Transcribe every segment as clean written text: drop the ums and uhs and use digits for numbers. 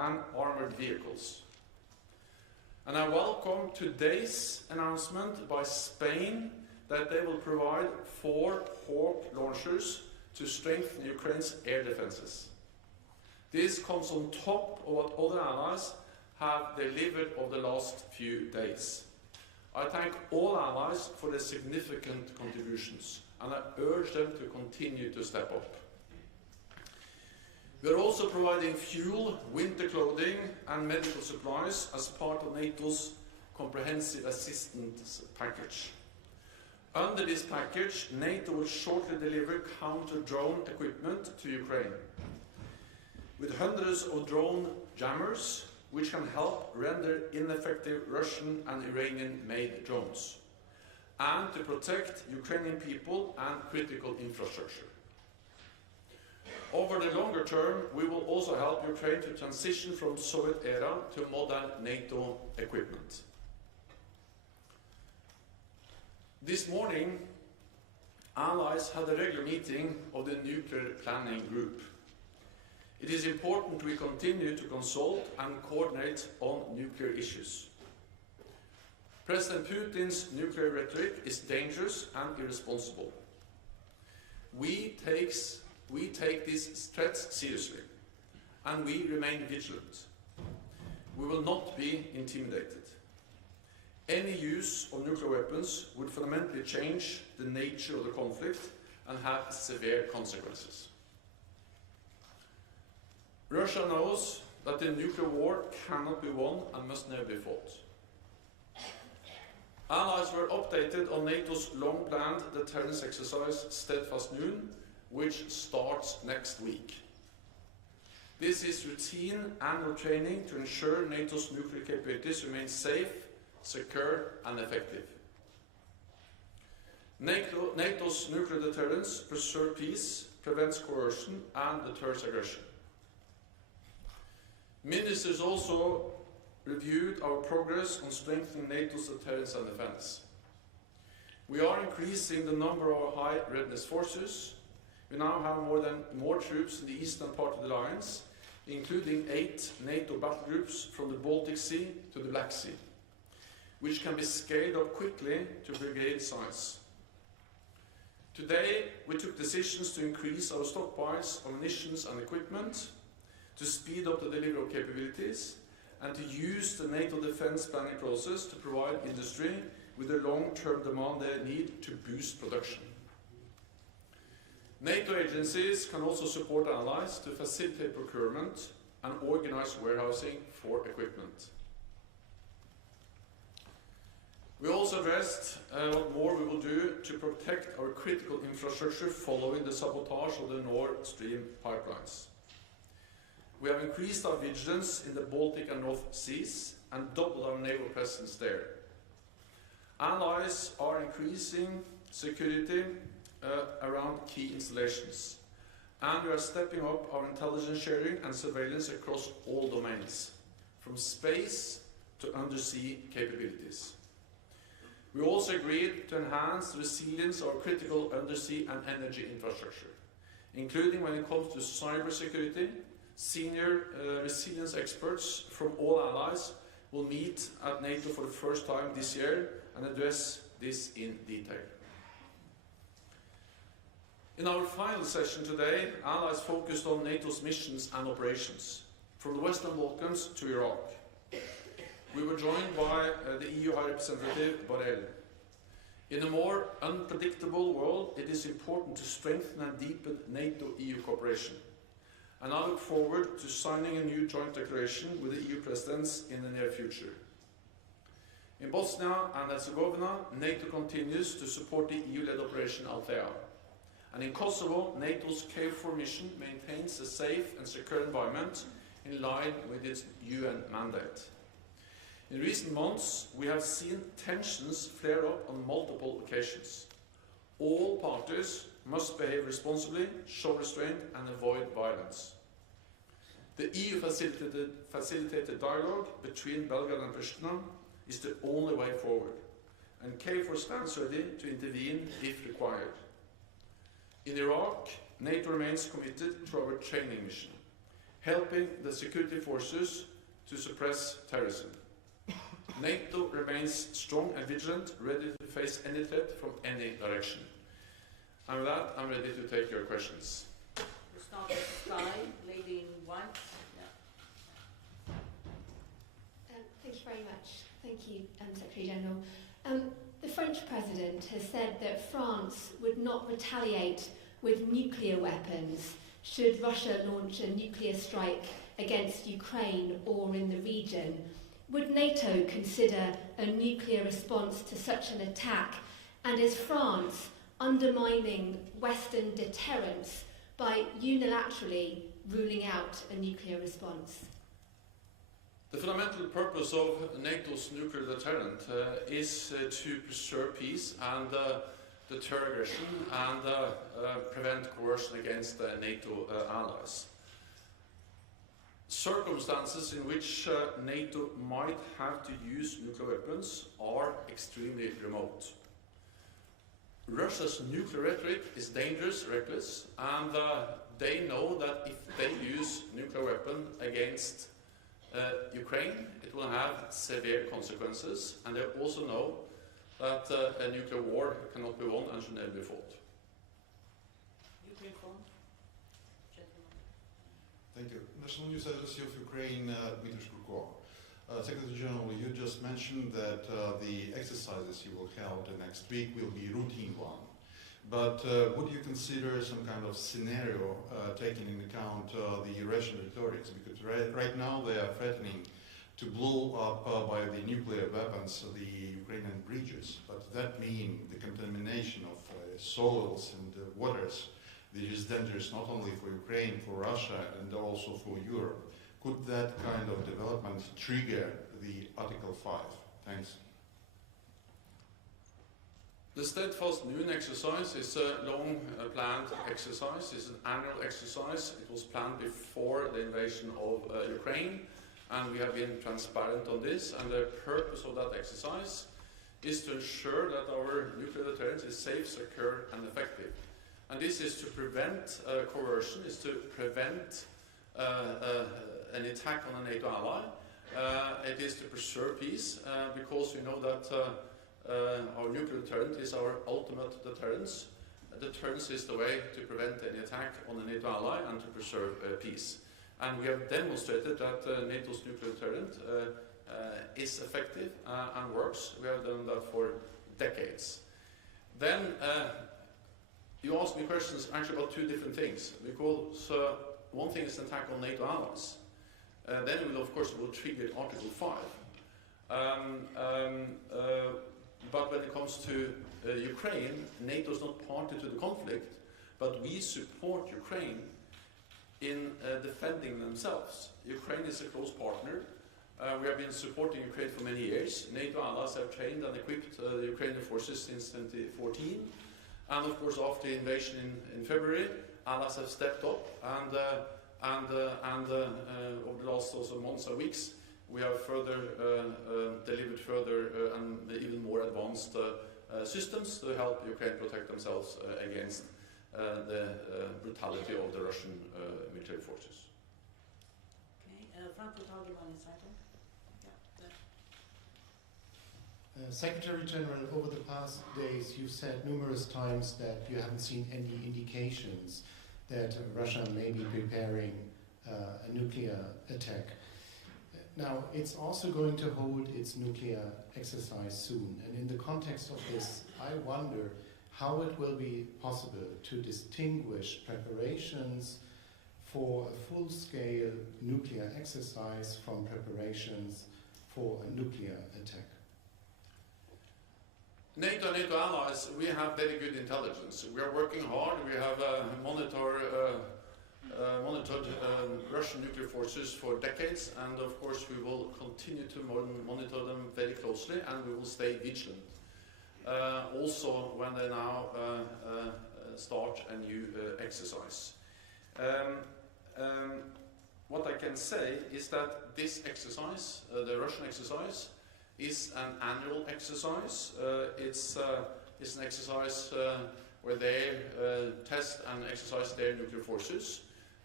and armored vehicles. And I welcome today's announcement by Spain that they will provide 4 Hawk launchers to strengthen Ukraine's air defenses. This comes on top of what other allies have delivered over the last few days. I thank all allies for their significant contributions, and I urge them to continue to step up. We are also providing fuel, winter clothing and medical supplies as part of NATO's comprehensive assistance package. Under this package, NATO will shortly deliver counter-drone equipment to Ukraine, with hundreds of drone jammers which can help render ineffective Russian and Iranian-made drones, and to protect Ukrainian people and critical infrastructure. Over the longer term, we will also help Ukraine to transition from Soviet era to modern NATO equipment. This morning, allies had a regular meeting of the Nuclear Planning Group. It is important we continue to consult and coordinate on nuclear issues. President Putin's nuclear rhetoric is dangerous and irresponsible. We take these threats seriously, and we remain vigilant. We will not be intimidated. Any use of nuclear weapons would fundamentally change the nature of the conflict and have severe consequences. Russia knows that the nuclear war cannot be won and must never be fought. Allies were updated on NATO's long-planned deterrence exercise Steadfast Noon, which starts next week. This is routine annual training to ensure NATO's nuclear capabilities remain safe, secure and effective. NATO's nuclear deterrence preserves peace, prevents coercion and deters aggression. Ministers also reviewed our progress on strengthening NATO's deterrence and defense. We are increasing the number of our high readiness forces. We now have more troops in the eastern part of the alliance, including 8 NATO battle groups from the Baltic Sea to the Black Sea, which can be scaled up quickly to brigade size. Today, we took decisions to increase our stockpiles of munitions and equipment, to speed up the delivery of capabilities, and to use the NATO defense planning process to provide industry with the long-term demand they need to boost production. NATO agencies can also support allies to facilitate procurement and organize warehousing for equipment. We also addressed what more we will do to protect our critical infrastructure following the sabotage of the Nord Stream pipelines. We have increased our vigilance in the Baltic and North Seas and doubled our naval presence there. Allies are increasing security around key installations, and we are stepping up our intelligence sharing and surveillance across all domains, from space to undersea capabilities. We also agreed to enhance the resilience of our critical undersea and energy infrastructure, including when it comes to cybersecurity. Senior resilience experts from all allies will meet at NATO for the first time this year and address this in detail. In our final session today, allies focused on NATO's missions and operations, from the Western Balkans to Iraq. We were joined by the EU High Representative Borrell. In a more unpredictable world, it is important to strengthen and deepen NATO-EU cooperation. And I look forward to signing a new joint declaration with the EU presidents in the near future. In Bosnia and Herzegovina, NATO continues to support the EU-led Operation Althea. And in Kosovo, NATO's KFOR mission maintains a safe and secure environment in line with its UN mandate. In recent months, we have seen tensions flare up on multiple occasions. All parties must behave responsibly, show restraint and avoid violence. The EU-facilitated dialogue between Belgrade and Pristina is the only way forward, and KFOR stands ready to intervene if required. In Iraq, NATO remains committed to our training mission. helping the security forces to suppress terrorism. NATO remains strong and vigilant, ready to face any threat from any direction. And with that, I'm ready to take your questions. We'll start with Sky, lady in white. Thank you very much. Thank you, Secretary General. The French President has said that France would not retaliate with nuclear weapons should Russia launch a nuclear strike against Ukraine or in the region. Would NATO consider a nuclear response to such an attack? And is France undermining Western deterrence by unilaterally ruling out a nuclear response? The fundamental purpose of NATO's nuclear deterrent is to preserve peace and deter aggression and prevent coercion against NATO allies. Circumstances in which NATO might have to use nuclear weapons are extremely remote. Russia's nuclear rhetoric is dangerous, reckless, and they know that if they use nuclear weapon against Ukraine, it will have severe consequences, and they also know that a nuclear war cannot be won and should never be fought. Ukraine phone. Thank you. National News Agency of Ukraine, Dmitry Shkurko. Secretary General, you just mentioned that the exercises you will hold the next week will be routine one. But would you consider some kind of scenario taking into account the Russian rhetoric? Because right now they are threatening to blow up by the nuclear weapons the Ukrainian bridges. But that means the contamination of soils and waters, which is dangerous not only for Ukraine, for Russia, and also for Europe. Could that kind of development trigger the Article 5? Thanks. The Steadfast Noon exercise is a long planned exercise. It's an annual exercise. It was planned before the invasion of Ukraine, and we have been transparent on this. And the purpose of that exercise is to ensure that our nuclear deterrence is safe, secure, and effective. And this is to prevent coercion, is to prevent an attack on a NATO ally. It is to preserve peace, because we know that our nuclear deterrent is our ultimate deterrence. Deterrence is the way to prevent any attack on a NATO ally and to preserve peace. And we have demonstrated that NATO's nuclear deterrent is effective and works. We have done that for decades. Then you asked me questions actually about two different things, because one thing is an attack on NATO allies. Then it will, of course, trigger Article 5. But when it comes to Ukraine, NATO is not party to the conflict, but we support Ukraine in defending themselves. Ukraine is a close partner. We have been supporting Ukraine for many years. NATO allies have trained and equipped the Ukrainian forces since 2014. And of course, after the invasion in February, allies have stepped up, and over the last also months and weeks, we have further delivered further and even more advanced systems to help Ukraine protect themselves against the brutality of the Russian military forces. Okay, Frankfurt Allgemeine Zeitung. Secretary General, over the past days you've said numerous times that you haven't seen any indications that Russia may be preparing a nuclear attack. Now, it's also going to hold its nuclear exercise soon, and in the context of this, I wonder how it will be possible to distinguish preparations for a full-scale nuclear exercise from preparations for a nuclear attack. NATO and NATO allies, we have very good intelligence. We are working hard. We have monitored Russian nuclear forces for decades, and of course we will continue to monitor them very closely, and we will stay vigilant. Also when they now start a new exercise. What I can say is that this exercise, the Russian exercise, is an annual exercise. It's an exercise where they test and exercise their nuclear forces.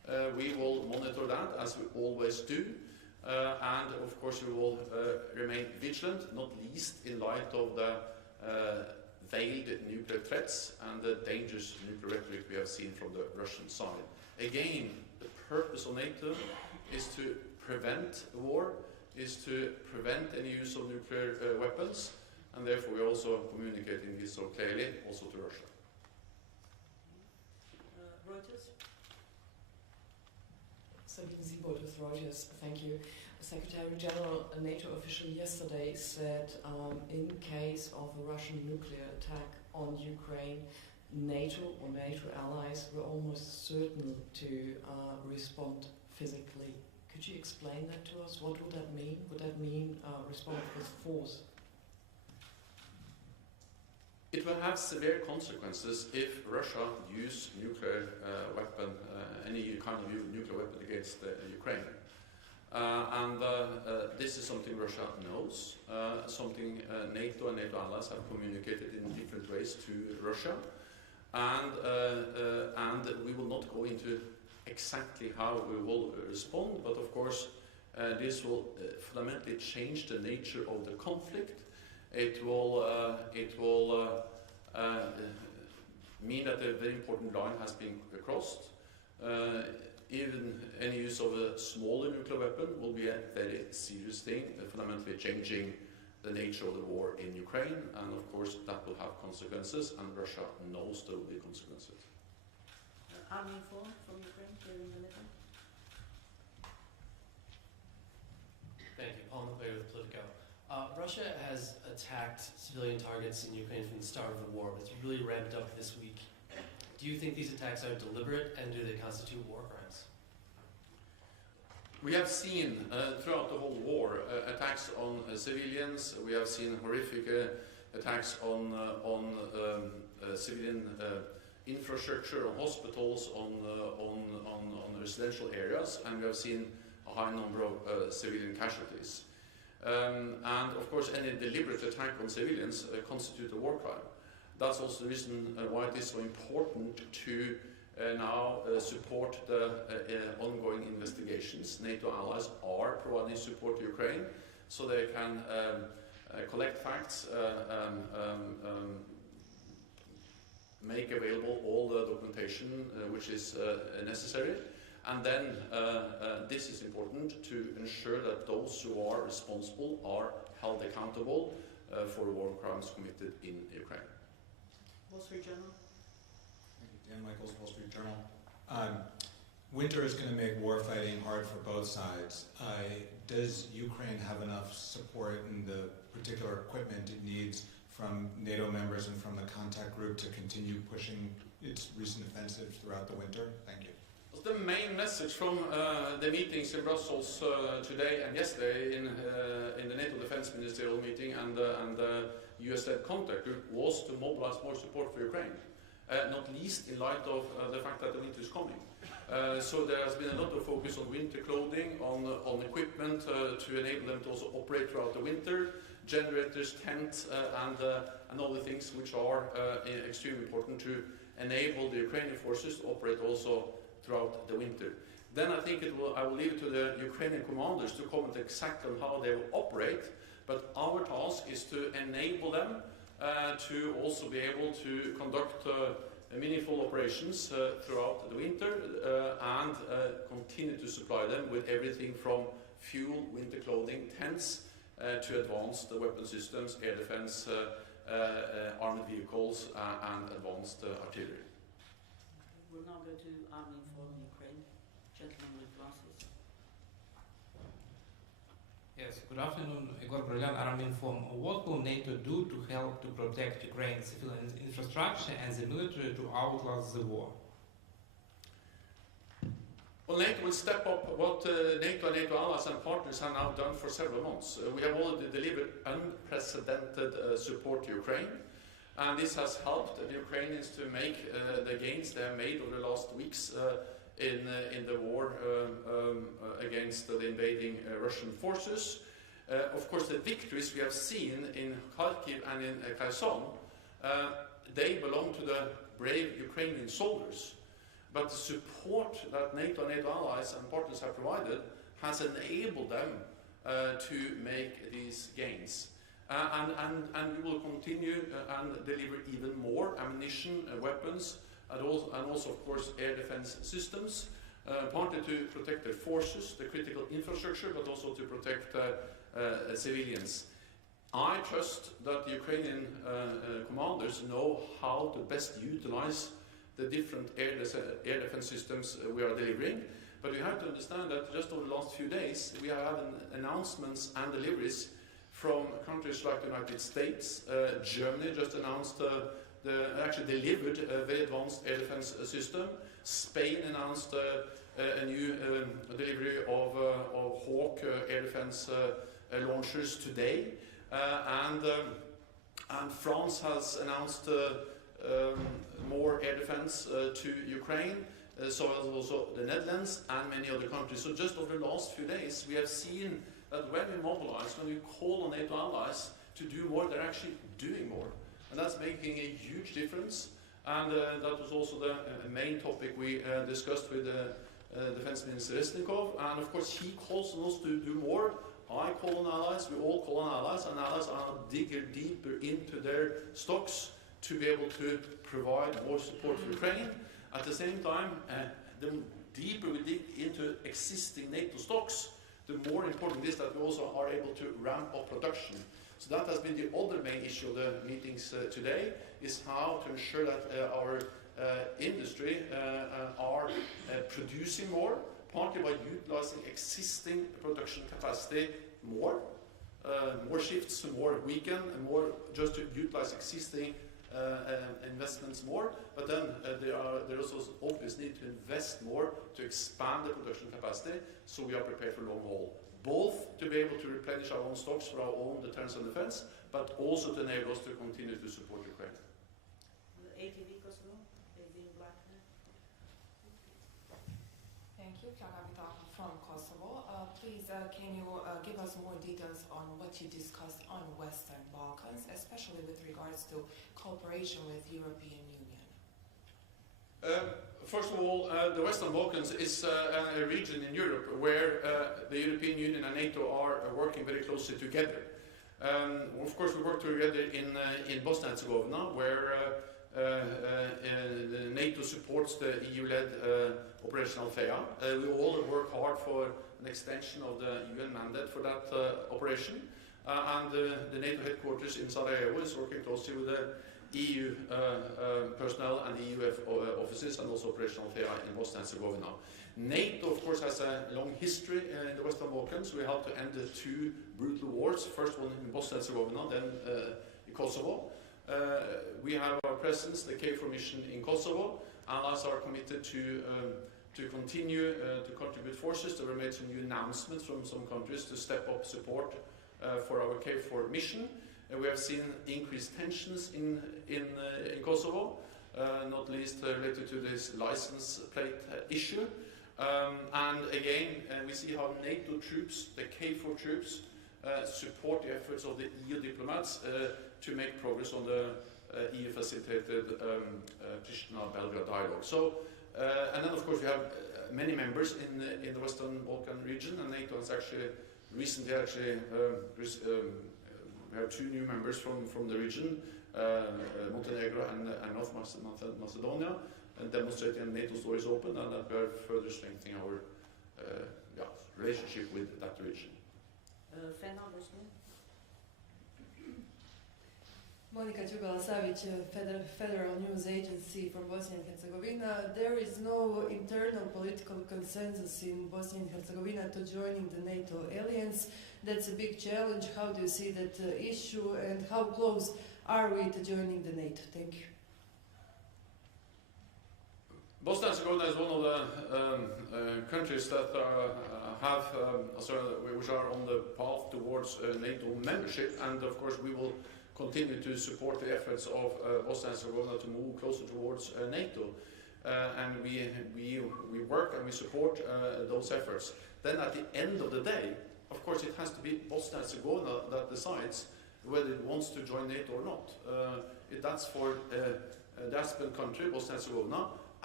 We will monitor that as we always do, and of course we will remain vigilant, not least in light of the veiled nuclear threats and the dangerous nuclear rhetoric we have seen from the Russian side. Again, the purpose of NATO is to prevent war, is to prevent any use of nuclear weapons, and therefore we are also communicating this so clearly also to Russia. Reuters? Sabine Siebold with Reuters. Thank you. Secretary General, a NATO official yesterday said in case of a Russian nuclear attack on Ukraine, NATO or NATO allies were almost certain to respond physically. Could you explain that to us? What would that mean? Would that mean respond with force? It will have severe consequences if Russia use nuclear weapon, any kind of nuclear weapon against Ukraine. This is something Russia knows, something NATO and NATO allies have communicated in different ways to Russia, and we will not go into exactly how we will respond, but of course this will fundamentally change the nature of the conflict. It will mean that a very important line has been crossed. Even any use of a smaller nuclear weapon will be a very serious thing, fundamentally changing the nature of the war in Ukraine, and of course that will have consequences, and Russia knows there will be consequences. Army informed from Ukraine here in the middle. Thank you. Paul McClary with Politico. Russia has attacked civilian targets in Ukraine from the start of the war, but it's really ramped up this week. Do you think these attacks are deliberate, and do they constitute war crimes? We have seen throughout the whole war attacks on civilians. We have seen horrific attacks on civilian infrastructure, on hospitals, on residential areas, and we have seen a high number of civilian casualties. And of course any deliberate attack on civilians constitute a war crime. That's also the reason why it is so important to now support the ongoing investigations. NATO allies are providing support to Ukraine so they can collect facts, make available all the documentation which is necessary. And then this is important to ensure that those who are responsible are held accountable for war crimes committed in Ukraine. Wall Street Journal. Thank you. Dan Michaels, Wall Street Journal. Winter is going to make war fighting hard for both sides. Does Ukraine have enough support in the particular equipment it needs from NATO members and from the contact group to continue pushing its recent offensives throughout the winter? Thank you. The main message from the meetings in Brussels today and yesterday in the NATO Defense Ministerial meeting and the US-led contact group was to mobilize more support for Ukraine, not least in light of the fact that the winter is coming. So there has been a lot of focus on winter clothing, on equipment to enable them to also operate throughout the winter, generators, tents, and other things which are extremely important to enable the Ukrainian forces to operate also throughout the winter. Then I think I will leave it to the Ukrainian commanders to comment exactly on how they will operate, but our task is to enable them to also be able to conduct meaningful operations throughout the winter and continue to supply them with everything from fuel, winter clothing, tents, to advanced weapon systems, air defense, armored vehicles, and advanced artillery. We'll now go to Army Inform Ukraine. Gentleman with glasses. Yes, good afternoon. Igor Bryan, Army Inform. What will NATO do to help to protect Ukraine's civilian infrastructure and the military to outlast the war? Well, NATO will step up what NATO and NATO allies and partners have now done for several months. We have already delivered unprecedented support to Ukraine, and this has helped the Ukrainians to make the gains they have made over the last weeks in the war against the invading Russian forces. Of course, the victories we have seen in Kharkiv and in Kherson, they belong to the brave Ukrainian soldiers. but the support that NATO and NATO allies and partners have provided has enabled them to make these gains. And we will continue and deliver even more ammunition, weapons, and also, of course, air defense systems, partly to protect their forces, the critical infrastructure, but also to protect civilians. I trust that the Ukrainian commanders know how to best utilize the different air defense systems we are delivering. But we have to understand that just over the last few days, we have had announcements and deliveries from countries like the United States. Germany just announced, actually delivered a very advanced air defense system. Spain announced a new delivery of Hawk air defense launchers today. And France has announced more air defense to Ukraine. So as also the Netherlands and many other countries. So just over the last few days, we have seen that when we mobilize, when we call on NATO allies to do more, they're actually doing more. And that's making a huge difference. And that was also the main topic we discussed with Defense Minister Resnikov. And of course, he calls on us to do more. I call on allies, we all call on allies, and allies are digging deeper into their stocks to be able to provide more support for Ukraine. At the same time, the deeper we dig into existing NATO stocks, the more important it is that we also are able to ramp up production. So that has been the other main issue of the meetings today, is how to ensure that our industry are producing more, partly by utilizing existing production capacity more, more shifts, more weekend, and more just to utilize existing investments more, but then there is also obvious need to invest more to expand the production capacity, so we are prepared for long haul. Both to be able to replenish our own stocks for our own deterrence and defense, but also to enable us to continue to support Ukraine. The ATV Kosovo, they've been black. Thank you, Kjell from Kosovo. Please, can you give us more details on what you discussed on Western Balkans, especially with regards to cooperation with European Union? First of all, the Western Balkans is a region in Europe where the European Union and NATO are working very closely together. Of course, we work together in Bosnia and Herzegovina, where NATO supports the EU-led Operation Althea. We all work hard for an extension of the UN mandate for that operation. And the NATO headquarters in Sarajevo is working closely with the EU personnel and the EU offices, and also Operation Althea in Bosnia and Herzegovina. NATO, of course, has a long history in the Western Balkans. We helped to end the two brutal wars, first one in Bosnia and Herzegovina, then in Kosovo. We have our presence, the KFOR mission in Kosovo. Allies are committed to continue to contribute forces. There were made some new announcements from some countries to step up support for our KFOR mission. We have seen increased tensions in Kosovo, not least related to this license plate issue. And again, we see how NATO troops, the KFOR troops, support the efforts of the EU diplomats to make progress on the EU-facilitated Pristina-Belgrade dialogue. So, and then of course we have many members in the Western Balkan region, and NATO has actually recently we have two new members from the region, Montenegro and North Macedonia, and demonstrating NATO's door is open, and that we are further strengthening our relationship with that region. Monika Đugala-Savić, Federal News Agency from Bosnia and Herzegovina. There is no internal political consensus in Bosnia and Herzegovina to joining the NATO alliance. That's a big challenge. How do you see that issue, and how close are we to joining the NATO? Thank you. Bosnia and Herzegovina is one of the countries that which are on the path towards NATO membership, and of course we will continue to support the efforts of Bosnia and Herzegovina to move closer towards NATO. And we work and we support those efforts. Then at the end of the day, of course, it has to be Bosnia and Herzegovina that decides whether it wants to join NATO or not. That's for the aspirant country, Bosnia and Herzegovina,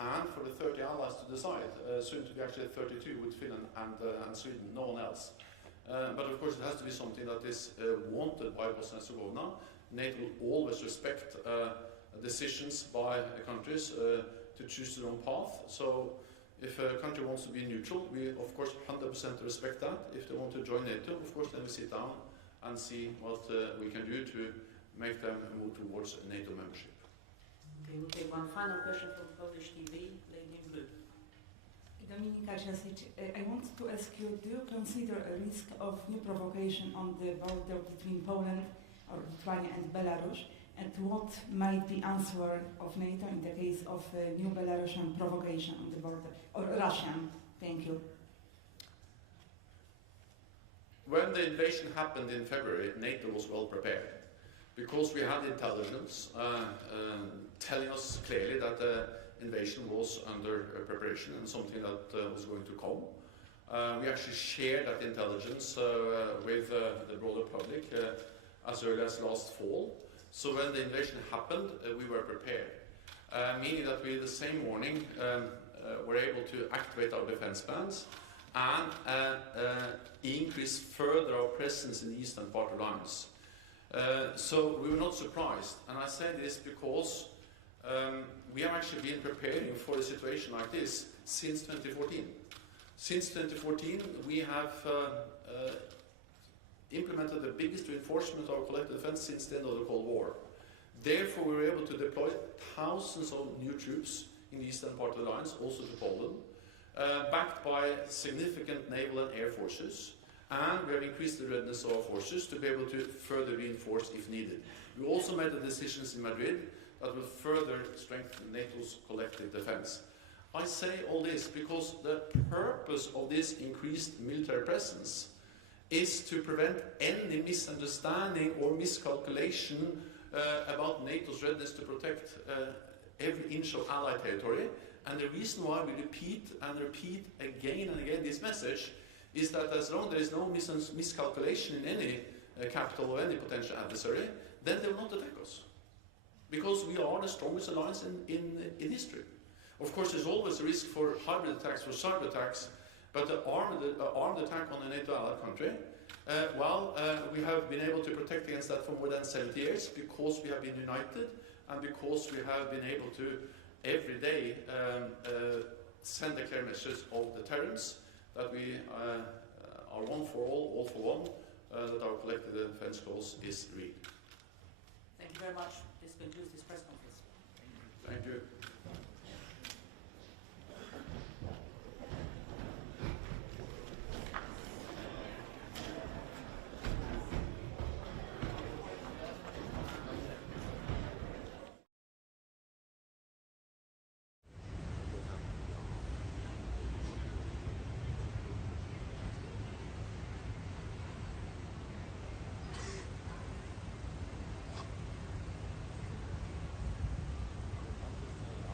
and for the 30 allies to decide, soon to be actually 32 with Finland and Sweden, no one else. But of course it has to be something that is wanted by Bosnia and Herzegovina. NATO will always respect decisions by countries to choose their own path. So if a country wants to be neutral, we of course 100% respect that. If they want to join NATO, of course then we sit down and see what we can do to make them move towards NATO membership. Okay, we'll take one final question from Polish TV, lady in blue. Dominika Jasic, I want to ask you, do you consider a risk of new provocation on the border between Poland or Lithuania and Belarus? And what might be answer of NATO in the case of a new Belarusian provocation on the border, or Russian? Thank you. When the invasion happened in February, NATO was well prepared because we had intelligence telling us clearly that the invasion was under preparation and something that was going to come. We actually shared that intelligence with the broader public as early as last fall. So when the invasion happened, we were prepared, meaning that we the same morning were able to activate our defense plans and increase further our presence in the eastern part of the alliance. So we were not surprised, and I say this because we have actually been preparing for a situation like this since 2014. Since 2014, we have implemented the biggest reinforcement of our collective defense since the end of the Cold War. Therefore, we were able to deploy thousands of new troops in the eastern part of the alliance, also to Poland, backed by significant naval and air forces, and we have increased the readiness of our forces to be able to further reinforce if needed. We also made the decisions in Madrid that will further strengthen NATO's collective defense. I say all this because the purpose of this increased military presence is to prevent any misunderstanding or miscalculation about NATO's readiness to protect every inch of Allied territory. And the reason why we repeat and repeat again and again this message is that as long as there is no miscalculation in any capital of any potential adversary, then they will not attack us. Because we are the strongest alliance in history. Of course, there's always a risk for hybrid attacks, for cyber attacks, but the armed attack on a NATO allied country, we have been able to protect against that for more than 70 years because we have been united and because we have been able to every day send a clear message of deterrence that we are one for all for one, that our collective defense cause is real. Thank you very much. This concludes this press conference. Thank you.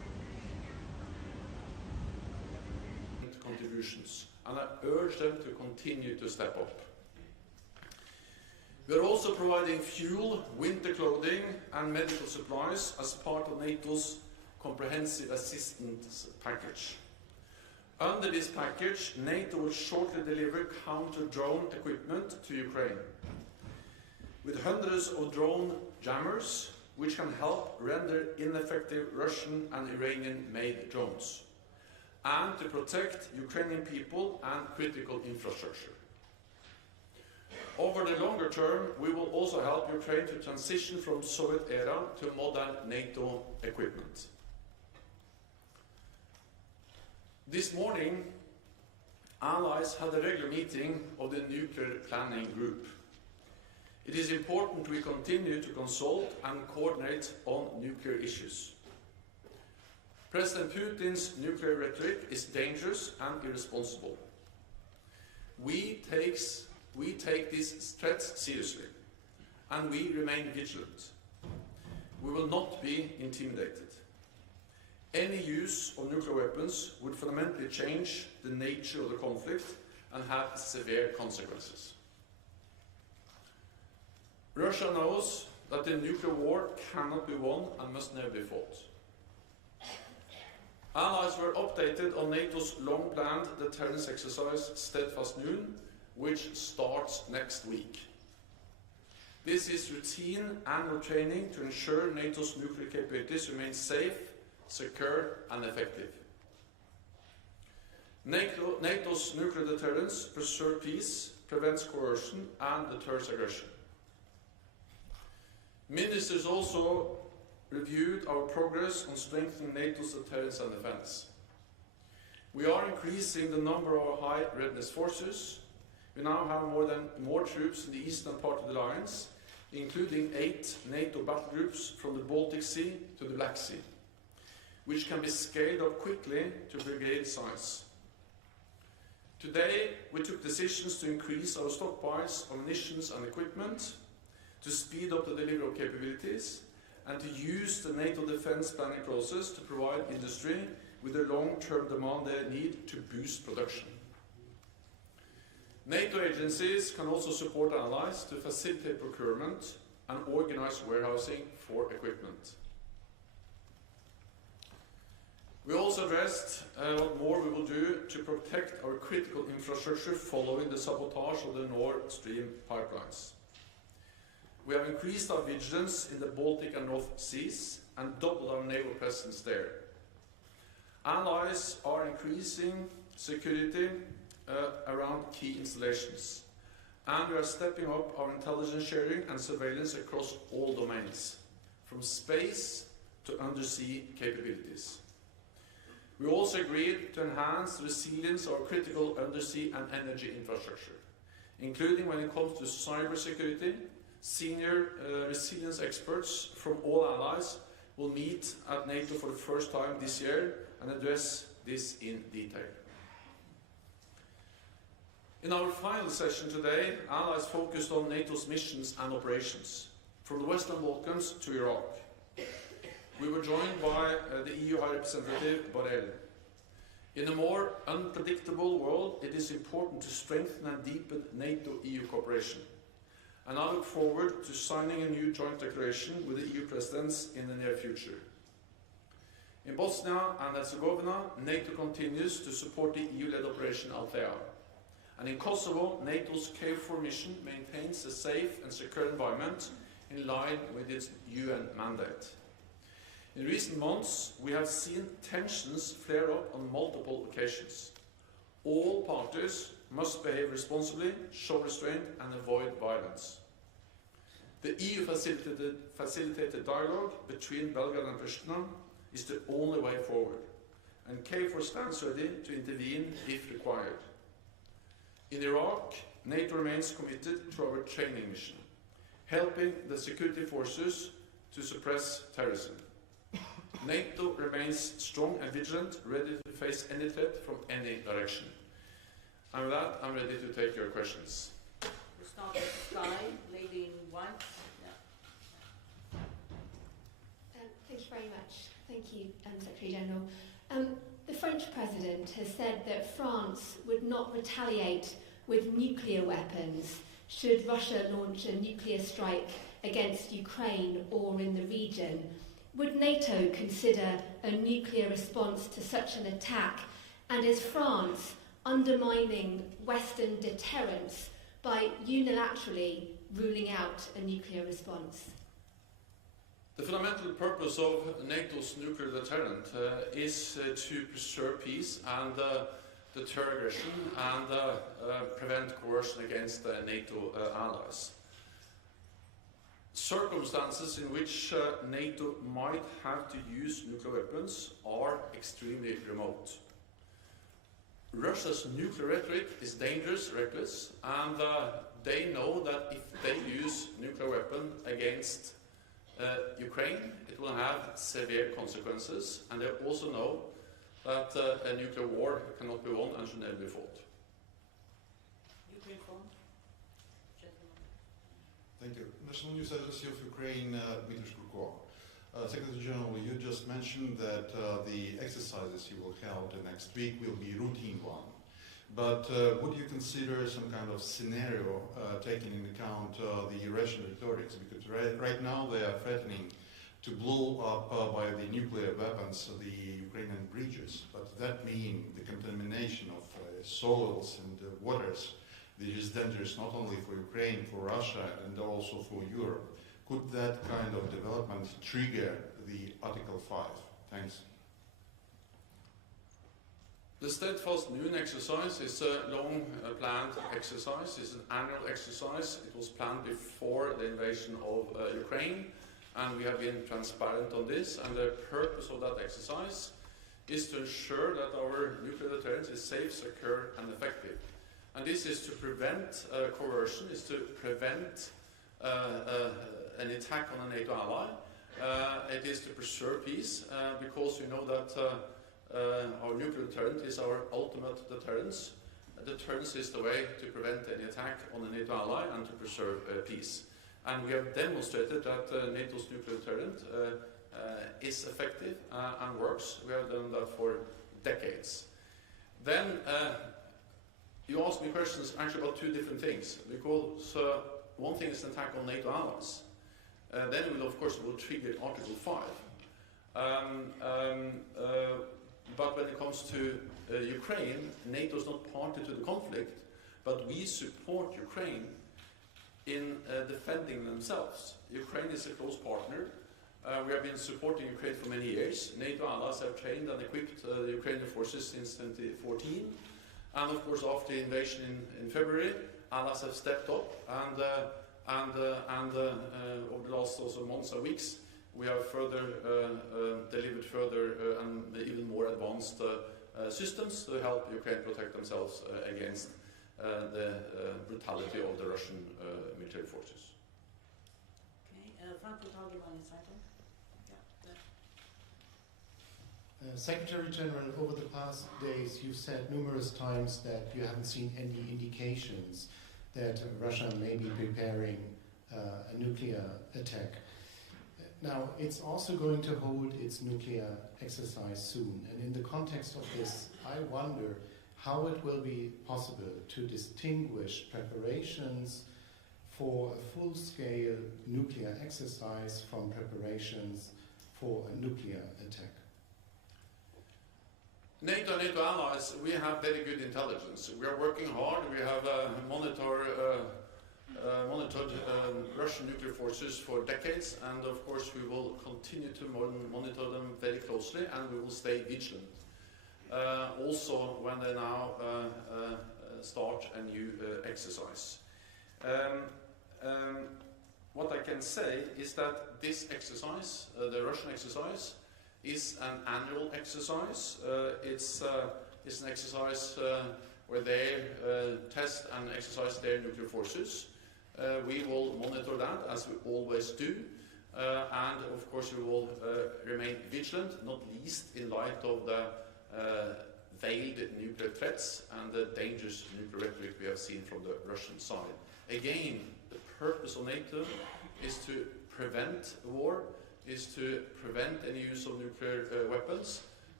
contributions, and I urge them to continue to step up. We are also providing fuel, winter clothing and medical supplies as part of NATO's comprehensive assistance package. Under this package, NATO will shortly deliver counter-drone equipment to Ukraine, with hundreds of drone jammers which can help render ineffective Russian and Iranian-made drones, and to protect Ukrainian people and critical infrastructure. Over the longer term, we will also help Ukraine to transition from Soviet era to modern NATO equipment. This morning, allies had a regular meeting of the Nuclear Planning Group. It is important we continue to consult and coordinate on nuclear issues. President Putin's nuclear rhetoric is dangerous and irresponsible. We take these threats seriously, and we remain vigilant. We will not be intimidated. Any use of nuclear weapons would fundamentally change the nature of the conflict and have severe consequences. Russia knows that the nuclear war cannot be won and must never be fought. Allies were updated on NATO's long-planned deterrence exercise Steadfast Noon, which starts next week. This is routine annual training to ensure NATO's nuclear capabilities remain safe, secure and effective. NATO's nuclear deterrence preserves peace, prevents coercion and deters aggression. Ministers also reviewed our progress on strengthening NATO's deterrence and defense. We are increasing the number of our high readiness forces. We now have more troops in the eastern part of the alliance, including 8 NATO battle groups from the Baltic Sea to the Black Sea, which can be scaled up quickly to brigade size. Today, we took decisions to increase our stockpiles of munitions and equipment, to speed up the delivery of capabilities, and to use the NATO defense planning process to provide industry with the long-term demand they need to boost production. NATO agencies can also support allies to facilitate procurement and organize warehousing for equipment. We also addressed what more we will do to protect our critical infrastructure following the sabotage of the Nord Stream pipelines. We have increased our vigilance in the Baltic and North Seas and doubled our naval presence there. Allies are increasing security around key installations, and we are stepping up our intelligence sharing and surveillance across all domains, from space to undersea capabilities. We also agreed to enhance the resilience of our critical undersea and energy infrastructure, including when it comes to cybersecurity. Senior resilience experts from all allies will meet at NATO for the first time this year and address this in detail. In our final session today, allies focused on NATO's missions and operations, from the Western Balkans to Iraq. We were joined by the EU High Representative Borrell. In a more unpredictable world, it is important to strengthen and deepen NATO-EU cooperation. And I look forward to signing a new joint declaration with the EU presidents in the near future. In Bosnia and Herzegovina, NATO continues to support the EU-led Operation Althea. And in Kosovo, NATO's KFOR mission maintains a safe and secure environment in line with its UN mandate. In recent months, we have seen tensions flare up on multiple occasions. All parties must behave responsibly, show restraint and avoid violence. The EU facilitated dialogue between Belgrade and Pristina is the only way forward, and KFOR stands ready to intervene if required. In Iraq, NATO remains committed to our training mission, helping the security forces to suppress terrorism. NATO remains strong and vigilant, ready to face any threat from any direction. And with that, I'm ready to take your questions. We start with Sky, lady in white. Thank you very much. Thank you, Secretary General. The French president has said that France would not retaliate with nuclear weapons should Russia launch a nuclear strike against Ukraine or in the region. Would NATO consider a nuclear response to such an attack? And is France undermining Western deterrence by unilaterally ruling out a nuclear response? The fundamental purpose of NATO's nuclear deterrent is to preserve peace and deter aggression and prevent coercion against NATO allies. Circumstances in which NATO might have to use nuclear weapons are extremely remote. Russia's nuclear rhetoric is dangerous, reckless, and they know that if they use nuclear weapon against Ukraine, it will have severe consequences, and they also know that a nuclear war cannot be won and should never be fought. Ukraine phone. Gentlemen. Thank you. National News Agency of Ukraine, Dmitry Shkurko. Secretary General, you just mentioned that the exercises you will hold next week will be routine one. But would you consider some kind of scenario taking into account the Russian rhetorics? Because right now they are threatening to blow up by the nuclear weapons the Ukrainian bridges. But that means the contamination of soils and waters, which is dangerous not only for Ukraine, for Russia, and also for Europe. Could that kind of development trigger the Article 5? Thanks. The Steadfast Noon exercise is a long-planned exercise. It's an annual exercise. It was planned before the invasion of Ukraine, and we have been transparent on this. And the purpose of that exercise is to ensure that our nuclear deterrence is safe, secure, and effective. And this is to prevent coercion, is to prevent an attack on a NATO ally. It is to preserve peace, because we know that our nuclear deterrent is our ultimate deterrence. Deterrence is the way to prevent any attack on a NATO ally and to preserve peace. And we have demonstrated that NATO's nuclear deterrent is effective and works. We have done that for decades. Then you asked me questions actually about two different things, because one thing is an attack on NATO allies. Then we will, of course, trigger Article 5. But when it comes to Ukraine, NATO is not party to the conflict, but we support Ukraine in defending themselves. Ukraine is a close partner. We have been supporting Ukraine for many years. NATO allies have trained and equipped the Ukrainian forces since 2014. And of course, after the invasion in February, allies have stepped up, and over the last also months and weeks, we have further delivered further and even more advanced systems to help Ukraine protect themselves against the brutality of the Russian military forces. Okay, Frankfurt Allgemeine Zeitung. Yeah. Secretary General, over the past days, you've said numerous times that you haven't seen any indications that Russia may be preparing a nuclear attack. Now, it's also going to hold its nuclear exercise soon, and in the context of this, I wonder how it will be possible to distinguish preparations for a full-scale nuclear exercise from preparations for a nuclear attack. NATO and NATO allies, we have very good intelligence. We are working hard. We have monitored Russian nuclear forces for decades, and of course we will continue to monitor them very closely, and we will stay vigilant. Also when they now start a new exercise. What I can say is that this exercise, the Russian exercise, is an annual exercise. It's an exercise where they test and exercise their nuclear forces. We will monitor that, as we always do, and of course we will remain vigilant, not least in light of the veiled nuclear threats and the dangerous nuclear rhetoric we have seen from the Russian side. Again, the purpose of NATO is to prevent war, is to prevent any use of nuclear weapons,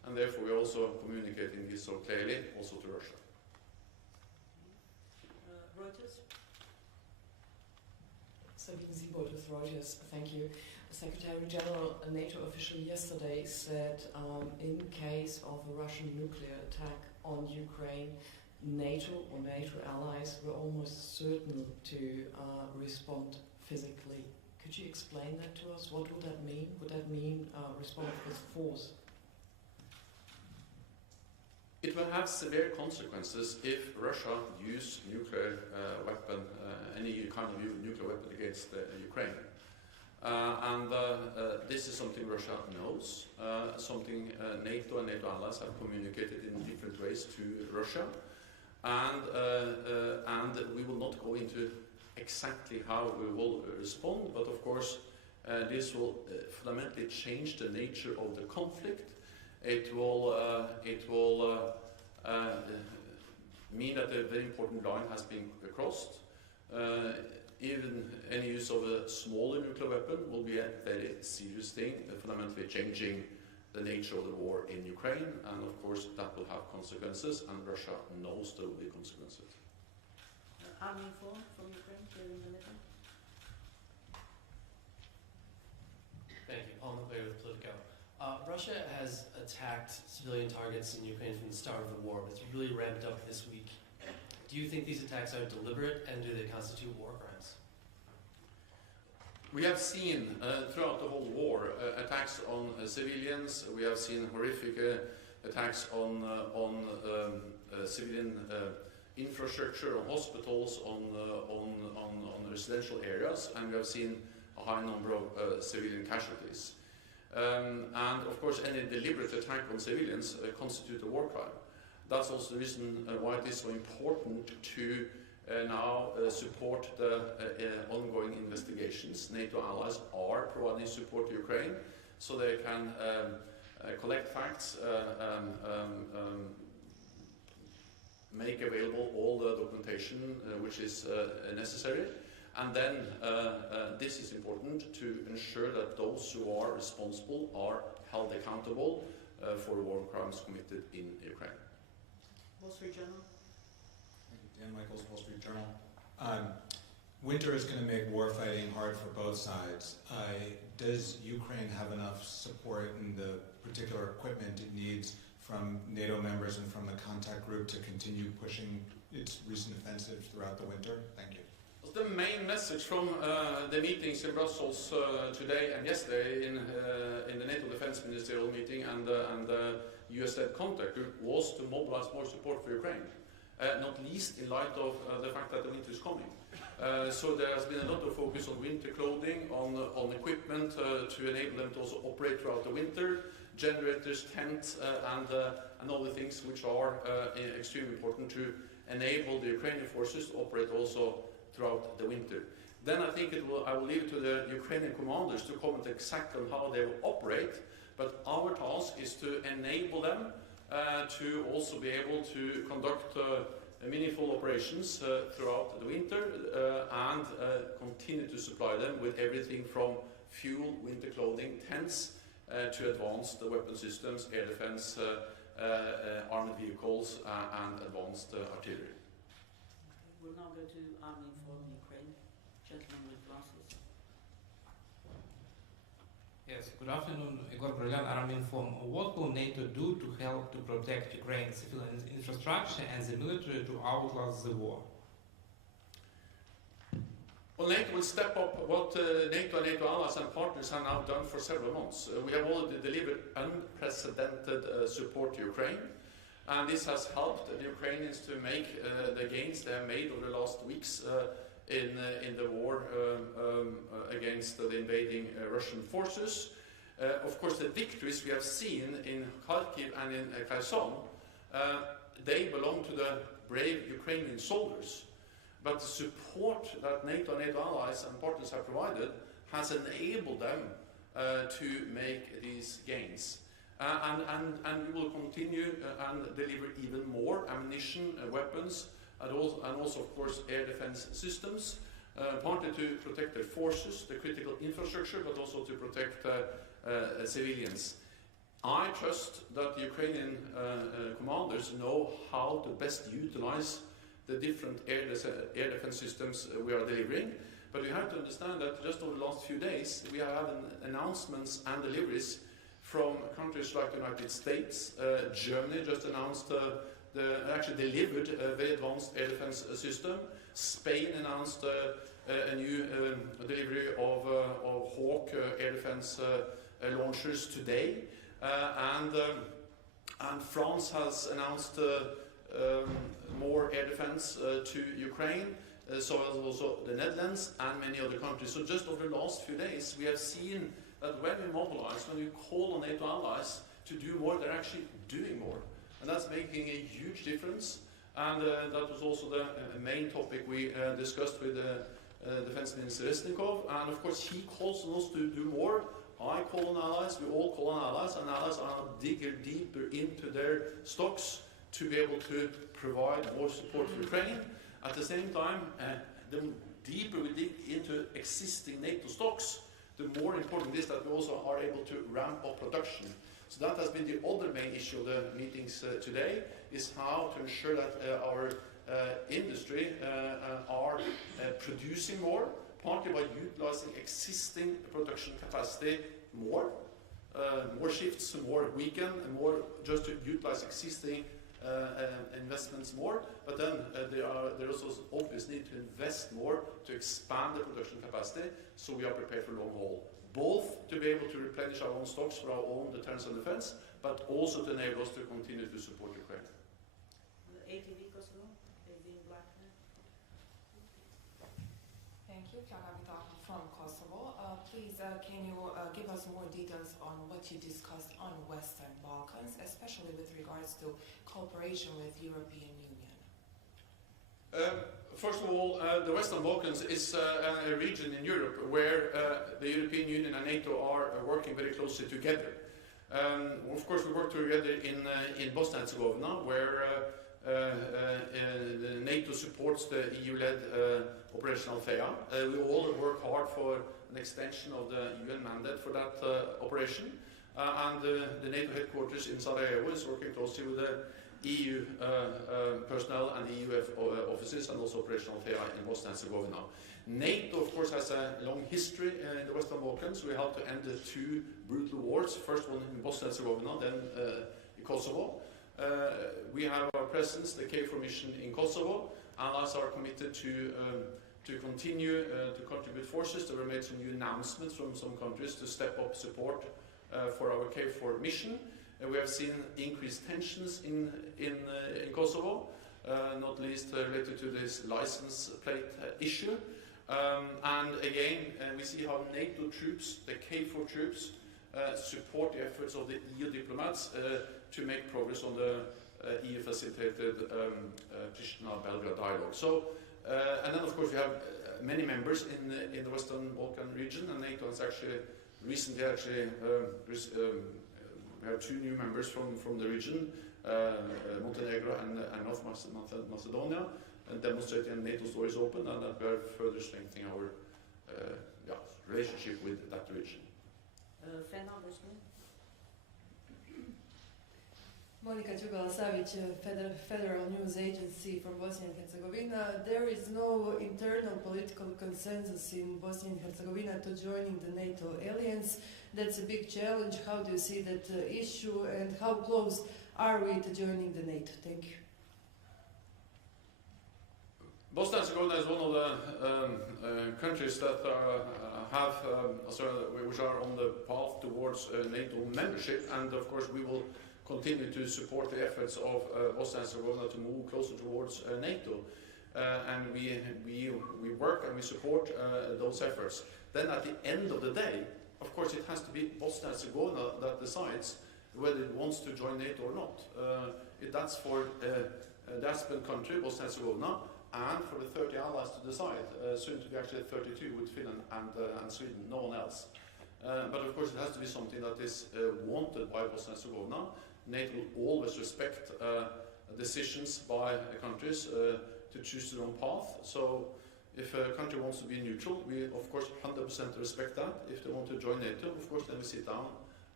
and therefore we're also communicating this so clearly also to Russia. Reuters? Sabine Siebold with Reuters, thank you. Secretary General, a NATO official yesterday said in case of a Russian nuclear attack on Ukraine, NATO or NATO allies were almost certain to respond physically. Could you explain that to us? What would that mean? Would that mean respond with force? It will have severe consequences if Russia use nuclear weapon, any kind of nuclear weapon against Ukraine. This is something Russia knows, something NATO and NATO allies have communicated in different ways to Russia, and we will not go into exactly how we will respond, but of course this will fundamentally change the nature of the conflict. It will mean that a very important line has been crossed. Even any use of a smaller nuclear weapon will be a very serious thing, fundamentally changing the nature of the war in Ukraine, and of course that will have consequences, and Russia knows there will be consequences. Army informed from Ukraine during the meeting? Thank you. Paul McLeod with Politico. Russia has attacked civilian targets in Ukraine from the start of the war, but it's really ramped up this week. Do you think these attacks are deliberate, and do they constitute war crimes? We have seen throughout the whole war attacks on civilians. We have seen horrific attacks on civilian infrastructure, on hospitals, on residential areas, and we have seen a high number of civilian casualties. And of course, any deliberate attack on civilians constitutes a war crime. That's also the reason why it is so important to now support the ongoing investigations. NATO allies are providing support to Ukraine so they can collect facts, make available all the documentation which is necessary. And then this is important to ensure that those who are responsible are held accountable for war crimes committed in Ukraine. Wall Street Journal? Thank you. Dan Michaels, Wall Street Journal. Winter is going to make war fighting hard for both sides. Does Ukraine have enough support in the particular equipment it needs from NATO members and from the contact group to continue pushing its recent offensive throughout the winter? Thank you. The main message from the meetings in Brussels today and yesterday in the NATO Defense Ministerial meeting and the US-led contact group was to mobilize more support for Ukraine, not least in light of the fact that the winter is coming. So there has been a lot of focus on winter clothing, on equipment to enable them to also operate throughout the winter, generators, tents, and other things which are extremely important to enable the Ukrainian forces to operate also throughout the winter. Then I think I will leave it to the Ukrainian commanders to comment exactly on how they will operate, but our task is to enable them to also be able to conduct meaningful operations throughout the winter and continue to supply them with everything from fuel, winter clothing, tents, to advanced weapon systems, air defense, armored vehicles, and advanced artillery. We'll now go to Army Inform Ukraine. Gentleman with glasses. Yes, good afternoon. Igor Brilliant, Army Inform. What will NATO do to help to protect Ukraine's civilian infrastructure and the military to outlast the war? Well, NATO will step up what NATO and NATO allies and partners have now done for several months. We have already delivered unprecedented support to Ukraine, and this has helped the Ukrainians to make the gains they have made over the last weeks in the war against the invading Russian forces. Of course, the victories we have seen in Kharkiv and in Kherson, they belong to the brave Ukrainian soldiers. But the support that NATO and NATO allies and partners have provided has enabled them to make these gains. And we will continue and deliver even more ammunition, weapons, and also, of course, air defense systems, partly to protect their forces, the critical infrastructure, but also to protect civilians. I trust that the Ukrainian commanders know how to best utilize the different air defense systems we are delivering. But we have to understand that just over the last few days, we have had announcements and deliveries from countries like the United States. Germany just announced, actually delivered a very advanced air defense system. Spain announced a new delivery of Hawk air defense launchers today. And France has announced more air defense to Ukraine. So as also the Netherlands and many other countries. So just over the last few days, we have seen that when we mobilize, when we call on NATO allies to do more, they're actually doing more. And that's making a huge difference. And that was also the main topic we discussed with Defense Minister Resnikov. And of course, he calls on us to do more. I call on allies, we all call on allies, and allies are digging deeper into their stocks to be able to provide more support for Ukraine. At the same time, the deeper we dig into existing NATO stocks, the more important it is that we also are able to ramp up production. So that has been the other main issue of the meetings today, is how to ensure that our industry are producing more, partly by utilizing existing production capacity more, more shifts, more weekend, and more just to utilize existing investments more, but then there is also obvious need to invest more to expand the production capacity so we are prepared for long haul. Both to be able to replenish our own stocks for our own deterrence and defense, but also to enable us to continue to support Ukraine. The ATV Kosovo, ATV Black. Thank you, Pianavita from Kosovo. Please, can you give us more details on what you discussed on Western Balkans, especially with regards to cooperation with European Union? First of all, the Western Balkans is a region in Europe where the European Union and NATO are working very closely together. Of course, we work together in Bosnia and Herzegovina, where NATO supports the EU-led Operation Althea. We all work hard for an extension of the UN mandate for that operation. And the NATO headquarters in Sarajevo is working closely with the EU personnel and EU offices, and also Operation Althea in Bosnia and Herzegovina. NATO, of course, has a long history in the Western Balkans. We helped to end the two brutal wars, first one in Bosnia and Herzegovina, then in Kosovo. We have our presence, the KFOR mission in Kosovo. Allies are committed to continue to contribute forces. There were made some new announcements from some countries to step up support for our KFOR mission. We have seen increased tensions in Kosovo, not least related to this license plate issue. And again, we see how NATO troops, the KFOR troops, support the efforts of the EU diplomats to make progress on the EU-facilitated Pristina-Belgrade dialogue. So, and then of course we have many members in the Western Balkan region, and NATO has actually recently we have two new members from the region, Montenegro and North Macedonia, and demonstrating that NATO door is open and that we are further strengthening our relationship with that region. Monika Đugala-Savić, Federal News Agency from Bosnia and Herzegovina. There is no internal political consensus in Bosnia and Herzegovina to joining the NATO alliance. That's a big challenge. How do you see that issue, and how close are we to joining the NATO? Thank you. Bosnia and Herzegovina is one of the countries that which are on the path towards NATO membership, and of course we will continue to support the efforts of Bosnia and Herzegovina to move closer towards NATO, and we work and we support those efforts. Then at the end of the day, of course, it has to be Bosnia and Herzegovina that decides whether it wants to join NATO or not. That's for the aspirant country, Bosnia and Herzegovina, and for the 30 allies to decide, soon to be actually 32 with Finland and Sweden, no one else. But of course it has to be something that is wanted by Bosnia and Herzegovina. NATO will always respect decisions by countries to choose their own path. So if a country wants to be neutral, we of course 100% respect that. If they want to join NATO, of course then we sit down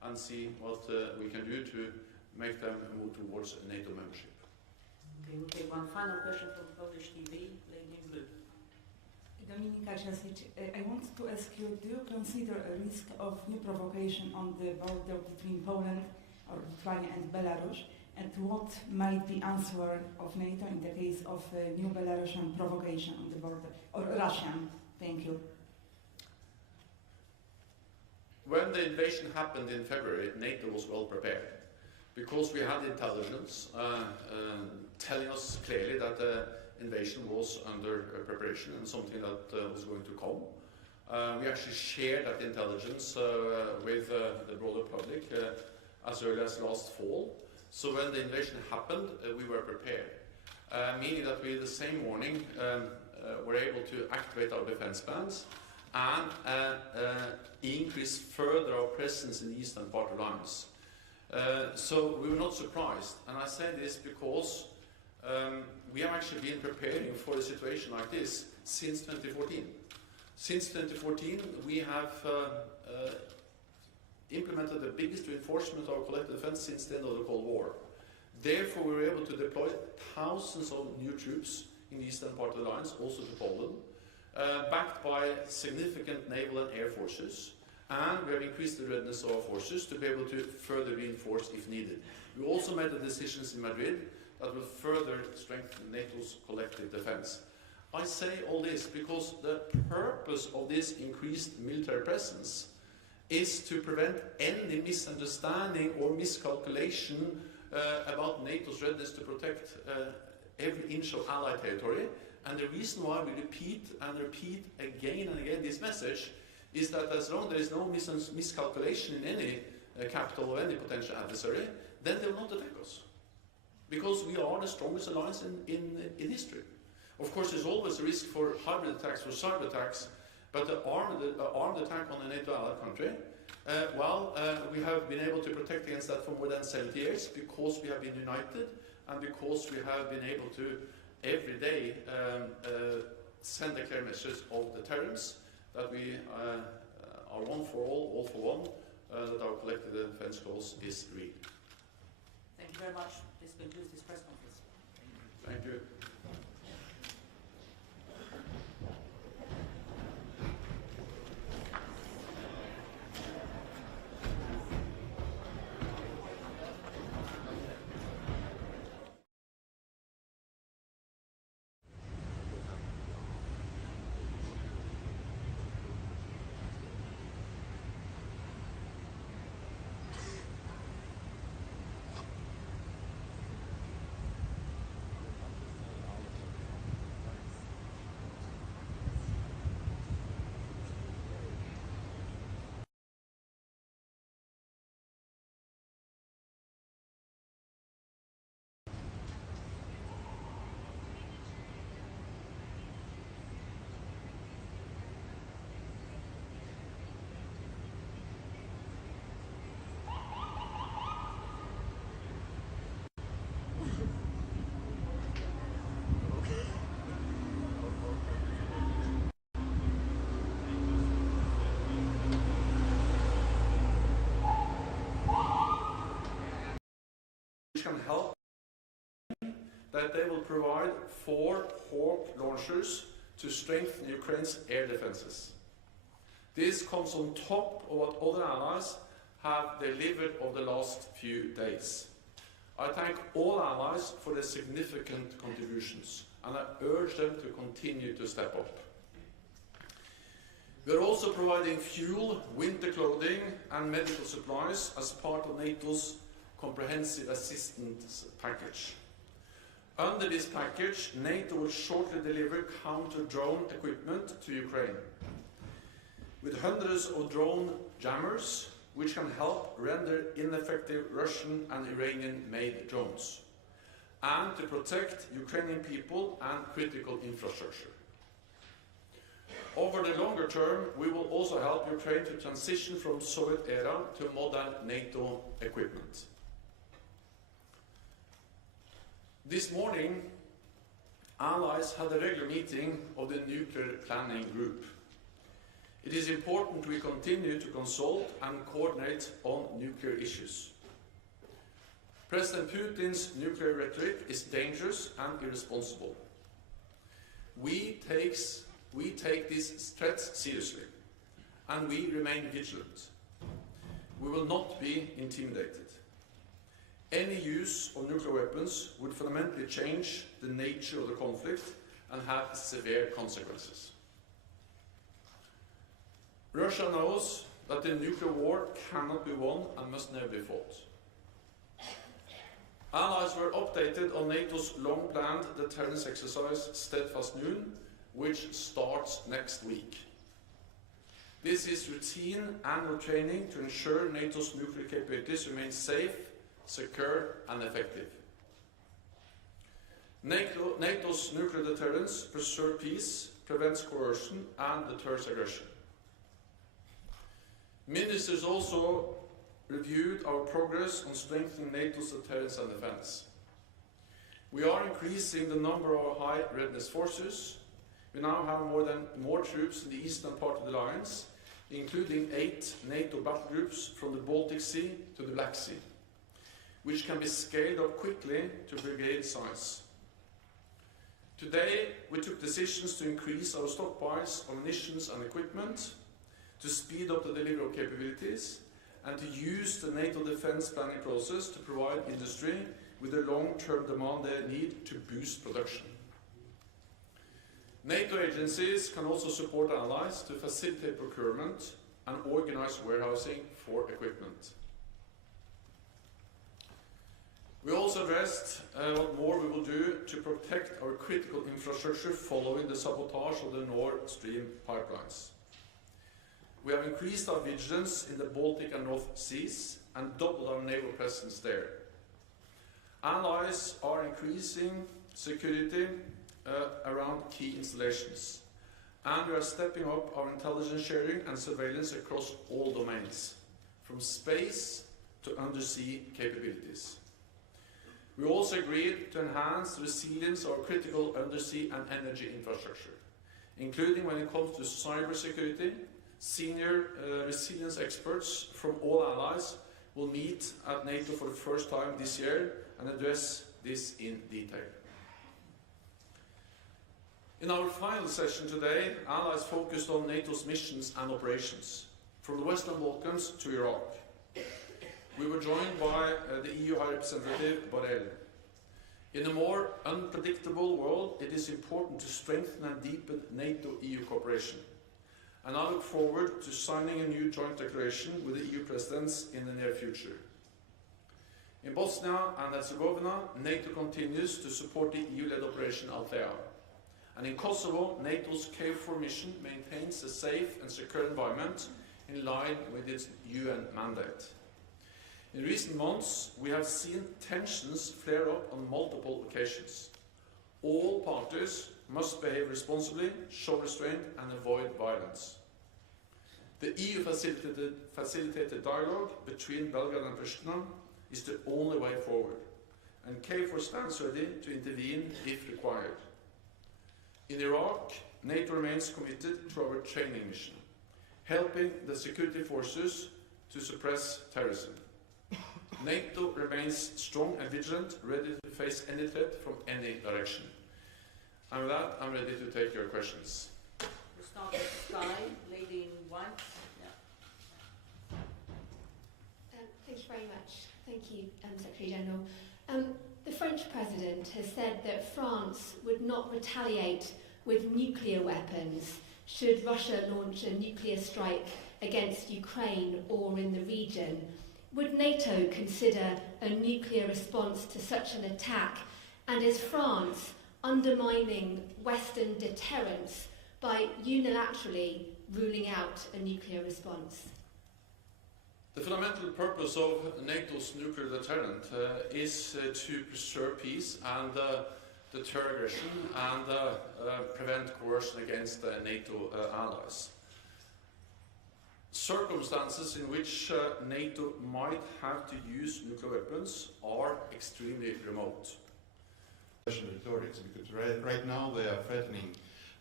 and see what we can do to make them move towards NATO membership. Okay, we'll take one final question from Polish TV, lady in blue. Dominika Jasic, I want to ask you, do you consider a risk of new provocation on the border between Poland or Lithuania and Belarus? And what might be answer of NATO in the case of a new Belarusian provocation on the border, or Russian? Thank you. When the invasion happened in February, NATO was well prepared because we had intelligence telling us clearly that the invasion was under preparation and something that was going to come. We actually shared that intelligence with the broader public as early as last fall. So when the invasion happened, we were prepared, meaning that we the same morning were able to activate our defense bands and increase further our presence in the eastern part of lines. So we were not surprised, and I say this because we have actually been preparing for a situation like this since 2014. Since 2014, we have implemented the biggest reinforcement of our collective defense since the end of the Cold War. Therefore, we were able to deploy thousands of new troops in the eastern part of the lines, also to Poland, backed by significant naval and air forces, and we have increased the readiness of our forces to be able to further reinforce if needed. We also made the decisions in Madrid that will further strengthen NATO's collective defense. I say all this because the purpose of this increased military presence is to prevent any misunderstanding or miscalculation about NATO's readiness to protect every inch of Allied territory. And the reason why we repeat and repeat again and again this message is that as long as there is no miscalculation in any capital of any potential adversary, then they will not attack us. Because we are the strongest alliance in history. Of course, there's always a risk for hybrid attacks, for cyber attacks, but the armed attack on a NATO allied country, we have been able to protect against that for more than 70 years because we have been united and because we have been able to every day send a clear message of deterrence that we are one for all for one, that our collective defense cause is real. Thank you very much. This concludes this press conference. Thank you. Can help that they will provide 4 Hawk launchers to strengthen Ukraine's air defenses. This comes on top of what other allies have delivered over the last few days. I thank all allies for their significant contributions, and I urge them to continue to step up. We are also providing fuel, winter clothing and medical supplies as part of NATO's comprehensive assistance package. Under this package, NATO will shortly deliver counter-drone equipment to Ukraine, with hundreds of drone jammers which can help render ineffective Russian and Iranian-made drones, and to protect Ukrainian people and critical infrastructure. Over the longer term, we will also help Ukraine to transition from Soviet era to modern NATO equipment. This morning, allies had a regular meeting of the nuclear planning group. It is important we continue to consult and coordinate on nuclear issues. President Putin's nuclear rhetoric is dangerous and irresponsible. We take these threats seriously, and we remain vigilant. We will not be intimidated. Any use of nuclear weapons would fundamentally change the nature of the conflict and have severe consequences. Russia knows that the nuclear war cannot be won and must never be fought. Allies were updated on NATO's long-planned deterrence exercise Steadfast Noon, which starts next week. This is routine annual training to ensure NATO's nuclear capabilities remain safe, secure and effective. NATO's nuclear deterrence preserves peace, prevents coercion and deters aggression. Ministers also reviewed our progress on strengthening NATO's deterrence and defense. We are increasing the number of our high readiness forces. We now have more troops in the eastern part of the alliance, including 8 NATO battle groups from the Baltic Sea to the Black Sea, which can be scaled up quickly to brigade size. Today, we took decisions to increase our stockpiles of munitions and equipment, to speed up the delivery of capabilities, and to use the NATO defense planning process to provide industry with the long-term demand they need to boost production. NATO agencies can also support allies to facilitate procurement and organize warehousing for equipment. We also addressed what more we will do to protect our critical infrastructure following the sabotage of the Nord Stream pipelines. We have increased our vigilance in the Baltic and North Seas and doubled our naval presence there. Allies are increasing security around key installations, and we are stepping up our intelligence sharing and surveillance across all domains, from space to undersea capabilities. We also agreed to enhance the resilience of our critical undersea and energy infrastructure, including when it comes to cybersecurity. Senior resilience experts from all allies will meet at NATO for the first time this year and address this in detail. In our final session today, allies focused on NATO's missions and operations, from the Western Balkans to Iraq. We were joined by the EU High Representative Borrell. In a more unpredictable world, it is important to strengthen and deepen NATO-EU cooperation. And I look forward to signing a new joint declaration with the EU presidents in the near future. In Bosnia and Herzegovina, NATO continues to support the EU-led Operation Althea. And in Kosovo, NATO's KFOR mission maintains a safe and secure environment in line with its UN mandate. In recent months, we have seen tensions flare up on multiple occasions. All parties must behave responsibly, show restraint and avoid violence. The EU-facilitated dialogue between Belgrade and Pristina is the only way forward, and KFOR stands ready to intervene if required. In Iraq, NATO remains committed to our training mission, helping the security forces to suppress terrorism. NATO remains strong and vigilant, ready to face any threat from any direction. And with that, I'm ready to take your questions. We'll start with Sky, lady in white. Thank you very much. Thank you, Secretary General. The French President has said that France would not retaliate with nuclear weapons should Russia launch a nuclear strike against Ukraine or in the region. Would NATO consider a nuclear response to such an attack? And is France undermining Western deterrence by unilaterally ruling out a nuclear response? The fundamental purpose of NATO's nuclear deterrent is to preserve peace and deter aggression and prevent coercion against NATO allies. Circumstances in which NATO might have to use nuclear weapons are extremely remote. Rhetorics, because right now they are threatening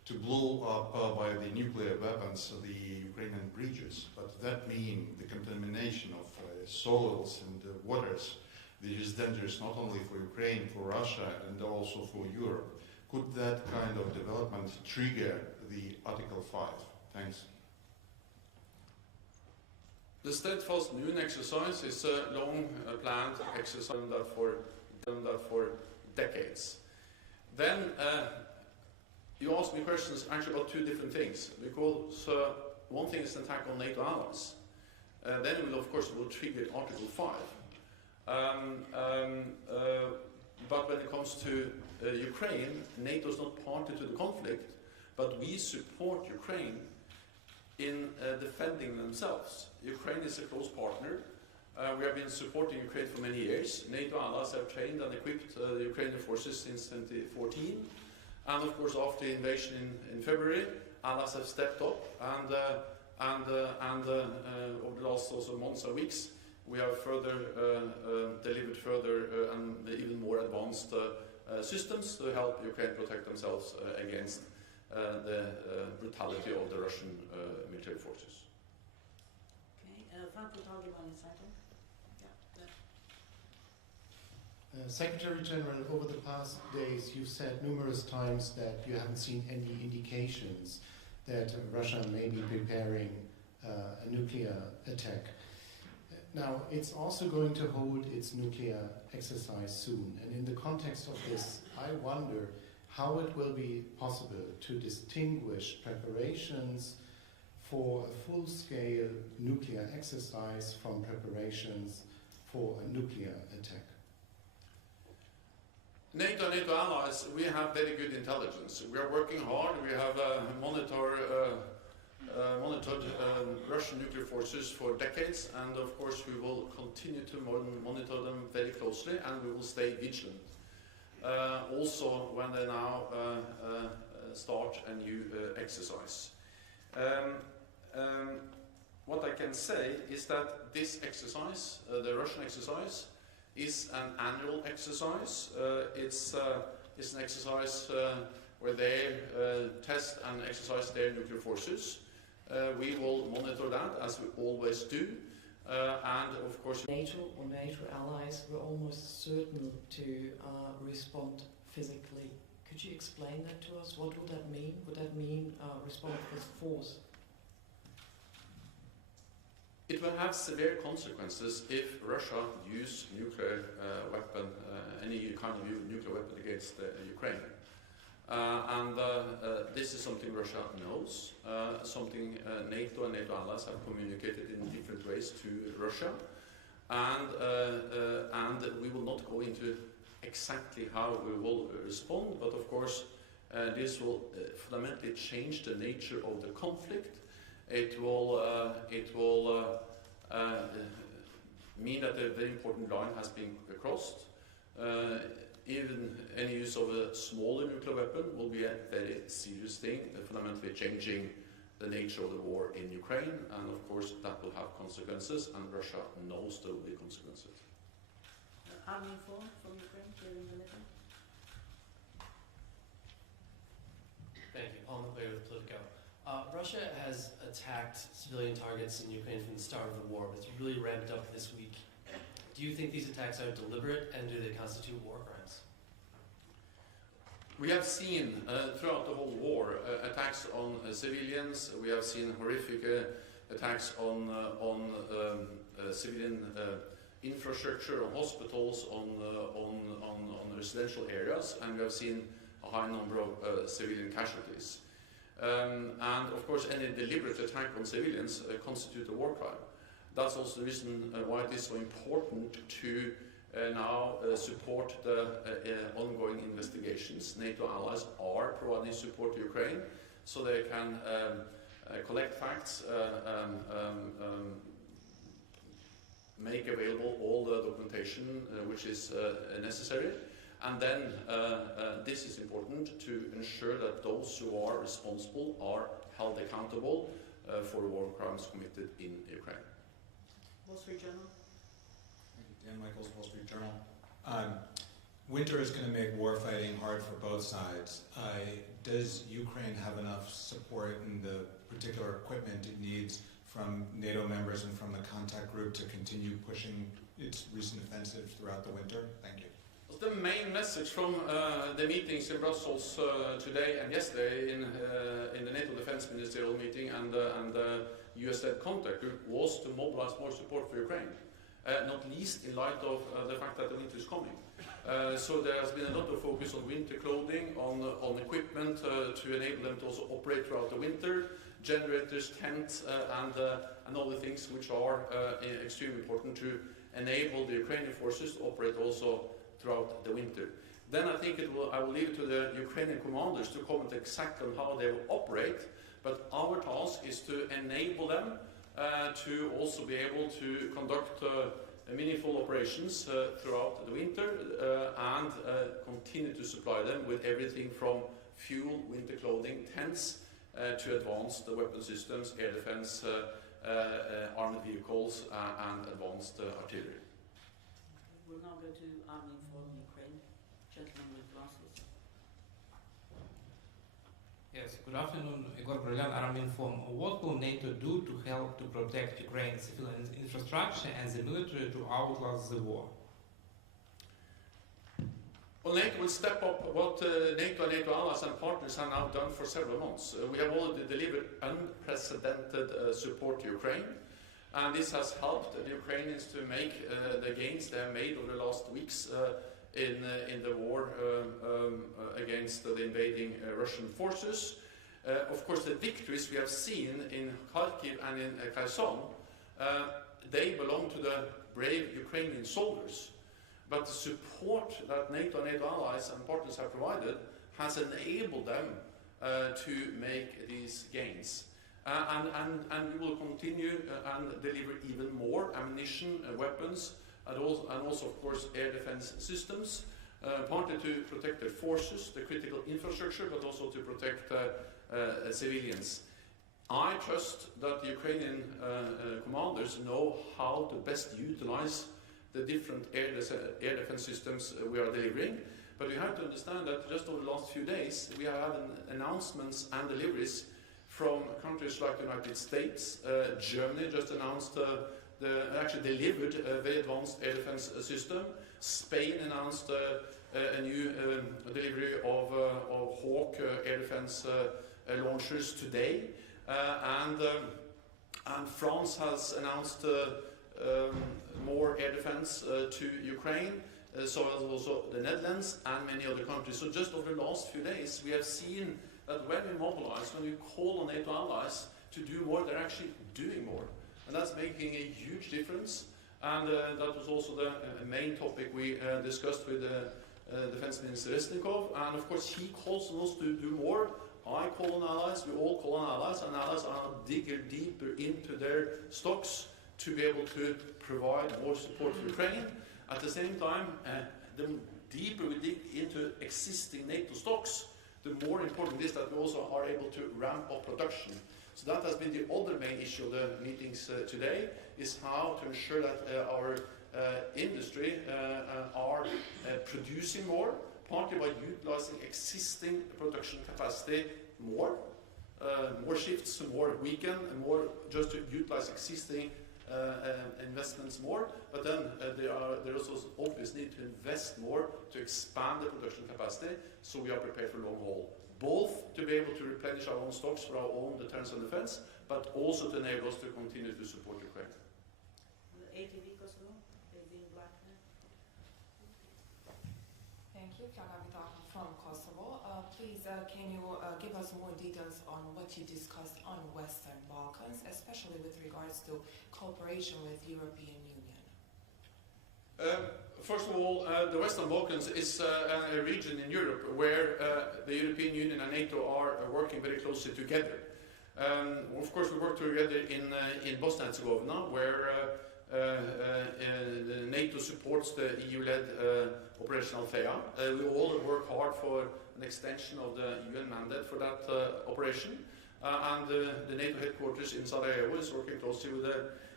to blow up by the nuclear weapons the Ukrainian bridges, but that means the contamination of soils and waters, which is dangerous not only for Ukraine, for Russia, and also for Europe. Could that kind of development trigger the Article 5? Thanks. The Steadfast Noon exercise is a long planned exercise done that for decades. Then you asked me questions actually about two different things, because one thing is an attack on NATO allies. Then it will, of course, trigger Article 5. But when it comes to Ukraine, NATO is not party to the conflict, but we support Ukraine in defending themselves. Ukraine is a close partner. We have been supporting Ukraine for many years. NATO allies have trained and equipped the Ukrainian forces since 2014. And of course, after the invasion in February, allies have stepped up, and over the last also months and weeks, we have further delivered further and even more advanced systems to help Ukraine protect themselves against the brutality of the Russian military forces. Okay, Franco Talgibani Saito. Secretary General, over the past days, you've said numerous times that you haven't seen any indications that Russia may be preparing a nuclear attack. Now, it's also going to hold its nuclear exercise soon, and in the context of this, I wonder how it will be possible to distinguish preparations for a full-scale nuclear exercise from preparations for a nuclear attack. NATO and NATO allies, we have very good intelligence. We are working hard. We have monitored Russian nuclear forces for decades, and of course we will continue to monitor them very closely, and we will stay vigilant. Also when they now start a new exercise. What I can say is that this exercise, the Russian exercise, is an annual exercise. It's an exercise where they test and exercise their nuclear forces. We will monitor that, as we always do. And of course, NATO or NATO allies were almost certain to respond physically. Could you explain that to us? What would that mean? Would that mean respond with force? it will have severe consequences if Russia use nuclear weapon, any kind of nuclear weapon against Ukraine. This is something Russia knows, something NATO and NATO allies have communicated in different ways to Russia, and we will not go into exactly how we will respond, but of course this will fundamentally change the nature of the conflict. It will mean that a very important line has been crossed. Even any use of a smaller nuclear weapon will be a very serious thing, fundamentally changing the nature of the war in Ukraine, and of course that will have consequences, and Russia knows there will be consequences. Army phone from Ukraine, during the meeting. Thank you. Paul McClary with Politico. Russia has attacked civilian targets in Ukraine from the start of the war, but it's really ramped up this week. Do you think these attacks are deliberate, and do they constitute war crimes? We have seen throughout the whole war attacks on civilians. We have seen horrific attacks on civilian infrastructure, on hospitals, on residential areas, and we have seen a high number of civilian casualties. And of course, any deliberate attack on civilians constitutes a war crime. That's also the reason why it is so important to now support the ongoing investigations. NATO allies are providing support to Ukraine so they can collect facts, make available all the documentation which is necessary. And then this is important to ensure that those who are responsible are held accountable for war crimes committed in Ukraine. Wall Street Journal. Thank you. Dan Michaels, Wall Street Journal. winter is going to make war fighting hard for both sides. Does Ukraine have enough support in the particular equipment it needs from NATO members and from the contact group to continue pushing its recent offensive throughout the winter? Thank you. The main message from the meetings in Brussels today and yesterday in the NATO Defense Ministerial meeting and the US-led contact group was to mobilize more support for Ukraine, not least in light of the fact that the winter is coming. So there has been a lot of focus on winter clothing, on equipment to enable them to also operate throughout the winter, generators, tents, and other things which are extremely important to enable the Ukrainian forces to operate also throughout the winter. Then I think I will leave it to the Ukrainian commanders to comment exactly on how they will operate, but our task is to enable them to also be able to conduct meaningful operations throughout the winter and continue to supply them with everything from fuel, winter clothing, tents, to advanced weapon systems, air defense, armored vehicles, and advanced artillery. We'll now go to Army from Ukraine. Gentleman with glasses. Yes, good afternoon, Igor Brilliant, Army Inform. What will NATO do to help to protect Ukraine's civilian infrastructure and the military to outlast the war? Well, NATO will step up what NATO and NATO allies and partners have now done for several months. We have already delivered unprecedented support to Ukraine, and this has helped the Ukrainians to make the gains they have made over the last weeks in the war against the invading Russian forces. Of course, the victories we have seen in Kharkiv and in Kherson, they belong to the brave Ukrainian soldiers. But the support that NATO and NATO allies and partners have provided has enabled them to make these gains. And we will continue and deliver even more ammunition, weapons, and also, of course, air defense systems, partly to protect their forces, the critical infrastructure, but also to protect civilians. I trust that the Ukrainian commanders know how to best utilize the different air defense systems we are delivering. But we have to understand that just over the last few days, we have had announcements and deliveries from countries like the United States. Germany just announced, actually delivered a very advanced air defense system. Spain announced a new delivery of Hawk air defense launchers today. And France has announced more air defense to Ukraine, so as also the Netherlands and many other countries. So just over the last few days, we have seen that when we mobilize, when we call on NATO allies to do more, they're actually doing more. And that's making a huge difference. And that was also the main topic we discussed with Defense Minister Resnikov. And of course, he calls on us to do more. I call on allies, we all call on allies, and allies are digging deeper into their stocks to be able to provide more support for Ukraine. At the same time, the deeper we dig into existing NATO stocks, the more important it is that we also are able to ramp up production. So that has been the other main issue of the meetings today, is how to ensure that our industry are producing more, partly by utilizing existing production capacity more shifts, more weekend, and more just to utilize existing investments more, but then there is also obvious need to invest more to expand the production capacity, so we are prepared for long haul. Both to be able to replenish our own stocks for our own deterrence and defense, but also to enable us to continue to support Ukraine. 80 vehicles ago, they've been black now. Thank you. Kiana from Kosovo. Please, can you give us more details on what you discussed on Western Balkans, especially with regards to cooperation with European Union? First of all, the Western Balkans is a region in Europe where the European Union and NATO are working very closely together. Of course, we work together in Bosnia and Herzegovina, where NATO supports the EU-led Operation Althea. We all work hard for an extension of the UN mandate for that operation. And the NATO headquarters in Sarajevo is working closely with the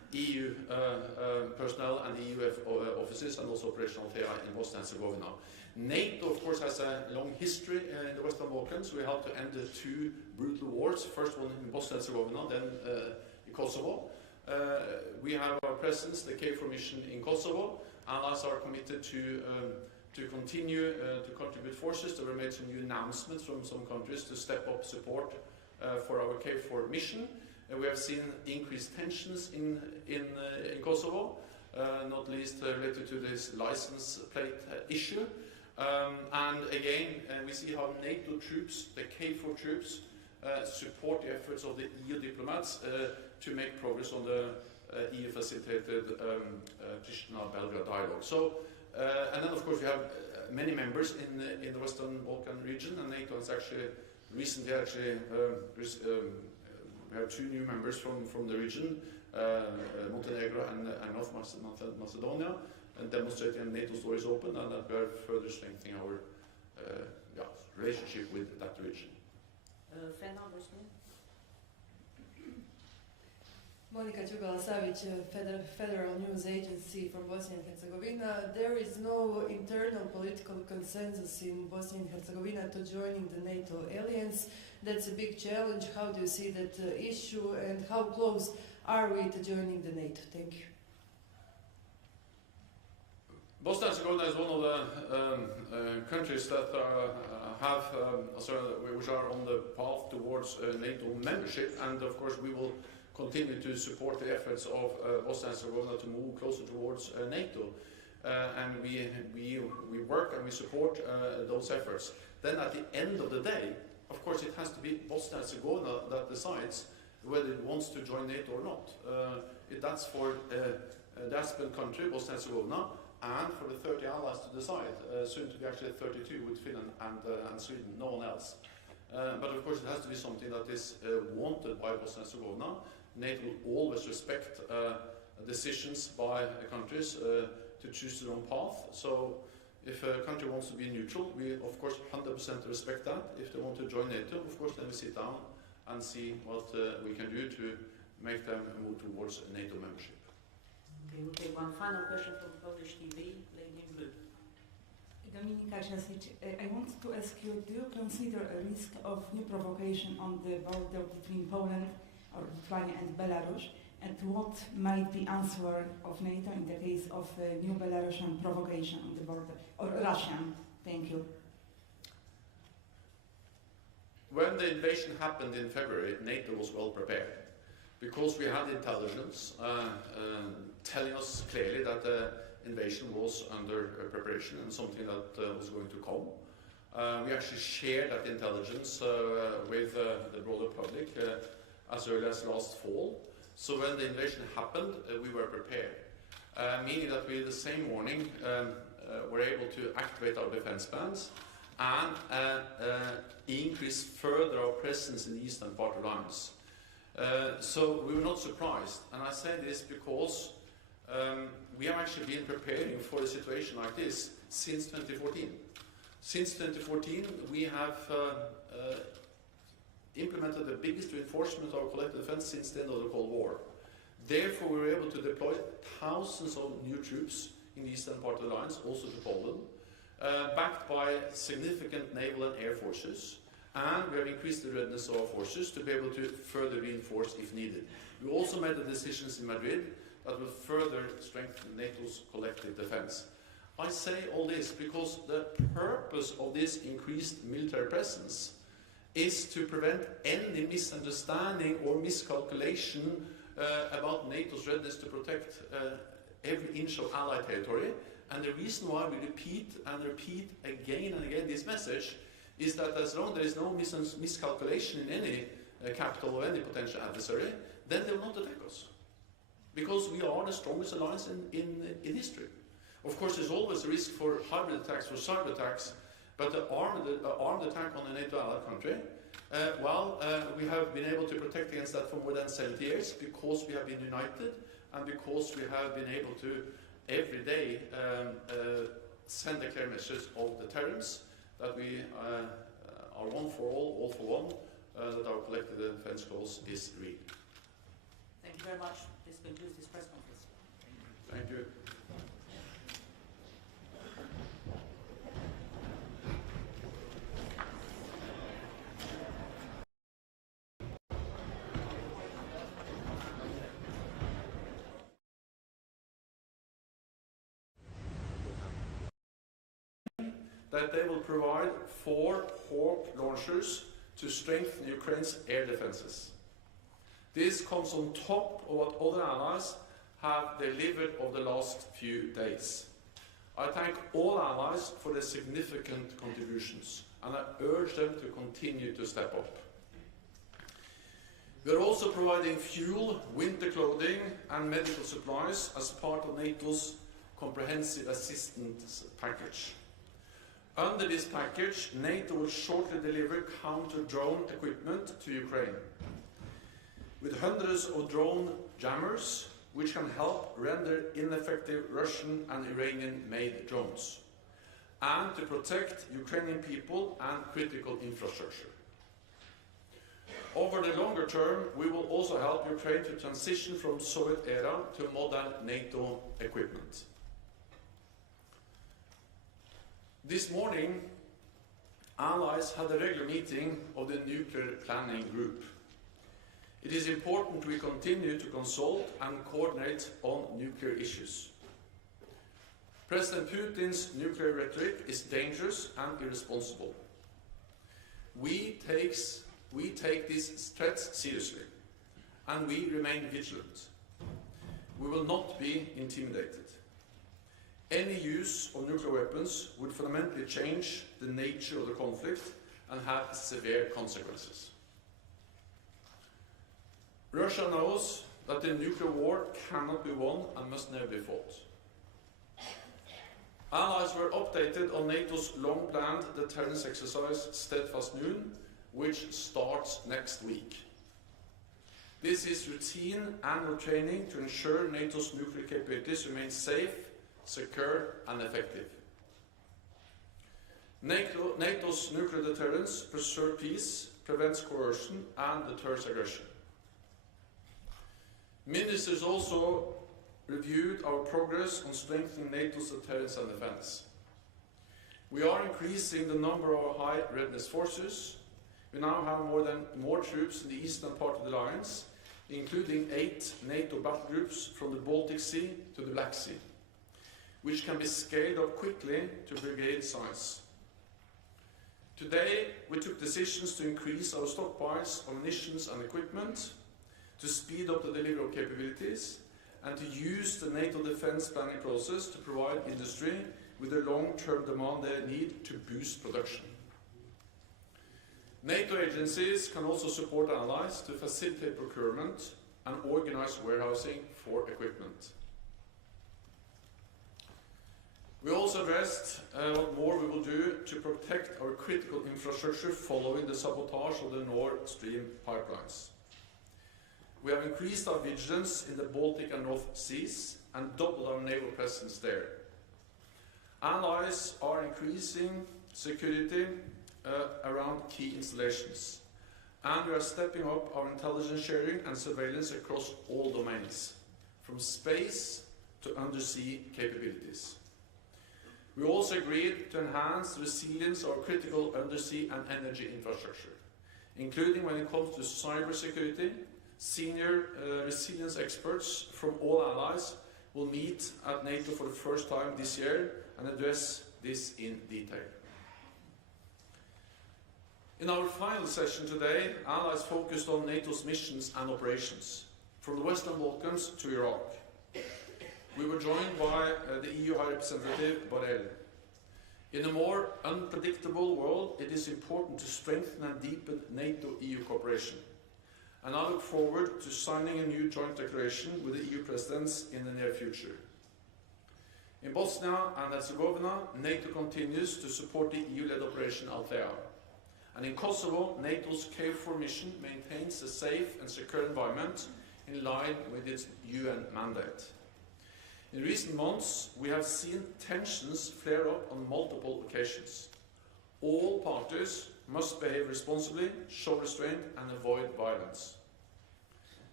EU personnel and EU offices and also operational FEA in Bosnia and Herzegovina. NATO, of course, has a long history in the Western Balkans. We helped to end the two brutal wars, first one in Bosnia and Herzegovina, then in Kosovo. We have our presence, the KFOR mission in Kosovo. Allies are committed to continue to contribute forces. There were made some new announcements from some countries to step up support for our KFOR mission. We have seen increased tensions in Kosovo, not least related to this license plate issue. And again, we see how NATO troops, the KFOR troops, support the efforts of the EU diplomats to make progress on the EU-facilitated Pristina-Belgrade dialogue. So, and then of course we have many members in the Western Balkan region, and NATO has actually recently we have two new members from the region, Montenegro and North Macedonia, and demonstrating NATO door is open, and that we are further strengthening our relationship with that region. Monika Đugala-Savić, Federal News Agency from Bosnia and Herzegovina. There is no internal political consensus in Bosnia and Herzegovina to joining the NATO alliance. That's a big challenge. How do you see that issue, and how close are we to joining the NATO? Thank you. Bosnia and Herzegovina is one of the countries that which are on the path towards NATO membership, and of course we will continue to support the efforts of Bosnia and Herzegovina to move closer towards NATO, and we work and we support those efforts. Then at the end of the day, of course, it has to be Bosnia and Herzegovina that decides whether it wants to join NATO or not. That's for the aspirant country, Bosnia and Herzegovina, and for the 30 allies to decide, soon to be actually 32 with Finland and Sweden, no one else. But of course it has to be something that is wanted by Bosnia and Herzegovina. NATO will always respect decisions by countries to choose their own path. So if a country wants to be neutral, we of course 100% respect that. If they want to join NATO, of course then we sit down and see what we can do to make them move towards NATO membership. Okay, we'll take one final question from Polish TV, lady in blue. Dominika Ciasic, I want to ask you, do you consider a risk of new provocation on the border between Poland or Lithuania and Belarus? And what might be answer of NATO in the case of a new Belarusian provocation on the border, or Russian? Thank you. When the invasion happened in February, NATO was well prepared, because we had intelligence telling us clearly that the invasion was under preparation and something that was going to come. We actually shared that intelligence with the broader public as early as last fall. So when the invasion happened, we were prepared, meaning that we the same morning were able to activate our defense plans and increase further our presence in the eastern part of the alliance. So we were not surprised, and I say this because we have actually been preparing for a situation like this since 2014. Since 2014, we have implemented the biggest reinforcement of our collective defense since the end of the Cold War. Therefore, we were able to deploy thousands of new troops in the eastern part of the alliance, also to Poland, backed by significant naval and air forces, and we have increased the readiness of our forces to be able to further reinforce if needed. We also made the decisions in Madrid that will further strengthen NATO's collective defense. I say all this because the purpose of this increased military presence is to prevent any misunderstanding or miscalculation about NATO's readiness to protect every inch of Allied territory. And the reason why we repeat again and again this message is that as long as there is no miscalculation in any capital or any potential adversary, then they will not attack us. Because we are the strongest alliance in history. Of course, there's always a risk for hybrid attacks, for cyber attacks, but the armed attack on a NATO allied country, we have been able to protect against that for more than 70 years because we have been united and because we have been able to every day send a clear message of deterrence, that we are one for all for one, that our collective defense cause is real. Thank you very much. This concludes this press conference. Thank you. That they will provide 4 Hawk launchers to strengthen Ukraine's air defenses. This comes on top of what other allies have delivered over the last few days. I thank all allies for their significant contributions, and I urge them to continue to step up. We are also providing fuel, winter clothing and medical supplies as part of NATO's comprehensive assistance package. Under this package, NATO will shortly deliver counter-drone equipment to Ukraine, with hundreds of drone jammers which can help render ineffective Russian and Iranian-made drones, and to protect Ukrainian people and critical infrastructure. Over the longer term, we will also help Ukraine to transition from Soviet era to modern NATO equipment. This morning, allies had a regular meeting of the Nuclear Planning Group. It is important we continue to consult and coordinate on nuclear issues. President Putin's nuclear rhetoric is dangerous and irresponsible. We take these threats seriously, and we remain vigilant. We will not be intimidated. Any use of nuclear weapons would fundamentally change the nature of the conflict and have severe consequences. Russia knows that the nuclear war cannot be won and must never be fought. Allies were updated on NATO's long-planned deterrence exercise Steadfast Noon, which starts next week. This is routine annual training to ensure NATO's nuclear capabilities remain safe, secure and effective. NATO's nuclear deterrence preserves peace, prevents coercion and deters aggression. Ministers also reviewed our progress on strengthening NATO's deterrence and defense. We are increasing the number of our high readiness forces. We now have more troops in the eastern part of the alliance, including 8 NATO battle groups from the Baltic Sea to the Black Sea, which can be scaled up quickly to brigade size. Today, we took decisions to increase our stockpiles of munitions and equipment, to speed up the delivery of capabilities, and to use the NATO defense planning process to provide industry with the long-term demand they need to boost production. NATO agencies can also support allies to facilitate procurement and organize warehousing for equipment. We also addressed what more we will do to protect our critical infrastructure following the sabotage of the Nord Stream pipelines. We have increased our vigilance in the Baltic and North Seas and doubled our naval presence there. Allies are increasing security around key installations, and we are stepping up our intelligence sharing and surveillance across all domains, from space to undersea capabilities. We also agreed to enhance the resilience of our critical undersea and energy infrastructure, including when it comes to cybersecurity. Senior resilience experts from all allies will meet at NATO for the first time this year and address this in detail. In our final session today, allies focused on NATO's missions and operations, from the Western Balkans to Iraq. We were joined by the EU High Representative Borrell. In a more unpredictable world, it is important to strengthen and deepen NATO-EU cooperation. And I look forward to signing a new joint declaration with the EU presidents in the near future. In Bosnia and Herzegovina, NATO continues to support the EU-led Operation Althea. And in Kosovo, NATO's KFOR mission maintains a safe and secure environment in line with its UN mandate. In recent months, we have seen tensions flare up on multiple occasions. All parties must behave responsibly, show restraint and avoid violence.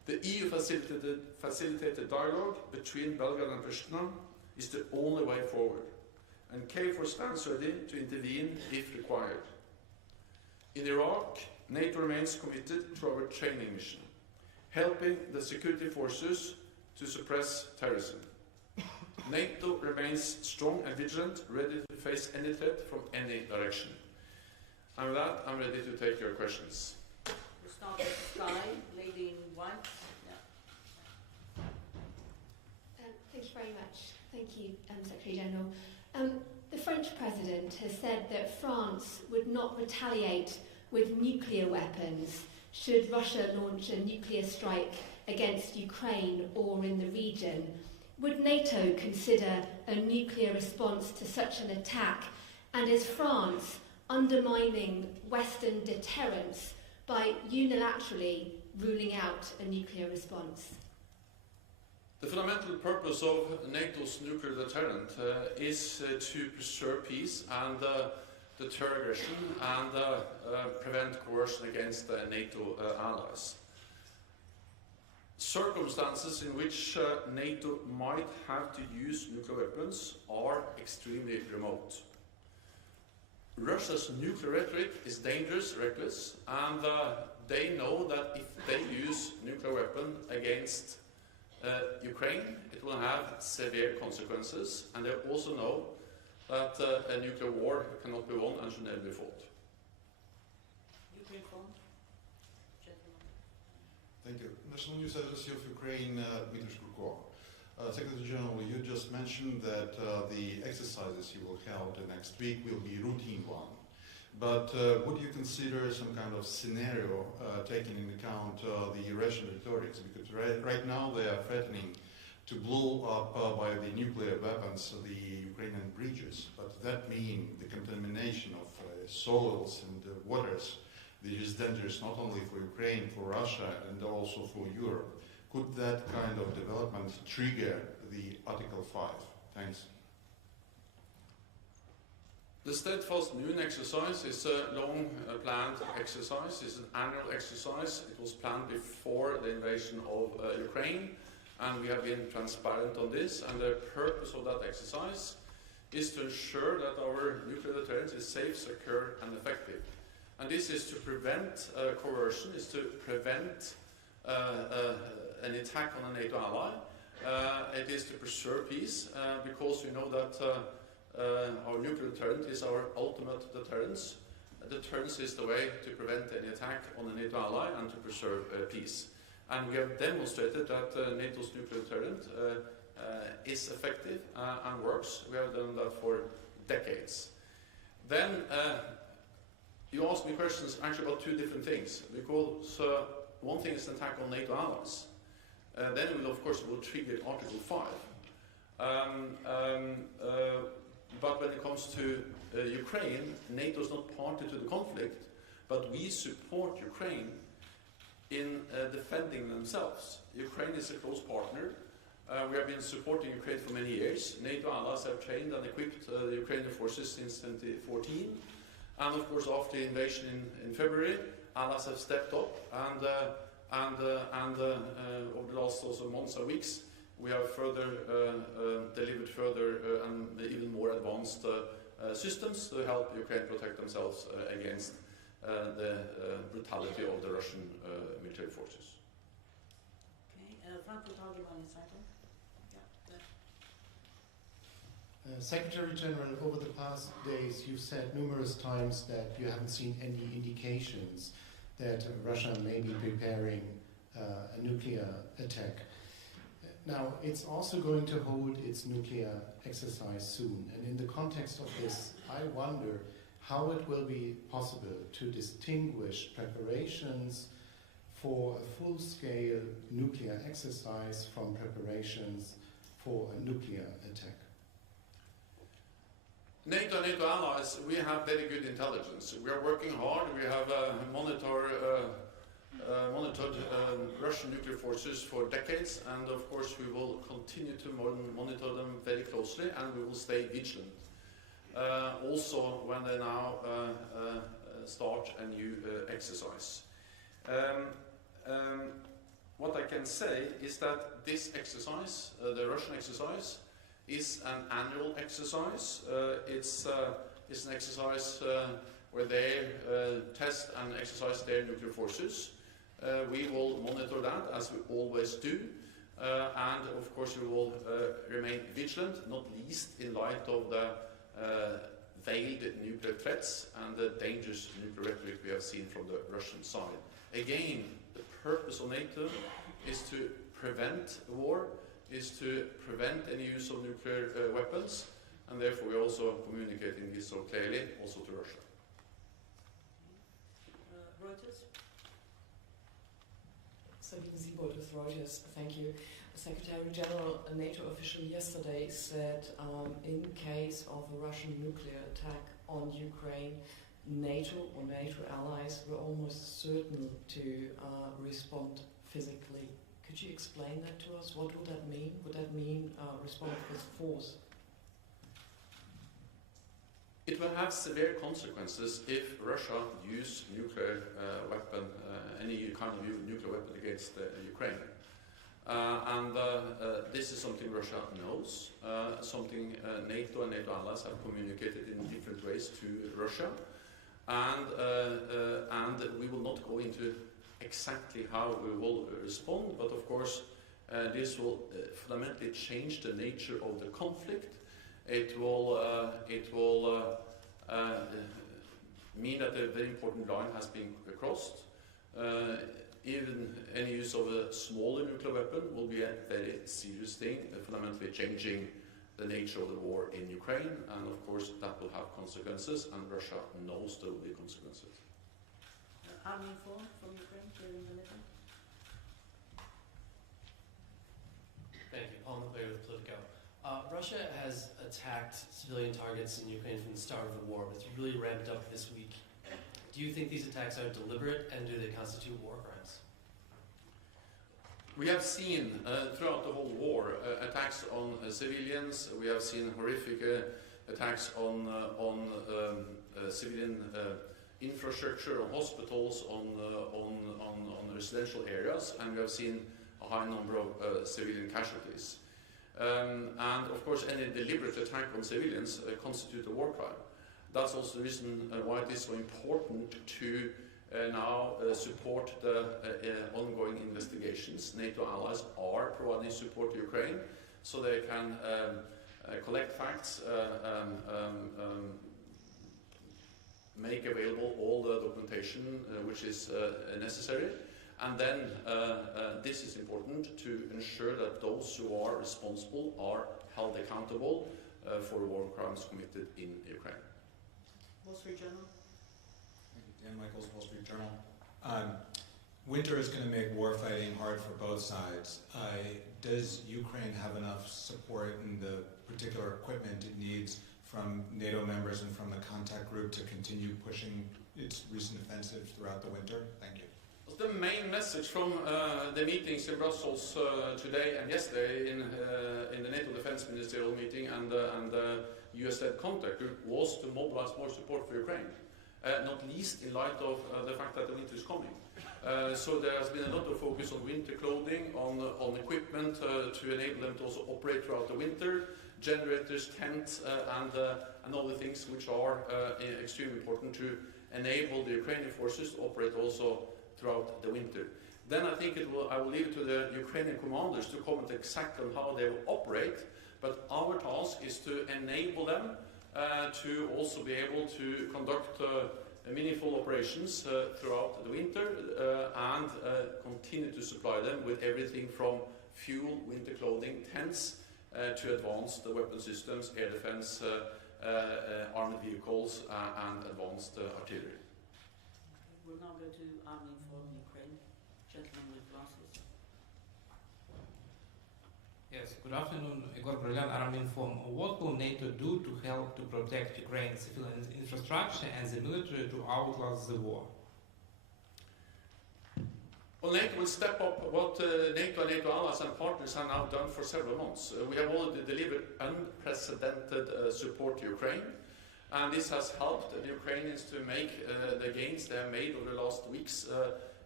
The EU facilitated dialogue between Belgrade and Pristina is the only way forward, and KFOR stands ready to intervene if required. In Iraq, NATO remains committed to our training mission, helping the security forces to suppress terrorism. NATO remains strong and vigilant, ready to face any threat from any direction. And with that, I'm ready to take your questions. We'll start with Sky, lady in white. Yeah. Thank you very much. Thank you, Secretary General. The French President has said that France would not retaliate with nuclear weapons should Russia launch a nuclear strike against Ukraine or in the region. Would NATO consider a nuclear response to such an attack? And is France undermining Western deterrence by unilaterally ruling out a nuclear response? The fundamental purpose of NATO's nuclear deterrent is to preserve peace and deter aggression and prevent coercion against NATO allies. Circumstances in which NATO might have to use nuclear weapons are extremely remote. Russia's nuclear rhetoric is dangerous, reckless, and they know that if they use nuclear weapon against Ukraine, it will have severe consequences, and they also know that a nuclear war cannot be won and should never be fought. Ukraine front. Gentlemen. Thank you. National News Agency of Ukraine, Dmitry Kurkov. Secretary General, you just mentioned that the exercises you will hold next week will be routine one. But would you consider some kind of scenario taking into account the Russian rhetorics? Because right now they are threatening to blow up by the nuclear weapons the Ukrainian bridges. But that means the contamination of soils and waters, which is dangerous not only for Ukraine, for Russia, and also for Europe. Could that kind of development trigger the Article 5? Thanks. The Steadfast Moon exercise is a long-planned exercise. It's an annual exercise. It was planned before the invasion of Ukraine, and we have been transparent on this. And the purpose of that exercise is to ensure that our nuclear deterrence is safe, secure, and effective. And this is to prevent coercion, is to prevent an attack on a NATO ally. It is to preserve peace, because we know that our nuclear deterrent is our ultimate deterrence. Deterrence is the way to prevent any attack on a NATO ally and to preserve peace. And we have demonstrated that NATO's nuclear deterrent is effective and works. We have done that for decades. Then you asked me questions actually about two different things, because one thing is an attack on NATO allies. Then it will, of course, trigger Article 5. But when it comes to Ukraine, NATO is not party to the conflict, but we support Ukraine in defending themselves. Ukraine is a close partner. We have been supporting Ukraine for many years. NATO allies have trained and equipped the Ukrainian forces since 2014. And of course, after the invasion in February, allies have stepped up, and over the last also months and weeks, we have further delivered further and even more advanced systems to help Ukraine protect themselves against the brutality of the Russian military forces. Okay, Franco Targimani, second. Yeah. Secretary General, over the past days, you've said numerous times that you haven't seen any indications that Russia may be preparing a nuclear attack. Now, it's also going to hold its nuclear exercise soon, and in the context of this, I wonder how it will be possible to distinguish preparations for a full-scale nuclear exercise from preparations for a nuclear attack. NATO and NATO allies, we have very good intelligence. We are working hard. We have monitored Russian nuclear forces for decades, and of course we will continue to monitor them very closely, and we will stay vigilant. Also when they now start a new exercise. what I can say is that this exercise, the Russian exercise, is an annual exercise. It's an exercise where they test and exercise their nuclear forces. We will monitor that, as we always do, and of course we will remain vigilant, not least in light of the veiled nuclear threats and the dangerous nuclear rhetoric we have seen from the Russian side. Again, the purpose of NATO is to prevent war, is to prevent any use of nuclear weapons, and therefore we are also communicating this so clearly also to Russia. Reuters? Sabine Siebold with Reuters, thank you. Secretary General, a NATO official yesterday said in case of a Russian nuclear attack on Ukraine, NATO or NATO allies were almost certain to respond physically. Could you explain that to us? What would that mean? Would that mean respond with force? It will have severe consequences if Russia use nuclear weapon, any kind of nuclear weapon against Ukraine. This is something Russia knows, something NATO and NATO allies have communicated in different ways to Russia, and we will not go into exactly how we will respond, but of course this will fundamentally change the nature of the conflict. It will mean that a very important line has been crossed. Even any use of a smaller nuclear weapon will be a very serious thing, fundamentally changing the nature of the war in Ukraine, and of course that will have consequences, and Russia knows there will be consequences. Army informed from Ukraine during the meeting? Thank you. Paul McClary with Politico. Russia has attacked civilian targets in Ukraine from the start of the war, but it's really ramped up this week. Do you think these attacks are deliberate, and do they constitute war crimes? We have seen throughout the whole war attacks on civilians. We have seen horrific attacks on civilian infrastructure, on hospitals, on residential areas, and we have seen a high number of civilian casualties. And of course, any deliberate attack on civilians constitutes a war crime. That's also the reason why it is so important to now support the ongoing investigations. NATO allies are providing support to Ukraine so they can collect facts, make available all the documentation which is necessary. And then this is important to ensure that those who are responsible are held accountable for war crimes committed in Ukraine. Wall Street Journal? Thank you. Dan Michaels, Wall Street Journal. Winter is going to make war fighting hard for both sides. Does Ukraine have enough support in the particular equipment it needs from NATO members and from the contact group to continue pushing its recent offensive throughout the winter? Thank you. The main message from the meetings in Brussels today and yesterday in the NATO Defense Ministerial meeting and the US-led contact group was to mobilize more support for Ukraine, not least in light of the fact that the winter is coming. So there has been a lot of focus on winter clothing, on equipment to enable them to also operate throughout the winter, generators, tents, and other things which are extremely important to enable the Ukrainian forces to operate also throughout the winter. Then I think I will leave it to the Ukrainian commanders to comment exactly on how they will operate, but our task is to enable them to also be able to conduct meaningful operations throughout the winter and continue to supply them with everything from fuel, winter clothing, tents, to advanced weapon systems, air defense, armored vehicles, and advanced artillery. We'll now go to Army Inform Ukraine. Gentleman with glasses. Yes, good afternoon. Igor Brilliant, Army Inform. What will NATO do to help to protect Ukraine's civilian infrastructure and the military to outlast the war? Well, NATO will step up what NATO and NATO allies and partners have now done for several months. We have already delivered unprecedented support to Ukraine, and this has helped the Ukrainians to make the gains they have made over the last weeks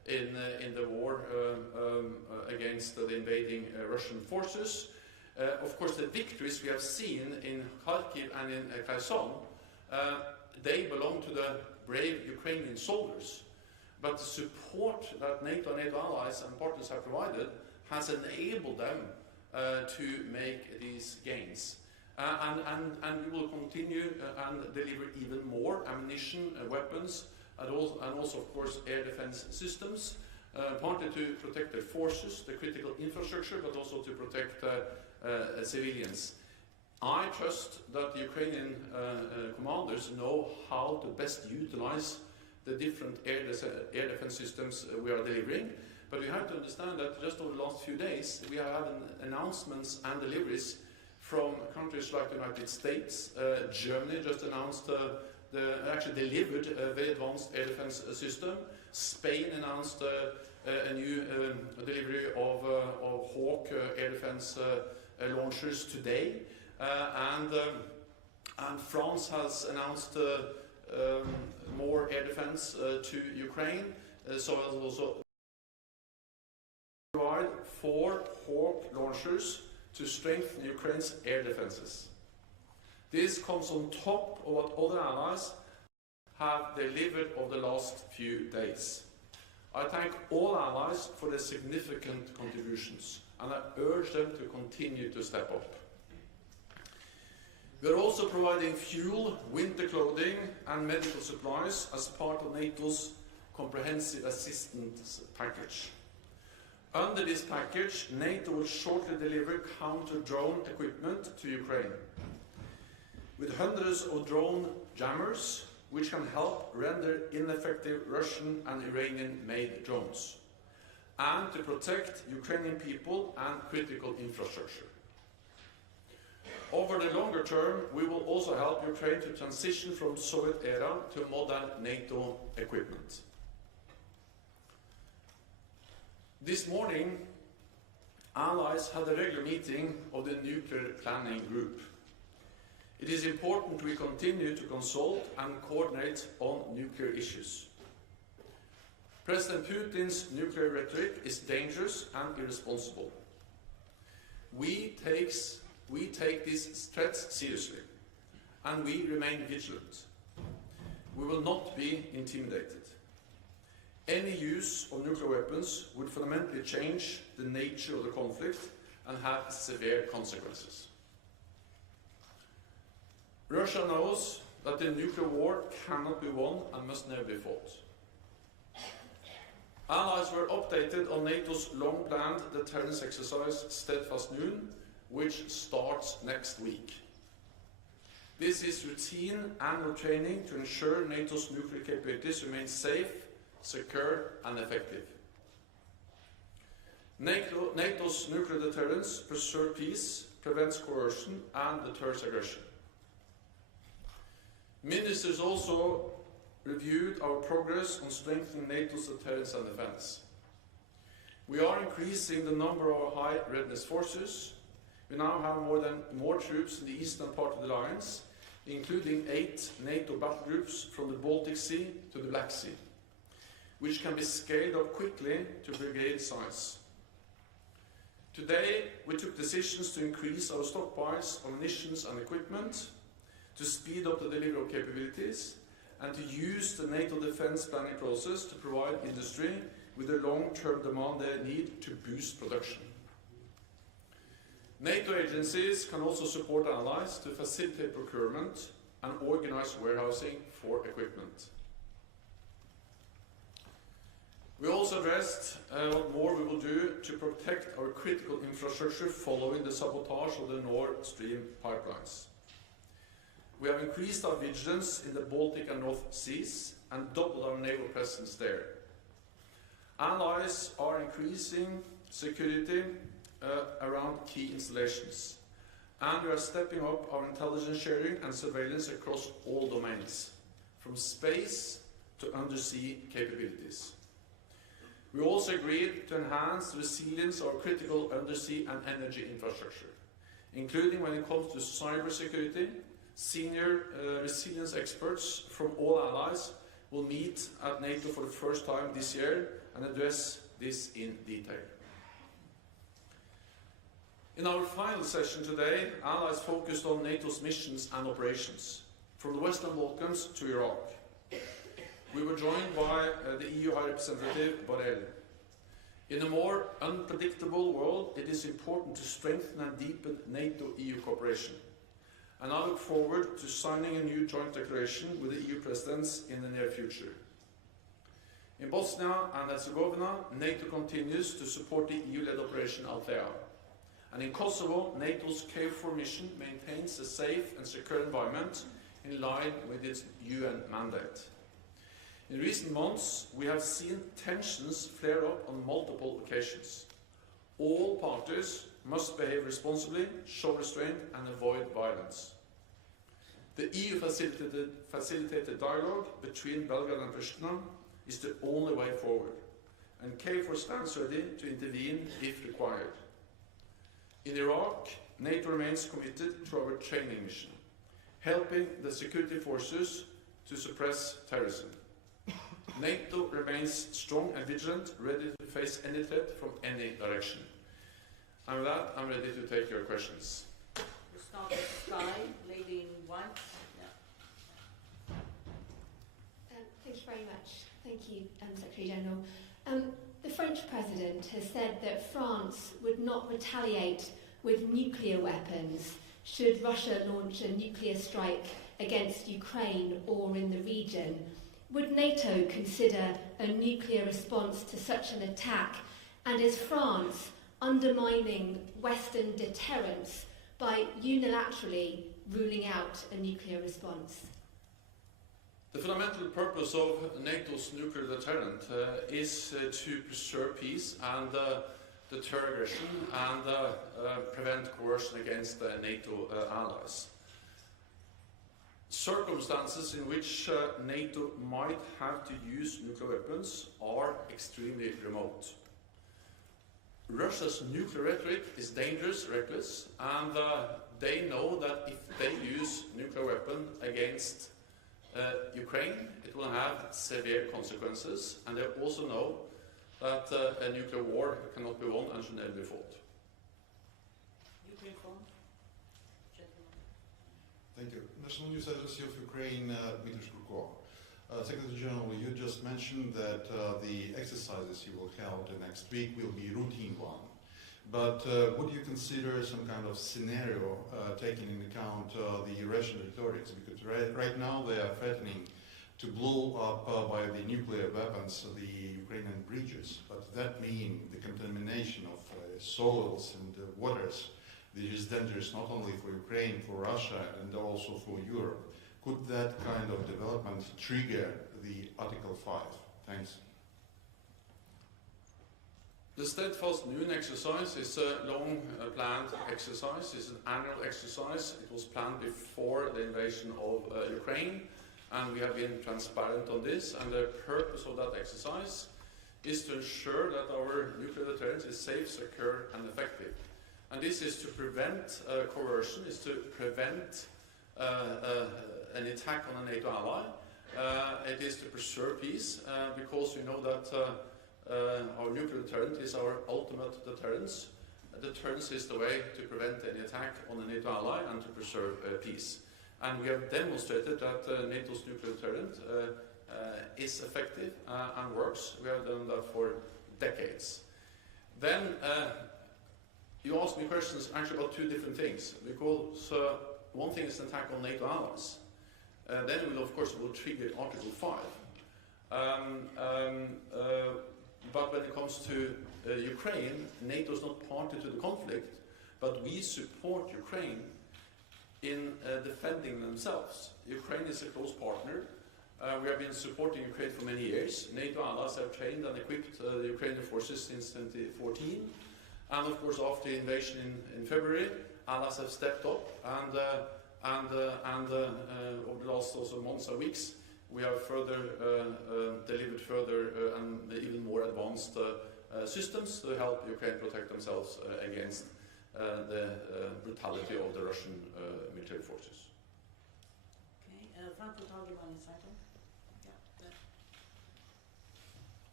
in the war against the invading Russian forces. Of course, the victories we have seen in Kharkiv and in Kherson, they belong to the brave Ukrainian soldiers. But the support that NATO and NATO allies and partners have provided has enabled them to make these gains. And we will continue and deliver even more ammunition, weapons, and also, of course, air defense systems, partly to protect their forces, the critical infrastructure, but also to protect civilians. I trust that the Ukrainian commanders know how to best utilize the different air defense systems we are delivering. But we have to understand that just over the last few days, we have had announcements and deliveries from countries like the United States. Germany just announced, actually delivered a very advanced air defense system. Spain announced a new delivery of Hawk air defense launchers today. And France has announced more air defense to Ukraine. So it will also provide 4 Hawk launchers to strengthen Ukraine's air defenses. This comes on top of what other allies have delivered over the last few days. I thank all allies for their significant contributions, and I urge them to continue to step up. We are also providing fuel, winter clothing and medical supplies as part of NATO's comprehensive assistance package. Under this package, NATO will shortly deliver counter-drone equipment to Ukraine, with hundreds of drone jammers which can help render ineffective Russian and Iranian-made drones, and to protect Ukrainian people and critical infrastructure. Over the longer term, we will also help Ukraine to transition from Soviet era to modern NATO equipment. This morning, allies had a regular meeting of the Nuclear Planning Group. It is important we continue to consult and coordinate on nuclear issues. President Putin's nuclear rhetoric is dangerous and irresponsible. We take these threats seriously, and we remain vigilant. We will not be intimidated. Any use of nuclear weapons would fundamentally change the nature of the conflict and have severe consequences. Russia knows that the nuclear war cannot be won and must never be fought. Allies were updated on NATO's long-planned deterrence exercise Steadfast Noon, which starts next week. This is routine annual training to ensure NATO's nuclear capabilities remain safe, secure and effective. NATO's nuclear deterrence preserves peace, prevents coercion and deters aggression. Ministers also reviewed our progress on strengthening NATO's deterrence and defense. We are increasing the number of our high readiness forces. We now have more troops in the eastern part of the alliance, including 8 NATO battle groups from the Baltic Sea to the Black Sea, which can be scaled up quickly to brigade size. Today, we took decisions to increase our stockpiles of munitions and equipment, to speed up the delivery of capabilities, and to use the NATO defense planning process to provide industry with the long-term demand they need to boost production. NATO agencies can also support allies to facilitate procurement and organize warehousing for equipment. We also addressed what more we will do to protect our critical infrastructure following the sabotage of the Nord Stream pipelines. We have increased our vigilance in the Baltic and North Seas and doubled our naval presence there. Allies are increasing security around key installations, and we are stepping up our intelligence sharing and surveillance across all domains, from space to undersea capabilities. We also agreed to enhance the resilience of our critical undersea and energy infrastructure, including when it comes to cybersecurity. Senior resilience experts from all allies will meet at NATO for the first time this year and address this in detail. In our final session today, allies focused on NATO's missions and operations, from the Western Balkans to Iraq. We were joined by the EU High Representative Borrell. In a more unpredictable world, it is important to strengthen and deepen NATO-EU cooperation. And I look forward to signing a new joint declaration with the EU presidents in the near future. In Bosnia and Herzegovina, NATO continues to support the EU-led Operation Althea. And in Kosovo, NATO's KFOR mission maintains a safe and secure environment in line with its UN mandate. In recent months, we have seen tensions flare up on multiple occasions. All parties must behave responsibly, show restraint, and avoid violence. The EU facilitated dialogue between Belgrade and Pristina is the only way forward, and KFOR stands ready to intervene if required. In Iraq, NATO remains committed to our training mission, helping the security forces to suppress terrorism. NATO remains strong and vigilant, ready to face any threat from any direction. And with that, I'm ready to take your questions. We start with Sky, lady in white. Thank you very much. Thank you, Secretary General. The French President has said that France would not retaliate with nuclear weapons should Russia launch a nuclear strike against Ukraine or in the region. Would NATO consider a nuclear response to such an attack? And is France undermining Western deterrence by unilaterally ruling out a nuclear response? The fundamental purpose of NATO's nuclear deterrent is to preserve peace and deter aggression and prevent coercion against NATO allies. Circumstances in which NATO might have to use nuclear weapons are extremely remote. Russia's nuclear rhetoric is dangerous, reckless, and they know that if they use nuclear weapon against Ukraine, it will have severe consequences, and they also know that a nuclear war cannot be won and should never be fought. Ukraine phone. Gentlemen. Thank you. National News Agency of Ukraine, Dmitry Shkurko. Secretary General, you just mentioned that the exercises you will hold next week will be routine one. But would you consider some kind of scenario taking into account the Russian rhetorics? Because right now they are threatening to blow up by the nuclear weapons the Ukrainian bridges. But that means the contamination of soils and waters, which is dangerous not only for Ukraine, for Russia, and also for Europe. Could that kind of development trigger the Article 5? Thanks. The Steadfast Noon exercise is a long planned exercise. It's an annual exercise. It was planned before the invasion of Ukraine, and we have been transparent on this. And the purpose of that exercise is to ensure that our nuclear deterrence is safe, secure, and effective. And this is to prevent coercion, is to prevent an attack on a NATO ally. It is to preserve peace, because we know that our nuclear deterrent is our ultimate deterrence. Deterrence is the way to prevent any attack on a NATO ally and to preserve peace. And we have demonstrated that NATO's nuclear deterrent is effective and works. We have done that for decades. Then you asked me questions actually about two different things, because one thing is an attack on NATO allies. Then it will, of course, trigger Article 5. But when it comes to Ukraine, NATO is not party to the conflict, but we support Ukraine in defending themselves. Ukraine is a close partner. We have been supporting Ukraine for many years. NATO allies have trained and equipped the Ukrainian forces since 2014. And of course, after the invasion in February, allies have stepped up, and over the last also months and weeks, we have further delivered further and even more advanced systems to help Ukraine protect themselves against the brutality of the Russian military forces. Okay, Frankfurt Allgemeine Zeitung. Yeah,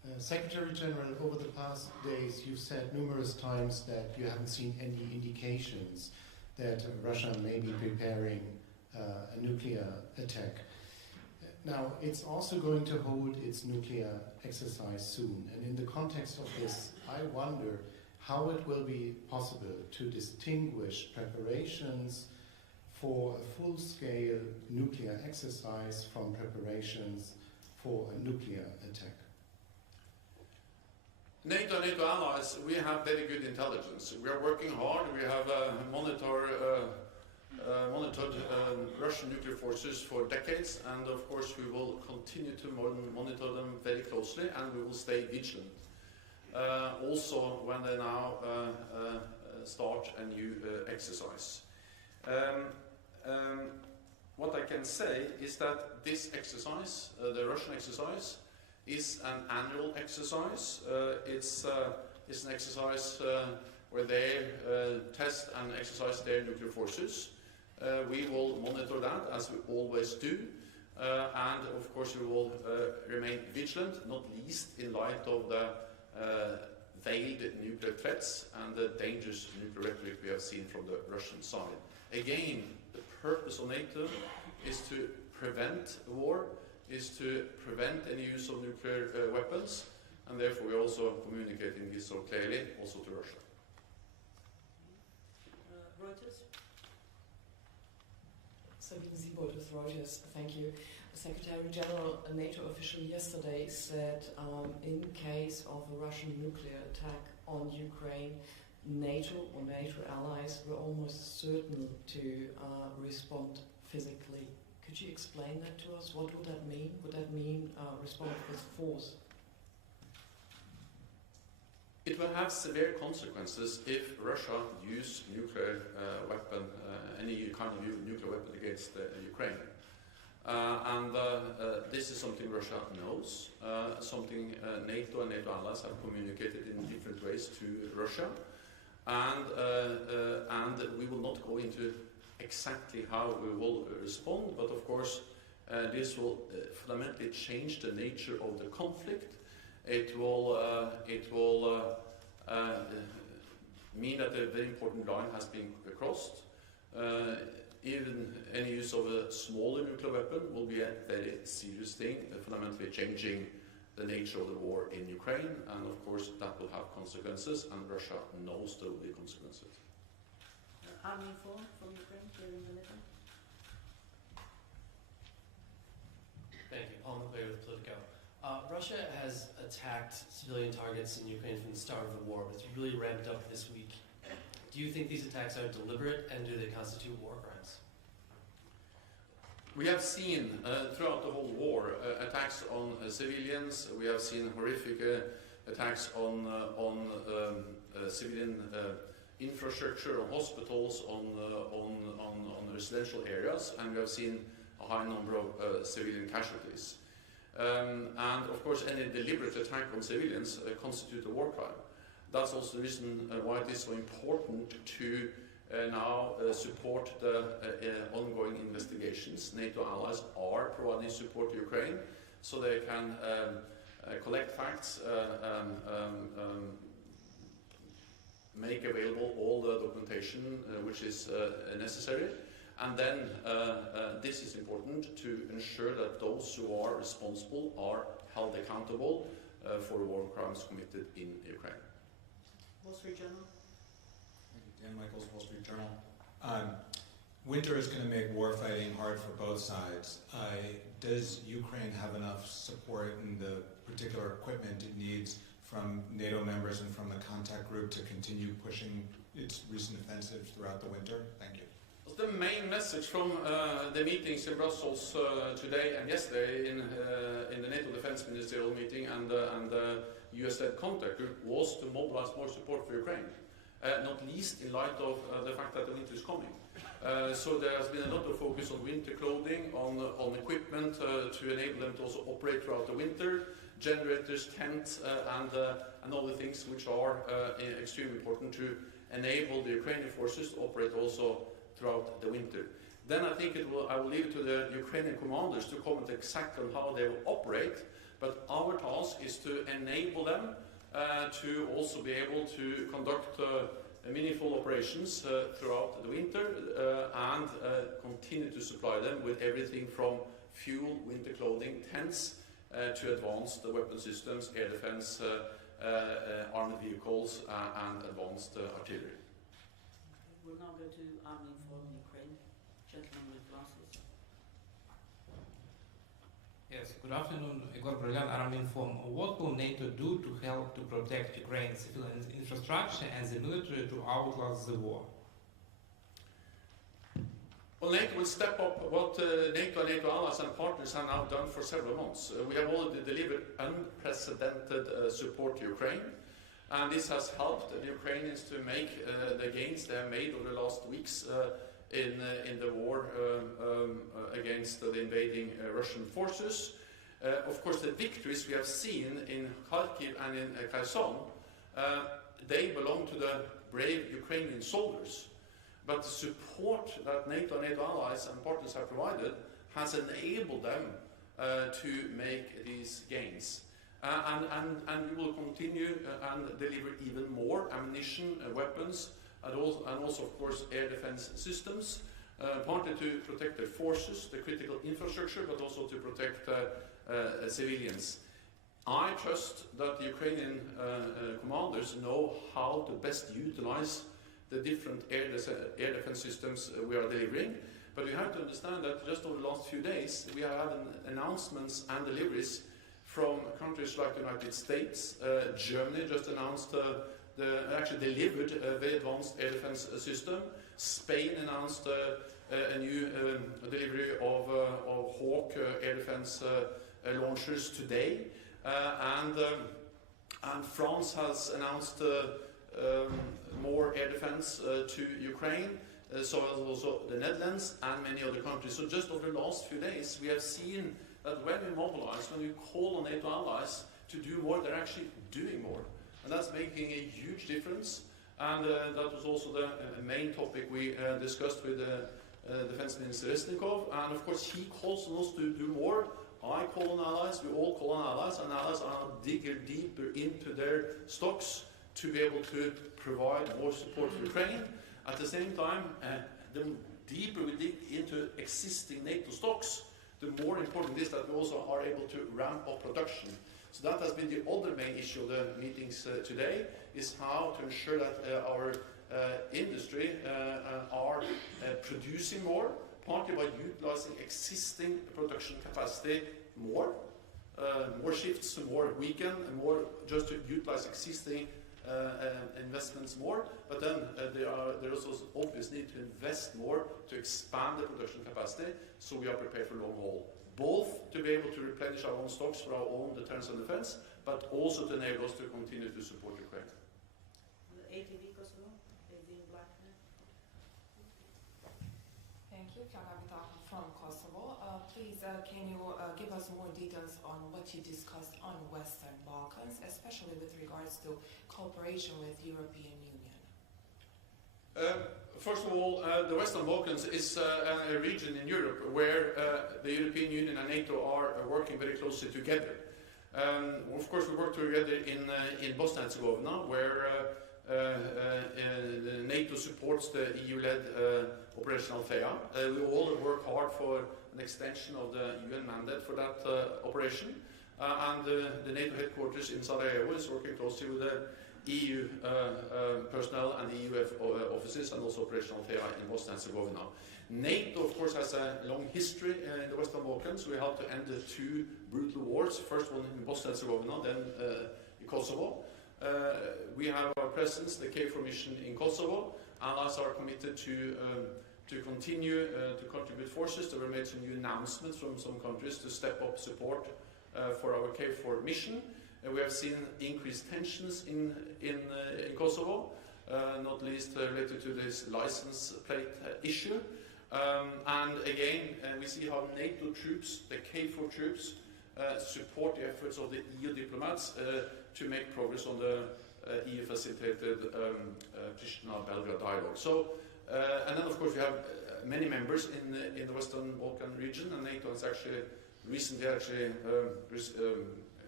Secretary General, over the past days, you've said numerous times that you haven't seen any indications that Russia may be preparing a nuclear attack. Now, it's also going to hold its nuclear exercise soon, and in the context of this, I wonder how it will be possible to distinguish preparations for a full-scale nuclear exercise from preparations for a nuclear attack. NATO and NATO allies, we have very good intelligence. We are working hard. We have monitored Russian nuclear forces for decades, and of course we will continue to monitor them very closely, and we will stay vigilant. Also when they now start a new exercise. What I can say is that this exercise, the Russian exercise, is an annual exercise. It's an exercise where they test and exercise their nuclear forces. We will monitor that, as we always do, and of course we will remain vigilant, not least in light of the veiled nuclear threats and the dangerous nuclear rhetoric we have seen from the Russian side. Again, the purpose of NATO is to prevent war, is to prevent any use of nuclear weapons, and therefore we are also communicating this so clearly also to Russia. Reuters? Sabine Siebold with Reuters, thank you. Secretary General, a NATO official yesterday said in case of a Russian nuclear attack on Ukraine, NATO or NATO allies were almost certain to respond physically. Could you explain that to us? What would that mean? Would that mean respond with force? It will have severe consequences if Russia uses nuclear weapon, any kind of nuclear weapon against Ukraine. This is something Russia knows, something NATO and NATO allies have communicated in different ways to Russia, and we will not go into exactly how we will respond, but of course this will fundamentally change the nature of the conflict. It will mean that a very important line has been crossed. Even any use of a smaller nuclear weapon will be a very serious thing, fundamentally changing the nature of the war in Ukraine, and of course that will have consequences, and Russia knows there will be consequences. Army informed from Ukraine during the meeting? Thank you. Paul McClay with Politico. Russia has attacked civilian targets in Ukraine from the start of the war, but it's really ramped up this week. Do you think these attacks are deliberate, and do they constitute war crimes? We have seen throughout the whole war attacks on civilians. We have seen horrific attacks on civilian infrastructure, on hospitals, on residential areas, and we have seen a high number of civilian casualties. And of course any deliberate attack on civilians constitute a war crime. That's also the reason why it is so important to now support the ongoing investigations. NATO allies are providing support to Ukraine so they can collect facts, make available all the documentation which is necessary, and then this is important to ensure that those who are responsible are held accountable for war crimes committed in Ukraine. Wall Street Journal? Thank you. Dan Michaels, Wall Street Journal. Winter is going to make war fighting hard for both sides. Does Ukraine have enough support in the particular equipment it needs from NATO members and from the contact group to continue pushing its recent offensives throughout the winter? Thank you. The main message from the meetings in Brussels today and yesterday in the NATO Defense Ministerial meeting and the US-led contact group was to mobilize more support for Ukraine, not least in light of the fact that the winter is coming. So there has been a lot of focus on winter clothing, on equipment to enable them to also operate throughout the winter, generators, tents, and other things which are extremely important to enable the Ukrainian forces to operate also throughout the winter. Then I think I will leave it to the Ukrainian commanders to comment exactly on how they will operate, But our task is to enable them to also be able to conduct meaningful operations throughout the winter and continue to supply them with everything from fuel, winter clothing, tents, to advanced weapon systems, air defense, armored vehicles, and advanced artillery. We'll now go to Army from Ukraine. Gentleman with glasses. Yes, good afternoon, Igor Brilliant, Arminform. What will NATO do to help to protect Ukraine's civilian infrastructure and the military to outlast the war? Well, NATO will step up what NATO and NATO allies and partners have now done for several months. We have already delivered unprecedented support to Ukraine, and this has helped the Ukrainians to make the gains they have made over the last weeks in the war against the invading Russian forces. Of course, the victories we have seen in Kharkiv and in Kherson, they belong to the brave Ukrainian soldiers. But the support that NATO and NATO allies and partners have provided has enabled them to make these gains. And we will continue and deliver even more ammunition, weapons, and also, of course, air defense systems, partly to protect their forces, the critical infrastructure, but also to protect civilians. I trust that the Ukrainian commanders know how to best utilize the different air defense systems we are delivering. But we have to understand that just over the last few days, we have had announcements and deliveries from countries like the United States. Germany just announced actually delivered a very advanced air defense system. Spain announced a new delivery of Hawk air defense launchers today. And France has announced more air defense to Ukraine, so as also the Netherlands and many other countries. So just over the last few days, we have seen that when we mobilize, when we call on NATO allies to do more, they're actually doing more. And that's making a huge difference. And that was also the main topic we discussed with Defense Minister Resnikov. And of course, he calls on us to do more. I call on allies, we all call on allies, and allies are digging deeper into their stocks to be able to provide more support for Ukraine. At the same time, the deeper we dig into existing NATO stocks, the more important it is that we also are able to ramp up production. So that has been the other main issue of the meetings today, is how to ensure that our industry are producing more, partly by utilizing existing production capacity more shifts, more weekend, and more just to utilize existing investments more, but then there is also obvious need to invest more to expand the production capacity, so we are prepared for long haul. Both to be able to replenish our own stocks for our own deterrence and defense, but also to enable us to continue to support Ukraine. The ATV Kosovo, ATV in black. Thank you, from Kosovo. Please, can you give us more details on what you discussed on Western Balkans, especially with regards to cooperation with European Union? First of all, the Western Balkans is a region in Europe where the European Union and NATO are working very closely together. Of course, we work together in Bosnia and Herzegovina, where NATO supports the EU-led Operation Althea. We all work hard for an extension of the UN mandate for that operation. And the NATO headquarters in Sarajevo is working closely with the EU personnel and the EU offices, and also Operation Althea in Bosnia and Herzegovina. NATO, of course, has a long history in the Western Balkans. We helped to end the two brutal wars, first one in Bosnia and Herzegovina, then in Kosovo. We have our presence, the KFOR mission in Kosovo. Allies are committed to continue to contribute forces. There were made some new announcements from some countries to step up support for our KFOR mission. We have seen increased tensions in Kosovo, not least related to this license plate issue. And again, we see how NATO troops, the KFOR troops, support the efforts of the EU diplomats to make progress on the EU-facilitated Pristina-Belgrade dialogue. So, and then of course we have many members in the Western Balkan region, and NATO has actually recently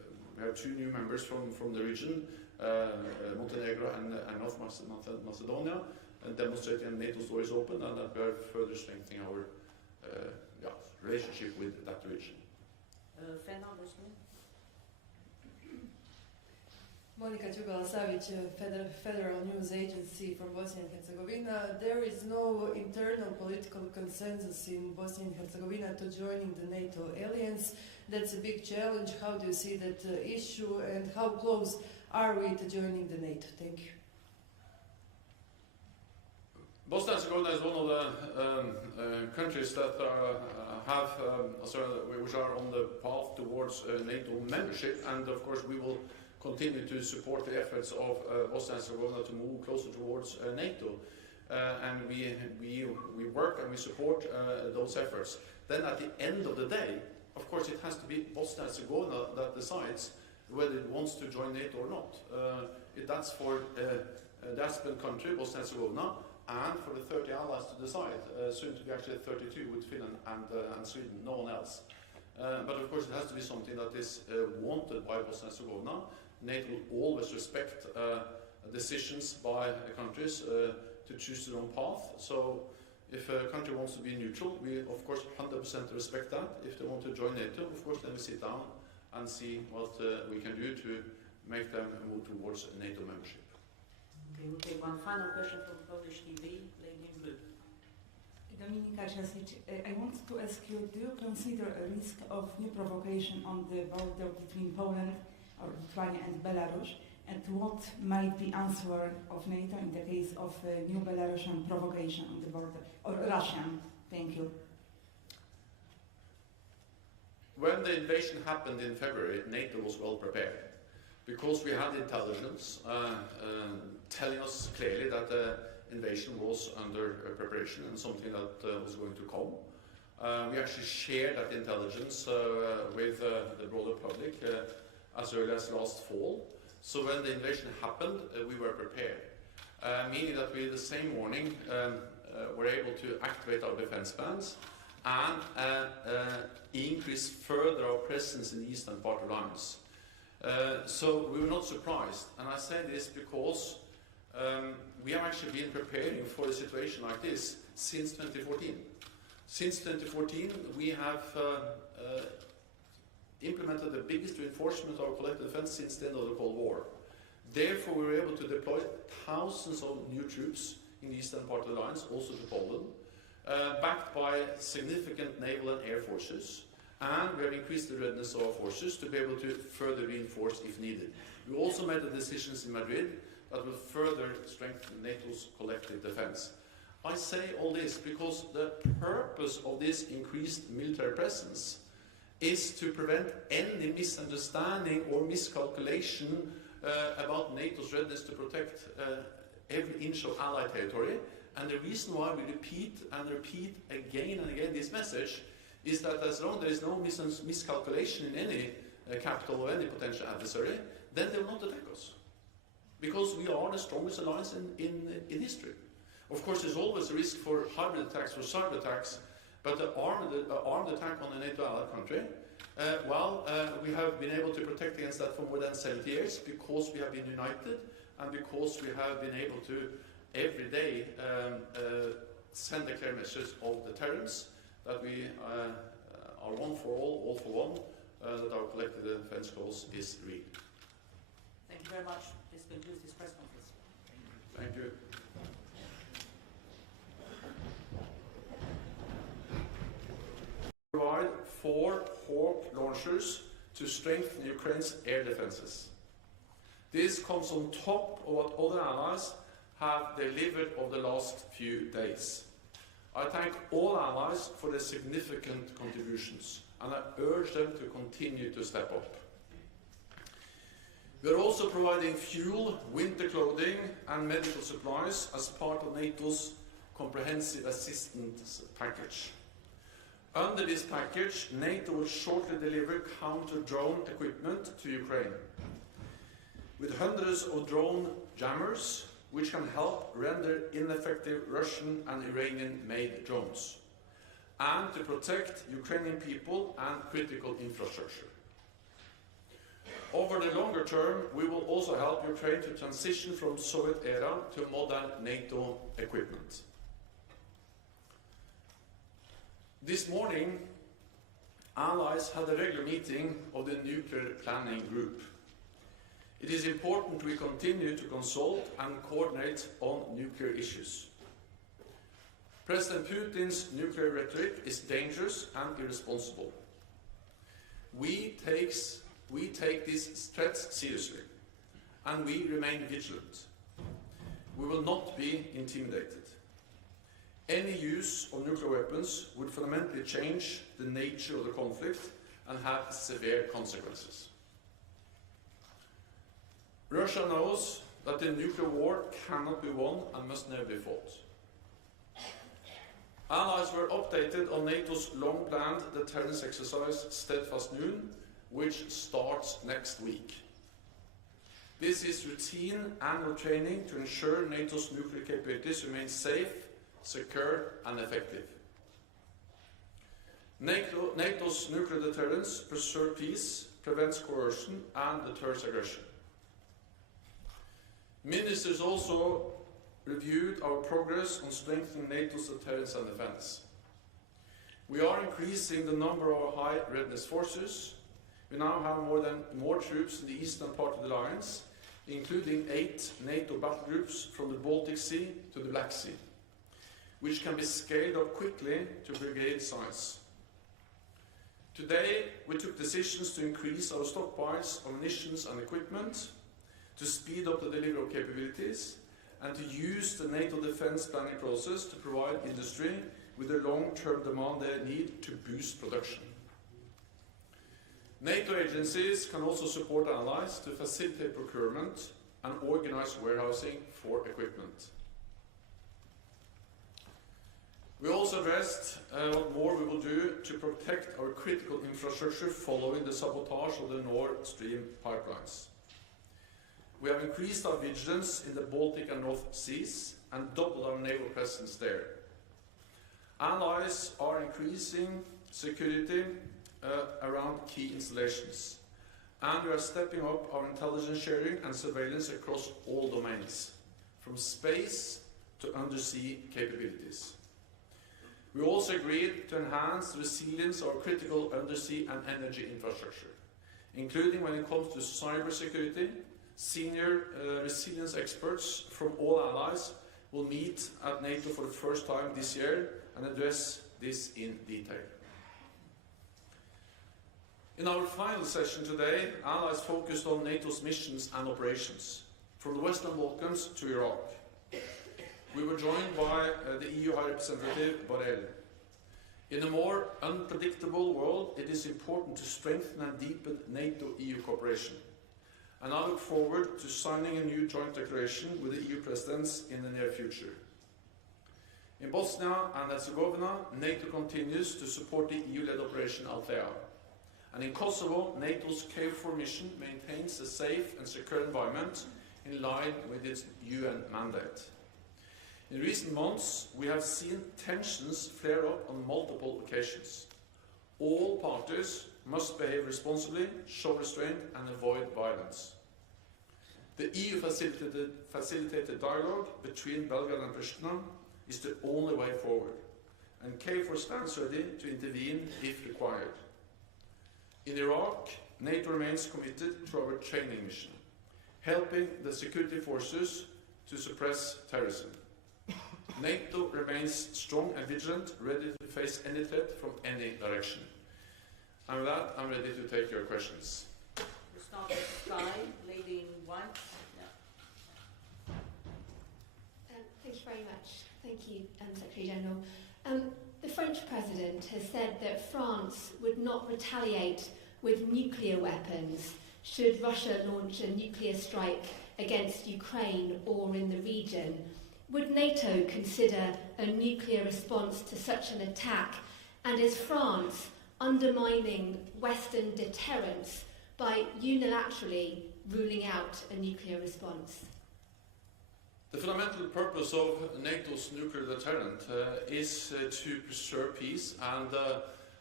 We have 2 new members from the region, Montenegro and North Macedonia, and demonstrating that NATO door is open and that we are further strengthening our relationship with that region. Fernando Smith. Monica Đugala-Savić, Federal News Agency from Bosnia and Herzegovina. There is no internal political consensus in Bosnia and Herzegovina to joining the NATO alliance. That's a big challenge. How do you see that issue, and how close are we to joining the NATO? Thank you. Bosnia and Herzegovina is one of the countries that which are on the path towards NATO membership, and of course we will continue to support the efforts of Bosnia and Herzegovina to move closer towards NATO, and we work and we support those efforts. Then at the end of the day, of course, it has to be Bosnia and Herzegovina that decides whether it wants to join NATO or not. That's for the aspirant country, Bosnia and Herzegovina, and for the 30 allies to decide, soon to be actually 32 with Finland and Sweden, no one else. But of course it has to be something that is wanted by Bosnia and Herzegovina. NATO will always respect decisions by countries to choose their own path. So if a country wants to be neutral, we of course 100% respect that. If they want to join NATO, of course then we sit down and see what we can do to make them move towards NATO membership. Okay, we'll take one final question from Polish TV, lady in blue. Dominika Ciesic, I want to ask you, do you consider a risk of new provocation on the border between Poland or Lithuania and Belarus, and what might be answer of NATO in the case of a new Belarusian provocation on the border, or Russian? Thank you. When the invasion happened in February, NATO was well prepared, because we had intelligence telling us clearly that the invasion was under preparation and something that was going to come. We actually shared that intelligence with the broader public as early as last fall. So when the invasion happened, we were prepared, meaning that we the same morning were able to activate our defense bands and increase further our presence in the eastern part of Lines. So we were not surprised, and I say this because we have actually been preparing for a situation like this since 2014. Since 2014, we have implemented the biggest reinforcement of our collective defense since the end of the Cold War. Therefore, we were able to deploy thousands of new troops in the eastern part of the lines, also to Poland, backed by significant naval and air forces, and we have increased the readiness of our forces to be able to further reinforce if needed. We also made the decisions in Madrid that will further strengthen NATO's collective defense. I say all this because the purpose of this increased military presence is to prevent any misunderstanding or miscalculation about NATO's readiness to protect every inch of Allied territory. And the reason why we repeat and repeat again and again this message is that as long as there is no miscalculation in any capital or any potential adversary, then they will not attack us. Because we are the strongest alliance in history. Of course, there's always a risk for hybrid attacks or cyber attacks, but the armed attack on a NATO allied country, we have been able to protect against that for more than 70 years because we have been united and because we have been able to every day send a clear message of deterrence that we are one for all for one, that our collective defense cause is real. Thank you very much. This concludes this press conference. Thank you. Provide 4 Hawk launchers to strengthen Ukraine's air defenses. This comes on top of what other allies have delivered over the last few days. I thank all allies for their significant contributions, and I urge them to continue to step up. We are also providing fuel, winter clothing and medical supplies as part of NATO's comprehensive assistance package. Under this package, NATO will shortly deliver counter-drone equipment to Ukraine, with hundreds of drone jammers, which can help render ineffective Russian and Iranian-made drones, and to protect Ukrainian people and critical infrastructure. Over the longer term, we will also help Ukraine to transition from Soviet era to modern NATO equipment. This morning, allies had a regular meeting of the Nuclear Planning Group. It is important we continue to consult and coordinate on nuclear issues. President Putin's nuclear rhetoric is dangerous and irresponsible. We take these threats seriously, and we remain vigilant. We will not be intimidated. Any use of nuclear weapons would fundamentally change the nature of the conflict and have severe consequences. Russia knows that the nuclear war cannot be won and must never be fought. Allies were updated on NATO's long-planned deterrence exercise Steadfast Noon, which starts next week. This is routine annual training to ensure NATO's nuclear capabilities remain safe, secure and effective. NATO's nuclear deterrence preserves peace, prevents coercion and deters aggression. Ministers also reviewed our progress on strengthening NATO's deterrence and defense. We are increasing the number of our high readiness forces. We now have more troops in the eastern part of the alliance, including 8 NATO battle groups from the Baltic Sea to the Black Sea, which can be scaled up quickly to brigade size. Today, we took decisions to increase our stockpiles of munitions and equipment, to speed up the delivery of capabilities, and to use the NATO defense planning process to provide industry with the long-term demand they need to boost production. NATO agencies can also support allies to facilitate procurement and organize warehousing for equipment. We also addressed what more we will do to protect our critical infrastructure following the sabotage of the Nord Stream pipelines. We have increased our vigilance in the Baltic and North Seas and doubled our naval presence there. Allies are increasing security around key installations, and we are stepping up our intelligence sharing and surveillance across all domains, from space to undersea capabilities. We also agreed to enhance the resilience of our critical undersea and energy infrastructure, including when it comes to cybersecurity. Senior resilience experts from all allies will meet at NATO for the first time this year and address this in detail. In our final session today, allies focused on NATO's missions and operations, from the Western Balkans to Iraq. We were joined by the EU High Representative Borrell. In a more unpredictable world, it is important to strengthen and deepen NATO-EU cooperation. And I look forward to signing a new joint declaration with the EU presidents in the near future. In Bosnia and Herzegovina, NATO continues to support the EU-led Operation Althea. And in Kosovo, NATO's KFOR mission maintains a safe and secure environment in line with its UN mandate. In recent months, we have seen tensions flare up on multiple occasions. All parties must behave responsibly, show restraint and avoid violence. The EU facilitated dialogue between Belgrade and Pristina is the only way forward, and KFOR stands ready to intervene if required. In Iraq, NATO remains committed to our training mission, helping the security forces to suppress terrorism. NATO remains strong and vigilant, ready to face any threat from any direction. And with that, I'm ready to take your questions. We start with Sky, lady in white. Thank you very much. Thank you, Secretary General. The French President has said that France would not retaliate with nuclear weapons should Russia launch a nuclear strike against Ukraine or in the region. Would NATO consider a nuclear response to such an attack? And is France undermining Western deterrence by unilaterally ruling out a nuclear response? The fundamental purpose of NATO's nuclear deterrent is to preserve peace and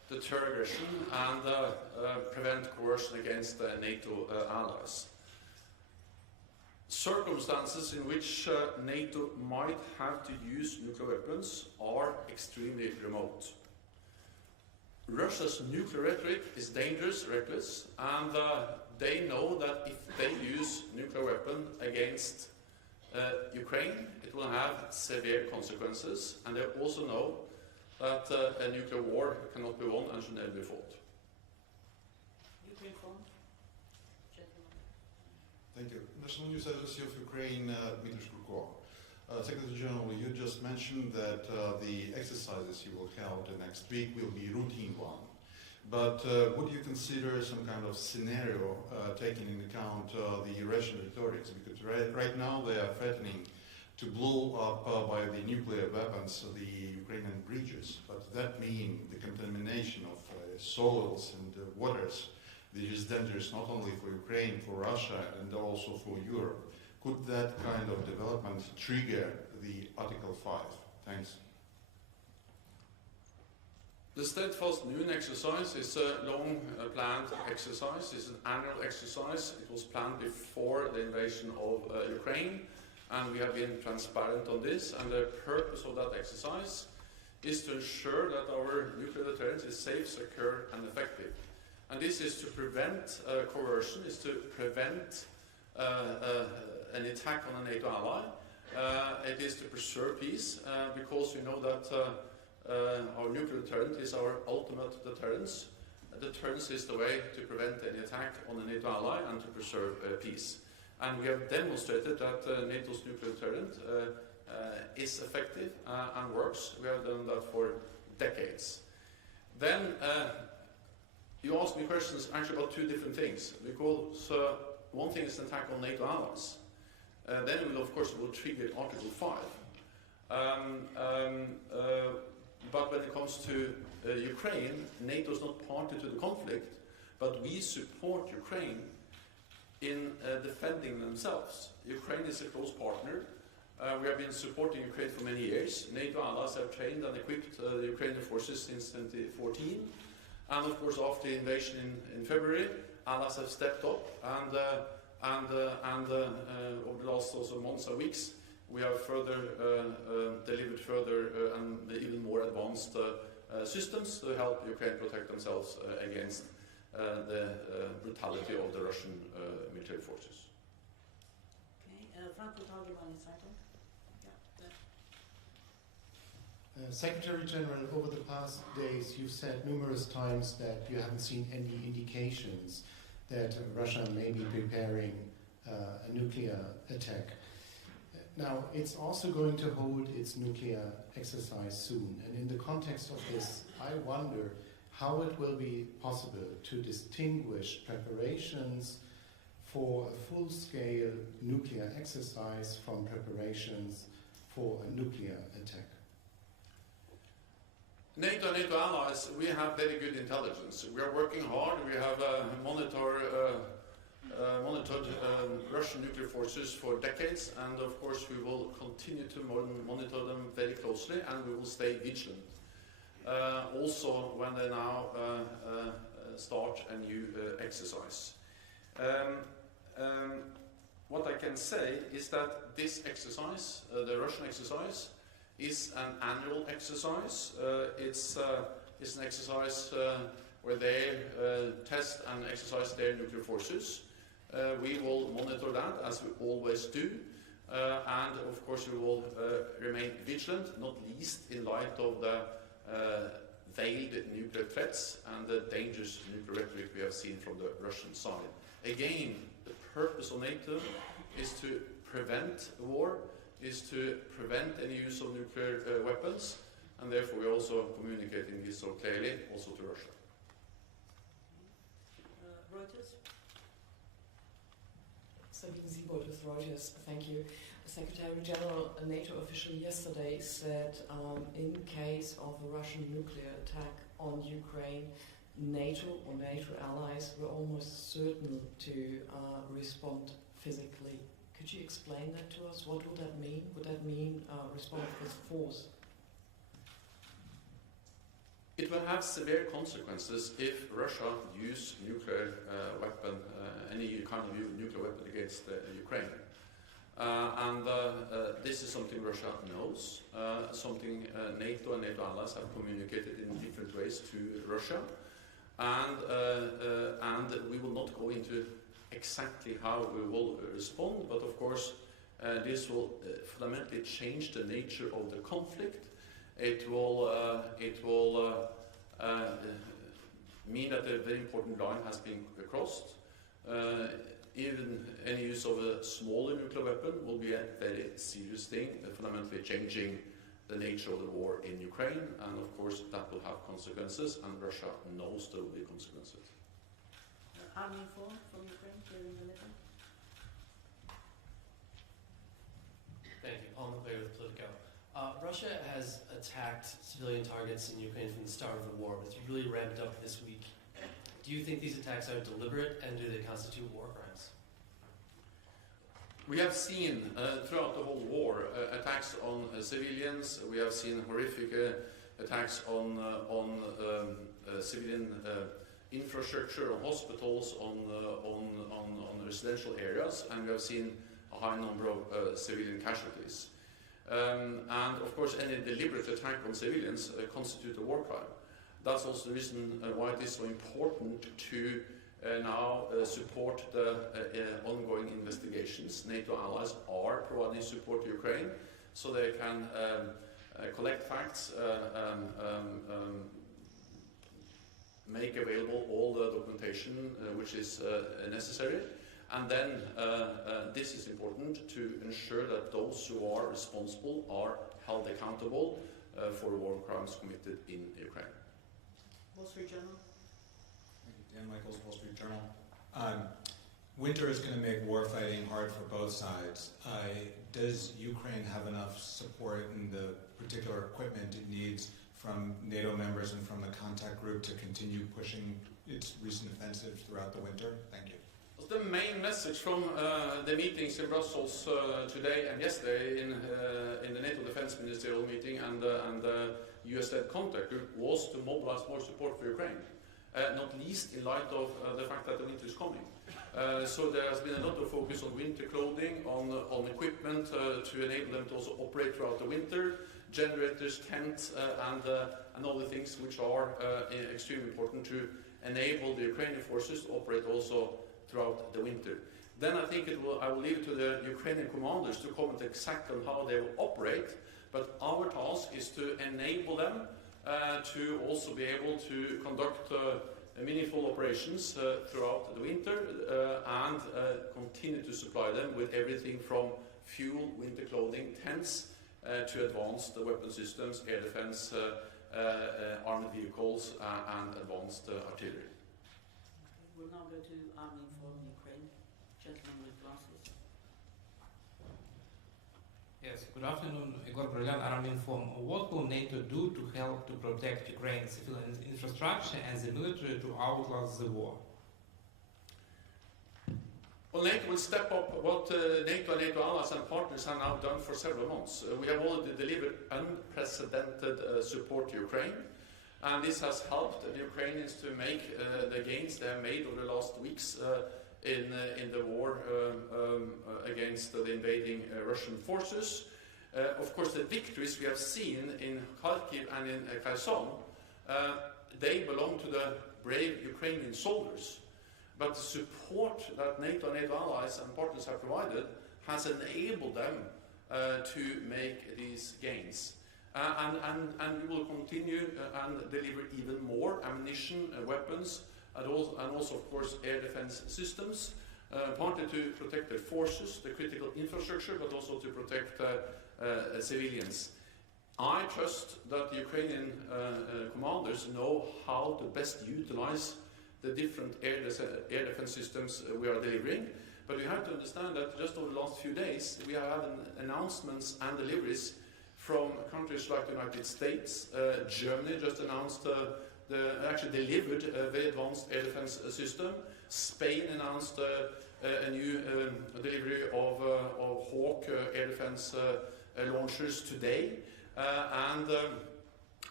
deter aggression and prevent coercion against NATO allies. Circumstances in which NATO might have to use nuclear weapons are extremely remote. Russia's nuclear rhetoric is dangerous, reckless, and they know that if they use nuclear weapon against Ukraine, it will have severe consequences, and they also know that a nuclear war cannot be won and should never be fought. Ukraine phone. Gentlemen. Thank you. National News Agency of Ukraine, Dmitry Shkurko. Secretary General, you just mentioned that the exercises you will hold next week will be routine one. But would you consider some kind of scenario taking into account the Russian rhetorics? Because right now they are threatening to blow up by the nuclear weapons the Ukrainian bridges. But that means the contamination of soils and waters, which is dangerous not only for Ukraine, for Russia, and also for Europe. Could that kind of development trigger the Article 5? Thanks. The Steadfast Noon exercise is a long planned exercise. It's an annual exercise. It was planned before the invasion of Ukraine, and we have been transparent on this. And the purpose of that exercise is to ensure that our nuclear deterrence is safe, secure, and effective. And this is to prevent coercion, is to prevent an attack on a NATO ally. It is to preserve peace, because we know that our nuclear deterrent is our ultimate deterrence. Deterrence is the way to prevent any attack on a NATO ally and to preserve peace. And we have demonstrated that NATO's nuclear deterrent is effective and works. We have done that for decades. Then you asked me questions actually about two different things, because one thing is an attack on NATO allies. Then it will, of course, trigger Article 5. But when it comes to Ukraine, NATO is not party to the conflict, but we support Ukraine in defending themselves. Ukraine is a close partner. We have been supporting Ukraine for many years. NATO allies have trained and equipped the Ukrainian forces since 2014. And of course, after the invasion in February, allies have stepped up, and over the last also months and weeks, we have further delivered further and even more advanced systems to help Ukraine protect themselves against the brutality of the Russian military forces. Okay, Franco Talgimani, second. Secretary General, over the past days you've said numerous times that you haven't seen any indications that Russia may be preparing a nuclear attack. Now, it's also going to hold its nuclear exercise soon, and in the context of this, I wonder how it will be possible to distinguish preparations for a full-scale nuclear exercise from preparations for a nuclear attack. NATO and NATO allies, we have very good intelligence. We are working hard. We have monitored Russian nuclear forces for decades, and of course we will continue to monitor them very closely, and we will stay vigilant. Also when they now start a new exercise. What I can say is that this exercise, the Russian exercise, is an annual exercise. It's an exercise where they test and exercise their nuclear forces. We will monitor that, as we always do, and of course we will remain vigilant, not least in light of the veiled nuclear threats and the dangerous nuclear rhetoric we have seen from the Russian side. Again, the purpose of NATO is to prevent war, is to prevent any use of nuclear weapons, and therefore we are also communicating this so clearly also to Russia. Reuters. Sabine Siebold with Reuters, thank you. Secretary General, a NATO official yesterday said in case of a Russian nuclear attack on Ukraine, NATO or NATO allies were almost certain to respond physically. Could you explain that to us? What would that mean? Would that mean respond with force? It will have severe consequences if Russia use nuclear weapon, any kind of nuclear weapon against Ukraine. This is something Russia knows, something NATO and NATO allies have communicated in different ways to Russia, and we will not go into exactly how we will respond, but of course this will fundamentally change the nature of the conflict. It will mean that a very important line has been crossed. Even any use of a smaller nuclear weapon will be a very serious thing, fundamentally changing the nature of the war in Ukraine, and of course that will have consequences, and Russia knows there will be consequences. Army informed from Ukraine during the meeting? Thank you. Paul McLeod with Politico. Russia has attacked civilian targets in Ukraine from the start of the war, but it's really ramped up this week. Do you think these attacks are deliberate, and do they constitute war crimes? We have seen throughout the whole war attacks on civilians. We have seen horrific attacks on civilian infrastructure, on hospitals, on residential areas, and we have seen a high number of civilian casualties. And of course, any deliberate attack on civilians constitutes a war crime. That's also the reason why it is so important to now support the ongoing investigations. NATO allies are providing support to Ukraine so they can collect facts, make available all the documentation which is necessary. And then this is important to ensure that those who are responsible are held accountable for war crimes committed in Ukraine. Wall Street Journal. Thank you. Dan Michaels, Wall Street Journal. Winter is going to make war fighting hard for both sides. Does Ukraine have enough support in the particular equipment it needs from NATO members and from the contact group to continue pushing its recent offensives throughout the winter? Thank you. The main message from the meetings in Brussels today and yesterday in the NATO Defense Ministerial meeting and the US-led contact group was to mobilize more support for Ukraine, not least in light of the fact that the winter is coming. So there has been a lot of focus on winter clothing, on equipment to enable them to also operate throughout the winter, generators, tents, and other things which are extremely important to enable the Ukrainian forces to operate also throughout the winter. Then I think I will leave it to the Ukrainian commanders to comment exactly on how they will operate, but our task is to enable them to also be able to conduct meaningful operations throughout the winter and continue to supply them with everything from fuel, winter clothing, tents, to advanced weapon systems, air defense, armored vehicles, and advanced artillery. We'll now go to Army Inform Ukraine. Gentleman with glasses. Yes, good afternoon. Igor Brylyan, Army Inform. What will NATO do to help to protect Ukraine's civilian infrastructure and the military to outlast the war? Well, NATO will step up what NATO and NATO allies and partners have now done for several months. We have already delivered unprecedented support to Ukraine. And this has helped the Ukrainians to make the gains they have made over the last weeks in the war against the invading Russian forces. Of course, the victories we have seen in Kharkiv and in Kherson, they belong to the brave Ukrainian soldiers. But the support that NATO and NATO allies and partners have provided has enabled them to make these gains. And we will continue and deliver even more ammunition, weapons, and also, of course, air defense systems, partly to protect their forces, the critical infrastructure, but also to protect civilians. I trust that the Ukrainian commanders know how to best utilize the different air defense systems we are delivering. But we have to understand that just over the last few days, we have had announcements and deliveries from countries like the United States. Germany just announced, actually delivered a very advanced air defense system. Spain announced a new delivery of Hawk air defense launchers today. And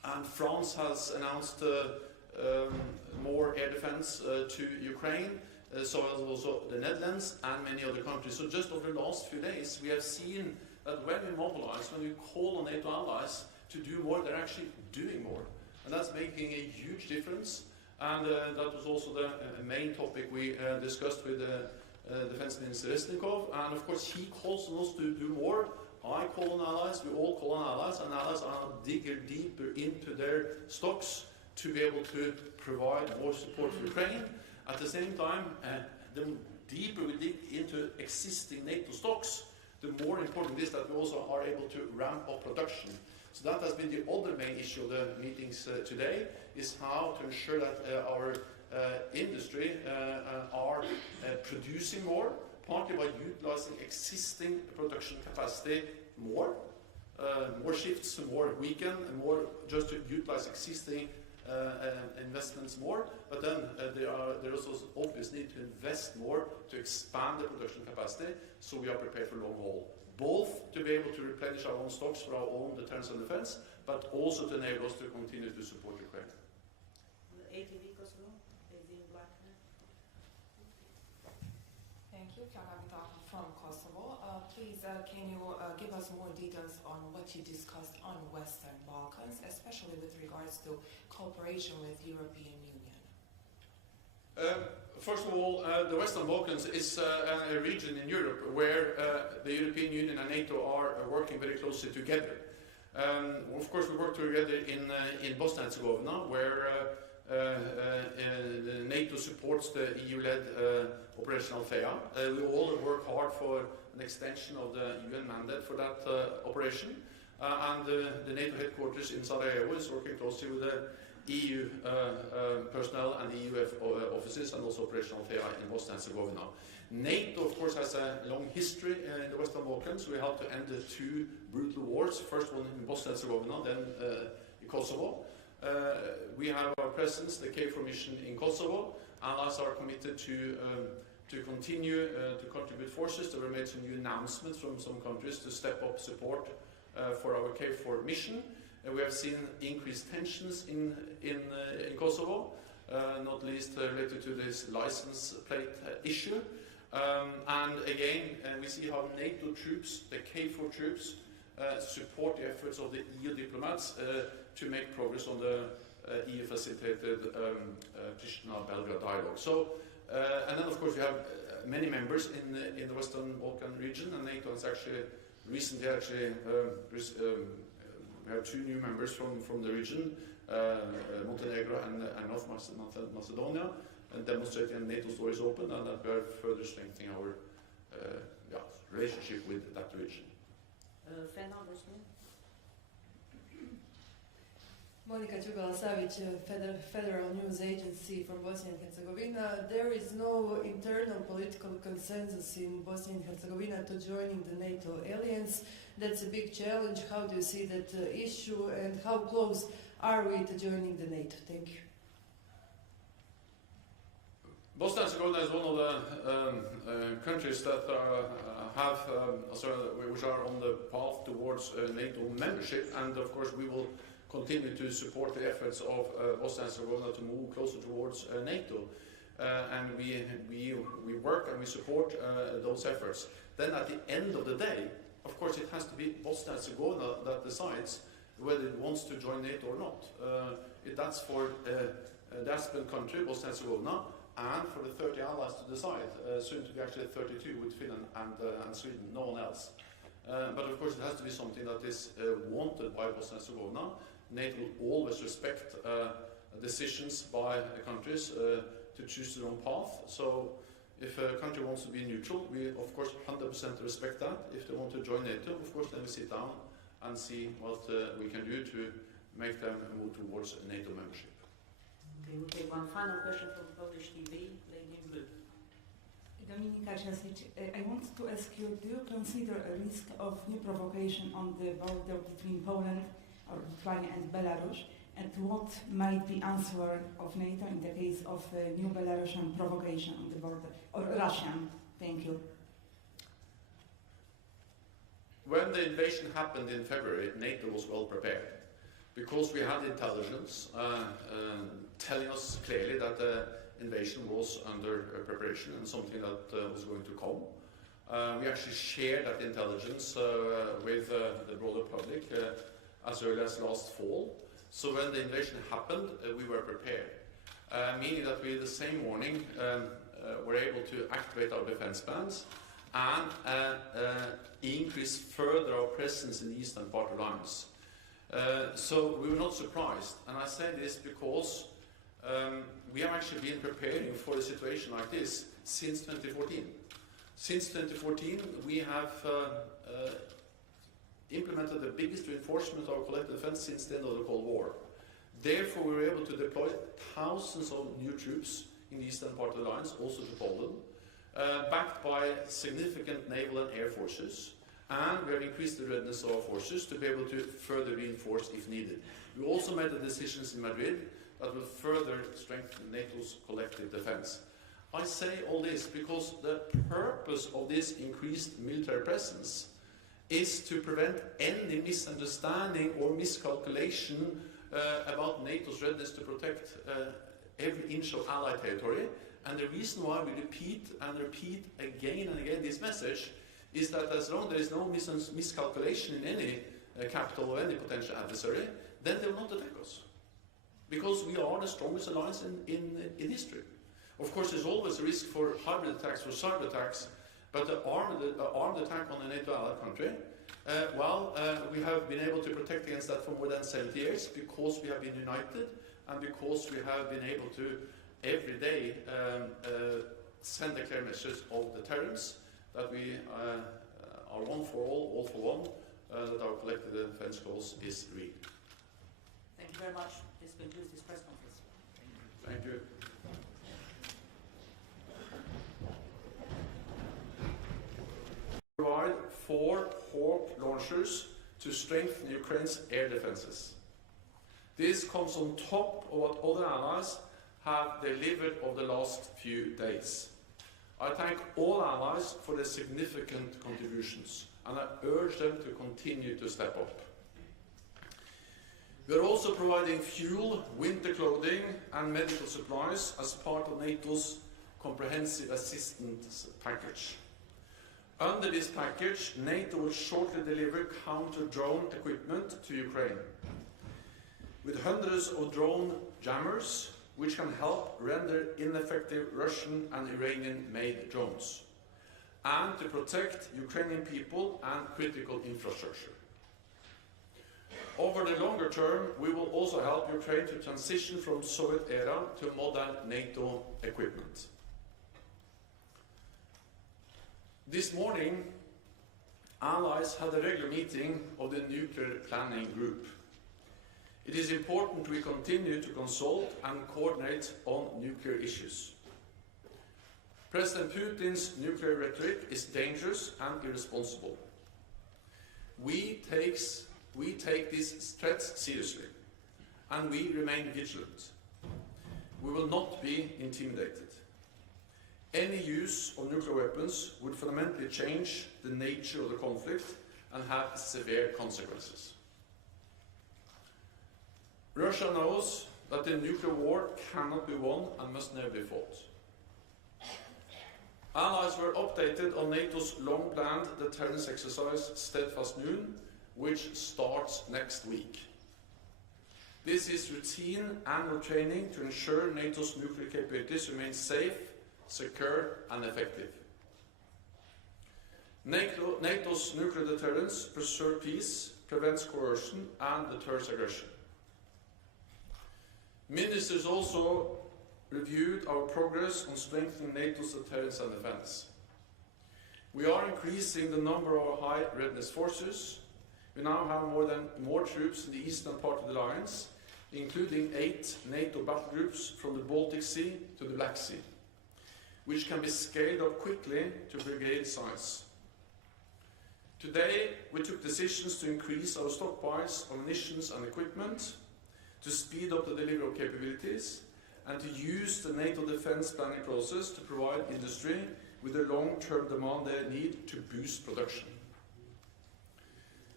And France has announced more air defense to Ukraine, so has also the Netherlands and many other countries. So just over the last few days, we have seen that when we mobilize, when we call on NATO allies to do more, they're actually doing more. And that's making a huge difference. And that was also the main topic we discussed with Defense Minister Resnikov. And of course, he calls on us to do more. I call on allies, we all call on allies, and allies are digging deeper into their stocks to be able to provide more support for Ukraine. At the same time, the deeper we dig into existing NATO stocks, the more important it is that we also are able to ramp up production. So that has been the other main issue of the meetings today, is how to ensure that our industry are producing more, partly by utilizing existing production capacity more, more shifts, more weekend, and more just to utilize existing investments more. But then there is also obvious need to invest more to expand the production capacity, so we are prepared for long haul. Both to be able to replenish our own stocks for our own deterrence and defense, but also to enable us to continue to support Ukraine. The ATV Kosovo, ATV Black. Thank you, from Kosovo. Please, can you give us more details on what you discussed on Western Balkans, especially with regards to cooperation with European Union? First of all, the Western Balkans is a region in Europe where the European Union and NATO are working very closely together. Of course, we work together in Bosnia and Herzegovina, where NATO supports the EU-led Operation Althea. We all work hard for an extension of the UN mandate for that operation. And the NATO headquarters in Sarajevo is working closely with the EU personnel and the EU offices, and also Operation Althea in Bosnia and Herzegovina. NATO, of course, has a long history in the Western Balkans. We helped to end the two brutal wars, first one in Bosnia and Herzegovina, then in Kosovo. We have our presence, the KFOR mission in Kosovo. Allies are committed to continue to contribute forces. There were made some new announcements from some countries to step up support for our KFOR mission. We have seen increased tensions in Kosovo, not least related to this license plate issue. And again, we see how NATO troops, the KFOR troops, support the efforts of the EU diplomats to make progress on the EU-facilitated Pristina-Belgrade dialogue. So, and then of course we have many members in the Western Balkan region, and NATO has actually recently we have two new members from the region, Montenegro and North Macedonia, and demonstrating NATO door is open, and that we are further strengthening our relationship with that region. Monika Đugala-Savić, Federal News Agency from Bosnia and Herzegovina. There is no internal political consensus in Bosnia and Herzegovina to joining the NATO alliance. That's a big challenge. How do you see that issue, and how close are we to joining the NATO? Thank you. Bosnia and Herzegovina is one of the countries that which are on the path towards NATO membership, and of course we will continue to support the efforts of Bosnia and Herzegovina to move closer towards NATO. And we work and we support those efforts. Then at the end of the day, of course, it has to be Bosnia and Herzegovina that decides whether it wants to join NATO or not. That's for the aspirant country, Bosnia and Herzegovina, and for the 30 allies to decide, soon to be actually 32 with Finland and Sweden, no one else. But of course, it has to be something that is wanted by Bosnia and Herzegovina. NATO will always respect decisions by countries to choose their own path. So if a country wants to be neutral, we of course 100% respect that. If they want to join NATO, of course then we sit down and see what we can do to make them move towards NATO membership. Okay, we'll take one final question from Polish TV, lady in blue. Dominika Ciesic, I want to ask you, do you consider a risk of new provocation on the border between Poland or Lithuania and Belarus, and what might be answer of NATO in the case of a new Belarusian provocation on the border, or Russian? Thank you. When the invasion happened in February, NATO was well prepared. because we had intelligence telling us clearly that the invasion was under preparation and something that was going to come. We actually shared that intelligence with the broader public as early as last fall. So when the invasion happened, we were prepared, meaning that we the same morning were able to activate our defense plans and increase further our presence in the eastern part of the alliance. So we were not surprised, and I say this because we have actually been preparing for a situation like this since 2014. Since 2014, we have implemented the biggest reinforcement of our collective defense since the end of the Cold War. Therefore, we were able to deploy thousands of new troops in the eastern part of the alliance, also to Poland, backed by significant naval and air forces, and we have increased the readiness of our forces to be able to further reinforce if needed. We also made the decisions in Madrid that will further strengthen NATO's collective defense. I say all this because the purpose of this increased military presence is to prevent any misunderstanding or miscalculation about NATO's readiness to protect every inch of Allied territory. And the reason why we repeat and repeat again and again this message is that as long as there is no miscalculation in any capital or any potential adversary, then they will not attack us. Because we are the strongest alliance in history. Of course, there's always a risk for hybrid attacks, for cyber attacks, but the armed attack on a NATO allied country, we have been able to protect against that for more than 70 years because we have been united and because we have been able to every day send a clear message of deterrence that we are one for all for one, that our collective defense cause is real. Thank you very much. This concludes this press conference. Thank you. Provide 4 Hawk launchers to strengthen Ukraine's air defenses. This comes on top of what other allies have delivered over the last few days. I thank all allies for their significant contributions, and I urge them to continue to step up. We are also providing fuel, winter clothing and medical supplies as part of NATO's comprehensive assistance package. Under this package, NATO will shortly deliver counter-drone equipment to Ukraine, with hundreds of drone jammers which can help render ineffective Russian and Iranian-made drones, and to protect Ukrainian people and critical infrastructure. Over the longer term, we will also help Ukraine to transition from Soviet era to modern NATO equipment. This morning, allies had a regular meeting of the Nuclear Planning Group. It is important we continue to consult and coordinate on nuclear issues. President Putin's nuclear rhetoric is dangerous and irresponsible. We take these threats seriously, and we remain vigilant. We will not be intimidated. Any use of nuclear weapons would fundamentally change the nature of the conflict and have severe consequences. Russia knows that the nuclear war cannot be won and must never be fought. Allies were updated on NATO's long-planned deterrence exercise Steadfast Noon, which starts next week. This is routine annual training to ensure NATO's nuclear capabilities remain safe, secure and effective. NATO's nuclear deterrence preserves peace, prevents coercion and deters aggression. Ministers also reviewed our progress on strengthening NATO's deterrence and defense. We are increasing the number of our high readiness forces. We now have more troops in the eastern part of the alliance, including 8 NATO battle groups from the Baltic Sea to the Black Sea, which can be scaled up quickly to brigade size. Today, we took decisions to increase our stockpiles of munitions and equipment, to speed up the delivery of capabilities, and to use the NATO defense planning process to provide industry with the long-term demand they need to boost production.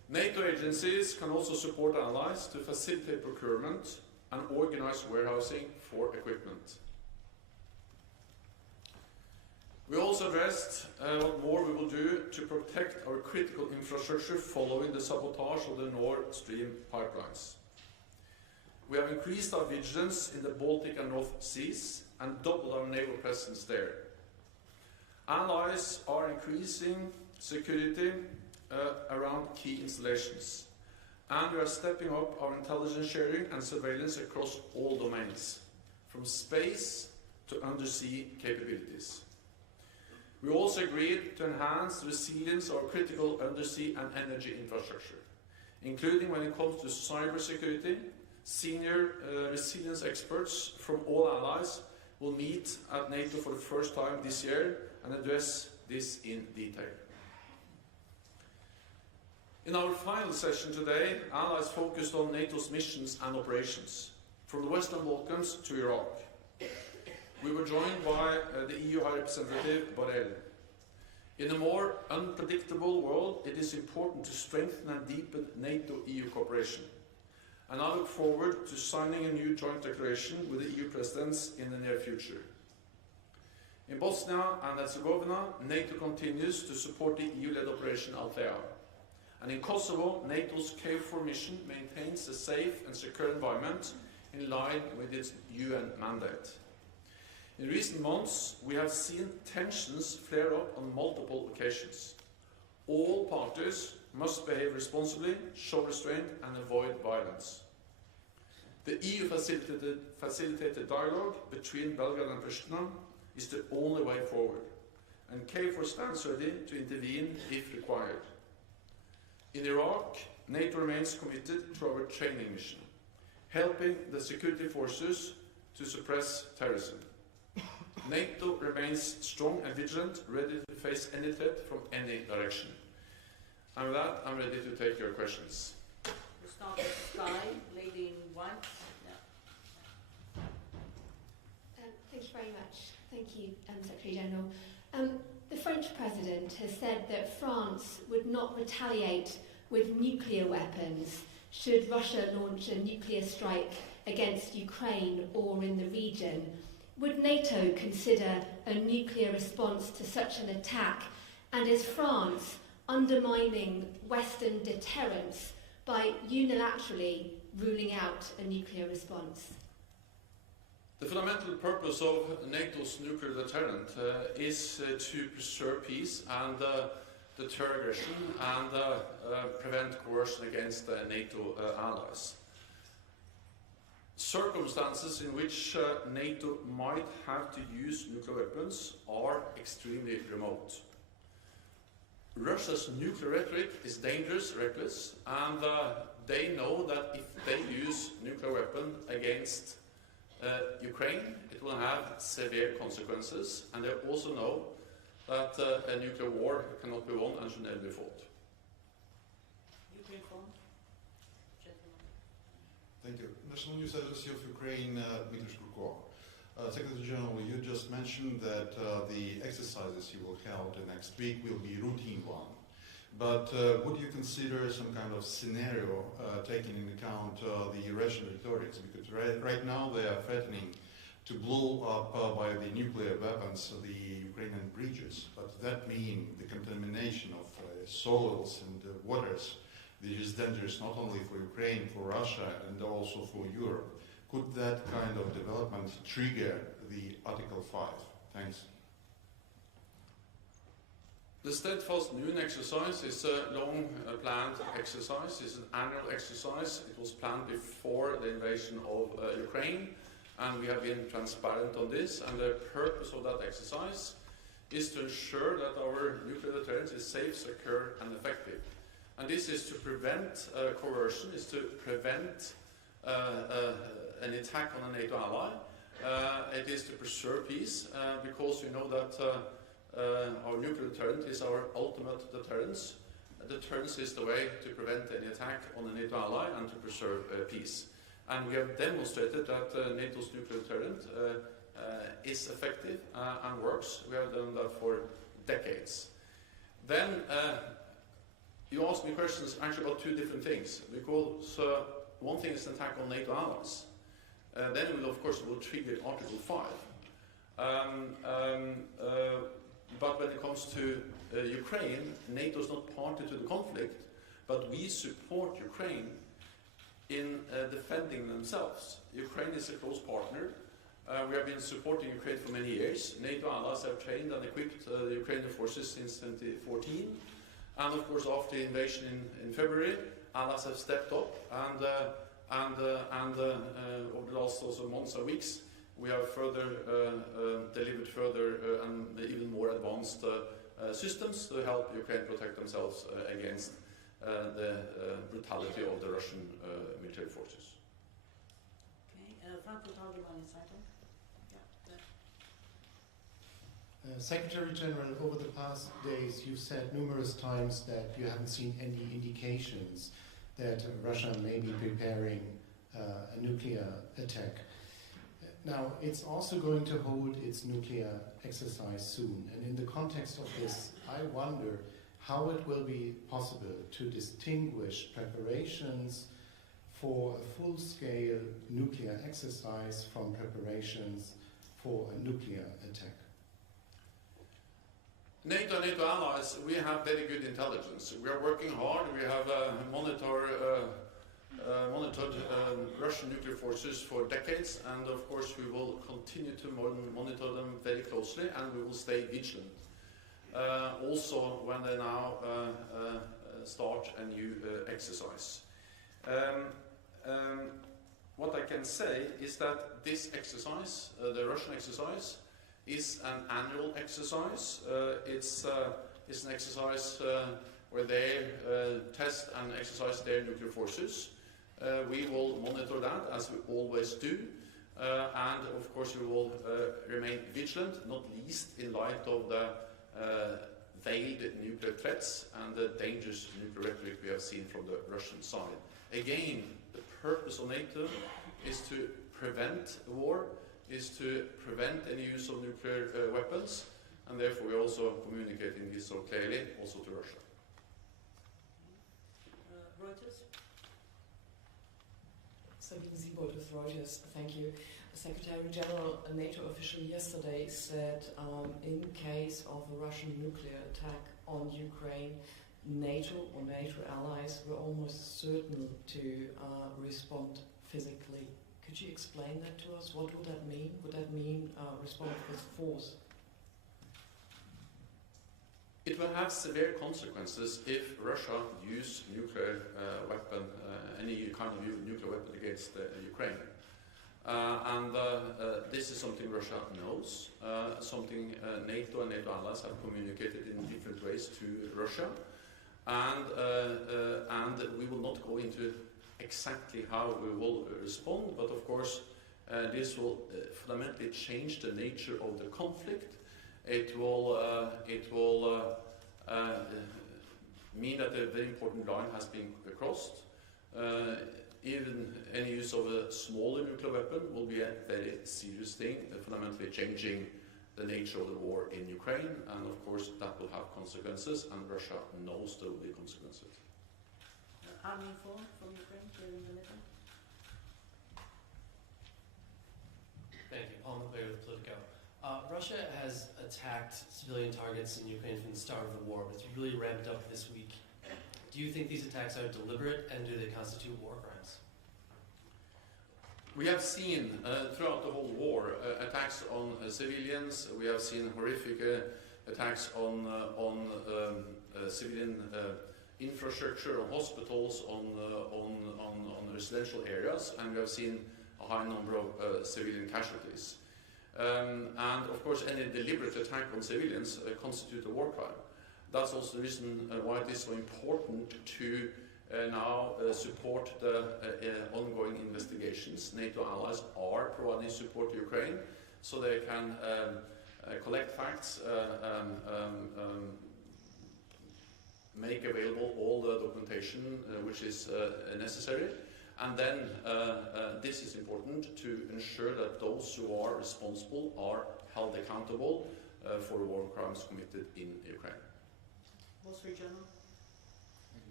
NATO agencies can also support allies to facilitate procurement and organize warehousing for equipment. We also addressed what more we will do to protect our critical infrastructure following the sabotage of the Nord Stream pipelines. We have increased our vigilance in the Baltic and North Seas and doubled our naval presence there. Allies are increasing security around key installations, and we are stepping up our intelligence sharing and surveillance across all domains, from space to undersea capabilities. We also agreed to enhance the resilience of our critical undersea and energy infrastructure, including when it comes to cybersecurity. Senior resilience experts from all allies will meet at NATO for the first time this year and address this in detail. In our final session today, allies focused on NATO's missions and operations, from the Western Balkans to Iraq. We were joined by the EU High Representative Borrell. In a more unpredictable world, it is important to strengthen and deepen NATO-EU cooperation. And I look forward to signing a new joint declaration with the EU presidents in the near future. In Bosnia and Herzegovina, NATO continues to support the EU-led Operation Althea. And in Kosovo, NATO's KFOR mission maintains a safe and secure environment in line with its UN mandate. In recent months, we have seen tensions flare up on multiple occasions. All parties must behave responsibly, show restraint and avoid violence. The EU facilitated dialogue between Belgrade and Pristina is the only way forward, and KFOR stands ready to intervene if required. In Iraq, NATO remains committed to our training mission, helping the security forces to suppress terrorism. NATO remains strong and vigilant, ready to face any threat from any direction. And with that, I'm ready to take your questions. We start with Sky, lady in white. Thank you very much. Thank you, Secretary General. The French President has said that France would not retaliate with nuclear weapons should Russia launch a nuclear strike against Ukraine or in the region. Would NATO consider a nuclear response to such an attack? And is France undermining Western deterrence by unilaterally ruling out a nuclear response? The fundamental purpose of NATO's nuclear deterrent is to preserve peace and deter aggression and prevent coercion against NATO allies. Circumstances in which NATO might have to use nuclear weapons are extremely remote. Russia's nuclear rhetoric is dangerous, reckless, and they know that if they use nuclear weapon against Ukraine, it will have severe consequences, and they also know that a nuclear war cannot be won and should never be fought. Ukraine phone. Gentleman. Thank you. National News Agency of Ukraine, Dmitry Skurko. Secretary General, you just mentioned that the exercises you will hold next week will be routine one. But would you consider some kind of scenario taking into account the Russian rhetorics? Because right now they are threatening to blow up by the nuclear weapons the Ukrainian bridges. But that means the contamination of soils and waters, which is dangerous not only for Ukraine, for Russia, and also for Europe. Could that kind of development trigger the Article 5? Thanks. The Steadfast Noon exercise is a long-planned exercise. It's an annual exercise. It was planned before the invasion of Ukraine, and we have been transparent on this. And the purpose of that exercise is to ensure that our nuclear deterrence is safe, secure, and effective. And this is to prevent coercion, is to prevent an attack on a NATO ally. It is to preserve peace, because we know that our nuclear deterrent is our ultimate deterrence. Deterrence is the way to prevent any attack on a NATO ally and to preserve peace. And we have demonstrated that NATO's nuclear deterrent is effective and works. We have done that for decades. Then You asked me questions actually about two different things, because one thing is an attack on NATO allies. Then it will, of course, trigger Article 5. But when it comes to Ukraine, NATO is not party to the conflict, but we support Ukraine in defending themselves. Ukraine is a close partner. We have been supporting Ukraine for many years. NATO allies have trained and equipped the Ukrainian forces since 2014. And of course, after the invasion in February, allies have stepped up, and over the last also months and weeks, we have further delivered further and even more advanced systems to help Ukraine protect themselves against the brutality of the Russian military forces. Okay, Franco Taldeman is cited. Secretary General, over the past days, you've said numerous times that you haven't seen any indications that Russia may be preparing a nuclear attack. Now, it's also going to hold its nuclear exercise soon, and in the context of this, I wonder how it will be possible to distinguish preparations for a full-scale nuclear exercise from preparations for a nuclear attack. NATO and NATO allies, we have very good intelligence. We are working hard. We have monitored Russian nuclear forces for decades, and of course we will continue to monitor them very closely, and we will stay vigilant. Also when they now start a new exercise. What I can say is that this exercise, the Russian exercise, is an annual exercise. It's an exercise where they test and exercise their nuclear forces. We will monitor that, as we always do, and of course we will remain vigilant, not least in light of the veiled nuclear threats and the dangerous nuclear rhetoric we have seen from the Russian side. Again, the purpose of NATO is to prevent war, is to prevent any use of nuclear weapons, and therefore we are also communicating this so clearly also to Russia. Reuters. Sabine Siebold with Reuters, thank you. Secretary General, a NATO official yesterday said in case of a Russian nuclear attack on Ukraine, NATO or NATO allies were almost certain to respond physically. Could you explain that to us? What would that mean? Would that mean respond with force? It will have severe consequences if Russia use nuclear weapon, any kind of nuclear weapon against Ukraine. This is something Russia knows, something NATO and NATO allies have communicated in different ways to Russia, and we will not go into exactly how we will respond, but of course this will fundamentally change the nature of the conflict. It will mean that a very important line has been crossed. Even any use of a smaller nuclear weapon will be a very serious thing, fundamentally changing the nature of the war in Ukraine, and of course that will have consequences, and Russia knows there will be consequences. Army phone from Ukraine, here in the middle. Thank you. Paul McClure with Politico. Russia has attacked civilian targets in Ukraine from the start of the war, but it's really ramped up this week. Do you think these attacks are deliberate, and do they constitute war crimes? We have seen throughout the whole war attacks on civilians. We have seen horrific attacks on civilian infrastructure, on hospitals, on residential areas, and we have seen a high number of civilian casualties. And of course, any deliberate attack on civilians constitutes a war crime. That's also the reason why it is so important to now support the ongoing investigations. NATO allies are providing support to Ukraine so they can collect facts, make available all the documentation which is necessary, and then this is important to ensure that those who are responsible are held accountable for war crimes committed in Ukraine. Wall Street Journal. Thank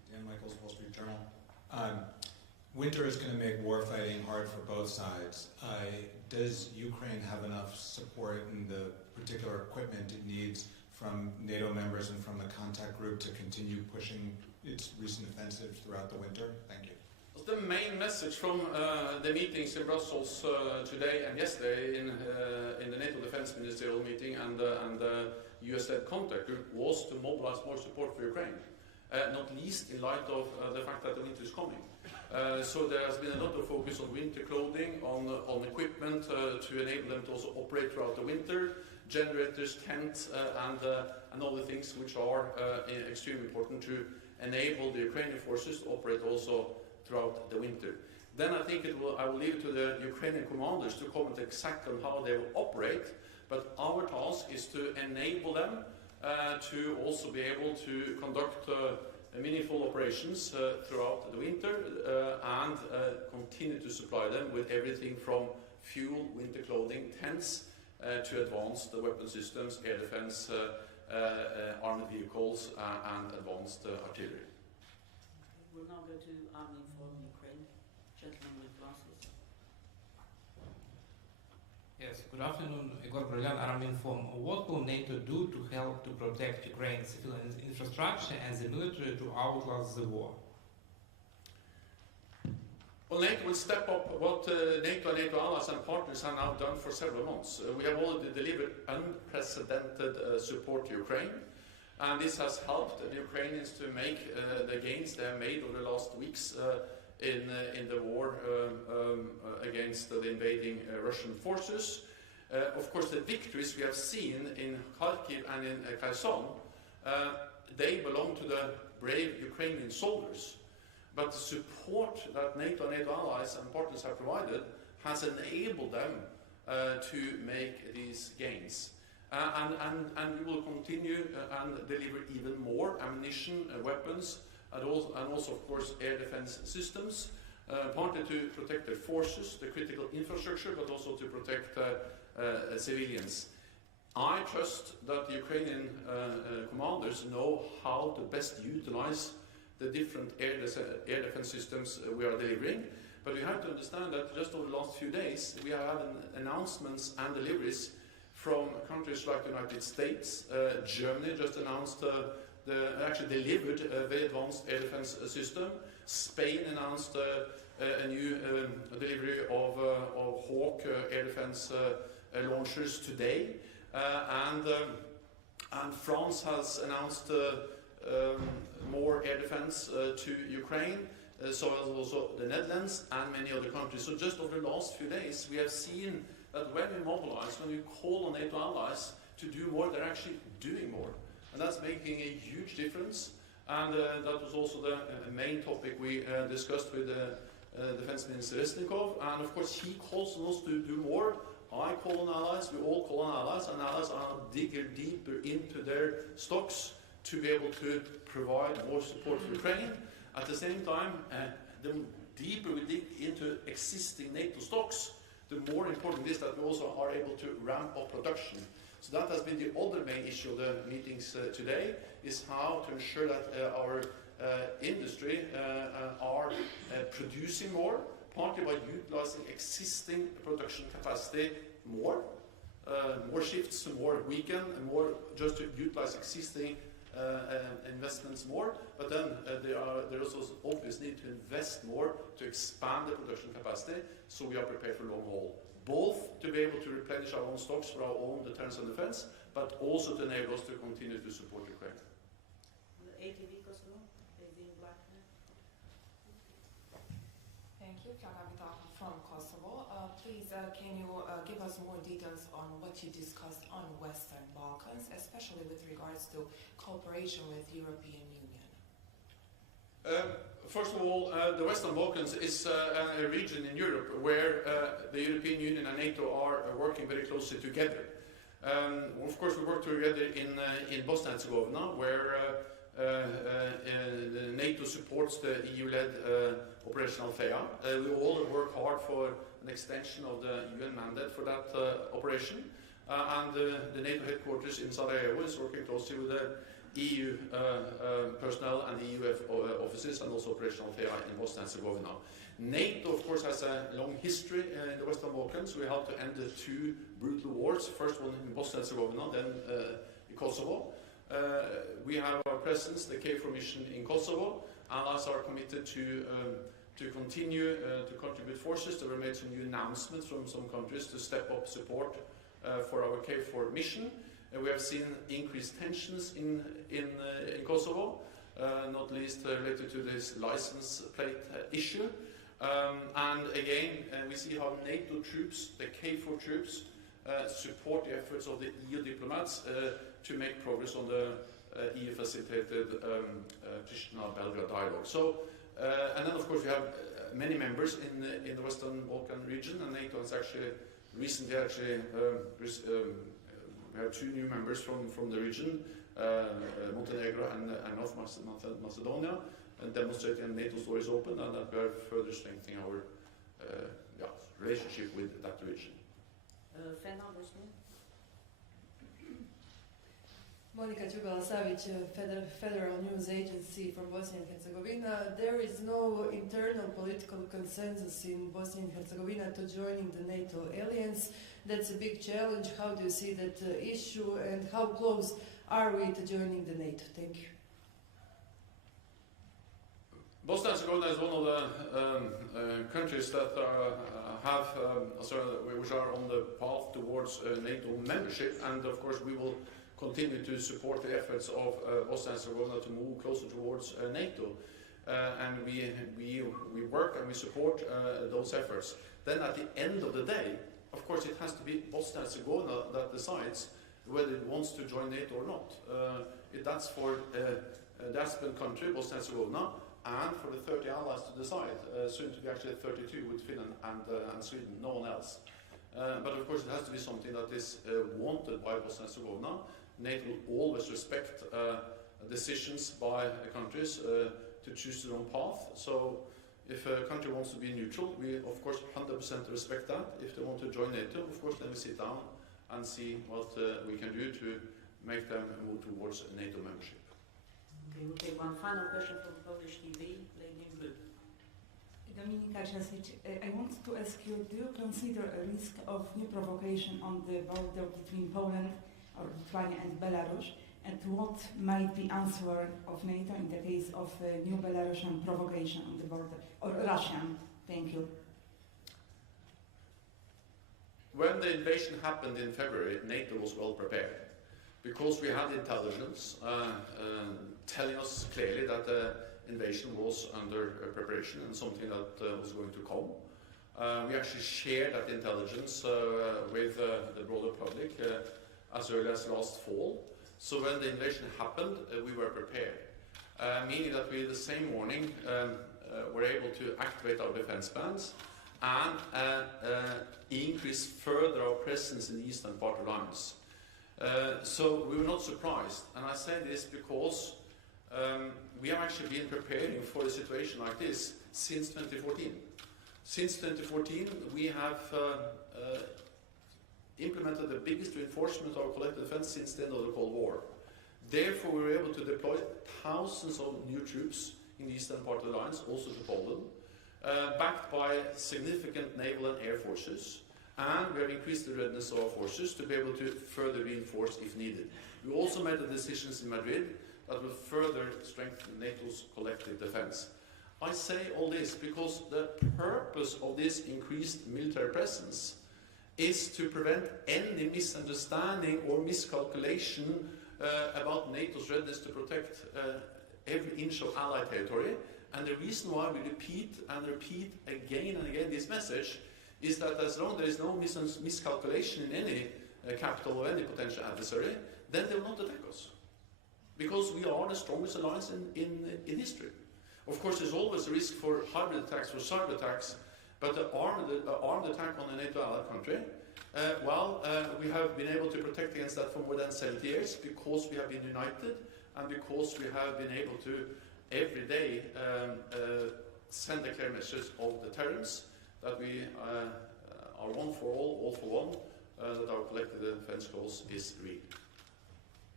Dan Michaels, Wall Street Journal. Winter is going to make war fighting hard for both sides. Does Ukraine have enough support in the particular equipment it needs from NATO members and from the contact group to continue pushing its recent offensive throughout the winter? Thank you. The main message from the meetings in Brussels today and yesterday in the NATO Defense Ministerial meeting and the US-led contact group was to mobilize more support for Ukraine, not least in light of the fact that the winter is coming. So there has been a lot of focus on winter clothing, on equipment to enable them to also operate throughout the winter, generators, tents, and other things which are extremely important to enable the Ukrainian forces to operate also throughout the winter. Then I think I will leave it to the Ukrainian commanders to comment exactly on how they will operate, but our task is to enable them to also be able to conduct meaningful operations throughout the winter and continue to supply them with everything from fuel, winter clothing, tents, to advanced weapon systems, air defense, armored vehicles, and advanced artillery. We'll now go to Army from Ukraine. Gentleman with glasses. Yes, good afternoon. Igor Brillian, Arminform. What will NATO do to help to protect Ukraine's civil infrastructure and the military to outlast the war? Well, NATO will step up what NATO and NATO allies and partners have now done for several months. We have already delivered unprecedented support to Ukraine, and this has helped the Ukrainians to make the gains they have made over the last weeks in the war against the invading Russian forces. Of course, the victories we have seen in Kharkiv and in Kherson, they belong to the brave Ukrainian soldiers. But the support that NATO and NATO allies and partners have provided has enabled them to make these gains. And we will continue and deliver even more ammunition, weapons, and also, of course, air defense systems, partly to protect their forces, the critical infrastructure, but also to protect civilians. I trust that the Ukrainian commanders know how to best utilize the different air defense systems we are delivering. But we have to understand that just over the last few days, we have had announcements and deliveries from countries like the United States. Germany just announced actually delivered a very advanced air defense system. Spain announced a new delivery of Hawk air defense launchers today. And France has announced more air defense to Ukraine, so as also the Netherlands and many other countries. So just over the last few days, we have seen that when we mobilize, when we call on NATO allies to do more, they're actually doing more. And that's making a huge difference. And that was also the main topic we discussed with Defense Minister Resnikov. And of course, he calls on us to do more. I call on allies, we all call on allies, and allies are digging deeper into their stocks to be able to provide more support for Ukraine. At the same time, the deeper we dig into existing NATO stocks, the more important it is that we also are able to ramp up production. So that has been the other main issue of the meetings today, is how to ensure that our industry are producing more, partly by utilizing existing production capacity more shifts, more weekend, and more just to utilize existing investments more, but then there is also obvious need to invest more to expand the production capacity so we are prepared for long haul. Both to be able to replenish our own stocks for our own deterrence and defense, but also to enable us to continue to support Ukraine. The ATV Kosovo, ATV in black. Thank you. From Kosovo. Please, can you give us more details on what you discussed on Western Balkans, especially with regards to cooperation with European Union? First of all, the Western Balkans is a region in Europe where the European Union and NATO are working very closely together. Of course, we work together in Bosnia and Herzegovina, where NATO supports the EU-led Operation Althea. We all work hard for an extension of the UN mandate for that operation. And the NATO headquarters in Sarajevo is working closely with the EU personnel and EU offices and also operational FEA in Bosnia and Herzegovina. NATO, of course, has a long history in the Western Balkans. We helped to end the two brutal wars, first one in Bosnia and Herzegovina, then in Kosovo. We have our presence, the KFOR mission in Kosovo. Allies are committed to continue to contribute forces. There were made some new announcements from some countries to step up support for our KFOR mission. We have seen increased tensions in Kosovo, not least related to this license plate issue. And again, we see how NATO troops, the KFOR troops, support the efforts of the EU diplomats to make progress on the EU-facilitated Pristina-Belgrade dialogue. So, and then of course we have many members in the Western Balkan region, and NATO has actually recently we have two new members from the region, Montenegro and North Macedonia, and demonstrating NATO's door is open, and that we are further strengthening our relationship with that region. Monika Đugala-Savić, Federal News Agency from Bosnia and Herzegovina. There is no internal political consensus in Bosnia and Herzegovina to joining the NATO alliance. That's a big challenge. How do you see that issue, and how close are we to joining the NATO? Thank you. Bosnia and Herzegovina is one of the countries that which are on the path towards NATO membership, and of course we will continue to support the efforts of Bosnia and Herzegovina to move closer towards NATO, and we work and we support those efforts. Then at the end of the day, of course, it has to be Bosnia and Herzegovina that decides whether it wants to join NATO or not. That's for the aspirant country, Bosnia and Herzegovina, and for the 30 allies to decide, soon to be actually 32 with Finland and Sweden, no one else. But of course it has to be something that is wanted by Bosnia and Herzegovina. NATO will always respect decisions by countries to choose their own path. So if a country wants to be neutral, we of course 100% respect that. If they want to join NATO, of course then we sit down and see what we can do to make them move towards NATO membership. Okay, we'll take one final question from Polish TV, lady in blue. Dominika Jasic, I want to ask you, do you consider a risk of new provocation on the border between Poland or Lithuania and Belarus, and what might be answer of NATO in the case of a new Belarusian provocation on the border, or Russian? Thank you. When the invasion happened in February, NATO was well prepared, because we had intelligence telling us clearly that the invasion was under preparation and something that was going to come. We actually shared that intelligence with the broader public as early as last fall. So when the invasion happened, we were prepared, meaning that we the same morning were able to activate our defense plans and increase further our presence in the eastern part of the alliance. So we were not surprised, and I say this because we have actually been preparing for a situation like this since 2014. Since 2014, we have implemented the biggest reinforcement of our collective defense since the end of the Cold War. Therefore, we were able to deploy thousands of new troops in the eastern part of the alliance, also to Poland, backed by significant naval and air forces. And we have increased the readiness of our forces to be able to further reinforce if needed. We also made the decisions in Madrid that will further strengthen NATO's collective defense. I say all this because the purpose of this increased military presence is to prevent any misunderstanding or miscalculation about NATO's readiness to protect every inch of Allied territory. And the reason why we repeat and repeat again and again this message is that as long as there is no miscalculation in any capital or any potential adversary, then they will not attack us. Because we are the strongest alliance in history. Of course, there's always a risk for hybrid attacks, for cyber attacks, but the armed attack on a NATO allied country, we have been able to protect against that for more than 70 years because we have been united and because we have been able to every day send a clear message of deterrence, that we are one for all for one, that our collective defense cause is real.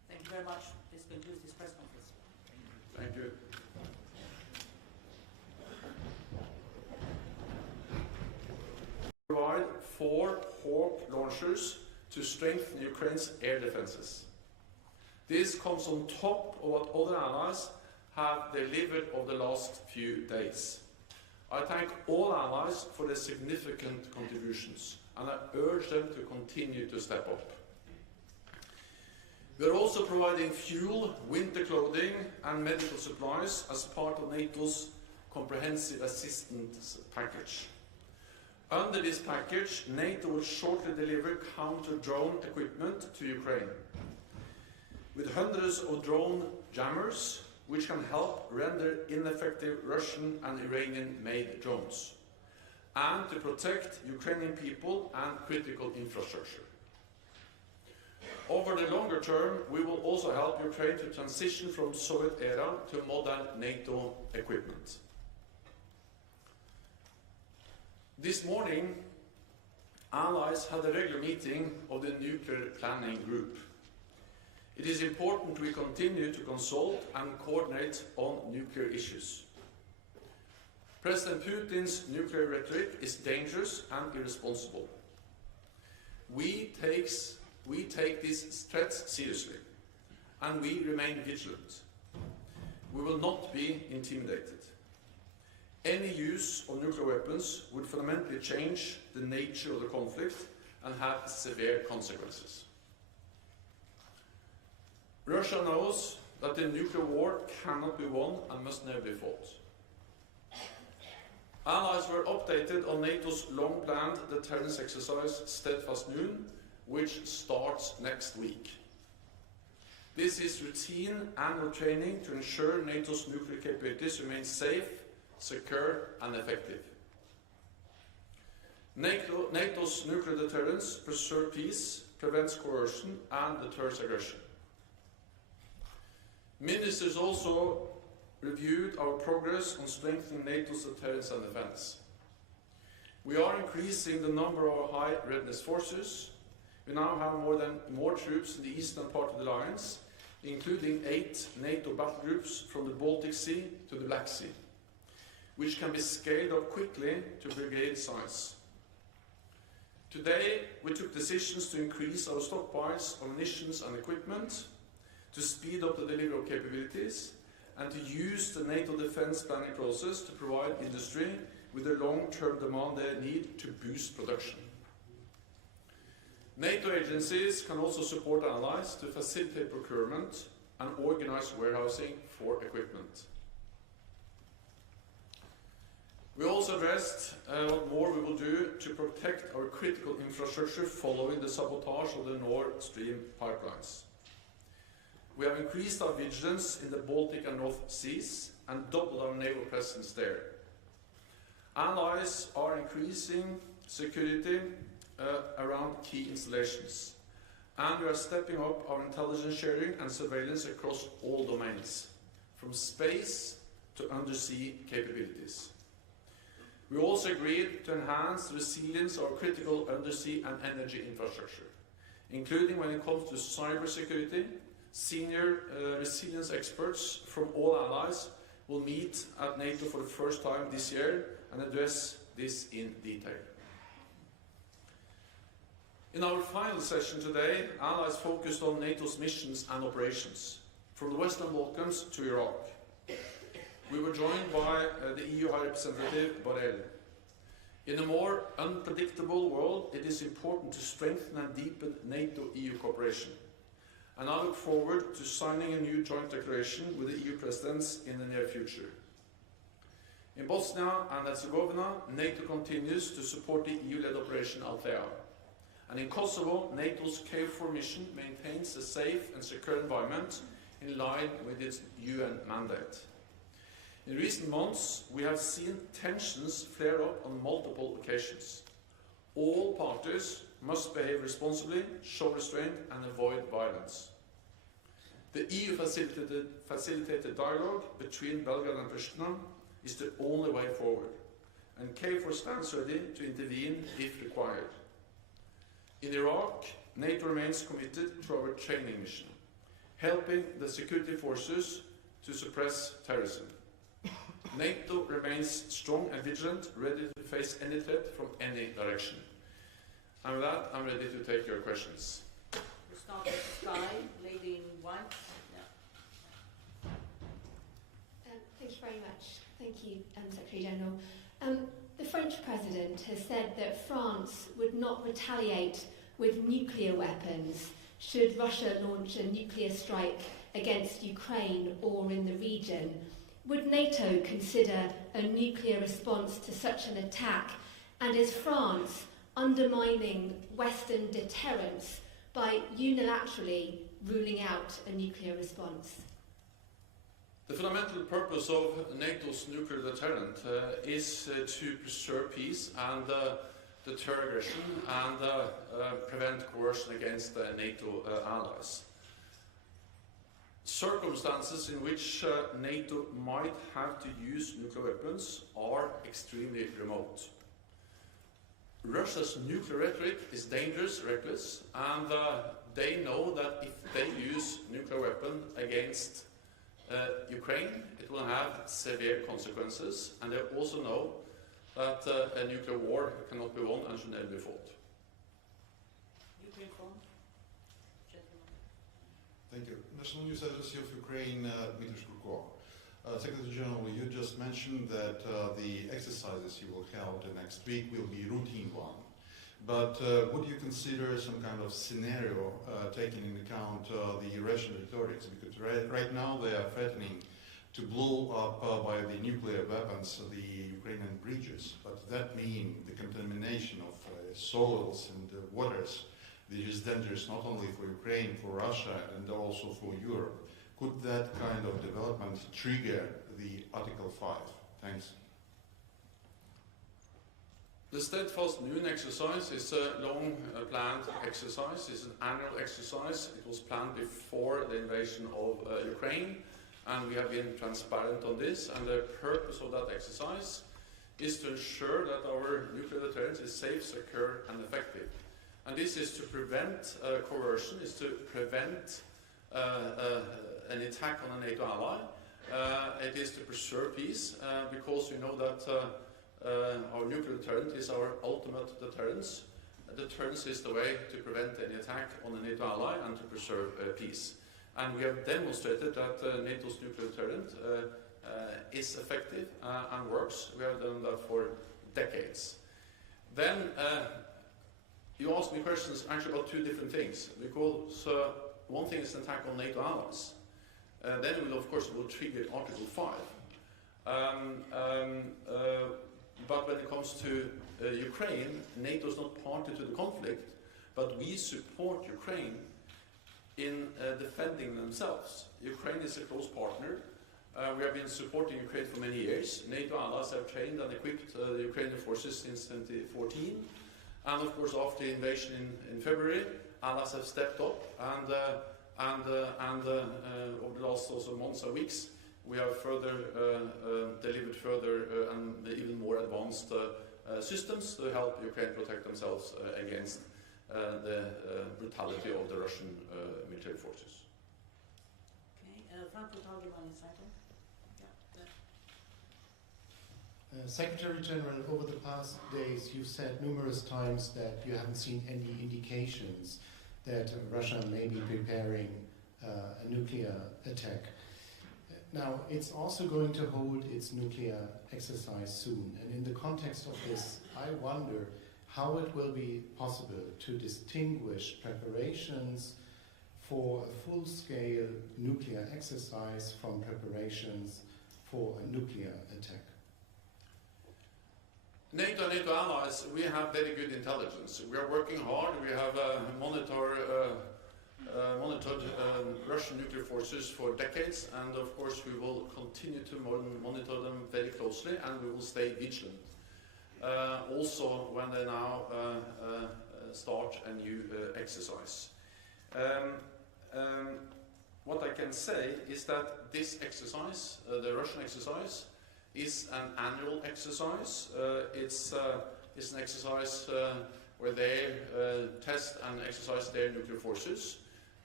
Thank you very much. This concludes this press conference. Thank you. Provide 4 Hawk launchers to strengthen Ukraine's air defenses. This comes on top of what other allies have delivered over the last few days. I thank all allies for their significant contributions, and I urge them to continue to step up. We are also providing fuel, winter clothing and medical supplies as part of NATO's comprehensive assistance package. Under this package, NATO will shortly deliver counter-drone equipment to Ukraine, with hundreds of drone jammers which can help render ineffective Russian and Iranian-made drones, and to protect Ukrainian people and critical infrastructure. Over the longer term, we will also help Ukraine to transition from Soviet era to modern NATO equipment. This morning, allies had a regular meeting of the Nuclear Planning Group. It is important we continue to consult and coordinate on nuclear issues. President Putin's nuclear rhetoric is dangerous and irresponsible. We take these threats seriously, and we remain vigilant. We will not be intimidated. Any use of nuclear weapons would fundamentally change the nature of the conflict and have severe consequences. Russia knows that the nuclear war cannot be won and must never be fought. Allies were updated on NATO's long-planned deterrence exercise Steadfast Noon, which starts next week. This is routine annual training to ensure NATO's nuclear capabilities remain safe, secure and effective. NATO's nuclear deterrence preserves peace, prevents coercion and deters aggression. Ministers also reviewed our progress on strengthening NATO's deterrence and defense. We are increasing the number of our high readiness forces. We now have more troops in the eastern part of the alliance, including 8 NATO battle groups from the Baltic Sea to the Black Sea, which can be scaled up quickly to brigade size. Today, we took decisions to increase our stockpiles of munitions and equipment, to speed up the delivery of capabilities, and to use the NATO defense planning process to provide industry with the long-term demand they need to boost production. NATO agencies can also support allies to facilitate procurement and organize warehousing for equipment. We also addressed what more we will do to protect our critical infrastructure following the sabotage of the Nord Stream pipelines. We have increased our vigilance in the Baltic and North Seas and doubled our naval presence there. Allies are increasing security around key installations, and we are stepping up our intelligence sharing and surveillance across all domains, from space to undersea capabilities. We also agreed to enhance the resilience of our critical undersea and energy infrastructure, including when it comes to cybersecurity. Senior resilience experts from all allies will meet at NATO for the first time this year and address this in detail. In our final session today, allies focused on NATO's missions and operations, from the Western Balkans to Iraq. We were joined by the EU High Representative Borrell. In a more unpredictable world, it is important to strengthen and deepen NATO-EU cooperation. And I look forward to signing a new joint declaration with the EU presidents in the near future. In Bosnia and Herzegovina, NATO continues to support the EU-led Operation Althea. And in Kosovo, NATO's KFOR mission maintains a safe and secure environment in line with its UN mandate. In recent months, we have seen tensions flare up on multiple occasions. All parties must behave responsibly, show restraint and avoid violence. The EU facilitated dialogue between Belgrade and Pristina is the only way forward, and KFOR stands ready to intervene if required. In Iraq, NATO remains committed to our training mission. helping the security forces to suppress terrorism. NATO remains strong and vigilant, ready to face any threat from any direction. And with that, I'm ready to take your questions. We'll start with Sky, lady in white. Yeah. Thank you very much. Thank you, Secretary General. The French President has said that France would not retaliate with nuclear weapons should Russia launch a nuclear strike against Ukraine or in the region. Would NATO consider a nuclear response to such an attack? And is France undermining Western deterrence by unilaterally ruling out a nuclear response? The fundamental purpose of NATO's nuclear deterrent is to preserve peace and deter aggression and prevent coercion against NATO allies. Circumstances in which NATO might have to use nuclear weapons are extremely remote. Russia's nuclear rhetoric is dangerous, reckless, and they know that if they use nuclear weapon against Ukraine, it will have severe consequences, and they also know that a nuclear war cannot be won and should never be fought. Ukraine phone. Gentleman. Thank you. National News Agency of Ukraine, Secretary General, you just mentioned that the exercises you will hold next week will be routine one. But would you consider some kind of scenario taking into account the Russian rhetorics? Because right now they are threatening to blow up by the nuclear weapons the Ukrainian bridges. But that means the contamination of soils and waters, which is dangerous not only for Ukraine, for Russia, and also for Europe. Could that kind of development trigger the Article 5? Thanks. The Steadfast Noon exercise is a long-planned exercise. It's an annual exercise. It was planned before the invasion of Ukraine, and we have been transparent on this. And the purpose of that exercise is to ensure that our nuclear deterrence is safe, secure, and effective. And this is to prevent coercion, is to prevent an attack on a NATO ally. It is to preserve peace, because we know that our nuclear deterrent is our ultimate deterrence. Deterrence is the way to prevent any attack on a NATO ally and to preserve peace. And we have demonstrated that NATO's nuclear deterrent is effective and works. We have done that for decades. Then you asked me questions actually about two different things, because one thing is an attack on NATO allies. Then it will, of course, trigger Article 5. But when it comes to Ukraine, NATO is not party to the conflict, but we support Ukraine in defending themselves. Ukraine is a close partner. We have been supporting Ukraine for many years. NATO allies have trained and equipped the Ukrainian forces since 2014. And of course, after the invasion in February, allies have stepped up, and over the last also months and weeks, we have further delivered further and even more advanced systems to help Ukraine protect themselves against the brutality of the Russian military forces. Okay, Franco Talgeman is second. Yeah. Secretary General, over the past days you've said numerous times that you haven't seen any indications that Russia may be preparing a nuclear attack. Now, it's also going to hold its nuclear exercise soon, and in the context of this, I wonder how it will be possible to distinguish preparations for a full-scale nuclear exercise from preparations for a nuclear attack. NATO and NATO allies, we have very good intelligence. We are working hard. We have monitored Russian nuclear forces for decades, and of course we will continue to monitor them very closely, and we will stay vigilant. Also when they now start a new exercise. What I can say is that this exercise, the Russian exercise, is an annual exercise. It's an exercise where they test and exercise their nuclear forces.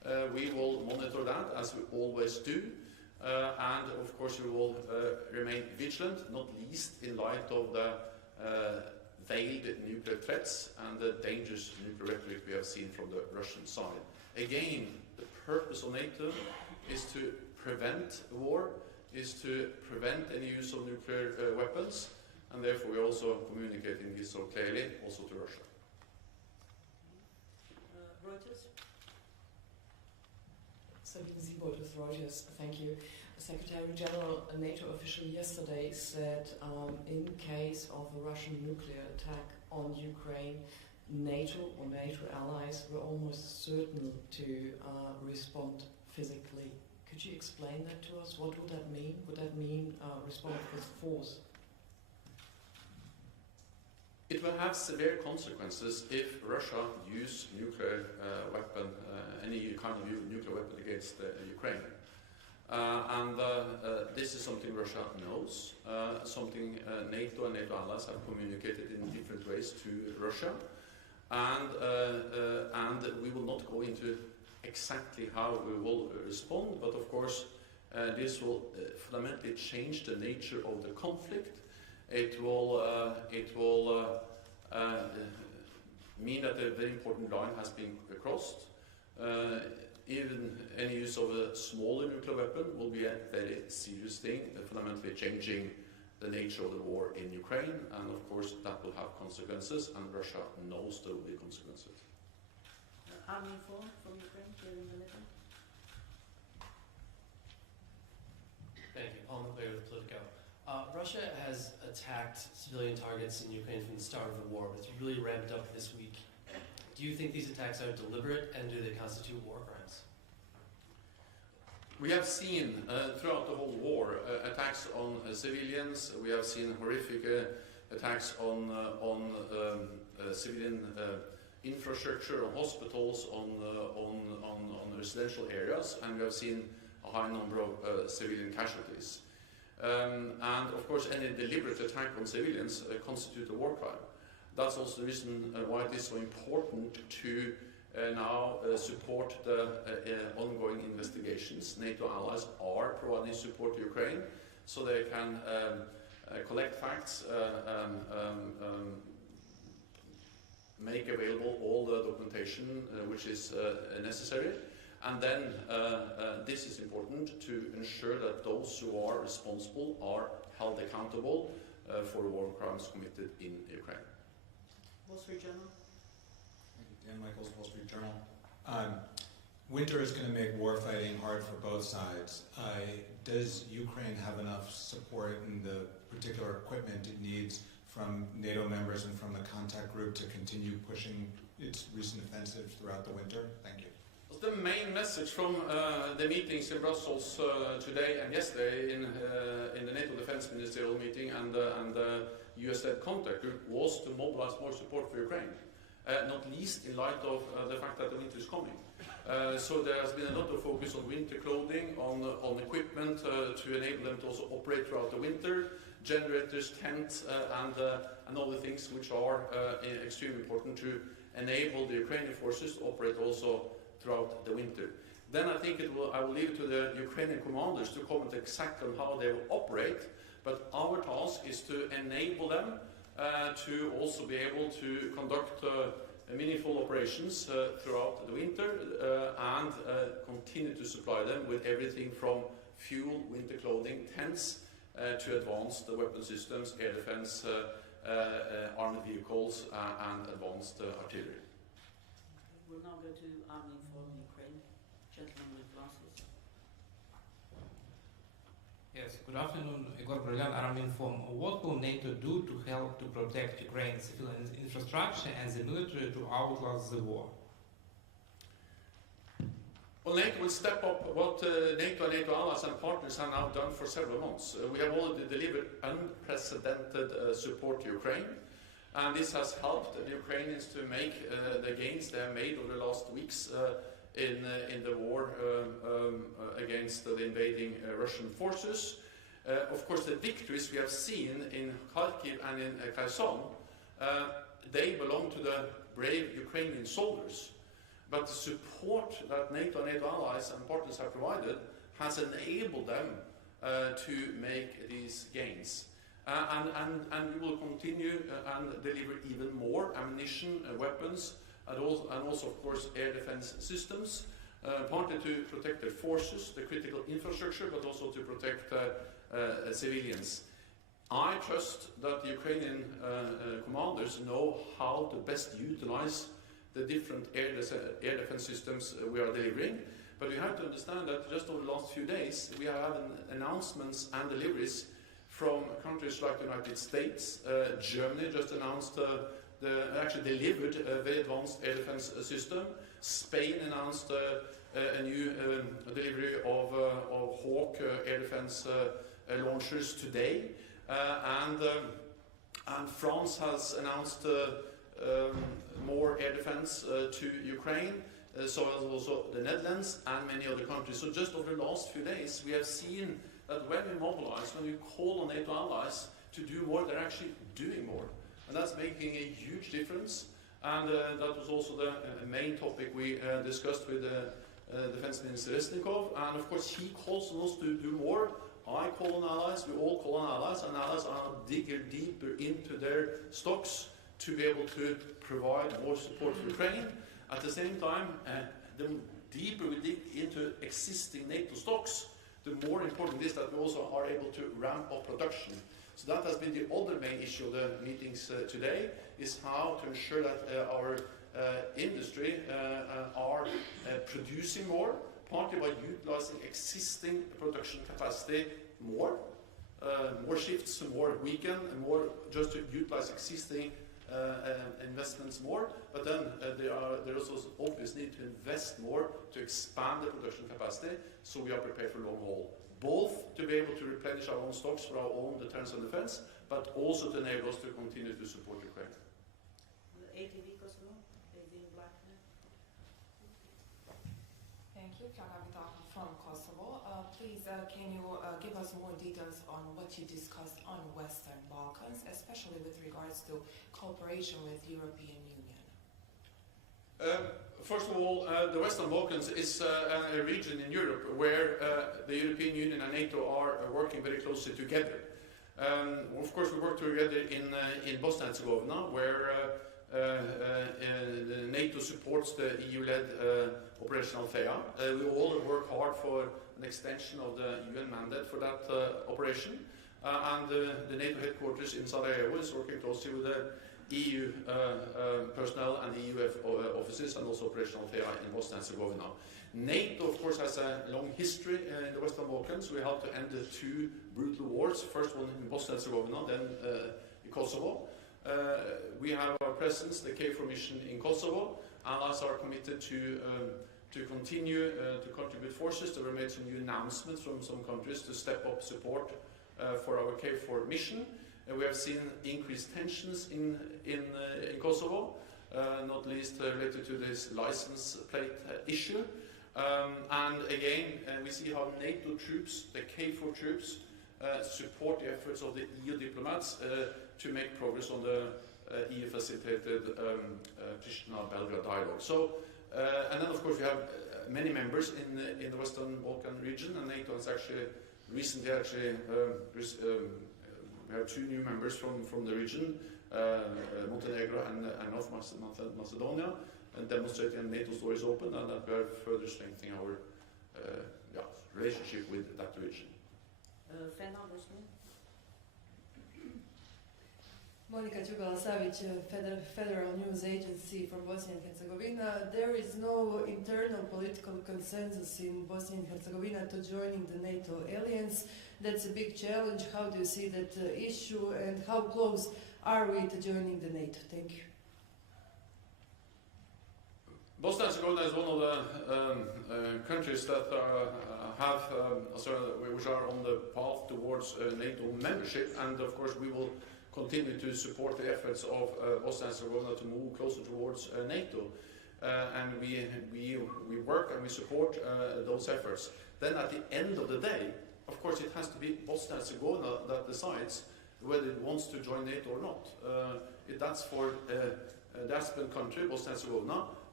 We will monitor that as we always do, and of course we will remain vigilant, not least in light of the veiled nuclear threats and the dangerous nuclear rhetoric we have seen from the Russian side. Again, the purpose of NATO is to prevent war, is to prevent any use of nuclear weapons, and therefore we are also communicating this so clearly also to Russia. Reuters? Sabine Siebold with Reuters, thank you. Secretary General, a NATO official yesterday said in case of a Russian nuclear attack on Ukraine, NATO or NATO allies were almost certain to respond physically. Could you explain that to us? What would that mean? Would that mean respond with force? It will have severe consequences if Russia use nuclear weapon, any kind of nuclear weapon against Ukraine. This is something Russia knows, something NATO and NATO allies have communicated in different ways to Russia, and we will not go into exactly how we will respond, but of course this will fundamentally change the nature of the conflict. It will mean that a very important line has been crossed. Even any use of a smaller nuclear weapon will be a very serious thing, fundamentally changing the nature of the war in Ukraine, and of course that will have consequences, and Russia knows there will be consequences. Army informed from Ukraine during the meeting? Thank you. Paul McClary with Politico. Russia has attacked civilian targets in Ukraine from the start of the war, but it's really ramped up this week. Do you think these attacks are deliberate, and do they constitute war crimes? We have seen throughout the whole war attacks on civilians. We have seen horrific attacks on civilian infrastructure, on hospitals, on residential areas, and we have seen a high number of civilian casualties. And of course, any deliberate attack on civilians constitutes a war crime. That's also the reason why it is so important to now support the ongoing investigations. NATO allies are providing support to Ukraine so they can collect facts, make available all the documentation which is necessary. And then this is important to ensure that those who are responsible are held accountable for war crimes committed in Ukraine. Wall Street Journal? Thank you. Dan Michaels, Wall Street Journal. Winter is going to make war fighting hard for both sides. Does Ukraine have enough support in the particular equipment it needs from NATO members and from the contact group to continue pushing its recent offensives throughout the winter? Thank you. The main message from the meetings in Brussels today and yesterday in the NATO Defense Ministerial meeting and the US-led contact group was to mobilize more support for Ukraine, not least in light of the fact that the winter is coming. So there has been a lot of focus on winter clothing, on equipment to enable them to also operate throughout the winter, generators, tents, and other things which are extremely important to enable the Ukrainian forces to operate also throughout the winter. Then I think I will leave it to the Ukrainian commanders to comment exactly on how they will operate, but our task is to enable them to also be able to conduct meaningful operations throughout the winter and continue to supply them with everything from fuel, winter clothing, tents, to advanced weapon systems, air defense, armored vehicles, and advanced artillery. We'll now go to Army Inform Ukraine. Gentleman with glasses. Yes, good afternoon, Igor Brilliant, Army Inform. What will NATO do to help to protect Ukraine's civilian infrastructure and the military to outlast the war? Well, NATO will step up what NATO and NATO allies and partners have now done for several months. We have already delivered unprecedented support to Ukraine, and this has helped the Ukrainians to make the gains they have made over the last weeks in the war against the invading Russian forces. Of course, the victories we have seen in Kharkiv and in Kherson, they belong to the brave Ukrainian soldiers. but the support that NATO and NATO allies and partners have provided has enabled them to make these gains. And we will continue and deliver even more ammunition, weapons, and also, of course, air defense systems, partly to protect their forces, the critical infrastructure, but also to protect civilians. I trust that the Ukrainian commanders know how to best utilize the different air defense systems we are delivering. But we have to understand that just over the last few days, we have had announcements and deliveries from countries like the United States. Germany just announced, actually delivered a very advanced air defense system. Spain announced a new delivery of Hawk air defense launchers today. And France has announced more air defense to Ukraine, so as also the Netherlands and many other countries. So just over the last few days, we have seen that when we mobilize, when we call on NATO allies to do more, they're actually doing more. And that's making a huge difference. And that was also the main topic we discussed with Defense Minister Resnikov. And of course, he calls on us to do more. I call on allies, we all call on allies, and allies are digging deeper into their stocks to be able to provide more support for Ukraine. At the same time, the deeper we dig into existing NATO stocks, the more important it is that we also are able to ramp up production. So that has been the other main issue of the meetings today, is how to ensure that our industry are producing more, partly by utilizing existing production capacity more, more shifts, more weekend, and more just to utilize existing investments more. But then there is also obvious need to invest more to expand the production capacity, so we are prepared for long haul. Both to be able to replenish our own stocks for our own deterrence and defense, but also to enable us to continue to support Ukraine. The ATV Kosovo, ATV Black. Thank you, Kjalavita from Kosovo. Please, can you give us more details on what you discussed on Western Balkans, especially with regards to cooperation with European Union? First of all, the Western Balkans is a region in Europe where the European Union and NATO are working very closely together. Of course, we work together in Bosnia and Herzegovina, where NATO supports the EU-led Operation Althea. We all work hard for an extension of the UN mandate for that operation. And the NATO headquarters in Sarajevo is working closely with the EU personnel and the EU offices, and also Operation Althea in Bosnia and Herzegovina. NATO, of course, has a long history in the Western Balkans. We helped to end the two brutal wars, first one in Bosnia and Herzegovina, then in Kosovo. We have our presence, the KFOR mission in Kosovo. Allies are committed to continue to contribute forces. There were made some new announcements from some countries to step up support for our KFOR mission. We have seen increased tensions in Kosovo, not least related to this license plate issue. And again, we see how NATO troops, the KFOR troops, support the efforts of the EU diplomats to make progress on the EU-facilitated Pristina-Belgrade dialogue. So, and then of course we have many members in the Western Balkan region, and NATO has actually recently we have two new members from the region, Montenegro and North Macedonia, and demonstrating that NATO's door is open and that we are further strengthening our relationship with that region. Monika Đugala-Savić, Federal News Agency from Bosnia and Herzegovina. There is no internal political consensus in Bosnia and Herzegovina to joining the NATO alliance. That's a big challenge. How do you see that issue, and how close are we to joining the NATO? Thank you. Bosnia and Herzegovina is one of the countries that which are on the path towards NATO membership, and of course we will continue to support the efforts of Bosnia and Herzegovina to move closer towards NATO, and we work and we support those efforts. Then at the end of the day, of course, it has to be Bosnia and Herzegovina that decides whether it wants to join NATO or not. That's for the aspirant country, Bosnia and Herzegovina,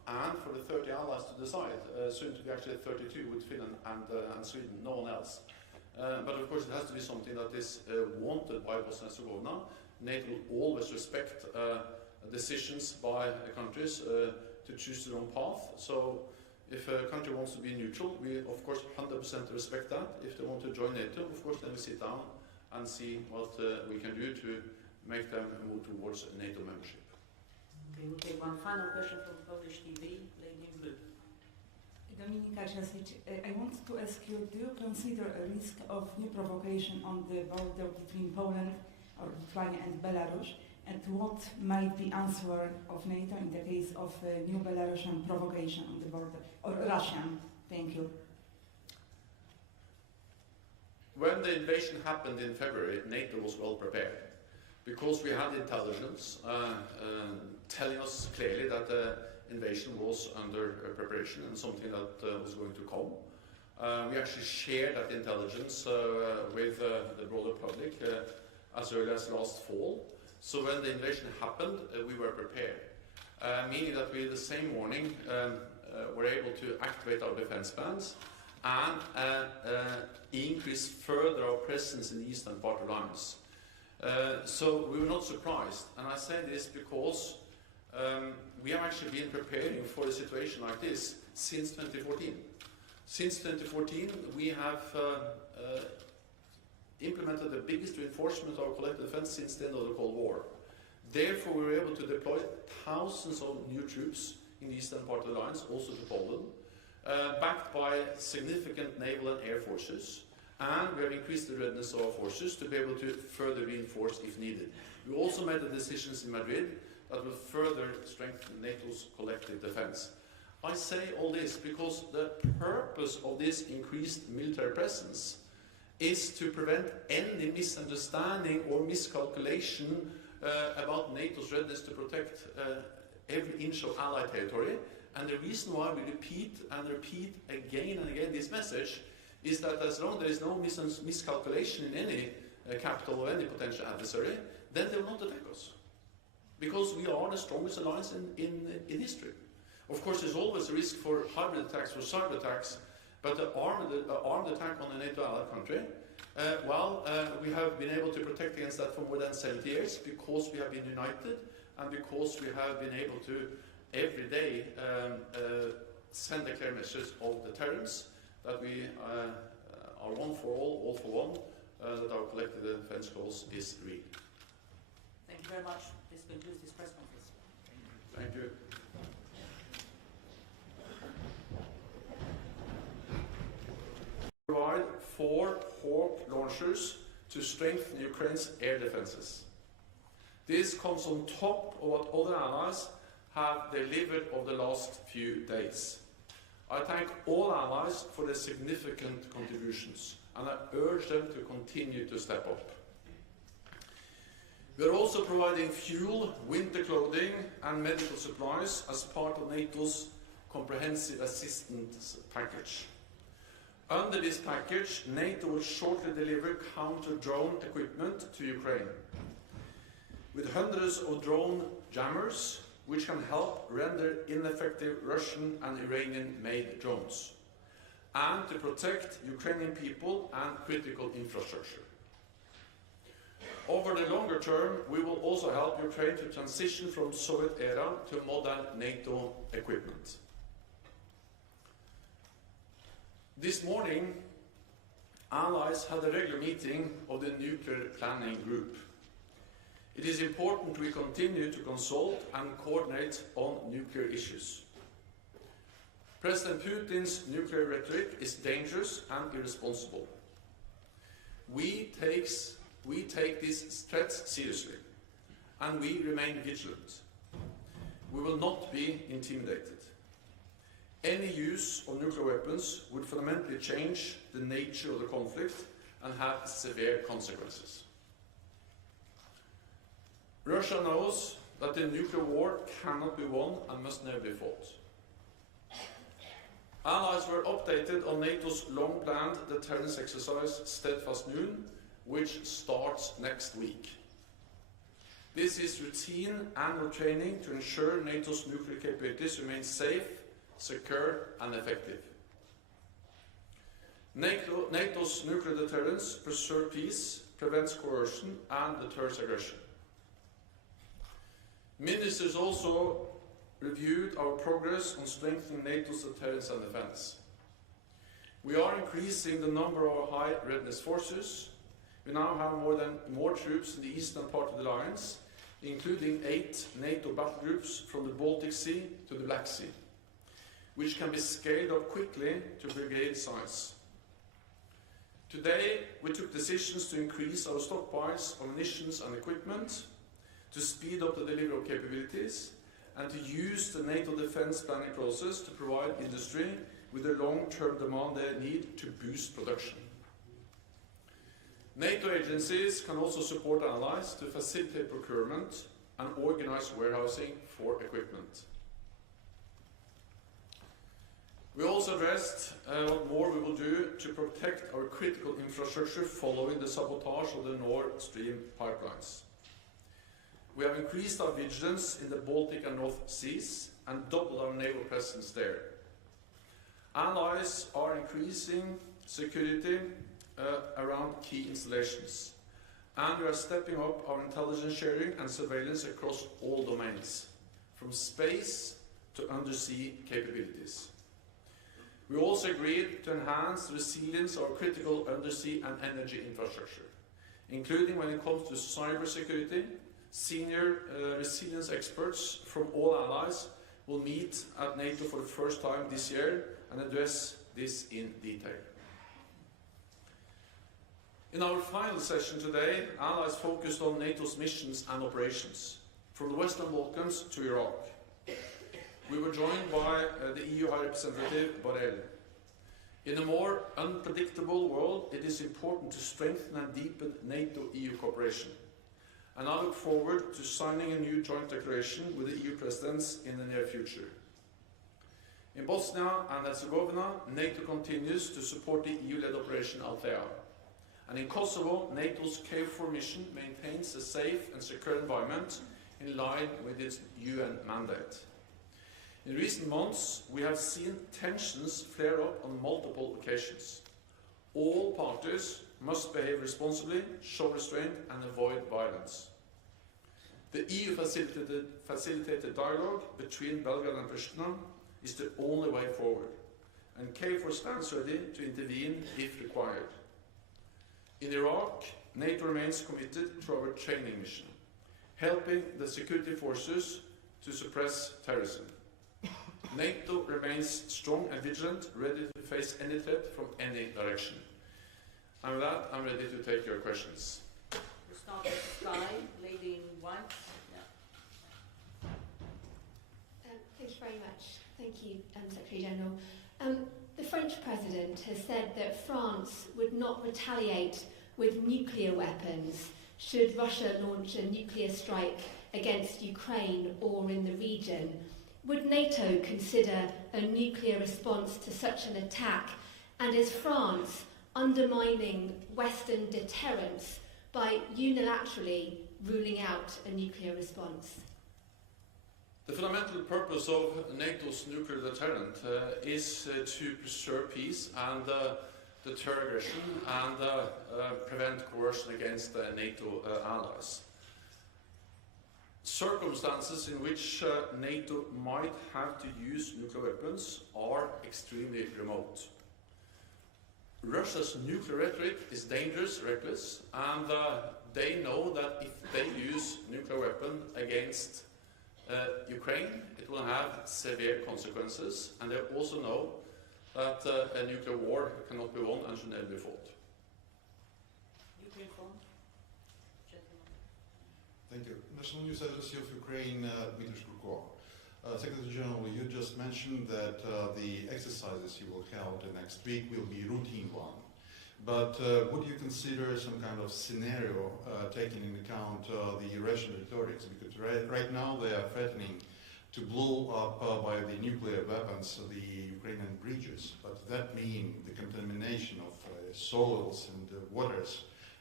and for the 30 allies to decide, soon to be actually 32 with Finland and Sweden, no one else. But of course it has to be something that is wanted by Bosnia and Herzegovina. NATO will always respect decisions by countries to choose their own path. So if a country wants to be neutral, we of course 100% respect that. If they want to join NATO, of course then we sit down and see what we can do to make them move towards NATO membership. Okay, we'll take one final question from Polish TV, lady in blue. Dominika Jasic, I want to ask you, do you consider a risk of new provocation on the border between Poland or Lithuania and Belarus? And what might be answer of NATO in the case of a new Belarusian provocation on the border, or Russian? Thank you. When the invasion happened in February, NATO was well prepared because we had intelligence telling us clearly that the invasion was under preparation and something that was going to come. We actually shared that intelligence with the broader public as early as last fall. So when the invasion happened, we were prepared, meaning that we the same morning were able to activate our defense plans and increase further our presence in the eastern part of the alliance. So we were not surprised, and I say this because we have actually been preparing for a situation like this since 2014. Since 2014, we have implemented the biggest reinforcement of our collective defense since the end of the Cold War. Therefore, we were able to deploy thousands of new troops in the eastern part of the alliance, also to Poland, backed by significant naval and air forces, and we have increased the readiness of our forces to be able to further reinforce if needed. We also made the decisions in Madrid that will further strengthen NATO's collective defense. I say all this because the purpose of this increased military presence is to prevent any misunderstanding or miscalculation about NATO's readiness to protect every inch of Allied territory. And the reason why we repeat again and again this message is that as long as there is no miscalculation in any capital of any potential adversary, then they will not attack us. Because we are the strongest alliance in history. Of course, there's always a risk for hybrid attacks, for cyber attacks, but the armed attack on a NATO allied country, we have been able to protect against that for more than 70 years because we have been united and because we have been able to every day send a clear message of deterrence that we are one for all for one, that our collective defense cause is real. Thank you very much. This concludes this press conference. Thank you. Provide 4 Hawk launchers to strengthen Ukraine's air defenses. This comes on top of what other allies have delivered over the last few days. I thank all allies for their significant contributions, and I urge them to continue to step up. We are also providing fuel, winter clothing and medical supplies as part of NATO's comprehensive assistance package. Under this package, NATO will shortly deliver counter-drone equipment to Ukraine, with hundreds of drone jammers which can help render ineffective Russian and Iranian-made drones, and to protect Ukrainian people and critical infrastructure. Over the longer term, we will also help Ukraine to transition from Soviet era to modern NATO equipment. This morning, allies had a regular meeting of the Nuclear Planning Group. It is important we continue to consult and coordinate on nuclear issues. President Putin's nuclear rhetoric is dangerous and irresponsible. We take these threats seriously, and we remain vigilant. We will not be intimidated. Any use of nuclear weapons would fundamentally change the nature of the conflict and have severe consequences. Russia knows that the nuclear war cannot be won and must never be fought. Allies were updated on NATO's long-planned deterrence exercise Steadfast Noon, which starts next week. This is routine annual training to ensure NATO's nuclear capabilities remain safe, secure and effective. NATO's nuclear deterrence preserves peace, prevents coercion and deters aggression. Ministers also reviewed our progress on strengthening NATO's deterrence and defense. We are increasing the number of our high readiness forces. We now have more troops in the eastern part of the alliance, including 8 NATO battle groups from the Baltic Sea to the Black Sea, which can be scaled up quickly to brigade size. Today, we took decisions to increase our stockpiles of munitions and equipment, to speed up the delivery of capabilities, and to use the NATO defense planning process to provide industry with the long-term demand they need to boost production. NATO agencies can also support allies to facilitate procurement and organize warehousing for equipment. We also addressed what more we will do to protect our critical infrastructure following the sabotage of the Nord Stream pipelines. We have increased our vigilance in the Baltic and North Seas and doubled our naval presence there. Allies are increasing security around key installations, and we are stepping up our intelligence sharing and surveillance across all domains, from space to undersea capabilities. We also agreed to enhance the resilience of our critical undersea and energy infrastructure, including when it comes to cybersecurity. Senior resilience experts from all allies will meet at NATO for the first time this year and address this in detail. In our final session today, allies focused on NATO's missions and operations, from the Western Balkans to Iraq. We were joined by the EU High Representative Borrell. In a more unpredictable world, it is important to strengthen and deepen NATO-EU cooperation. And I look forward to signing a new joint declaration with the EU presidents in the near future. In Bosnia and Herzegovina, NATO continues to support the EU-led Operation Althea. And in Kosovo, NATO's KFOR mission maintains a safe and secure environment in line with its UN mandate. In recent months, we have seen tensions flare up on multiple occasions. All parties must behave responsibly, show restraint and avoid violence. The EU facilitated dialogue between Belgrade and Pristina is the only way forward, and KFOR stands ready to intervene if required. In Iraq, NATO remains committed to our training mission, helping the security forces to suppress terrorism. NATO remains strong and vigilant, ready to face any threat from any direction. And with that, I'm ready to take your questions. We start with Sky, lady in white. Thank you very much. Thank you, Secretary General. The French President has said that France would not retaliate with nuclear weapons should Russia launch a nuclear strike against Ukraine or in the region. Would NATO consider a nuclear response to such an attack? And is France undermining Western deterrence by unilaterally ruling out a nuclear response? The fundamental purpose of NATO's nuclear deterrent is to preserve peace and deter aggression and prevent coercion against NATO allies. Circumstances in which NATO might have to use nuclear weapons are extremely remote. Russia's nuclear rhetoric is dangerous, reckless, and they know that if they use nuclear weapon against Ukraine, it will have severe consequences, and they also know that a nuclear war cannot be won and should never be fought. Ukraine phone. Gentlemen. Thank you. National News Agency of Ukraine, Dmitry Shkurko. Secretary General, you just mentioned that the exercises you will hold next week will be routine one. But would you consider some kind of scenario taking into account the Russian rhetorics? Because right now they are threatening to blow up by the nuclear weapons the Ukrainian bridges. But that means the contamination of soils and waters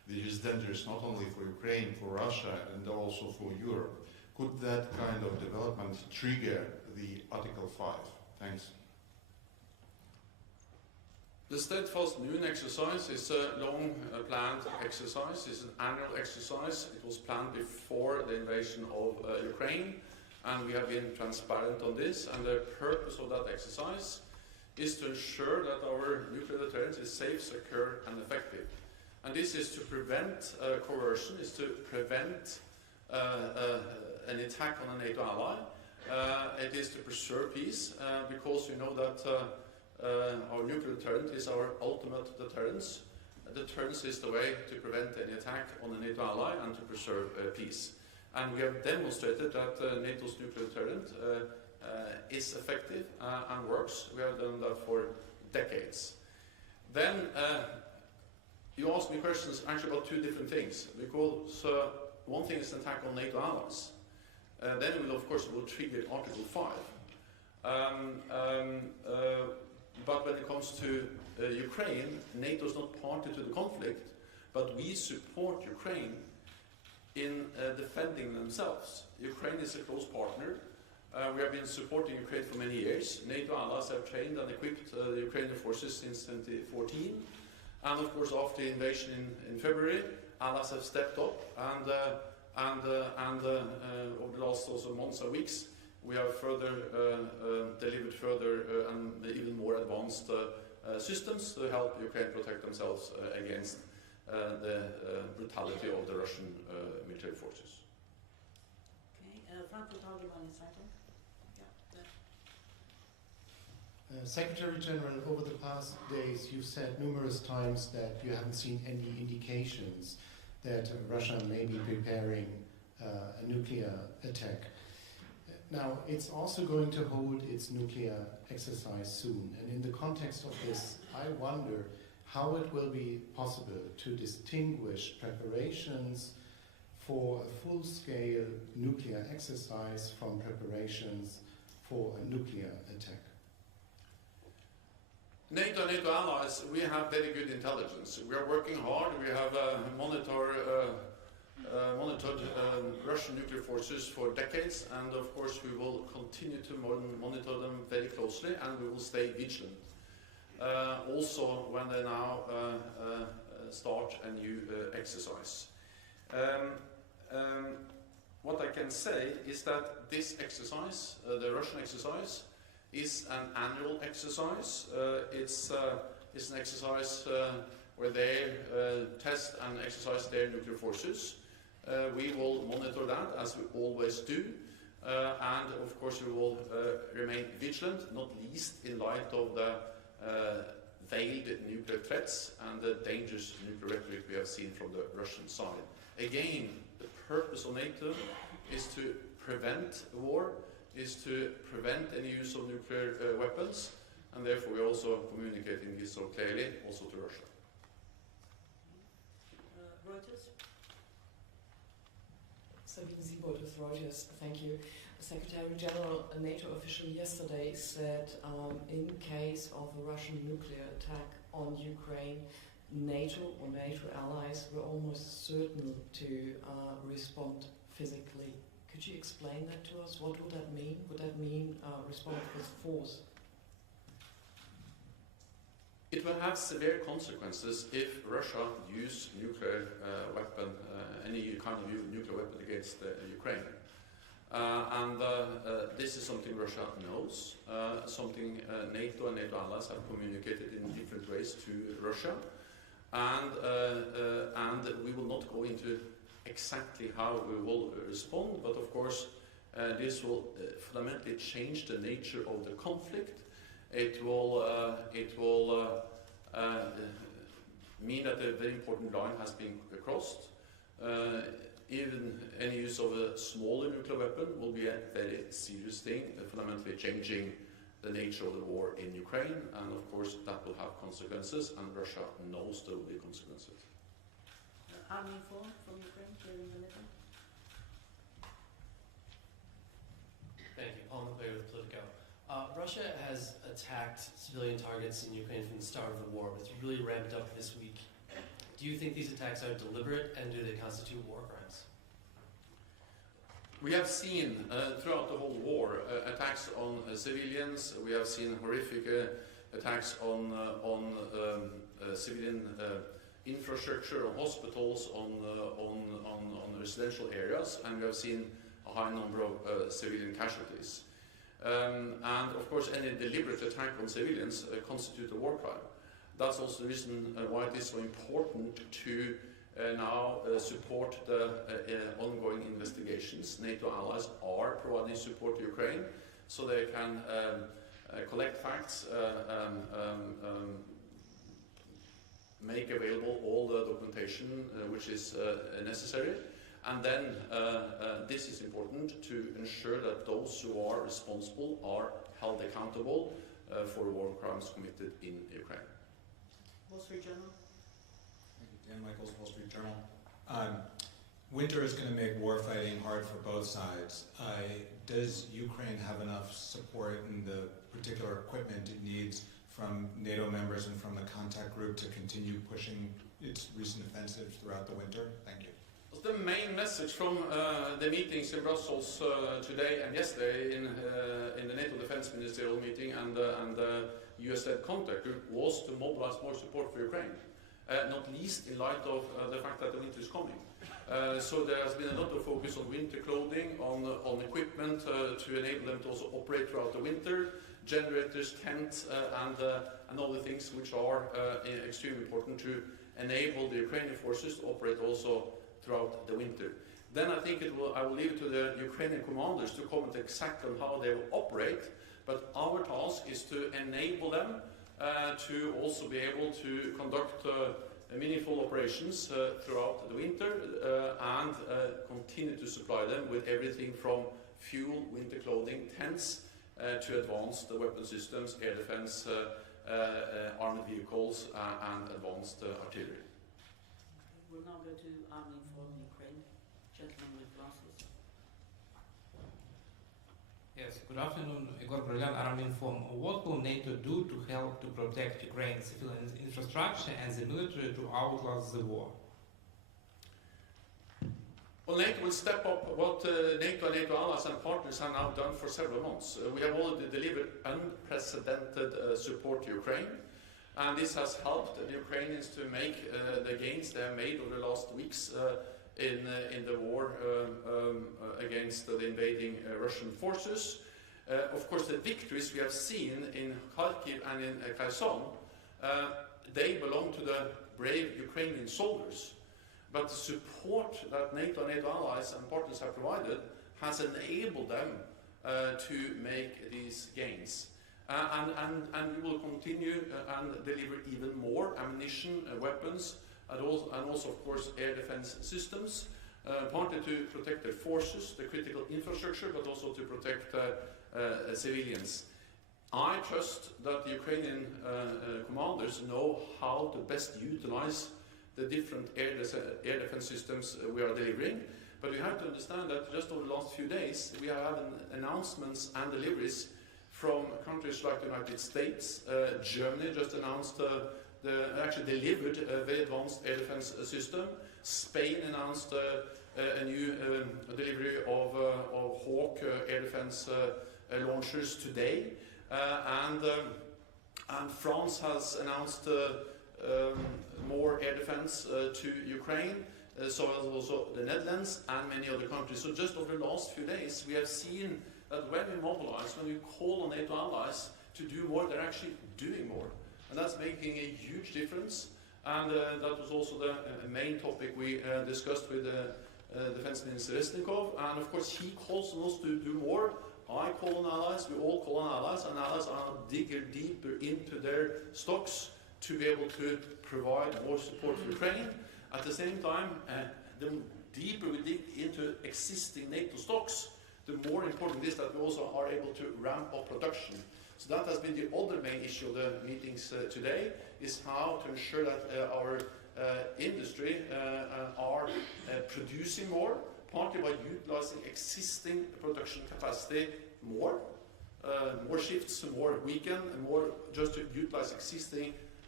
which is dangerous not only for Ukraine, for Russia, and also for Europe. Could that kind of development trigger the Article 5? Thanks. The Steadfast Noon exercise is a long planned exercise. It's an annual exercise. It was planned before the invasion of Ukraine, and we have been transparent on this. And the purpose of that exercise is to ensure that our nuclear deterrence is safe, secure, and effective. And this is to prevent coercion, is to prevent an attack on a NATO ally. It is to preserve peace, because we know that our nuclear deterrent is our ultimate deterrence. Deterrence is the way to prevent any attack on a NATO ally and to preserve peace. And we have demonstrated that NATO's nuclear deterrent is effective and works. We have done that for decades. Then you asked me questions actually about two different things, because one thing is an attack on NATO allies. Then it will, of course, trigger Article 5. But when it comes to Ukraine, NATO is not party to the conflict, but we support Ukraine in defending themselves. Ukraine is a close partner. We have been supporting Ukraine for many years. NATO allies have trained and equipped the Ukrainian forces since 2014. And of course, after the invasion in February, allies have stepped up, and over the last also months and weeks, we have further delivered further and even more advanced systems to help Ukraine protect themselves against the brutality of the Russian military forces. Okay, Frankfurt Allgemeine Zeitung. Yeah. Secretary General, over the past days, you've said numerous times that you haven't seen any indications that Russia may be preparing a nuclear attack. Now, it's also going to hold its nuclear exercise soon, and in the context of this, I wonder how it will be possible to distinguish preparations for a full-scale nuclear exercise from preparations for a nuclear attack. NATO and NATO allies, we have very good intelligence. We are working hard. We have monitored Russian nuclear forces for decades, and of course we will continue to monitor them very closely, and we will stay vigilant. Also when they now start a new exercise. What I can say is that this exercise, the Russian exercise, is an annual exercise. It's an exercise where they test and exercise their nuclear forces. We will monitor that, as we always do, and of course we will remain vigilant, not least in light of the veiled nuclear threats and the dangerous nuclear rhetoric we have seen from the Russian side. Again, the purpose of NATO is to prevent war, is to prevent any use of nuclear weapons, and therefore we are also communicating this so clearly also to Russia. Reuters. Sabine Siebold with Reuters, thank you. Secretary General, a NATO official yesterday said in case of a Russian nuclear attack on Ukraine, NATO or NATO allies were almost certain to respond physically. Could you explain that to us? What would that mean? Would that mean respond with force? It will have severe consequences if Russia uses nuclear weapon, any kind of nuclear weapon against Ukraine. This is something Russia knows, something NATO and NATO allies have communicated in different ways to Russia, and we will not go into exactly how we will respond, but of course this will fundamentally change the nature of the conflict. It will mean that a very important line has been crossed. Even any use of a smaller nuclear weapon will be a very serious thing, fundamentally changing the nature of the war in Ukraine, and of course that will have consequences, and Russia knows there will be consequences. Army informed from Ukraine during the meeting. Thank you. Paul McClay with Politico. Russia has attacked civilian targets in Ukraine from the start of the war, but it's really ramped up this week. Do you think these attacks are deliberate, and do they constitute war crimes? We have seen throughout the whole war attacks on civilians. We have seen horrific attacks on civilian infrastructure, on hospitals, on residential areas, and we have seen a high number of civilian casualties. And of course, any deliberate attack on civilians constitutes a war crime. That's also the reason why it is so important to now support the ongoing investigations. NATO allies are providing support to Ukraine so they can collect facts, make available all the documentation which is necessary, and then this is important to ensure that those who are responsible are held accountable for war crimes committed in Ukraine. Wall Street Journal. Thank you. Dan Michaels, Wall Street Journal. Winter is going to make war fighting hard for both sides. Does Ukraine have enough support in the particular equipment it needs from NATO members and from the contact group to continue pushing its recent offensive throughout the winter? Thank you. The main message from the meetings in Brussels today and yesterday in the NATO Defense Ministerial meeting and the US-led contact group was to mobilize more support for Ukraine, not least in light of the fact that the winter is coming. So there has been a lot of focus on winter clothing, on equipment to enable them to also operate throughout the winter, generators, tents, and all the things which are extremely important to enable the Ukrainian forces to operate also throughout the winter. Then I think I will leave it to the Ukrainian commanders to comment exactly on how they will operate, but our task is to enable them to also be able to conduct meaningful operations throughout the winter and continue to supply them with everything from fuel, winter clothing, tents, to advanced weapon systems, air defense, armored vehicles, and advanced artillery. We'll now go to Army from Ukraine. Gentleman with glasses. Yes, good afternoon. Igor Bryan, Arminform. What will NATO do to help to protect Ukraine's civilian infrastructure and the military to outlast the war? Well, NATO will step up what NATO and NATO allies and partners have now done for several months. We have already delivered unprecedented support to Ukraine, and this has helped the Ukrainians to make the gains they have made over the last weeks in the war against the invading Russian forces. Of course, the victories we have seen in Kharkiv and in Kherson, they belong to the brave Ukrainian soldiers. But the support that NATO and NATO allies and partners have provided has enabled them to make these gains. And we will continue and deliver even more ammunition, weapons, and also, of course, air defense systems, partly to protect their forces, the critical infrastructure, but also to protect civilians. I trust that the Ukrainian commanders know how to best utilize the different air defense systems we are delivering. But you have to understand that just over the last few days, we have had announcements and deliveries from countries like the United States. Germany just announced actually delivered a very advanced air defense system. Spain announced a new delivery of Hawk air defense launchers today. And France has announced more air defense to Ukraine, so as also the Netherlands and many other countries. So just over the last few days, we have seen that when we mobilize, when we call on NATO allies to do more, they're actually doing more. And that's making a huge difference. And that was also the main topic we discussed with Defense Minister Resnikov. And of course, he calls on us to do more. I call on allies, we all call on allies, and allies are digging deeper into their stocks to be able to provide more support for Ukraine. At the same time, the deeper we dig into existing NATO stocks, the more important it is that we also are able to ramp up production. So that has been the other main issue of the meetings today, is how to ensure that our industry are producing more, partly by utilizing existing production capacity more shifts, more weekend, and more just to utilize existing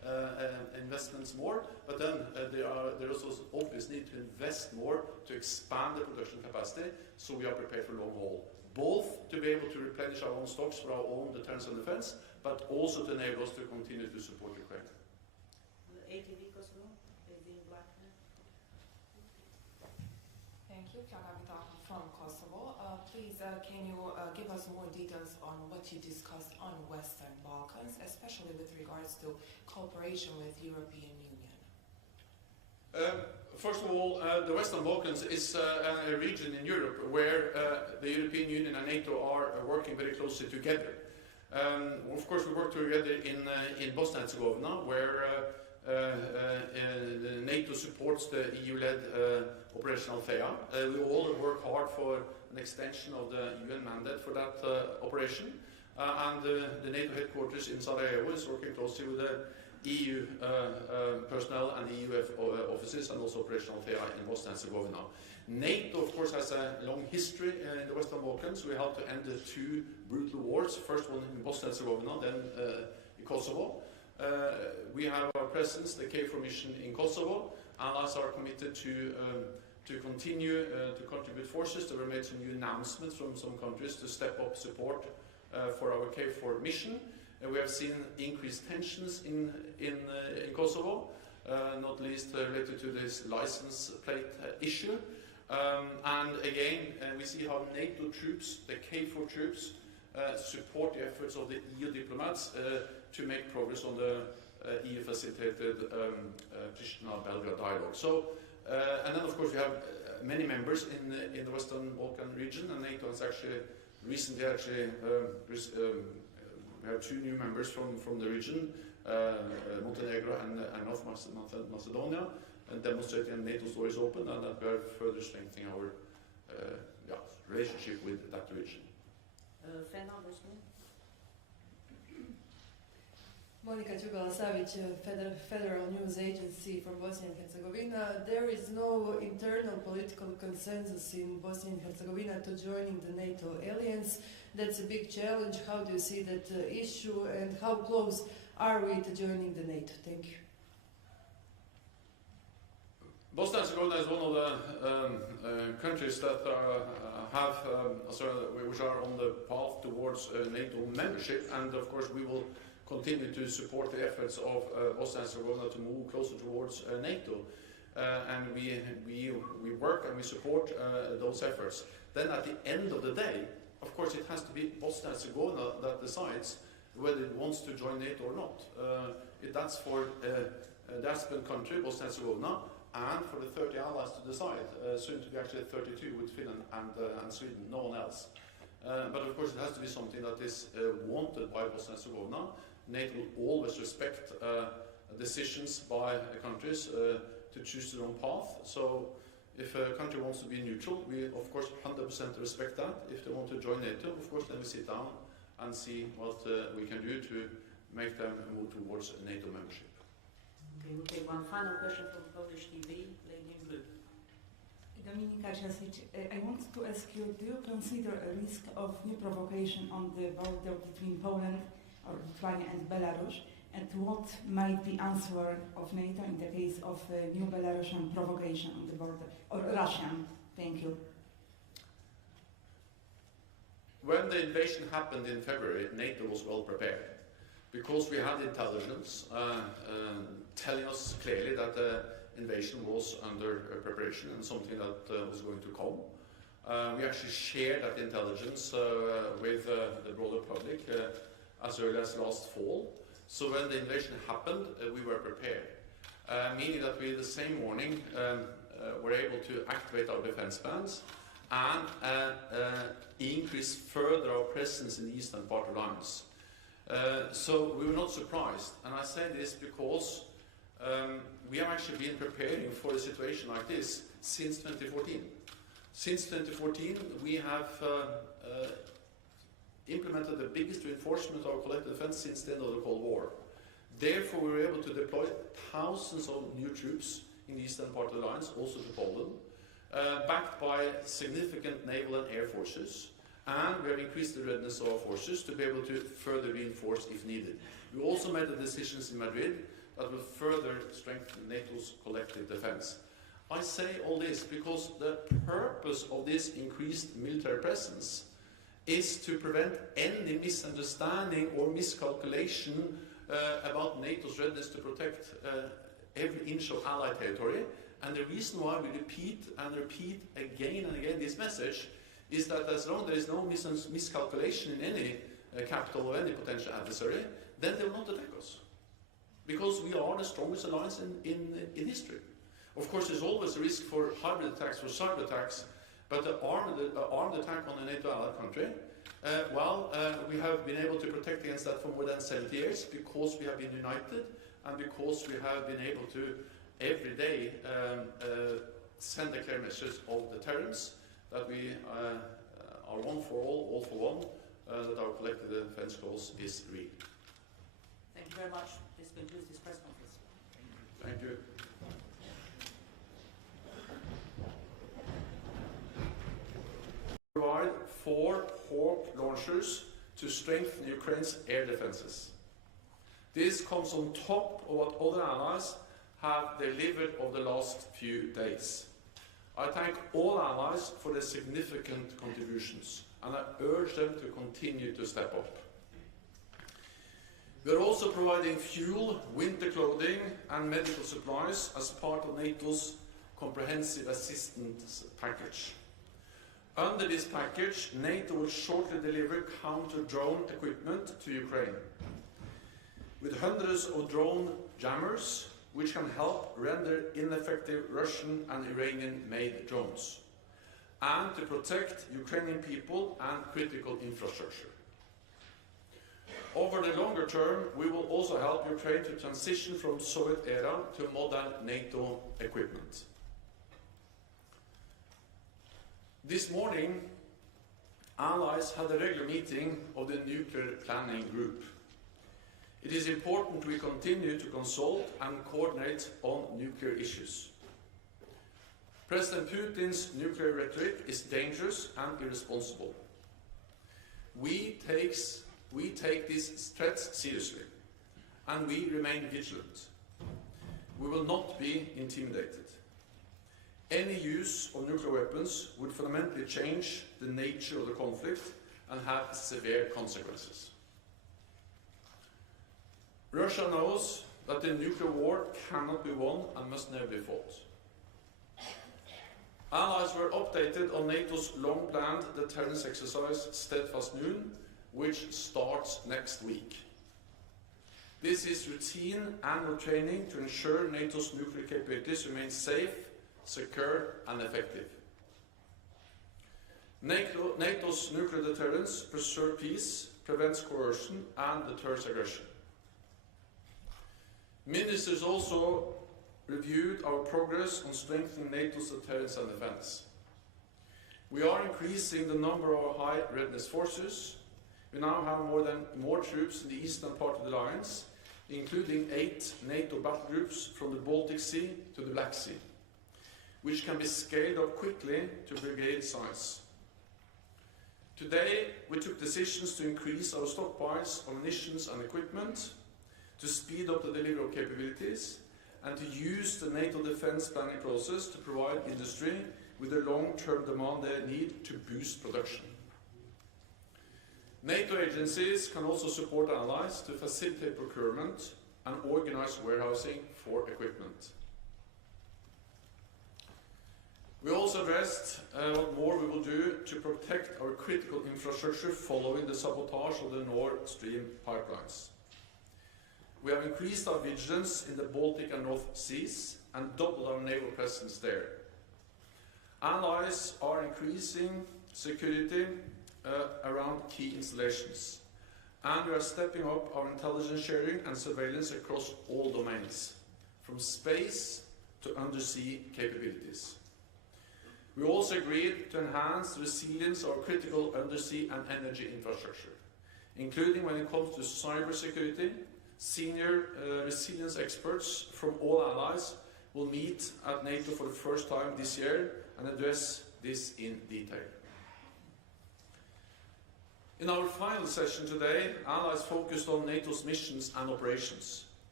investments more, but then there is also obvious need to invest more to expand the production capacity, so we are prepared for long haul. Both to be able to replenish our own stocks for our own deterrence and defense, but also to enable us to continue to support Ukraine. ATV Kosovo, ATV in black. Thank you. Kianavita from Kosovo. Please, can you give us more details on what you discussed on Western Balkans, especially with regards to cooperation with European Union? First of all, the Western Balkans is a region in Europe where the European Union and NATO are working very closely together. Of course, we work together in Bosnia and Herzegovina, where NATO supports the EU-led Operation Althea. We all work hard for an extension of the UN mandate for that operation. And the NATO headquarters in Sarajevo is working closely with the EU personnel and EU offices, and also Operation Althea in Bosnia and Herzegovina. NATO, of course, has a long history in the Western Balkans. We helped to end the two brutal wars, first one in Bosnia and Herzegovina, then in Kosovo. We have our presence, the KFOR mission in Kosovo. Allies are committed to continue to contribute forces. There were made some new announcements from some countries to step up support for our KFOR mission. We have seen increased tensions in Kosovo, not least related to this license plate issue. And again, we see how NATO troops, the KFOR troops, support the efforts of the EU diplomats to make progress on the EU-facilitated Pristina-Belgrade dialogue. So, and then of course we have many members in the Western Balkan region, and NATO has actually recently we have two new members from the region, Montenegro and North Macedonia, and demonstrating NATO door is open, and that we are further strengthening our relationship with that region. Monika Đugala-Savić, Federal News Agency from Bosnia and Herzegovina. There is no internal political consensus in Bosnia and Herzegovina to joining the NATO alliance. That's a big challenge. How do you see that issue, and how close are we to joining the NATO? Thank you. Bosnia and Herzegovina is one of the countries that which are on the path towards NATO membership, and of course we will continue to support the efforts of Bosnia and Herzegovina to move closer towards NATO, and we work and we support those efforts. Then at the end of the day, of course, it has to be Bosnia and Herzegovina that decides whether it wants to join NATO or not. That's for the aspirant country, Bosnia and Herzegovina, and for the 30 allies to decide, soon to be actually 32 with Finland and Sweden, no one else. But of course it has to be something that is wanted by Bosnia and Herzegovina. NATO will always respect decisions by countries to choose their own path. So if a country wants to be neutral, we of course 100% respect that. If they want to join NATO, of course then we sit down and see what we can do to make them move towards NATO membership. Okay, we'll take one final question from Polish TV, lady in blue. Dominika Ciesic, I want to ask you, do you consider a risk of new provocation on the border between Poland or Lithuania and Belarus, and what might be answer of NATO in the case of a new Belarusian provocation on the border, or Russian? Thank you. When the invasion happened in February, NATO was well prepared, because we had intelligence telling us clearly that the invasion was under preparation and something that was going to come. We actually shared that intelligence with the broader public as early as last fall. So when the invasion happened, we were prepared, meaning that we the same morning were able to activate our defense plans and increase further our presence in the eastern part of lines. So we were not surprised, and I say this because we have actually been preparing for a situation like this since 2014. Since 2014, we have implemented the biggest reinforcement of our collective defense since the end of the Cold War. Therefore, we were able to deploy thousands of new troops in the eastern part of the lines, also to Poland, backed by significant naval and air forces, and we have increased the readiness of our forces to be able to further reinforce if needed. We also made the decisions in Madrid that will further strengthen NATO's collective defense. I say all this because the purpose of this increased military presence is to prevent any misunderstanding or miscalculation about NATO's readiness to protect every inch of Allied territory. And the reason why we repeat and repeat again and again this message is that as long as there is no miscalculation in any capital or any potential adversary, then they will not attack us. Because we are the strongest alliance in history. Of course, there's always a risk for hybrid attacks, for cyber attacks, but the armed attack on a NATO allied country, we have been able to protect against that for more than 70 years because we have been united and because we have been able to every day send a clear message of deterrence, that we are one for all for one, that our collective defense clause is real. Thank you very much. This concludes this press conference. Thank you. Provide 4 Hawk launchers to strengthen Ukraine's air defenses. This comes on top of what other allies have delivered over the last few days. I thank all allies for their significant contributions, and I urge them to continue to step up. We are also providing fuel, winter clothing and medical supplies as part of NATO's comprehensive assistance package. Under this package, NATO will shortly deliver counter-drone equipment to Ukraine, with hundreds of drone jammers which can help render ineffective Russian and Iranian-made drones, and to protect Ukrainian people and critical infrastructure. Over the longer term, we will also help Ukraine to transition from Soviet era to modern NATO equipment. This morning, allies had a regular meeting of the Nuclear Planning Group. It is important we continue to consult and coordinate on nuclear issues. President Putin's nuclear rhetoric is dangerous and irresponsible. We take these threats seriously, and we remain vigilant. We will not be intimidated. Any use of nuclear weapons would fundamentally change the nature of the conflict and have severe consequences. Russia knows that the nuclear war cannot be won and must never be fought. Allies were updated on NATO's long-planned deterrence exercise Steadfast Noon, which starts next week. This is routine annual training to ensure NATO's nuclear capabilities remain safe, secure and effective. NATO's nuclear deterrence preserves peace, prevents coercion and deters aggression. Ministers also reviewed our progress on strengthening NATO's deterrence and defense. We are increasing the number of our high readiness forces. We now have more troops in the eastern part of the alliance, including 8 NATO battle groups from the Baltic Sea to the Black Sea, which can be scaled up quickly to brigade size. Today, we took decisions to increase our stockpiles of munitions and equipment, to speed up the delivery of capabilities, and to use the NATO defense planning process to provide industry with the long-term demand they need to boost production. NATO agencies can also support allies to facilitate procurement and organize warehousing for equipment. We also addressed what more we will do to protect our critical infrastructure following the sabotage of the Nord Stream pipelines. We have increased our vigilance in the Baltic and North Seas and doubled our naval presence there. Allies are increasing security around key installations, and we are stepping up our intelligence sharing and surveillance across all domains, from space to undersea capabilities. We also agreed to enhance the resilience of our critical undersea and energy infrastructure, including when it comes to cybersecurity. Senior resilience experts from all allies will meet at NATO for the first time this year and address this in detail. In our final session today, allies focused on NATO's missions and operations.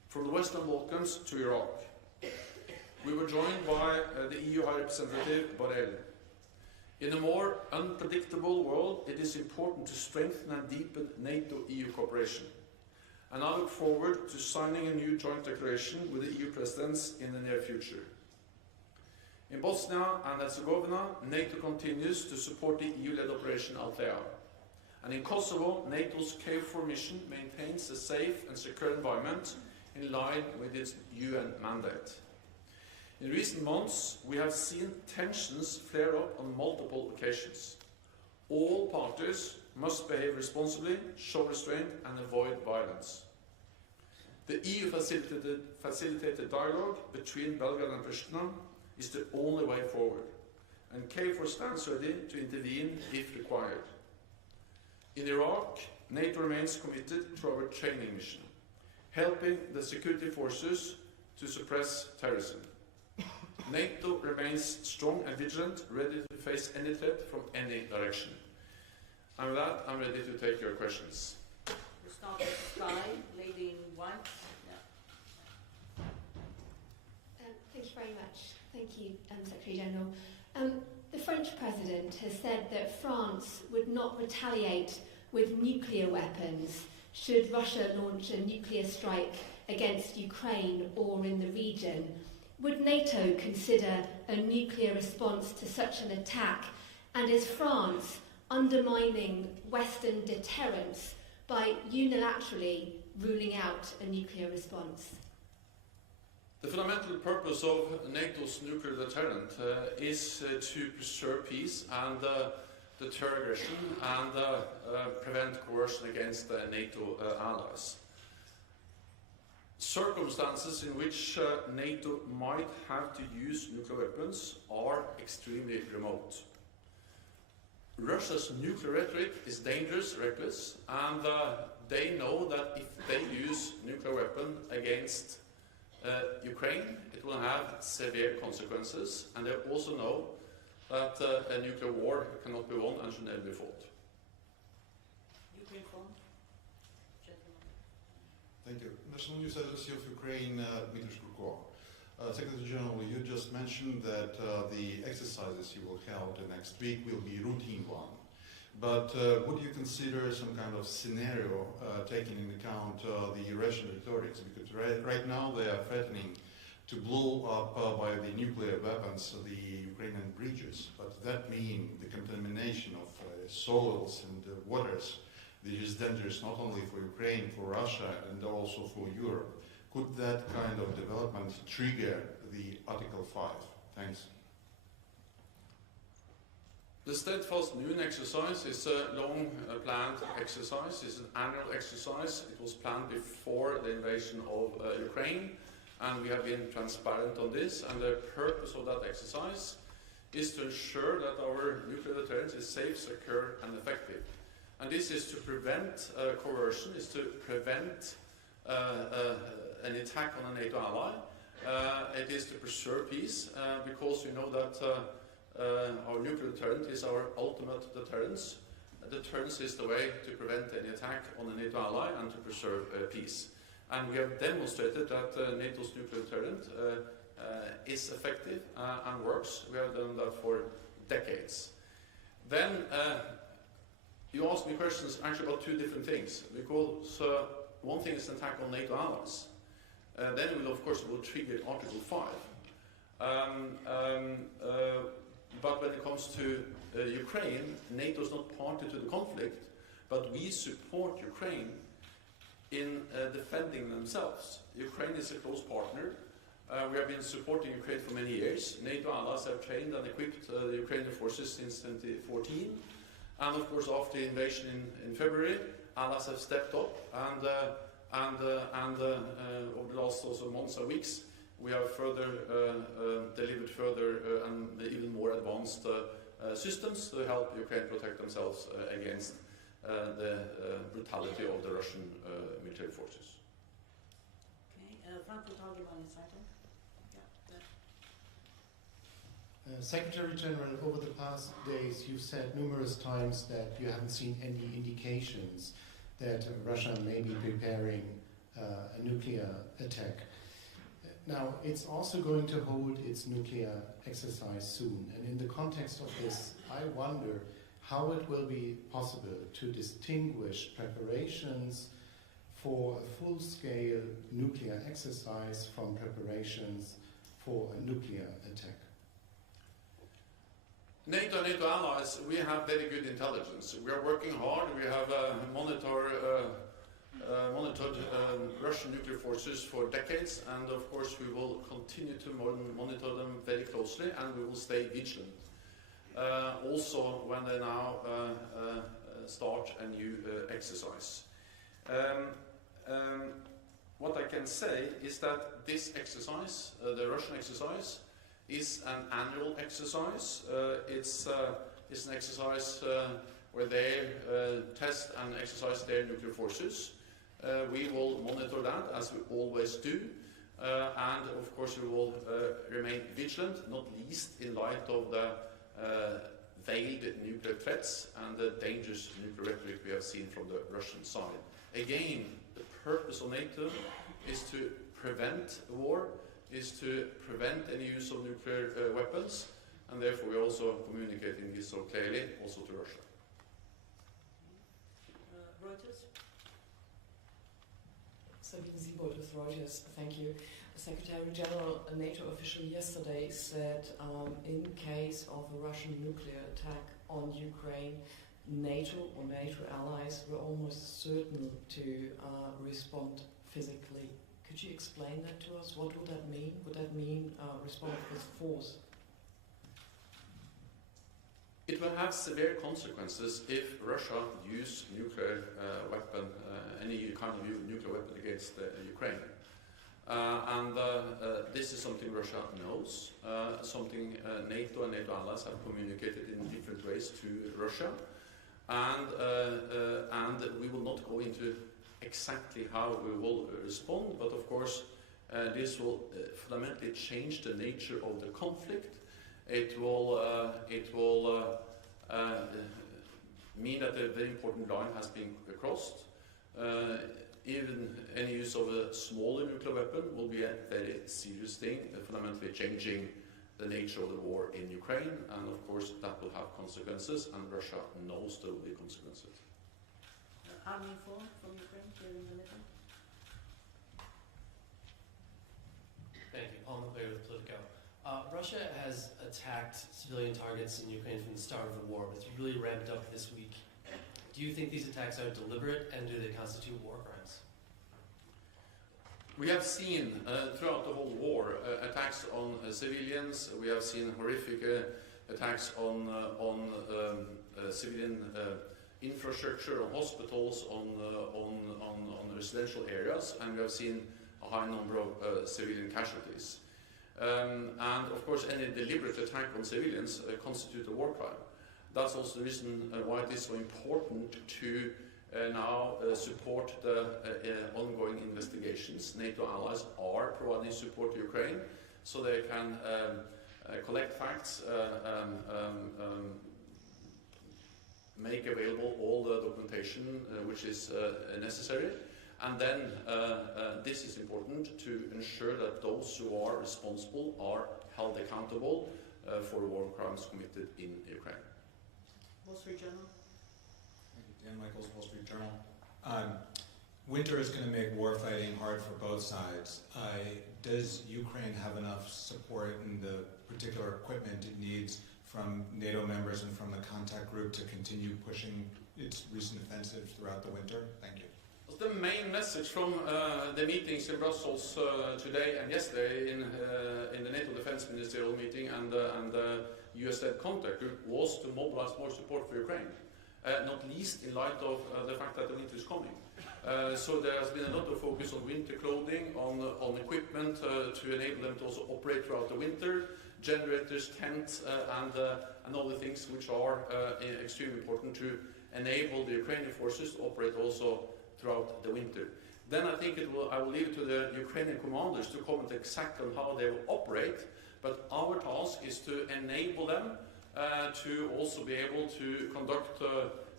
from the Western Balkans to Iraq. We were joined by the EU High Representative Borrell. In a more unpredictable world, it is important to strengthen and deepen NATO-EU cooperation. And I look forward to signing a new joint declaration with the EU presidents in the near future. In Bosnia and Herzegovina, NATO continues to support the EU-led Operation Althea. And in Kosovo, NATO's KFOR mission maintains a safe and secure environment in line with its UN mandate. In recent months, we have seen tensions flare up on multiple occasions. All parties must behave responsibly, show restraint, and avoid violence. The EU-facilitated dialogue between Belgrade and Pristina is the only way forward, and KFOR stands ready to intervene if required. In Iraq, NATO remains committed to our training mission, helping the security forces to suppress terrorism. NATO remains strong and vigilant, ready to face any threat from any direction. And with that, I'm ready to take your questions. We'll start with Sky, lady in white. Thank you very much. Thank you, Secretary General. The French President has said that France would not retaliate with nuclear weapons should Russia launch a nuclear strike against Ukraine or in the region. Would NATO consider a nuclear response to such an attack? And is France undermining Western deterrence by unilaterally ruling out a nuclear response? The fundamental purpose of NATO's nuclear deterrent is to preserve peace and deter aggression and prevent coercion against NATO allies. Circumstances in which NATO might have to use nuclear weapons are extremely remote. Russia's nuclear rhetoric is dangerous, reckless, and they know that if they use nuclear weapon against Ukraine, it will have severe consequences, and they also know that a nuclear war cannot be won and should never be fought. Ukraine phone. Gentlemen. Thank you. National News Agency of Ukraine, Dmitry Shkurko. Secretary General, you just mentioned that the exercises you will hold next week will be routine one. But would you consider some kind of scenario taking into account the Russian rhetorics? Because right now they are threatening to blow up by the nuclear weapons the Ukrainian bridges. But that means the contamination of soils and waters, which is dangerous not only for Ukraine, for Russia, and also for Europe. Could that kind of development trigger the Article 5? Thanks. The Steadfast Noon exercise is a long-planned exercise. It's an annual exercise. It was planned before the invasion of Ukraine, and we have been transparent on this. And the purpose of that exercise is to ensure that our nuclear deterrence is safe, secure, and effective. And this is to prevent coercion, is to prevent an attack on a NATO ally. It is to preserve peace, because we know that our nuclear deterrent is our ultimate deterrence. Deterrence is the way to prevent any attack on a NATO ally and to preserve peace. And we have demonstrated that NATO's nuclear deterrent is effective and works. We have done that for decades. Then you asked me questions actually about two different things, because one thing is an attack on NATO allies. Then we will, of course, trigger Article 5. But when it comes to Ukraine, NATO is not party to the conflict, but we support Ukraine in defending themselves. Ukraine is a close partner. We have been supporting Ukraine for many years. NATO allies have trained and equipped the Ukrainian forces since 2014. And of course, after the invasion in February, allies have stepped up, and over the last also months and weeks, we have further delivered further and even more advanced systems to help Ukraine protect themselves against the brutality of the Russian military forces. Okay, Frankfurt Allgemeine Zeitung. Secretary General, over the past days, you've said numerous times that you haven't seen any indications that Russia may be preparing a nuclear attack. Now, it's also going to hold its nuclear exercise soon, and in the context of this, I wonder how it will be possible to distinguish preparations for a full-scale nuclear exercise from preparations for a nuclear attack. NATO and NATO allies, we have very good intelligence. We are working hard. We have monitored Russian nuclear forces for decades, and of course we will continue to monitor them very closely, and we will stay vigilant. Also when they now start a new exercise. What I can say is that this exercise, the Russian exercise, is an annual exercise. It's an exercise where they test and exercise their nuclear forces. We will monitor that, as we always do, and of course we will remain vigilant, not least in light of the veiled nuclear threats and the dangerous nuclear rhetoric we have seen from the Russian side. Again, the purpose of NATO is to prevent war, is to prevent any use of nuclear weapons, and therefore we are also communicating this so clearly also to Russia. Reuters? Sabine Siebold with Reuters, thank you. Secretary General, a NATO official yesterday said in case of a Russian nuclear attack on Ukraine, NATO or NATO allies were almost certain to respond physically. Could you explain that to us? What would that mean? Would that mean respond with force? It will have severe consequences if Russia use nuclear weapon, any kind of nuclear weapon against Ukraine. This is something Russia knows, something NATO and NATO allies have communicated in different ways to Russia, and we will not go into exactly how we will respond, but of course this will fundamentally change the nature of the conflict. It will mean that a very important line has been crossed. Even any use of a smaller nuclear weapon will be a very serious thing, fundamentally changing the nature of the war in Ukraine, and of course that will have consequences, and Russia knows there will be consequences. Army informed from Ukraine during the meeting. Thank you. Paul McClure with Politico. Russia has attacked civilian targets in Ukraine from the start of the war, but it's really ramped up this week. Do you think these attacks are deliberate, and do they constitute war crimes? We have seen throughout the whole war attacks on civilians. We have seen horrific attacks on civilian infrastructure, on hospitals, on residential areas, and we have seen a high number of civilian casualties. And of course, any deliberate attack on civilians constitutes a war crime. That's also the reason why it is so important to now support the ongoing investigations. NATO allies are providing support to Ukraine so they can collect facts, make available all the documentation which is necessary. And then this is important to ensure that those who are responsible are held accountable for war crimes committed in Ukraine. Wall Street Journal. Thank you. Dan Michaels, Wall Street Journal. Winter is going to make war fighting hard for both sides. Does Ukraine have enough support in the particular equipment it needs from NATO members and from the contact group to continue pushing its recent offensive throughout the winter? Thank you. The main message from the meetings in Brussels today and yesterday in the NATO Defense Ministerial meeting and the US-led contact group was to mobilize more support for Ukraine, not least in light of the fact that the winter is coming. So there has been a lot of focus on winter clothing, on equipment to enable them to also operate throughout the winter, generators, tents, and other things which are extremely important to enable the Ukrainian forces to operate also throughout the winter. Then I think I will leave it to the Ukrainian commanders to comment exactly on how they will operate, but our task is to enable them to also be able to conduct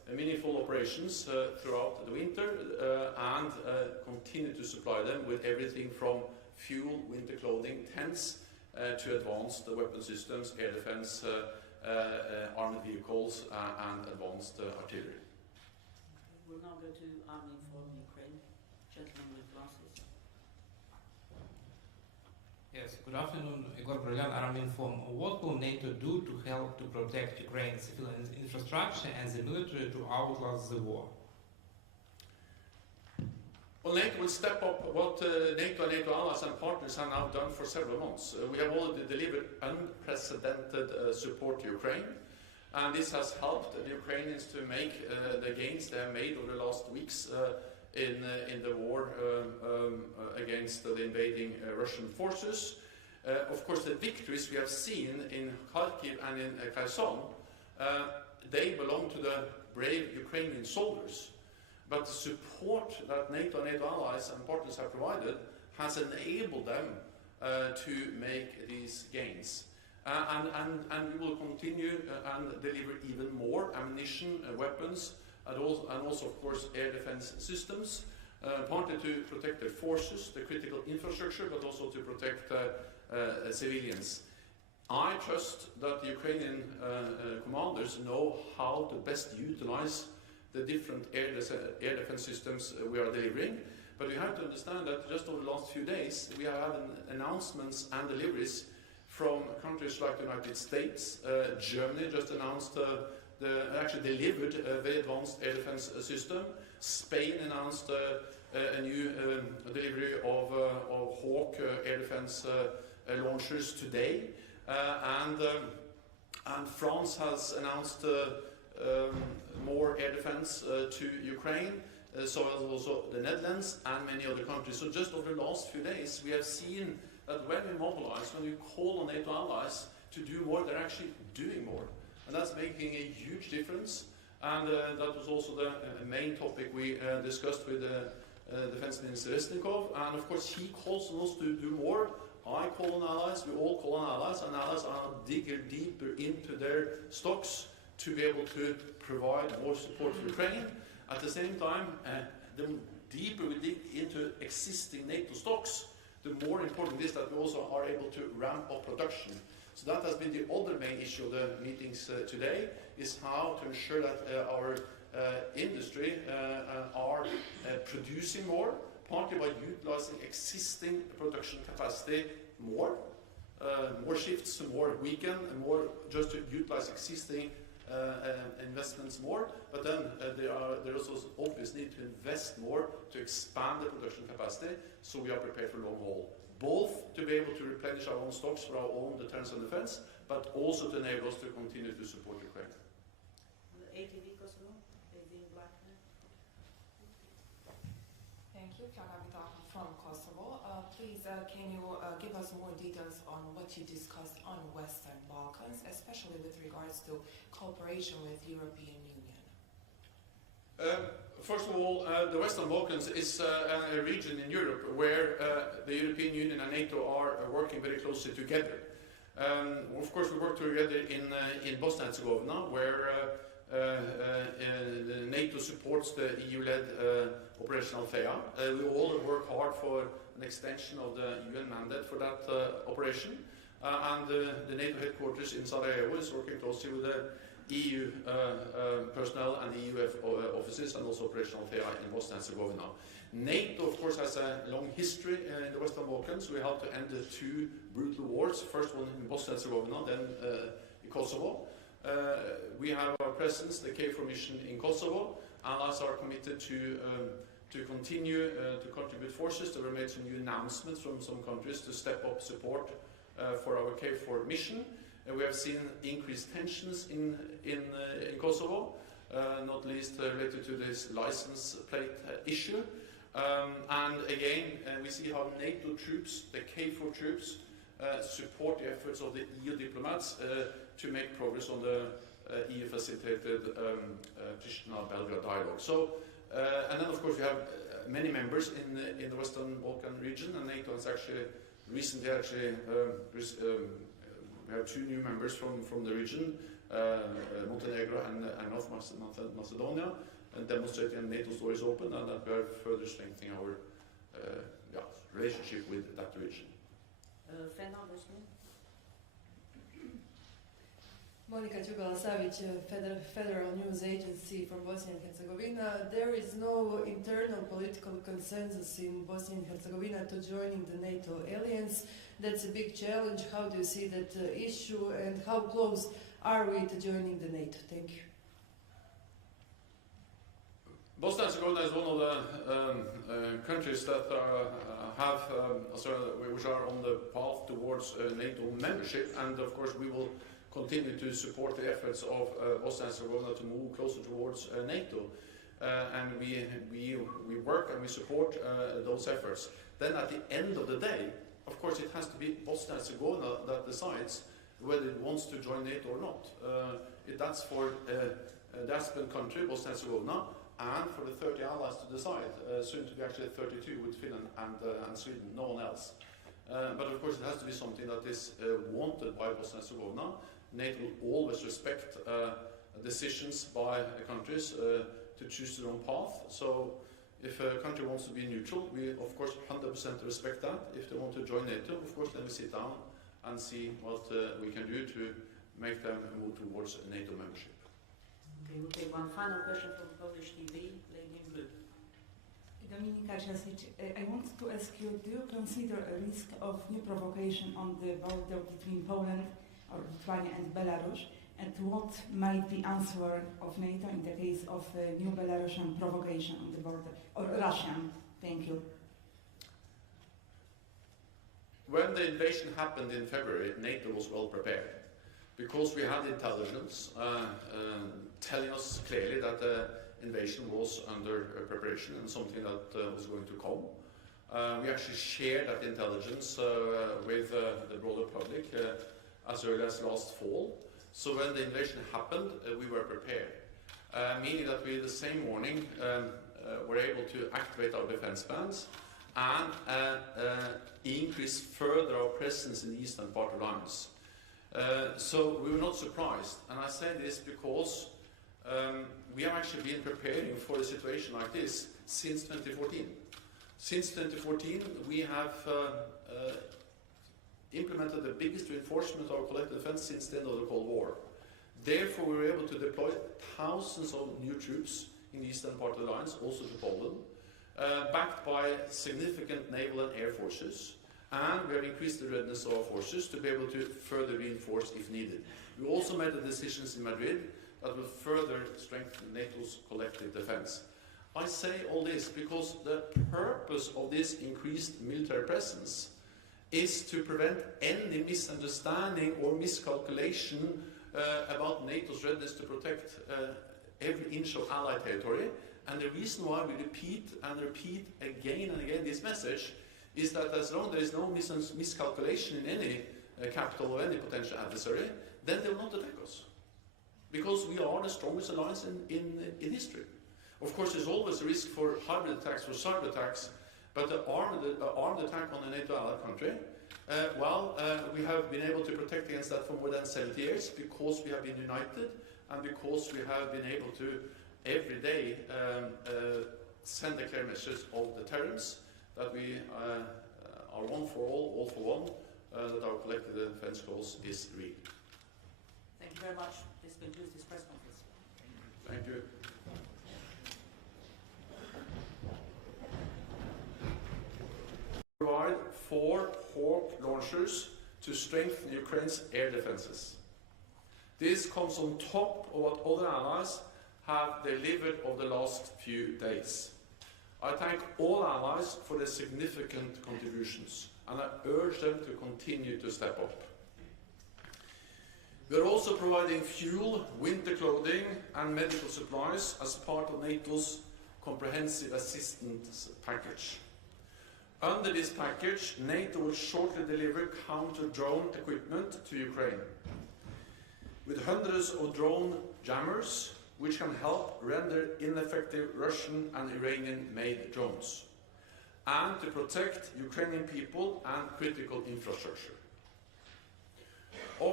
meaningful operations throughout the winter and continue to supply them with everything from fuel, winter clothing, tents, to advanced weapon systems, air defense, armored vehicles, and advanced artillery. We'll now go to Army for Ukraine. Gentleman with glasses. Yes, good afternoon, Igor Brilliant, Arminform. What will NATO do to help to protect Ukraine's civilian infrastructure and the military to outlast the war? Well, NATO will step up what NATO and NATO allies and partners have now done for several months. We have already delivered unprecedented support to Ukraine, and this has helped the Ukrainians to make the gains they have made over the last weeks in the war against the invading Russian forces. Of course, the victories we have seen in Kharkiv and in Kherson, they belong to the brave Ukrainian soldiers. But the support that NATO and NATO allies and partners have provided has enabled them to make these gains. And we will continue and deliver even more ammunition, weapons, and also, of course, air defense systems, partly to protect their forces, the critical infrastructure, but also to protect civilians. I trust that the Ukrainian commanders know how to best utilize the different air defense systems we are delivering. But we have to understand that just over the last few days, we have had announcements and deliveries from countries like the United States. Germany just announced actually delivered a very advanced air defense system. Spain announced a new delivery of Hawk air defense launchers today. And France has announced more air defense to Ukraine, so as also the Netherlands and many other countries. So just over the last few days, we have seen that when we mobilize, when we call on NATO allies to do more, they're actually doing more. And that's making a huge difference. And that was also the main topic we discussed with Defense Minister Resnikov. And of course, he calls on us to do more. I call on allies, we all call on allies, and allies are digging deeper into their stocks to be able to provide more support for Ukraine. At the same time, the deeper we dig into existing NATO stocks, the more important it is that we also are able to ramp up production. So that has been the other main issue of the meetings today, is how to ensure that our industry are producing more, partly by utilizing existing production capacity more shifts, more weekend, and more just to utilize existing investments more, but then there is also obvious need to invest more to expand the production capacity, so we are prepared for long haul. Both to be able to replenish our own stocks for our own deterrence and defense, but also to enable us to continue to support Ukraine. The ATV Kosovo, in black. Thank you, Klavita from Kosovo. Please, can you give us more details on what you discussed on Western Balkans, especially with regards to cooperation with European Union? First of all, the Western Balkans is a region in Europe where the European Union and NATO are working very closely together. Of course, we work together in Bosnia and Herzegovina, where NATO supports the EU-led Operation Althea. We all work hard for an extension of the UN mandate for that operation. And the NATO headquarters in Sarajevo is working closely with the EU personnel and the EU offices, and also Operation Althea in Bosnia and Herzegovina. NATO, of course, has a long history in the Western Balkans. We helped to end the two brutal wars, first one in Bosnia and Herzegovina, then in Kosovo. We have our presence, the KFOR mission in Kosovo. Allies are committed to continue to contribute forces. There were made some new announcements from some countries to step up support for our KFOR mission. We have seen increased tensions in Kosovo, not least related to this license plate issue. And again, we see how NATO troops, the KFOR troops, support the efforts of the EU diplomats to make progress on the EU-facilitated Pristina-Belgrade dialogue. So, and then of course we have many members in the Western Balkan region, and NATO has actually recently we have two new members from the region, Montenegro and North Macedonia, and demonstrating NATO's door is open and that we are further strengthening our relationship with that region. Monika Đugala-Savić, Federal News Agency from Bosnia and Herzegovina. There is no internal political consensus in Bosnia and Herzegovina to joining the NATO alliance. That's a big challenge. How do you see that issue, and how close are we to joining the NATO? Thank you. Bosnia and Herzegovina is one of the countries that which are on the path towards NATO membership, and of course we will continue to support the efforts of Bosnia and Herzegovina to move closer towards NATO, and we work and we support those efforts. Then at the end of the day, of course, it has to be Bosnia and Herzegovina that decides whether it wants to join NATO or not. That's for the aspirant country, Bosnia and Herzegovina, and for the 30 allies to decide, soon to be actually 32 with Finland and Sweden, no one else. But of course it has to be something that is wanted by Bosnia and Herzegovina. NATO will always respect decisions by countries to choose their own path. So if a country wants to be neutral, we of course 100% respect that. If they want to join NATO, of course then we sit down and see what we can do to make them move towards NATO membership. Okay, we'll take one final question from Polish TV, lady in blue. Dominika Ciasic, I want to ask you, do you consider a risk of new provocation on the border between Poland or Lithuania and Belarus? And what might be answer of NATO in the case of a new Belarusian provocation on the border, or Russian? Thank you. When the invasion happened in February, NATO was well prepared, because we had intelligence telling us clearly that the invasion was under preparation and something that was going to come. We actually shared that intelligence with the broader public as early as last fall. So when the invasion happened, we were prepared, meaning that we the same morning were able to activate our defense plans and increase further our presence in the eastern part of the alliance. So we were not surprised, and I say this because we have actually been preparing for a situation like this since 2014. Since 2014, we have implemented the biggest reinforcement of our collective defense since the end of the Cold War. Therefore, we were able to deploy thousands of new troops in the eastern part of the alliance, also to Poland, backed by significant naval and air forces, and we have increased the readiness of our forces to be able to further reinforce if needed. We also made the decisions in Madrid that will further strengthen NATO's collective defense. I say all this because the purpose of this increased military presence is to prevent any misunderstanding or miscalculation about NATO's readiness to protect every inch of Allied territory. And the reason why we repeat again and again this message is that as long as there is no miscalculation in any capital or any potential adversary, then they will not attack us. Because we are the strongest alliance in history. Of course, there's always a risk for hybrid attacks, for cyber attacks, but the armed attack on a NATO allied country, we have been able to protect against that for more than 70 years because we have been united and because we have been able to every day send a clear message of deterrence, that we are one for all for one, that our collective defense cause is real. Thank you very much. This concludes this press conference. Thank you. Provide 4 Hawk launchers to strengthen Ukraine's air defenses. This comes on top of what other allies have delivered over the last few days. I thank all allies for their significant contributions, and I urge them to continue to step up. We are also providing fuel, winter clothing and medical supplies as part of NATO's comprehensive assistance package. Under this package, NATO will shortly deliver counter-drone equipment to Ukraine, with hundreds of drone jammers, which can help render ineffective Russian and Iranian-made drones, and to protect Ukrainian people and critical infrastructure. Over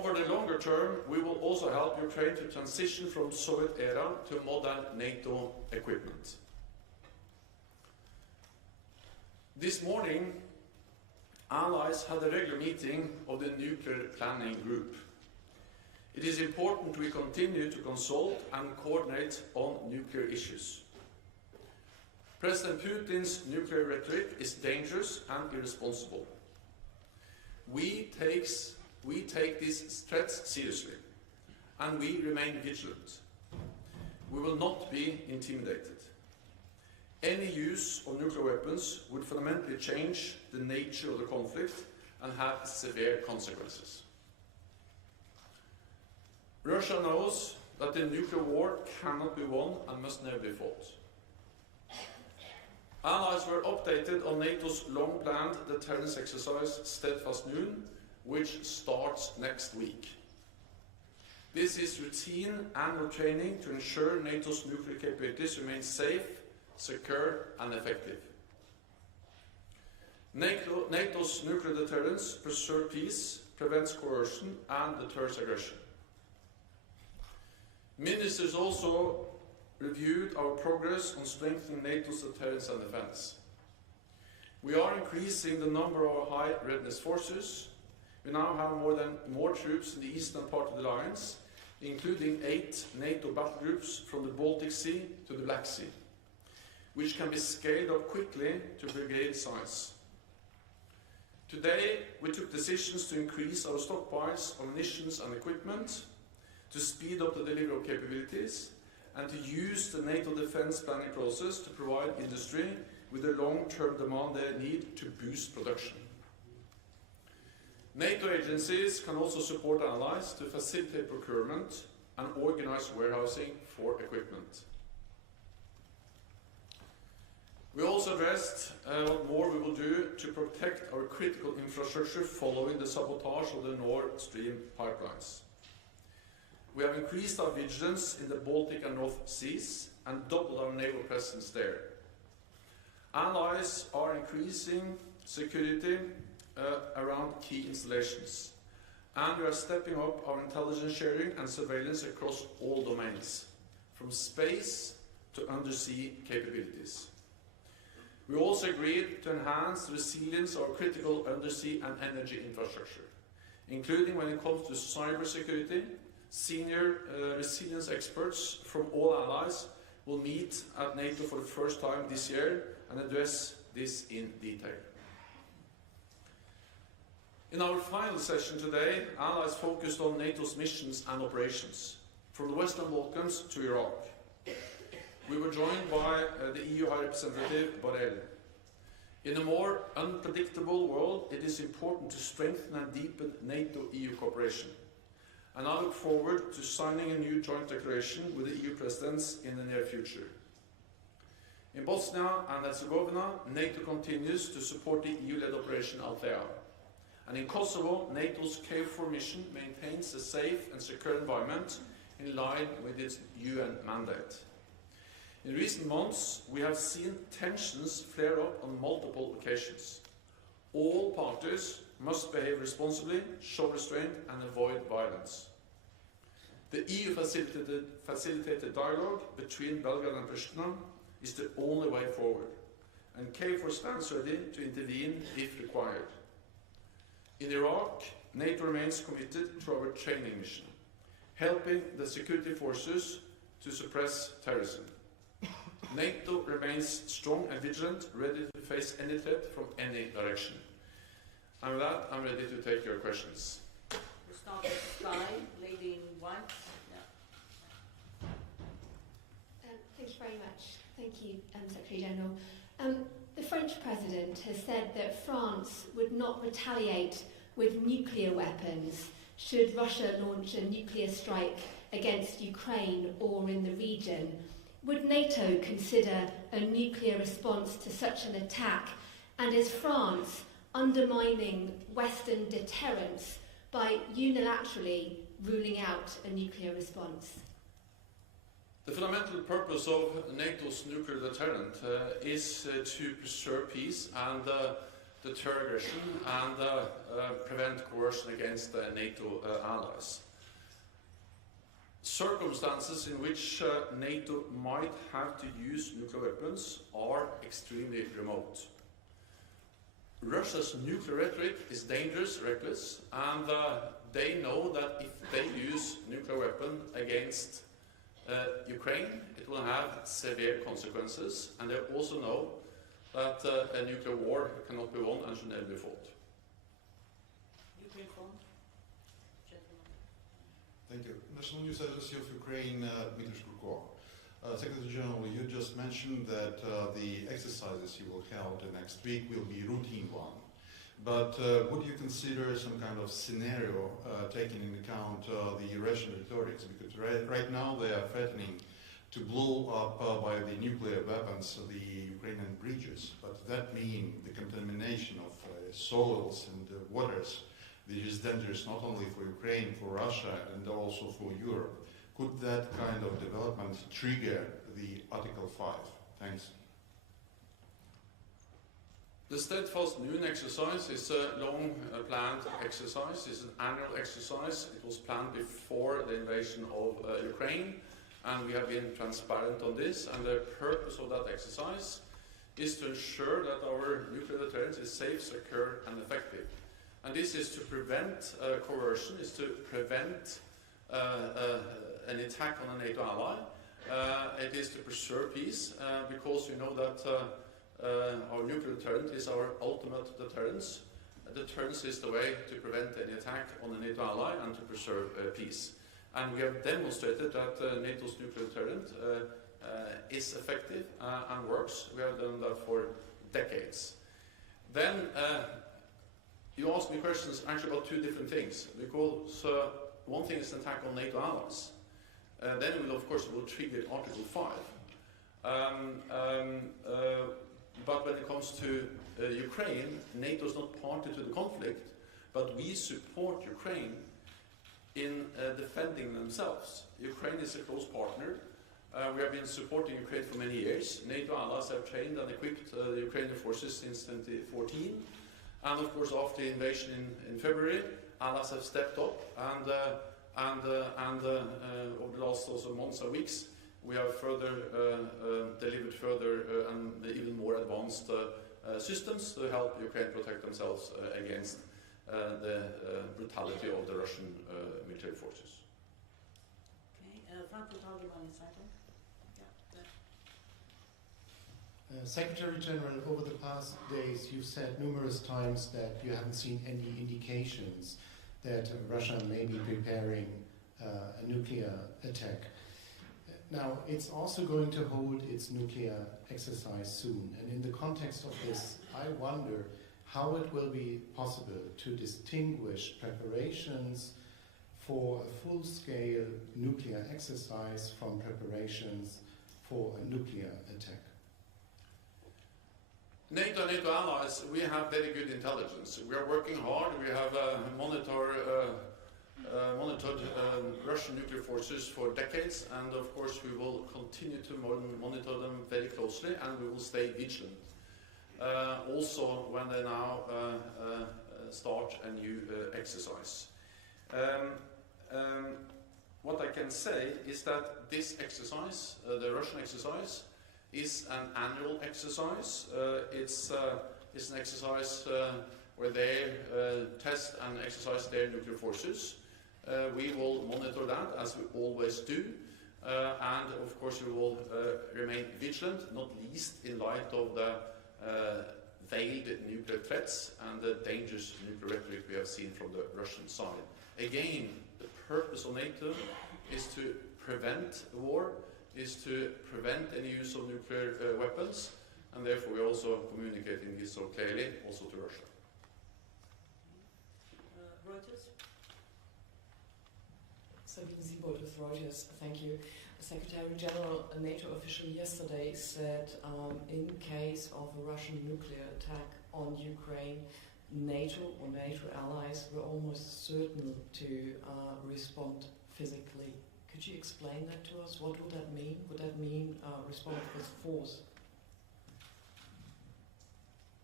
Over the longer term, we will also help Ukraine to transition from Soviet era to modern NATO equipment. This morning, allies had a regular meeting of the Nuclear Planning Group. It is important we continue to consult and coordinate on nuclear issues. President Putin's nuclear rhetoric is dangerous and irresponsible. We take these threats seriously, and we remain vigilant. We will not be intimidated. Any use of nuclear weapons would fundamentally change the nature of the conflict and have severe consequences. Russia knows that the nuclear war cannot be won and must never be fought. Allies were updated on NATO's long-planned deterrence exercise Steadfast Noon, which starts next week. This is routine annual training to ensure NATO's nuclear capabilities remain safe, secure and effective. NATO's nuclear deterrence preserves peace, prevents coercion and deters aggression. Ministers also reviewed our progress on strengthening NATO's deterrence and defense. We are increasing the number of our high readiness forces. We now have more troops in the eastern part of the alliance, including 8 NATO battle groups from the Baltic Sea to the Black Sea, which can be scaled up quickly to brigade size. Today, we took decisions to increase our stockpiles of munitions and equipment, to speed up the delivery of capabilities, and to use the NATO defense planning process to provide industry with the long-term demand they need to boost production. NATO agencies can also support allies to facilitate procurement and organize warehousing for equipment. We also addressed what more we will do to protect our critical infrastructure following the sabotage of the Nord Stream pipelines. We have increased our vigilance in the Baltic and North Seas and doubled our naval presence there. Allies are increasing security around key installations, and we are stepping up our intelligence sharing and surveillance across all domains, from space to undersea capabilities. We also agreed to enhance the resilience of our critical undersea and energy infrastructure, including when it comes to cybersecurity. Senior resilience experts from all allies will meet at NATO for the first time this year and address this in detail. In our final session today, allies focused on NATO's missions and operations, from the Western Balkans to Iraq. We were joined by the EU High Representative Borrell. In a more unpredictable world, it is important to strengthen and deepen NATO-EU cooperation. And I look forward to signing a new joint declaration with the EU presidents in the near future. In Bosnia and Herzegovina, NATO continues to support the EU-led Operation Althea. And in Kosovo, NATO's KFOR mission maintains a safe and secure environment in line with its UN mandate. In recent months, we have seen tensions flare up on multiple occasions. All parties must behave responsibly, show restraint and avoid violence. The EU facilitated dialogue between Belgrade and Pristina is the only way forward, and KFOR stands ready to intervene if required. In Iraq, NATO remains committed to our training mission, helping the security forces to suppress terrorism. NATO remains strong and vigilant, ready to face any threat from any direction. And with that, I'm ready to take your questions. We start with Sky, lady in white. Thank you very much. Thank you, Secretary General. The French President has said that France would not retaliate with nuclear weapons should Russia launch a nuclear strike against Ukraine or in the region. Would NATO consider a nuclear response to such an attack? And is France undermining Western deterrence by unilaterally ruling out a nuclear response? The fundamental purpose of NATO's nuclear deterrent is to preserve peace and deter aggression and prevent coercion against NATO allies. Circumstances in which NATO might have to use nuclear weapons are extremely remote. Russia's nuclear rhetoric is dangerous, reckless, and they know that if they use nuclear weapon against Ukraine, it will have severe consequences, and they also know that a nuclear war cannot be won and should never be fought. Ukraine phone. Gentlemen. Thank you. National News Agency of Ukraine, Dmitry Shkurko. Secretary General, you just mentioned that the exercises you will hold next week will be routine one. But would you consider some kind of scenario taking into account the Russian rhetorics? Because right now they are threatening to blow up by the nuclear weapons the Ukrainian bridges. But that means the contamination of soils and waters, which is dangerous not only for Ukraine, for Russia, and also for Europe. Could that kind of development trigger the Article 5? Thanks. The Steadfast Noon exercise is a long planned exercise. It's an annual exercise. It was planned before the invasion of Ukraine, and we have been transparent on this. And the purpose of that exercise is to ensure that our nuclear deterrence is safe, secure, and effective. And this is to prevent coercion, is to prevent an attack on a NATO ally. It is to preserve peace, because we know that our nuclear deterrent is our ultimate deterrence. Deterrence is the way to prevent any attack on a NATO ally and to preserve peace. And we have demonstrated that NATO's nuclear deterrent is effective and works. We have done that for decades. Then you asked me questions actually about two different things, because one thing is an attack on NATO allies. Then it will, of course, trigger Article 5. But when it comes to Ukraine, NATO is not party to the conflict, but we support Ukraine in defending themselves. Ukraine is a close partner. We have been supporting Ukraine for many years. NATO allies have trained and equipped the Ukrainian forces since 2014. And of course, after the invasion in February, allies have stepped up, and over the last also months and weeks, we have further delivered further and even more advanced systems to help Ukraine protect themselves against the brutality of the Russian military forces. Okay, Frankfurt Allgemeine Zeitung. Yeah. Secretary General, over the past days, you've said numerous times that you haven't seen any indications that Russia may be preparing a nuclear attack. Now, it's also going to hold its nuclear exercise soon, and in the context of this, I wonder how it will be possible to distinguish preparations for a full-scale nuclear exercise from preparations for a nuclear attack. NATO and NATO allies, we have very good intelligence. We are working hard. We have monitored Russian nuclear forces for decades, and of course we will continue to monitor them very closely, and we will stay vigilant. Also when they now start a new exercise. What I can say is that this exercise, the Russian exercise, is an annual exercise. It's an exercise where they test and exercise their nuclear forces. We will monitor that, as we always do, and of course we will remain vigilant, not least in light of the veiled nuclear threats and the dangerous nuclear rhetoric we have seen from the Russian side. Again, the purpose of NATO is to prevent war, is to prevent any use of nuclear weapons, and therefore we are also communicating this so clearly also to Russia. Reuters. Sabine Siebold with Reuters, thank you. Secretary General, a NATO official yesterday said in case of a Russian nuclear attack on Ukraine, NATO or NATO allies were almost certain to respond physically. Could you explain that to us? What would that mean? Would that mean respond with force?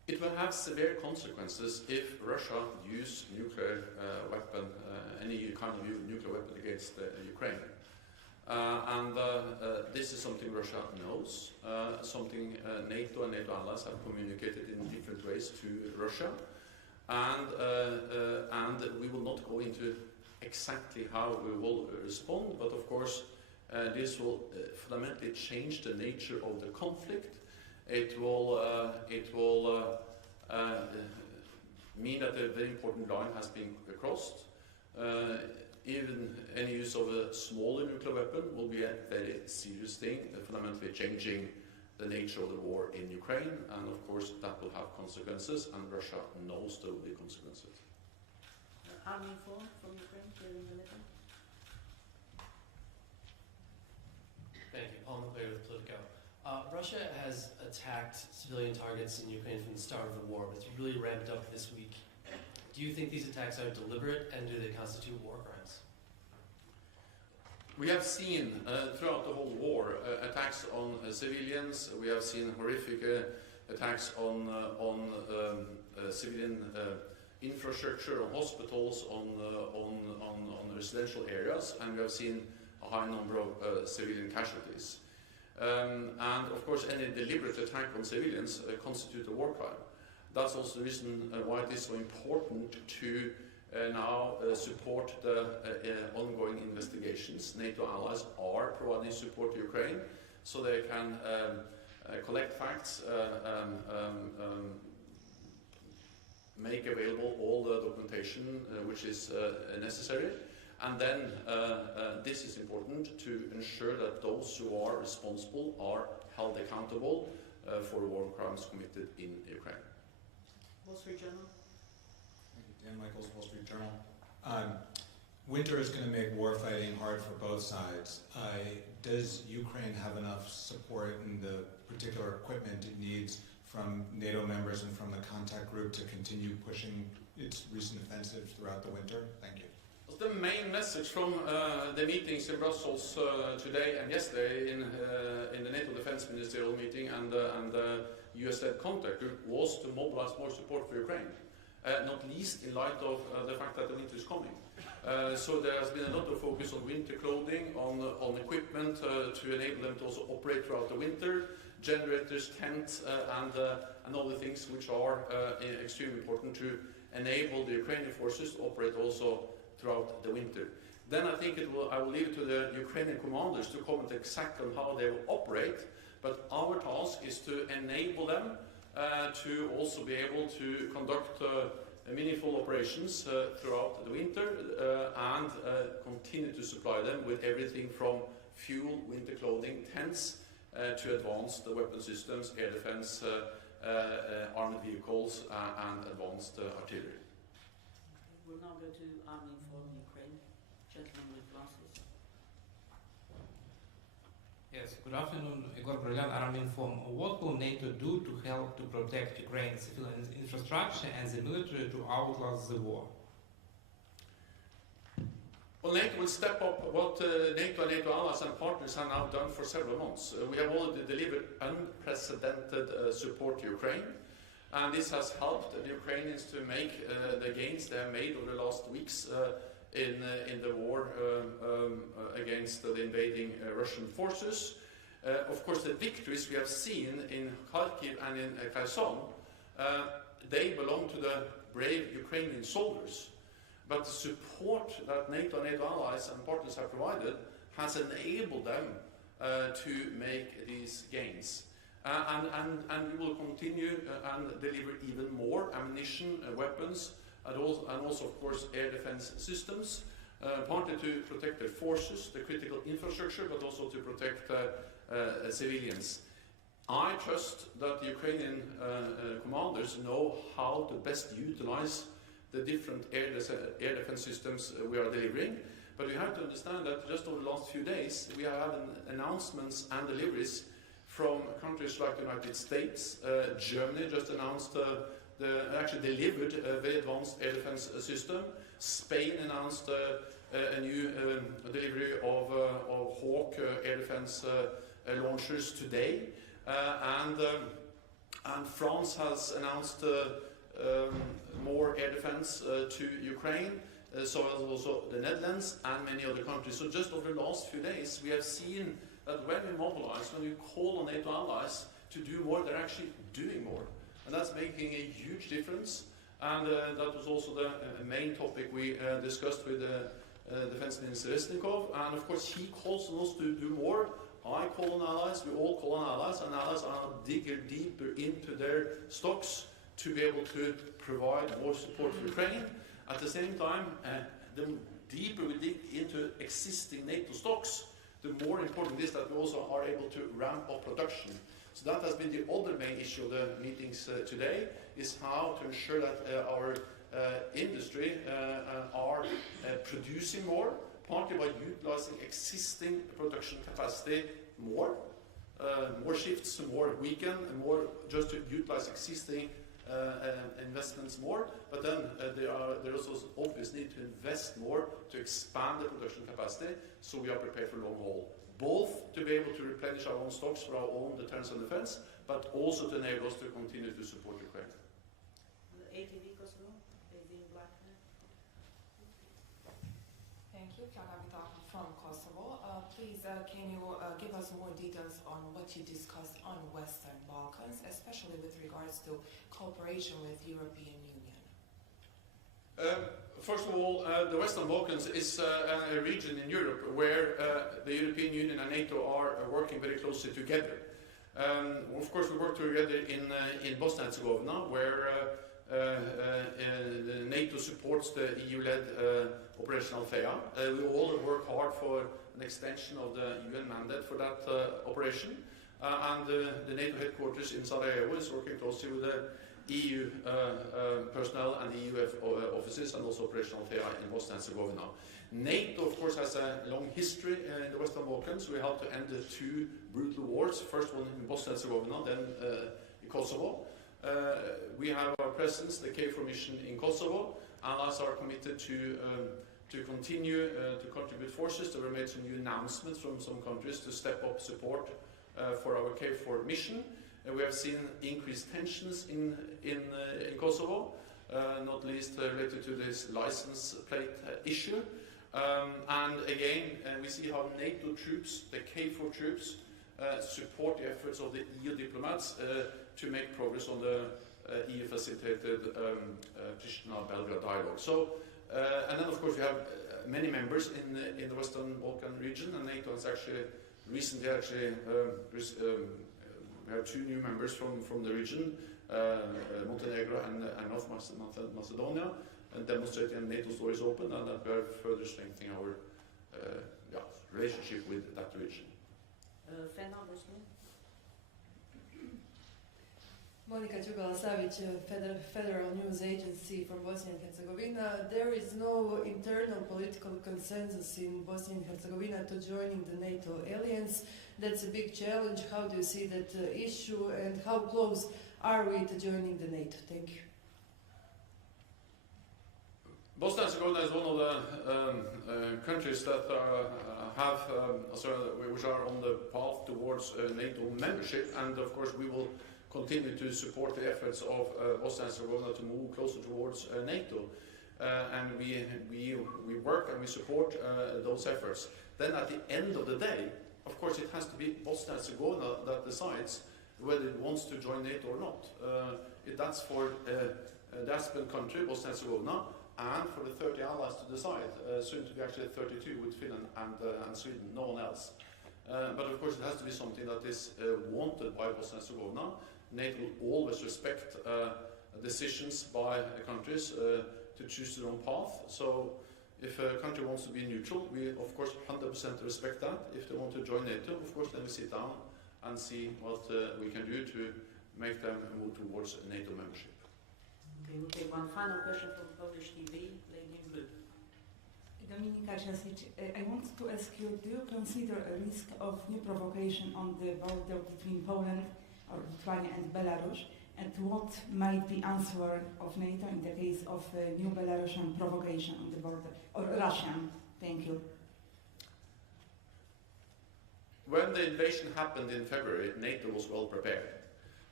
It will have severe consequences if Russia use nuclear weapon, any kind of nuclear weapon against Ukraine. This is something Russia knows, something NATO and NATO allies have communicated in different ways to Russia, and we will not go into exactly how we will respond, but of course this will fundamentally change the nature of the conflict. It will mean that a very important line has been crossed. Even any use of a smaller nuclear weapon will be a very serious thing, fundamentally changing the nature of the war in Ukraine, and of course that will have consequences, and Russia knows there will be consequences. Army informed from Ukraine during the meeting? Thank you. Paul McClay with Politico. Russia has attacked civilian targets in Ukraine from the start of the war, but it's really ramped up this week. Do you think these attacks are deliberate, and do they constitute war crimes? We have seen throughout the whole war attacks on civilians. We have seen horrific attacks on civilian infrastructure, on hospitals, on residential areas, and we have seen a high number of civilian casualties. And of course, any deliberate attack on civilians constitute a war crime. That's also the reason why it is so important to now support the ongoing investigations. NATO allies are providing support to Ukraine so they can collect facts, make available all the documentation which is necessary. And then this is important to ensure that those who are responsible are held accountable for war crimes committed in Ukraine. Wall Street Journal. Thank you. Dan Michaels, Wall Street Journal. Winter is going to make war fighting hard for both sides. Does Ukraine have enough support in the particular equipment it needs from NATO members and from the contact group to continue pushing its recent offensives throughout the winter? Thank you. The main message from the meetings in Brussels today and yesterday in the NATO Defense Ministerial meeting and the US-led contact group was to mobilize more support for Ukraine, not least in light of the fact that the winter is coming. So there has been a lot of focus on winter clothing, on equipment to enable them to also operate throughout the winter, generators, tents, and all the things which are extremely important to enable the Ukrainian forces to operate also throughout the winter. Then I think I will leave it to the Ukrainian commanders to comment exactly on how they will operate, but our task is to enable them to also be able to conduct meaningful operations throughout the winter and continue to supply them with everything from fuel, winter clothing, tents, to advanced weapon systems, air defense, armored vehicles, and advanced artillery. We'll now go to Army Inform Ukraine. Gentleman with glasses. Yes, good afternoon. Igor Brylyan, Army Inform. What will NATO do to help to protect Ukraine's civilian infrastructure and the military to outlast the war? Well, NATO will step up what NATO and NATO allies and partners have now done for several months. We have already delivered unprecedented support to Ukraine. And this has helped the Ukrainians to make the gains they have made over the last weeks in the war against the invading Russian forces. Of course, the victories we have seen in Kharkiv and in Kherson, they belong to the brave Ukrainian soldiers. But the support that NATO and NATO allies and partners have provided has enabled them to make these gains. And we will continue and deliver even more ammunition, weapons, and also, of course, air defense systems, partly to protect their forces, the critical infrastructure, but also to protect civilians. I trust that the Ukrainian commanders know how to best utilize the different air defense systems we are delivering. But we have to understand that just over the last few days, we have had announcements and deliveries from countries like the United States. Germany just announced, actually delivered a very advanced air defense system. Spain announced a new delivery of Hawk air defense launchers today. And France has announced more air defense to Ukraine, so has also the Netherlands and many other countries. So just over the last few days, we have seen that when we mobilize, when we call on NATO allies to do more, they're actually doing more. And that's making a huge difference. And that was also the main topic we discussed with Defense Minister Resnikov. And of course, he calls on us to do more. I call on allies, we all call on allies, and allies are digging deeper into their stocks to be able to provide more support for Ukraine. At the same time, the deeper we dig into existing NATO stocks, the more important it is that we also are able to ramp up production. So that has been the other main issue of the meetings today, is how to ensure that our industry are producing more, partly by utilizing existing production capacity more shifts, more weekend, and more just to utilize existing investments more. But then there is also obvious need to invest more to expand the production capacity, so we are prepared for long haul. Both to be able to replenish our own stocks for our own deterrence and defense, but also to enable us to continue to support Ukraine. The ATV Kosovo, in black. Thank you. Kjana from Kosovo. Please, can you give us more details on what you discussed on Western Balkans, especially with regards to cooperation with European Union? First of all, the Western Balkans is a region in Europe where the European Union and NATO are working very closely together. Of course, we work together in Bosnia and Herzegovina, where NATO supports the EU-led Operation Althea. We all work hard for an extension of the UN mandate for that operation. And the NATO headquarters in Sarajevo is working closely with the EU personnel and the EU offices, and also Operation Althea in Bosnia and Herzegovina. NATO, of course, has a long history in the Western Balkans. We helped to end the two brutal wars, first one in Bosnia and Herzegovina, then in Kosovo. We have our presence, the KFOR mission in Kosovo. Allies are committed to continue to contribute forces. There were made some new announcements from some countries to step up support for our KFOR mission. We have seen increased tensions in Kosovo, not least related to this license plate issue. And again, we see how NATO troops, the KFOR troops, support the efforts of the EU diplomats to make progress on the EU-facilitated Pristina-Belgrade dialogue. So, and then of course we have many members in the Western Balkan region, and NATO has actually recently we have two new members from the region, Montenegro and North Macedonia, and demonstrating that NATO door is open and that we are further strengthening our relationship with that region. Monika Đugala-Savić, Federal News Agency from Bosnia and Herzegovina. There is no internal political consensus in Bosnia and Herzegovina to joining the NATO alliance. That's a big challenge. How do you see that issue, and how close are we to joining the NATO? Thank you. Bosnia and Herzegovina is one of the countries that which are on the path towards NATO membership, and of course we will continue to support the efforts of Bosnia and Herzegovina to move closer towards NATO, and we work and we support those efforts. Then at the end of the day, of course, it has to be Bosnia and Herzegovina that decides whether it wants to join NATO or not. That's for the aspirant country, Bosnia and Herzegovina, and for the 30 allies to decide, soon to be actually 32 with Finland and Sweden, no one else. But of course it has to be something that is wanted by Bosnia and Herzegovina. NATO will always respect decisions by countries to choose their own path. So if a country wants to be neutral, we of course 100% respect that. If they want to join NATO, of course then we sit down and see what we can do to make them move towards NATO membership. Okay, we'll take one final question from Polish TV, lady in blue. Dominika Ciasic, I want to ask you, do you consider a risk of new provocation on the border between Poland or Lithuania and Belarus, and what might be answer of NATO in the case of a new Belarusian provocation on the border, or Russian? Thank you. When the invasion happened in February, NATO was well prepared.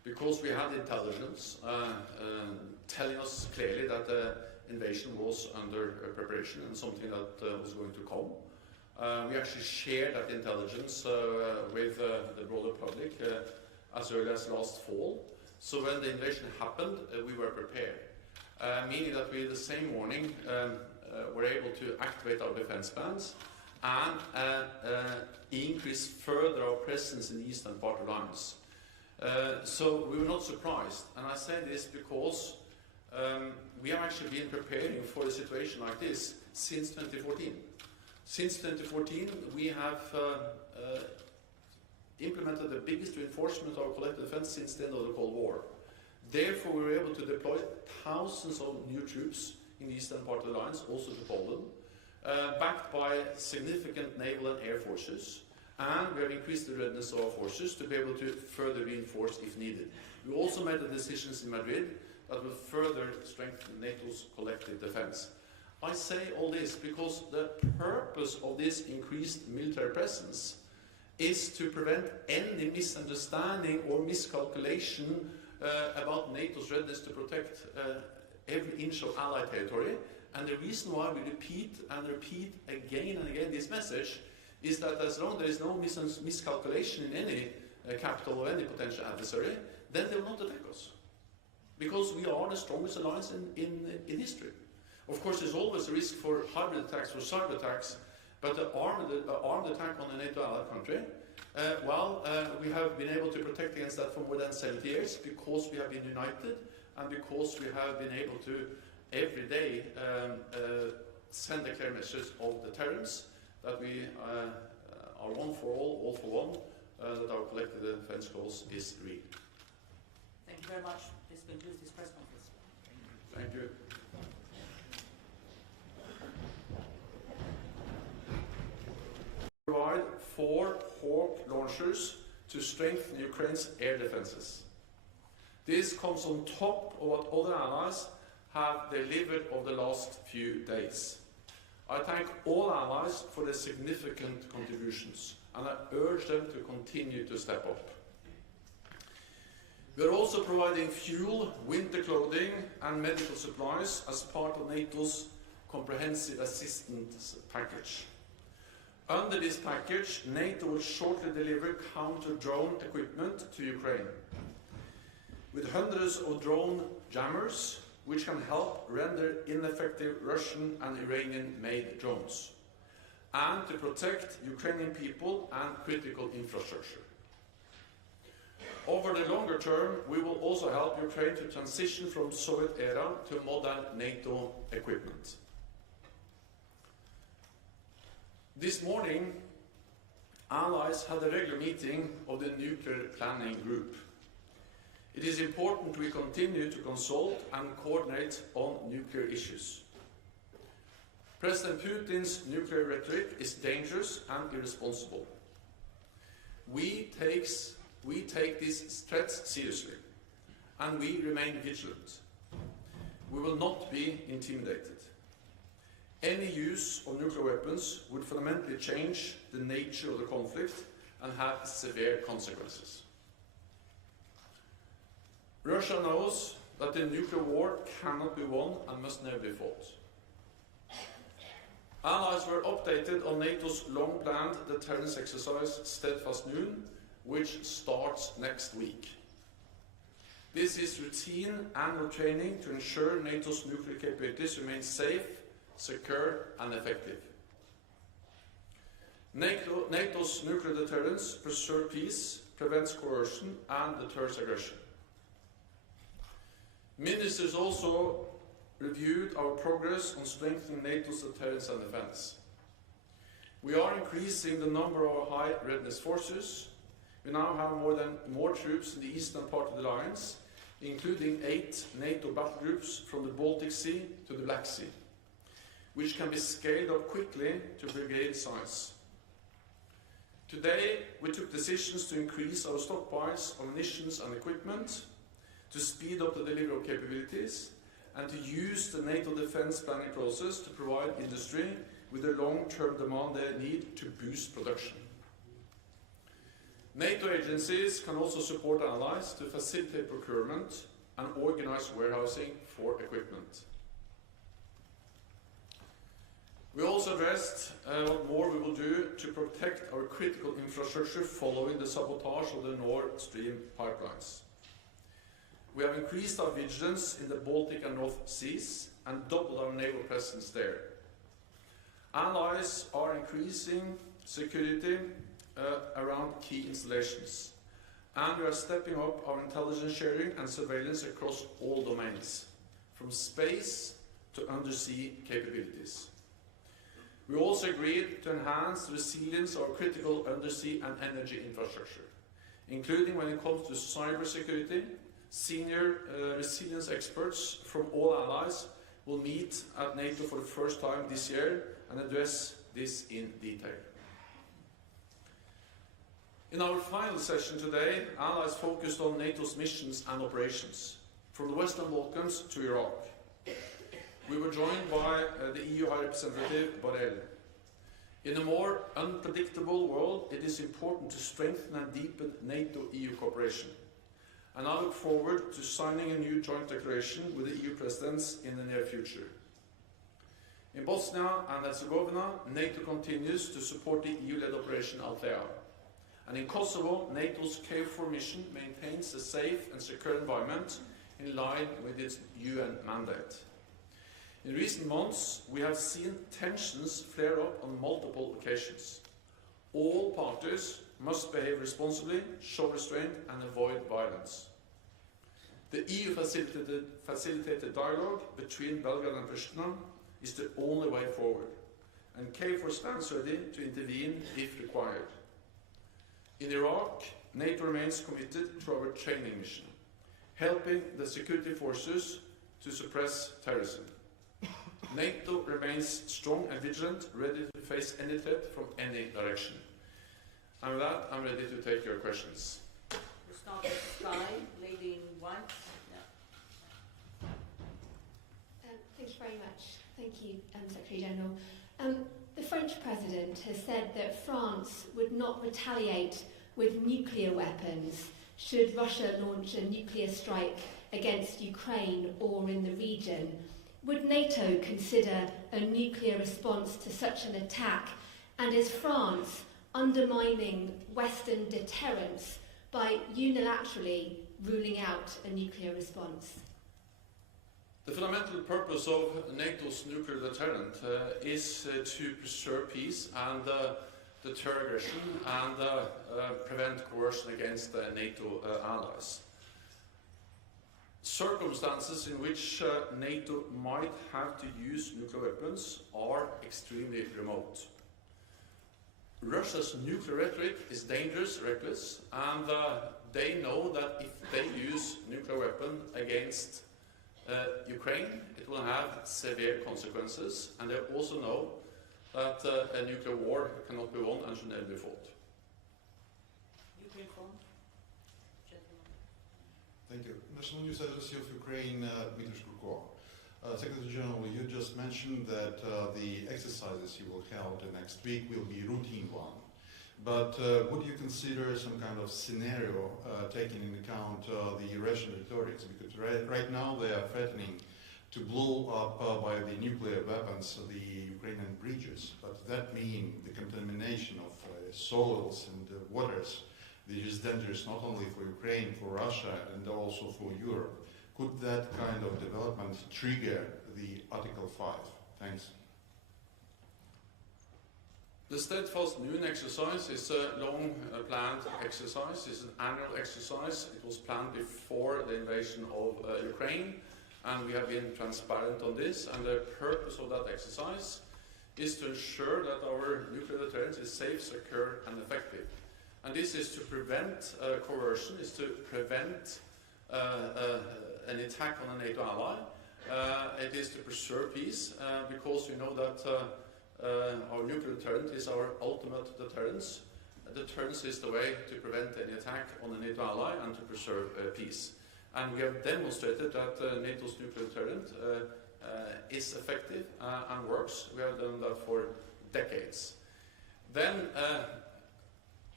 because we had intelligence telling us clearly that the invasion was under preparation and something that was going to come. We actually shared that intelligence with the broader public as early as last fall. So when the invasion happened, we were prepared, meaning that we the same morning were able to activate our defense plans and increase further our presence in the eastern part of the alliance. So we were not surprised, and I say this because we have actually been preparing for a situation like this since 2014. Since 2014, we have implemented the biggest reinforcement of our collective defense since the end of the Cold War. Therefore, we were able to deploy thousands of new troops in the eastern part of the alliance, also to Poland, backed by significant naval and air forces, and we have increased the readiness of our forces to be able to further reinforce if needed. We also made the decisions in Madrid that will further strengthen NATO's collective defense. I say all this because the purpose of this increased military presence is to prevent any misunderstanding or miscalculation about NATO's readiness to protect every inch of Allied territory. And the reason why we repeat and repeat again and again this message is that as long as there is no miscalculation in any capital or any potential adversary, then they will not attack us. Because we are the strongest alliance in history. Of course, there's always a risk for hybrid attacks or cyber attacks, but the armed attack on a NATO allied country, we have been able to protect against that for more than 70 years because we have been united and because we have been able to every day send a clear message of deterrence that we are one for all for one, that our collective defense cause is real. Thank you very much. This concludes this press conference. Thank you. Provide 4 Hawk launchers to strengthen Ukraine's air defenses. This comes on top of what other allies have delivered over the last few days. I thank all allies for their significant contributions, and I urge them to continue to step up. We are also providing fuel, winter clothing and medical supplies as part of NATO's comprehensive assistance package. Under this package, NATO will shortly deliver counter-drone equipment to Ukraine, with hundreds of drone jammers which can help render ineffective Russian and Iranian-made drones, and to protect Ukrainian people and critical infrastructure. Over the longer term, we will also help Ukraine to transition from Soviet era to modern NATO equipment. This morning, allies had a regular meeting of the Nuclear Planning Group. It is important we continue to consult and coordinate on nuclear issues. President Putin's nuclear rhetoric is dangerous and irresponsible. We take these threats seriously, and we remain vigilant. We will not be intimidated. Any use of nuclear weapons would fundamentally change the nature of the conflict and have severe consequences. Russia knows that the nuclear war cannot be won and must never be fought. Allies were updated on NATO's long-planned deterrence exercise Steadfast Noon, which starts next week. This is routine annual training to ensure NATO's nuclear capabilities remain safe, secure and effective. NATO's nuclear deterrence preserves peace, prevents coercion and deters aggression. Ministers also reviewed our progress on strengthening NATO's deterrence and defense. We are increasing the number of our high readiness forces. We now have more troops in the eastern part of the alliance, including 8 NATO battle groups from the Baltic Sea to the Black Sea, which can be scaled up quickly to brigade size. Today, we took decisions to increase our stockpiles of munitions and equipment, to speed up the delivery of capabilities, and to use the NATO defense planning process to provide industry with the long-term demand they need to boost production. NATO agencies can also support allies to facilitate procurement and organize warehousing for equipment. We also addressed what more we will do to protect our critical infrastructure following the sabotage of the Nord Stream pipelines. We have increased our vigilance in the Baltic and North Seas and doubled our naval presence there. Allies are increasing security around key installations, and we are stepping up our intelligence sharing and surveillance across all domains, from space to undersea capabilities. We also agreed to enhance the resilience of our critical undersea and energy infrastructure, including when it comes to cybersecurity. Senior resilience experts from all allies will meet at NATO for the first time this year and address this in detail. In our final session today, allies focused on NATO's missions and operations, from the Western Balkans to Iraq. We were joined by the EU High Representative Borrell. In a more unpredictable world, it is important to strengthen and deepen NATO-EU cooperation. And I look forward to signing a new joint declaration with the EU presidents in the near future. In Bosnia and Herzegovina, NATO continues to support the EU-led Operation Althea. And in Kosovo, NATO's KFOR mission maintains a safe and secure environment in line with its UN mandate. In recent months, we have seen tensions flare up on multiple occasions. All parties must behave responsibly, show restraint and avoid violence. The EU facilitated dialogue between Belgrade and Pristina is the only way forward, and KFOR stands ready to intervene if required. In Iraq, NATO remains committed to our training mission, helping the security forces to suppress terrorism. NATO remains strong and vigilant, ready to face any threat from any direction. And with that, I'm ready to take your questions. We start with Sky, lady in white. Thank you very much. Thank you, Secretary General. The French President has said that France would not retaliate with nuclear weapons should Russia launch a nuclear strike against Ukraine or in the region. Would NATO consider a nuclear response to such an attack? And is France undermining Western deterrence by unilaterally ruling out a nuclear response? The fundamental purpose of NATO's nuclear deterrent is to preserve peace and deter aggression and prevent coercion against NATO allies. Circumstances in which NATO might have to use nuclear weapons are extremely remote. Russia's nuclear rhetoric is dangerous, reckless, and they know that if they use nuclear weapon against Ukraine, it will have severe consequences, and they also know that a nuclear war cannot be won and should never be fought. Ukraine phone. Gentleman. Thank you. National News Agency of Ukraine, Dmitry Shkurko. Secretary General, you just mentioned that the exercises you will hold next week will be routine one. But would you consider some kind of scenario taking into account the Russian rhetorics? Because right now they are threatening to blow up by the nuclear weapons the Ukrainian bridges. But that means the contamination of soils and waters, which is dangerous not only for Ukraine, for Russia, and also for Europe. Could that kind of development trigger the Article 5? Thanks. The Steadfast Noon exercise is a long-planned exercise. It's an annual exercise. It was planned before the invasion of Ukraine, and we have been transparent on this. And the purpose of that exercise is to ensure that our nuclear deterrence is safe, secure, and effective. And this is to prevent coercion, is to prevent an attack on a NATO ally. It is to preserve peace, because we know that our nuclear deterrent is our ultimate deterrence. Deterrence is the way to prevent any attack on a NATO ally and to preserve peace. And we have demonstrated that NATO's nuclear deterrent is effective and works. We have done that for decades. Then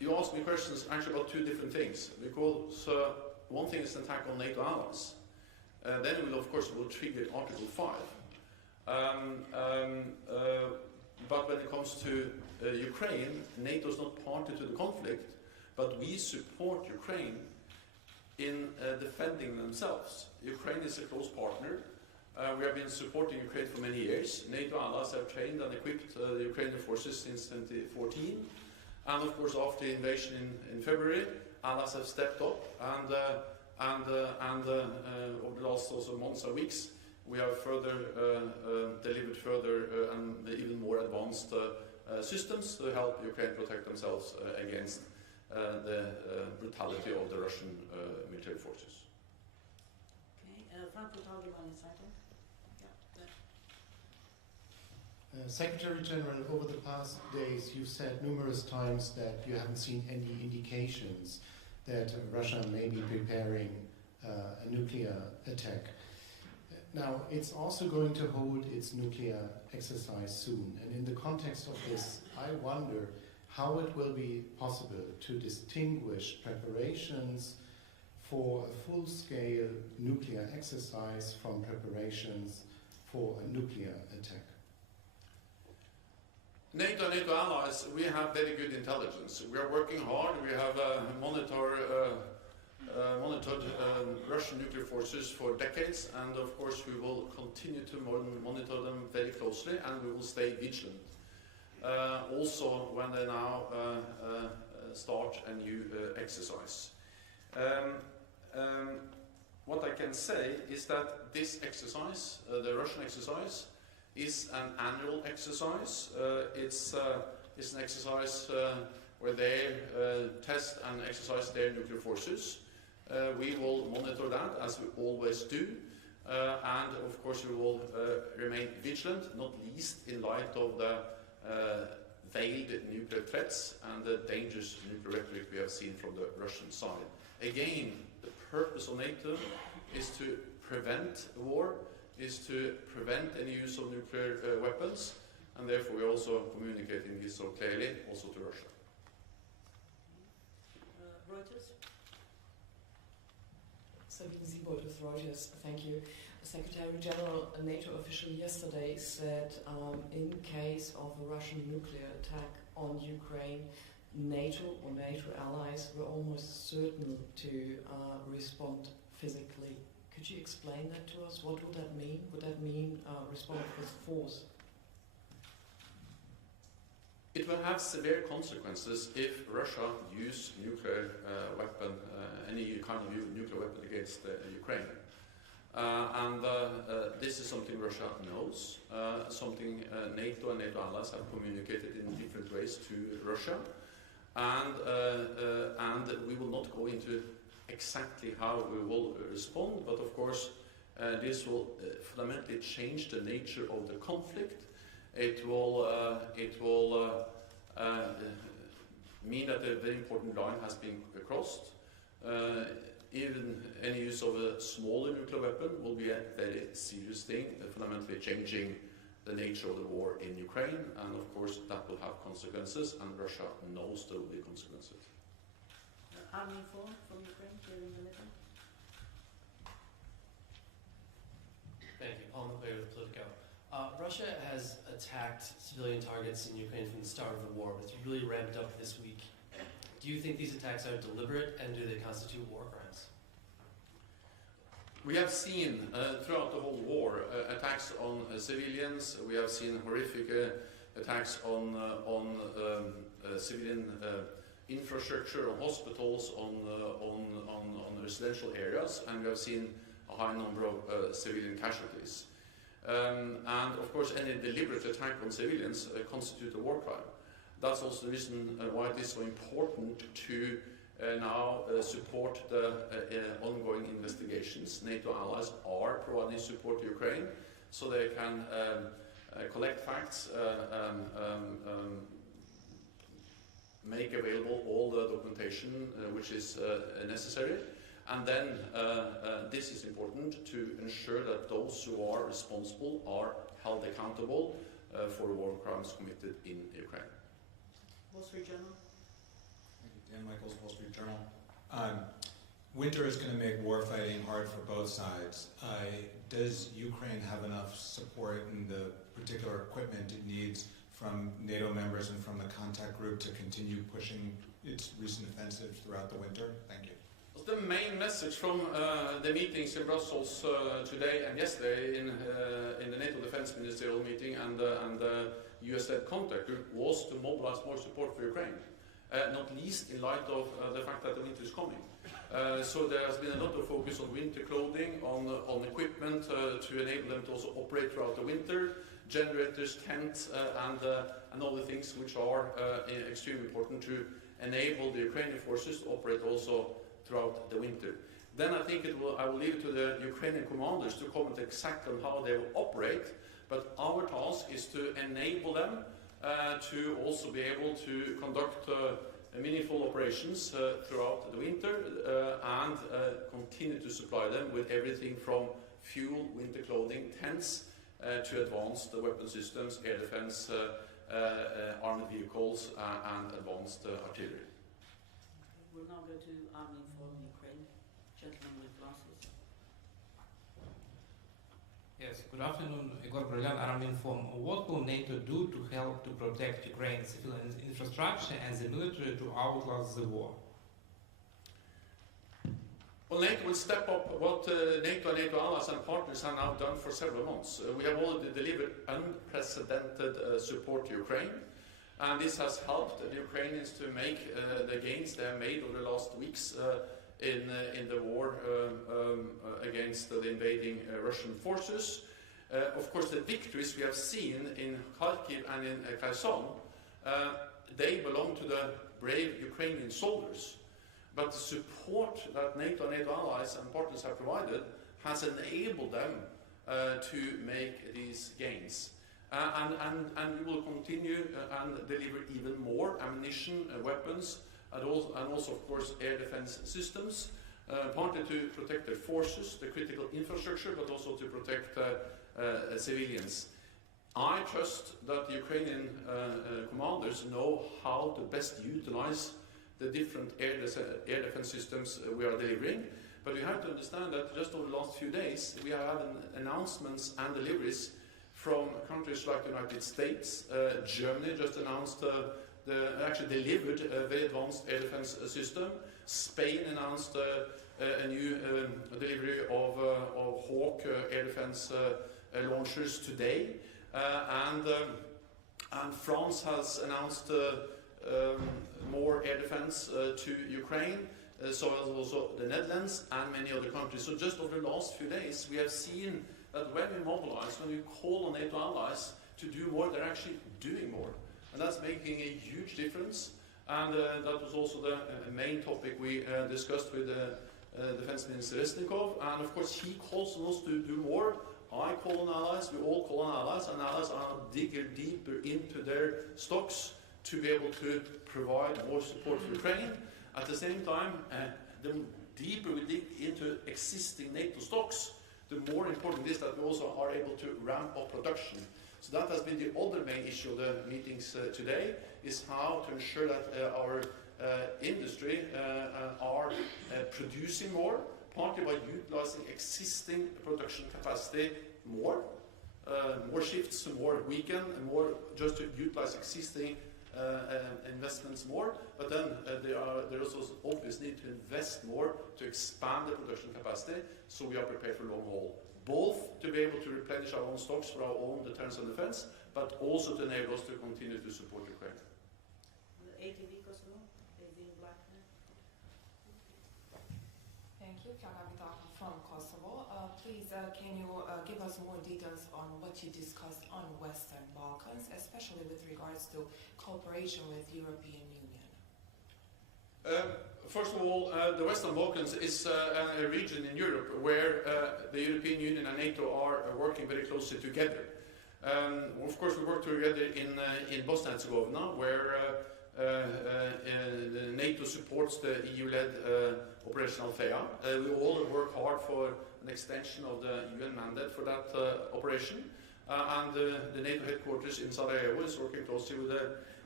you asked me questions actually about two different things, because one thing is an attack on NATO allies. Then it will, of course, trigger Article 5. But when it comes to Ukraine, NATO is not party to the conflict, but we support Ukraine in defending themselves. Ukraine is a close partner. We have been supporting Ukraine for many years. NATO allies have trained and equipped the Ukrainian forces since 2014. And of course, after the invasion in February, allies have stepped up, and over the last also months and weeks, we have further delivered further and even more advanced systems to help Ukraine protect themselves against the brutality of the Russian military forces. Okay, Frankfurt Allgemeine Zeitung. Secretary General, over the past days, you've said numerous times that you haven't seen any indications that Russia may be preparing a nuclear attack. Now, it's also going to hold its nuclear exercise soon, and in the context of this, I wonder how it will be possible to distinguish preparations for a full-scale nuclear exercise from preparations for a nuclear attack. NATO and NATO allies, we have very good intelligence. We are working hard. We have monitored Russian nuclear forces for decades, and of course we will continue to monitor them very closely, and we will stay vigilant. Also when they now start a new exercise. What I can say is that this exercise, the Russian exercise, is an annual exercise. It's an exercise where they test and exercise their nuclear forces. We will monitor that, as we always do, and of course we will remain vigilant, not least in light of the veiled nuclear threats and the dangerous nuclear rhetoric we have seen from the Russian side. Again, the purpose of NATO is to prevent war, is to prevent any use of nuclear weapons, and therefore we are also communicating this so clearly also to Russia. Reuters. Sabine Siebold with Reuters, thank you. Secretary General, a NATO official yesterday said in case of a Russian nuclear attack on Ukraine, NATO or NATO allies were almost certain to respond physically. Could you explain that to us? What would that mean? Would that mean respond with force? It will have severe consequences if Russia uses nuclear weapon, any kind of nuclear weapon against Ukraine. This is something Russia knows, something NATO and NATO allies have communicated in different ways to Russia, and we will not go into exactly how we will respond, but of course this will fundamentally change the nature of the conflict. It will mean that a very important line has been crossed. Even any use of a smaller nuclear weapon will be a very serious thing, fundamentally changing the nature of the war in Ukraine, and of course that will have consequences, and Russia knows there will be consequences. Army informed from Ukraine here in the middle. Thank you. Paul McClay with Politico. Russia has attacked civilian targets in Ukraine from the start of the war, but it's really ramped up this week. Do you think these attacks are deliberate, and do they constitute war crimes? We have seen throughout the whole war attacks on civilians. We have seen horrific attacks on civilian infrastructure, on hospitals, on residential areas, and we have seen a high number of civilian casualties. And of course, any deliberate attack on civilians constitutes a war crime. That's also the reason why it is so important to now support the ongoing investigations. NATO allies are providing support to Ukraine so they can collect facts, make available all the documentation which is necessary, and then this is important to ensure that those who are responsible are held accountable for war crimes committed in Ukraine. Wall Street Journal. Thank you. Dan Michaels, Wall Street Journal. Winter is going to make war fighting hard for both sides. Does Ukraine have enough support in the particular equipment it needs from NATO members and from the contact group to continue pushing its recent offensive throughout the winter? Thank you. The main message from the meetings in Brussels today and yesterday in the NATO Defense Ministerial meeting and the US-led contact group was to mobilize more support for Ukraine, not least in light of the fact that the winter is coming. So there has been a lot of focus on winter clothing, on equipment to enable them to also operate throughout the winter, generators, tents, and other things which are extremely important to enable the Ukrainian forces to operate also throughout the winter. Then I think I will leave it to the Ukrainian commanders to comment exactly on how they will operate, but our task is to enable them to also be able to conduct meaningful operations throughout the winter and continue to supply them with everything from fuel, winter clothing, tents, to advanced weapon systems, air defense, armored vehicles, and advanced artillery. We'll now go to Army from Ukraine. Gentleman with glasses. Yes, good afternoon, Igor Brilliant, Arminform. What will NATO do to help to protect Ukraine's civil infrastructure and the military to outlast the war? Well, NATO will step up what NATO and NATO allies and partners have now done for several months. We have already delivered unprecedented support to Ukraine, and this has helped the Ukrainians to make the gains they have made over the last weeks in the war against the invading Russian forces. Of course, the victories we have seen in Kharkiv and in Kherson, they belong to the brave Ukrainian soldiers. But the support that NATO and NATO allies and partners have provided has enabled them to make these gains. And we will continue and deliver even more ammunition, weapons, and also, of course, air defense systems, partly to protect their forces, the critical infrastructure, but also to protect civilians. I trust that the Ukrainian commanders know how to best utilize the different air defense systems we are delivering. But we have to understand that just over the last few days, we have had announcements and deliveries from countries like the United States. Germany just announced actually delivered a very advanced air defense system. Spain announced a new delivery of Hawk air defense launchers today. And France has announced more air defense to Ukraine, so as also the Netherlands and many other countries. So just over the last few days, we have seen that when we mobilize, when we call on NATO allies to do more, they're actually doing more. And that's making a huge difference. And that was also the main topic we discussed with Defense Minister Resnikov. And of course, he calls on us to do more. I call on allies, we all call on allies, and allies are digging deeper into their stocks to be able to provide more support for Ukraine. At the same time, the deeper we dig into existing NATO stocks, the more important it is that we also are able to ramp up production. So that has been the other main issue of the meetings today, is how to ensure that our industry are producing more, partly by utilizing existing production capacity more shifts, more weekend, and more just to utilize existing investments more, but then there is also obvious need to invest more to expand the production capacity so we are prepared for long haul. Both to be able to replenish our own stocks for our own deterrence and defense, but also to enable us to continue to support Ukraine. The ATV Kosovo, ATV in black. Thank you. Kiana from Kosovo. Please, can you give us more details on what you discussed on Western Balkans, especially with regards to cooperation with European Union? First of all, the Western Balkans is a region in Europe where the European Union and NATO are working very closely together. Of course, we work together in Bosnia and Herzegovina, where NATO supports the EU-led Operation Althea. We all work hard for an extension of the UN mandate for that operation. And the NATO headquarters in Sarajevo is working closely with the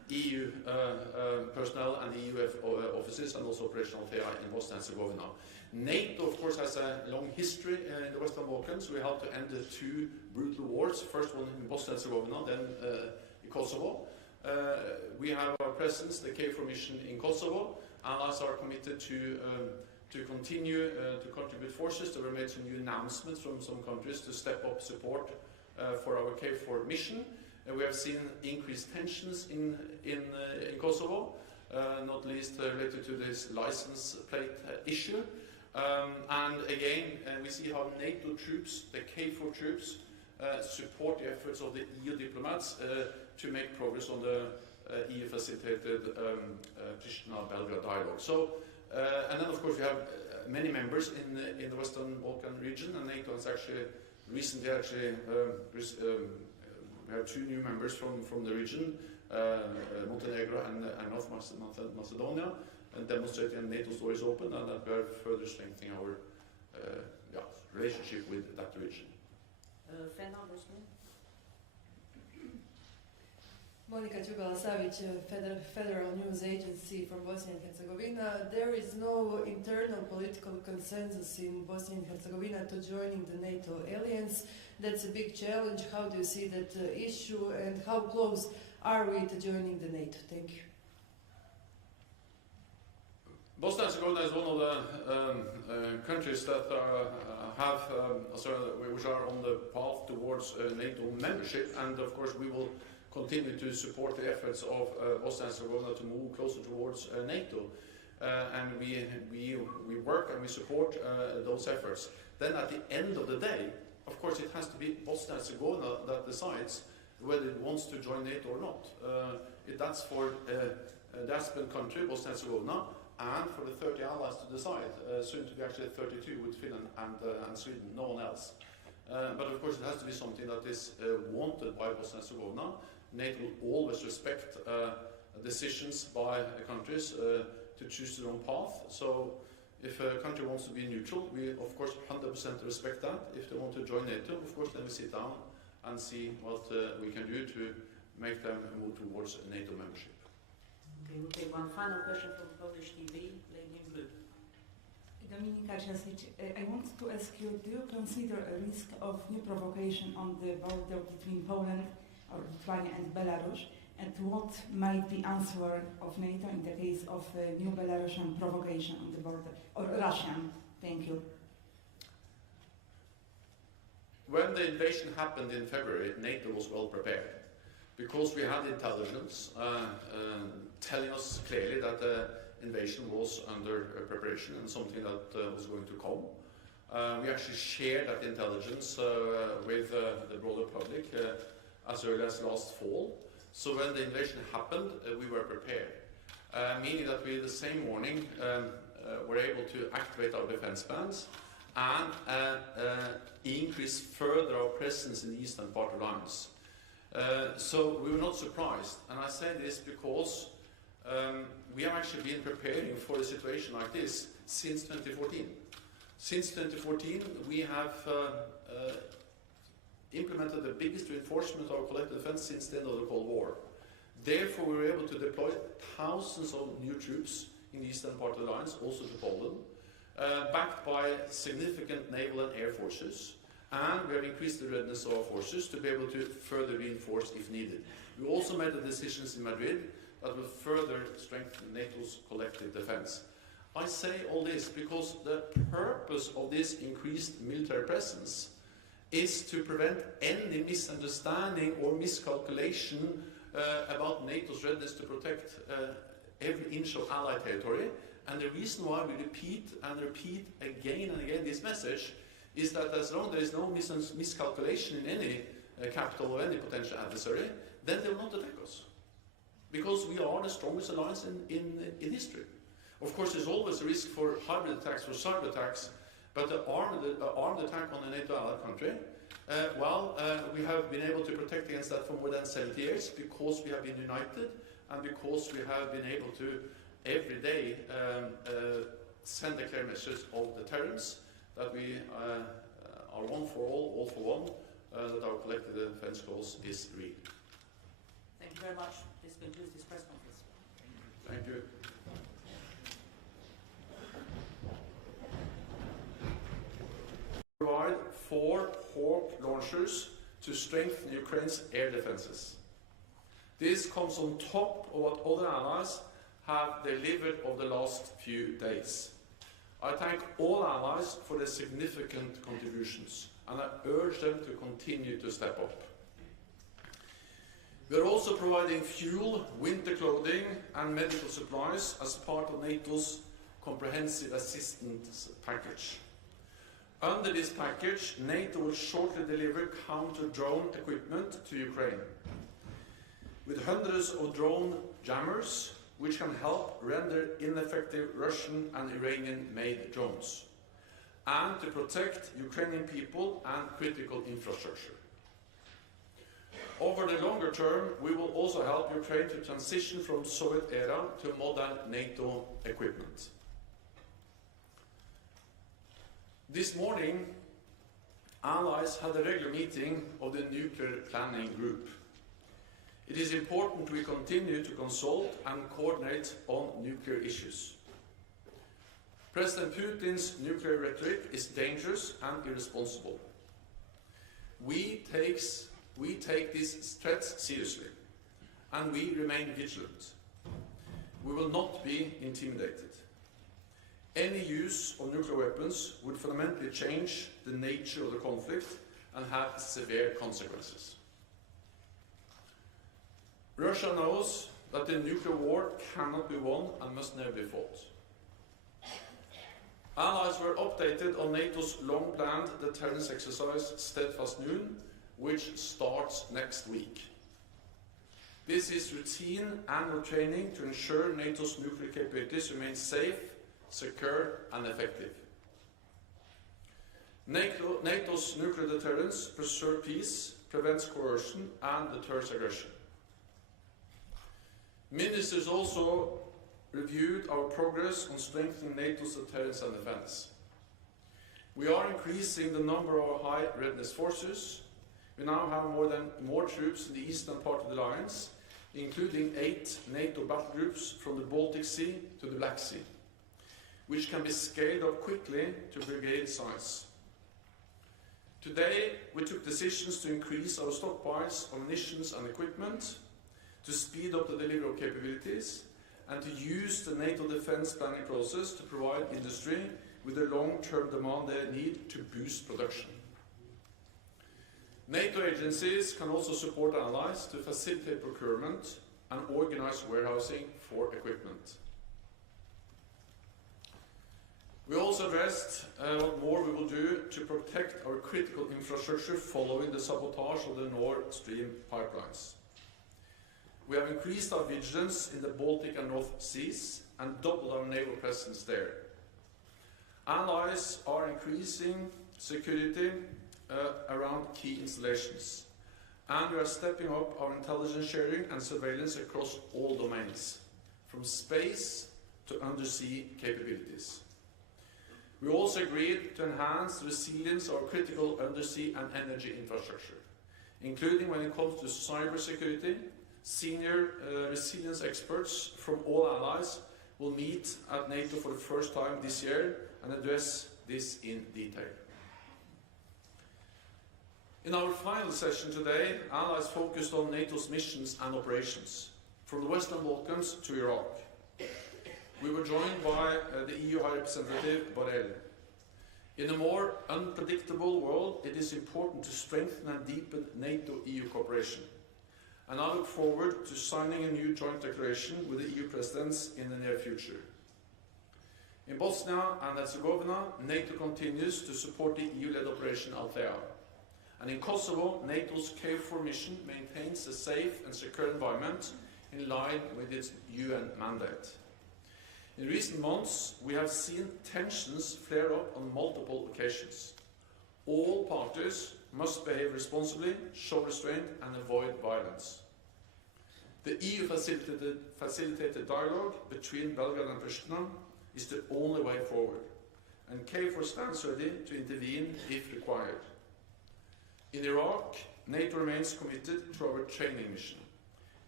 EU personnel and EU offices, and also operational TI in Bosnia and Herzegovina. NATO, of course, has a long history in the Western Balkans. We helped to end the two brutal wars, first one in Bosnia and Herzegovina, then in Kosovo. We have our presence, the KFOR mission in Kosovo. Allies are committed to continue to contribute forces. There were made some new announcements from some countries to step up support for our KFOR mission. We have seen increased tensions in Kosovo, not least related to this license plate issue. And again, we see how NATO troops, the KFOR troops, support the efforts of the EU diplomats to make progress on the EU-facilitated Pristina-Belgrade dialogue. So, and then of course we have many members in the Western Balkan region, and NATO has actually recently we have two new members from the region, Montenegro and North Macedonia, and demonstrating NATO's door is open, and that we are further strengthening our relationship with that region. Monika Đugala-Savić, Federal News Agency from Bosnia and Herzegovina. There is no internal political consensus in Bosnia and Herzegovina to joining the NATO alliance. That's a big challenge. How do you see that issue, and how close are we to joining the NATO? Thank you. Bosnia and Herzegovina is one of the countries that which are on the path towards NATO membership, and of course we will continue to support the efforts of Bosnia and Herzegovina to move closer towards NATO, and we work and we support those efforts. Then at the end of the day, of course, it has to be Bosnia and Herzegovina that decides whether it wants to join NATO or not. That's for the aspirant country, Bosnia and Herzegovina, and for the 30 allies to decide, soon to be actually 32 with Finland and Sweden, no one else. But of course it has to be something that is wanted by Bosnia and Herzegovina. NATO will always respect decisions by countries to choose their own path. So if a country wants to be neutral, we of course 100% respect that. If they want to join NATO, of course then we sit down and see what we can do to make them move towards NATO membership. Okay, we'll take one final question from Polish TV, lady in blue. Dominika Jasic, I want to ask you, do you consider a risk of new provocation on the border between Poland or Lithuania and Belarus, and what might be answer of NATO in the case of a new Belarusian provocation on the border, or Russian? Thank you. When the invasion happened in February, NATO was well prepared, because we had intelligence telling us clearly that the invasion was under preparation and something that was going to come. We actually shared that intelligence with the broader public as early as last fall. So when the invasion happened, we were prepared, meaning that we the same morning were able to activate our defense plans and increase further our presence in the eastern part of the alliance. So we were not surprised, and I say this because we have actually been preparing for a situation like this since 2014. Since 2014, we have implemented the biggest reinforcement of our collective defense since the end of the Cold War. Therefore, we were able to deploy thousands of new troops in the eastern part of the alliance, also to Poland, backed by significant naval and air forces. And we have increased the readiness of our forces to be able to further reinforce if needed. We also made the decisions in Madrid that will further strengthen NATO's collective defense. I say all this because the purpose of this increased military presence is to prevent any misunderstanding or miscalculation about NATO's readiness to protect every inch of Allied territory. And the reason why we repeat and repeat again and again this message is that as long as there is no miscalculation in any capital or any potential adversary, then they will not attack us. Because we are the strongest alliance in history. Of course, there's always a risk for hybrid attacks, for cyber attacks, but the armed attack on a NATO allied country, we have been able to protect against that for more than 70 years because we have been united and because we have been able to every day send a clear message of deterrence, that we are one for all for one, that our collective defense cause is real. Thank you very much. This concludes this press conference. Thank you. Provide 4 Hawk launchers to strengthen Ukraine's air defenses. This comes on top of what other allies have delivered over the last few days. I thank all allies for their significant contributions, and I urge them to continue to step up. We are also providing fuel, winter clothing and medical supplies as part of NATO's comprehensive assistance package. Under this package, NATO will shortly deliver counter-drone equipment to Ukraine, with hundreds of drone jammers which can help render ineffective Russian and Iranian-made drones, and to protect Ukrainian people and critical infrastructure. Over the longer term, we will also help Ukraine to transition from Soviet era to modern NATO equipment. This morning, allies had a regular meeting of the Nuclear Planning Group. It is important we continue to consult and coordinate on nuclear issues. President Putin's nuclear rhetoric is dangerous and irresponsible. We take these threats seriously, and we remain vigilant. We will not be intimidated. Any use of nuclear weapons would fundamentally change the nature of the conflict and have severe consequences. Russia knows that the nuclear war cannot be won and must never be fought. Allies were updated on NATO's long-planned deterrence exercise Steadfast Noon, which starts next week. This is routine annual training to ensure NATO's nuclear capabilities remain safe, secure and effective. NATO's nuclear deterrence preserves peace, prevents coercion and deters aggression. Ministers also reviewed our progress on strengthening NATO's deterrence and defense. We are increasing the number of our high readiness forces. We now have more troops in the eastern part of the alliance, including 8 NATO battle groups from the Baltic Sea to the Black Sea, which can be scaled up quickly to brigade size. Today, we took decisions to increase our stockpiles of munitions and equipment, to speed up the delivery of capabilities, and to use the NATO defense planning process to provide industry with the long-term demand they need to boost production. NATO agencies can also support allies to facilitate procurement and organize warehousing for equipment. We also addressed what more we will do to protect our critical infrastructure following the sabotage of the Nord Stream pipelines. We have increased our vigilance in the Baltic and North Seas and doubled our naval presence there. Allies are increasing security around key installations, and we are stepping up our intelligence sharing and surveillance across all domains, from space to undersea capabilities. We also agreed to enhance the resilience of our critical undersea and energy infrastructure, including when it comes to cybersecurity. Senior resilience experts from all allies will meet at NATO for the first time this year and address this in detail. In our final session today, allies focused on NATO's missions and operations, from the Western Balkans to Iraq. We were joined by the EU High Representative Borrell. In a more unpredictable world, it is important to strengthen and deepen NATO-EU cooperation. And I look forward to signing a new joint declaration with the EU presidents in the near future. In Bosnia and Herzegovina, NATO continues to support the EU-led Operation Althea. And in Kosovo, NATO's KFOR mission maintains a safe and secure environment in line with its UN mandate. In recent months, we have seen tensions flare up on multiple occasions. All parties must behave responsibly, show restraint and avoid violence. The EU-facilitated dialogue between Belgrade and Pristina is the only way forward, and KFOR stands ready to intervene if required. In Iraq, NATO remains committed to our training mission.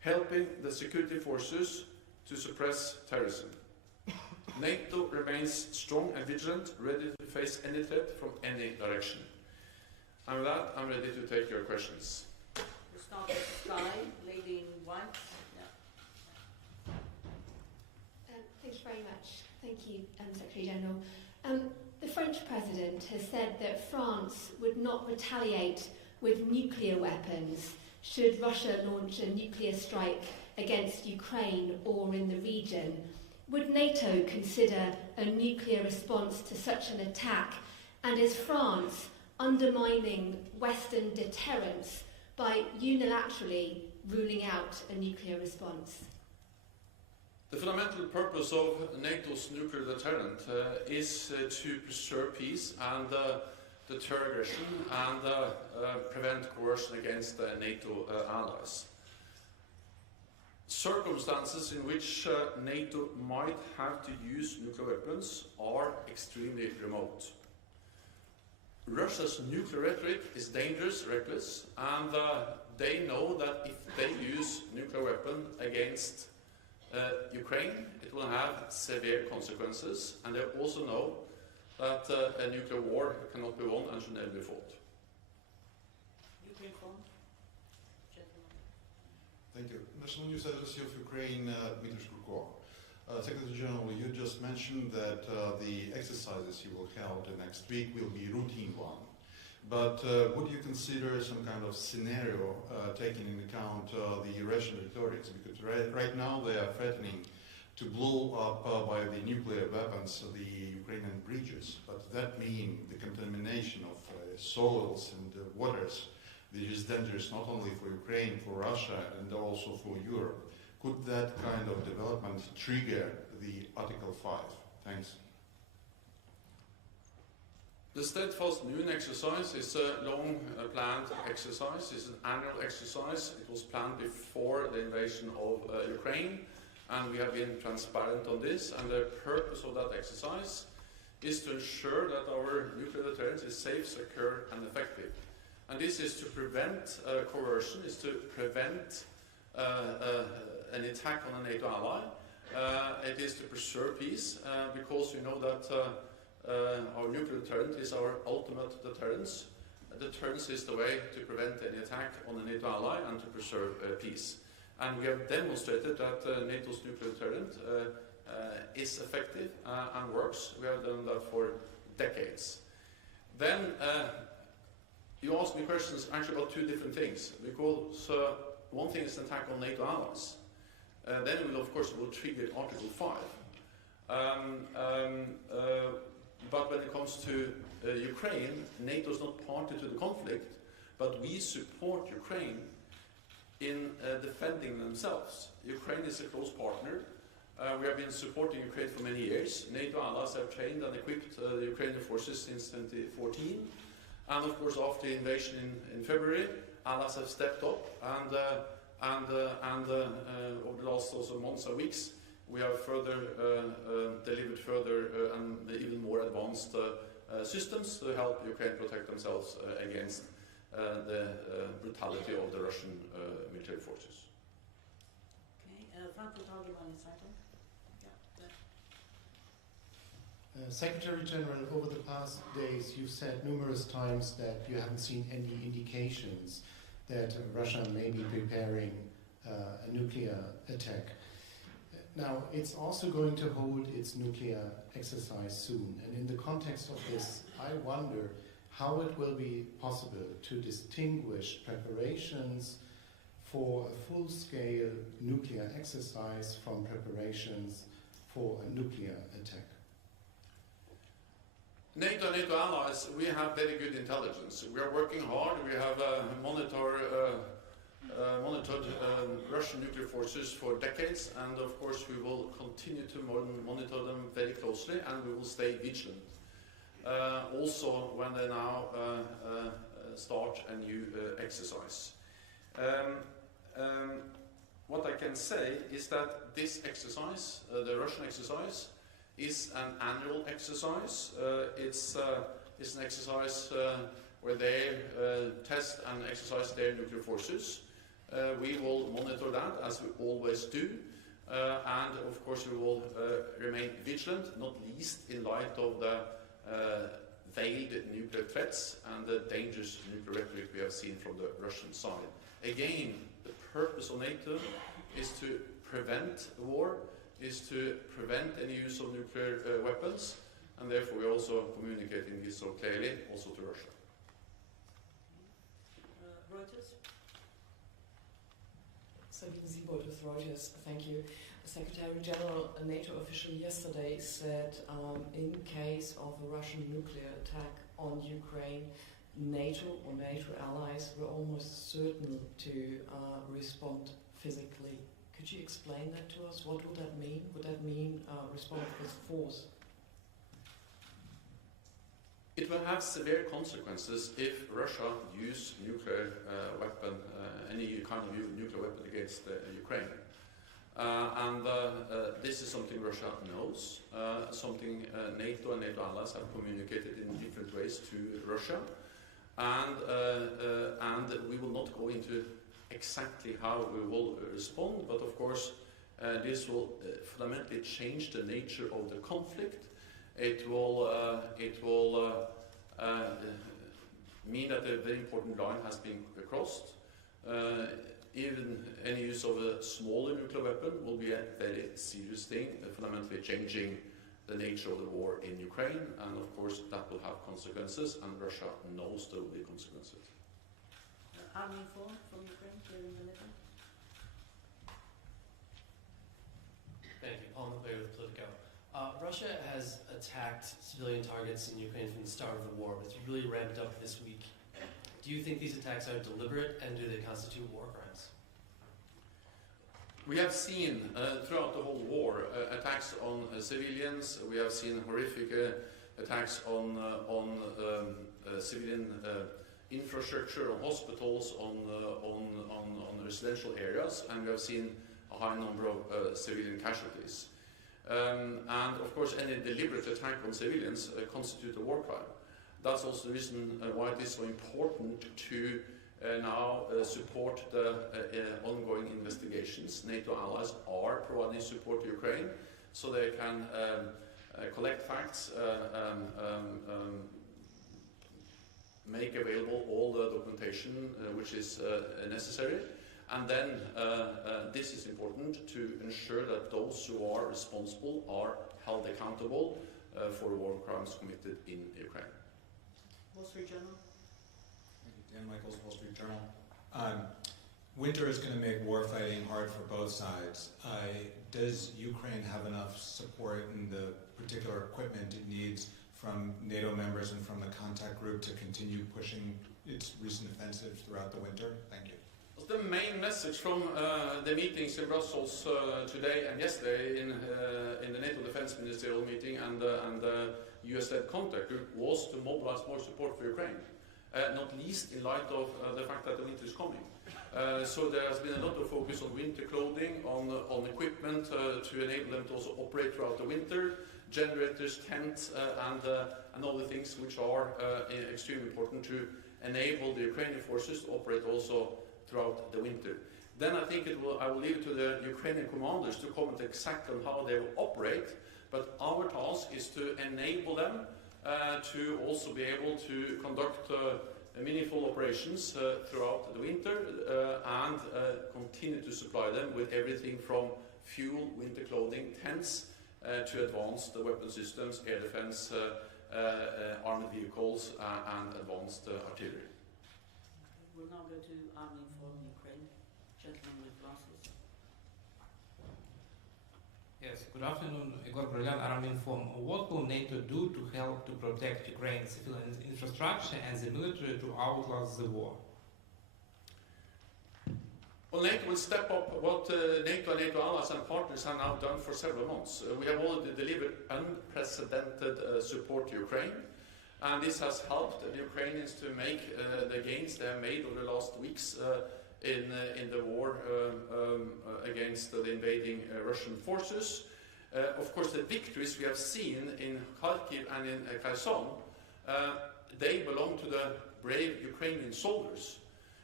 helping the security forces to suppress terrorism. NATO remains strong and vigilant, ready to face any threat from any direction. And with that, I'm ready to take your questions. We'll start with Sky, lady in white. Yeah. Thank you very much. Thank you, Secretary General. The French President has said that France would not retaliate with nuclear weapons should Russia launch a nuclear strike against Ukraine or in the region. Would NATO consider a nuclear response to such an attack? And is France undermining Western deterrence by unilaterally ruling out a nuclear response? The fundamental purpose of NATO's nuclear deterrent is to preserve peace and deter aggression and prevent coercion against NATO allies. Circumstances in which NATO might have to use nuclear weapons are extremely remote. Russia's nuclear rhetoric is dangerous, reckless, and they know that if they use nuclear weapon against Ukraine, it will have severe consequences, and they also know that a nuclear war cannot be won and should never be fought. Ukraine phone. Gentlemen. Thank you. National News Agency of Ukraine, Secretary General, you just mentioned that the exercises you will hold next week will be routine one. But would you consider some kind of scenario taking into account the Russian rhetorics? Because right now they are threatening to blow up by the nuclear weapons the Ukrainian bridges. But that means the contamination of soils and waters, which is dangerous not only for Ukraine, for Russia, and also for Europe. Could that kind of development trigger the Article 5? Thanks. The Steadfast Noon exercise is a long-planned exercise. It's an annual exercise. It was planned before the invasion of Ukraine, and we have been transparent on this. And the purpose of that exercise is to ensure that our nuclear deterrence is safe, secure, and effective. And this is to prevent coercion, is to prevent an attack on a NATO ally. It is to preserve peace, because we know that our nuclear deterrent is our ultimate deterrence. Deterrence is the way to prevent any attack on a NATO ally and to preserve peace. And we have demonstrated that NATO's nuclear deterrent is effective and works. We have done that for decades. Then you asked me questions actually about two different things, because one thing is an attack on NATO allies. Then it will, of course, trigger Article 5. But when it comes to Ukraine, NATO is not party to the conflict, but we support Ukraine in defending themselves. Ukraine is a close partner. We have been supporting Ukraine for many years. NATO allies have trained and equipped the Ukrainian forces since 2014. And of course, after the invasion in February, allies have stepped up, and over the last also months and weeks, we have further delivered further and even more advanced systems to help Ukraine protect themselves against the brutality of the Russian military forces. Okay, Franco Talgeman is second. Secretary General, over the past days you've said numerous times that you haven't seen any indications that Russia may be preparing a nuclear attack. Now, it's also going to hold its nuclear exercise soon, and in the context of this, I wonder how it will be possible to distinguish preparations for a full-scale nuclear exercise from preparations for a nuclear attack. NATO and NATO allies, we have very good intelligence. We are working hard. We have monitored Russian nuclear forces for decades, and of course we will continue to monitor them very closely, and we will stay vigilant. Also when they now start a new exercise. What I can say is that this exercise, the Russian exercise, is an annual exercise. It's an exercise where they test and exercise their nuclear forces. We will monitor that as we always do, and of course we will remain vigilant, not least in light of the veiled nuclear threats and the dangerous nuclear rhetoric we have seen from the Russian side. Again, the purpose of NATO is to prevent war, is to prevent any use of nuclear weapons, and therefore we are also communicating this so clearly also to Russia. Reuters? Sabine Siebold with Reuters, thank you. Secretary General, a NATO official yesterday said in case of a Russian nuclear attack on Ukraine, NATO or NATO allies were almost certain to respond physically. Could you explain that to us? What would that mean? Would that mean respond with force? It will have severe consequences if Russia use nuclear weapon, any kind of nuclear weapon against Ukraine. This is something Russia knows, something NATO and NATO allies have communicated in different ways to Russia, and we will not go into exactly how we will respond, but of course this will fundamentally change the nature of the conflict. It will mean that a very important line has been crossed. Even any use of a smaller nuclear weapon will be a very serious thing, fundamentally changing the nature of the war in Ukraine, and of course that will have consequences, and Russia knows there will be consequences. Army phone from Ukraine, during the letter. Thank you. Paul McClay with Politico. Russia has attacked civilian targets in Ukraine from the start of the war, but it's really ramped up this week. Do you think these attacks are deliberate, and do they constitute war crimes? We have seen throughout the whole war attacks on civilians. We have seen horrific attacks on civilian infrastructure, on hospitals, on residential areas, and we have seen a high number of civilian casualties. And of course, any deliberate attack on civilians constitutes a war crime. That's also the reason why it is so important to now support the ongoing investigations. NATO allies are providing support to Ukraine so they can collect facts, make available all the documentation which is necessary. And then this is important to ensure that those who are responsible are held accountable for war crimes committed in Ukraine. Wall Street Journal. Thank you. Dan Michaels, Wall Street Journal. Winter is going to make war fighting hard for both sides. Does Ukraine have enough support in the particular equipment it needs from NATO members and from the contact group to continue pushing its recent offensives throughout the winter? Thank you. The main message from the meetings in Brussels today and yesterday in the NATO Defense Ministerial meeting and the US-led contact group was to mobilize more support for Ukraine, not least in light of the fact that the winter is coming. So there has been a lot of focus on winter clothing, on equipment to enable them to also operate throughout the winter, generators, tents, and other things which are extremely important to enable the Ukrainian forces to operate also throughout the winter. Then I think I will leave it to the Ukrainian commanders to comment exactly on how they will operate, but our task is to enable them to also be able to conduct meaningful operations throughout the winter and continue to supply them with everything from fuel, winter clothing, tents, to advanced weapon systems, air defense, armored vehicles, and advanced artillery. We'll now go to Army from Ukraine. Gentleman with glasses. Yes, good afternoon. Igor Brilliant, Arminform. What will NATO do to help to protect Ukraine's civilian infrastructure and the military to outlast the war? Well, NATO will step up what NATO and NATO allies and partners have now done for several months. We have already delivered unprecedented support to Ukraine, and this has helped the Ukrainians to make the gains they have made over the last weeks in the war against the invading Russian forces. Of course, the victories we have seen in Kharkiv and in Kherson, they belong to the brave Ukrainian soldiers.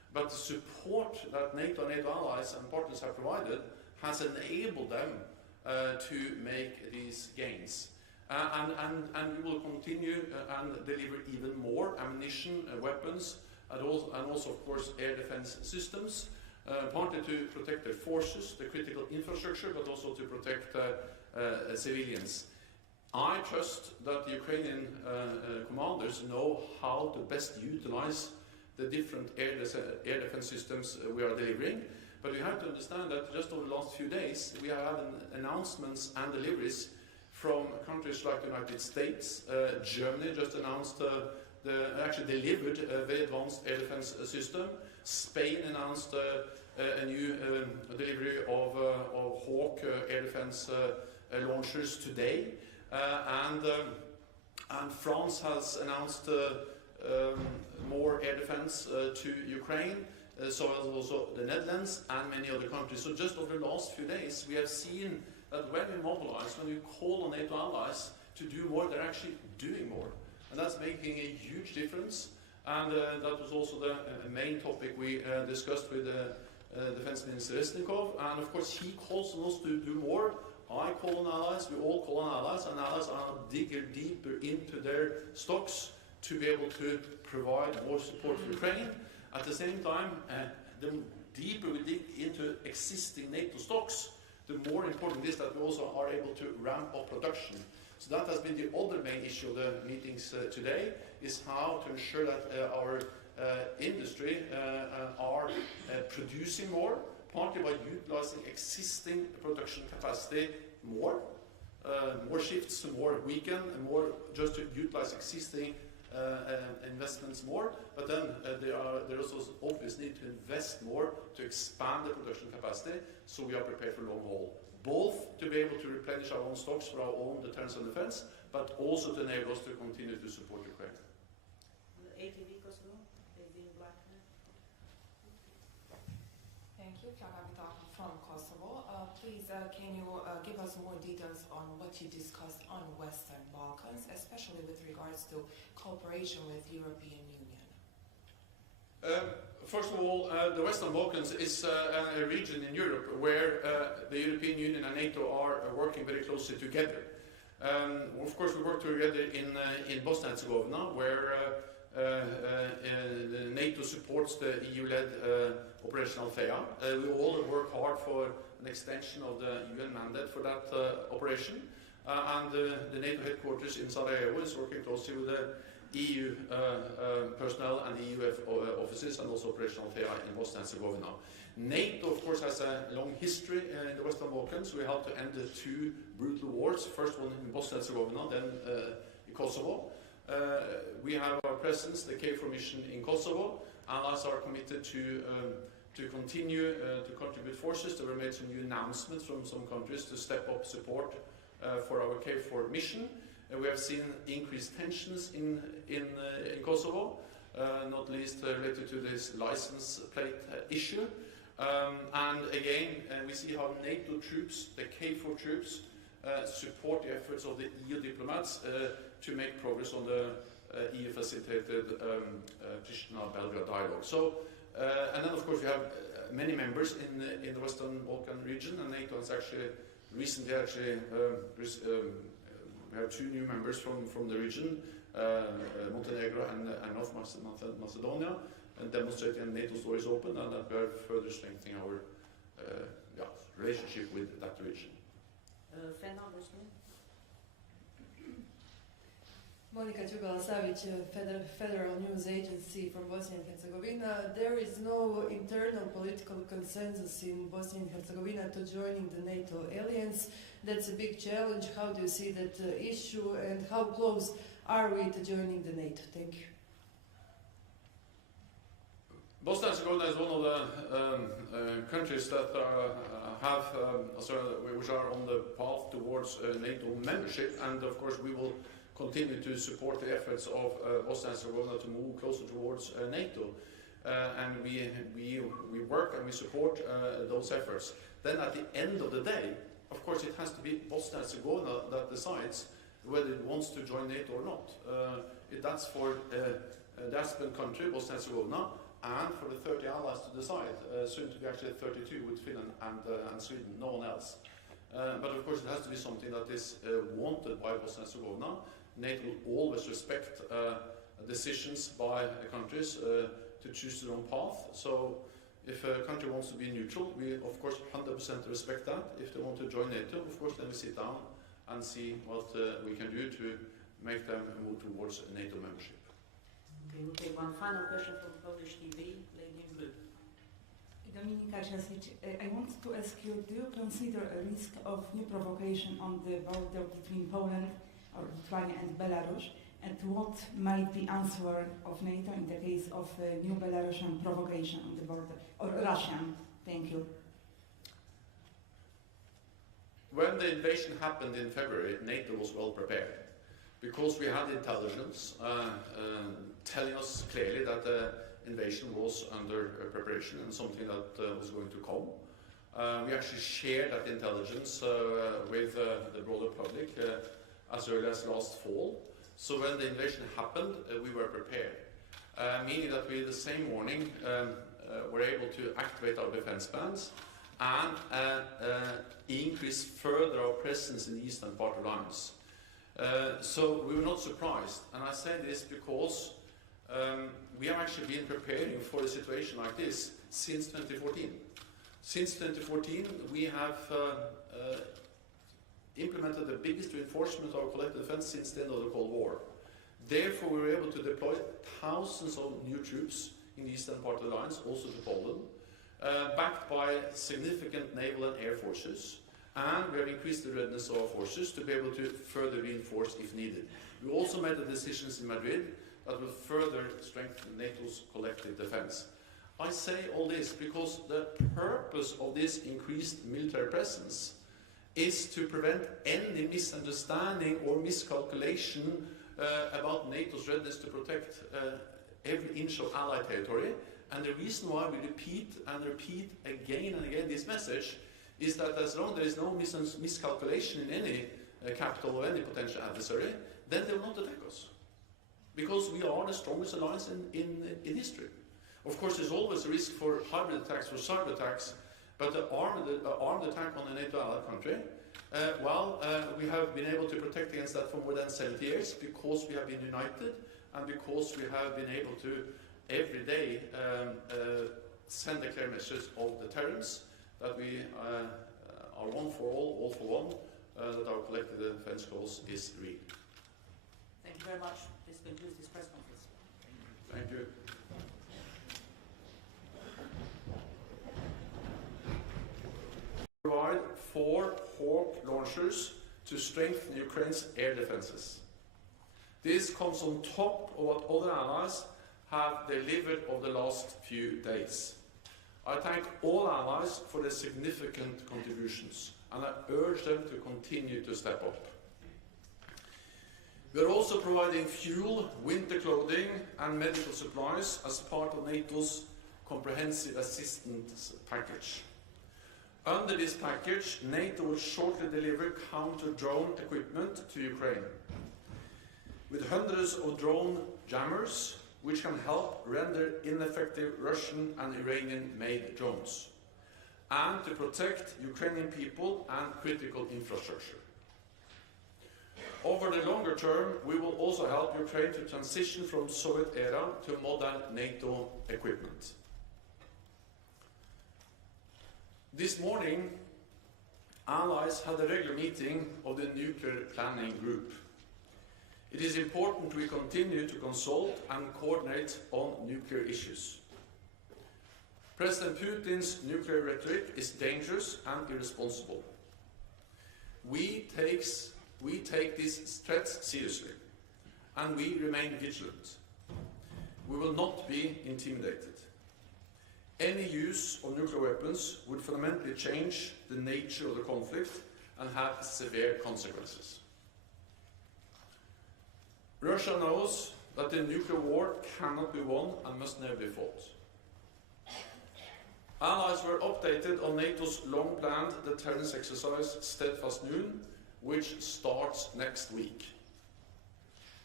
But the support that NATO and NATO allies and partners have provided has enabled them to make these gains. And we will continue and deliver even more ammunition, weapons, and also, of course, air defense systems, partly to protect their forces, the critical infrastructure, but also to protect civilians. I trust that the Ukrainian commanders know how to best utilize the different air defense systems we are delivering. But we have to understand that just over the last few days, we have had announcements and deliveries from countries like the United States. Germany just announced, actually delivered a very advanced air defense system. Spain announced a new delivery of Hawk air defense launchers today. And France has announced more air defense to Ukraine, so as also the Netherlands and many other countries. So just over the last few days, we have seen that when we mobilize, when we call on NATO allies to do more, they're actually doing more. And that's making a huge difference. And that was also the main topic we discussed with Defense Minister Resnikov. And of course, he calls on us to do more. I call on allies, we all call on allies, and allies are digging deeper into their stocks to be able to provide more support for Ukraine. At the same time, the deeper we dig into existing NATO stocks, the more important it is that we also are able to ramp up production. So that has been the other main issue of the meetings today, is how to ensure that our industry are producing more, partly by utilizing existing production capacity more, more shifts, more weekend, and more just to utilize existing investments more. But then there is also obvious need to invest more to expand the production capacity, so we are prepared for long haul. Both to be able to replenish our own stocks for our own deterrence and defense, but also to enable us to continue to support Ukraine. The ATV Kosovo, they've been black. Thank you, Pianavita from Kosovo. Please, can you give us more details on what you discussed on Western Balkans, especially with regards to cooperation with European Union? First of all, the Western Balkans is a region in Europe where the European Union and NATO are working very closely together. Of course, we work together in Bosnia and Herzegovina, where NATO supports the EU-led Operation Althea. We all work hard for an extension of the UN mandate for that operation. And the NATO headquarters in Sarajevo is working closely with the EU personnel and the EU offices, and also Operation Althea in Bosnia and Herzegovina. NATO, of course, has a long history in the Western Balkans. We helped to end the two brutal wars, first one in Bosnia and Herzegovina, then in Kosovo. We have our presence, the KFOR mission in Kosovo. Allies are committed to continue to contribute forces. There were made some new announcements from some countries to step up support for our KFOR mission. We have seen increased tensions in Kosovo, not least related to this license plate issue. And again, we see how NATO troops, the KFOR troops, support the efforts of the EU diplomats to make progress on the EU-facilitated Pristina-Belgrade dialogue. So, and then of course we have many members in the Western Balkan region, and NATO has actually recently we have two new members from the region, Montenegro and North Macedonia, and demonstrating NATO's door is open, and that we are further strengthening our relationship with that region. Monika Đugala-Savić, Federal News Agency from Bosnia and Herzegovina. There is no internal political consensus in Bosnia and Herzegovina to joining the NATO alliance. That's a big challenge. How do you see that issue, and how close are we to joining the NATO? Thank you. Bosnia and Herzegovina is one of the countries that which are on the path towards NATO membership, and of course we will continue to support the efforts of Bosnia and Herzegovina to move closer towards NATO, and we work and we support those efforts. Then at the end of the day, of course, it has to be Bosnia and Herzegovina that decides whether it wants to join NATO or not. That's for the aspirant country, Bosnia and Herzegovina, and for the 30 allies to decide, soon to be actually 32 with Finland and Sweden, no one else. But of course it has to be something that is wanted by Bosnia and Herzegovina. NATO will always respect decisions by countries to choose their own path. So if a country wants to be neutral, we of course 100% respect that. If they want to join NATO, of course then we sit down and see what we can do to make them move towards NATO membership. Okay, we'll take one final question from Polish TV, lady in blue. Dominika Jasic, I want to ask you, do you consider a risk of new provocation on the border between Poland or Lithuania and Belarus? And what might be answer of NATO in the case of a new Belarusian provocation on the border, or Russian? Thank you. When the invasion happened in February, NATO was well prepared because we had intelligence telling us clearly that the invasion was under preparation and something that was going to come. We actually shared that intelligence with the broader public as early as last fall. So when the invasion happened, we were prepared, meaning that we the same morning were able to activate our defense plans and increase further our presence in the eastern part of the alliance. So we were not surprised, and I say this because we have actually been preparing for a situation like this since 2014. Since 2014, we have implemented the biggest reinforcement of our collective defense since the end of the Cold War. Therefore, we were able to deploy thousands of new troops in the eastern part of the alliance, also to Poland, backed by significant naval and air forces, and we have increased the readiness of our forces to be able to further reinforce if needed. We also made the decisions in Madrid that will further strengthen NATO's collective defense. I say all this because the purpose of this increased military presence is to prevent any misunderstanding or miscalculation about NATO's readiness to protect every inch of Allied territory. And the reason why we repeat and repeat again and again this message is that as long as there is no miscalculation in any capital of any potential adversary, then they will not attack us. Because we are the strongest alliance in history. Of course, there's always a risk for hybrid attacks, for cyber attacks, but the armed attack on a NATO allied country, we have been able to protect against that for more than 70 years because we have been united and because we have been able to every day send a clear message of deterrence that we are one for all for one, that our collective defense cause is real. Thank you very much. This concludes this press conference. Thank you. Provide 4 Hawk launchers to strengthen Ukraine's air defenses. This comes on top of what other allies have delivered over the last few days. I thank all allies for their significant contributions, and I urge them to continue to step up. We are also providing fuel, winter clothing and medical supplies as part of NATO's comprehensive assistance package. Under this package, NATO will shortly deliver counter-drone equipment to Ukraine, with hundreds of drone jammers which can help render ineffective Russian and Iranian-made drones, and to protect Ukrainian people and critical infrastructure. Over the longer term, we will also help Ukraine to transition from Soviet era to modern NATO equipment. This morning, allies had a regular meeting of the nuclear planning group. It is important we continue to consult and coordinate on nuclear issues. President Putin's nuclear rhetoric is dangerous and irresponsible. We take these threats seriously, and we remain vigilant. We will not be intimidated. Any use of nuclear weapons would fundamentally change the nature of the conflict and have severe consequences. Russia knows that the nuclear war cannot be won and must never be fought. Allies were updated on NATO's long-planned deterrence exercise Steadfast Noon, which starts next week.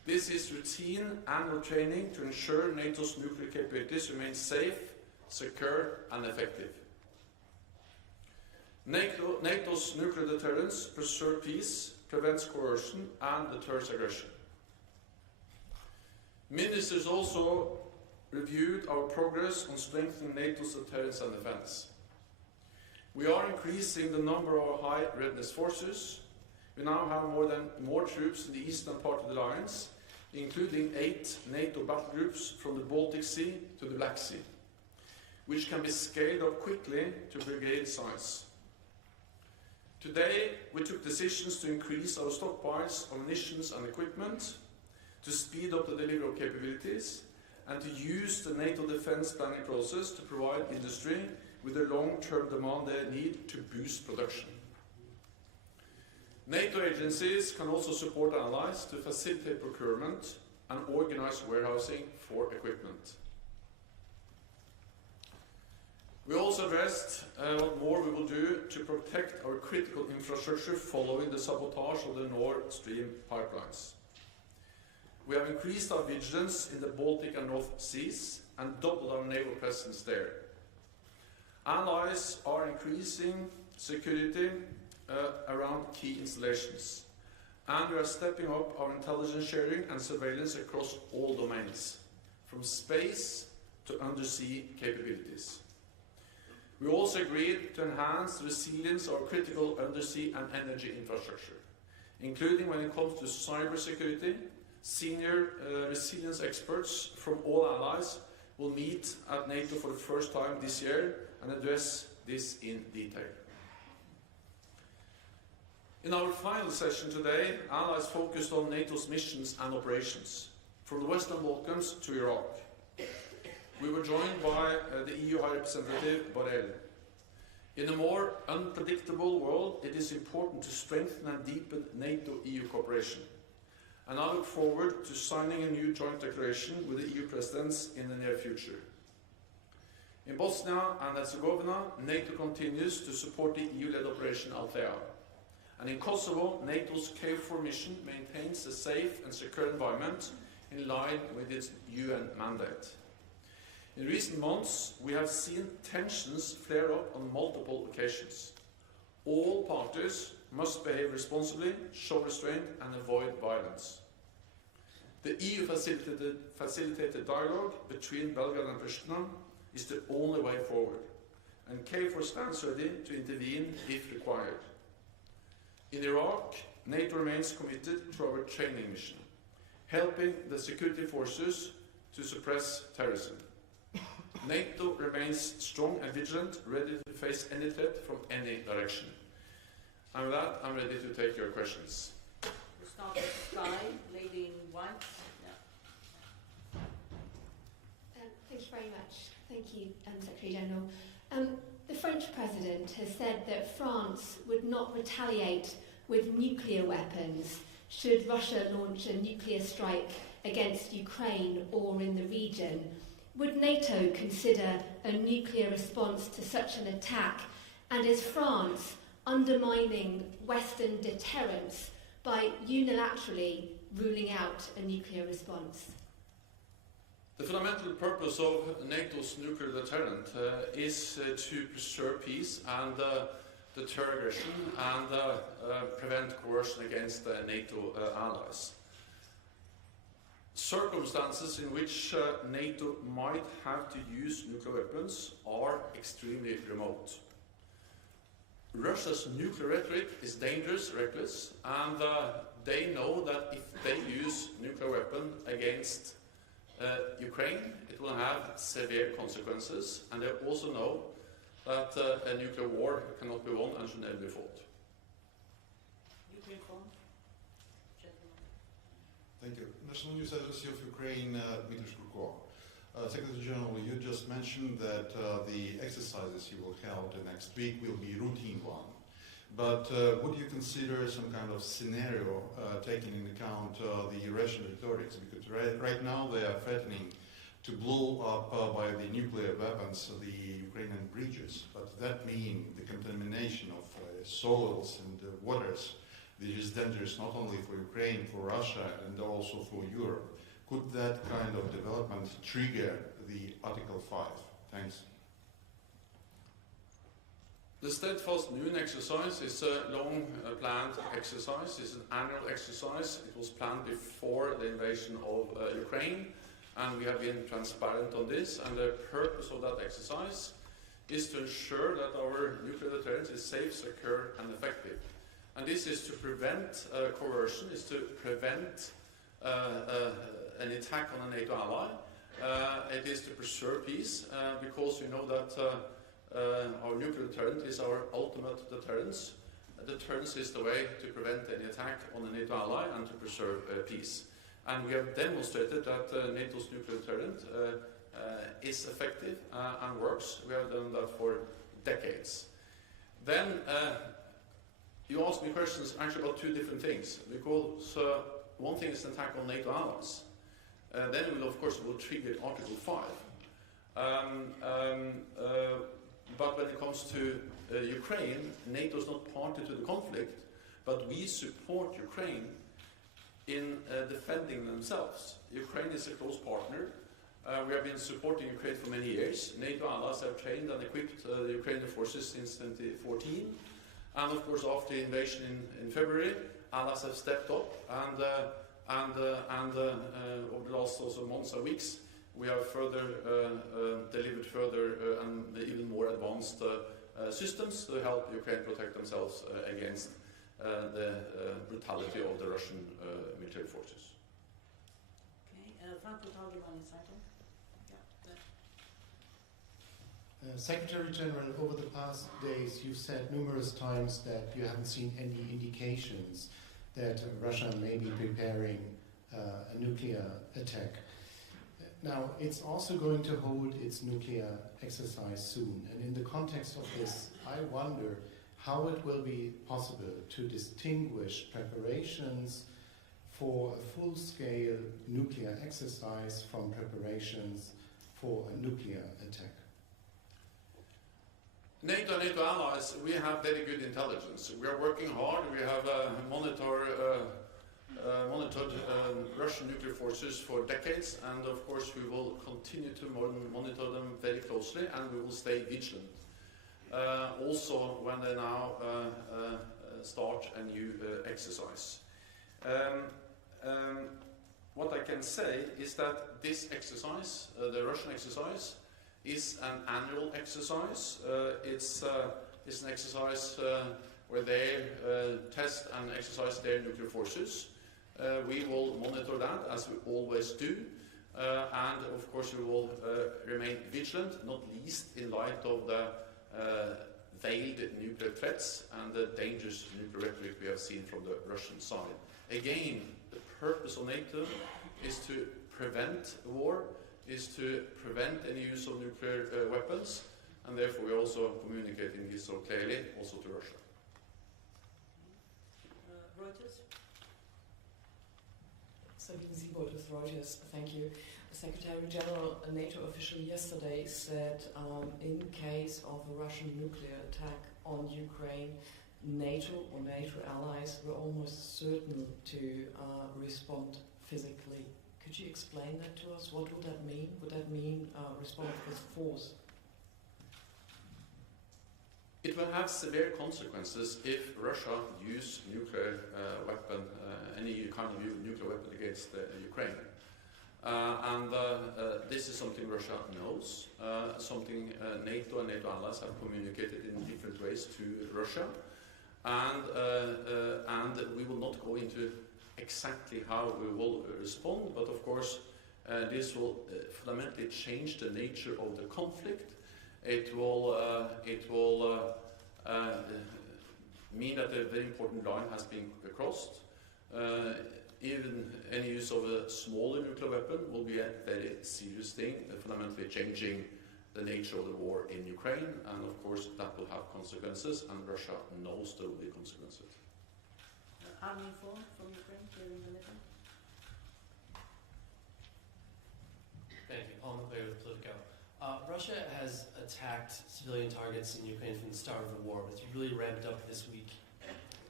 This is routine annual training to ensure NATO's nuclear capabilities remain safe, secure and effective. NATO's nuclear deterrence preserves peace, prevents coercion and deters aggression. Ministers also reviewed our progress on strengthening NATO's deterrence and defense. We are increasing the number of our high readiness forces. We now have more troops in the eastern part of the alliance, including 8 NATO battle groups from the Baltic Sea to the Black Sea, which can be scaled up quickly to brigade size. Today, we took decisions to increase our stockpiles of munitions and equipment, to speed up the delivery of capabilities, and to use the NATO defense planning process to provide industry with the long-term demand they need to boost production. NATO agencies can also support allies to facilitate procurement and organize warehousing for equipment. We also addressed what more we will do to protect our critical infrastructure following the sabotage of the Nord Stream pipelines. We have increased our vigilance in the Baltic and North Seas and doubled our naval presence there. Allies are increasing security around key installations, and we are stepping up our intelligence sharing and surveillance across all domains, from space to undersea capabilities. We also agreed to enhance the resilience of our critical undersea and energy infrastructure, including when it comes to cybersecurity. Senior resilience experts from all allies will meet at NATO for the first time this year and address this in detail. In our final session today, allies focused on NATO's missions and operations, from the Western Balkans to Iraq. We were joined by the EU High Representative Borrell. In a more unpredictable world, it is important to strengthen and deepen NATO-EU cooperation. And I look forward to signing a new joint declaration with the EU presidents in the near future. In Bosnia and Herzegovina, NATO continues to support the EU-led Operation Althea. And in Kosovo, NATO's KFOR mission maintains a safe and secure environment in line with its UN mandate. In recent months, we have seen tensions flare up on multiple occasions. All parties must behave responsibly, show restraint and avoid violence. The EU facilitated dialogue between Belgrade and Pristina is the only way forward, and KFOR stands ready to intervene if required. In Iraq, NATO remains committed to our training mission, helping the security forces to suppress terrorism. NATO remains strong and vigilant, ready to face any threat from any direction. And with that, I'm ready to take your questions. We'll start with Sky, lady in white. Thank you very much. Thank you, Secretary General. The French President has said that France would not retaliate with nuclear weapons should Russia launch a nuclear strike against Ukraine or in the region. Would NATO consider a nuclear response to such an attack? And is France undermining Western deterrence by unilaterally ruling out a nuclear response? The fundamental purpose of NATO's nuclear deterrent is to preserve peace and deter aggression and prevent coercion against NATO allies. Circumstances in which NATO might have to use nuclear weapons are extremely remote. Russia's nuclear rhetoric is dangerous, reckless, and they know that if they use nuclear weapon against Ukraine, it will have severe consequences, and they also know that a nuclear war cannot be won and should never be fought. Ukraine phone. Gentlemen. Thank you. National News Agency of Ukraine, Dmitry Shkurko. Secretary General, you just mentioned that the exercises you will hold next week will be routine one. But would you consider some kind of scenario taking into account the Russian rhetorics? Because right now they are threatening to blow up by the nuclear weapons the Ukrainian bridges. But that means the contamination of soils and waters which is dangerous not only for Ukraine, for Russia, and also for Europe. Could that kind of development trigger the Article 5? Thanks. The Steadfast Noon exercise is a long planned exercise. It's an annual exercise. It was planned before the invasion of Ukraine, and we have been transparent on this. And the purpose of that exercise is to ensure that our nuclear deterrence is safe, secure, and effective. And this is to prevent coercion, is to prevent an attack on a NATO ally. It is to preserve peace, because we know that our nuclear deterrent is our ultimate deterrence. Deterrence is the way to prevent any attack on a NATO ally and to preserve peace. And we have demonstrated that NATO's nuclear deterrent is effective and works. We have done that for decades. Then you asked me questions actually about two different things, because one thing is an attack on NATO allies. Then we will, of course, trigger Article 5. But when it comes to Ukraine, NATO is not party to the conflict, but we support Ukraine in defending themselves. Ukraine is a close partner. We have been supporting Ukraine for many years. NATO allies have trained and equipped the Ukrainian forces since 2014. And of course, after the invasion in February, allies have stepped up, and over the last also months and weeks, we have further delivered further and even more advanced systems to help Ukraine protect themselves against the brutality of the Russian military forces. Okay, Franco Talgimani, Zeitung. Secretary General, over the past days, you've said numerous times that you haven't seen any indications that Russia may be preparing a nuclear attack. Now, it's also going to hold its nuclear exercise soon, and in the context of this, I wonder how it will be possible to distinguish preparations for a full-scale nuclear exercise from preparations for a nuclear attack. NATO and NATO allies, we have very good intelligence. We are working hard. We have monitored Russian nuclear forces for decades, and of course we will continue to monitor them very closely, and we will stay vigilant. Also when they now start a new exercise. What I can say is that this exercise, the Russian exercise, is an annual exercise. It's an exercise where they test and exercise their nuclear forces. We will monitor that, as we always do, and of course we will remain vigilant, not least in light of the veiled nuclear threats and the dangerous nuclear rhetoric we have seen from the Russian side. Again, the purpose of NATO is to prevent war, is to prevent any use of nuclear weapons, and therefore we are also communicating this so clearly also to Russia. Reuters. Sabine Siebold with Reuters, thank you. Secretary General, a NATO official yesterday said in case of a Russian nuclear attack on Ukraine, NATO or NATO allies were almost certain to respond physically. Could you explain that to us? What would that mean? Would that mean respond with force? It will have severe consequences if Russia uses nuclear weapon, any kind of nuclear weapon against Ukraine. This is something Russia knows, something NATO and NATO allies have communicated in different ways to Russia, and we will not go into exactly how we will respond, but of course this will fundamentally change the nature of the conflict. It will mean that a very important line has been crossed. Even any use of a smaller nuclear weapon will be a very serious thing, fundamentally changing the nature of the war in Ukraine, and of course that will have consequences, and Russia knows there will be consequences. Army informed from Ukraine during the meeting. Thank you. Paul McClay with Politico. Russia has attacked civilian targets in Ukraine from the start of the war, but it's really ramped up this week.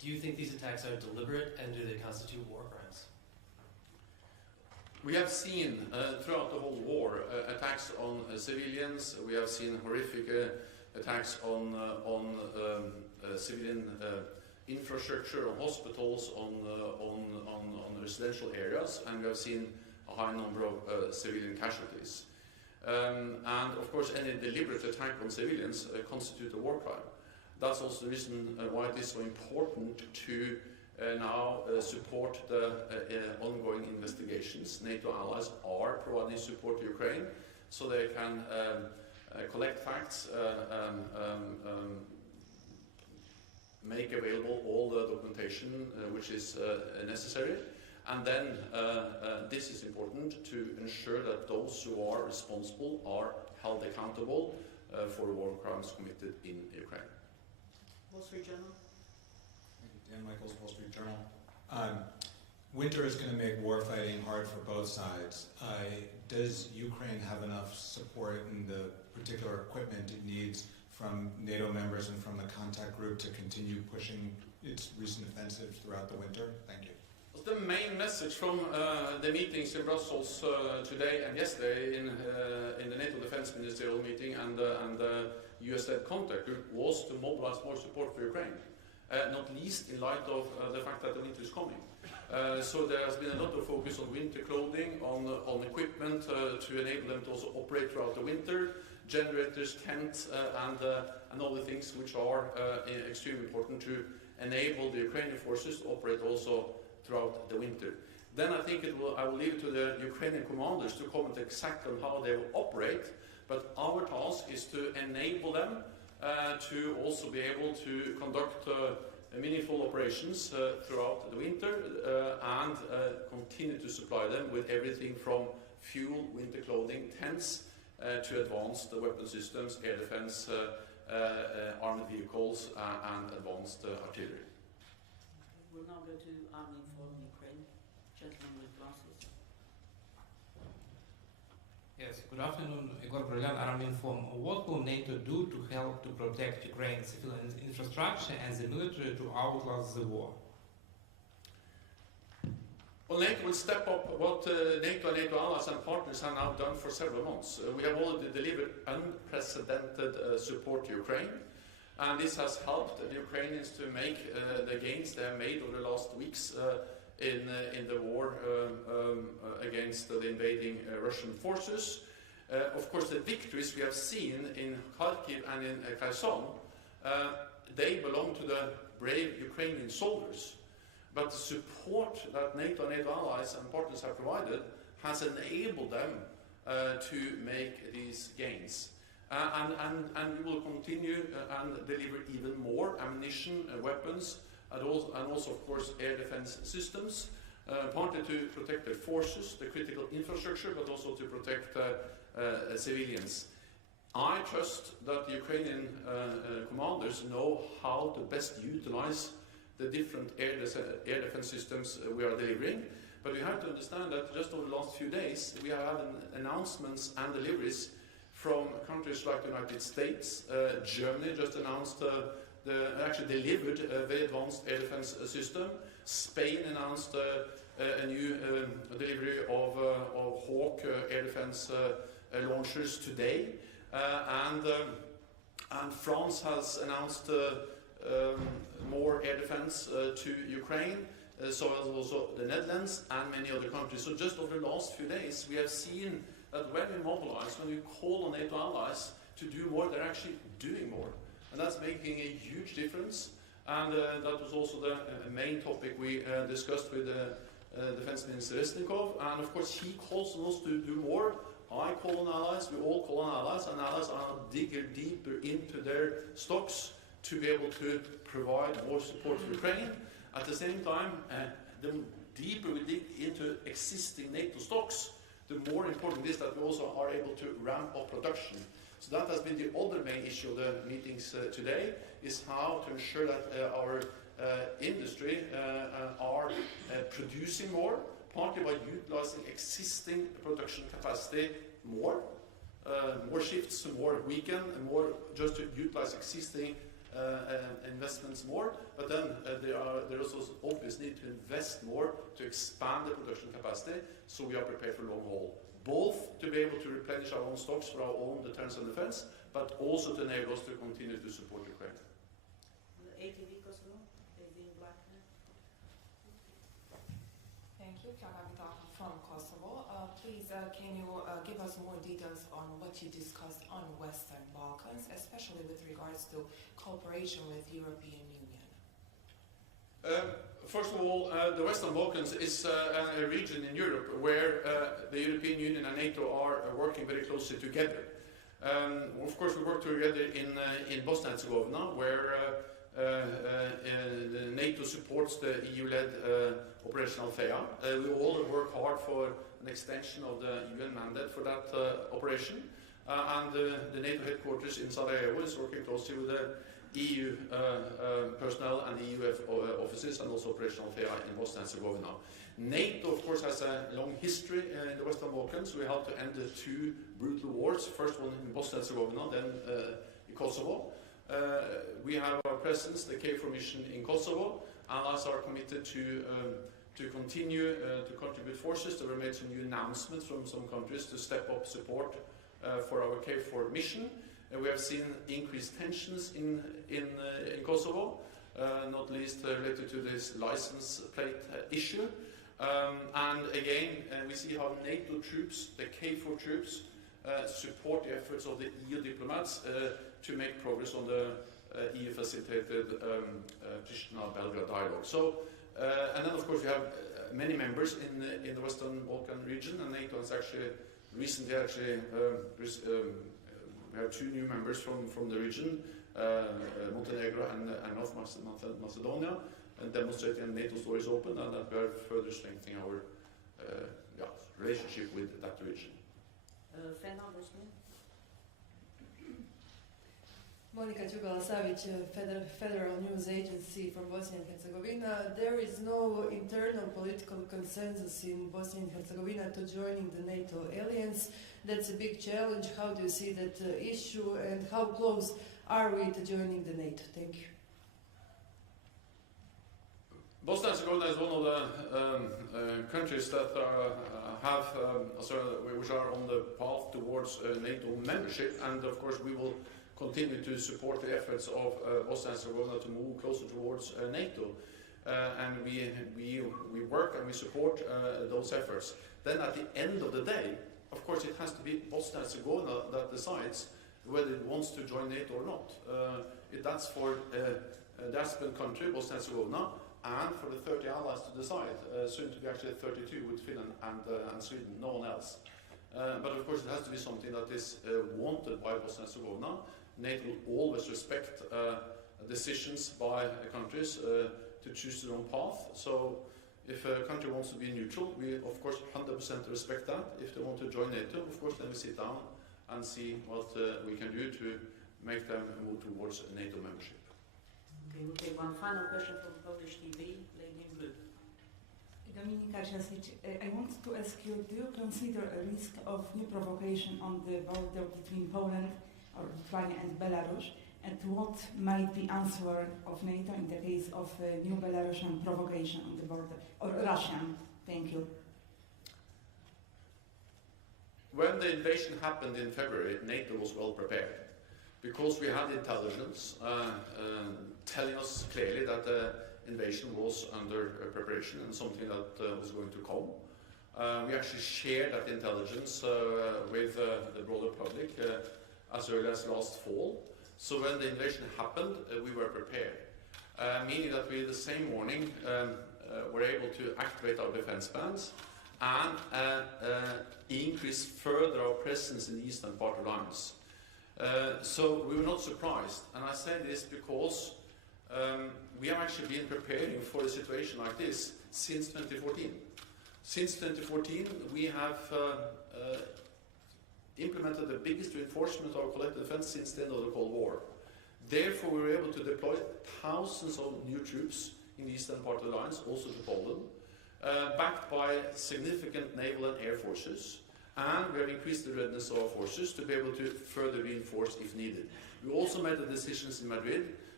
Do you think these attacks are deliberate, and do they constitute war crimes? We have seen throughout the whole war attacks on civilians. We have seen horrific attacks on civilian infrastructure, on hospitals, on residential areas, and we have seen a high number of civilian casualties. And of course, any deliberate attack on civilians constitute a war crime. That's also the reason why it is so important to now support the ongoing investigations. NATO allies are providing support to Ukraine so they can collect facts, make available all the documentation which is necessary, and then this is important to ensure that those who are responsible are held accountable for war crimes committed in Ukraine. Wall Street Journal. Thank you. Dan Michaels, Wall Street Journal. Winter is going to make war fighting hard for both sides. Does Ukraine have enough support in the particular equipment it needs from NATO members and from the contact group to continue pushing its recent offensive throughout the winter? Thank you. The main message from the meetings in Brussels today and yesterday in the NATO Defense Ministerial meeting and the US-led contact group was to mobilize more support for Ukraine, not least in light of the fact that the winter is coming. So there has been a lot of focus on winter clothing, on equipment to enable them to also operate throughout the winter, generators, tents, and all the things which are extremely important to enable the Ukrainian forces to operate also throughout the winter. Then I think I will leave it to the Ukrainian commanders to comment exactly on how they will operate, but our task is to enable them to also be able to conduct meaningful operations throughout the winter and continue to supply them with everything from fuel, winter clothing, tents, to advanced weapon systems, air defense, armored vehicles, and advanced artillery. We'll now go to Army from Ukraine. Gentleman with glasses. Yes, good afternoon. Igor Brilliant, Arminform. What will NATO do to help to protect Ukraine's civilian infrastructure and the military to outlast the war? Well, NATO will step up what NATO and NATO allies and partners have now done for several months. We have already delivered unprecedented support to Ukraine, and this has helped the Ukrainians to make the gains they have made over the last weeks in the war against the invading Russian forces. Of course, the victories we have seen in Kharkiv and in Kherson, they belong to the brave Ukrainian soldiers. But the support that NATO and NATO allies and partners have provided has enabled them to make these gains. And we will continue and deliver even more ammunition, weapons, and also, of course, air defense systems, partly to protect their forces, the critical infrastructure, but also to protect civilians. I trust that the Ukrainian commanders know how to best utilize the different air defense systems we are delivering. But we have to understand that just over the last few days, we have had announcements and deliveries from countries like the United States. Germany just announced actually delivered a very advanced air defense system. Spain announced a new delivery of Hawk air defense launchers today. And France has announced more air defense to Ukraine, so as also the Netherlands and many other countries. So just over the last few days, we have seen that when we mobilize, when we call on NATO allies to do more, they're actually doing more. And that's making a huge difference. And that was also the main topic we discussed with Defense Minister Resnikov. And of course, he calls on us to do more. I call on allies, we all call on allies, and allies are digging deeper into their stocks to be able to provide more support for Ukraine. At the same time, the deeper we dig into existing NATO stocks, the more important it is that we also are able to ramp up production. So that has been the other main issue of the meetings today, is how to ensure that our industry are producing more, partly by utilizing existing production capacity more shifts, more weekend, and more just to utilize existing investments more, but then there is also obvious need to invest more to expand the production capacity, so we are prepared for long haul. Both to be able to replenish our own stocks for our own deterrence and defense, but also to enable us to continue to support Ukraine. The ATV Kosovo, AV in black. Thank you. Kjana from Kosovo. Please, can you give us more details on what you discussed on Western Balkans, especially with regards to cooperation with European Union? First of all, the Western Balkans is a region in Europe where the European Union and NATO are working very closely together. Of course, we work together in Bosnia and Herzegovina, where NATO supports the EU-led Operation Althea. We all work hard for an extension of the UN mandate for that operation. And the NATO headquarters in Sarajevo is working closely with the EU personnel and EU offices, and also Operation Althea in Bosnia and Herzegovina. NATO, of course, has a long history in the Western Balkans. We helped to end the two brutal wars, first one in Bosnia and Herzegovina, then in Kosovo. We have our presence, the KFOR mission in Kosovo. Allies are committed to continue to contribute forces. There were made some new announcements from some countries to step up support for our KFOR mission. We have seen increased tensions in Kosovo, not least related to this license plate issue. And again, we see how NATO troops, the KFOR troops, support the efforts of the EU diplomats to make progress on the EU-facilitated Pristina-Belgrade dialogue. So, and then of course we have many members in the Western Balkan region, and NATO has actually recently we have two new members from the region, Montenegro and North Macedonia, and demonstrating NATO door is open, and that we are further strengthening our relationship with that region. Fernando Smith. Monika Đugala-Savić, Federal News Agency from Bosnia and Herzegovina. There is no internal political consensus in Bosnia and Herzegovina to joining the NATO alliance. That's a big challenge. How do you see that issue, and how close are we to joining the NATO? Thank you. Bosnia and Herzegovina is one of the countries that which are on the path towards NATO membership, and of course we will continue to support the efforts of Bosnia and Herzegovina to move closer towards NATO, and we work and we support those efforts. Then at the end of the day, of course, it has to be Bosnia and Herzegovina that decides whether it wants to join NATO or not. That's for the aspirant country, Bosnia and Herzegovina, and for the 30 allies to decide, soon to be actually 32 with Finland and Sweden, no one else. But of course it has to be something that is wanted by Bosnia and Herzegovina. NATO will always respect decisions by countries to choose their own path. So if a country wants to be neutral, we of course 100% respect that. If they want to join NATO, of course then we sit down and see what we can do to make them move towards NATO membership. Okay, we'll take one final question from Polish TV, lady in blue. Dominika Ciesic, I want to ask you, do you consider a risk of new provocation on the border between Poland or Lithuania and Belarus, and what might be answer of NATO in the case of a new Belarusian provocation on the border, or Russian? Thank you. When the invasion happened in February, NATO was well prepared, because we had intelligence telling us clearly that the invasion was under preparation and something that was going to come. We actually shared that intelligence with the broader public as early as last fall. So when the invasion happened, we were prepared, meaning that we the same morning were able to activate our defense bands and increase further our presence in the eastern part of lines. So we were not surprised, and I say this because we have actually been preparing for a situation like this since 2014. Since 2014, we have implemented the biggest reinforcement of our collective defense since the end of the Cold War. Therefore, we were able to deploy thousands of new troops in the eastern part of the lines, also to Poland, backed by significant naval and air forces, and we have increased the readiness of our forces to be able to further reinforce if needed. We also made the decisions in Madrid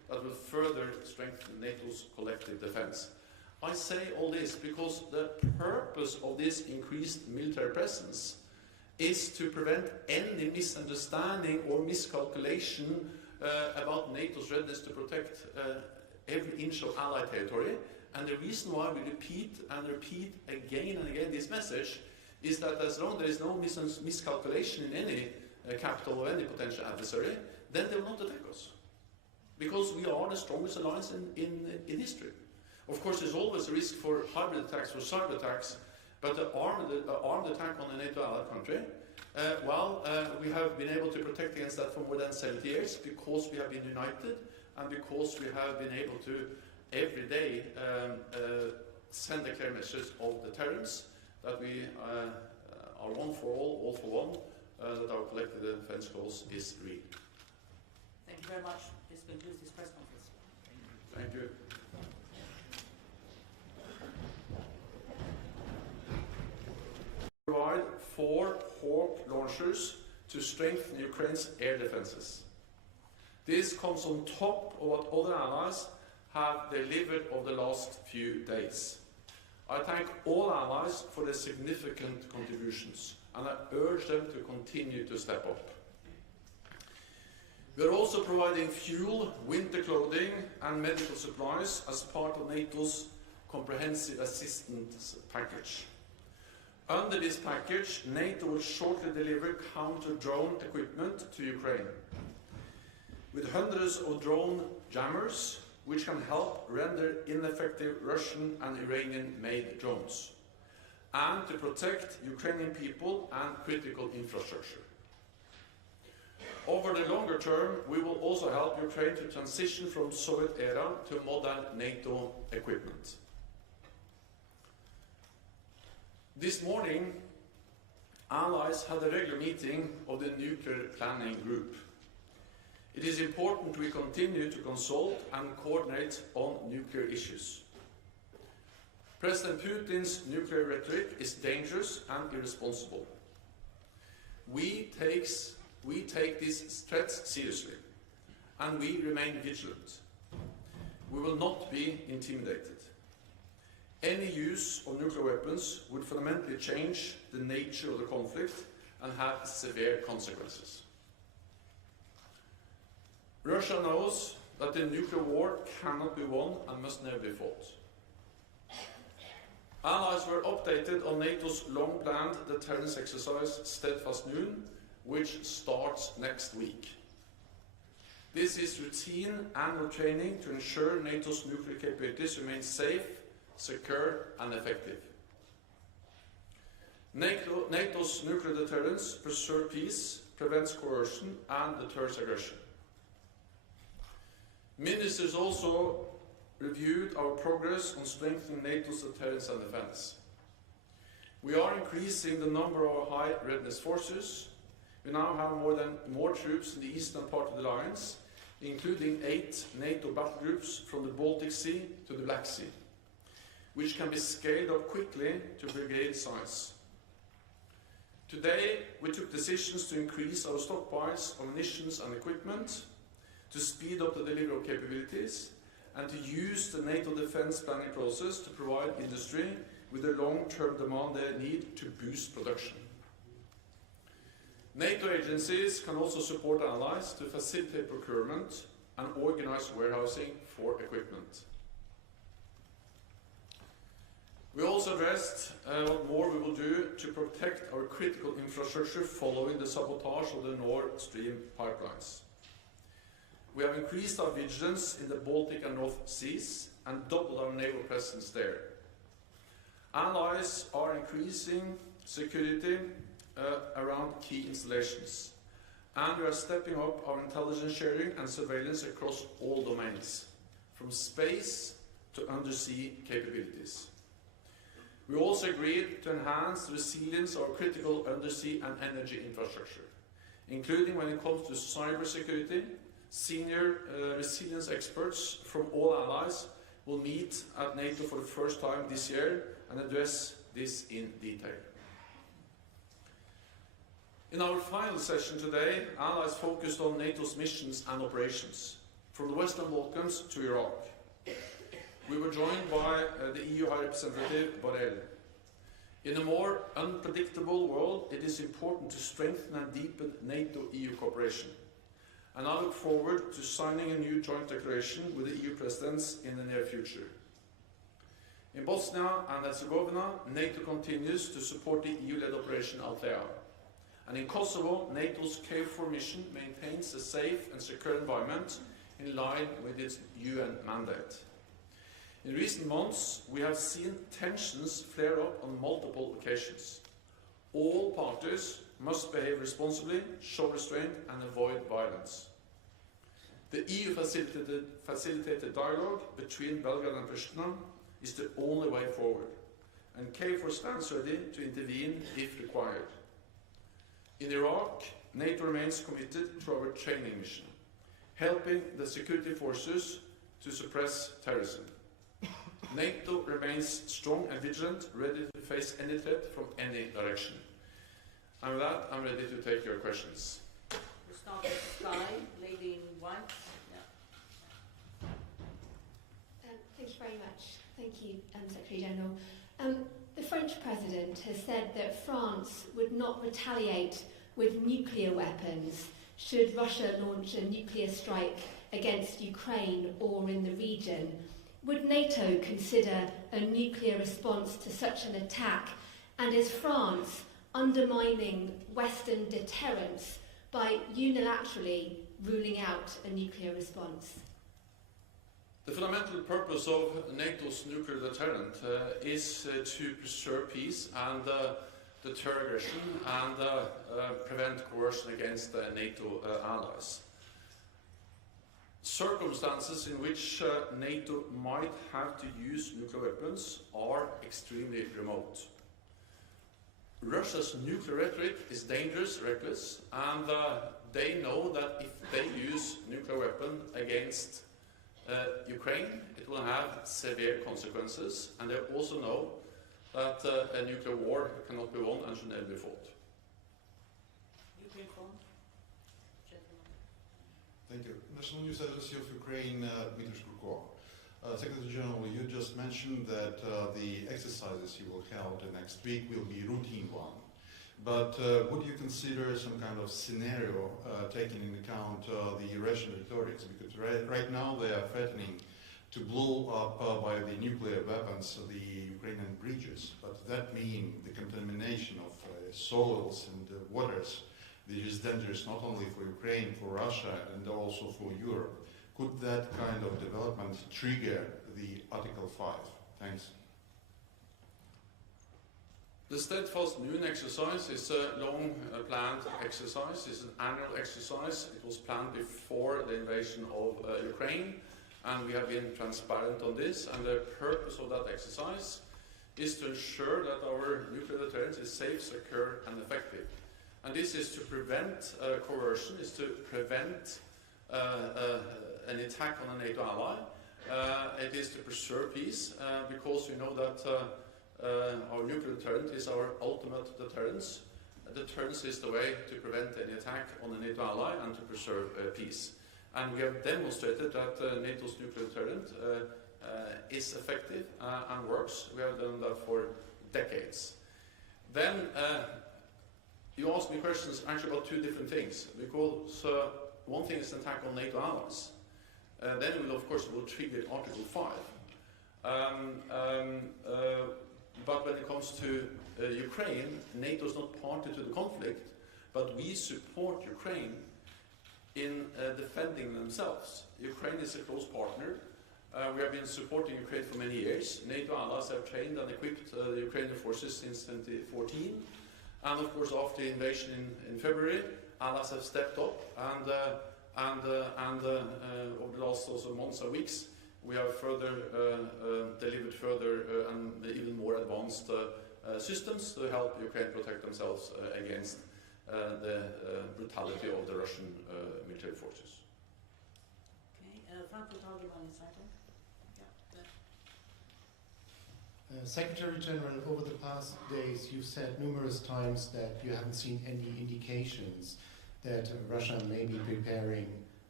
that will further strengthen NATO's collective defense. I say all this because the purpose of this increased military presence is to prevent any misunderstanding or miscalculation about NATO's readiness to protect every inch of Allied territory. And the reason why we repeat and repeat again and again this message is that as long as there is no miscalculation in any capital or any potential adversary, then they will not attack us. Because we are the strongest alliance in history. Of course, there's always a risk for hybrid attacks, for cyber attacks, but the armed attack on a NATO allied country, we have been able to protect against that for more than 70 years because we have been united and because we have been able to every day send a clear message of deterrence, that we are one for all for one, that our collective defense cause is real. Thank you very much. This concludes this press conference. Thank you. Provide 4 Hawk launchers to strengthen Ukraine's air defenses. This comes on top of what other allies have delivered over the last few days. I thank all allies for their significant contributions, and I urge them to continue to step up. We are also providing fuel, winter clothing and medical supplies as part of NATO's comprehensive assistance package. Under this package, NATO will shortly deliver counter-drone equipment to Ukraine, with hundreds of drone jammers which can help render ineffective Russian and Iranian-made drones, and to protect Ukrainian people and critical infrastructure. Over the longer term, we will also help Ukraine to transition from Soviet era to modern NATO equipment. This morning, allies had a regular meeting of the Nuclear Planning Group. It is important we continue to consult and coordinate on nuclear issues. President Putin's nuclear rhetoric is dangerous and irresponsible. We take these threats seriously, and we remain vigilant. We will not be intimidated. Any use of nuclear weapons would fundamentally change the nature of the conflict and have severe consequences. Russia knows that the nuclear war cannot be won and must never be fought. Allies were updated on NATO's long-planned deterrence exercise Steadfast Noon, which starts next week. This is routine annual training to ensure NATO's nuclear capabilities remain safe, secure and effective. NATO's nuclear deterrence preserves peace, prevents coercion and deters aggression. Ministers also reviewed our progress on strengthening NATO's deterrence and defense. We are increasing the number of our high readiness forces. We now have more troops in the eastern part of the alliance, including 8 NATO battle groups from the Baltic Sea to the Black Sea, which can be scaled up quickly to brigade size. Today, we took decisions to increase our stockpiles of munitions and equipment, to speed up the delivery of capabilities, and to use the NATO defense planning process to provide industry with the long-term demand they need to boost production. NATO agencies can also support allies to facilitate procurement and organize warehousing for equipment. We also addressed what more we will do to protect our critical infrastructure following the sabotage of the Nord Stream pipelines. We have increased our vigilance in the Baltic and North Seas and doubled our naval presence there. Allies are increasing security around key installations, and we are stepping up our intelligence sharing and surveillance across all domains, from space to undersea capabilities. We also agreed to enhance the resilience of our critical undersea and energy infrastructure, including when it comes to cybersecurity. Senior resilience experts from all allies will meet at NATO for the first time this year and address this in detail. In our final session today, allies focused on NATO's missions and operations. from the Western Balkans to Iraq. We were joined by the EU High Representative Borrell. In a more unpredictable world, it is important to strengthen and deepen NATO-EU cooperation. And I look forward to signing a new joint declaration with the EU presidents in the near future. In Bosnia and Herzegovina, NATO continues to support the EU-led Operation Althea. And in Kosovo, NATO's KFOR mission maintains a safe and secure environment in line with its UN mandate. In recent months, we have seen tensions flare up on multiple occasions. All parties must behave responsibly, show restraint and avoid violence. The EU-facilitated dialogue between Belgrade and Pristina is the only way forward, and KFOR stands ready to intervene if required. In Iraq, NATO remains committed to our training mission, helping the security forces to suppress terrorism. NATO remains strong and vigilant, ready to face any threat from any direction. And with that, I'm ready to take your questions. We'll start with Sky, lady in white. Thank you very much. Thank you, Secretary General. The French President has said that France would not retaliate with nuclear weapons should Russia launch a nuclear strike against Ukraine or in the region. Would NATO consider a nuclear response to such an attack? And is France undermining Western deterrence by unilaterally ruling out a nuclear response? The fundamental purpose of NATO's nuclear deterrent is to preserve peace and deter aggression and prevent coercion against NATO allies. Circumstances in which NATO might have to use nuclear weapons are extremely remote. Russia's nuclear rhetoric is dangerous, reckless, and they know that if they use nuclear weapon against Ukraine, it will have severe consequences, and they also know that a nuclear war cannot be won and should never be fought. Ukraine phone. Gentlemen. Thank you. National News Agency of Ukraine, Dmitry Shkurko. Secretary General, you just mentioned that the exercises you will hold next week will be routine one. But would you consider some kind of scenario taking into account the Russian rhetorics? Because right now they are threatening to blow up by the nuclear weapons the Ukrainian bridges. But that means the contamination of soils and waters, which is dangerous not only for Ukraine, for Russia, and also for Europe. Could that kind of development trigger the Article 5? Thanks. The Steadfast Noon exercise is a long-planned exercise. It's an annual exercise. It was planned before the invasion of Ukraine, and we have been transparent on this. And the purpose of that exercise is to ensure that our nuclear deterrence is safe, secure, and effective. And this is to prevent coercion, is to prevent an attack on a NATO ally. It is to preserve peace, because we know that our nuclear deterrent is our ultimate deterrence. Deterrence is the way to prevent any attack on a NATO ally and to preserve peace. And we have demonstrated that NATO's nuclear deterrent is effective and works. We have done that for decades. Then you asked me questions actually about two different things, because one thing is an attack on NATO allies. Then we will, of course, trigger Article 5. But when it comes to Ukraine, NATO is not party to the conflict, but we support Ukraine in defending themselves. Ukraine is a close partner. We have been supporting Ukraine for many years. NATO allies have trained and equipped the Ukrainian forces since 2014. And of course, after the invasion in February, allies have stepped up, and over the last also months and weeks, we have further delivered further and even more advanced systems to help Ukraine protect themselves against the brutality of the Russian military forces. Okay, Frankfurt Allgemeine Zeitung. Secretary General, over the past days, you've said numerous times that you haven't seen any indications that Russia may be preparing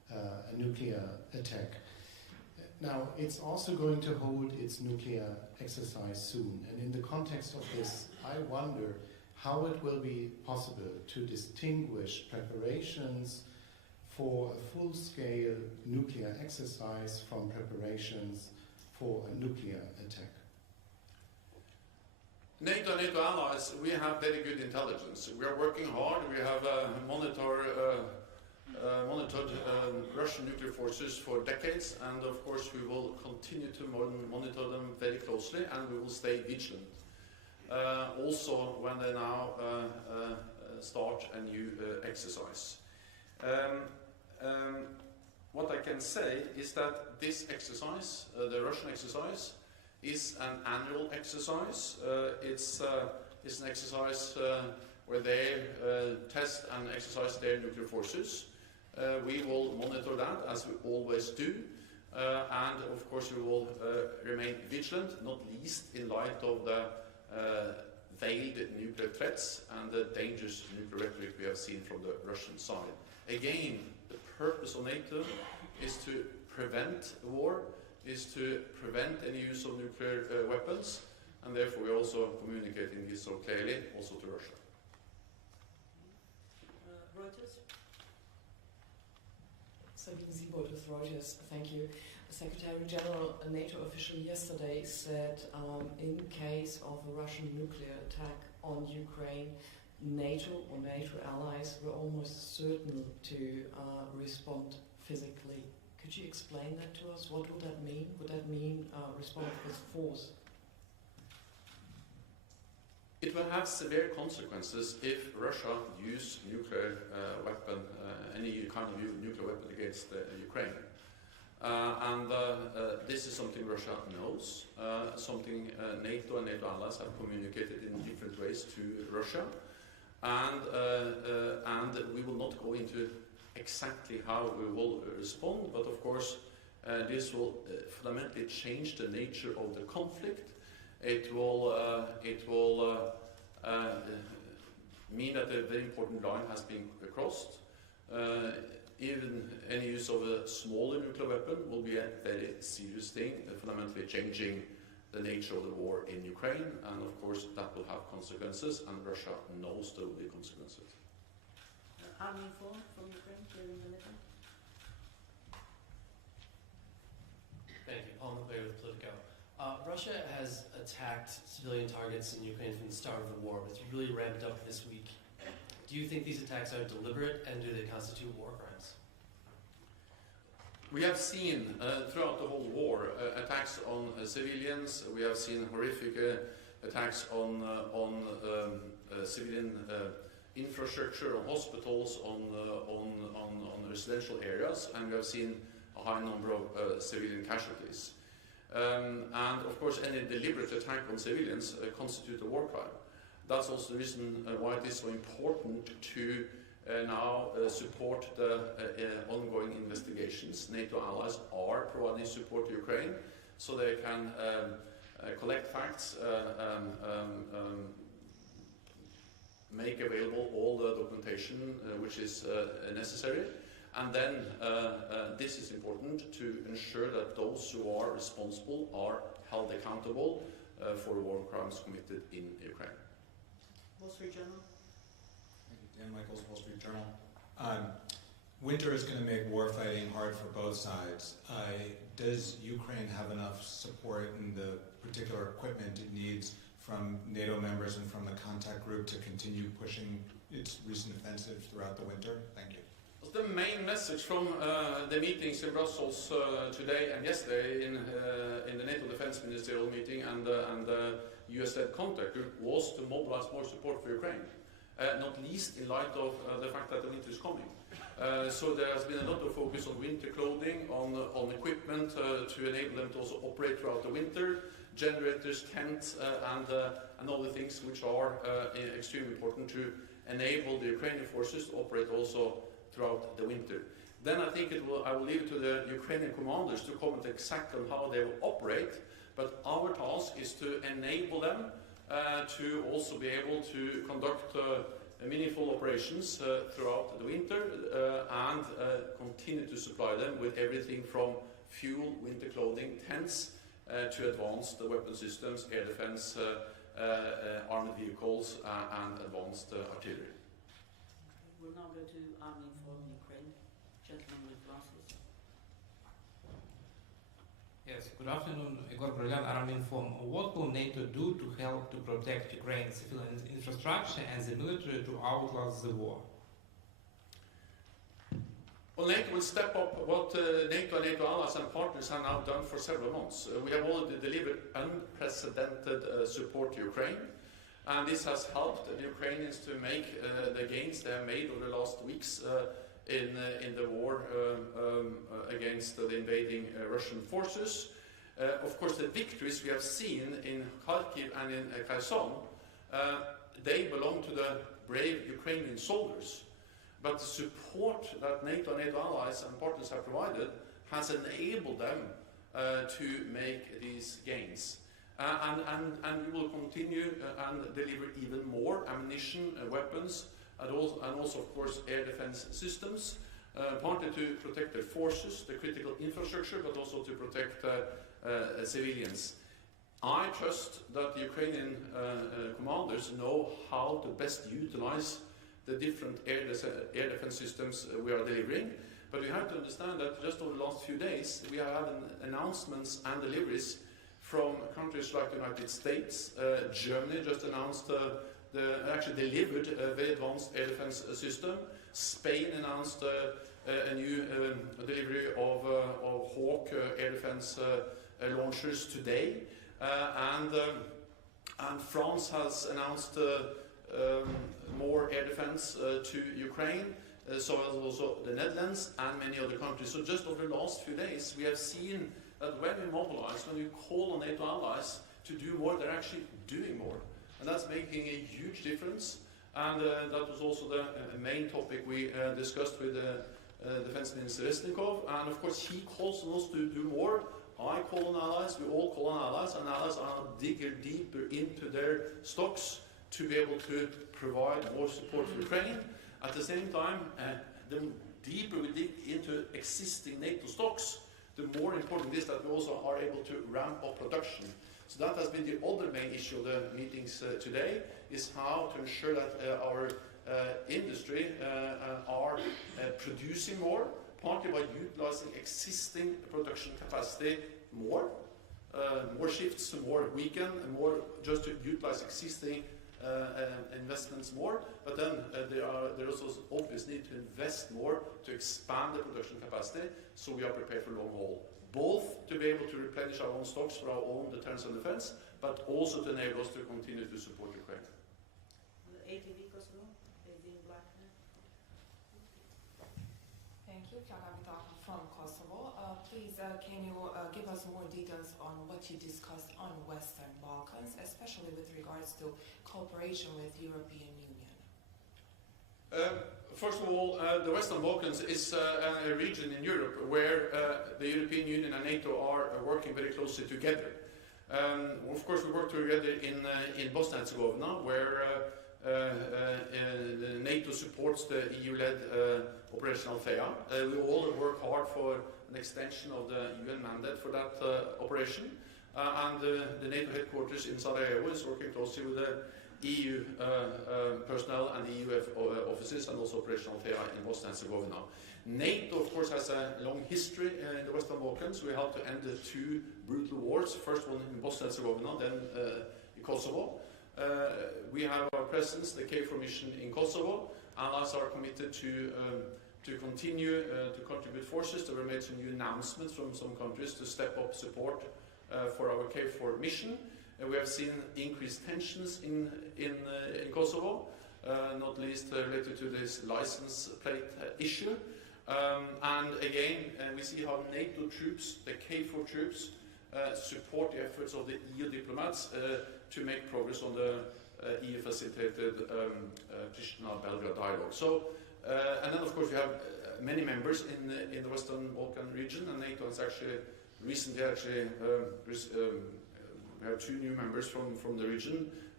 a nuclear attack. Now, it's also going to hold its nuclear exercise soon, and in the context of this, I wonder how it will be possible to distinguish preparations for a full-scale nuclear exercise from preparations for a nuclear attack. NATO and NATO allies, we have very good intelligence. We are working hard. We have monitored Russian nuclear forces for decades, and of course we will continue to monitor them very closely, and we will stay vigilant. Also when they now start a new exercise. What I can say is that this exercise, the Russian exercise, is an annual exercise. It's an exercise where they test and exercise their nuclear forces. We will monitor that, as we always do, and of course we will remain vigilant, not least in light of the veiled nuclear threats and the dangerous nuclear rhetoric we have seen from the Russian side. Again, the purpose of NATO is to prevent war, is to prevent any use of nuclear weapons, and therefore we are also communicating this so clearly also to Russia. Reuters? Sabine Siebold with Reuters, thank you. Secretary General, a NATO official yesterday said in case of a Russian nuclear attack on Ukraine, NATO or NATO allies were almost certain to respond physically. Could you explain that to us? What would that mean? Would that mean respond with force? It will have severe consequences if Russia use nuclear weapon, any kind of nuclear weapon against Ukraine. This is something Russia knows, something NATO and NATO allies have communicated in different ways to Russia, and we will not go into exactly how we will respond, but of course this will fundamentally change the nature of the conflict. It will mean that a very important line has been crossed. Even any use of a smaller nuclear weapon will be a very serious thing, fundamentally changing the nature of the war in Ukraine, and of course that will have consequences, and Russia knows there will be consequences. Army informed from Ukraine during the meeting? Thank you. Paul McClary with Politico. Russia has attacked civilian targets in Ukraine from the start of the war, but it's really ramped up this week. Do you think these attacks are deliberate, and do they constitute war crimes? We have seen throughout the whole war attacks on civilians. We have seen horrific attacks on civilian infrastructure, on hospitals, on residential areas, and we have seen a high number of civilian casualties. And of course, any deliberate attack on civilians constitutes a war crime. That's also the reason why it is so important to now support the ongoing investigations. NATO allies are providing support to Ukraine so they can collect facts, make available all the documentation which is necessary. And then this is important to ensure that those who are responsible are held accountable for war crimes committed in Ukraine. Wall Street Journal? Thank you. Dan Michaels, Wall Street Journal. Winter is going to make war fighting hard for both sides. Does Ukraine have enough support in the particular equipment it needs from NATO members and from the contact group to continue pushing its recent offensive throughout the winter? Thank you. The main message from the meetings in Brussels today and yesterday in the NATO Defense Ministerial meeting and the US-led contact group was to mobilize more support for Ukraine, not least in light of the fact that the winter is coming. So there has been a lot of focus on winter clothing, on equipment to enable them to also operate throughout the winter, generators, tents, and other things which are extremely important to enable the Ukrainian forces to operate also throughout the winter. Then I think I will leave it to the Ukrainian commanders to comment exactly on how they will operate, but our task is to enable them to also be able to conduct meaningful operations throughout the winter and continue to supply them with everything from fuel, winter clothing, tents, to advanced weapon systems, air defense, armored vehicles, and advanced artillery. We'll now go to Army from Ukraine. Gentleman with glasses. Yes, good afternoon, Igor Brilliant, Army Inform. What will NATO do to help to protect Ukraine's civilian infrastructure and the military to outlast the war? Well, NATO will step up what NATO and NATO allies and partners have now done for several months. We have already delivered unprecedented support to Ukraine, and this has helped the Ukrainians to make the gains they have made over the last weeks in the war against the invading Russian forces. Of course, the victories we have seen in Kharkiv and in Kherson, they belong to the brave Ukrainian soldiers. But the support that NATO and NATO allies and partners have provided has enabled them to make these gains. And we will continue and deliver even more ammunition, weapons, and also, of course, air defense systems, partly to protect their forces, the critical infrastructure, but also to protect civilians. I trust that the Ukrainian commanders know how to best utilize the different air defense systems we are delivering. But we have to understand that just over the last few days, we have had announcements and deliveries from countries like the United States. Germany just announced, actually delivered a very advanced air defense system. Spain announced a new delivery of Hawk air defense launchers today. And France has announced more air defense to Ukraine, so as also the Netherlands and many other countries. So just over the last few days, we have seen that when we mobilize, when we call on NATO allies to do more, they're actually doing more. And that's making a huge difference. And that was also the main topic we discussed with Defense Minister Resnikov. And of course, he calls on us to do more. I call on allies, we all call on allies, and allies are digging deeper into their stocks to be able to provide more support for Ukraine. At the same time, the deeper we dig into existing NATO stocks, the more important it is that we also are able to ramp up production. So that has been the other main issue of the meetings today, is how to ensure that our industry are producing more, partly by utilizing existing production capacity more shifts, more weekend, and more just to utilize existing investments more, but then there is also obvious need to invest more to expand the production capacity, so we are prepared for long haul. Both to be able to replenish our own stocks for our own deterrence and defense, but also to enable us to continue to support Ukraine. The ATV Kosovo, in black. Thank you, from Kosovo. Please, can you give us more details on what you discussed on Western Balkans, especially with regards to cooperation with European Union? First of all, the Western Balkans is a region in Europe where the European Union and NATO are working very closely together. Of course, we work together in Bosnia and Herzegovina, where NATO supports the EU-led Operation Althea. We all work hard for an extension of the UN mandate for that operation. And the NATO headquarters in Sarajevo is working closely with the EU personnel and the EU offices, and also Operation Althea in Bosnia and Herzegovina. NATO, of course, has a long history in the Western Balkans. We helped to end the two brutal wars, first one in Bosnia and Herzegovina, then in Kosovo. We have our presence, the KFOR mission in Kosovo. Allies are committed to continue to contribute forces. There were made some new announcements from some countries to step up support for our KFOR mission. We have seen increased tensions in Kosovo, not least related to this license plate issue. And again, we see how NATO troops, the KFOR troops, support the efforts of the EU diplomats to make progress on the EU-facilitated Pristina-Belgrade dialogue. So, and then of course we have many members in the Western Balkan region, and NATO has actually recently we have two new members from the region,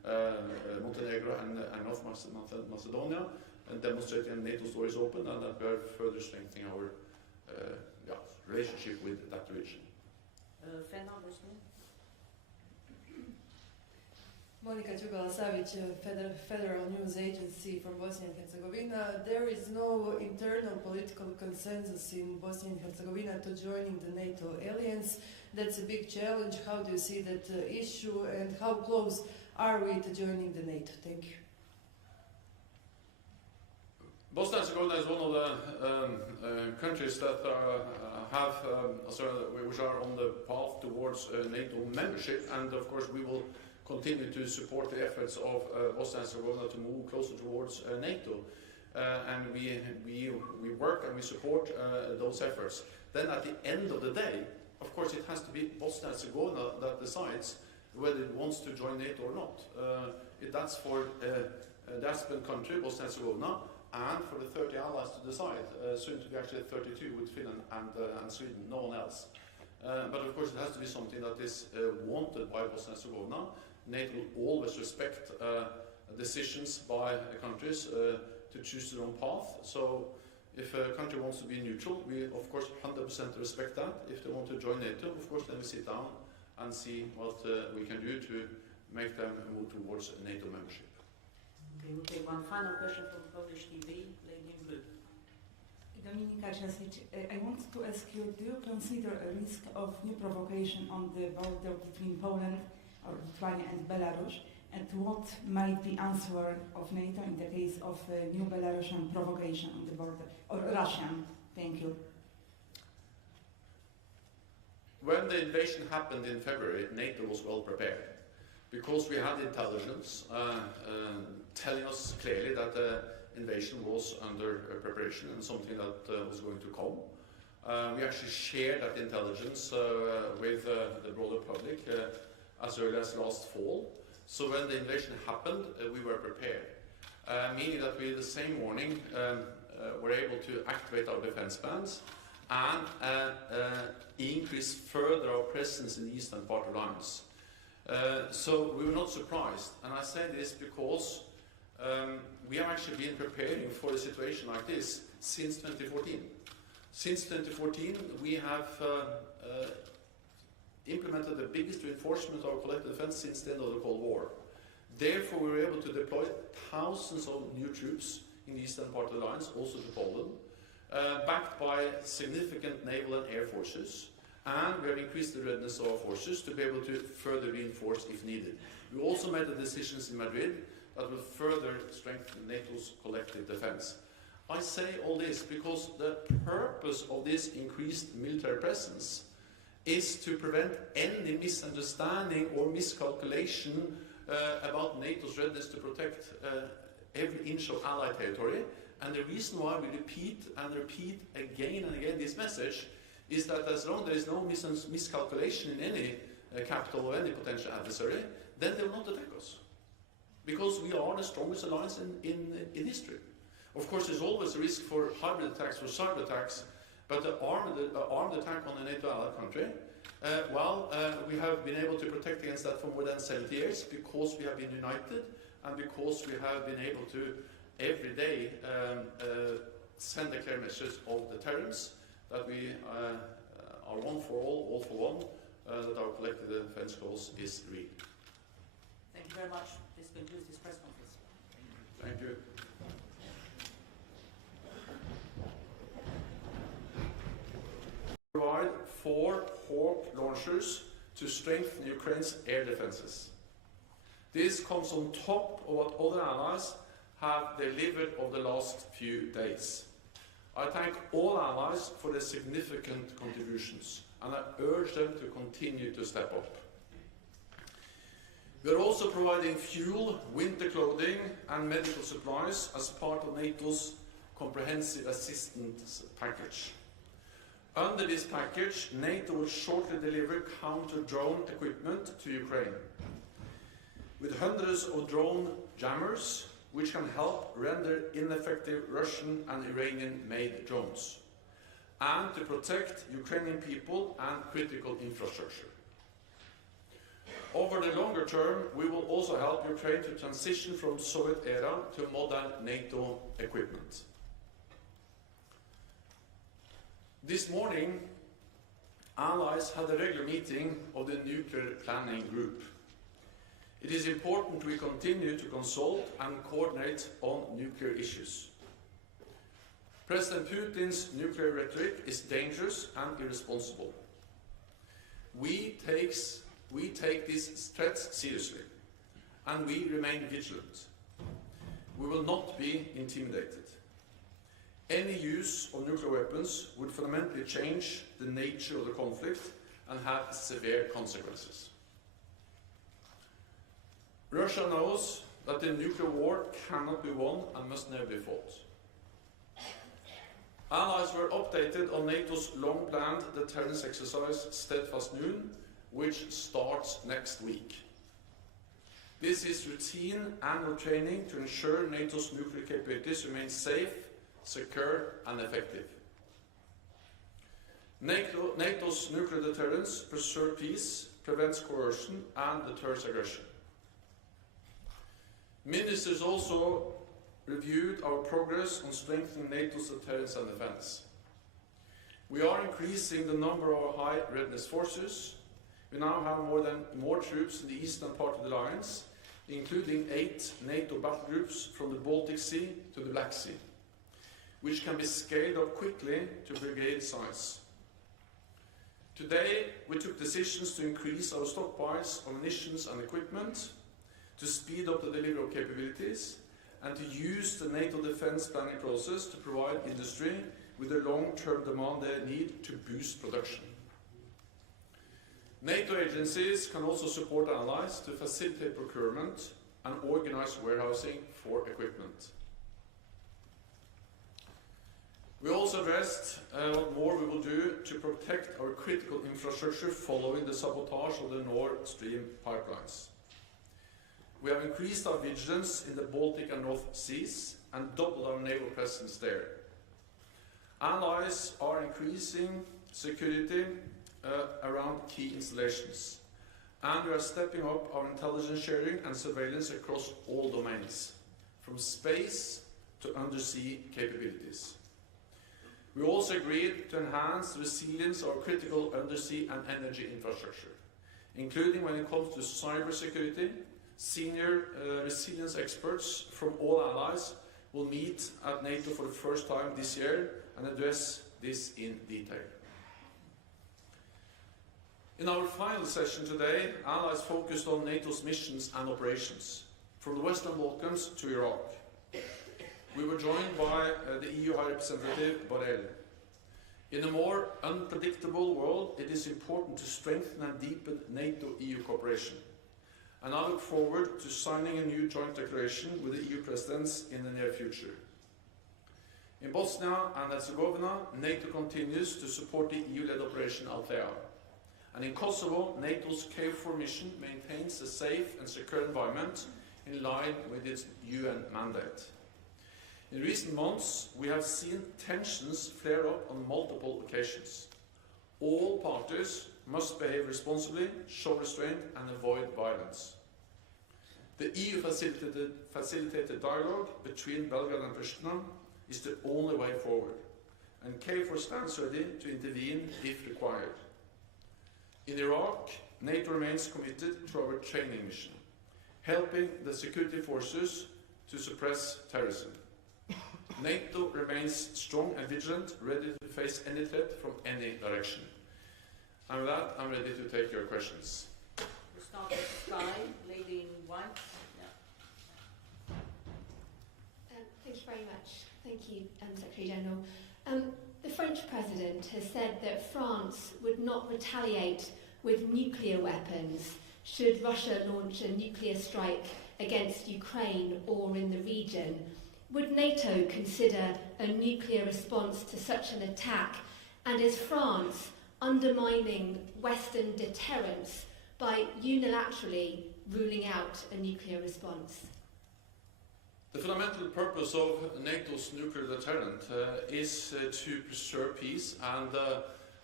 Montenegro and North Macedonia, and demonstrating NATO's door is open and that we are further strengthening our relationship with that region. Monika Đugala-Savić, Federal News Agency from Bosnia and Herzegovina. There is no internal political consensus in Bosnia and Herzegovina to joining the NATO alliance. That's a big challenge. How do you see that issue, and how close are we to joining the NATO? Thank you. Bosnia and Herzegovina is one of the countries that which are on the path towards NATO membership, and of course we will continue to support the efforts of Bosnia and Herzegovina to move closer towards NATO, and we work and we support those efforts. Then at the end of the day, of course, it has to be Bosnia and Herzegovina that decides whether it wants to join NATO or not. That's for the aspirant country, Bosnia and Herzegovina, and for the 30 allies to decide, soon to be actually 32 with Finland and Sweden, no one else. But of course it has to be something that is wanted by Bosnia and Herzegovina. NATO will always respect decisions by countries to choose their own path. So if a country wants to be neutral, we of course 100% respect that. If they want to join NATO, of course then we sit down and see what we can do to make them move towards NATO membership. Okay, we'll take one final question from Polish TV, lady in blue. Dominika Ciasic, I want to ask you, do you consider a risk of new provocation on the border between Poland or Lithuania and Belarus? And what might be answer of NATO in the case of a new Belarusian provocation on the border, or Russian? Thank you. When the invasion happened in February, NATO was well prepared, because we had intelligence telling us clearly that the invasion was under preparation and something that was going to come. We actually shared that intelligence with the broader public as early as last fall. So when the invasion happened, we were prepared, meaning that we the same morning were able to activate our defense plans and increase further our presence in the eastern part of the alliance. So we were not surprised, and I say this because we have actually been preparing for a situation like this since 2014. Since 2014, we have implemented the biggest reinforcement of our collective defense since the end of the Cold War. Therefore, we were able to deploy thousands of new troops in the eastern part of the alliance, also to Poland, backed by significant naval and air forces, and we have increased the readiness of our forces to be able to further reinforce if needed. We also made the decisions in Madrid that will further strengthen NATO's collective defense. I say all this because the purpose of this increased military presence is to prevent any misunderstanding or miscalculation about NATO's readiness to protect every inch of Allied territory. And the reason why we repeat again and again this message is that as long as there is no miscalculation in any capital or any potential adversary, then they will not attack us. Because we are the strongest alliance in history. Of course, there's always a risk for hybrid attacks, for cyber attacks, but the armed attack on a NATO allied country, we have been able to protect against that for more than 70 years because we have been united and because we have been able to every day send a clear message of deterrence that we are one for all for one, that our collective defense cause is real. Thank you very much. This concludes this press conference. Thank you. Provide 4 Hawk launchers to strengthen Ukraine's air defenses. This comes on top of what other allies have delivered over the last few days. I thank all allies for their significant contributions, and I urge them to continue to step up. We are also providing fuel, winter clothing and medical supplies as part of NATO's comprehensive assistance package. Under this package, NATO will shortly deliver counter-drone equipment to Ukraine, with hundreds of drone jammers, which can help render ineffective Russian and Iranian-made drones, and to protect Ukrainian people and critical infrastructure. Over the longer term, we will also help Ukraine to transition from Soviet era to modern NATO equipment. This morning, allies had a regular meeting of the Nuclear Planning Group. It is important we continue to consult and coordinate on nuclear issues. President Putin's nuclear rhetoric is dangerous and irresponsible. We take these threats seriously, and we remain vigilant. We will not be intimidated. Any use of nuclear weapons would fundamentally change the nature of the conflict and have severe consequences. Russia knows that the nuclear war cannot be won and must never be fought. Allies were updated on NATO's long-planned deterrence exercise Steadfast Noon, which starts next week. This is routine annual training to ensure NATO's nuclear capabilities remain safe, secure and effective. NATO's nuclear deterrence preserves peace, prevents coercion and deters aggression. Ministers also reviewed our progress on strengthening NATO's deterrence and defense. We are increasing the number of our high readiness forces. We now have more troops in the eastern part of the alliance, including 8 NATO battle groups from the Baltic Sea to the Black Sea, which can be scaled up quickly to brigade size. Today, we took decisions to increase our stockpiles of munitions and equipment, to speed up the delivery of capabilities, and to use the NATO defense planning process to provide industry with the long-term demand they need to boost production. NATO agencies can also support allies to facilitate procurement and organize warehousing for equipment. We also addressed what more we will do to protect our critical infrastructure following the sabotage of the Nord Stream pipelines. We have increased our vigilance in the Baltic and North Seas and doubled our naval presence there. Allies are increasing security around key installations, and we are stepping up our intelligence sharing and surveillance across all domains, from space to undersea capabilities. We also agreed to enhance the resilience of our critical undersea and energy infrastructure, including when it comes to cybersecurity. Senior resilience experts from all allies will meet at NATO for the first time this year and address this in detail. In our final session today, allies focused on NATO's missions and operations, from the Western Balkans to Iraq. We were joined by the EU High Representative Borrell. In a more unpredictable world, it is important to strengthen and deepen NATO-EU cooperation. And I look forward to signing a new joint declaration with the EU presidents in the near future. In Bosnia and Herzegovina, NATO continues to support the EU-led Operation Althea. And in Kosovo, NATO's KFOR mission maintains a safe and secure environment in line with its UN mandate. In recent months, we have seen tensions flare up on multiple occasions. All parties must behave responsibly, show restraint and avoid violence. The EU facilitated dialogue between Belgrade and Pristina is the only way forward, and KFOR stands ready to intervene if required. In Iraq, NATO remains committed to our training mission, helping the security forces to suppress terrorism. NATO remains strong and vigilant, ready to face any threat from any direction. And with that, I'm ready to take your questions. We start with Sky, lady in white. Thank you very much. Thank you, Secretary General. The French President has said that France would not retaliate with nuclear weapons should Russia launch a nuclear strike against Ukraine or in the region. Would NATO consider a nuclear response to such an attack? And is France undermining Western deterrence by unilaterally ruling out a nuclear response? The fundamental purpose of NATO's nuclear deterrent is to preserve peace and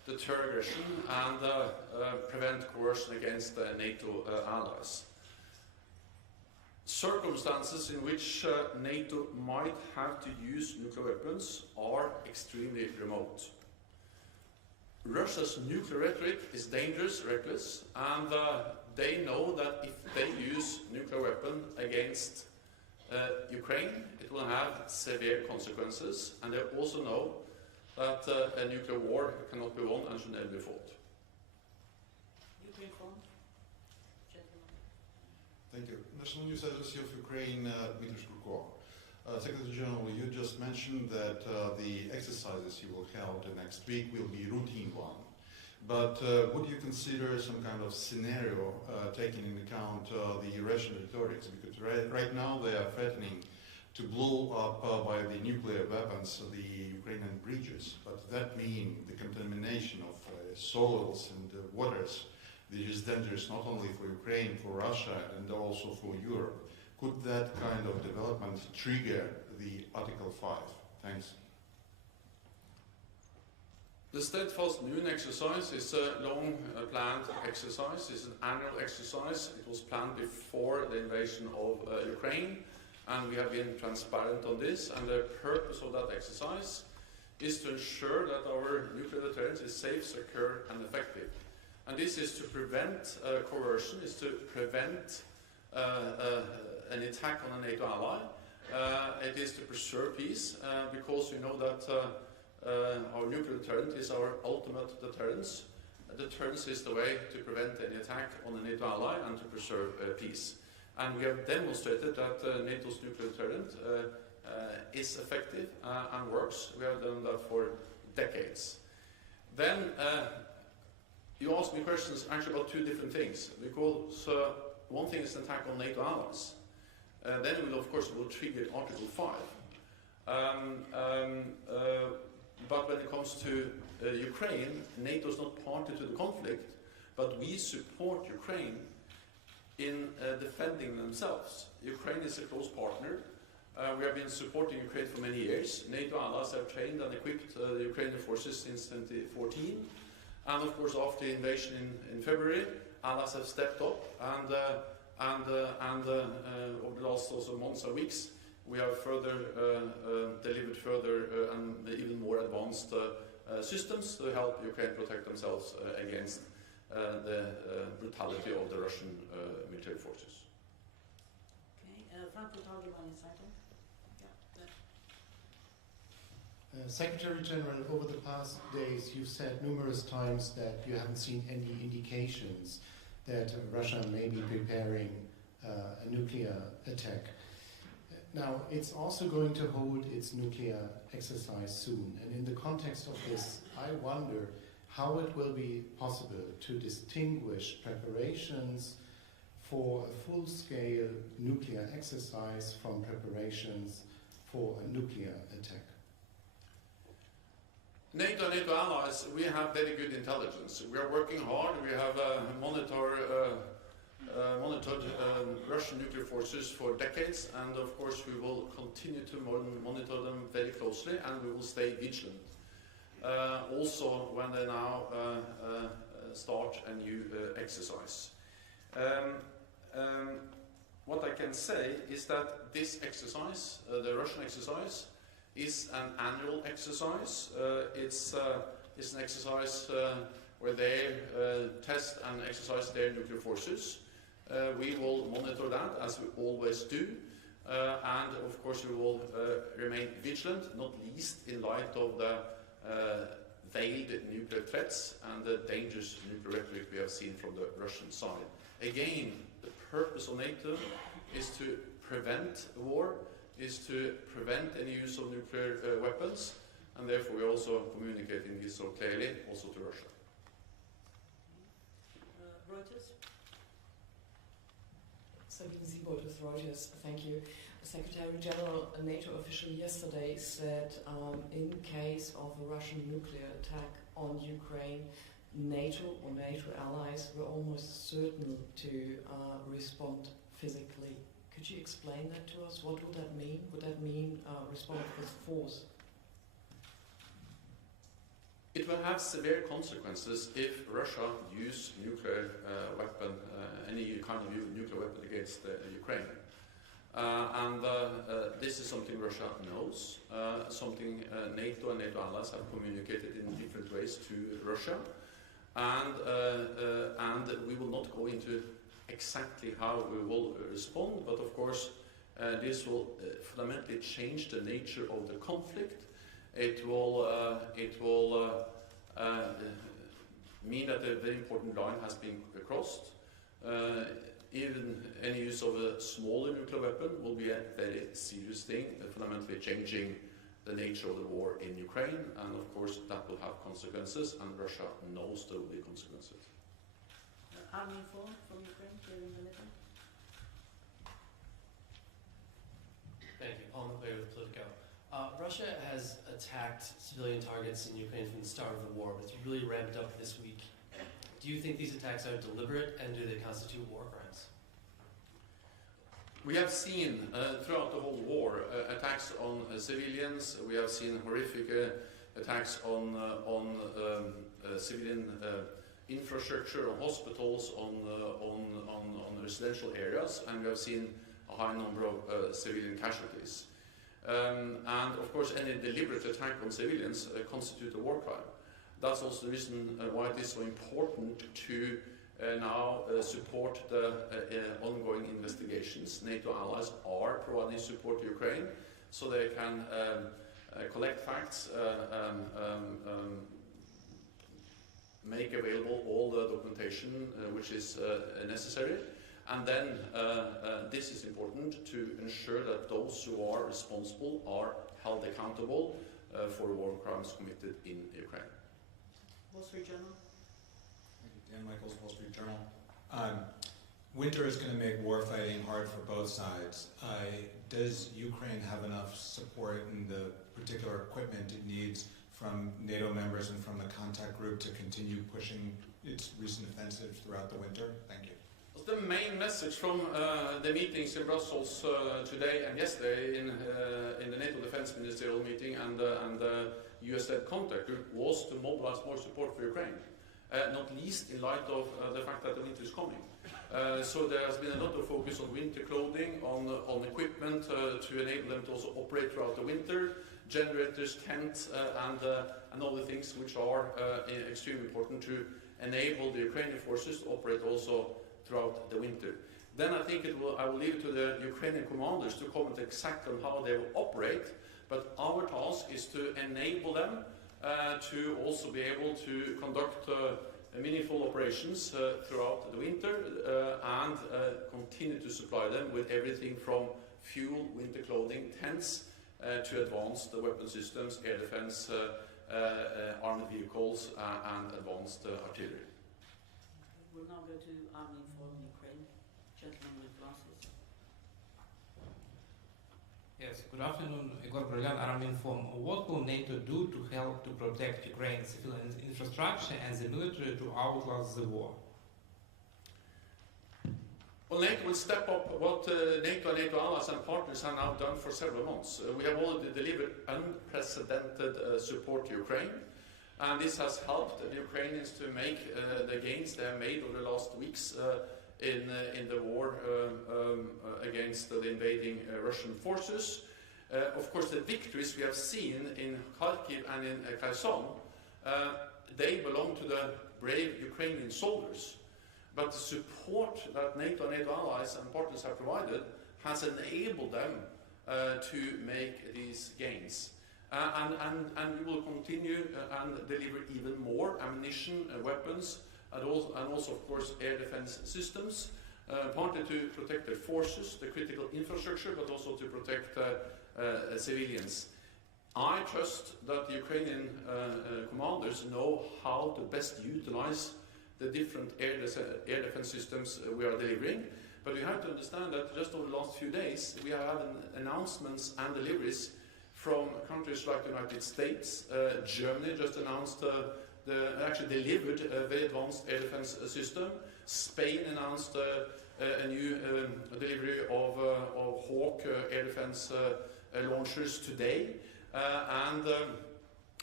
deter aggression and prevent coercion against NATO allies. Circumstances in which NATO might have to use nuclear weapons are extremely remote. Russia's nuclear rhetoric is dangerous, reckless, and they know that if they use nuclear weapon against Ukraine, it will have severe consequences, and they also know that a nuclear war cannot be won and should never be fought. Ukraine phone. Gentlemen. Thank you. National News Agency of Ukraine, Dmitry Shkurko. Secretary General, you just mentioned that the exercises you will hold next week will be routine one. But would you consider some kind of scenario taking into account the Russian rhetorics? Because right now they are threatening to blow up by the nuclear weapons the Ukrainian bridges. But that means the contamination of soils and waters, which is dangerous not only for Ukraine, for Russia, and also for Europe. Could that kind of development trigger the Article 5? Thanks. The Steadfast Noon exercise is a long planned exercise. It's an annual exercise. It was planned before the invasion of Ukraine, and we have been transparent on this. And the purpose of that exercise is to ensure that our nuclear deterrence is safe, secure, and effective. And this is to prevent coercion, is to prevent an attack on a NATO ally. It is to preserve peace, because we know that our nuclear deterrent is our ultimate deterrence. Deterrence is the way to prevent any attack on a NATO ally and to preserve peace. And we have demonstrated that NATO's nuclear deterrent is effective and works. We have done that for decades. Then you asked me questions actually about two different things, because one thing is an attack on NATO allies. Then it will, of course, trigger Article 5. But when it comes to Ukraine, NATO is not party to the conflict, but we support Ukraine in defending themselves. Ukraine is a close partner. We have been supporting Ukraine for many years. NATO allies have trained and equipped the Ukrainian forces since 2014. And of course, after the invasion in February, allies have stepped up, and over the last also months and weeks, we have further delivered further and even more advanced systems to help Ukraine protect themselves against the brutality of the Russian military forces. Okay, Frankfurt Allgemeine Zeitung. Yeah. Secretary General, over the past days, you've said numerous times that you haven't seen any indications that Russia may be preparing a nuclear attack. Now, it's also going to hold its nuclear exercise soon, and in the context of this, I wonder how it will be possible to distinguish preparations for a full-scale nuclear exercise from preparations for a nuclear attack. NATO and NATO allies, we have very good intelligence. We are working hard. We have monitored Russian nuclear forces for decades, and of course we will continue to monitor them very closely, and we will stay vigilant. Also when they now start a new exercise. What I can say is that this exercise, the Russian exercise, is an annual exercise. It's an exercise where they test and exercise their nuclear forces. We will monitor that, as we always do, and of course we will remain vigilant, not least in light of the veiled nuclear threats and the dangerous nuclear rhetoric we have seen from the Russian side. Again, the purpose of NATO is to prevent war, is to prevent any use of nuclear weapons, and therefore we are also communicating this so clearly also to Russia. Reuters. Sabine Siebold with Reuters, thank you. Secretary General, a NATO official yesterday said in case of a Russian nuclear attack on Ukraine, NATO or NATO allies were almost certain to respond physically. Could you explain that to us? What would that mean? Would that mean respond with force? It will have severe consequences if Russia use nuclear weapon, any kind of nuclear weapon against Ukraine. This is something Russia knows, something NATO and NATO allies have communicated in different ways to Russia, and we will not go into exactly how we will respond, but of course this will fundamentally change the nature of the conflict. It will mean that a very important line has been crossed. Even any use of a smaller nuclear weapon will be a very serious thing, fundamentally changing the nature of the war in Ukraine, and of course that will have consequences, and Russia knows there will be consequences. Army informed from Ukraine during the meeting? Thank you. Paul McClay with Politico. Russia has attacked civilian targets in Ukraine from the start of the war, but it's really ramped up this week. Do you think these attacks are deliberate, and do they constitute war crimes? We have seen throughout the whole war attacks on civilians. We have seen horrific attacks on civilian infrastructure, on hospitals, on residential areas, and we have seen a high number of civilian casualties. And of course, any deliberate attack on civilians constitute a war crime. That's also the reason why it is so important to now support the ongoing investigations. NATO allies are providing support to Ukraine so they can collect facts, make available all the documentation which is necessary. And then this is important to ensure that those who are responsible are held accountable for war crimes committed in Ukraine. Wall Street Journal. Thank you. Dan Michaels, Wall Street Journal. Winter is going to make war fighting hard for both sides. Does Ukraine have enough support in the particular equipment it needs from NATO members and from the contact group to continue pushing its recent offensives throughout the winter? Thank you. The main message from the meetings in Brussels today and yesterday in the NATO Defense Ministerial meeting and the US-led contact group was to mobilize more support for Ukraine, not least in light of the fact that the winter is coming. So there has been a lot of focus on winter clothing, on equipment to enable them to also operate throughout the winter, generators, tents, and other things which are extremely important to enable the Ukrainian forces to operate also throughout the winter. Then I think I will leave it to the Ukrainian commanders to comment exactly on how they will operate, but our task is to enable them to also be able to conduct meaningful operations throughout the winter and continue to supply them with everything from fuel, winter clothing, tents, to advanced weapon systems, air defense, armored vehicles, and advanced artillery. We'll now go to Army Inform Ukraine. Gentleman with glasses. Yes, good afternoon. Igor Bryan, Army Inform. What will NATO do to help to protect Ukraine's civilian infrastructure and the military to outlast the war? Well, NATO will step up what NATO and NATO allies and partners have now done for several months. We have already delivered unprecedented support to Ukraine. And this has helped the Ukrainians to make the gains they have made over the last weeks in the war against the invading Russian forces. Of course, the victories we have seen in Kharkiv and in Kherson, they belong to the brave Ukrainian soldiers. But the support that NATO and NATO allies and partners have provided has enabled them to make these gains. And we will continue and deliver even more ammunition, weapons, and also, of course, air defense systems, partly to protect their forces, the critical infrastructure, but also to protect civilians. I trust that the Ukrainian commanders know how to best utilize the different air defense systems we are delivering. But we have to understand that just over the last few days, we have had announcements and deliveries from countries like the United States. Germany just announced, actually delivered a very advanced air defense system. Spain announced a new delivery of Hawk air defense launchers today.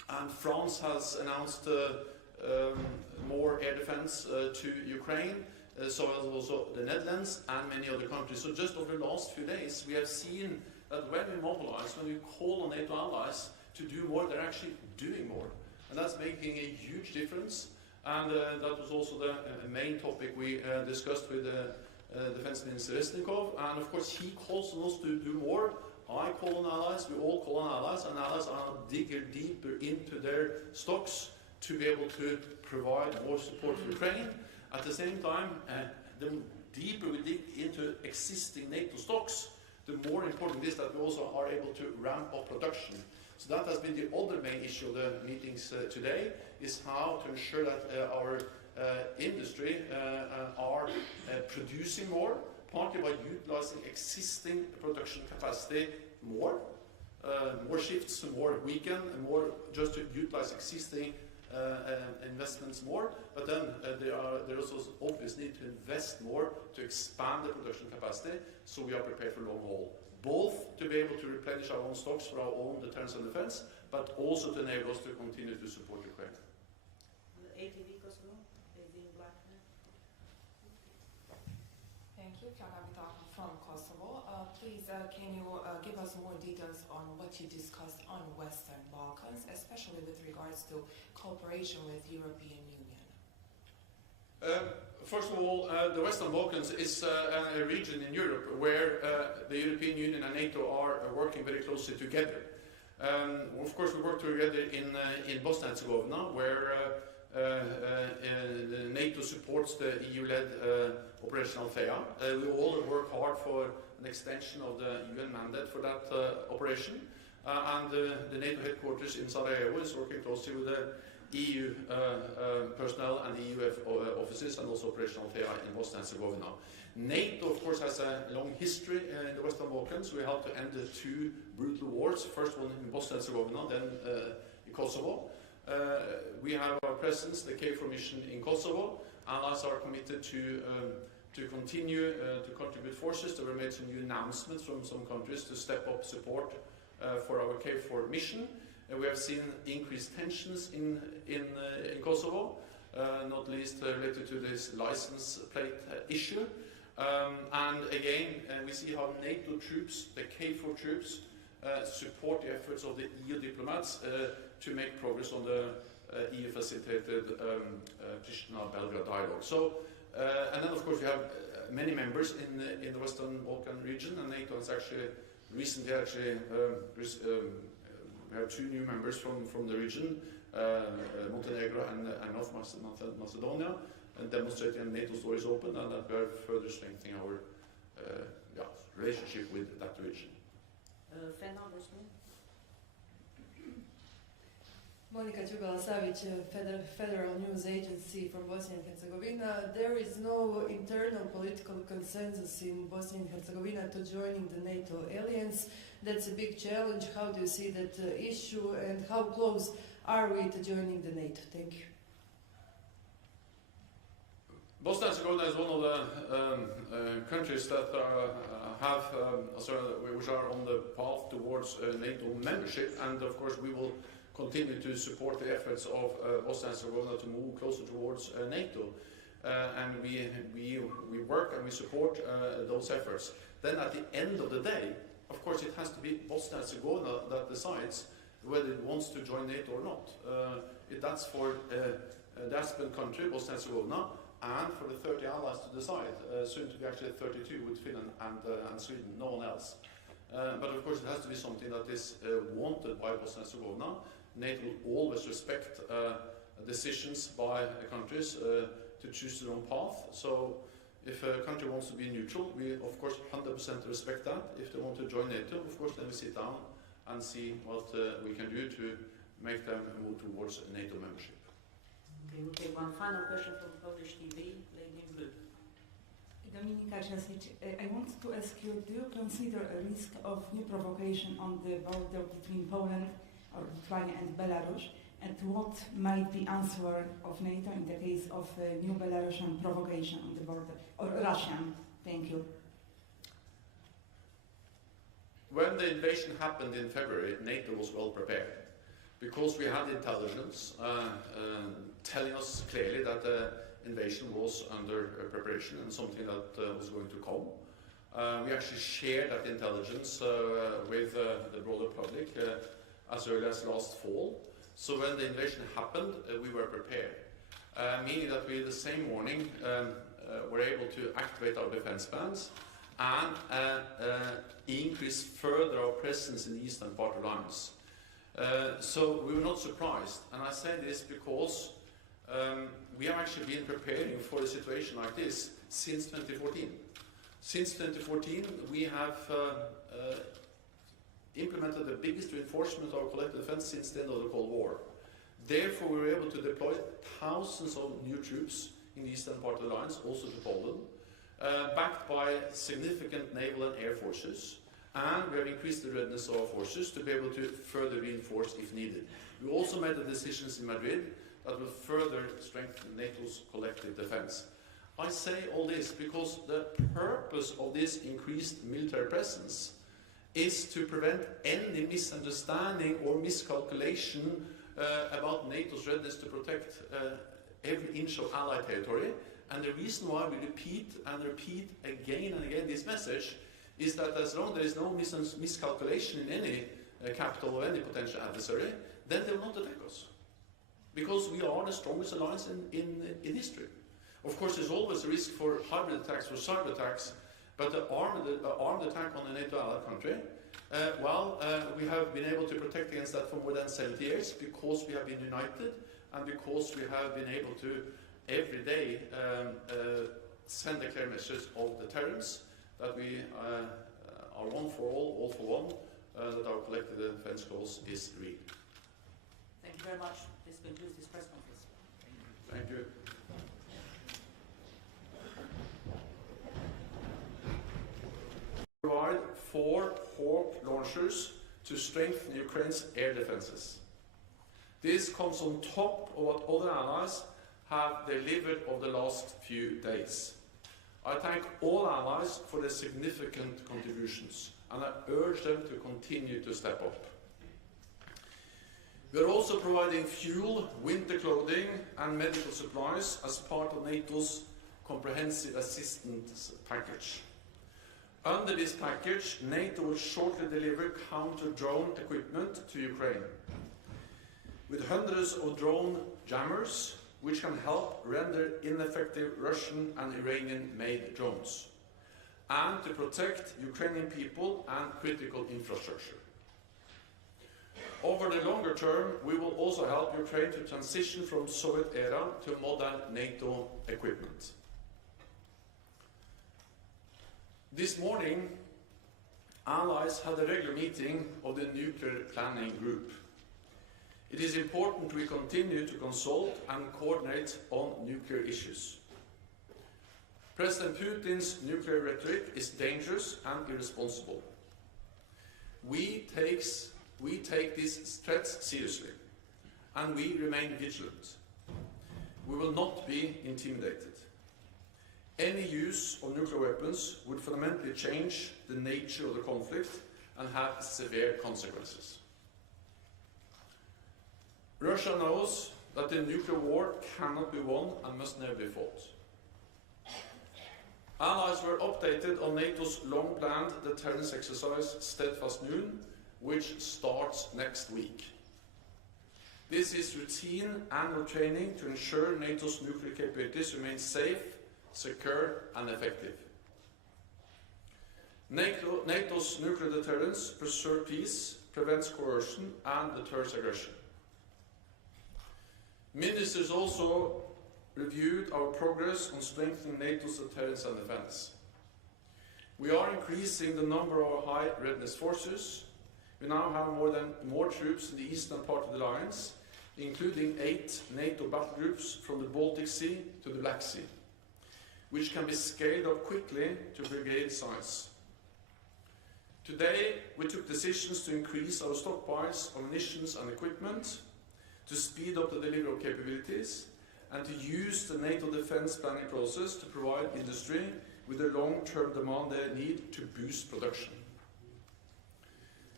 And France has announced more air defense to Ukraine, so has also the Netherlands and many other countries. So just over the last few days, we have seen that when we mobilize, when we call on NATO allies to do more, they're actually doing more. And that's making a huge difference. And that was also the main topic we discussed with Defense Minister Resnikov. And of course, he calls on us to do more. I call on allies, we all call on allies, and allies are digging deeper into their stocks to be able to provide more support for Ukraine. At the same time, the deeper we dig into existing NATO stocks, the more important it is that we also are able to ramp up production. So that has been the other main issue of the meetings today, is how to ensure that our industry are producing more, partly by utilizing existing production capacity more shifts, more weekend, and more just to utilize existing investments more. But then there also obviously need to invest more to expand the production capacity, so we are prepared for long haul. Both to be able to replenish our own stocks for our own deterrence and defense, but also to enable us to continue to support Ukraine. The ATV Kosovo, ATV Black. Thank you, from Kosovo. Please, can you give us more details on what you discussed on Western Balkans, especially with regards to cooperation with European Union? First of all, the Western Balkans is a region in Europe where the European Union and NATO are working very closely together. Of course, we work together in Bosnia and Herzegovina, where NATO supports the EU-led Operation Althea. We all work hard for an extension of the UN mandate for that operation. And the NATO headquarters in Sarajevo is working closely with the EU personnel and the EU offices, and also Operation Althea in Bosnia and Herzegovina. NATO, of course, has a long history in the Western Balkans. We helped to end the two brutal wars, first one in Bosnia and Herzegovina, then in Kosovo. We have our presence, the KFOR mission in Kosovo. Allies are committed to continue to contribute forces. There were made some new announcements from some countries to step up support for our KFOR mission. We have seen increased tensions in Kosovo, not least related to this license plate issue. And again, we see how NATO troops, the KFOR troops, support the efforts of the EU diplomats to make progress on the EU-facilitated Pristina-Belgrade dialogue. So, and then of course we have many members in the Western Balkan region, and NATO has actually recently we have two new members from the region, Montenegro and North Macedonia, and demonstrating that NATO door is open and that we are further strengthening our relationship with that region. Monica Đugala-Savić, Federal News Agency from Bosnia and Herzegovina. There is no internal political consensus in Bosnia and Herzegovina to joining the NATO alliance. That's a big challenge. How do you see that issue, and how close are we to joining the NATO? Thank you. Bosnia and Herzegovina is one of the countries that which are on the path towards NATO membership, and of course we will continue to support the efforts of Bosnia and Herzegovina to move closer towards NATO. And we work and we support those efforts. Then at the end of the day, of course, it has to be Bosnia and Herzegovina that decides whether it wants to join NATO or not. That's for the aspirant country, Bosnia and Herzegovina, and for the 30 allies to decide, soon to be actually 32 with Finland and Sweden, no one else. But of course, it has to be something that is wanted by Bosnia and Herzegovina. NATO will always respect decisions by countries to choose their own path. So if a country wants to be neutral, we of course 100% respect that. If they want to join NATO, of course then we sit down and see what we can do to make them move towards NATO membership. Okay, we'll take one final question from Polish TV, lady in blue. Dominika Ciesic, I want to ask you, do you consider a risk of new provocation on the border between Poland or Lithuania and Belarus, and what might be answer of NATO in the case of a new Belarusian provocation on the border, or Russian? Thank you. When the invasion happened in February, NATO was well prepared. because we had intelligence telling us clearly that the invasion was under preparation and something that was going to come. We actually shared that intelligence with the broader public as early as last fall. So when the invasion happened, we were prepared, meaning that we the same morning were able to activate our defense plans and increase further our presence in the eastern part of the alliance. So we were not surprised, and I say this because we have actually been preparing for a situation like this since 2014. Since 2014, we have implemented the biggest reinforcement of our collective defense since the end of the Cold War. Therefore, we were able to deploy thousands of new troops in the eastern part of the alliance, also to Poland, backed by significant naval and air forces, and we have increased the readiness of our forces to be able to further reinforce if needed. We also made the decisions in Madrid that will further strengthen NATO's collective defense. I say all this because the purpose of this increased military presence is to prevent any misunderstanding or miscalculation about NATO's readiness to protect every inch of Allied territory. And the reason why we repeat and repeat again and again this message is that as long as there is no miscalculation in any capital or any potential adversary, then they will not attack us. Because we are the strongest alliance in history. Of course, there's always a risk for hybrid attacks, for cyber attacks, but the armed attack on a NATO allied country, we have been able to protect against that for more than 70 years because we have been united and because we have been able to every day send a clear message of deterrence that we are one for all for one, that our collective defense cause is real. Thank you very much. This concludes this press conference. Thank you. Provide 4 Hawk launchers to strengthen Ukraine's air defenses. This comes on top of what other allies have delivered over the last few days. I thank all allies for their significant contributions, and I urge them to continue to step up. We are also providing fuel, winter clothing and medical supplies as part of NATO's comprehensive assistance package. Under this package, NATO will shortly deliver counter-drone equipment to Ukraine, with hundreds of drone jammers which can help render ineffective Russian and Iranian-made drones, and to protect Ukrainian people and critical infrastructure. Over the longer term, we will also help Ukraine to transition from Soviet era to modern NATO equipment. This morning, allies had a regular meeting of the Nuclear Planning Group. It is important we continue to consult and coordinate on nuclear issues. President Putin's nuclear rhetoric is dangerous and irresponsible. We take these threats seriously, and we remain vigilant. We will not be intimidated. Any use of nuclear weapons would fundamentally change the nature of the conflict and have severe consequences. Russia knows that the nuclear war cannot be won and must never be fought. Allies were updated on NATO's long-planned deterrence exercise Steadfast Noon, which starts next week. This is routine annual training to ensure NATO's nuclear capabilities remain safe, secure and effective. NATO's nuclear deterrence preserves peace, prevents coercion and deters aggression. Ministers also reviewed our progress on strengthening NATO's deterrence and defense. We are increasing the number of our high readiness forces. We now have more troops in the eastern part of the alliance, including 8 NATO battle groups from the Baltic Sea to the Black Sea, which can be scaled up quickly to brigade size. Today, we took decisions to increase our stockpiles of munitions and equipment, to speed up the delivery of capabilities, and to use the NATO defense planning process to provide industry with the long-term demand they need to boost production.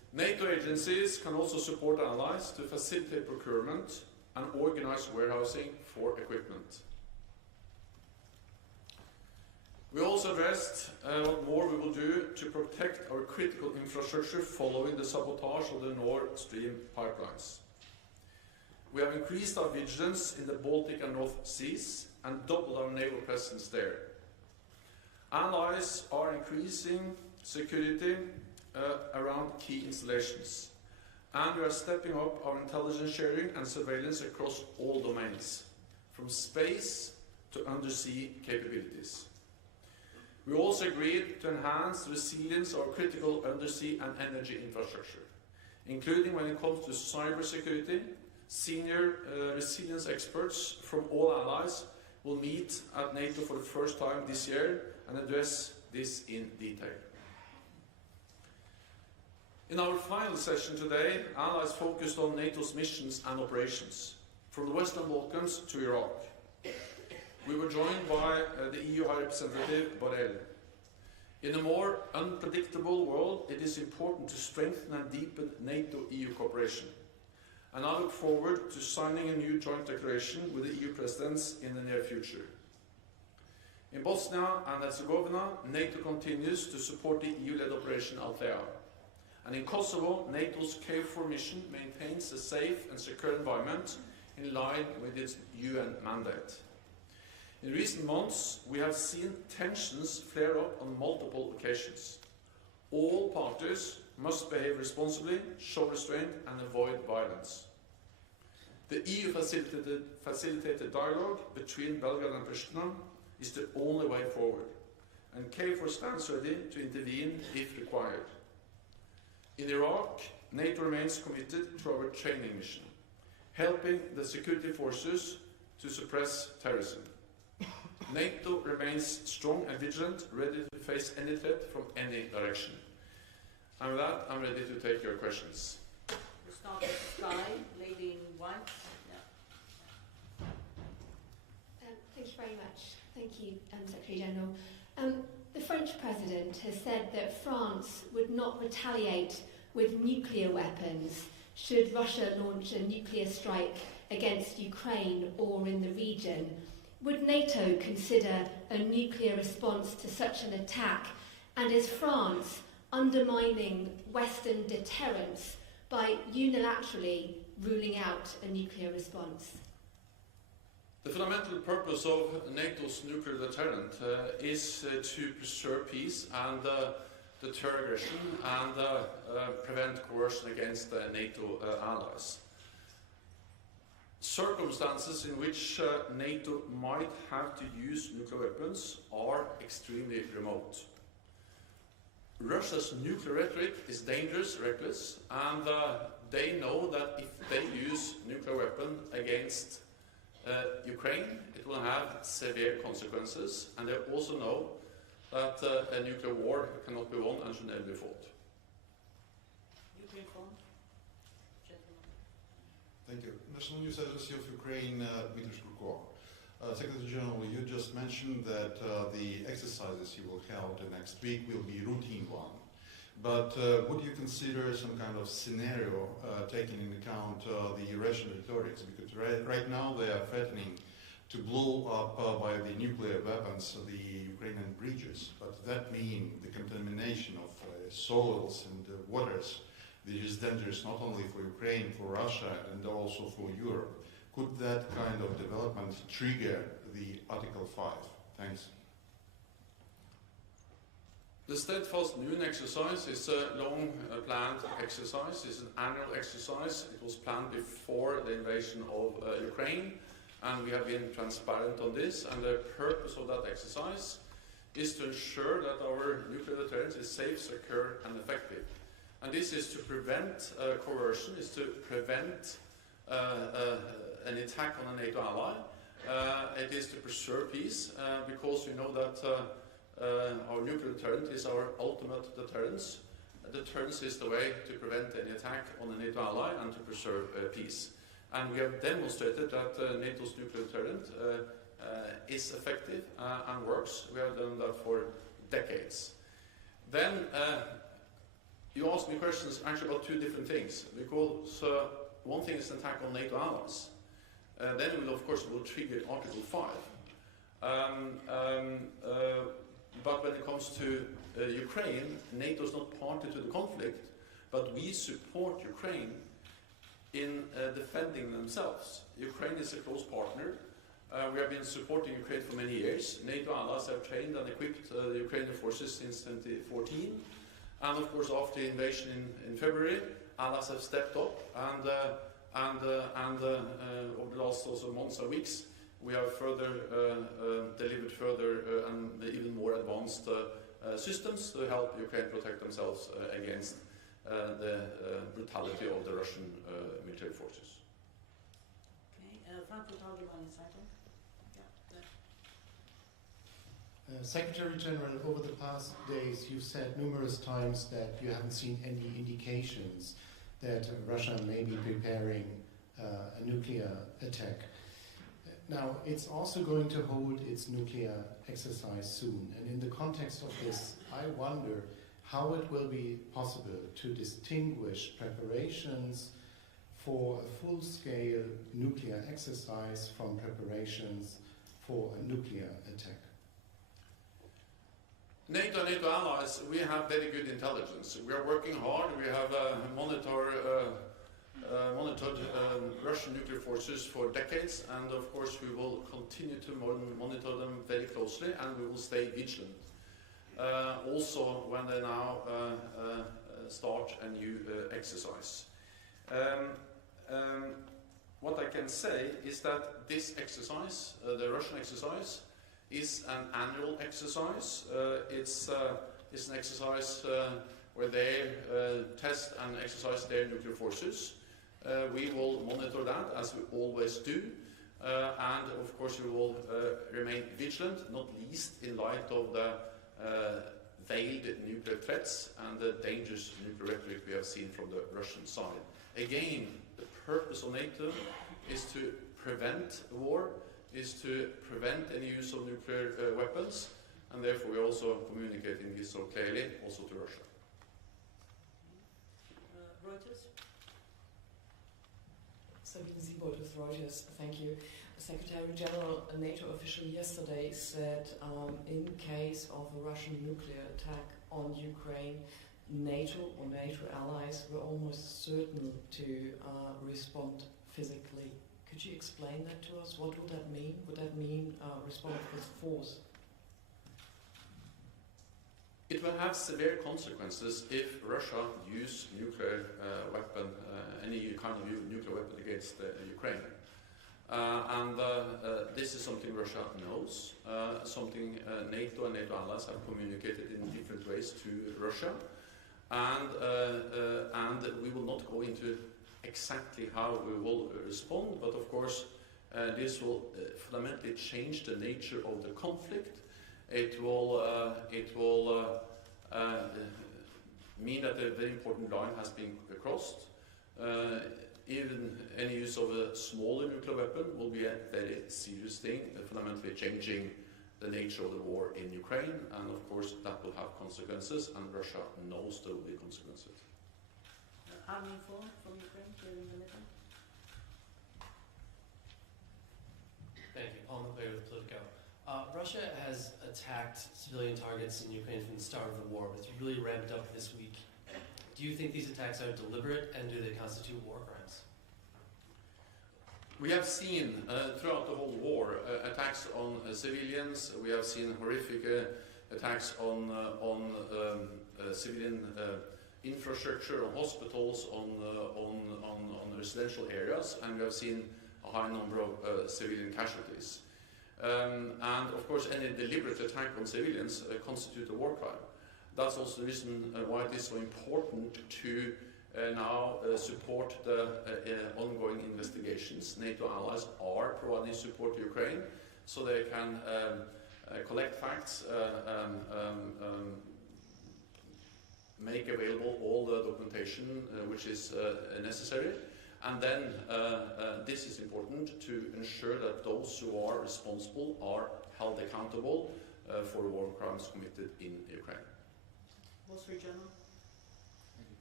NATO agencies can also support allies to facilitate procurement and organize warehousing for equipment. We also addressed what more we will do to protect our critical infrastructure following the sabotage of the Nord Stream pipelines. We have increased our vigilance in the Baltic and North Seas and doubled our naval presence there. Allies are increasing security around key installations, and we are stepping up our intelligence sharing and surveillance across all domains, from space to undersea capabilities. We also agreed to enhance the resilience of our critical undersea and energy infrastructure, including when it comes to cybersecurity. Senior resilience experts from all allies will meet at NATO for the first time this year and address this in detail. In our final session today, allies focused on NATO's missions and operations, from the Western Balkans to Iraq. We were joined by the EU High Representative Borrell. In a more unpredictable world, it is important to strengthen and deepen NATO-EU cooperation. And I look forward to signing a new joint declaration with the EU presidents in the near future. In Bosnia and Herzegovina, NATO continues to support the EU-led Operation Althea. And in Kosovo, NATO's KFOR mission maintains a safe and secure environment in line with its UN mandate. In recent months, we have seen tensions flare up on multiple occasions. All parties must behave responsibly, show restraint and avoid violence. The EU facilitated dialogue between Belgrade and Pristina is the only way forward, and KFOR stands ready to intervene if required. In Iraq, NATO remains committed to our training mission, helping the security forces to suppress terrorism. NATO remains strong and vigilant, ready to face any threat from any direction. And with that, I'm ready to take your questions. We start with Sky, lady in white. Thank you very much. Thank you, Secretary General. The French President has said that France would not retaliate with nuclear weapons should Russia launch a nuclear strike against Ukraine or in the region. Would NATO consider a nuclear response to such an attack? And is France undermining Western deterrence by unilaterally ruling out a nuclear response? The fundamental purpose of NATO's nuclear deterrent is to preserve peace and deter aggression and prevent coercion against NATO allies. Circumstances in which NATO might have to use nuclear weapons are extremely remote. Russia's nuclear rhetoric is dangerous, reckless, and they know that if they use nuclear weapon against Ukraine, it will have severe consequences, and they also know that a nuclear war cannot be won and should never be fought. Ukraine phone. Gentleman. Thank you. National News Agency of Ukraine, Dmitry Skurkov. Secretary General, you just mentioned that the exercises you will hold the next week will be routine one. But would you consider some kind of scenario taking into account the Russian rhetorics? Because right now they are threatening to blow up by the nuclear weapons the Ukrainian bridges. But that means the contamination of soils and waters, which is dangerous not only for Ukraine, for Russia, and also for Europe. Could that kind of development trigger the Article 5? Thanks. The Steadfast Noon exercise is a long-planned exercise. It's an annual exercise. It was planned before the invasion of Ukraine, and we have been transparent on this. And the purpose of that exercise is to ensure that our nuclear deterrence is safe, secure, and effective. And this is to prevent coercion, is to prevent an attack on a NATO ally. It is to preserve peace, because we know that our nuclear deterrent is our ultimate deterrence. Deterrence is the way to prevent any attack on a NATO ally and to preserve peace. And we have demonstrated that NATO's nuclear deterrent is effective and works. We have done that for decades. Then you asked me questions actually about two different things, because one thing is an attack on NATO allies. Then it will, of course, will trigger Article 5. But when it comes to Ukraine, NATO is not party to the conflict, but we support Ukraine in defending themselves. Ukraine is a close partner. We have been supporting Ukraine for many years. NATO allies have trained and equipped the Ukrainian forces since 2014. And of course, after the invasion in February, allies have stepped up, and over the last also months and weeks, we have further delivered further and even more advanced systems to help Ukraine protect themselves against the brutality of the Russian military forces. Okay, Frankfurt Allgemeine Zeitung. Secretary General, over the past days, you've said numerous times that you haven't seen any indications that Russia may be preparing a nuclear attack. Now, it's also going to hold its nuclear exercise soon, and in the context of this, I wonder how it will be possible to distinguish preparations for a full-scale nuclear exercise from preparations for a nuclear attack. NATO and NATO allies, we have very good intelligence. We are working hard. We have monitored Russian nuclear forces for decades, and of course we will continue to monitor them very closely, and we will stay vigilant. Also when they now start a new exercise. What I can say is that this exercise, the Russian exercise, is an annual exercise. It's an exercise where they test and exercise their nuclear forces. We will monitor that, as we always do, and of course we will remain vigilant, not least in light of the veiled nuclear threats and the dangerous nuclear rhetoric we have seen from the Russian side. Again, the purpose of NATO is to prevent war, is to prevent any use of nuclear weapons, and therefore we are also communicating this so clearly also to Russia. Reuters. Sabine Siebold with Reuters, thank you. Secretary General, a NATO official yesterday said in case of a Russian nuclear attack on Ukraine, NATO or NATO allies were almost certain to respond physically. Could you explain that to us? What would that mean? Would that mean respond with force? It will have severe consequences if Russia use nuclear weapon, any kind of nuclear weapon against Ukraine. This is something Russia knows, something NATO and NATO allies have communicated in different ways to Russia, and we will not go into exactly how we will respond, but of course this will fundamentally change the nature of the conflict. It will mean that a very important line has been crossed. Even any use of a smaller nuclear weapon will be a very serious thing, fundamentally changing the nature of the war in Ukraine, and of course that will have consequences, and Russia knows there will be consequences. Army informed from Ukraine here in the middle. Thank you. Paul McClure with Politico. Russia has attacked civilian targets in Ukraine from the start of the war, but it's really ramped up this week. Do you think these attacks are deliberate, and do they constitute war crimes? We have seen throughout the whole war attacks on civilians. We have seen horrific attacks on civilian infrastructure, on hospitals, on residential areas, and we have seen a high number of civilian casualties. And of course, any deliberate attack on civilians constitutes a war crime. That's also the reason why it is so important to now support the ongoing investigations. NATO allies are providing support to Ukraine so they can collect facts, make available all the documentation which is necessary, and then this is important to ensure that those who are responsible are held accountable for war crimes committed in Ukraine. Wall Street Journal. Thank you,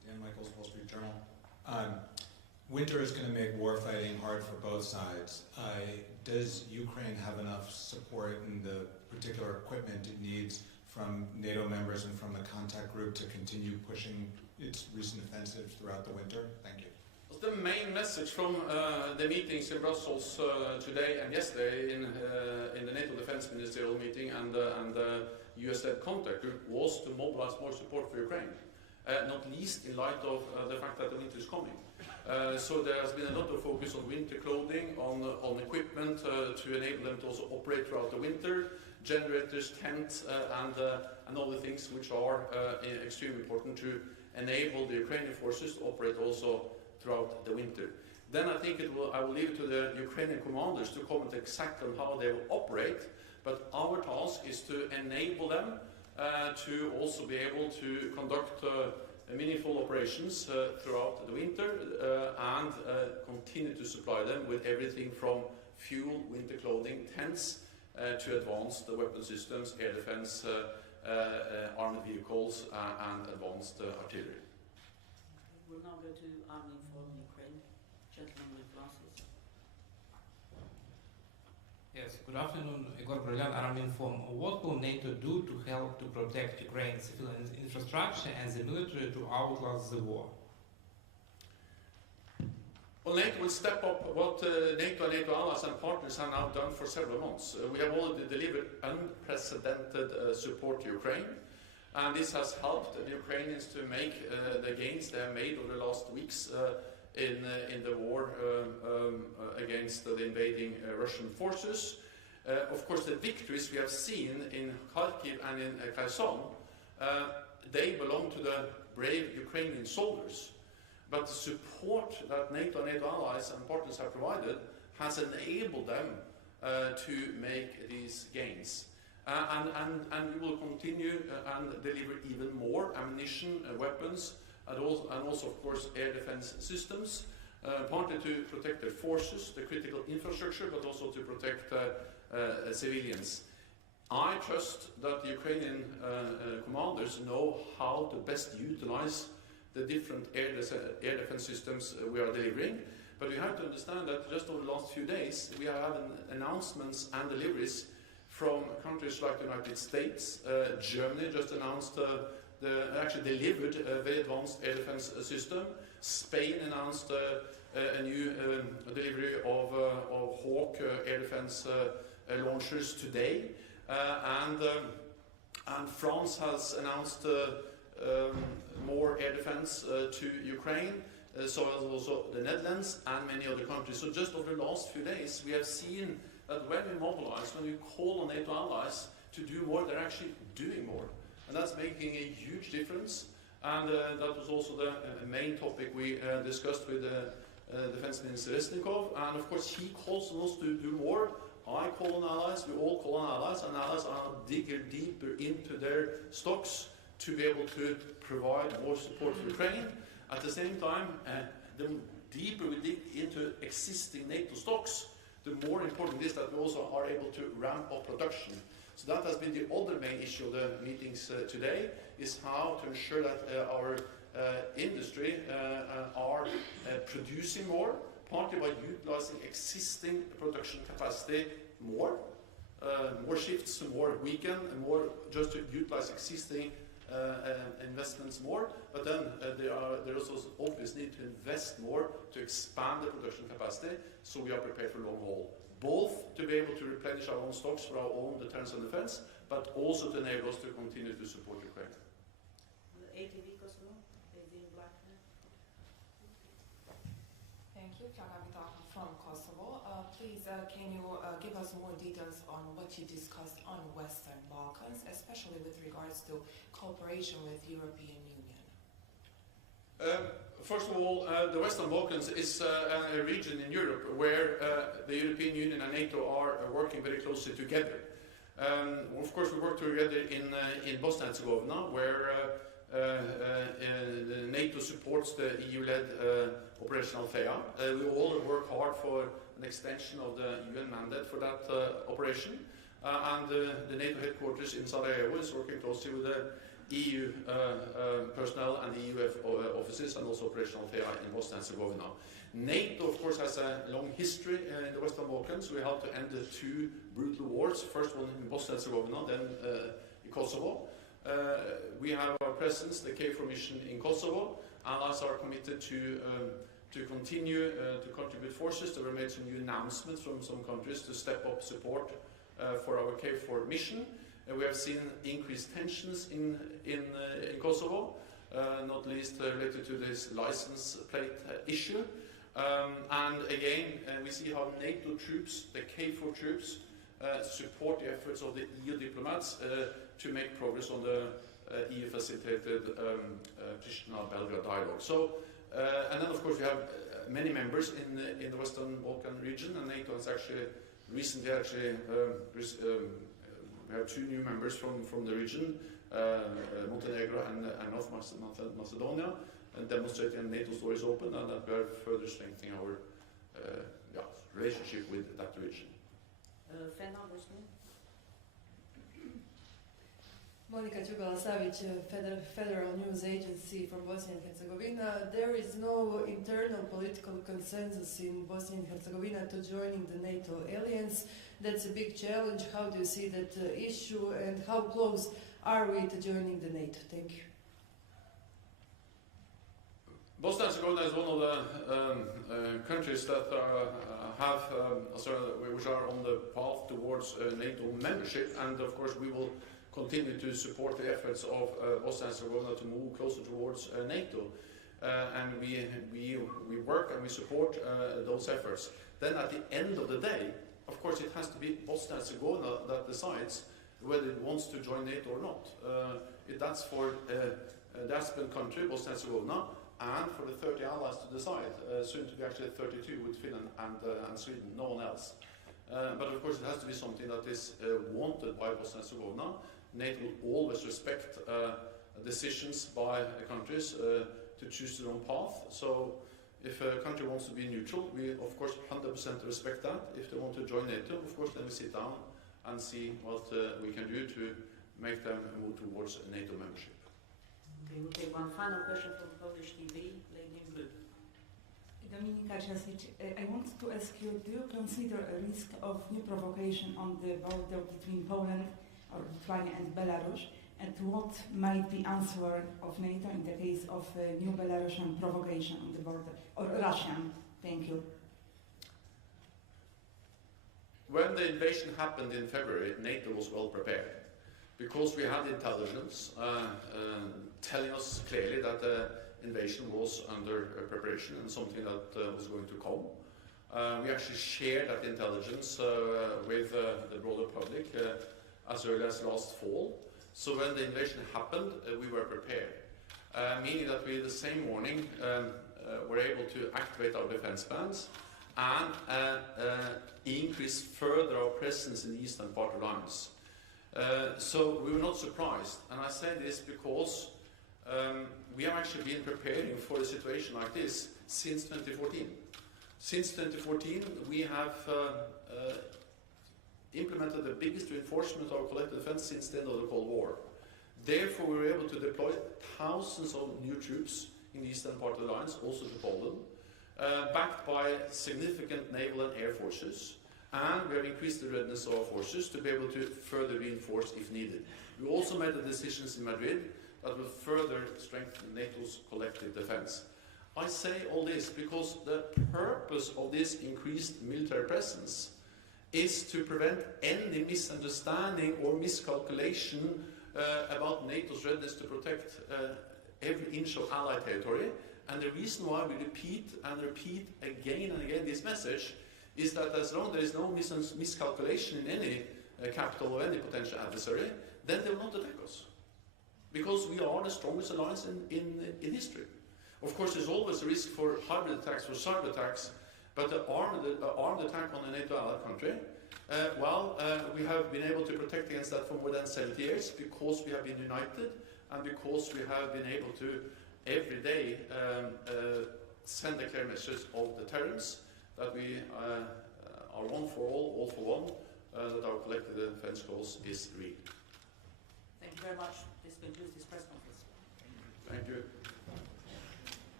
Dan Michaels, Wall Street Journal. Winter is going to make war fighting hard for both sides. Does Ukraine have enough support in the particular equipment it needs from NATO members and from the contact group to continue pushing its recent offensive throughout the winter? Thank you. The main message from the meetings in Brussels today and yesterday in the NATO Defense Ministerial meeting and the US-led contact group was to mobilize more support for Ukraine, not least in light of the fact that the winter is coming. So there has been a lot of focus on winter clothing, on equipment to enable them to also operate throughout the winter, generators, tents, and other things which are extremely important to enable the Ukrainian forces to operate also throughout the winter. Then I think I will leave it to the Ukrainian commanders to comment exactly on how they will operate, but our task is to enable them to also be able to conduct meaningful operations throughout the winter and continue to supply them with everything from fuel, winter clothing, tents, to advanced weapon systems, air defense, armored vehicles, and advanced artillery. We'll now go to Army from Ukraine. Gentleman with glasses. Yes, good afternoon, Igor Brilliant, Arminform. What will NATO do to help to protect Ukraine's civil infrastructure and the military to outlast the war? Well, NATO will step up what NATO and NATO allies and partners have now done for several months. We have already delivered unprecedented support to Ukraine, and this has helped the Ukrainians to make the gains they have made over the last weeks in the war against the invading Russian forces. Of course, the victories we have seen in Kharkiv and in Kherson, they belong to the brave Ukrainian soldiers. But the support that NATO and NATO allies and partners have provided has enabled them to make these gains. And we will continue and deliver even more ammunition, weapons, and also, of course, air defense systems, partly to protect their forces, the critical infrastructure, but also to protect civilians. I trust that the Ukrainian commanders know how to best utilize the different air defense systems we are delivering. But we have to understand that just over the last few days, we have had announcements and deliveries from countries like the United States. Germany just announced actually delivered a very advanced air defense system. Spain announced a new delivery of Hawk air defense launchers today. And France has announced more air defense to Ukraine, so as also the Netherlands and many other countries. So just over the last few days, we have seen that when we mobilize, when we call on NATO allies to do more, they're actually doing more. And that's making a huge difference. And that was also the main topic we discussed with Defense Minister Resnikov. And of course, he calls on us to do more. I call on allies, we all call on allies, and allies are digging deeper into their stocks to be able to provide more support for Ukraine. At the same time, the deeper we dig into existing NATO stocks, the more important it is that we also are able to ramp up production. So that has been the other main issue of the meetings today, is how to ensure that our industry are producing more, partly by utilizing existing production capacity more shifts, more weekend, and more just to utilize existing investments more, but then there is also obvious need to invest more to expand the production capacity, so we are prepared for long haul. Both to be able to replenish our own stocks for our own deterrence and defense, but also to enable us to continue to support Ukraine. The ATV Kosovo, ATV in black. Thank you, from Kosovo. Please, can you give us more details on what you discussed on Western Balkans, especially with regards to cooperation with European Union? First of all, the Western Balkans is a region in Europe where the European Union and NATO are working very closely together. Of course, we work together in Bosnia and Herzegovina, where NATO supports the EU-led Operation Althea. We all work hard for an extension of the UN mandate for that operation. And the NATO headquarters in Sarajevo is working closely with the EU personnel and the EU offices and also operational FEA in Bosnia and Herzegovina. NATO, of course, has a long history in the Western Balkans. We helped to end the two brutal wars, first one in Bosnia and Herzegovina, then in Kosovo. We have our presence, the KFOR mission in Kosovo. Allies are committed to continue to contribute forces. There were made some new announcements from some countries to step up support for our KFOR mission. We have seen increased tensions in Kosovo, not least related to this license plate issue. And again, we see how NATO troops, the KFOR troops, support the efforts of the EU diplomats to make progress on the EU-facilitated Pristina-Belgrade dialogue. So, and then of course we have many members in the Western Balkan region, and NATO has actually recently we have two new members from the region, Montenegro and North Macedonia, and demonstrating NATO's door is open, and that we are further strengthening our relationship with that region. Monika Đugala-Savić, Federal News Agency from Bosnia and Herzegovina. There is no internal political consensus in Bosnia and Herzegovina to joining the NATO alliance. That's a big challenge. How do you see that issue, and how close are we to joining the NATO? Thank you. Bosnia and Herzegovina is one of the countries that which are on the path towards NATO membership, and of course we will continue to support the efforts of Bosnia and Herzegovina to move closer towards NATO, and we work and we support those efforts. Then at the end of the day, of course, it has to be Bosnia and Herzegovina that decides whether it wants to join NATO or not. That's for the aspirant country, Bosnia and Herzegovina, and for the 30 allies to decide, soon to be actually 32 with Finland and Sweden, no one else. But of course it has to be something that is wanted by Bosnia and Herzegovina. NATO will always respect decisions by countries to choose their own path. So if a country wants to be neutral, we of course 100% respect that. If they want to join NATO, of course then we sit down and see what we can do to make them move towards NATO membership. Okay, we'll take one final question from Polish TV, lady in blue. Dominika Jasic, I want to ask you, do you consider a risk of new provocation on the border between Poland or Lithuania and Belarus, and what might be answer of NATO in the case of a new Belarusian provocation on the border, or Russian? Thank you. When the invasion happened in February, NATO was well prepared, because we had intelligence telling us clearly that the invasion was under preparation and something that was going to come. We actually shared that intelligence with the broader public as early as last fall. So when the invasion happened, we were prepared, meaning that we the same morning were able to activate our defense plans and increase further our presence in the eastern part of the alliance. So we were not surprised, and I say this because we have actually been preparing for a situation like this since 2014. Since 2014, we have implemented the biggest reinforcement of our collective defense since the end of the Cold War. Therefore, we were able to deploy thousands of new troops in the eastern part of the alliance, also to Poland, backed by significant naval and air forces. And we have increased the readiness of our forces to be able to further reinforce if needed. We also made the decisions in Madrid that will further strengthen NATO's collective defense. I say all this because the purpose of this increased military presence is to prevent any misunderstanding or miscalculation about NATO's readiness to protect every inch of Allied territory. And the reason why we repeat and repeat again and again this message is that as long as there is no miscalculation in any capital or any potential adversary, then they will not attack us. Because we are the strongest alliance in history. Of course, there's always a risk for hybrid attacks, for cyber attacks, but the armed attack on a NATO allied country, we have been able to protect against that for more than 70 years because we have been united and because we have been able to every day send a clear message of deterrence, that we are one for all for one, that our collective defense cause is real. Thank you very much. This concludes this press conference. Thank you.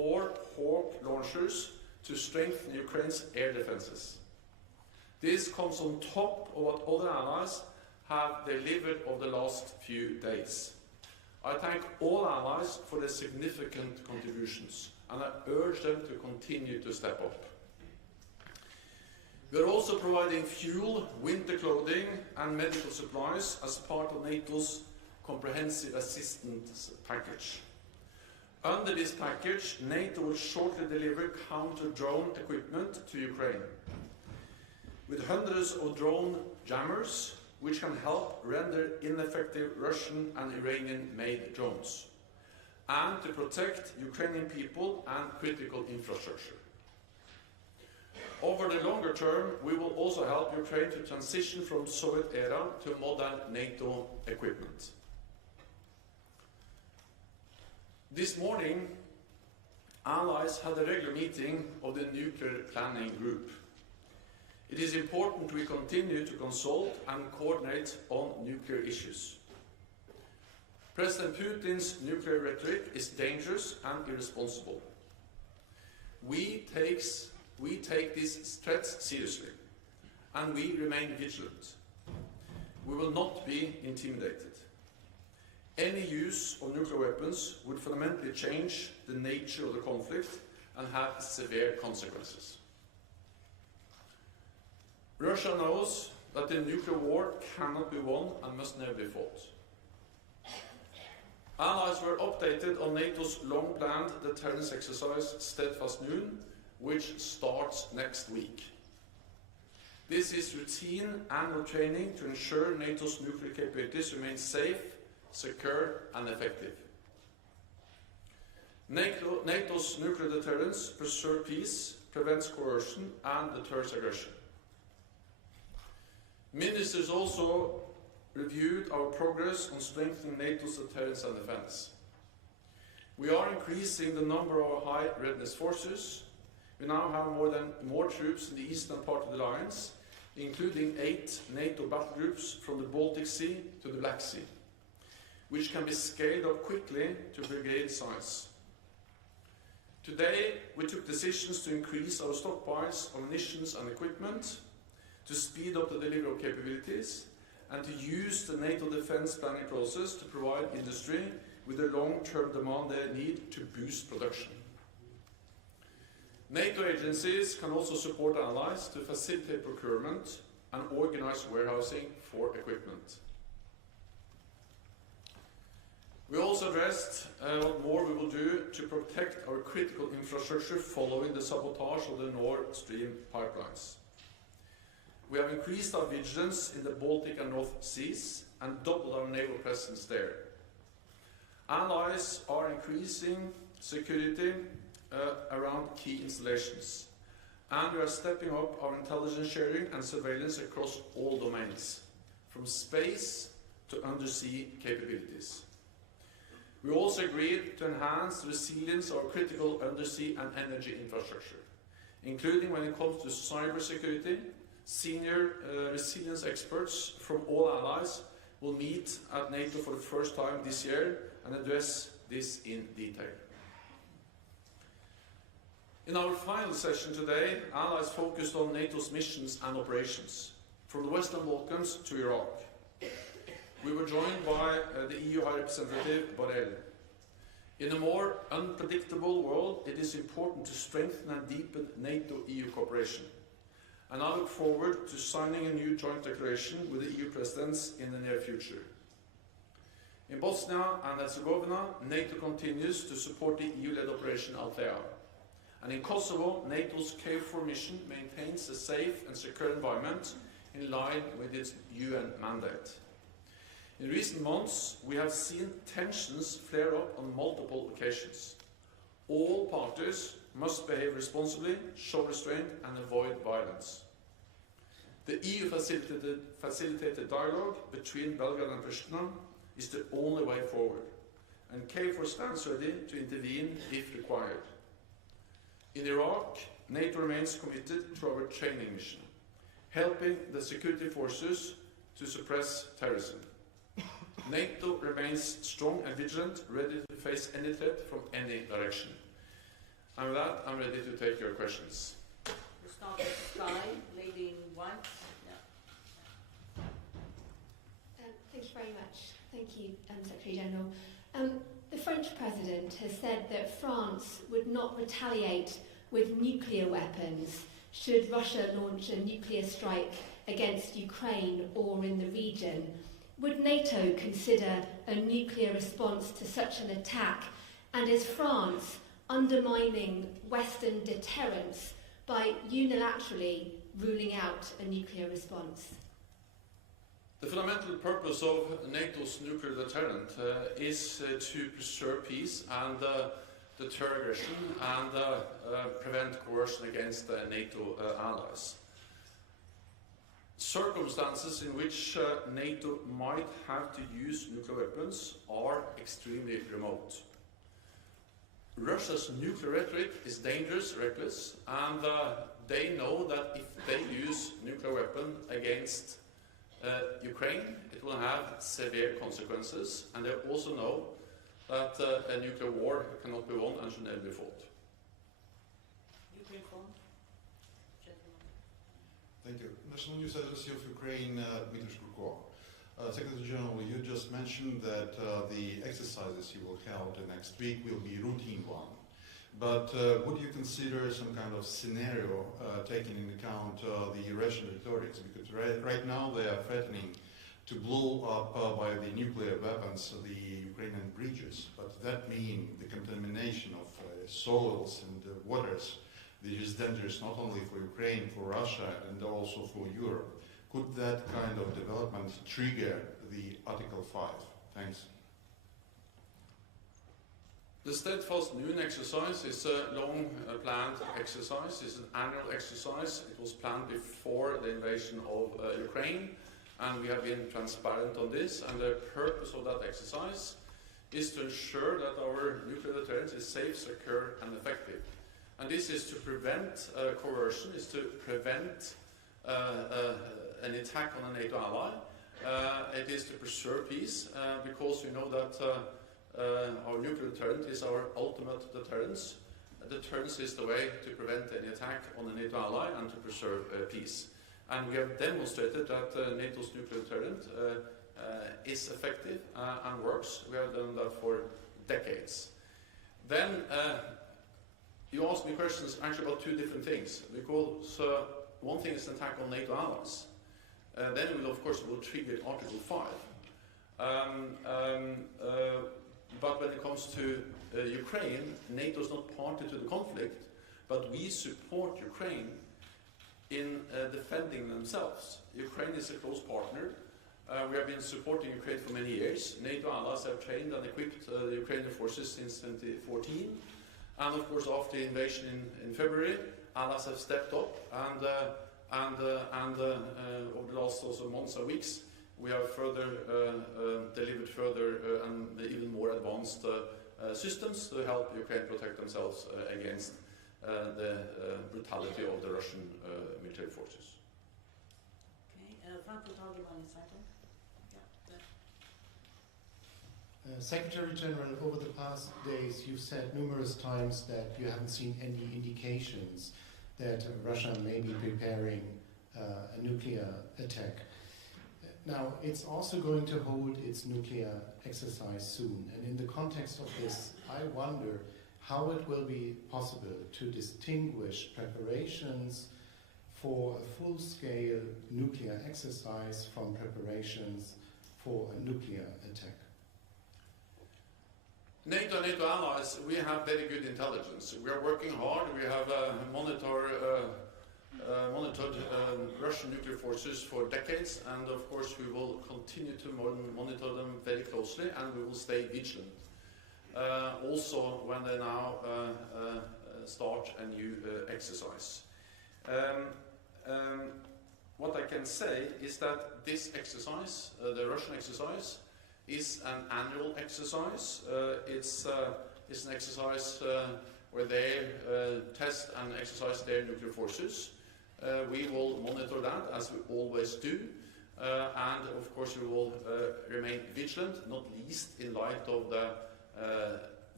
4 Hawk launchers to strengthen Ukraine's air defenses. This comes on top of what other allies have delivered over the last few days. I thank all allies for their significant contributions, and I urge them to continue to step up. We are also providing fuel, winter clothing and medical supplies as part of NATO's comprehensive assistance package. Under this package, NATO will shortly deliver counter-drone equipment to Ukraine, with hundreds of drone jammers which can help render ineffective Russian and Iranian-made drones, and to protect Ukrainian people and critical infrastructure. Over the longer term, we will also help Ukraine to transition from Soviet era to modern NATO equipment. This morning, allies had a regular meeting of the Nuclear Planning Group. It is important we continue to consult and coordinate on nuclear issues. President Putin's nuclear rhetoric is dangerous and irresponsible. We take these threats seriously, and we remain vigilant. We will not be intimidated. Any use of nuclear weapons would fundamentally change the nature of the conflict and have severe consequences. Russia knows that the nuclear war cannot be won and must never be fought. Allies were updated on NATO's long-planned deterrence exercise Steadfast Noon, which starts next week. This is routine annual training to ensure NATO's nuclear capabilities remain safe, secure and effective. NATO's nuclear deterrence preserves peace, prevents coercion and deters aggression. Ministers also reviewed our progress on strengthening NATO's deterrence and defense. We are increasing the number of our high readiness forces. We now have more troops in the eastern part of the alliance, including 8 NATO battle groups from the Baltic Sea to the Black Sea, which can be scaled up quickly to brigade size. Today, we took decisions to increase our stockpiles of munitions and equipment, to speed up the delivery of capabilities, and to use the NATO defense planning process to provide industry with the long-term demand they need to boost production. NATO agencies can also support allies to facilitate procurement and organize warehousing for equipment. We also addressed what more we will do to protect our critical infrastructure following the sabotage of the Nord Stream pipelines. We have increased our vigilance in the Baltic and North Seas and doubled our naval presence there. Allies are increasing security around key installations, and we are stepping up our intelligence sharing and surveillance across all domains, from space to undersea capabilities. We also agreed to enhance the resilience of our critical undersea and energy infrastructure, including when it comes to cybersecurity. Senior resilience experts from all allies will meet at NATO for the first time this year and address this in detail. In our final session today, allies focused on NATO's missions and operations, from the Western Balkans to Iraq. We were joined by the EU High Representative Borrell. In a more unpredictable world, it is important to strengthen and deepen NATO-EU cooperation. And I look forward to signing a new joint declaration with the EU presidents in the near future. In Bosnia and Herzegovina, NATO continues to support the EU-led Operation Althea. And in Kosovo, NATO's KFOR mission maintains a safe and secure environment in line with its UN mandate. In recent months, we have seen tensions flare up on multiple occasions. All parties must behave responsibly, show restraint and avoid violence. The EU facilitated dialogue between Belgrade and Pristina is the only way forward, and KFOR stands ready to intervene if required. In Iraq, NATO remains committed to our training mission, helping the security forces to suppress terrorism. NATO remains strong and vigilant, ready to face any threat from any direction. And with that, I'm ready to take your questions. We'll start with Sky, lady in white. Yeah. Thank you very much. Thank you, Secretary General. The French President has said that France would not retaliate with nuclear weapons should Russia launch a nuclear strike against Ukraine or in the region. Would NATO consider a nuclear response to such an attack? And is France undermining Western deterrence by unilaterally ruling out a nuclear response? The fundamental purpose of NATO's nuclear deterrent is to preserve peace and deter aggression and prevent coercion against NATO allies. Circumstances in which NATO might have to use nuclear weapons are extremely remote. Russia's nuclear rhetoric is dangerous, reckless, and they know that if they use nuclear weapon against Ukraine, it will have severe consequences, and they also know that a nuclear war cannot be won and should never be fought. Ukraine phone. Gentlemen. Thank you. National News Agency of Ukraine, Dmitry Shkurko. Secretary General, you just mentioned that the exercises you will hold the next week will be routine one. But would you consider some kind of scenario taking into account the Russian rhetorics? Because right now they are threatening to blow up by the nuclear weapons the Ukrainian bridges. But that means the contamination of soils and waters, which is dangerous not only for Ukraine, for Russia, and also for Europe. Could that kind of development trigger the Article 5? Thanks. The Steadfast Noon exercise is a long-planned exercise. It's an annual exercise. It was planned before the invasion of Ukraine, and we have been transparent on this. And the purpose of that exercise is to ensure that our nuclear deterrence is safe, secure, and effective. And this is to prevent coercion, is to prevent an attack on a NATO ally. It is to preserve peace, because we know that our nuclear deterrent is our ultimate deterrence. Deterrence is the way to prevent any attack on a NATO ally and to preserve peace. And we have demonstrated that NATO's nuclear deterrent is effective and works. We have done that for decades. Then you asked me questions actually about two different things, because one thing is an attack on NATO allies. Then we will, of course, trigger Article 5. But when it comes to Ukraine, NATO is not party to the conflict, but we support Ukraine in defending themselves. Ukraine is a close partner. We have been supporting Ukraine for many years. NATO allies have trained and equipped the Ukrainian forces since 2014. And of course, after the invasion in February, allies have stepped up, and over the last also months and weeks, we have further delivered further and even more advanced systems to help Ukraine protect themselves against the brutality of the Russian military forces. Okay, Franco Taldeman is second. Yeah. Secretary General, over the past days you've said numerous times that you haven't seen any indications that Russia may be preparing a nuclear attack. Now, it's also going to hold its nuclear exercise soon, and in the context of this, I wonder how it will be possible to distinguish preparations for a full-scale nuclear exercise from preparations for a nuclear attack. NATO and NATO allies, we have very good intelligence. We are working hard. We have monitored Russian nuclear forces for decades, and of course we will continue to monitor them very closely, and we will stay vigilant. Also when they now start a new exercise. What I can say is that this exercise, the Russian exercise, is an annual exercise. It's an exercise where they test and exercise their nuclear forces. We will monitor that, as we always do, and of course we will remain vigilant, not least in light of the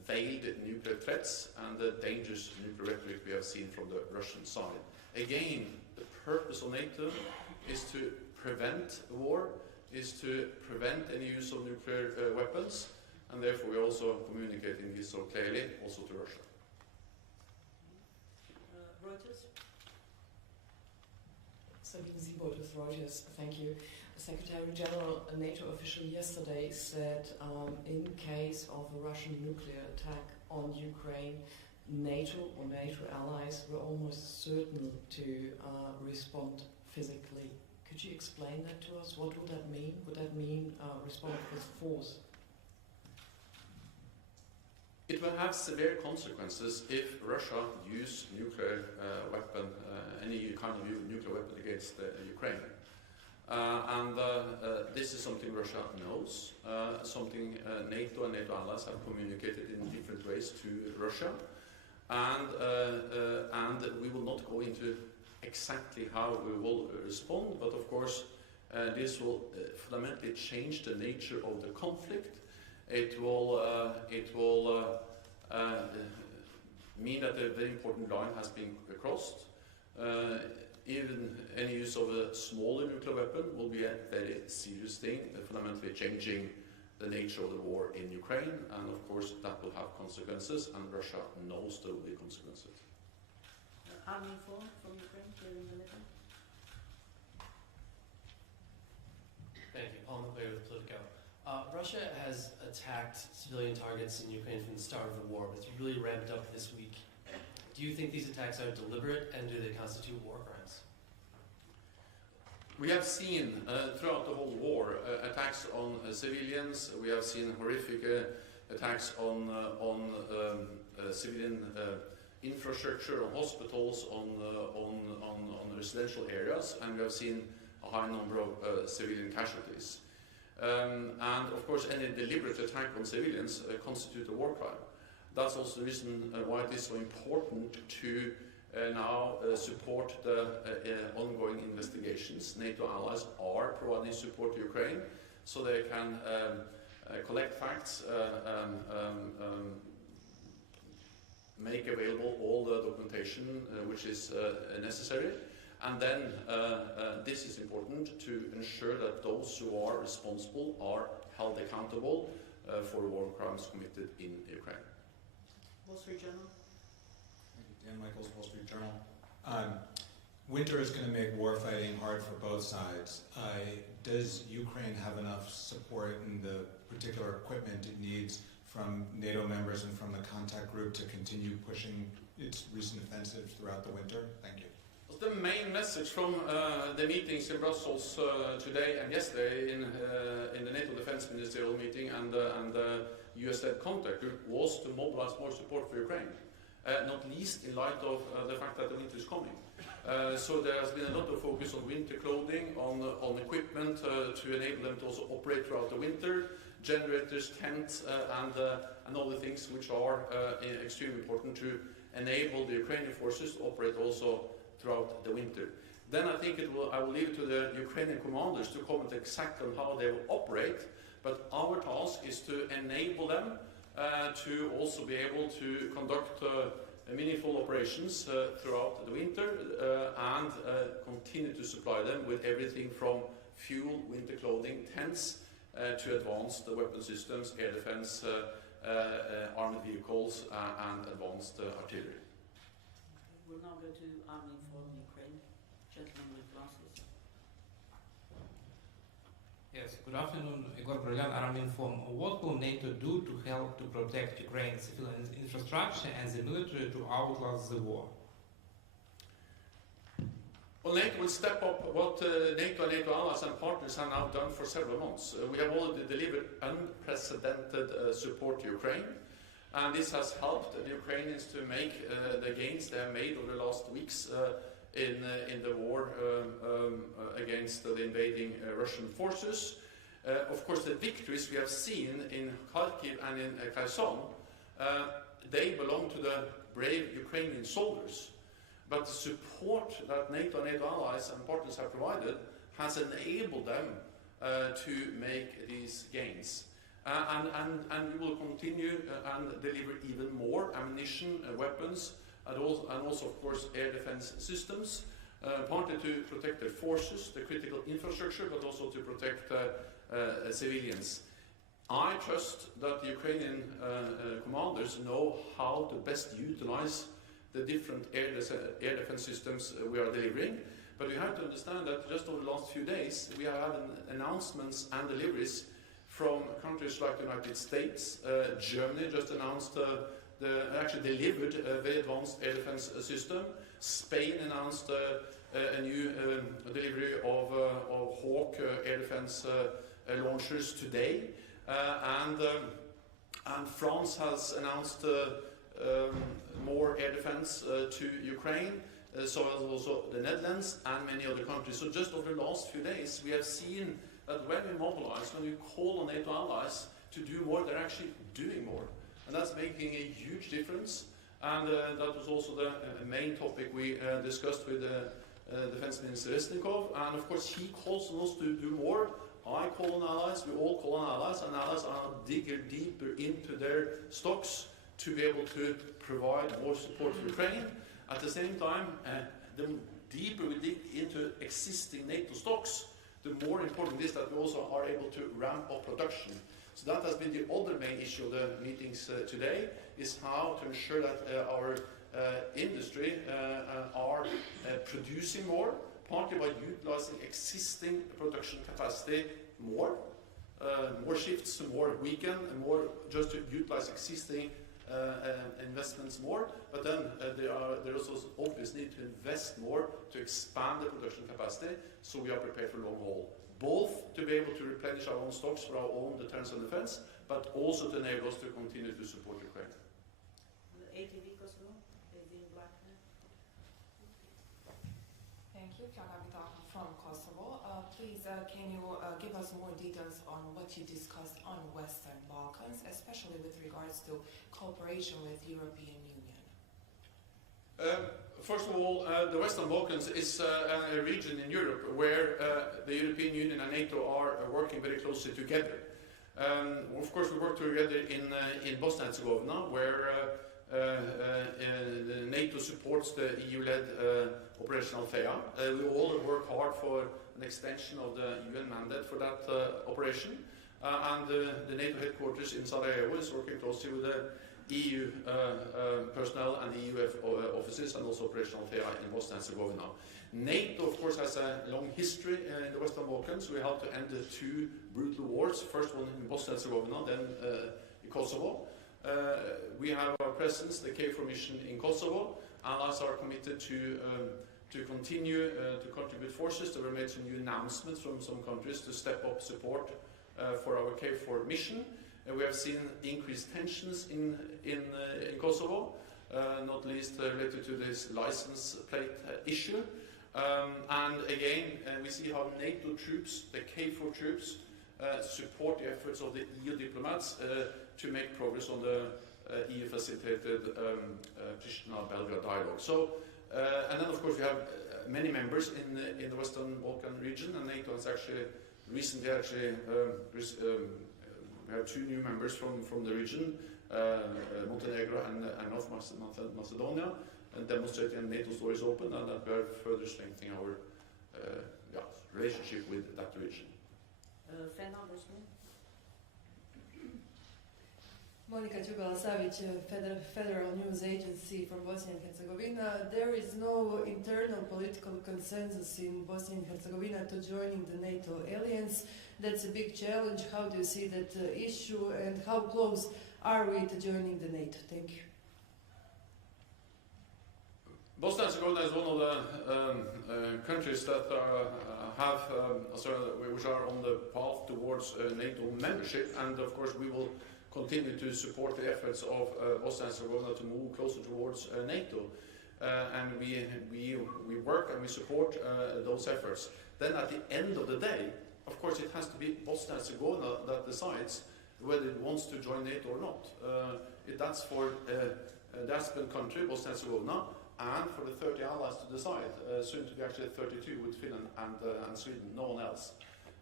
veiled nuclear threats and the dangerous nuclear rhetoric we have seen from the Russian side. Again, the purpose of NATO is to prevent war, is to prevent any use of nuclear weapons, and therefore we are also communicating this so clearly also to Russia. Reuters? Sabine Siebold with Reuters, thank you. Secretary General, a NATO official yesterday said in case of a Russian nuclear attack on Ukraine, NATO or NATO allies were almost certain to respond physically. Could you explain that to us? What would that mean? Would that mean respond with force? It will have severe consequences if Russia use nuclear weapon, any kind of nuclear weapon against Ukraine. This is something Russia knows, something NATO and NATO allies have communicated in different ways to Russia, and we will not go into exactly how we will respond, but of course this will fundamentally change the nature of the conflict. It will mean that a very important line has been crossed. Even any use of a smaller nuclear weapon will be a very serious thing, fundamentally changing the nature of the war in Ukraine, and of course that will have consequences, and Russia knows there will be consequences. Army phone from Ukraine, clearing the middle. Thank you. Paul McClay with Politico. Russia has attacked civilian targets in Ukraine from the start of the war, but it's really ramped up this week. Do you think these attacks are deliberate, and do they constitute war crimes? We have seen throughout the whole war attacks on civilians. We have seen horrific attacks on civilian infrastructure, on hospitals, on residential areas, and we have seen a high number of civilian casualties. And of course, any deliberate attack on civilians constitutes a war crime. That's also the reason why it is so important to now support the ongoing investigations. NATO allies are providing support to Ukraine so they can collect facts, make available all the documentation which is necessary. And then this is important to ensure that those who are responsible are held accountable for war crimes committed in Ukraine. Wall Street Journal. Thank you. Dan Michaels, Wall Street Journal. Winter is going to make war fighting hard for both sides. Does Ukraine have enough support in the particular equipment it needs from NATO members and from the contact group to continue pushing its recent offensive throughout the winter? Thank you. The main message from the meetings in Brussels today and yesterday in the NATO Defense Ministerial meeting and the US-led contact group was to mobilize more support for Ukraine, not least in light of the fact that the winter is coming. So there has been a lot of focus on winter clothing, on equipment to enable them to also operate throughout the winter, generators, tents, and other things which are extremely important to enable the Ukrainian forces to operate also throughout the winter. Then I think I will leave it to the Ukrainian commanders to comment exactly on how they will operate, but our task is to enable them to also be able to conduct meaningful operations throughout the winter and continue to supply them with everything from fuel, winter clothing, tents, to advanced weapon systems, air defense, armored vehicles, and advanced artillery. We'll now go to Army from Ukraine. Gentleman with glasses. Yes, good afternoon. Igor Bryan, Arminform. What will NATO do to help to protect Ukraine's civilian infrastructure and the military to outlast the war? Well, NATO will step up what NATO and NATO allies and partners have now done for several months. We have already delivered unprecedented support to Ukraine, and this has helped the Ukrainians to make the gains they have made over the last weeks in the war against the invading Russian forces. Of course, the victories we have seen in Kharkiv and in Kherson, they belong to the brave Ukrainian soldiers. But the support that NATO and NATO allies and partners have provided has enabled them to make these gains. And we will continue and deliver even more ammunition, weapons, and also, of course, air defense systems, partly to protect their forces, the critical infrastructure, but also to protect civilians. I trust that the Ukrainian commanders know how to best utilize the different air defense systems we are delivering. But we have to understand that just over the last few days, we have had announcements and deliveries from countries like the United States. Germany just announced, actually delivered a very advanced air defense system. Spain announced a new delivery of Hawk air defense launchers today. And France has announced more air defense to Ukraine, so as also the Netherlands and many other countries. So just over the last few days, we have seen that when we mobilize, when we call on NATO allies to do more, they're actually doing more. And that's making a huge difference. And that was also the main topic we discussed with Defense Minister Resnikov. And of course, he calls on us to do more. I call on allies, we all call on allies, and allies are digging deeper into their stocks to be able to provide more support for Ukraine. At the same time, the deeper we dig into existing NATO stocks, the more important it is that we also are able to ramp up production. So that has been the other main issue of the meetings today, is how to ensure that our industry are producing more, partly by utilizing existing production capacity more, more shifts, more weekend, and more just to utilize existing investments more. But then there is also obvious need to invest more to expand the production capacity, so we are prepared for long haul. Both to be able to replenish our own stocks for our own deterrence and defense, but also to enable us to continue to support Ukraine. The ATV Kosovo is in black. Thank you, Pianavita from Kosovo. Please, can you give us more details on what you discussed on Western Balkans, especially with regards to cooperation with European Union? First of all, the Western Balkans is a region in Europe where the European Union and NATO are working very closely together. Of course, we work together in Bosnia and Herzegovina, where NATO supports the EU-led Operation Althea. We all work hard for an extension of the UN mandate for that operation. And the NATO headquarters in Sarajevo is working closely with the EU personnel and the EU offices, and also Operation Althea in Bosnia and Herzegovina. NATO, of course, has a long history in the Western Balkans. We helped to end the two brutal wars, first one in Bosnia and Herzegovina, then in Kosovo. We have our presence, the KFOR mission in Kosovo. Allies are committed to continue to contribute forces. There were made some new announcements from some countries to step up support for our KFOR mission. We have seen increased tensions in Kosovo, not least related to this license plate issue. And again, we see how NATO troops, the KFOR troops, support the efforts of the EU diplomats to make progress on the EU-facilitated Pristina-Belgrade dialogue. So, and then of course we have many members in the Western Balkan region, and NATO has actually recently we have two new members from the region, Montenegro and North Macedonia, and demonstrating NATO door is open, and that we are further strengthening our relationship with that region. Monika Đugala-Savić, Federal News Agency from Bosnia and Herzegovina. There is no internal political consensus in Bosnia and Herzegovina to joining the NATO alliance. That's a big challenge. How do you see that issue, and how close are we to joining the NATO? Thank you. Bosnia and Herzegovina is one of the countries that which are on the path towards NATO membership, and of course we will continue to support the efforts of Bosnia and Herzegovina to move closer towards NATO, and we work and we support those efforts. Then at the end of the day, of course, it has to be Bosnia and Herzegovina that decides whether it wants to join NATO or not. That's for the Aspen country, Bosnia and Herzegovina, and for the 30 allies to decide, soon to be actually 32 with Finland and Sweden, no one else.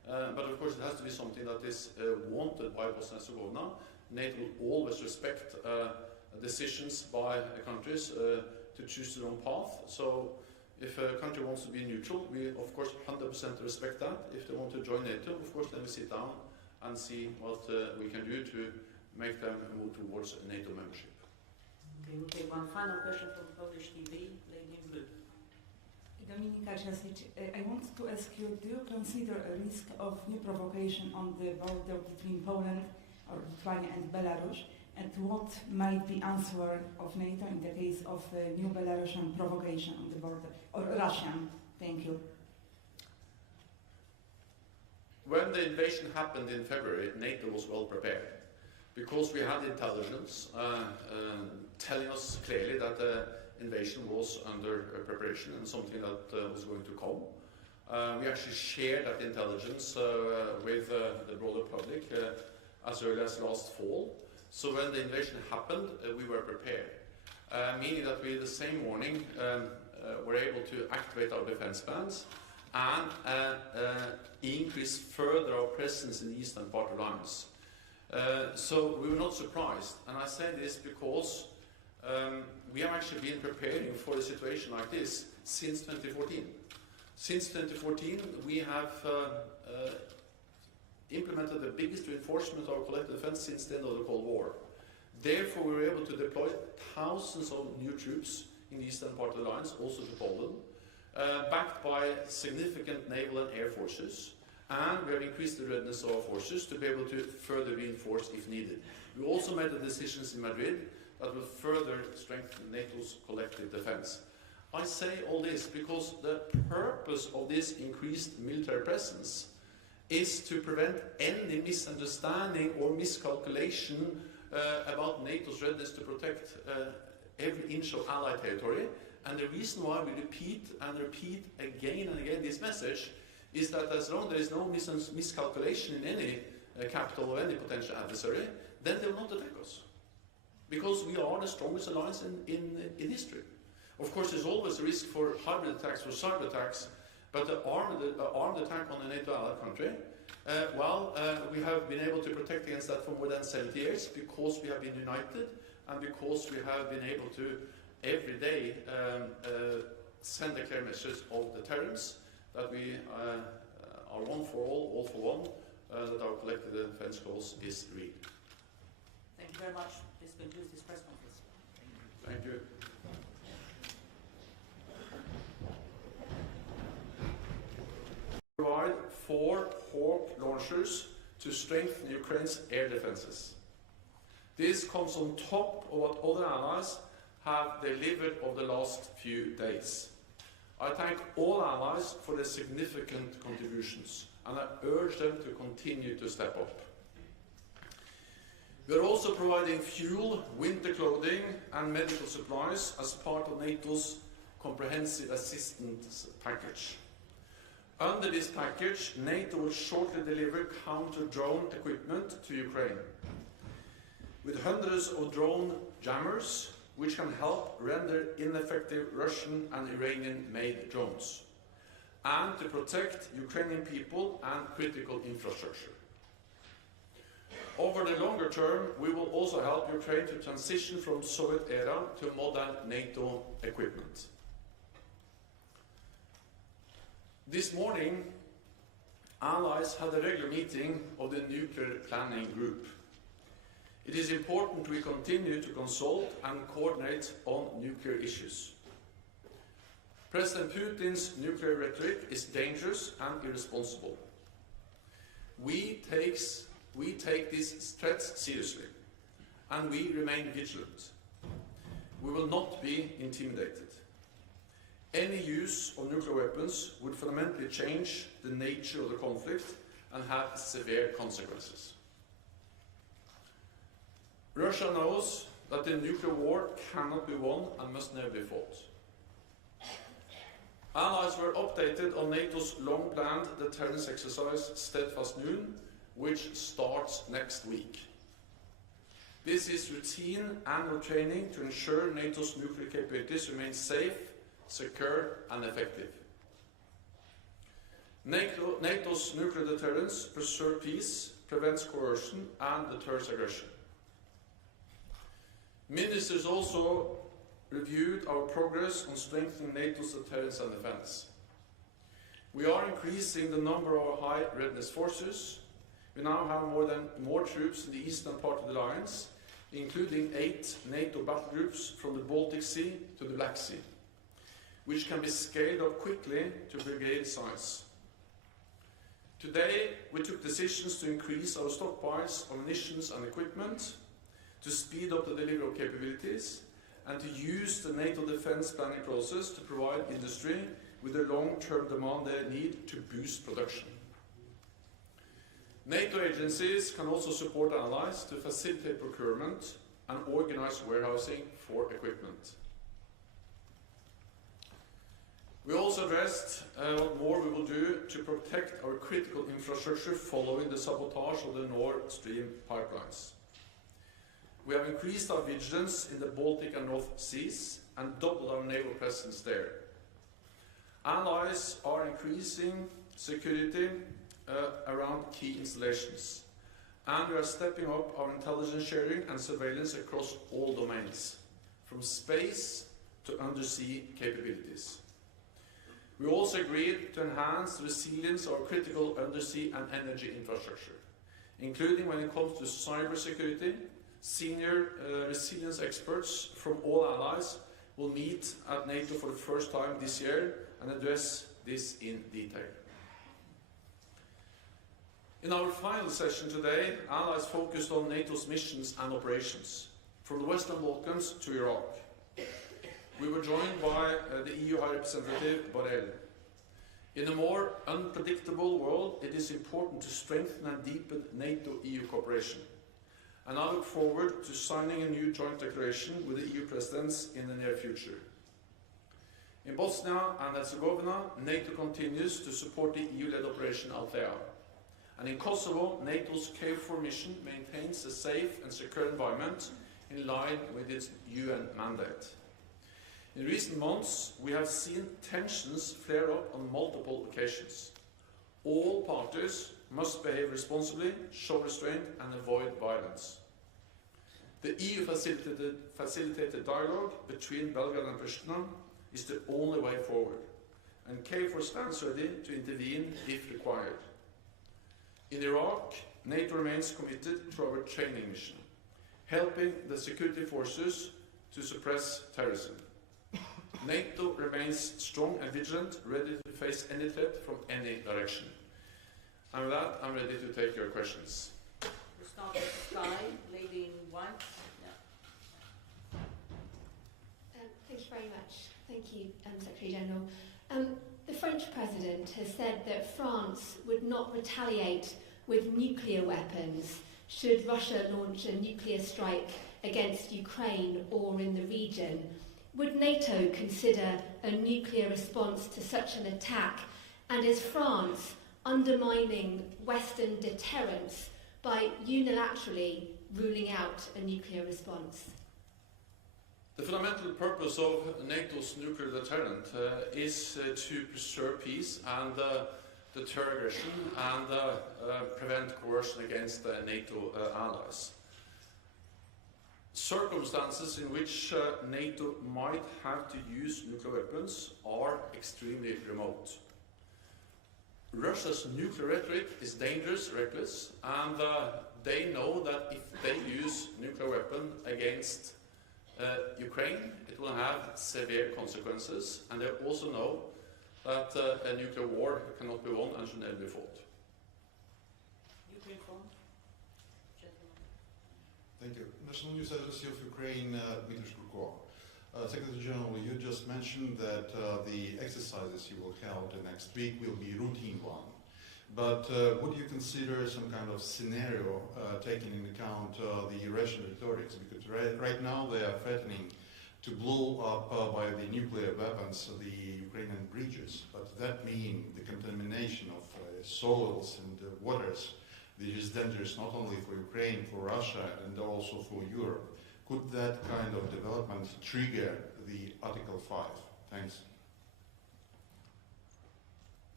but of course it has to be something that is wanted by Bosnia and Herzegovina. NATO will always respect decisions by countries to choose their own path. So if a country wants to be neutral, we of course 100% respect that. If they want to join NATO, of course then we sit down and see what we can do to make them move towards NATO membership. Okay, we'll take one final question from Polish TV, lady in blue. Dominika Jasic, I want to ask you, do you consider a risk of new provocation on the border between Poland or Lithuania and Belarus? And what might be answer of NATO in the case of a new Belarusian provocation on the border, or Russian? Thank you. When the invasion happened in February, NATO was well prepared because we had intelligence telling us clearly that the invasion was under preparation and something that was going to come. We actually shared that intelligence with the broader public as early as last fall. So when the invasion happened, we were prepared, meaning that we the same morning were able to activate our defense plans and increase further our presence in the eastern part of the alliance. So we were not surprised, and I say this because we have actually been preparing for a situation like this since 2014. Since 2014, we have implemented the biggest reinforcement of our collective defense since the end of the Cold War. Therefore, we were able to deploy thousands of new troops in the eastern part of the alliance, also to Poland, backed by significant naval and air forces, and we have increased the readiness of our forces to be able to further reinforce if needed. We also made the decisions in Madrid that will further strengthen NATO's collective defense. I say all this because the purpose of this increased military presence is to prevent any misunderstanding or miscalculation about NATO's readiness to protect every inch of Allied territory. And the reason why we repeat and repeat again and again this message is that as long as there is no miscalculation in any capital of any potential adversary, then they will not attack us. Because we are the strongest alliance in history. Of course, there's always a risk for hybrid attacks, for cyber attacks, but the armed attack on a NATO allied country, we have been able to protect against that for more than 70 years because we have been united and because we have been able to every day send a clear message of deterrence that we are one for all for one, that our collective defense cause is real. Thank you very much. This concludes this press conference. Thank you. Provide 4 Hawk launchers to strengthen Ukraine's air defenses. This comes on top of what other allies have delivered over the last few days. I thank all allies for their significant contributions, and I urge them to continue to step up. We are also providing fuel, winter clothing and medical supplies as part of NATO's comprehensive assistance package. Under this package, NATO will shortly deliver counter-drone equipment to Ukraine, with hundreds of drone jammers which can help render ineffective Russian and Iranian-made drones, and to protect Ukrainian people and critical infrastructure. Over the longer term, we will also help Ukraine to transition from Soviet era to modern NATO equipment. This morning, allies had a regular meeting of the nuclear planning group. It is important we continue to consult and coordinate on nuclear issues. President Putin's nuclear rhetoric is dangerous and irresponsible. We take these threats seriously, and we remain vigilant. We will not be intimidated. Any use of nuclear weapons would fundamentally change the nature of the conflict and have severe consequences. Russia knows that the nuclear war cannot be won and must never be fought. Allies were updated on NATO's long-planned deterrence exercise Steadfast Noon, which starts next week. This is routine annual training to ensure NATO's nuclear capabilities remain safe, secure and effective. NATO's nuclear deterrence preserves peace, prevents coercion, and deters aggression. Ministers also reviewed our progress on strengthening NATO's deterrence and defense. We are increasing the number of our high readiness forces. We now have more troops in the eastern part of the alliance, including 8 NATO battle groups from the Baltic Sea to the Black Sea, which can be scaled up quickly to brigade size. Today, we took decisions to increase our stockpiles of munitions and equipment, to speed up the delivery of capabilities, and to use the NATO defense planning process to provide industry with the long-term demand they need to boost production. NATO agencies can also support allies to facilitate procurement and organize warehousing for equipment. We also addressed what more we will do to protect our critical infrastructure following the sabotage of the Nord Stream pipelines. We have increased our vigilance in the Baltic and North Seas and doubled our naval presence there. Allies are increasing security around key installations, and we are stepping up our intelligence sharing and surveillance across all domains, from space to undersea capabilities. We also agreed to enhance the resilience of our critical undersea and energy infrastructure, including when it comes to cybersecurity. Senior resilience experts from all allies will meet at NATO for the first time this year and address this in detail. In our final session today, allies focused on NATO's missions and operations, from the Western Balkans to Iraq. We were joined by the EU High Representative Borrell. In a more unpredictable world, it is important to strengthen and deepen NATO-EU cooperation. And I look forward to signing a new joint declaration with the EU presidents in the near future. In Bosnia and Herzegovina, NATO continues to support the EU-led Operation Althea. And in Kosovo, NATO's KFOR mission maintains a safe and secure environment in line with its UN mandate. In recent months, we have seen tensions flare up on multiple occasions. All parties must behave responsibly, show restraint, and avoid violence. The EU facilitated dialogue between Belgrade and Pristina is the only way forward, and KFOR stands ready to intervene if required. In Iraq, NATO remains committed to our training mission, helping the security forces to suppress terrorism. NATO remains strong and vigilant, ready to face any threat from any direction. And with that, I'm ready to take your questions. We start with Sky, lady in white. Thank you very much. Thank you, Secretary General. The French President has said that France would not retaliate with nuclear weapons should Russia launch a nuclear strike against Ukraine or in the region. Would NATO consider a nuclear response to such an attack? And is France undermining Western deterrence by unilaterally ruling out a nuclear response? The fundamental purpose of NATO's nuclear deterrent is to preserve peace and deter aggression and prevent coercion against NATO allies. Circumstances in which NATO might have to use nuclear weapons are extremely remote. Russia's nuclear rhetoric is dangerous, reckless, and they know that if they use nuclear weapon against Ukraine, it will have severe consequences, and they also know that a nuclear war cannot be won and should never be fought. Ukraine phone. Gentlemen. Thank you. National News Agency of Ukraine, Dmitry Shkurko. Secretary General, you just mentioned that the exercises you will hold next week will be routine one. But would you consider some kind of scenario taking into account the Russian rhetorics? Because right now they are threatening to blow up by the nuclear weapons the Ukrainian bridges. But that means the contamination of soils and waters, which is dangerous not only for Ukraine, for Russia, and also for Europe. Could that kind of development trigger the Article 5? Thanks.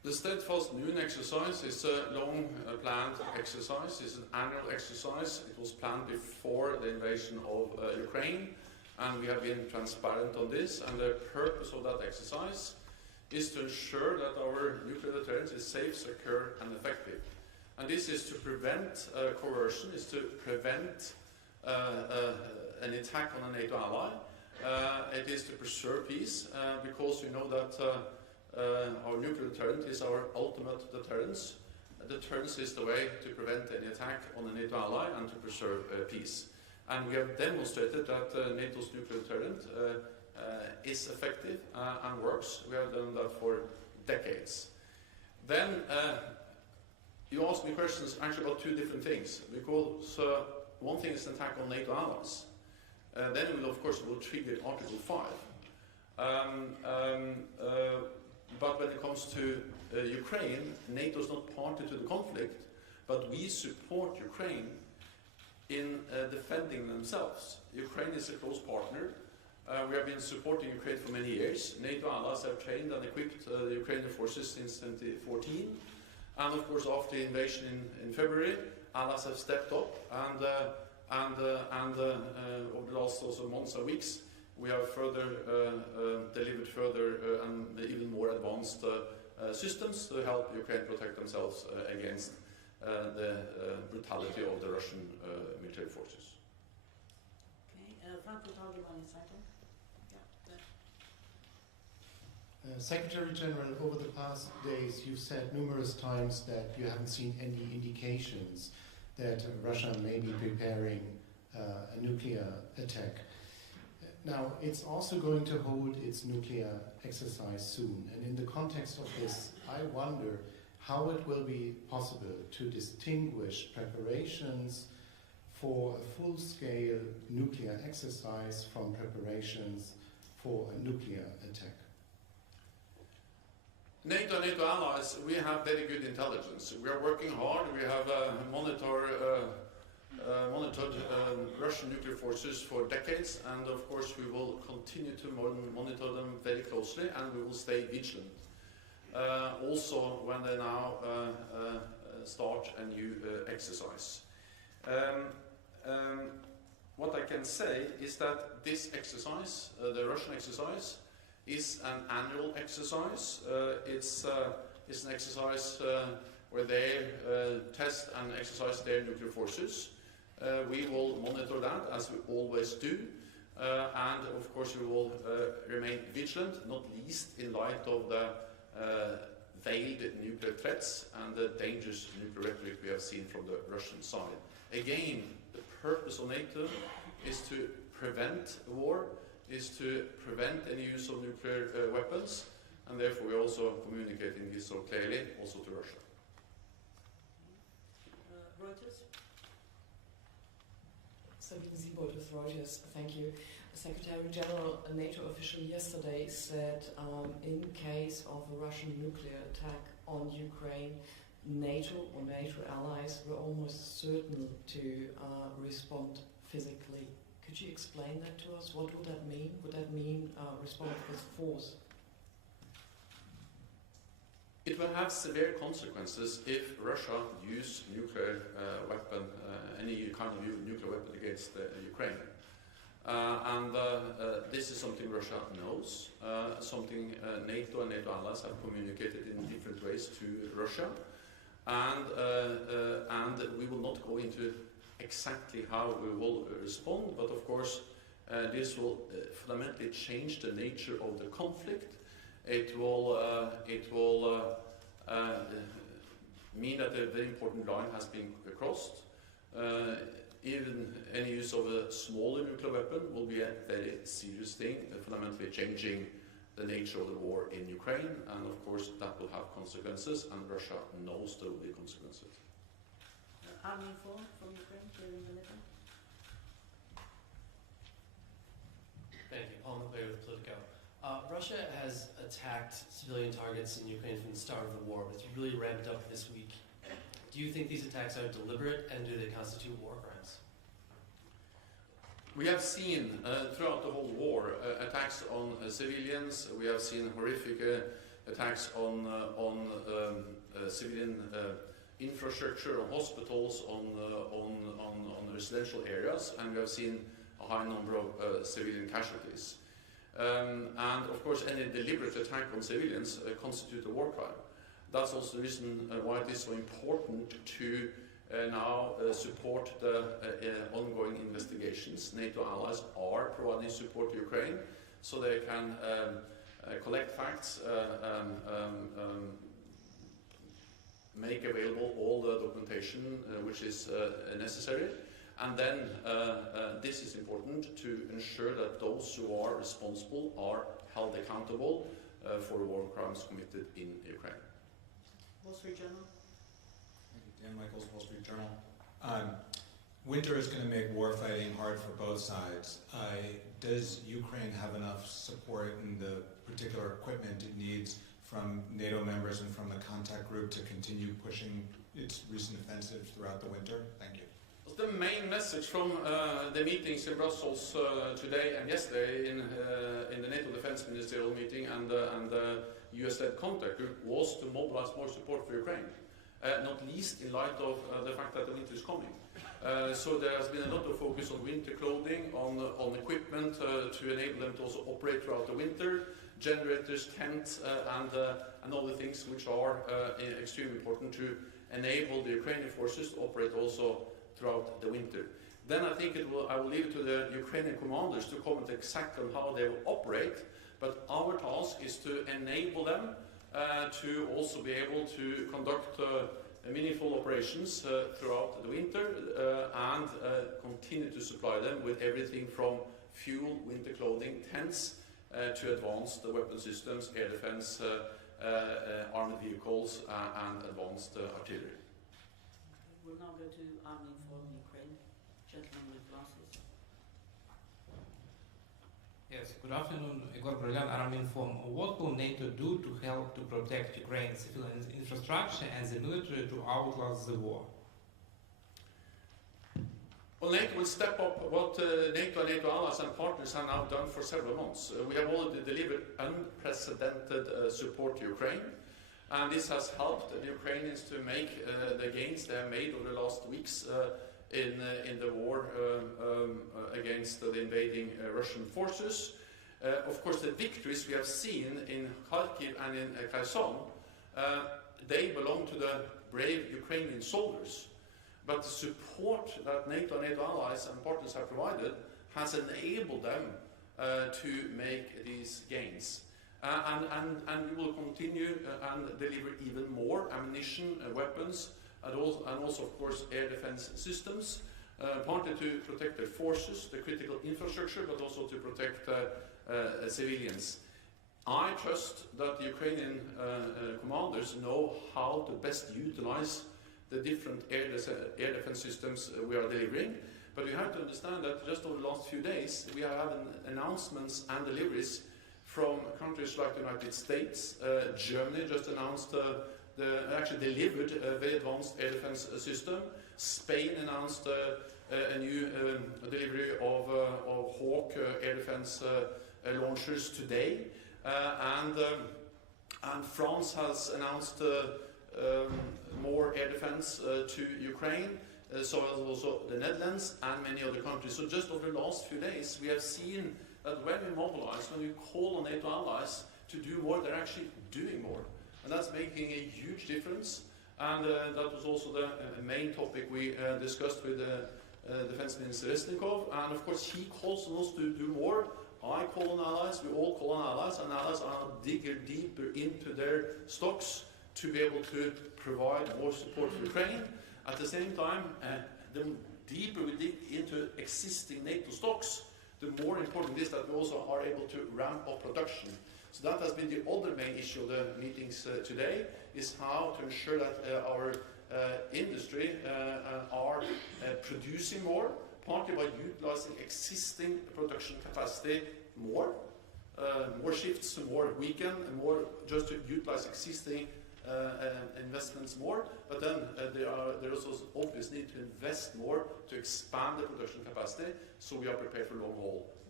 The Steadfast Noon exercise is a long planned exercise. It's an annual exercise. It was planned before the invasion of Ukraine, and we have been transparent on this. And the purpose of that exercise is to ensure that our nuclear deterrence is safe, secure, and effective. And this is to prevent coercion, is to prevent an attack on a NATO ally. It is to preserve peace, because we know that our nuclear deterrent is our ultimate deterrence. Deterrence is the way to prevent any attack on a NATO ally and to preserve peace. And we have demonstrated that NATO's nuclear deterrent is effective and works. We have done that for decades. Then you asked me questions actually about two different things, because one thing is an attack on NATO allies. Then we will, of course, trigger Article 5. But when it comes to Ukraine, NATO is not party to the conflict, but we support Ukraine in defending themselves. Ukraine is a close partner. We have been supporting Ukraine for many years. NATO allies have trained and equipped the Ukrainian forces since 2014. And of course, after the invasion in February, allies have stepped up, and over the last also months and weeks, we have further delivered further and even more advanced systems to help Ukraine protect themselves against the brutality of the Russian military forces. Okay, Frankfurt Allgemeine Zeitung. Secretary General, over the past days, you've said numerous times that you haven't seen any indications that Russia may be preparing a nuclear attack. Now, it's also going to hold its nuclear exercise soon, and in the context of this, I wonder how it will be possible to distinguish preparations for a full-scale nuclear exercise from preparations for a nuclear attack. NATO and NATO allies, we have very good intelligence. We are working hard. We have monitored Russian nuclear forces for decades, and of course we will continue to monitor them very closely, and we will stay vigilant. Also when they now start a new exercise. What I can say is that this exercise, the Russian exercise, is an annual exercise. It's an exercise where they test and exercise their nuclear forces. We will monitor that, as we always do, and of course we will remain vigilant, not least in light of the veiled nuclear threats and the dangerous nuclear rhetoric we have seen from the Russian side. Again, the purpose of NATO is to prevent war, is to prevent any use of nuclear weapons, and therefore we are also communicating this so clearly also to Russia. Reuters. Sabine Siebold with Reuters, thank you. Secretary General, a NATO official yesterday said in case of a Russian nuclear attack on Ukraine, NATO or NATO allies were almost certain to respond physically. Could you explain that to us? What would that mean? Would that mean respond with force? It will have severe consequences if Russia uses nuclear weapon, any kind of nuclear weapon against Ukraine. This is something Russia knows, something NATO and NATO allies have communicated in different ways to Russia, and we will not go into exactly how we will respond, but of course this will fundamentally change the nature of the conflict. It will mean that a very important line has been crossed. Even any use of a smaller nuclear weapon will be a very serious thing, fundamentally changing the nature of the war in Ukraine, and of course that will have consequences, and Russia knows there will be consequences. Army informed from Ukraine during the meeting. Thank you. Paul McClay with Politico. Russia has attacked civilian targets in Ukraine from the start of the war, but it's really ramped up this week. Do you think these attacks are deliberate, and do they constitute war crimes? We have seen throughout the whole war attacks on civilians. We have seen horrific attacks on civilian infrastructure, on hospitals, on residential areas, and we have seen a high number of civilian casualties. And of course, any deliberate attack on civilians constitute a war crime. That's also the reason why it is so important to now support the ongoing investigations. NATO allies are providing support to Ukraine so they can collect facts, make available all the documentation which is necessary, and then this is important to ensure that those who are responsible are held accountable for war crimes committed in Ukraine. Wall Street Journal. Thank you. Dan Michaels, Wall Street Journal. Winter is going to make war fighting hard for both sides. Does Ukraine have enough support in the particular equipment it needs from NATO members and from the contact group to continue pushing its recent offensive throughout the winter? Thank you. The main message from the meetings in Brussels today and yesterday in the NATO Defense Ministerial meeting and the US-led contact group was to mobilize more support for Ukraine, not least in light of the fact that the winter is coming. So there has been a lot of focus on winter clothing, on equipment to enable them to also operate throughout the winter, generators, tents, and other things which are extremely important to enable the Ukrainian forces to operate also throughout the winter. Then I think I will leave it to the Ukrainian commanders to comment exactly on how they will operate, but our task is to enable them to also be able to conduct meaningful operations throughout the winter and continue to supply them with everything from fuel, winter clothing, tents, to advanced weapon systems, air defense, armored vehicles, and advanced artillery. We'll now go to Army from Ukraine. Gentleman with glasses. Yes, good afternoon. Igor Brylyan, Arminform. What will NATO do to help to protect Ukraine's civilian infrastructure and the military to outlast the war? Well, NATO will step up what NATO and NATO allies and partners have now done for several months. We have already delivered unprecedented support to Ukraine, and this has helped the Ukrainians to make the gains they have made over the last weeks in the war against the invading Russian forces. Of course, the victories we have seen in Kharkiv and in Kherson, they belong to the brave Ukrainian soldiers. But the support that NATO and NATO allies and partners have provided has enabled them to make these gains. And we will continue and deliver even more ammunition, weapons, and also, of course, air defense systems, partly to protect their forces, the critical infrastructure, but also to protect civilians. I trust that the Ukrainian commanders know how to best utilize the different air defense systems we are delivering. But we have to understand that just over the last few days, we have had announcements and deliveries from countries like the United States. Germany just announced actually delivered a very advanced air defense system. Spain announced a new delivery of Hawk air defense launchers today. And France has announced more air defense to Ukraine, so as also the Netherlands and many other countries. So just over the last few days, we have seen that when we mobilize, when we call on NATO allies to do more, they're actually doing more. And that's making a huge difference. And that was also the main topic we discussed with Defense Minister Resnikov. And of course, he calls on us to do more. I call on allies, we all call on allies, and allies are digging deeper into their stocks to be able to provide more support for Ukraine. At the same time, the deeper we dig into existing NATO stocks, the more important it is that we also are able to ramp up production. So that has been the other main issue of the meetings today, is how to ensure that our industry are producing more, partly by utilizing existing production capacity more shifts, more weekend, and more just to utilize existing investments more, but then there is also obvious need to invest more to expand the production capacity, so we are prepared for long haul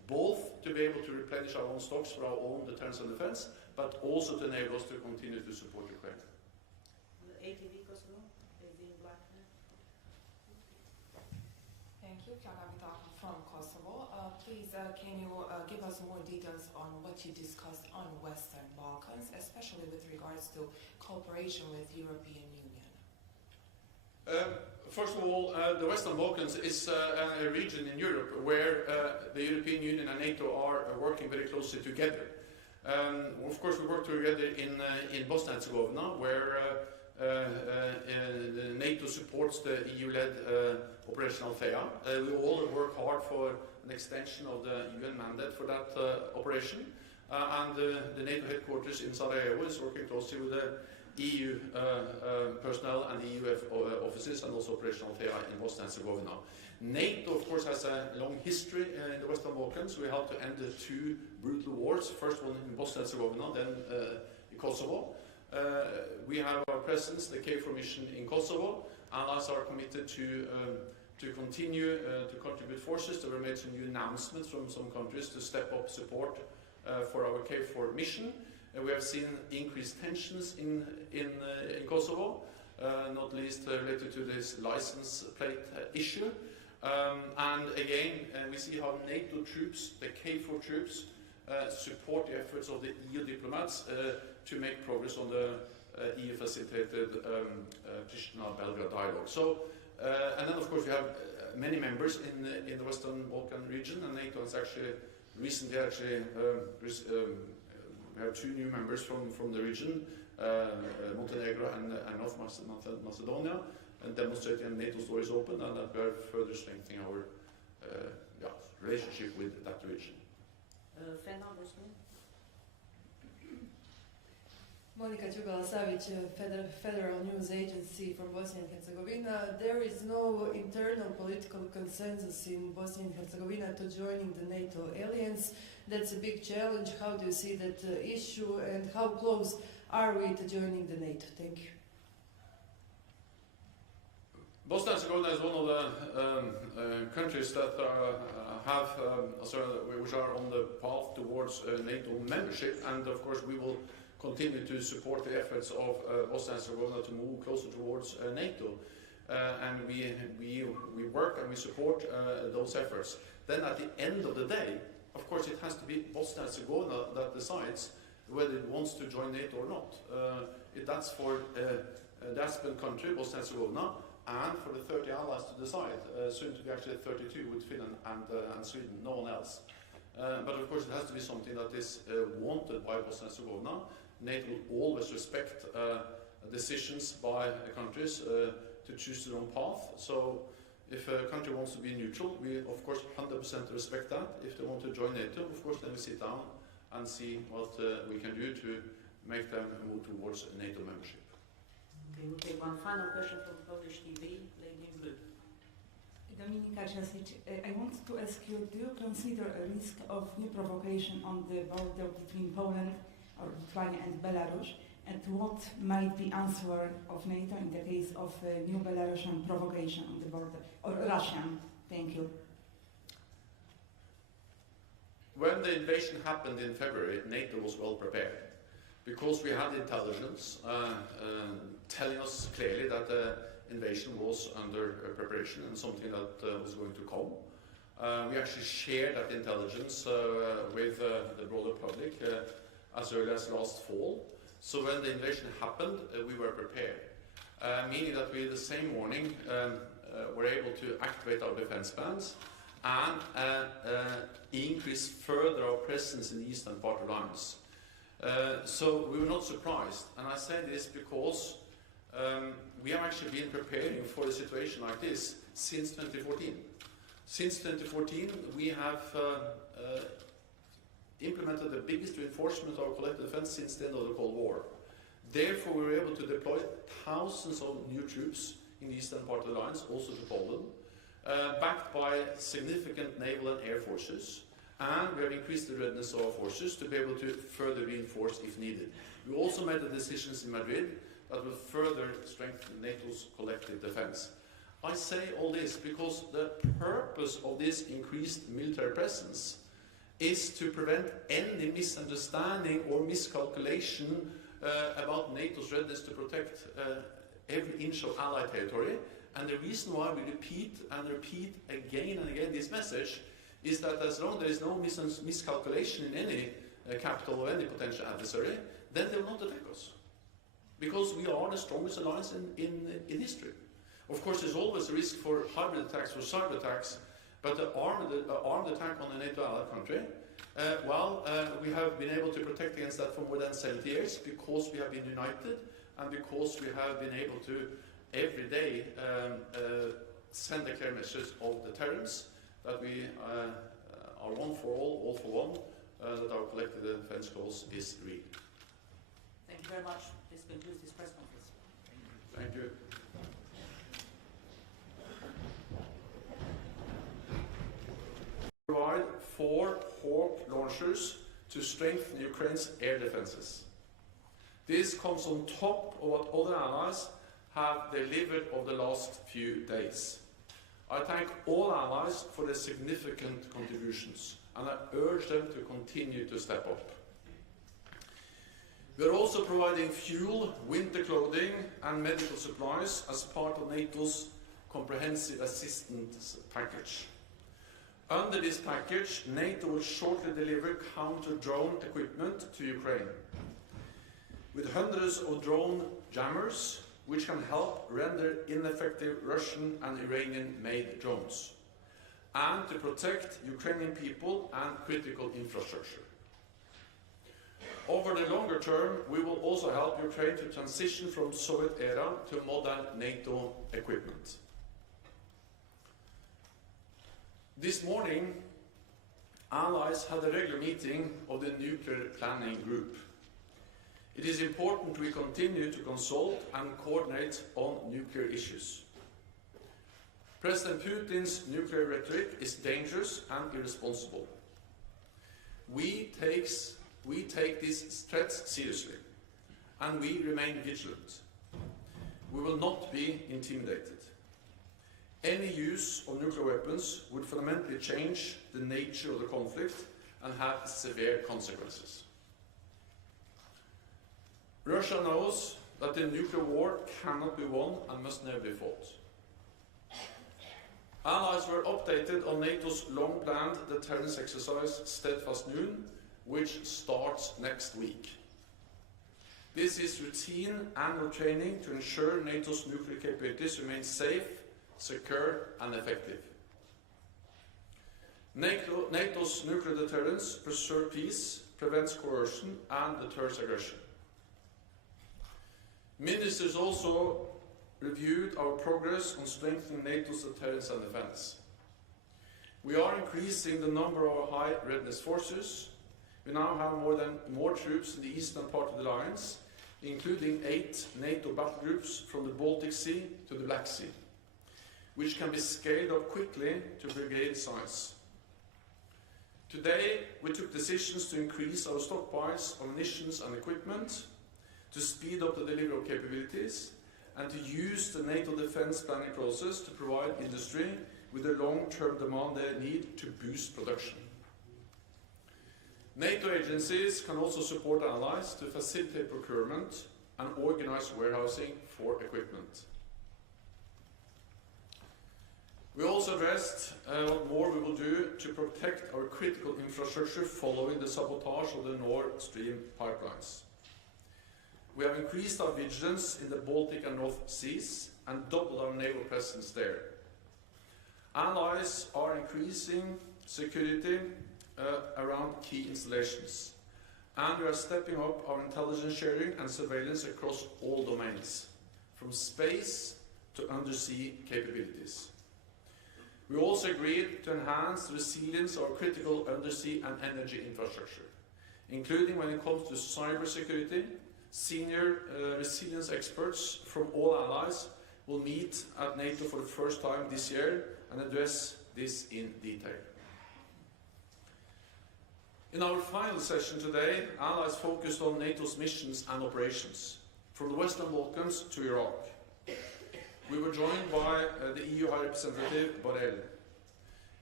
both to be able to replenish our own stocks for our own deterrence and defense, but also to enable us to continue to support Ukraine. The ATV Kosovo, ATV in black. Thank you. Kiana Vitaka from Kosovo. Please, can you give us more details on what you discussed on Western Balkans, especially with regards to cooperation with European Union? First of all, the Western Balkans is a region in Europe where the European Union and NATO are working very closely together. Of course, we work together in Bosnia and Herzegovina, where NATO supports the EU-led Operation Althea. We all work hard for an extension of the UN mandate for that operation. And the NATO headquarters in Sarajevo is working closely with the EU personnel and EU offices, and also Operation Althea in Bosnia and Herzegovina. NATO, of course, has a long history in the Western Balkans. We helped to end the two brutal wars, first one in Bosnia and Herzegovina, then in Kosovo. We have our presence, the KFOR mission in Kosovo. Allies are committed to continue to contribute forces. There were made some new announcements from some countries to step up support for our KFOR mission. We have seen increased tensions in Kosovo, not least related to this license plate issue. And again, we see how NATO troops, the KFOR troops, support the efforts of the EU diplomats to make progress on the EU-facilitated Pristina-Belgrade dialogue. So, and then of course we have many members in the Western Balkan region, and NATO has actually recently we have two new members from the region, Montenegro and North Macedonia, and demonstrating NATO's door is open, and that we are further strengthening our relationship with that region. Fernando Smith. Monika Đugala-Savić, Federal News Agency from Bosnia and Herzegovina. There is no internal political consensus in Bosnia and Herzegovina to joining the NATO alliance. That's a big challenge. How do you see that issue, and how close are we to joining the NATO? Thank you. Bosnia and Herzegovina is one of the countries that which are on the path towards NATO membership, and of course we will continue to support the efforts of Bosnia and Herzegovina to move closer towards NATO, and we work and we support those efforts. Then at the end of the day, of course, it has to be Bosnia and Herzegovina that decides whether it wants to join NATO or not. That's for the aspirant country, Bosnia and Herzegovina, and for the 30 allies to decide, soon to be actually 32 with Finland and Sweden, no one else. But of course it has to be something that is wanted by Bosnia and Herzegovina. NATO will always respect decisions by countries to choose their own path. So if a country wants to be neutral, we of course 100% respect that. If they want to join NATO, of course then we sit down and see what we can do to make them move towards NATO membership. Okay, we'll take one final question from Polish TV, lady in blue. Dominika Jasic, I want to ask you, do you consider a risk of new provocation on the border between Poland or Lithuania and Belarus? And what might be answer of NATO in the case of a new Belarusian provocation on the border, or Russian? Thank you. When the invasion happened in February, NATO was well prepared, because we had intelligence telling us clearly that the invasion was under preparation and something that was going to come. We actually shared that intelligence with the broader public as early as last fall. So when the invasion happened, we were prepared, meaning that we the same morning were able to activate our defense plans and increase further our presence in the eastern part of lines. So we were not surprised, and I say this because we have actually been preparing for a situation like this since 2014. Since 2014, we have implemented the biggest reinforcement of our collective defense since the end of the Cold War. Therefore, we were able to deploy thousands of new troops in the eastern part of the lines, also to Poland, backed by significant naval and air forces, and we have increased the readiness of our forces to be able to further reinforce if needed. We also made the decisions in Madrid that will further strengthen NATO's collective defense. I say all this because the purpose of this increased military presence is to prevent any misunderstanding or miscalculation about NATO's readiness to protect every inch of Allied territory. And the reason why we repeat and repeat again and again this message is that as long as there is no miscalculation in any capital or any potential adversary, then they will not attack us. Because we are the strongest alliance in history. Of course, there's always a risk for hybrid attacks or cyber attacks, but the armed attack on a NATO allied country, we have been able to protect against that for more than 70 years because we have been united and because we have been able to every day send a clear message of deterrence that we are one for all for one, that our collective defense cause is real. Thank you very much. This concludes this press conference. Thank you. Provide 4 Hawk launchers to strengthen Ukraine's air defenses. This comes on top of what other allies have delivered over the last few days. I thank all allies for their significant contributions, and I urge them to continue to step up. We are also providing fuel, winter clothing and medical supplies as part of NATO's comprehensive assistance package. Under this package, NATO will shortly deliver counter-drone equipment to Ukraine, with hundreds of drone jammers which can help render ineffective Russian and Iranian-made drones, and to protect Ukrainian people and critical infrastructure. Over the longer term, we will also help Ukraine to transition from Soviet era to modern NATO equipment. This morning, allies had a regular meeting of the Nuclear Planning Group. It is important we continue to consult and coordinate on nuclear issues. President Putin's nuclear rhetoric is dangerous and irresponsible. We take these threats seriously, and we remain vigilant. We will not be intimidated. Any use of nuclear weapons would fundamentally change the nature of the conflict and have severe consequences. Russia knows that the nuclear war cannot be won and must never be fought. Allies were updated on NATO's long-planned deterrence exercise Steadfast Noon, which starts next week. This is routine annual training to ensure NATO's nuclear capabilities remain safe, secure and effective. NATO's nuclear deterrence preserves peace, prevents coercion and deters aggression. Ministers also reviewed our progress on strengthening NATO's deterrence and defense. We are increasing the number of our high readiness forces. We now have more troops in the eastern part of the alliance, including 8 NATO battle groups from the Baltic Sea to the Black Sea, which can be scaled up quickly to brigade size. Today, we took decisions to increase our stockpiles of munitions and equipment, to speed up the delivery of capabilities, and to use the NATO defense planning process to provide industry with the long-term demand they need to boost production. NATO agencies can also support allies to facilitate procurement and organize warehousing for equipment. We also addressed what more we will do to protect our critical infrastructure following the sabotage of the Nord Stream pipelines. We have increased our vigilance in the Baltic and North Seas and doubled our naval presence there. Allies are increasing security around key installations, and we are stepping up our intelligence sharing and surveillance across all domains, from space to undersea capabilities. We also agreed to enhance the resilience of our critical undersea and energy infrastructure, including when it comes to cybersecurity. Senior resilience experts from all allies will meet at NATO for the first time this year and address this in detail. In our final session today, allies focused on NATO's missions and operations, from the Western Balkans to Iraq. We were joined by the EU High Representative Borrell.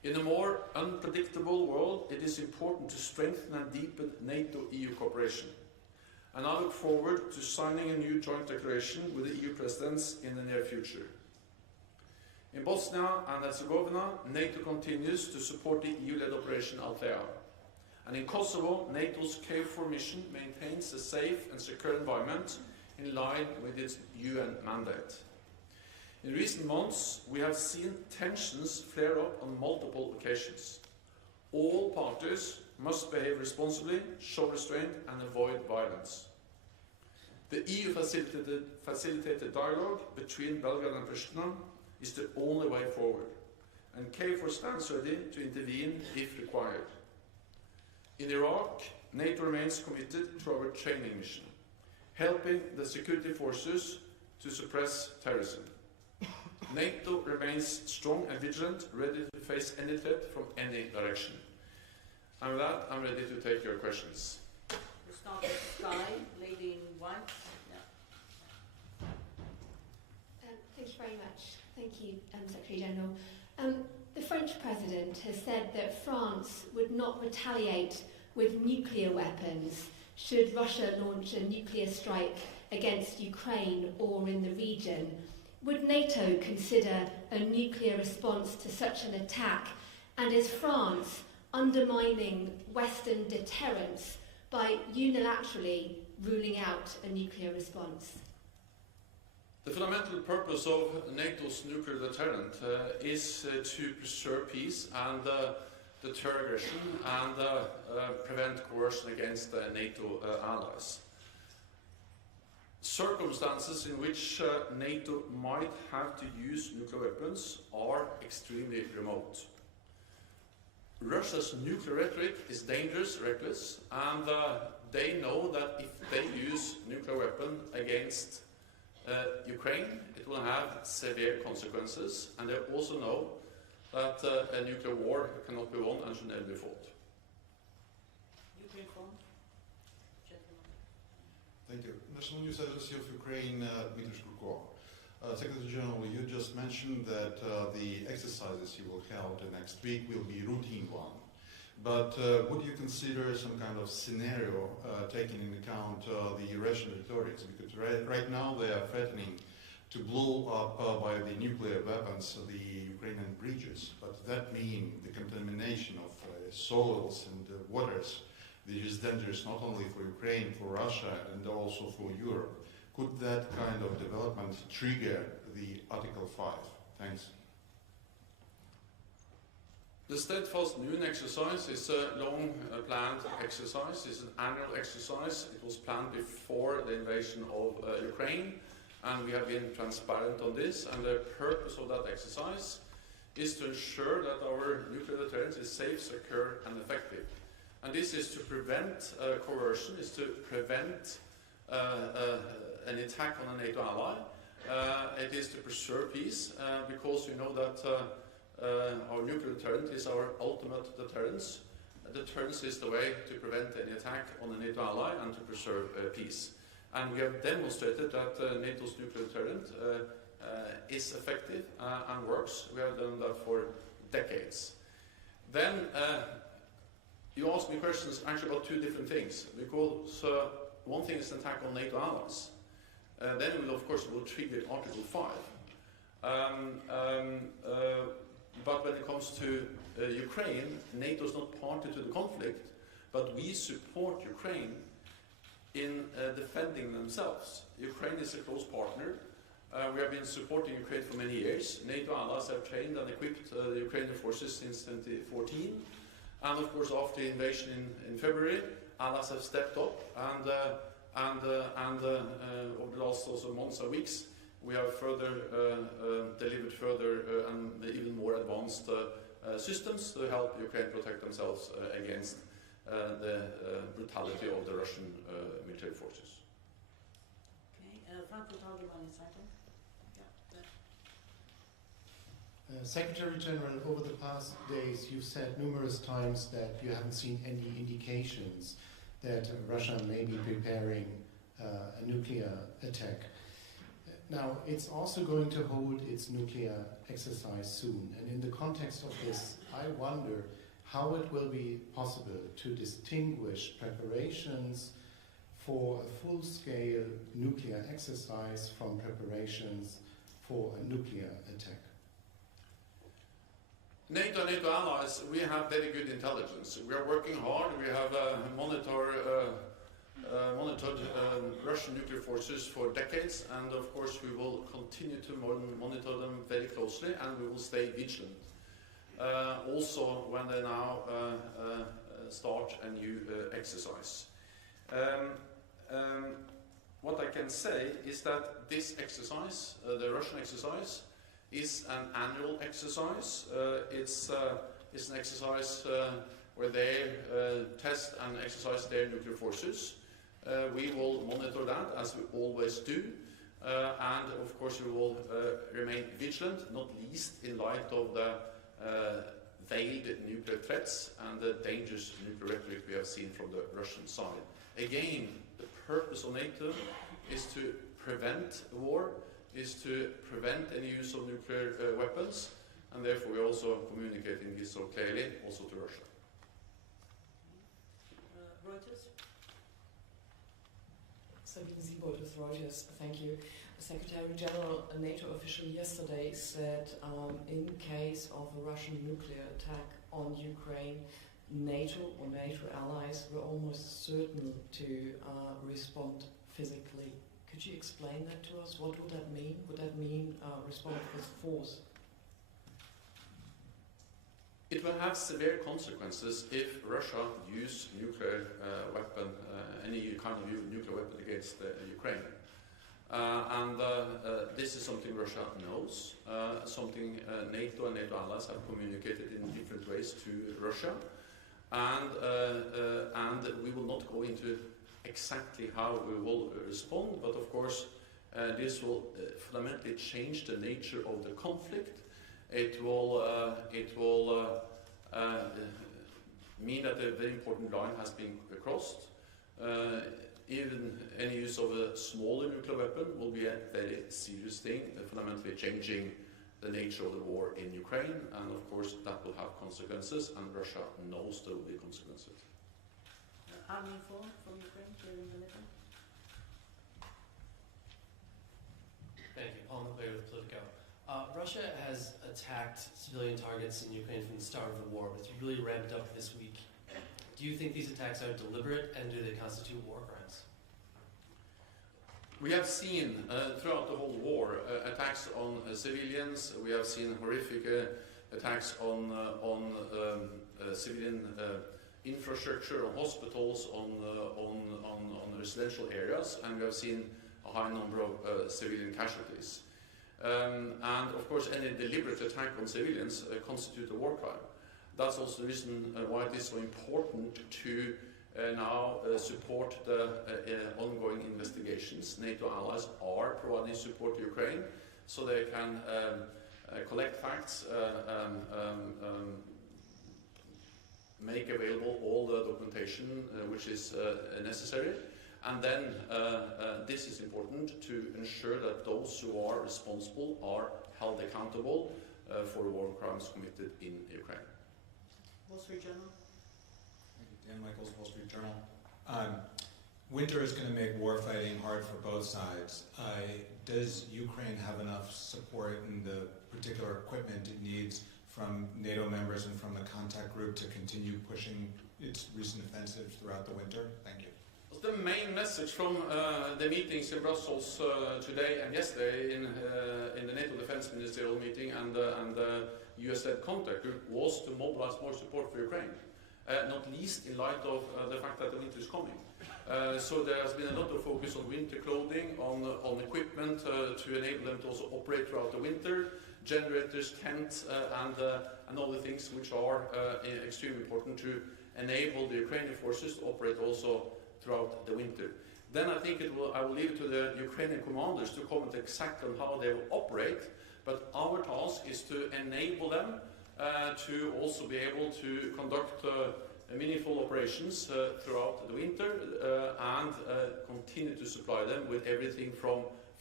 In a more unpredictable world, it is important to strengthen and deepen NATO-EU cooperation. And I look forward to signing a new joint declaration with the EU presidents in the near future. In Bosnia and Herzegovina, NATO continues to support the EU-led Operation Althea. And in Kosovo, NATO's KFOR mission maintains a safe and secure environment in line with its UN mandate. In recent months, we have seen tensions flare up on multiple occasions. All parties must behave responsibly, show restraint and avoid violence. The EU-facilitated dialogue between Belgrade and Pristina is the only way forward, and KFOR stands ready to intervene if required. In Iraq, NATO remains committed to our training mission, helping the security forces to suppress terrorism. NATO remains strong and vigilant, ready to face any threat from any direction. And with that, I'm ready to take your questions. We'll start with Sky, lady in white. Thank you very much. Thank you, Secretary General. The French President has said that France would not retaliate with nuclear weapons should Russia launch a nuclear strike against Ukraine or in the region. Would NATO consider a nuclear response to such an attack? And is France undermining Western deterrence by unilaterally ruling out a nuclear response? The fundamental purpose of NATO's nuclear deterrent is to preserve peace and deter aggression and prevent coercion against NATO allies. Circumstances in which NATO might have to use nuclear weapons are extremely remote. Russia's nuclear rhetoric is dangerous, reckless, and they know that if they use nuclear weapon against Ukraine, it will have severe consequences, and they also know that a nuclear war cannot be won and should never be fought. Ukraine phone. Gentleman. Thank you. National News Agency of Ukraine, Dmitry Shkurko. Secretary General, you just mentioned that the exercises you will hold next week will be routine one. But would you consider some kind of scenario taking into account the Russian rhetoric? Because right now they are threatening to blow up by the nuclear weapons the Ukrainian bridges. But that means the contamination of soils and waters, which is dangerous not only for Ukraine, for Russia, and also for Europe. Could that kind of development trigger the Article 5? Thanks. The Steadfast Noon exercise is a long-planned exercise. It's an annual exercise. It was planned before the invasion of Ukraine, and we have been transparent on this. And the purpose of that exercise is to ensure that our nuclear deterrence is safe, secure, and effective. And this is to prevent coercion, is to prevent an attack on a NATO ally. It is to preserve peace, because we know that our nuclear deterrent is our ultimate deterrence. Deterrence is the way to prevent any attack on a NATO ally and to preserve peace. And we have demonstrated that NATO's nuclear deterrent is effective and works. We have done that for decades. Then you asked me questions actually about two different things, because one thing is an attack on NATO allies. Then we will, of course, trigger Article 5. But when it comes to Ukraine, NATO is not party to the conflict, but we support Ukraine in defending themselves. Ukraine is a close partner. We have been supporting Ukraine for many years. NATO allies have trained and equipped the Ukrainian forces since 2014. And of course, after the invasion in February, allies have stepped up, and over the last also months and weeks, we have further delivered further and even more advanced systems to help Ukraine protect themselves against the brutality of the Russian military forces. Okay, Frankfurt Allgemeine Zeitung. Secretary General, over the past days you've said numerous times that you haven't seen any indications that Russia may be preparing a nuclear attack. Now, it's also going to hold its nuclear exercise soon. And in the context of this, I wonder how it will be possible to distinguish preparations for a full-scale nuclear exercise from preparations for a nuclear attack. NATO and NATO allies, we have very good intelligence. We are working hard. We have monitored Russian nuclear forces for decades, and of course we will continue to monitor them very closely, and we will stay vigilant. Also when they now start a new exercise. What I can say is that this exercise, the Russian exercise, is an annual exercise. It's an exercise where they test and exercise their nuclear forces. We will monitor that, as we always do, and of course we will remain vigilant, not least in light of the veiled nuclear threats and the dangerous nuclear rhetoric we have seen from the Russian side. Again, the purpose of NATO is to prevent war, is to prevent any use of nuclear weapons, and therefore we are also communicating this so clearly also to Russia. Reuters? Sabine Siebold with Reuters, thank you. Secretary General, a NATO official yesterday said in case of a Russian nuclear attack on Ukraine, NATO or NATO allies were almost certain to respond physically. Could you explain that to us? What would that mean? Would that mean respond with force? It will have severe consequences if Russia use nuclear weapon, any kind of nuclear weapon against Ukraine. This is something Russia knows, something NATO and NATO allies have communicated in different ways to Russia, and we will not go into exactly how we will respond, but of course this will fundamentally change the nature of the conflict. It will mean that a very important line has been crossed. Even any use of a smaller nuclear weapon will be a very serious thing, fundamentally changing the nature of the war in Ukraine, and of course that will have consequences, and Russia knows there will be consequences. Army informed from Ukraine during the meeting. Thank you. Paul McLeod with Politico. Russia has attacked civilian targets in Ukraine from the start of the war, but it's really ramped up this week. Do you think these attacks are deliberate, and do they constitute war crimes? We have seen throughout the whole war attacks on civilians. We have seen horrific attacks on civilian infrastructure, on hospitals, on residential areas, and we have seen a high number of civilian casualties. And of course, any deliberate attack on civilians constitutes a war crime. That's also the reason why it is so important to now support the ongoing investigations. NATO allies are providing support to Ukraine so they can collect facts, make available all the documentation which is necessary. And then this is important to ensure that those who are responsible are held accountable for war crimes committed in Ukraine. Wall Street Journal. Thank you. Dan Michaels, Wall Street Journal. Winter is going to make war fighting hard for both sides. Does Ukraine have enough support in the particular equipment it needs from NATO members and from the contact group to continue pushing its recent offensives throughout the winter? Thank you. The main message from the meetings in Brussels today and yesterday in the NATO Defense Ministerial meeting and the US-led contact group was to mobilize more support for Ukraine, not least in light of the fact that the winter is coming. So there has been a lot of focus on winter clothing, on equipment to enable them to also operate throughout the winter, generators, tents, and other things which are extremely important to enable the Ukrainian forces to operate also throughout the winter. Then I think I will leave it to the Ukrainian commanders to comment exactly on how they will operate, but our task is to enable them to also be able to conduct meaningful operations throughout the winter and continue to supply them with everything from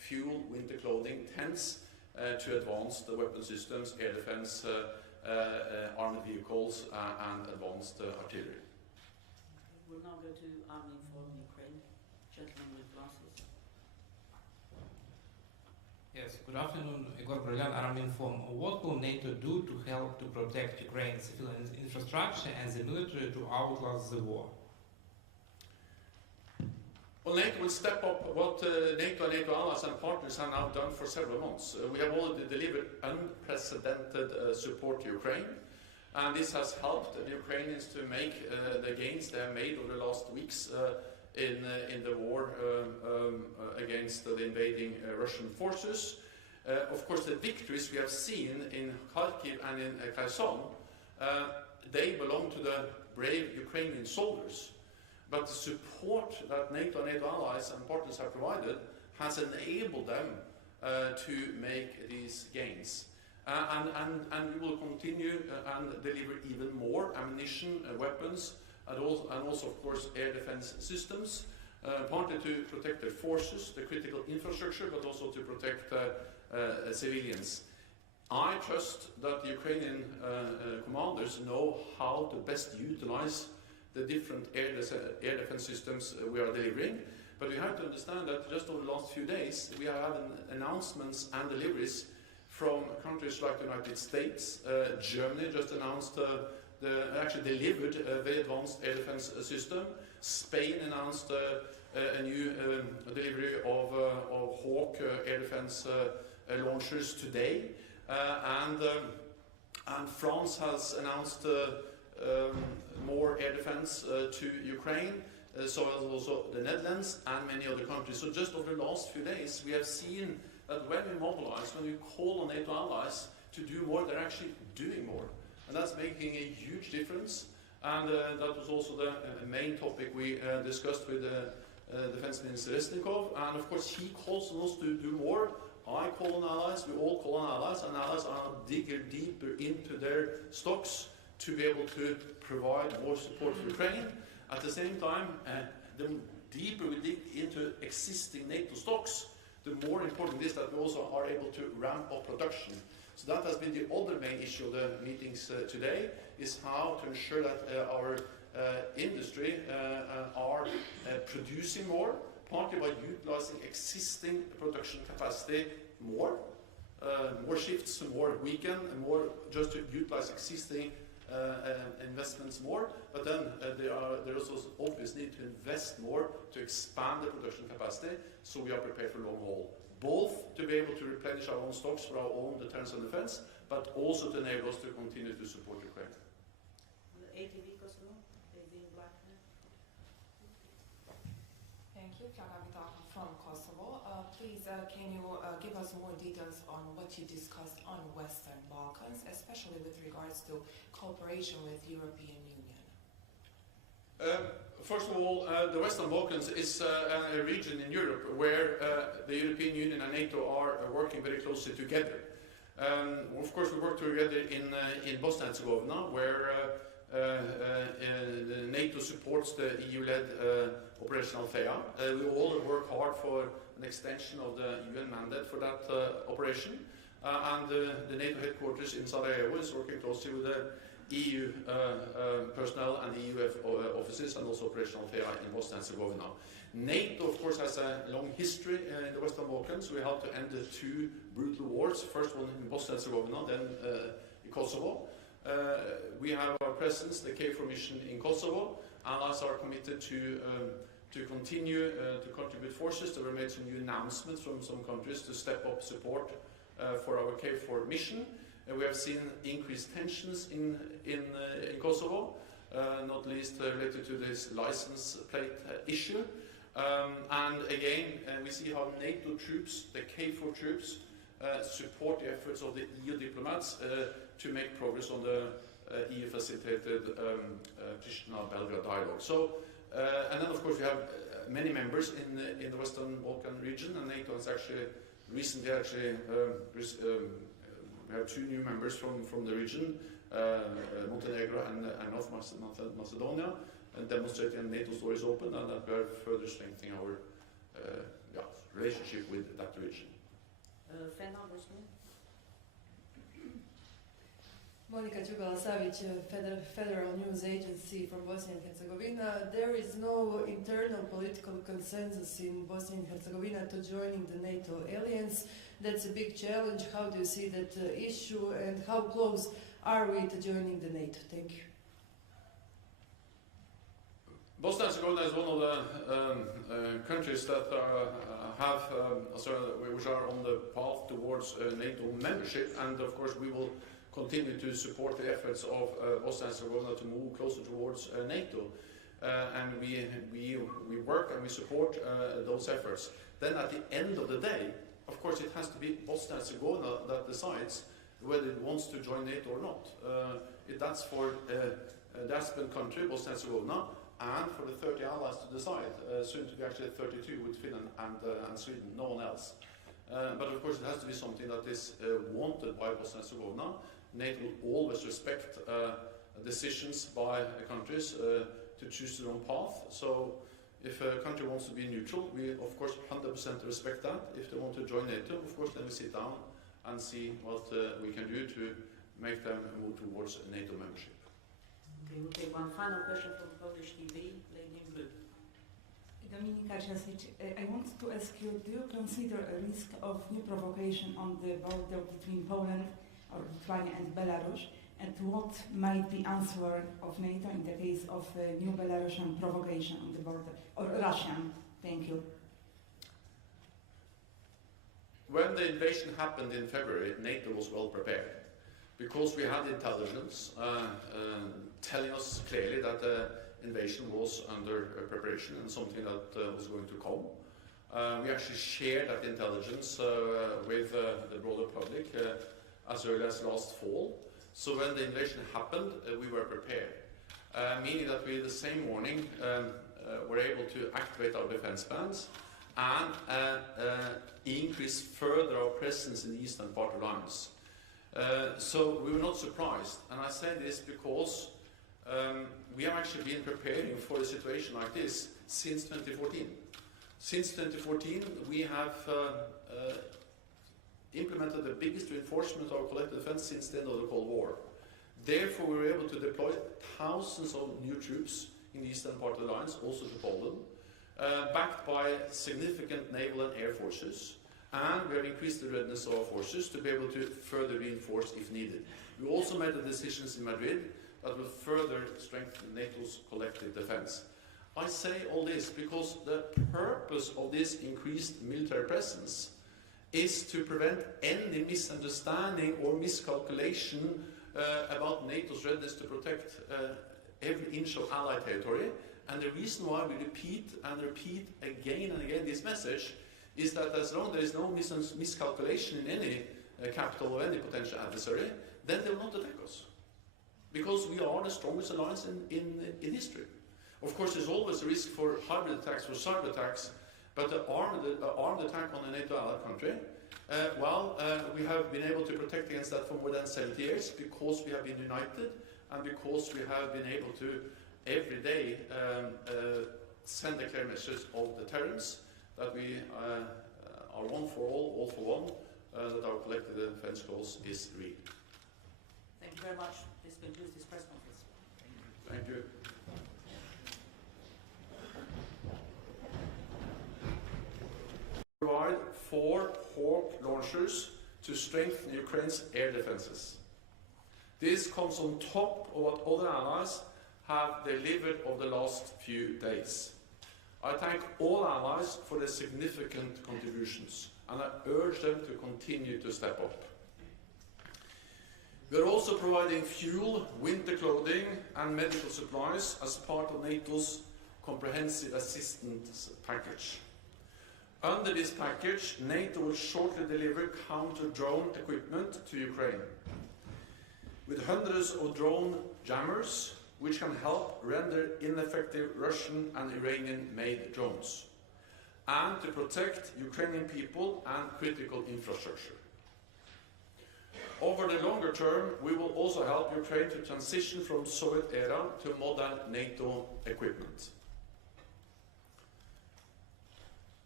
fuel, winter clothing, tents to advanced weapon systems, air defense, armored vehicles, and advanced artillery. We'll now go to Army Forum Ukraine. Gentleman with glasses. Yes, good afternoon, Igor Brilliant, Army Inform. What will NATO do to help to protect Ukraine's civilian infrastructure and the military to outlast the war? Well, NATO will step up what NATO and NATO allies and partners have now done for several months. We have already delivered unprecedented support to Ukraine, and this has helped the Ukrainians to make the gains they have made over the last weeks in the war against the invading Russian forces. Of course, the victories we have seen in Kharkiv and in Kherson, they belong to the brave Ukrainian soldiers. But the support that NATO and NATO allies and partners have provided has enabled them to make these gains. And we will continue and deliver even more ammunition, weapons, and also, of course, air defense systems, partly to protect their forces, the critical infrastructure, but also to protect civilians. I trust that the Ukrainian commanders know how to best utilize the different air defense systems we are delivering. But we have to understand that just over the last few days, we have had announcements and deliveries from countries like the United States. Germany just announced, actually delivered a very advanced air defense system. Spain announced a new delivery of Hawk air defense launchers today. And France has announced more air defense to Ukraine, so as also the Netherlands and many other countries. So just over the last few days, we have seen that when we mobilize, when we call on NATO allies to do more, they're actually doing more. And that's making a huge difference. And that was also the main topic we discussed with Defense Minister Resnikov. And of course, he calls on us to do more. I call on allies, we all call on allies, and allies are digging deeper into their stocks to be able to provide more support for Ukraine. At the same time, the deeper we dig into existing NATO stocks, the more important it is that we also are able to ramp up production. So that has been the other main issue of the meetings today, is how to ensure that our industry are producing more, partly by utilizing existing production capacity more shifts, more weekend, and more just to utilize existing investments more, but then there is also obvious need to invest more to expand the production capacity, so we are prepared for long haul. Both to be able to replenish our own stocks for our own deterrence and defense, but also to enable us to continue to support Ukraine. The ATV Kosovo, they being black there. Thank you, Kjell from Kosovo. Please, can you give us more details on what you discussed on Western Balkans, especially with regards to cooperation with European Union? First of all, the Western Balkans is a region in Europe where the European Union and NATO are working very closely together. Of course, we work together in Bosnia and Herzegovina, where NATO supports the EU-led Operation Althea. We all work hard for an extension of the UN mandate for that operation. And the NATO headquarters in Sarajevo is working closely with the EU personnel and the EU offices, and also Operation Althea in Bosnia and Herzegovina. NATO, of course, has a long history in the Western Balkans. We helped to end the two brutal wars, first one in Bosnia and Herzegovina, then in Kosovo. We have our presence, the KFOR mission in Kosovo. Allies are committed to continue to contribute forces. There were made some new announcements from some countries to step up support for our KFOR mission. We have seen increased tensions in Kosovo, not least related to this license plate issue. And again, we see how NATO troops, the KFOR troops, support the efforts of the EU diplomats to make progress on the EU-facilitated Pristina-Belgrade dialogue. So, and then of course we have many members in the Western Balkan region, and NATO has actually recently we have two new members from the region, Montenegro and North Macedonia, and demonstrating NATO door is open, and that we are further strengthening our relationship with that region. Monika Đugala-Savić, Federal News Agency from Bosnia and Herzegovina. There is no internal political consensus in Bosnia and Herzegovina to joining the NATO alliance. That's a big challenge. How do you see that issue, and how close are we to joining the NATO? Thank you. Bosnia and Herzegovina is one of the countries that which are on the path towards NATO membership, and of course we will continue to support the efforts of Bosnia and Herzegovina to move closer towards NATO, and we work and we support those efforts. Then at the end of the day, of course, it has to be Bosnia and Herzegovina that decides whether it wants to join NATO or not. That's for the aspirant country, Bosnia and Herzegovina, and for the 30 allies to decide, soon to be actually 32 with Finland and Sweden, no one else. But of course it has to be something that is wanted by Bosnia and Herzegovina. NATO will always respect decisions by countries to choose their own path. So if a country wants to be neutral, we of course 100% respect that. If they want to join NATO, of course then we sit down and see what we can do to make them move towards NATO membership. Okay, we'll take one final question from Polish TV, lady in blue. Dominika Ciasic, I want to ask you, do you consider a risk of new provocation on the border between Poland or Lithuania and Belarus? And what might be answer of NATO in the case of a new Belarusian provocation on the border, or Russian? Thank you. When the invasion happened in February, NATO was well prepared, because we had intelligence telling us clearly that the invasion was under preparation and something that was going to come. We actually shared that intelligence with the broader public as early as last fall. So when the invasion happened, we were prepared, meaning that we the same morning were able to activate our defense plans and increase further our presence in the eastern part of the alliance. So we were not surprised, and I say this because we have actually been preparing for a situation like this since 2014. Since 2014, we have implemented the biggest reinforcement of our collective defense since the end of the Cold War. Therefore, we were able to deploy thousands of new troops in the eastern part of the alliance, also to Poland, backed by significant naval and air forces, and we have increased the readiness of our forces to be able to further reinforce if needed. We also made the decisions in Madrid that will further strengthen NATO's collective defense. I say all this because the purpose of this increased military presence is to prevent any misunderstanding or miscalculation about NATO's readiness to protect every inch of Allied territory. And the reason why we repeat and repeat again and again this message is that as long as there is no miscalculation in any capital or any potential adversary, then they will not attack us. Because we are the strongest alliance in history. Of course, there's always a risk for hybrid attacks, for cyber attacks, but the armed attack on a NATO allied country, we have been able to protect against that for more than 70 years because we have been united and because we have been able to every day send a clear message of deterrence, that we are one for all for one, that our collective defense cause is real. Thank you very much. This concludes this press conference. Thank you. Provide 4 Hawk launchers to strengthen Ukraine's air defenses. This comes on top of what other allies have delivered over the last few days. I thank all allies for their significant contributions, and I urge them to continue to step up. We are also providing fuel, winter clothing and medical supplies as part of NATO's comprehensive assistance package. Under this package, NATO will shortly deliver counter-drone equipment to Ukraine, with hundreds of drone jammers which can help render ineffective Russian and Iranian-made drones, and to protect Ukrainian people and critical infrastructure. Over the longer term, we will also help Ukraine to transition from Soviet era to modern NATO equipment.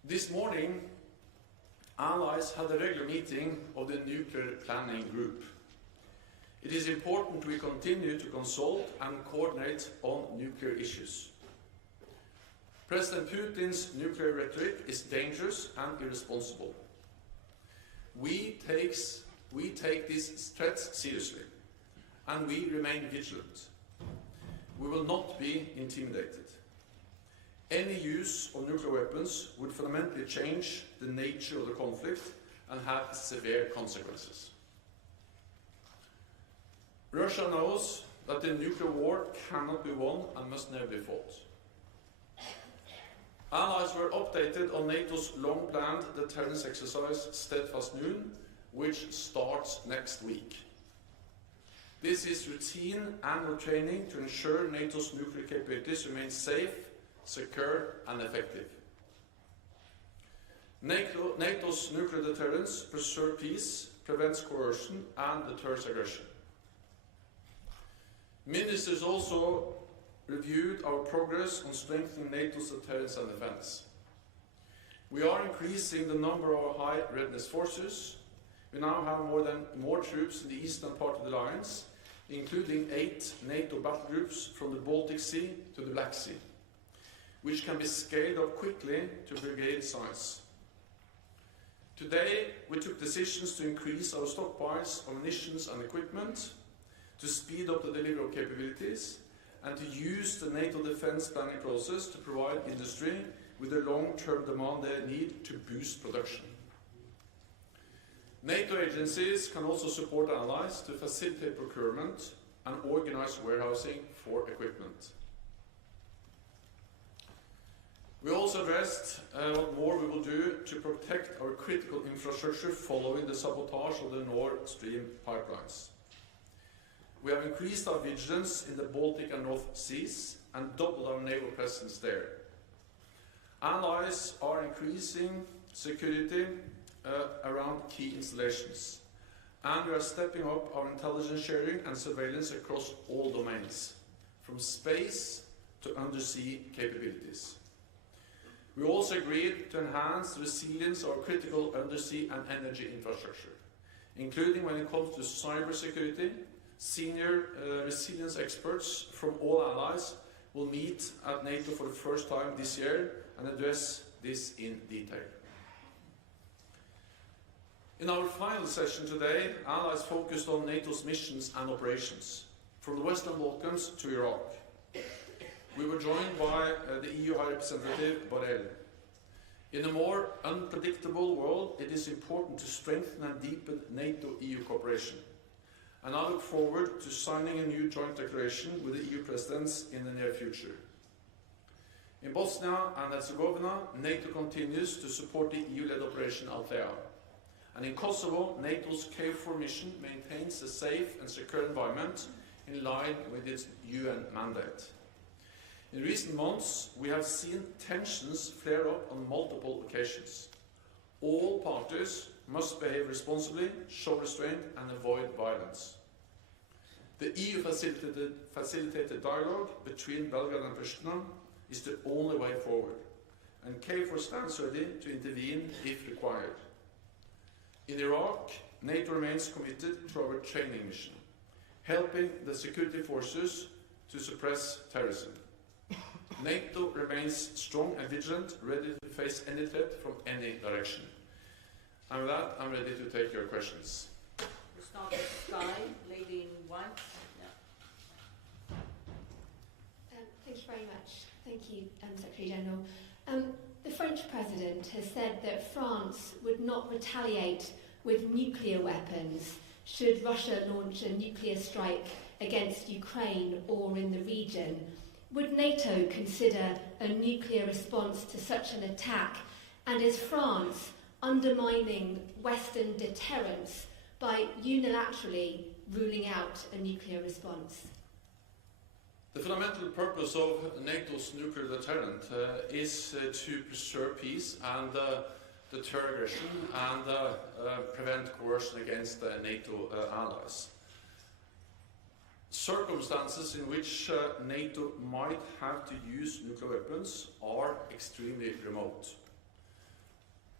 This morning, allies had a regular meeting of the Nuclear Planning Group. It is important we continue to consult and coordinate on nuclear issues. President Putin's nuclear rhetoric is dangerous and irresponsible. We take these threats seriously, and we remain vigilant. We will not be intimidated. Any use of nuclear weapons would fundamentally change the nature of the conflict and have severe consequences. Russia knows that the nuclear war cannot be won and must never be fought. Allies were updated on NATO's long-planned deterrence exercise Steadfast Noon, which starts next week. This is routine annual training to ensure NATO's nuclear capabilities remain safe, secure and effective. NATO's nuclear deterrence preserves peace, prevents coercion and deters aggression. Ministers also reviewed our progress on strengthening NATO's deterrence and defense. We are increasing the number of our high readiness forces. We now have more troops in the eastern part of the alliance, including 8 NATO battle groups from the Baltic Sea to the Black Sea, which can be scaled up quickly to brigade size. Today, we took decisions to increase our stockpiles of munitions and equipment, to speed up the delivery of capabilities, and to use the NATO defense planning process to provide industry with the long-term demand they need to boost production. NATO agencies can also support allies to facilitate procurement and organize warehousing for equipment. We also addressed what more we will do to protect our critical infrastructure following the sabotage of the Nord Stream pipelines. We have increased our vigilance in the Baltic and North Seas and doubled our naval presence there. Allies are increasing security around key installations, and we are stepping up our intelligence sharing and surveillance across all domains, from space to undersea capabilities. We also agreed to enhance the resilience of our critical undersea and energy infrastructure, including when it comes to cybersecurity. Senior resilience experts from all allies will meet at NATO for the first time this year and address this in detail. In our final session today, allies focused on NATO's missions and operations, from the Western Balkans to Iraq. We were joined by the EU High Representative Borrell. In a more unpredictable world, it is important to strengthen and deepen NATO-EU cooperation. And I look forward to signing a new joint declaration with the EU presidents in the near future. In Bosnia and Herzegovina, NATO continues to support the EU-led Operation Althea. And in Kosovo, NATO's KFOR mission maintains a safe and secure environment in line with its UN mandate. In recent months, we have seen tensions flare up on multiple occasions. All parties must behave responsibly, show restraint and avoid violence. The EU facilitated dialogue between Belgrade and Pristina is the only way forward, and KFOR stands ready to intervene if required. In Iraq, NATO remains committed to our training mission, helping the security forces to suppress terrorism. NATO remains strong and vigilant, ready to face any threat from any direction. And with that, I'm ready to take your questions. We start with Sky, lady in white. Thank you very much. Thank you, Secretary General. The French President has said that France would not retaliate with nuclear weapons should Russia launch a nuclear strike against Ukraine or in the region. Would NATO consider a nuclear response to such an attack? And is France undermining Western deterrence by unilaterally ruling out a nuclear response? The fundamental purpose of NATO's nuclear deterrent is to preserve peace and deter aggression and prevent coercion against NATO allies. Circumstances in which NATO might have to use nuclear weapons are extremely remote.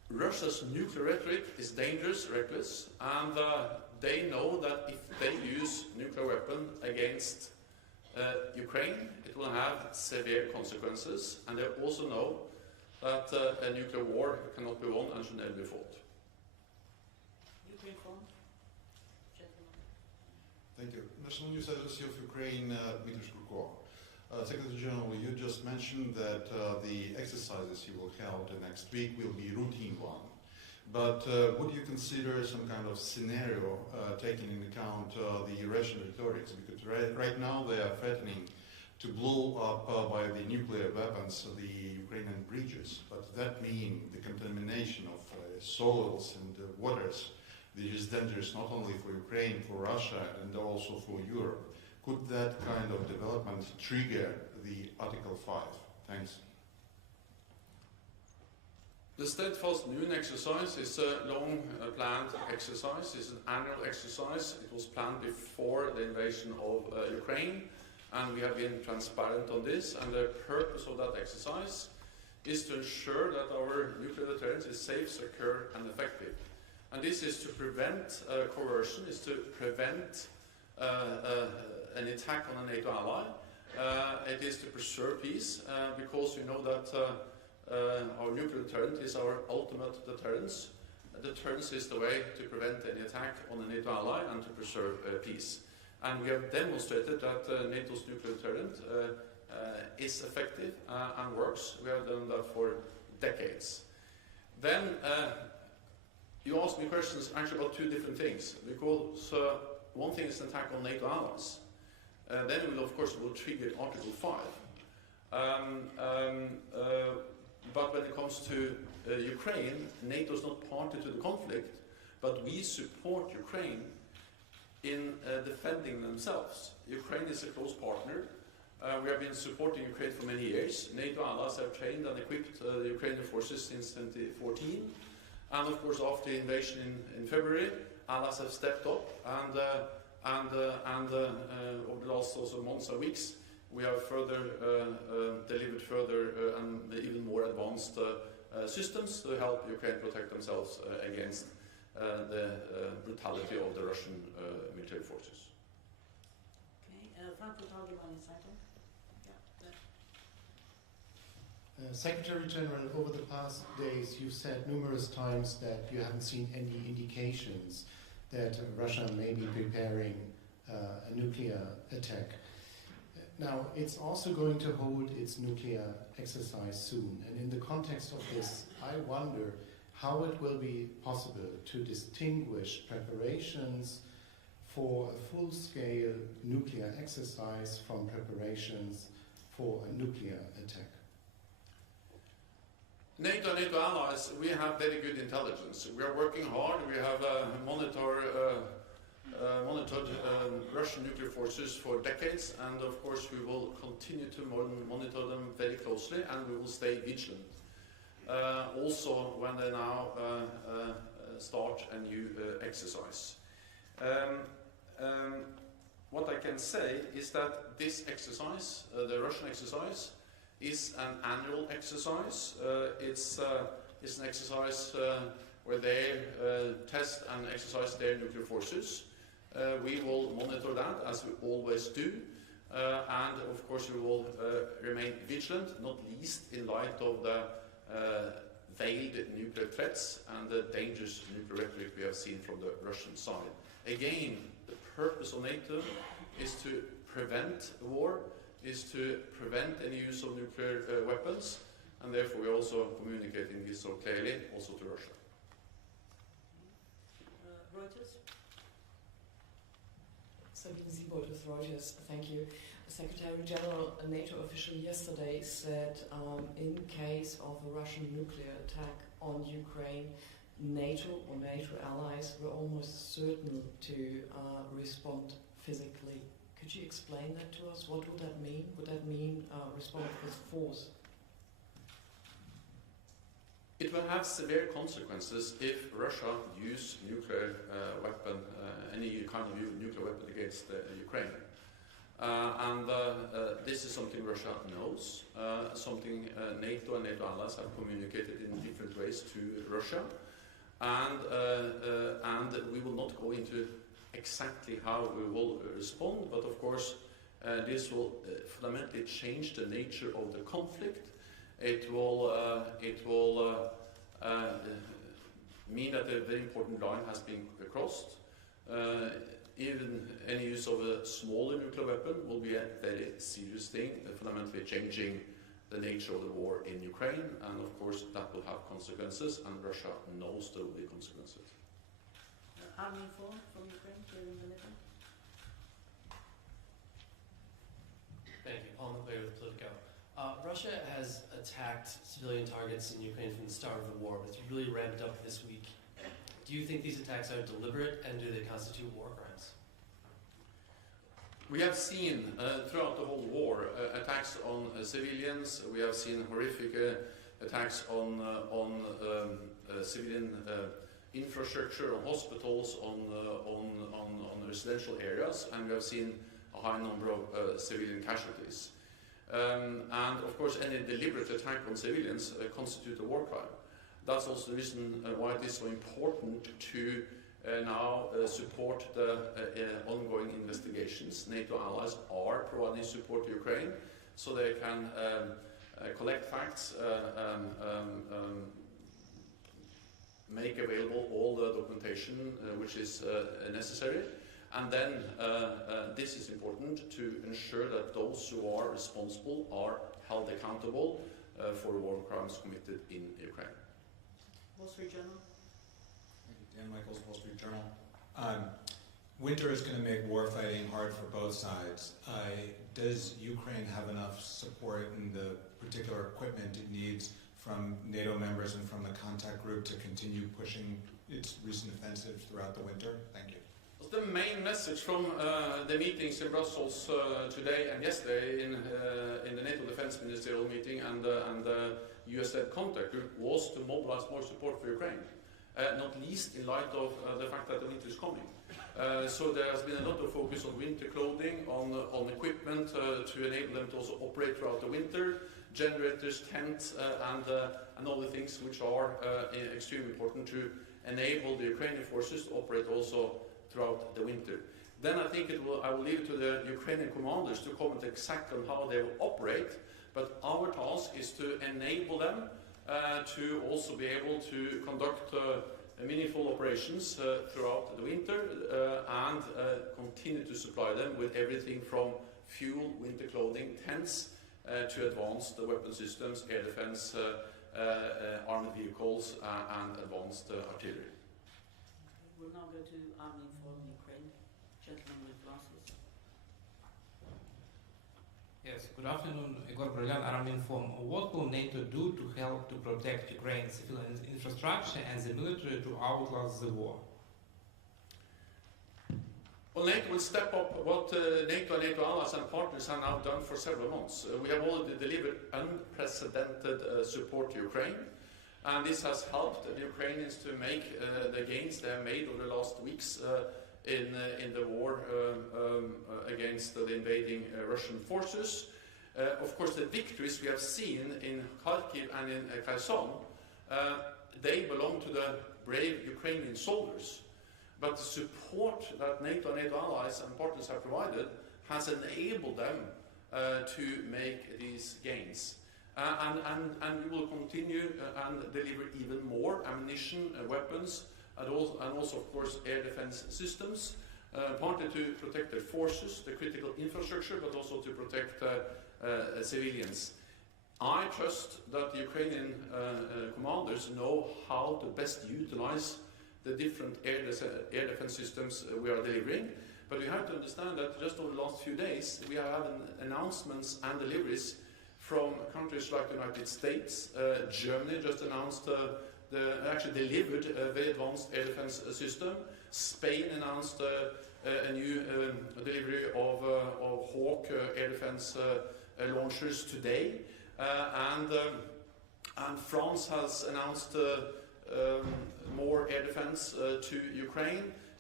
Russia's nuclear rhetoric is dangerous, reckless, and they know that if they use nuclear weapon against Ukraine, it will have severe consequences, and they also know that a nuclear war cannot be won and should never be fought. Ukraine phone. Gentlemen. Thank you. National News Agency of Ukraine, Dmitry Shkurko. Secretary General, you just mentioned that the exercises you will hold next week will be routine one. But would you consider some kind of scenario taking into account the Russian rhetorics? Because right now they are threatening to blow up by the nuclear weapons the Ukrainian bridges. But that means the contamination of soils and waters, which is dangerous not only for Ukraine, for Russia, and also for Europe. Could that kind of development trigger the Article 5? Thanks. The Steadfast Noon exercise is a long planned exercise. It's an annual exercise. It was planned before the invasion of Ukraine, and we have been transparent on this. And the purpose of that exercise is to ensure that our nuclear deterrence is safe, secure, and effective. And this is to prevent coercion, is to prevent an attack on a NATO ally. It is to preserve peace, because we know that our nuclear deterrent is our ultimate deterrence. Deterrence is the way to prevent any attack on a NATO ally and to preserve peace. And we have demonstrated that NATO's nuclear deterrent is effective and works. We have done that for decades. Then you asked me questions actually about two different things, because one thing is an attack on NATO allies. Then it will, of course, trigger Article 5. But when it comes to Ukraine, NATO is not party to the conflict, but we support Ukraine in defending themselves. Ukraine is a close partner. We have been supporting Ukraine for many years. NATO allies have trained and equipped the Ukrainian forces since 2014. And of course, after the invasion in February, allies have stepped up, and over the last also months and weeks, we have further delivered further and even more advanced systems to help Ukraine protect themselves against the brutality of the Russian military forces. Okay, Frankfurt Allgemeine Zeitung. Yeah. Secretary General, over the past days, you've said numerous times that you haven't seen any indications that Russia may be preparing a nuclear attack. Now, it's also going to hold its nuclear exercise soon, and in the context of this, I wonder how it will be possible to distinguish preparations for a full-scale nuclear exercise from preparations for a nuclear attack. NATO allies, we have very good intelligence. We are working hard. We have monitored Russian nuclear forces for decades, and of course we will continue to monitor them very closely, and we will stay vigilant. Also when they now start a new exercise. What I can say is that this exercise, the Russian exercise, is an annual exercise. It's an exercise where they test and exercise their nuclear forces. We will monitor that, as we always do, and of course we will remain vigilant, not least in light of the veiled nuclear threats and the dangerous nuclear rhetoric we have seen from the Russian side. Again, the purpose of NATO is to prevent war, is to prevent any use of nuclear weapons, and therefore we are also communicating this so clearly also to Russia. Reuters. Sabine Siebold with Reuters, thank you. Secretary General, a NATO official yesterday said in case of a Russian nuclear attack on Ukraine, NATO or NATO allies were almost certain to respond physically. Could you explain that to us? What would that mean? Would that mean respond with force? It will have severe consequences if Russia uses nuclear weapon, any kind of nuclear weapon against Ukraine. This is something Russia knows, something NATO and NATO allies have communicated in different ways to Russia, and we will not go into exactly how we will respond, but of course this will fundamentally change the nature of the conflict. It will mean that a very important line has been crossed. Even any use of a smaller nuclear weapon will be a very serious thing, fundamentally changing the nature of the war in Ukraine, and of course that will have consequences, and Russia knows there will be consequences. Army informed from Ukraine during the meeting. Thank you. Paul McLeod with Politico. Russia has attacked civilian targets in Ukraine from the start of the war, but it's really ramped up this week. Do you think these attacks are deliberate, and do they constitute war crimes? We have seen throughout the whole war attacks on civilians. We have seen horrific attacks on civilian infrastructure, on hospitals, on residential areas, and we have seen a high number of civilian casualties. And of course, any deliberate attack on civilians constitute a war crime. That's also the reason why it is so important to now support the ongoing investigations. NATO allies are providing support to Ukraine so they can collect facts, make available all the documentation which is necessary, and then this is important to ensure that those who are responsible are held accountable for war crimes committed in Ukraine. Wall Street Journal. Thank you. Dan Michaels, Wall Street Journal. Winter is going to make war fighting hard for both sides. Does Ukraine have enough support in the particular equipment it needs from NATO members and from the contact group to continue pushing its recent offensive throughout the winter? Thank you. The main message from the meetings in Brussels today and yesterday in the NATO Defense Ministerial meeting and the US-led contact group was to mobilize more support for Ukraine, not least in light of the fact that the winter is coming. So there has been a lot of focus on winter clothing, on equipment to enable them to also operate throughout the winter, generators, tents, and all the things which are extremely important to enable the Ukrainian forces to operate also throughout the winter. Then I think I will leave it to the Ukrainian commanders to comment exactly on how they will operate, but our task is to enable them to also be able to conduct meaningful operations throughout the winter and continue to supply them with everything from fuel, winter clothing, tents, to advanced weapon systems, air defense, armored vehicles, and advanced artillery. We'll now go to Army Inform Ukraine. Gentleman with glasses. Yes, good afternoon. Igor Bryan, Army Inform. What will NATO do to help to protect Ukraine's civilian infrastructure and the military to outlast the war? Well, NATO will step up what NATO and NATO allies and partners have now done for several months. We have already delivered unprecedented support to Ukraine, and this has helped the Ukrainians to make the gains they have made over the last weeks in the war against the invading Russian forces. Of course, the victories we have seen in Kharkiv and in Kherson, they belong to the brave Ukrainian soldiers. But the support that NATO and NATO allies and partners have provided has enabled them to make these gains. And we will continue and deliver even more ammunition, weapons, and also, of course, air defense systems, partly to protect their forces, the critical infrastructure, but also to protect civilians. I trust that the Ukrainian commanders know how to best utilize the different air defense systems we are delivering. But we have to understand that just over the last few days, we have had announcements and deliveries from countries like the United States. Germany just announced actually delivered a very advanced air defense system. Spain announced a new delivery of Hawk air defense launchers today. And France has announced more air defense to Ukraine.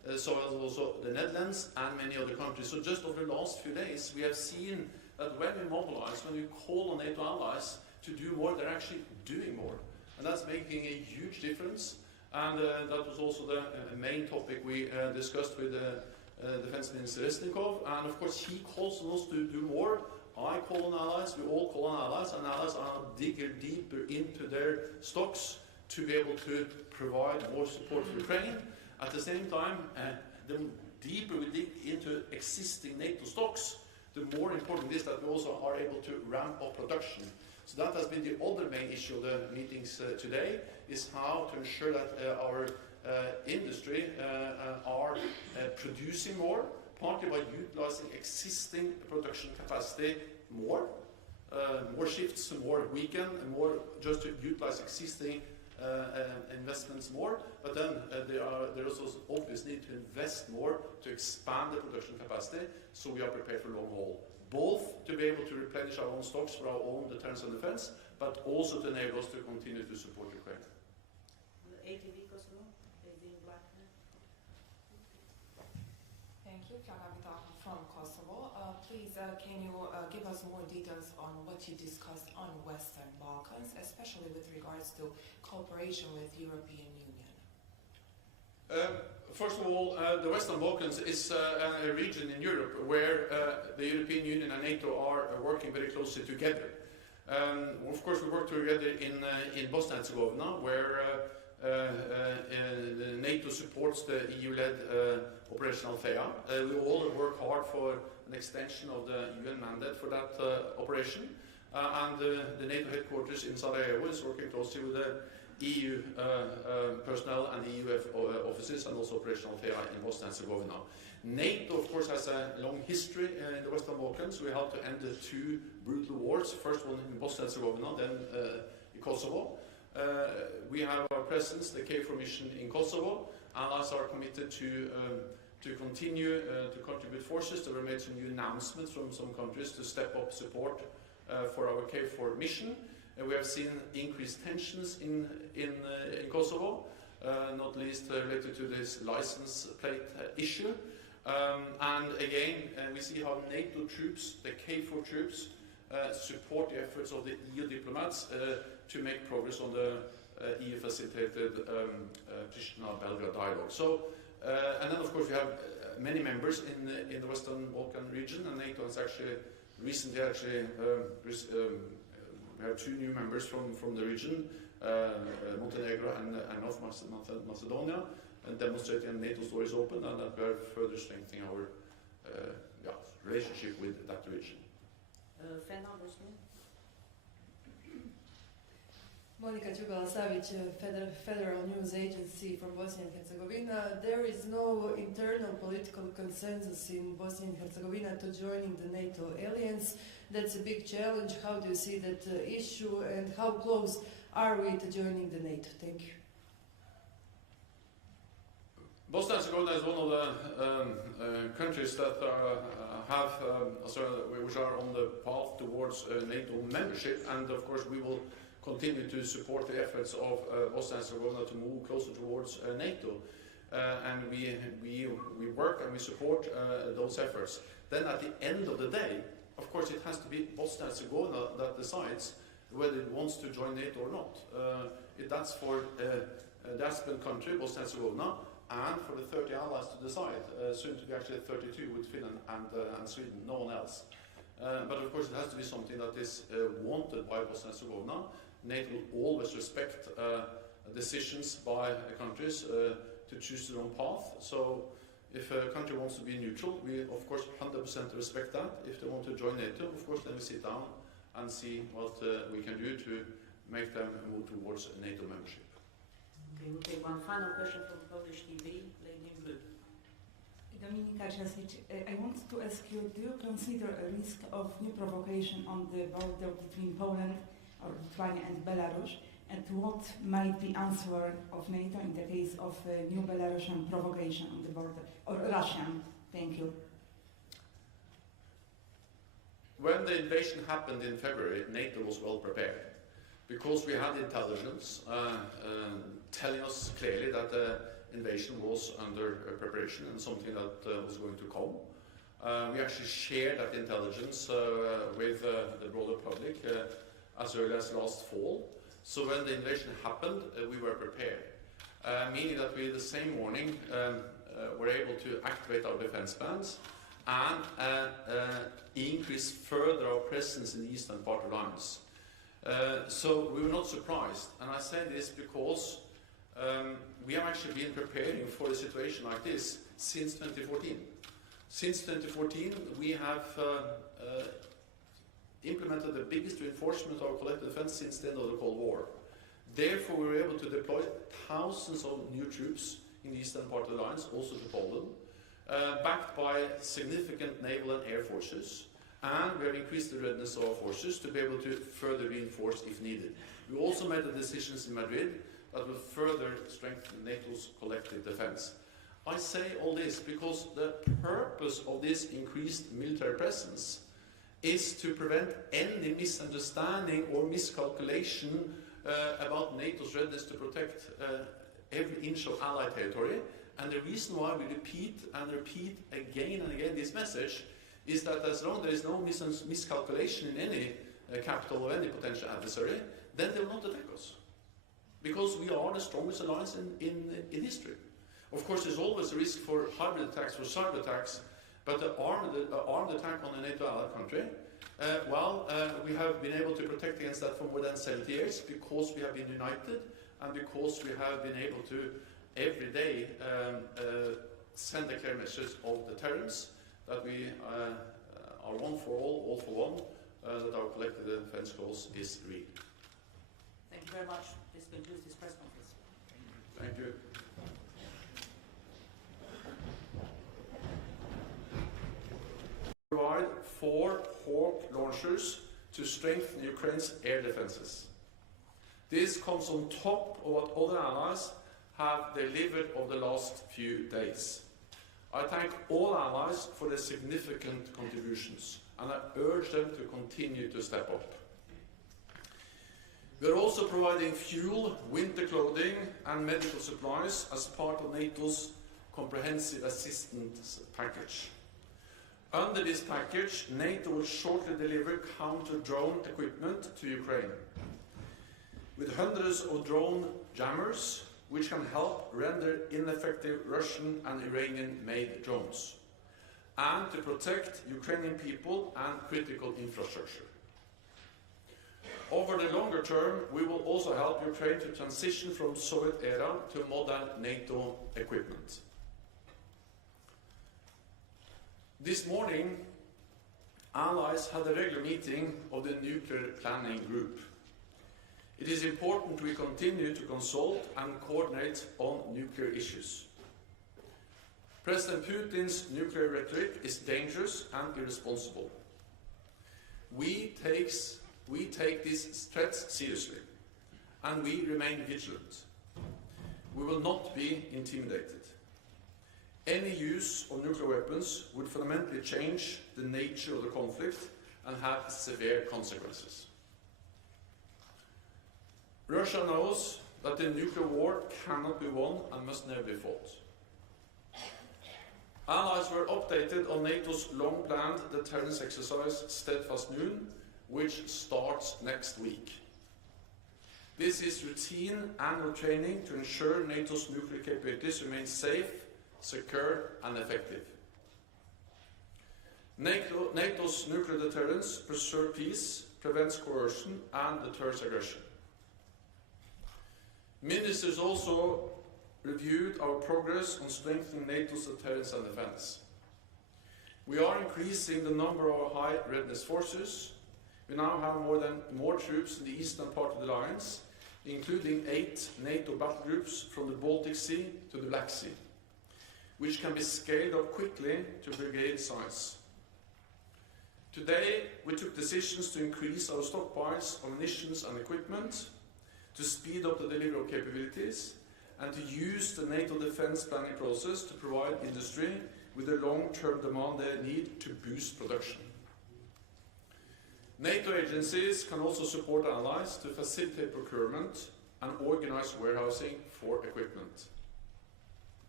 so as also the Netherlands and many other countries. So just over the last few days, we have seen that when we mobilize, when we call on NATO allies to do more, they're actually doing more. And that's making a huge difference. And that was also the main topic we discussed with Defense Minister Resnikov. And of course, he calls on us to do more. I call on allies, we all call on allies, and allies are digging deeper into their stocks to be able to provide more support for Ukraine. At the same time, the deeper we dig into existing NATO stocks, the more important it is that we also are able to ramp up production. So that has been the other main issue of the meetings today, is how to ensure that our industry are producing more, partly by utilizing existing production capacity more, more shifts, more weekend, and more just to utilize existing investments more. But then there is also obvious need to invest more to expand the production capacity, so we are prepared for long haul. Both to be able to replenish our own stocks for our own deterrence and defense, but also to enable us to continue to support Ukraine. The ATV Kosovo, ATV Black. Thank you, Kjell from Kosovo. Please, can you give us more details on what you discussed on Western Balkans, especially with regards to cooperation with European Union? First of all, the Western Balkans is a region in Europe where the European Union and NATO are working very closely together. Of course, we work together in Bosnia and Herzegovina, where NATO supports the EU-led Operation Althea. We all work hard for an extension of the UN mandate for that operation. And the NATO headquarters in Sarajevo is working closely with the EU personnel and the EU offices, and also Operation Althea in Bosnia and Herzegovina. NATO, of course, has a long history in the Western Balkans. We helped to end the two brutal wars, first one in Bosnia and Herzegovina, then in Kosovo. We have our presence, the KFOR mission in Kosovo. Allies are committed to continue to contribute forces. There were made some new announcements from some countries to step up support for our KFOR mission. We have seen increased tensions in Kosovo, not least related to this license plate issue. And again, we see how NATO troops, the KFOR troops, support the efforts of the EU diplomats to make progress on the EU-facilitated Pristina-Belgrade dialogue. So, and then of course we have many members in the Western Balkan region, and NATO has actually recently we have two new members from the region, Montenegro and North Macedonia, and demonstrating that NATO door is open and that we are further strengthening our relationship with that region. Monika Đugala-Savić, Federal News Agency from Bosnia and Herzegovina. There is no internal political consensus in Bosnia and Herzegovina to joining the NATO alliance. That's a big challenge. How do you see that issue, and how close are we to joining the NATO? Thank you. Bosnia and Herzegovina is one of the countries that which are on the path towards NATO membership, and of course we will continue to support the efforts of Bosnia and Herzegovina to move closer towards NATO, and we work and we support those efforts. Then at the end of the day, of course, it has to be Bosnia and Herzegovina that decides whether it wants to join NATO or not. That's for the aspirant country, Bosnia and Herzegovina, and for the 30 allies to decide, soon to be actually 32 with Finland and Sweden, no one else. But of course it has to be something that is wanted by Bosnia and Herzegovina. NATO will always respect decisions by countries to choose their own path. So if a country wants to be neutral, we of course 100% respect that. If they want to join NATO, of course then we sit down and see what we can do to make them move towards NATO membership. Okay, we'll take one final question from Polish TV, lady in blue. Dominika Czesic, I want to ask you, do you consider a risk of new provocation on the border between Poland or Lithuania and Belarus, and what might be answer of NATO in the case of a new Belarusian provocation on the border, or Russian? Thank you. When the invasion happened in February, NATO was well prepared, because we had intelligence telling us clearly that the invasion was under preparation and something that was going to come. We actually shared that intelligence with the broader public as early as last fall. So when the invasion happened, we were prepared, meaning that we the same morning were able to activate our defense bands and increase further our presence in the eastern part of the alliance. So we were not surprised, and I say this because we have actually been preparing for a situation like this since 2014. Since 2014, we have implemented the biggest reinforcement of our collective defense since the end of the Cold War. Therefore, we were able to deploy thousands of new troops in the eastern part of the alliance, also to Poland, backed by significant naval and air forces, and we have increased the readiness of our forces to be able to further reinforce if needed. We also made the decisions in Madrid that will further strengthen NATO's collective defense. I say all this because the purpose of this increased military presence is to prevent any misunderstanding or miscalculation about NATO's readiness to protect every inch of Allied territory. And the reason why we repeat and repeat again and again this message is that as long as there is no miscalculation in any capital of any potential adversary, then they will not attack us. Because we are the strongest alliance in history. Of course, there's always a risk for hybrid attacks, for cyber attacks, but the armed attack on a NATO allied country, we have been able to protect against that for more than 70 years because we have been united and because we have been able to every day send a clear message of deterrence that we are one for all for one, that our collective defense cause is real. Thank you very much. This concludes this press conference. Thank you. Provide 4 Hawk launchers to strengthen Ukraine's air defenses. This comes on top of what other allies have delivered over the last few days. I thank all allies for their significant contributions, and I urge them to continue to step up. We are also providing fuel, winter clothing and medical supplies as part of NATO's comprehensive assistance package. Under this package, NATO will shortly deliver counter-drone equipment to Ukraine, with hundreds of drone jammers which can help render ineffective Russian and Iranian-made drones, and to protect Ukrainian people and critical infrastructure. Over the longer term, we will also help Ukraine to transition from Soviet era to modern NATO equipment. This morning, allies had a regular meeting of the Nuclear Planning Group. It is important we continue to consult and coordinate on nuclear issues. President Putin's nuclear rhetoric is dangerous and irresponsible. We take these threats seriously, and we remain vigilant. We will not be intimidated. Any use of nuclear weapons would fundamentally change the nature of the conflict and have severe consequences. Russia knows that the nuclear war cannot be won and must never be fought. Allies were updated on NATO's long-planned deterrence exercise Steadfast Noon, which starts next week. This is routine annual training to ensure NATO's nuclear capabilities remain safe, secure and effective. NATO's nuclear deterrence preserves peace, prevents coercion and deters aggression. Ministers also reviewed our progress on strengthening NATO's deterrence and defense. We are increasing the number of our high readiness forces. We now have more troops in the eastern part of the alliance, including 8 NATO battle groups from the Baltic Sea to the Black Sea, which can be scaled up quickly to brigade size. Today, we took decisions to increase our stockpiles of munitions and equipment, to speed up the delivery of capabilities, and to use the NATO defense planning process to provide industry with the long-term demand they need to boost production. NATO agencies can also support allies to facilitate procurement and organize warehousing for equipment.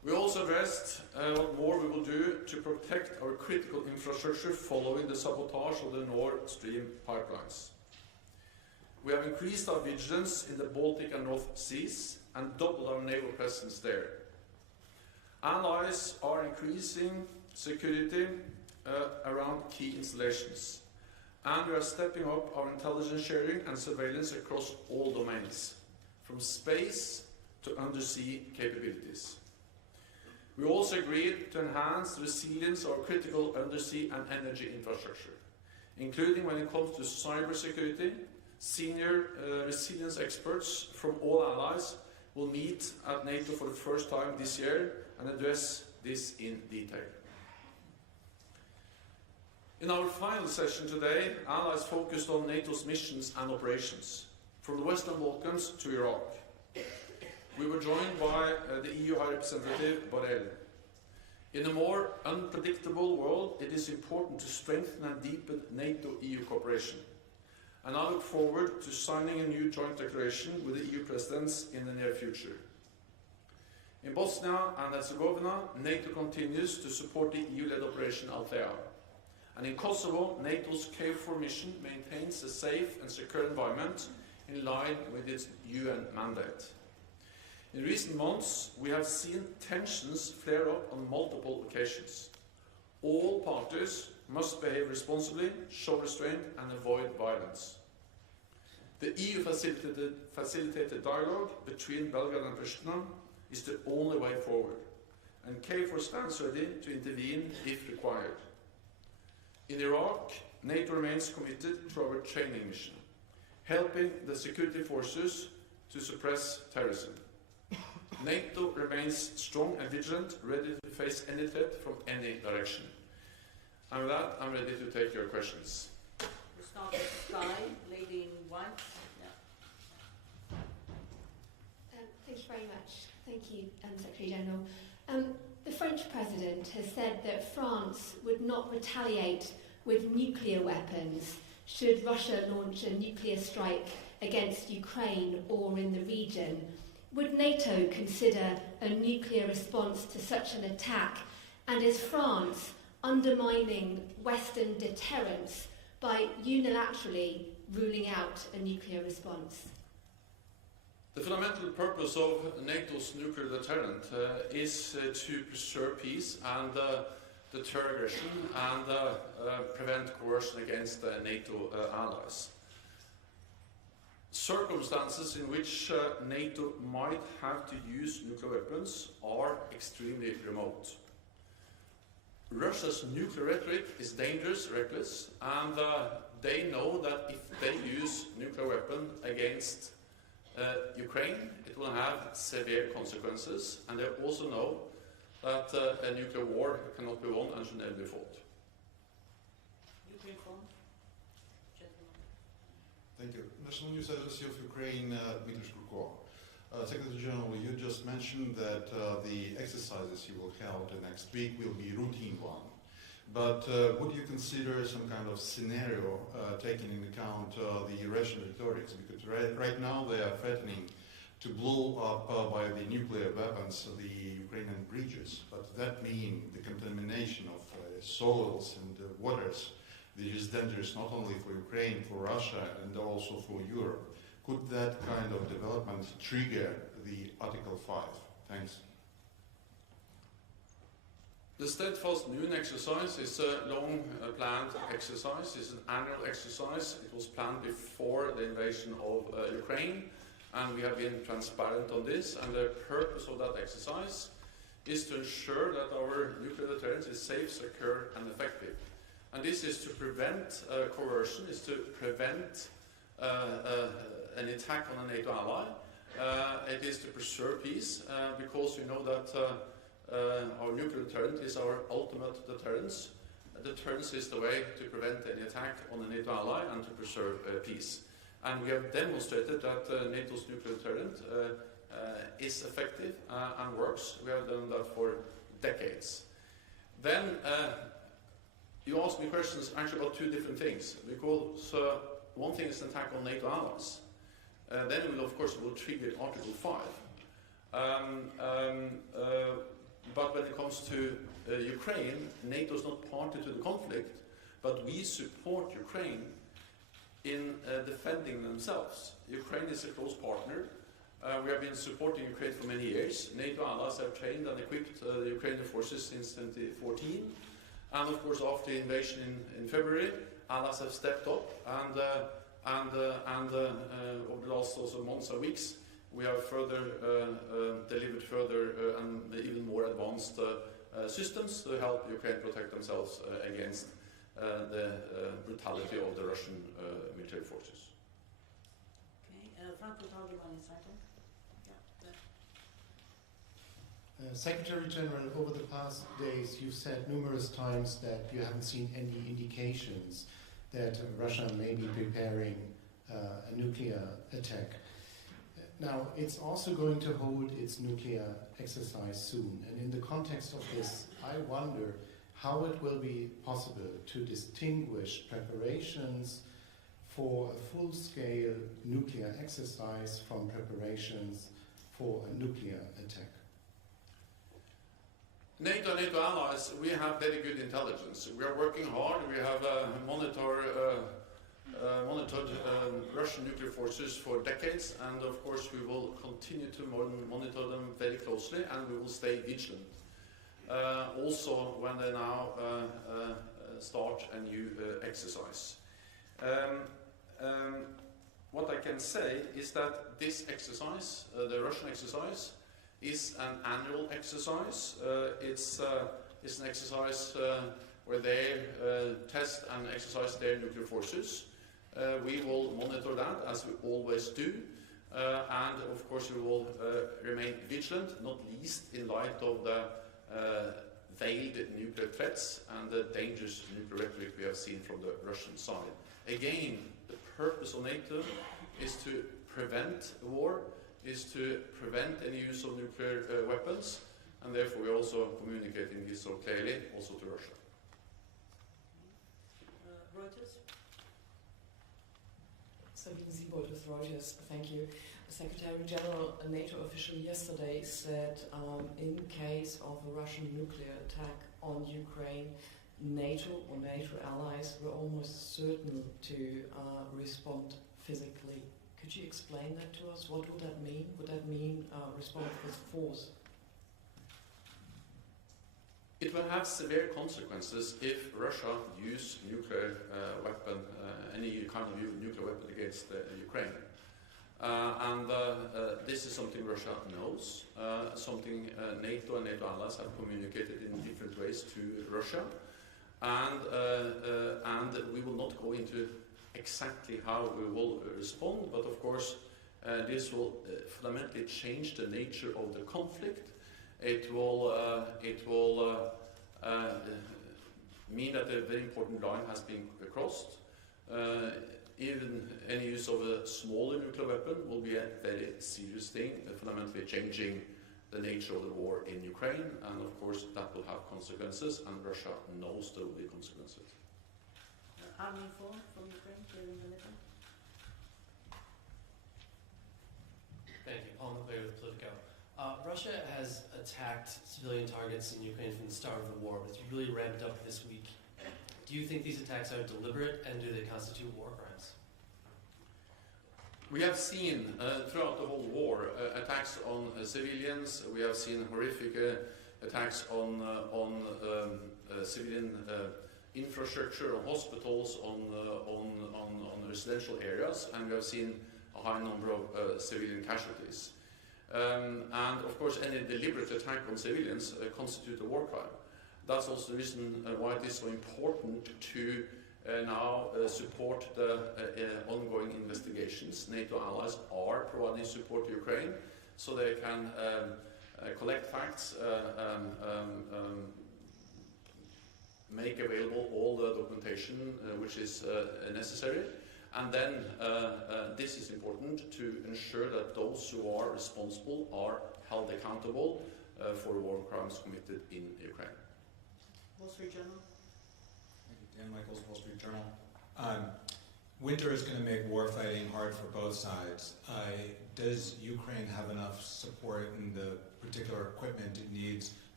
We also addressed what more we will do to protect our critical infrastructure following the sabotage of the Nord Stream pipelines. We have increased our vigilance in the Baltic and North Seas and doubled our naval presence there. Allies are increasing security around key installations, and we are stepping up our intelligence sharing and surveillance across all domains, from space to undersea capabilities. We also agreed to enhance the resilience of critical undersea and energy infrastructure, including when it comes to cybersecurity. Senior resilience experts from all allies will meet at NATO for the first time this year and address this in detail. In our final session today, allies focused on NATO's missions and operations, from the Western Balkans to Iraq. We were joined by the EU High Representative Borrell. In a more unpredictable world, it is important to strengthen and deepen NATO-EU cooperation. And I look forward to signing a new joint declaration with the EU presidents in the near future. In Bosnia and Herzegovina, NATO continues to support the EU-led Operation Althea. And in Kosovo, NATO's KFOR mission maintains a safe and secure environment in line with its UN mandate. In recent months, we have seen tensions flare up on multiple occasions. All parties must behave responsibly, show restraint, and avoid violence. The EU facilitated dialogue between Belgrade and Pristina is the only way forward, and KFOR stands ready to intervene if required. In Iraq, NATO remains committed to our training mission, helping the security forces to suppress terrorism. NATO remains strong and vigilant, ready to face any threat from any direction. And with that, I'm ready to take your questions. We start with Sky, lady in white. Thank you very much. Thank you, Secretary General. The French President has said that France would not retaliate with nuclear weapons should Russia launch a nuclear strike against Ukraine or in the region. Would NATO consider a nuclear response to such an attack? And is France undermining Western deterrence by unilaterally ruling out a nuclear response? The fundamental purpose of NATO's nuclear deterrent is to preserve peace and deter aggression and prevent coercion against NATO allies. Circumstances in which NATO might have to use nuclear weapons are extremely remote. Russia's nuclear rhetoric is dangerous, reckless, and they know that if they use nuclear weapon against Ukraine, it will have severe consequences, and they also know that a nuclear war cannot be won and should never be fought. Ukraine phone. Gentleman. Thank you. National News Agency of Ukraine, Dmitry Shkurko. Secretary General, you just mentioned that the exercises you will hold next week will be routine one. But would you consider some kind of scenario taking into account the Russian rhetorics? Because right now they are threatening to blow up by the nuclear weapons the Ukrainian bridges. But that means the contamination of soils and waters, which is dangerous not only for Ukraine, for Russia, and also for Europe. Could that kind of development trigger the Article 5? Thanks. The Steadfast Noon exercise is a long planned exercise. It's an annual exercise. It was planned before the invasion of Ukraine, and we have been transparent on this. And the purpose of that exercise is to ensure that our nuclear deterrence is safe, secure, and effective. And this is to prevent coercion, is to prevent an attack on a NATO ally. It is to preserve peace, because we know that our nuclear deterrent is our ultimate deterrence. Deterrence is the way to prevent any attack on a NATO ally and to preserve peace. And we have demonstrated that NATO's nuclear deterrent is effective and works. We have done that for decades. Then you asked me questions actually about two different things. Because one thing is an attack on NATO allies. Then we will, of course, trigger Article 5. but when it comes to Ukraine, NATO is not party to the conflict, but we support Ukraine in defending themselves. Ukraine is a close partner. We have been supporting Ukraine for many years. NATO allies have trained and equipped the Ukrainian forces since 2014. And of course, after the invasion in February, allies have stepped up, and over the last also months and weeks, we have further delivered further and even more advanced systems to help Ukraine protect themselves against the brutality of the Russian military forces. Okay, Franco Talgibani Zeitung. Secretary General, over the past days, you've said numerous times that you haven't seen any indications that Russia may be preparing a nuclear attack. Now, it's also going to hold its nuclear exercise soon, and in the context of this, I wonder how it will be possible to distinguish preparations for a full-scale nuclear exercise from preparations for a nuclear attack. NATO and NATO allies, we have very good intelligence. We are working hard. We have monitored Russian nuclear forces for decades, and of course we will continue to monitor them very closely, and we will stay vigilant. Also when they now start a new exercise. What I can say is that this exercise, the Russian exercise, is an annual exercise. It's an exercise where they test and exercise their nuclear forces. We will monitor that, as we always do, and of course we will remain vigilant, not least in light of the veiled nuclear threats and the dangerous nuclear rhetoric we have seen from the Russian side. Again, the purpose of NATO is to prevent war, is to prevent any use of nuclear weapons, and therefore we are also communicating this so clearly also to Russia. Reuters. Sabine Siebold with Reuters, thank you. Secretary General, a NATO official yesterday said in case of a Russian nuclear attack on Ukraine, NATO or NATO allies were almost certain to respond physically. Could you explain that to us? What would that mean? Would that mean respond with force? It will have severe consequences if Russia use nuclear weapon, any kind of nuclear weapon against Ukraine. This is something Russia knows, something NATO and NATO allies have communicated in different ways to Russia, and we will not go into exactly how we will respond, but of course this will fundamentally change the nature of the conflict. It will mean that a very important line has been crossed. Even any use of a smaller nuclear weapon will be a very serious thing, fundamentally changing the nature of the war in Ukraine, and of course that will have consequences, and Russia knows there will be consequences. Army phone from Ukraine, Kevin Deliver. Thank you. Paul McClure with Politico. Russia has attacked civilian targets in Ukraine from the start of the war, but it's really ramped up this week. Do you think these attacks are deliberate, and do they constitute war crimes? We have seen throughout the whole war attacks on civilians. We have seen horrific attacks on civilian infrastructure, on hospitals, on residential areas, and we have seen a high number of civilian casualties. And of course, any deliberate attack on civilians constitutes a war crime. That's also the reason why it is so important to now support the ongoing investigations. NATO allies are providing support to Ukraine so they can collect facts, make available all the documentation which is necessary, and then this is important to ensure that those who are responsible are held accountable for war crimes committed in Ukraine. Wall Street Journal. Thank you. Dan Michaels, Wall Street Journal. Winter is going to make war fighting hard for both sides. Does Ukraine have enough support in the particular equipment it needs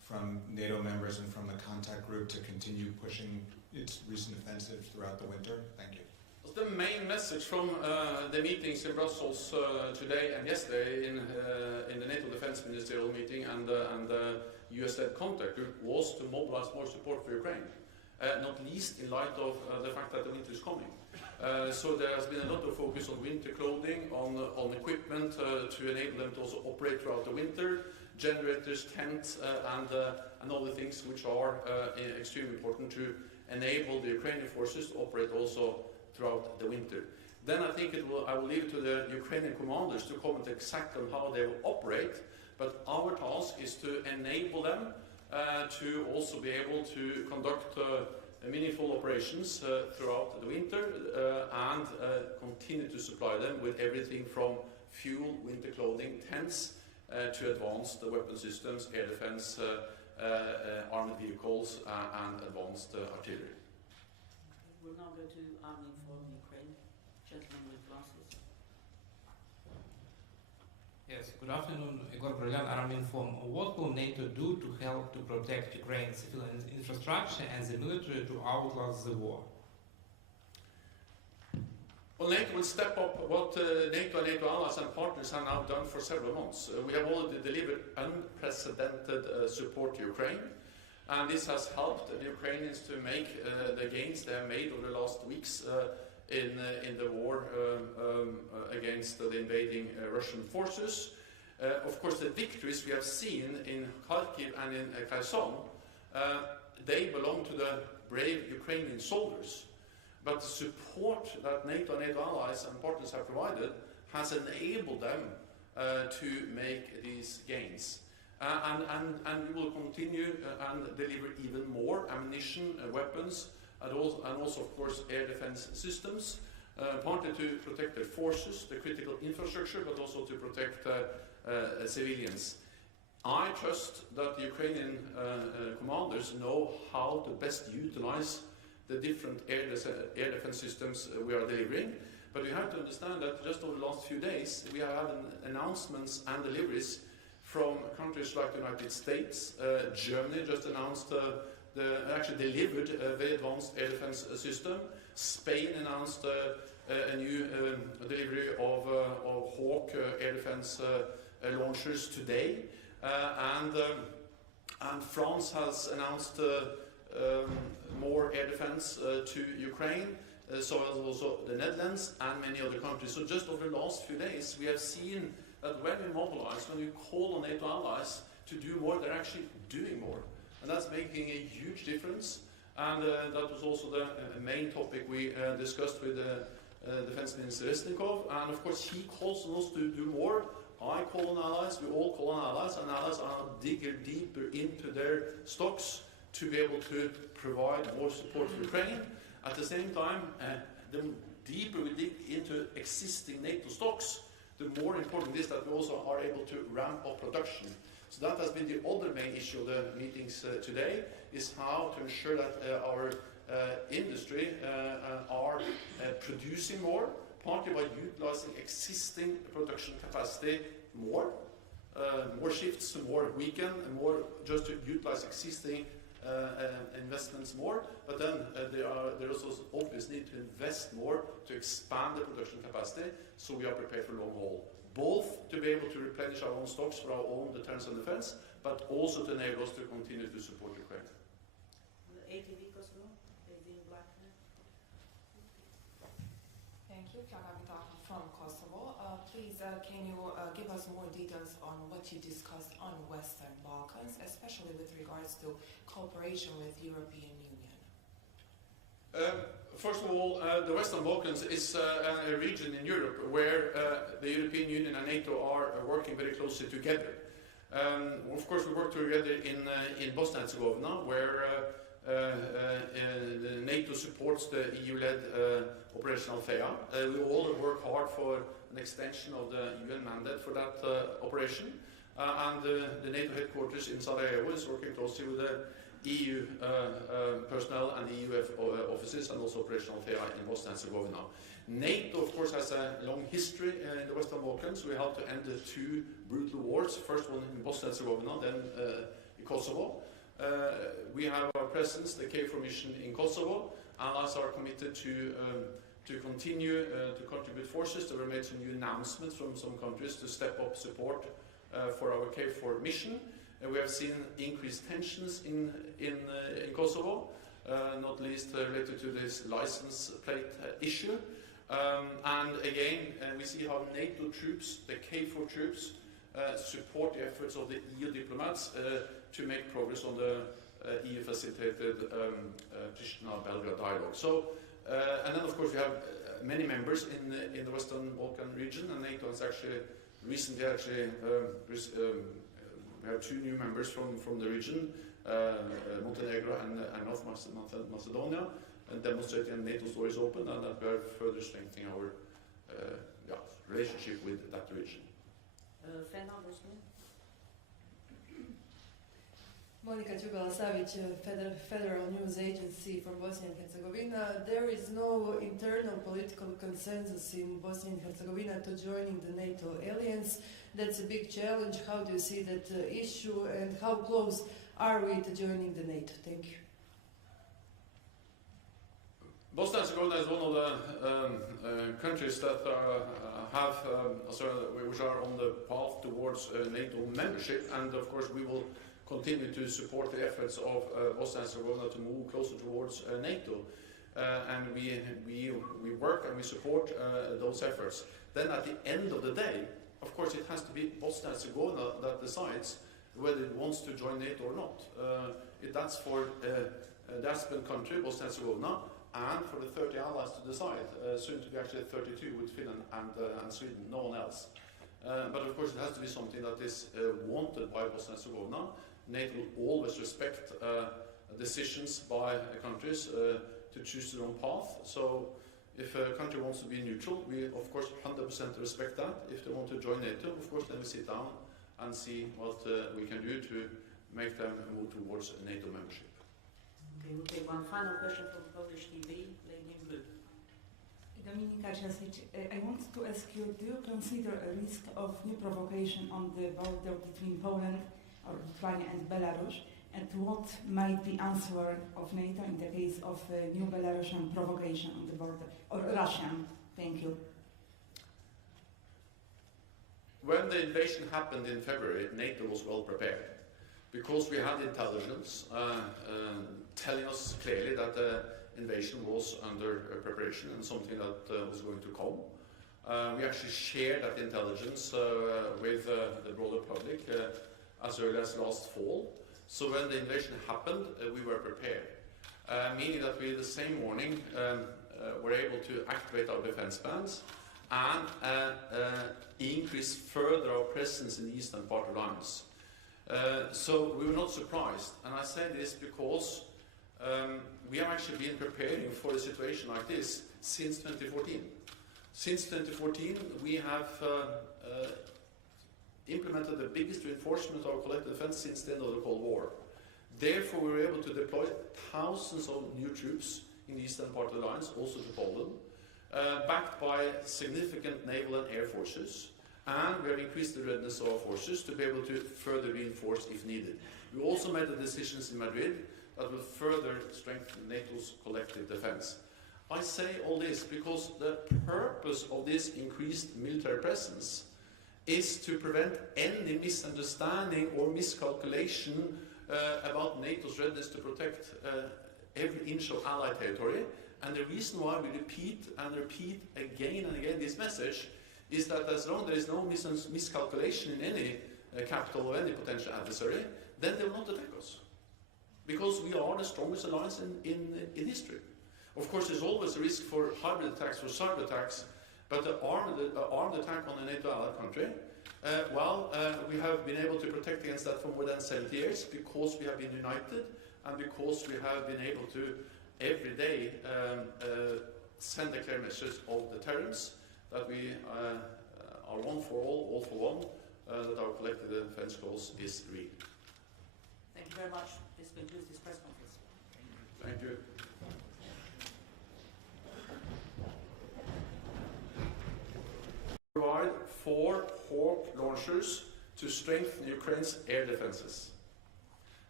from NATO members and from the contact group to continue pushing its recent offensive throughout the winter? Thank you. The main message from the meetings in Brussels today and yesterday in the NATO Defense Ministerial meeting and the US-led contact group was to mobilize more support for Ukraine, not least in light of the fact that the winter is coming. So there has been a lot of focus on winter clothing, on equipment to enable them to also operate throughout the winter, generators, tents, and other things which are extremely important to enable the Ukrainian forces to operate also throughout the winter. Then I think I will leave it to the Ukrainian commanders to comment exactly on how they will operate, but our task is to enable them to also be able to conduct meaningful operations throughout the winter and continue to supply them with everything from fuel, winter clothing, tents, to advanced weapon systems, air defense, armored vehicles, and advanced artillery. We'll now go to Army from Ukraine. Gentleman with glasses. Yes, good afternoon, Igor Brilliant, Arminform. What will NATO do to help to protect Ukraine's civil infrastructure and the military to outlast the war? Well, NATO will step up what NATO and NATO allies and partners have now done for several months. We have already delivered unprecedented support to Ukraine, and this has helped the Ukrainians to make the gains they have made over the last weeks in the war against the invading Russian forces. Of course, the victories we have seen in Kharkiv and in Kherson, they belong to the brave Ukrainian soldiers. But the support that NATO and NATO allies and partners have provided has enabled them to make these gains. And we will continue and deliver even more ammunition, weapons, and also, of course, air defense systems, partly to protect their forces, the critical infrastructure, but also to protect civilians. I trust that the Ukrainian commanders know how to best utilize the different air defense systems we are delivering. But we have to understand that just over the last few days, we have had announcements and deliveries from countries like the United States. Germany just announced actually delivered a very advanced air defense system. Spain announced a new delivery of Hawk air defense launchers today. And France has announced more air defense to Ukraine, so as also the Netherlands and many other countries. So just over the last few days, we have seen that when we mobilize, when we call on NATO allies to do more, they're actually doing more. And that's making a huge difference. And that was also the main topic we discussed with Defense Minister Resnikov. And of course, he calls on us to do more. I call on allies, we all call on allies, and allies are digging deeper into their stocks to be able to provide more support for Ukraine. At the same time, the deeper we dig into existing NATO stocks, the more important it is that we also are able to ramp up production. So that has been the other main issue of the meetings today, is how to ensure that our industry are producing more, partly by utilizing existing production capacity more shifts, more weekend, and more just to utilize existing investments more, but then there is also obvious need to invest more to expand the production capacity so we are prepared for long haul. Both to be able to replenish our own stocks for our own deterrence and defense, but also to enable us to continue to support Ukraine. The ATV Kosovo, ATV Black. Thank you, from Kosovo. Please, can you give us more details on what you discussed on Western Balkans, especially with regards to cooperation with European Union? First of all, the Western Balkans is a region in Europe where the European Union and NATO are working very closely together. Of course, we work together in Bosnia and Herzegovina, where NATO supports the EU-led Operation Althea. We all work hard for an extension of the UN mandate for that operation. And the NATO headquarters in Sarajevo is working closely with the EU personnel and EU offices, and also Operation Althea in Bosnia and Herzegovina. NATO, of course, has a long history in the Western Balkans. We helped to end the two brutal wars, first one in Bosnia and Herzegovina, then Kosovo. We have our presence, the KFOR mission in Kosovo. Allies are committed to continue to contribute forces. There were made some new announcements from some countries to step up support for our KFOR mission. We have seen increased tensions in Kosovo, not least related to this license plate issue. And again, we see how NATO troops, the KFOR troops, support the efforts of the EU diplomats to make progress on the EU-facilitated Pristina-Belgrade dialogue. So, and then of course we have many members in the Western Balkan region, and NATO has actually recently we have 2 new members from the region, Montenegro and North Macedonia, and demonstrating NATO's door is open, and that we are further strengthening our relationship with that region. Monika Đugala-Savić, Federal News Agency from Bosnia and Herzegovina. There is no internal political consensus in Bosnia and Herzegovina to joining the NATO alliance. That's a big challenge. How do you see that issue, and how close are we to joining the NATO? Thank you. Bosnia and Herzegovina is one of the countries that which are on the path towards NATO membership, and of course we will continue to support the efforts of Bosnia and Herzegovina to move closer towards NATO, and we work and we support those efforts. Then at the end of the day, of course, it has to be Bosnia and Herzegovina that decides whether it wants to join NATO or not. That's for the aspirant country, Bosnia and Herzegovina, and for the 30 allies to decide, soon to be actually 32 with Finland and Sweden, no one else. But of course it has to be something that is wanted by Bosnia and Herzegovina. NATO will always respect decisions by countries to choose their own path. So if a country wants to be neutral, we of course 100% respect that. If they want to join NATO, of course then we sit down and see what we can do to make them move towards NATO membership. Okay, we'll take one final question from Polish TV, lady in blue. Dominika Jasic, I want to ask you, do you consider a risk of new provocation on the border between Poland or Lithuania and Belarus, and what might be answer of NATO in the case of a new Belarusian provocation on the border, or Russian? Thank you. When the invasion happened in February, NATO was well prepared, because we had intelligence telling us clearly that the invasion was under preparation and something that was going to come. We actually shared that intelligence with the broader public as early as last fall. So when the invasion happened, we were prepared, meaning that we the same morning were able to activate our defense plans and increase further our presence in the eastern part of the alliance. So we were not surprised, and I say this because we have actually been preparing for a situation like this since 2014. Since 2014, we have implemented the biggest reinforcement of our collective defense since the end of the Cold War. Therefore, we were able to deploy thousands of new troops in the eastern part of the alliance, also to Poland, backed by significant naval and air forces, and we have increased the readiness of our forces to be able to further reinforce if needed. We also made the decisions in Madrid that will further strengthen NATO's collective defense. I say all this because the purpose of this increased military presence is to prevent any misunderstanding or miscalculation about NATO's readiness to protect every inch of Allied territory. And the reason why we repeat and repeat again and again this message is that as long as there is no miscalculation in any capital of any potential adversary, then they will not attack us. Because we are the strongest alliance in history. Of course, there's always a risk for hybrid attacks, for cyber attacks, but the armed attack on a NATO allied country, we have been able to protect against that for more than 70 years because we have been united and because we have been able to every day send a clear message of deterrence that we are one for all for one, that our collective defense cause is real. Thank you very much. This concludes this press conference. Thank you. Provide 4 Hawk launchers to strengthen Ukraine's air defenses.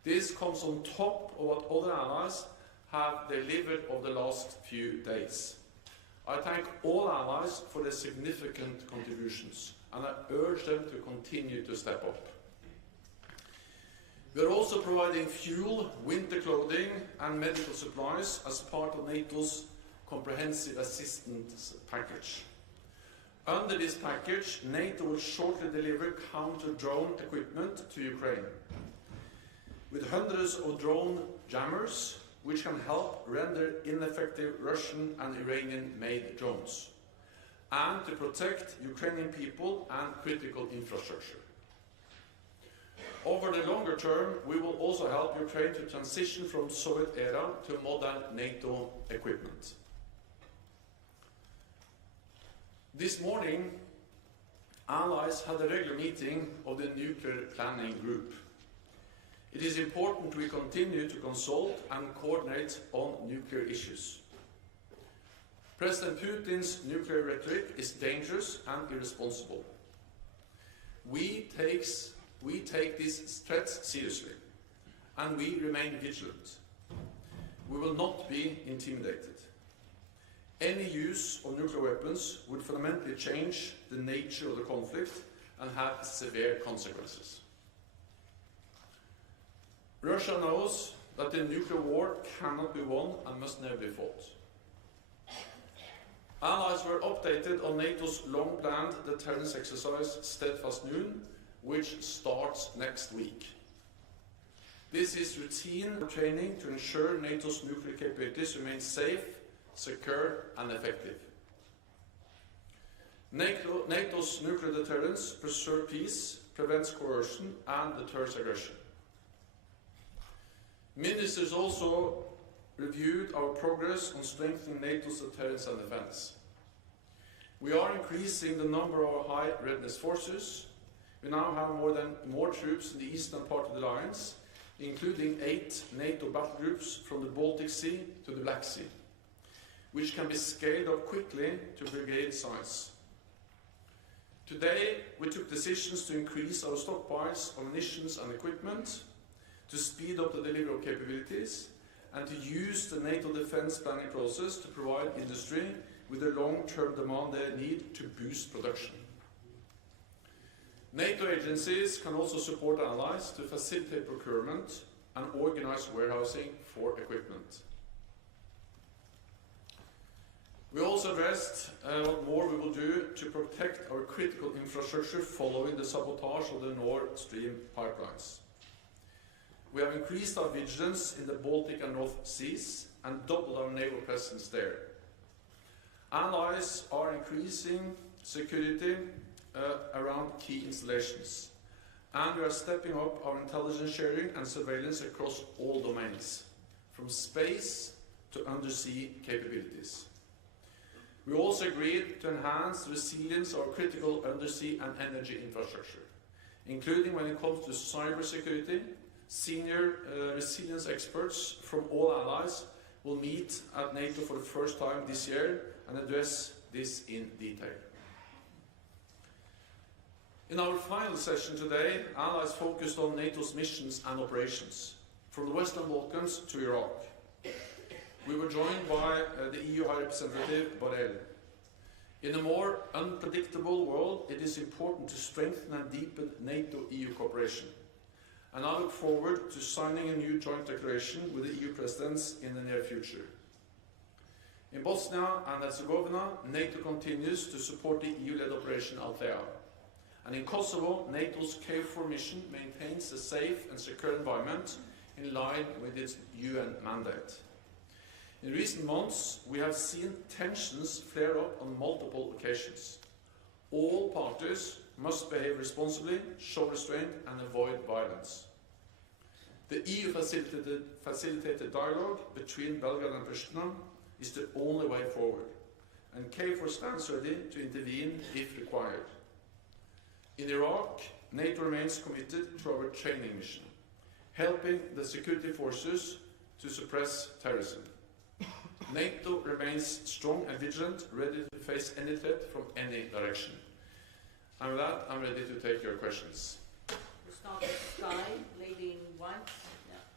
This comes on top of what other allies have delivered over the last few days. I thank all allies for their significant contributions, and I urge them to continue to step up. We are also providing fuel, winter clothing and medical supplies as part of NATO's comprehensive assistance package. Under this package, NATO will shortly deliver counter-drone equipment to Ukraine, with hundreds of drone jammers which can help render ineffective Russian and Iranian-made drones, and to protect Ukrainian people and critical infrastructure. Over the longer term, we will also help Ukraine to transition from Soviet era to modern NATO equipment. This morning, allies had a regular meeting of the Nuclear Planning Group. It is important we continue to consult and coordinate on nuclear issues. President Putin's nuclear rhetoric is dangerous and irresponsible. We take these threats seriously, and we remain vigilant. We will not be intimidated. Any use of nuclear weapons would fundamentally change the nature of the conflict and have severe consequences. Russia knows that the nuclear war cannot be won and must never be fought. Allies were updated on NATO's long-planned deterrence exercise Steadfast Noon, which starts next week. This is routine training to ensure NATO's nuclear capabilities remain safe, secure and effective. NATO's nuclear deterrence preserves peace, prevents coercion and deters aggression. Ministers also reviewed our progress on strengthening NATO's deterrence and defense. We are increasing the number of our high readiness forces. We now have more troops in the eastern part of the alliance, including 8 NATO battle groups from the Baltic Sea to the Black Sea, which can be scaled up quickly to brigade size. Today, we took decisions to increase our stockpiles of munitions and equipment, to speed up the delivery of capabilities, and to use the NATO defense planning process to provide industry with the long-term demand they need to boost production. NATO agencies can also support allies to facilitate procurement and organize warehousing for equipment. We also addressed what more we will do to protect our critical infrastructure following the sabotage of the Nord Stream pipelines. We have increased our vigilance in the Baltic and North Seas and doubled our naval presence there. Allies are increasing security around key installations, and we are stepping up our intelligence sharing and surveillance across all domains, from space to undersea capabilities. We also agreed to enhance the resilience of our critical undersea and energy infrastructure, including when it comes to cybersecurity. Senior resilience experts from all allies will meet at NATO for the first time this year and address this in detail. In our final session today, allies focused on NATO's missions and operations, from the Western Balkans to Iraq. We were joined by the EU High Representative Borrell. In a more unpredictable world, it is important to strengthen and deepen NATO-EU cooperation. And I look forward to signing a new joint declaration with the EU presidents in the near future. In Bosnia and Herzegovina, NATO continues to support the EU-led Operation Althea. And in Kosovo, NATO's KFOR mission maintains a safe and secure environment in line with its UN mandate. In recent months, we have seen tensions flare up on multiple occasions. All parties must behave responsibly, show restraint and avoid violence. The EU facilitated dialogue between Belgrade and Pristina is the only way forward, and KFOR stands ready to intervene if required. In Iraq, NATO remains committed to our training mission, helping the security forces to suppress terrorism. NATO remains strong and vigilant, ready to face any threat from any direction. And with that, I'm ready to take your questions. We start with Sky, lady in white. Yeah.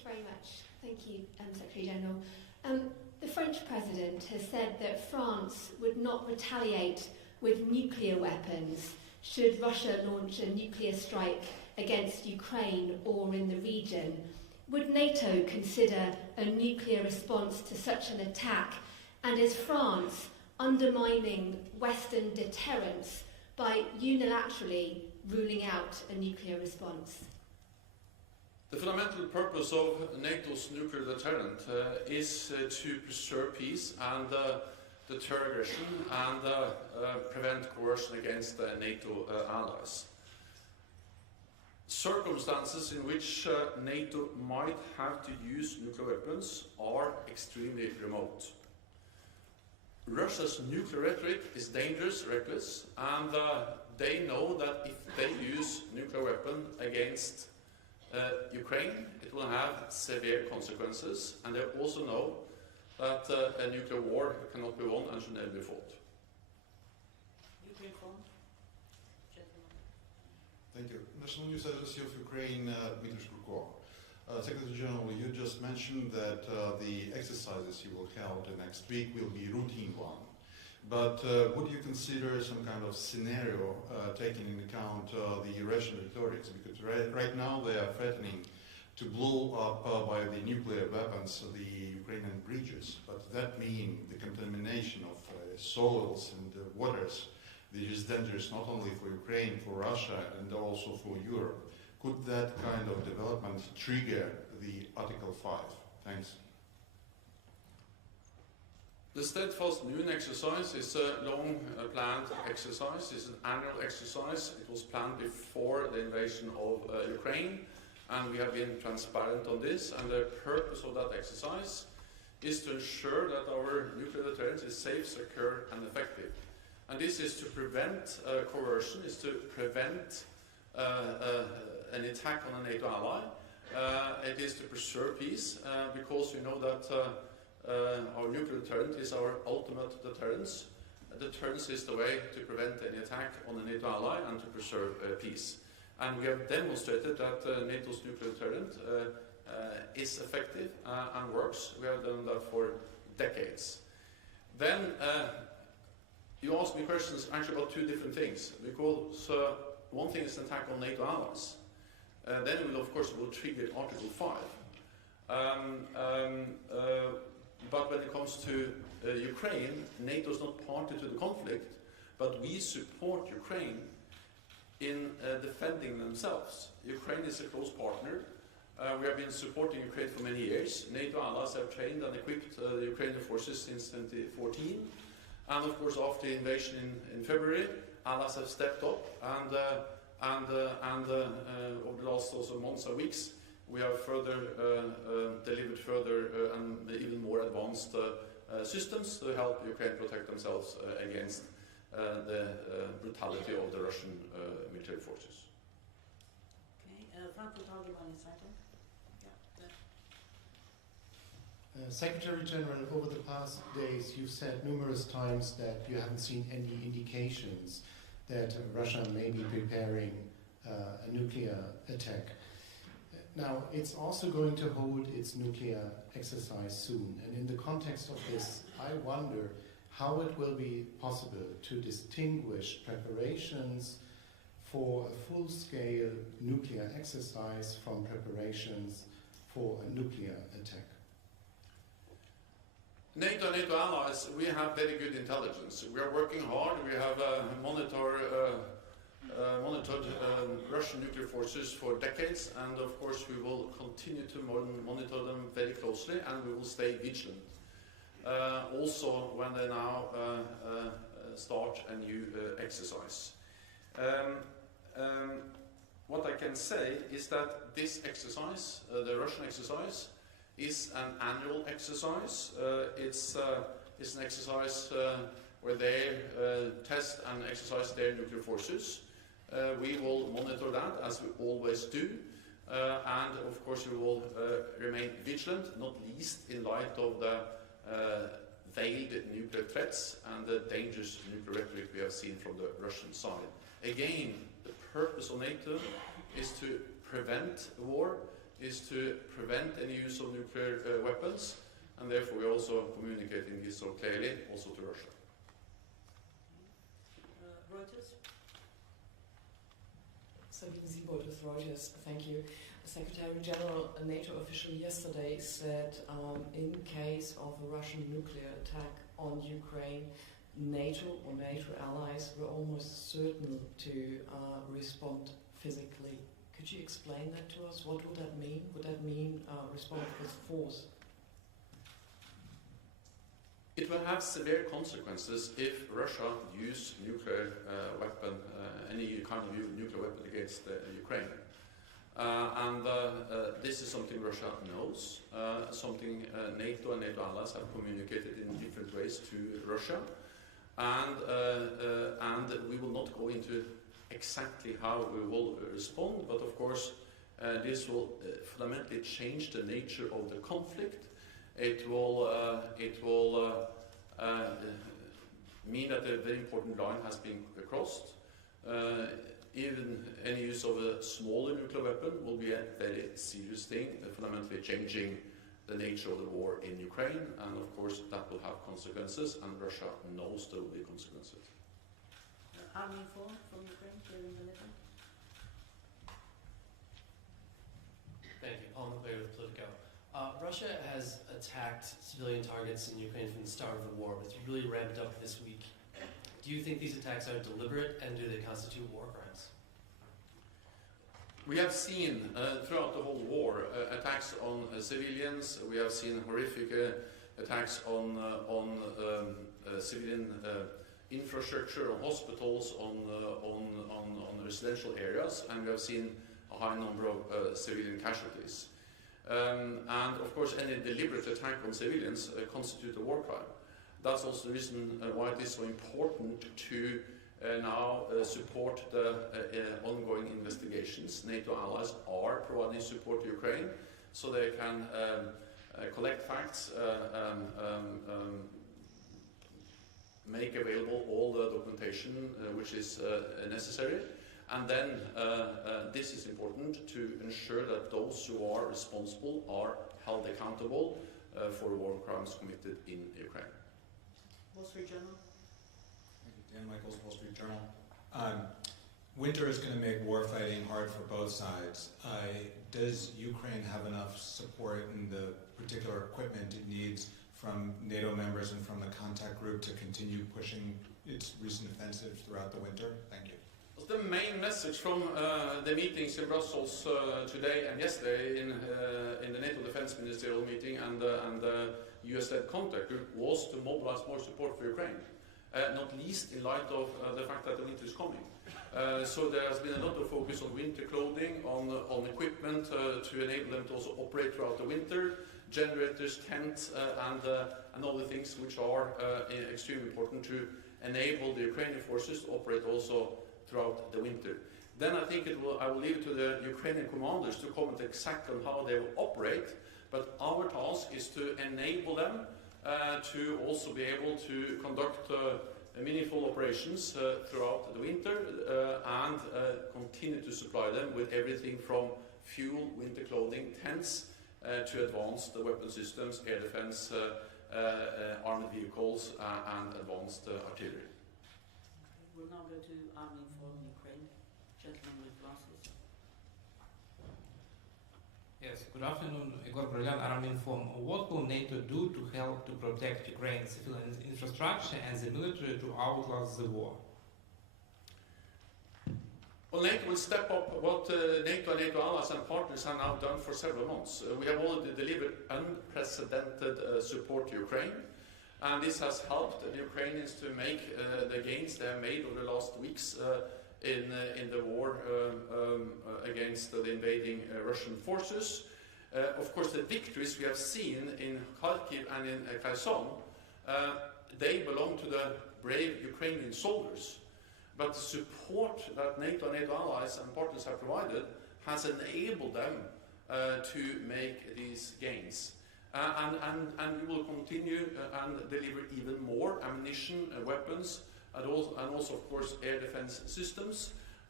you very much. Thank you, Secretary General. The French President has said that France would not retaliate with nuclear weapons should Russia launch a nuclear strike against Ukraine or in the region. Would NATO consider a nuclear response to such an attack? And is France undermining Western deterrence by unilaterally ruling out a nuclear response? The fundamental purpose of NATO's nuclear deterrent is to preserve peace and deter aggression and prevent coercion against NATO allies. Circumstances in which NATO might have to use nuclear weapons are extremely remote. Russia's nuclear rhetoric is dangerous, reckless, and they know that if they use nuclear weapon against Ukraine, it will have severe consequences, and they also know that a nuclear war cannot be won and should never be fought. Ukraine front. Gentlemen. Thank you. National News Agency of Ukraine, Secretary General, you just mentioned that the exercises you will hold the next week will be routine one. But would you consider some kind of scenario taking into account the Russian rhetorics? Because right now they are threatening to blow up by the nuclear weapons the Ukrainian bridges. But that means the contamination of soils and waters, which is dangerous not only for Ukraine, for Russia, and also for Europe. Could that kind of development trigger the Article 5? Thanks. The Steadfast Noon exercise is a long-planned exercise. It's an annual exercise. It was planned before the invasion of Ukraine, and we have been transparent on this. And the purpose of that exercise is to ensure that our nuclear deterrence is safe, secure, and effective. And this is to prevent coercion, is to prevent an attack on a NATO ally. It is to preserve peace, because we know that our nuclear deterrent is our ultimate deterrence. Deterrence is the way to prevent any attack on a NATO ally and to preserve peace. And we have demonstrated that NATO's nuclear deterrent is effective and works. We have done that for decades. Then you asked me questions actually about two different things, because one thing is an attack on NATO allies. Then it will, of course, trigger Article 5. But when it comes to Ukraine, NATO is not party to the conflict, but we support Ukraine in defending themselves. Ukraine is a close partner. We have been supporting Ukraine for many years. NATO allies have trained and equipped the Ukrainian forces since 2014. And of course, after the invasion in February, allies have stepped up, and over the last also months and weeks, we have further delivered further and even more advanced systems to help Ukraine protect themselves against the brutality of the Russian military forces. Okay, Frankfurt Allgemeine Zeitung. Secretary General, over the past days you've said numerous times that you haven't seen any indications that Russia may be preparing a nuclear attack. Now, it's also going to hold its nuclear exercise soon, and in the context of this, I wonder how it will be possible to distinguish preparations for a full-scale nuclear exercise from preparations for a nuclear attack. NATO and NATO allies, we have very good intelligence. We are working hard. We have monitored Russian nuclear forces for decades, and of course we will continue to monitor them very closely, and we will stay vigilant. Also when they now start a new exercise. What I can say is that this exercise, the Russian exercise, is an annual exercise. It's an exercise where they test and exercise their nuclear forces. We will monitor that, as we always do, and of course we will remain vigilant, not least in light of the veiled nuclear threats and the dangerous nuclear rhetoric we have seen from the Russian side. Again, the purpose of NATO is to prevent war, is to prevent any use of nuclear weapons, and therefore we are also communicating this so clearly also to Russia. Reuters? Sabine Siebold with Reuters, thank you. Secretary General, a NATO official yesterday said in case of a Russian nuclear attack on Ukraine, NATO or NATO allies were almost certain to respond physically. Could you explain that to us? What would that mean? Would that mean respond with force? It will have severe consequences if Russia use nuclear weapon, any kind of nuclear weapon against Ukraine. This is something Russia knows, something NATO and NATO allies have communicated in different ways to Russia, and we will not go into exactly how we will respond, but of course this will fundamentally change the nature of the conflict. It will mean that a very important line has been crossed. Even any use of a smaller nuclear weapon will be a very serious thing, fundamentally changing the nature of the war in Ukraine, and of course that will have consequences, and Russia knows there will be consequences. Army informed from Ukraine during the meeting? Thank you. Paul McClary with Politico. Russia has attacked civilian targets in Ukraine from the start of the war, but it's really ramped up this week. Do you think these attacks are deliberate, and do they constitute war crimes? We have seen throughout the whole war attacks on civilians. We have seen horrific attacks on civilian infrastructure, on hospitals, on residential areas, and we have seen a high number of civilian casualties. And of course, any deliberate attack on civilians constitutes a war crime. That's also the reason why it is so important to now support the ongoing investigations. NATO allies are providing support to Ukraine so they can collect facts, make available all the documentation which is necessary. And then this is important to ensure that those who are responsible are held accountable for war crimes committed in Ukraine. Wall Street Journal? Thank you. Dan Michaels, Wall Street Journal. Winter is going to make war fighting hard for both sides. Does Ukraine have enough support in the particular equipment it needs from NATO members and from the contact group to continue pushing its recent offensive throughout the winter? Thank you. The main message from the meetings in Brussels today and yesterday in the NATO Defense Ministerial meeting and the US-led contact group was to mobilize more support for Ukraine, not least in light of the fact that the winter is coming. So there has been a lot of focus on winter clothing, on equipment to enable them to also operate throughout the winter, generators, tents, and other things which are extremely important to enable the Ukrainian forces to operate also throughout the winter. Then I think I will leave it to the Ukrainian commanders to comment exactly on how they will operate, but our task is to enable them to also be able to conduct meaningful operations throughout the winter and continue to supply them with everything from fuel, winter clothing, tents, to advanced weapon systems, air defense, armored vehicles, and advanced artillery. We'll now go to Army Inform Ukraine. Gentleman with glasses. Yes, good afternoon, Igor Bryan, Army Inform. What will NATO do to help to protect Ukraine's civilian infrastructure and the military to outlast the war? Well, NATO will step up what NATO and NATO allies and partners have now done for several months. We have already delivered unprecedented support to Ukraine, and this has helped the Ukrainians to make the gains they have made over the last weeks in the war against the invading Russian forces. Of course, the victories we have seen in Kharkiv and in Kherson, they belong to the brave Ukrainian soldiers. But the support that NATO and NATO allies and partners have provided has enabled them to make these gains. And we will continue and deliver even more ammunition, weapons, and also, of course, air defense systems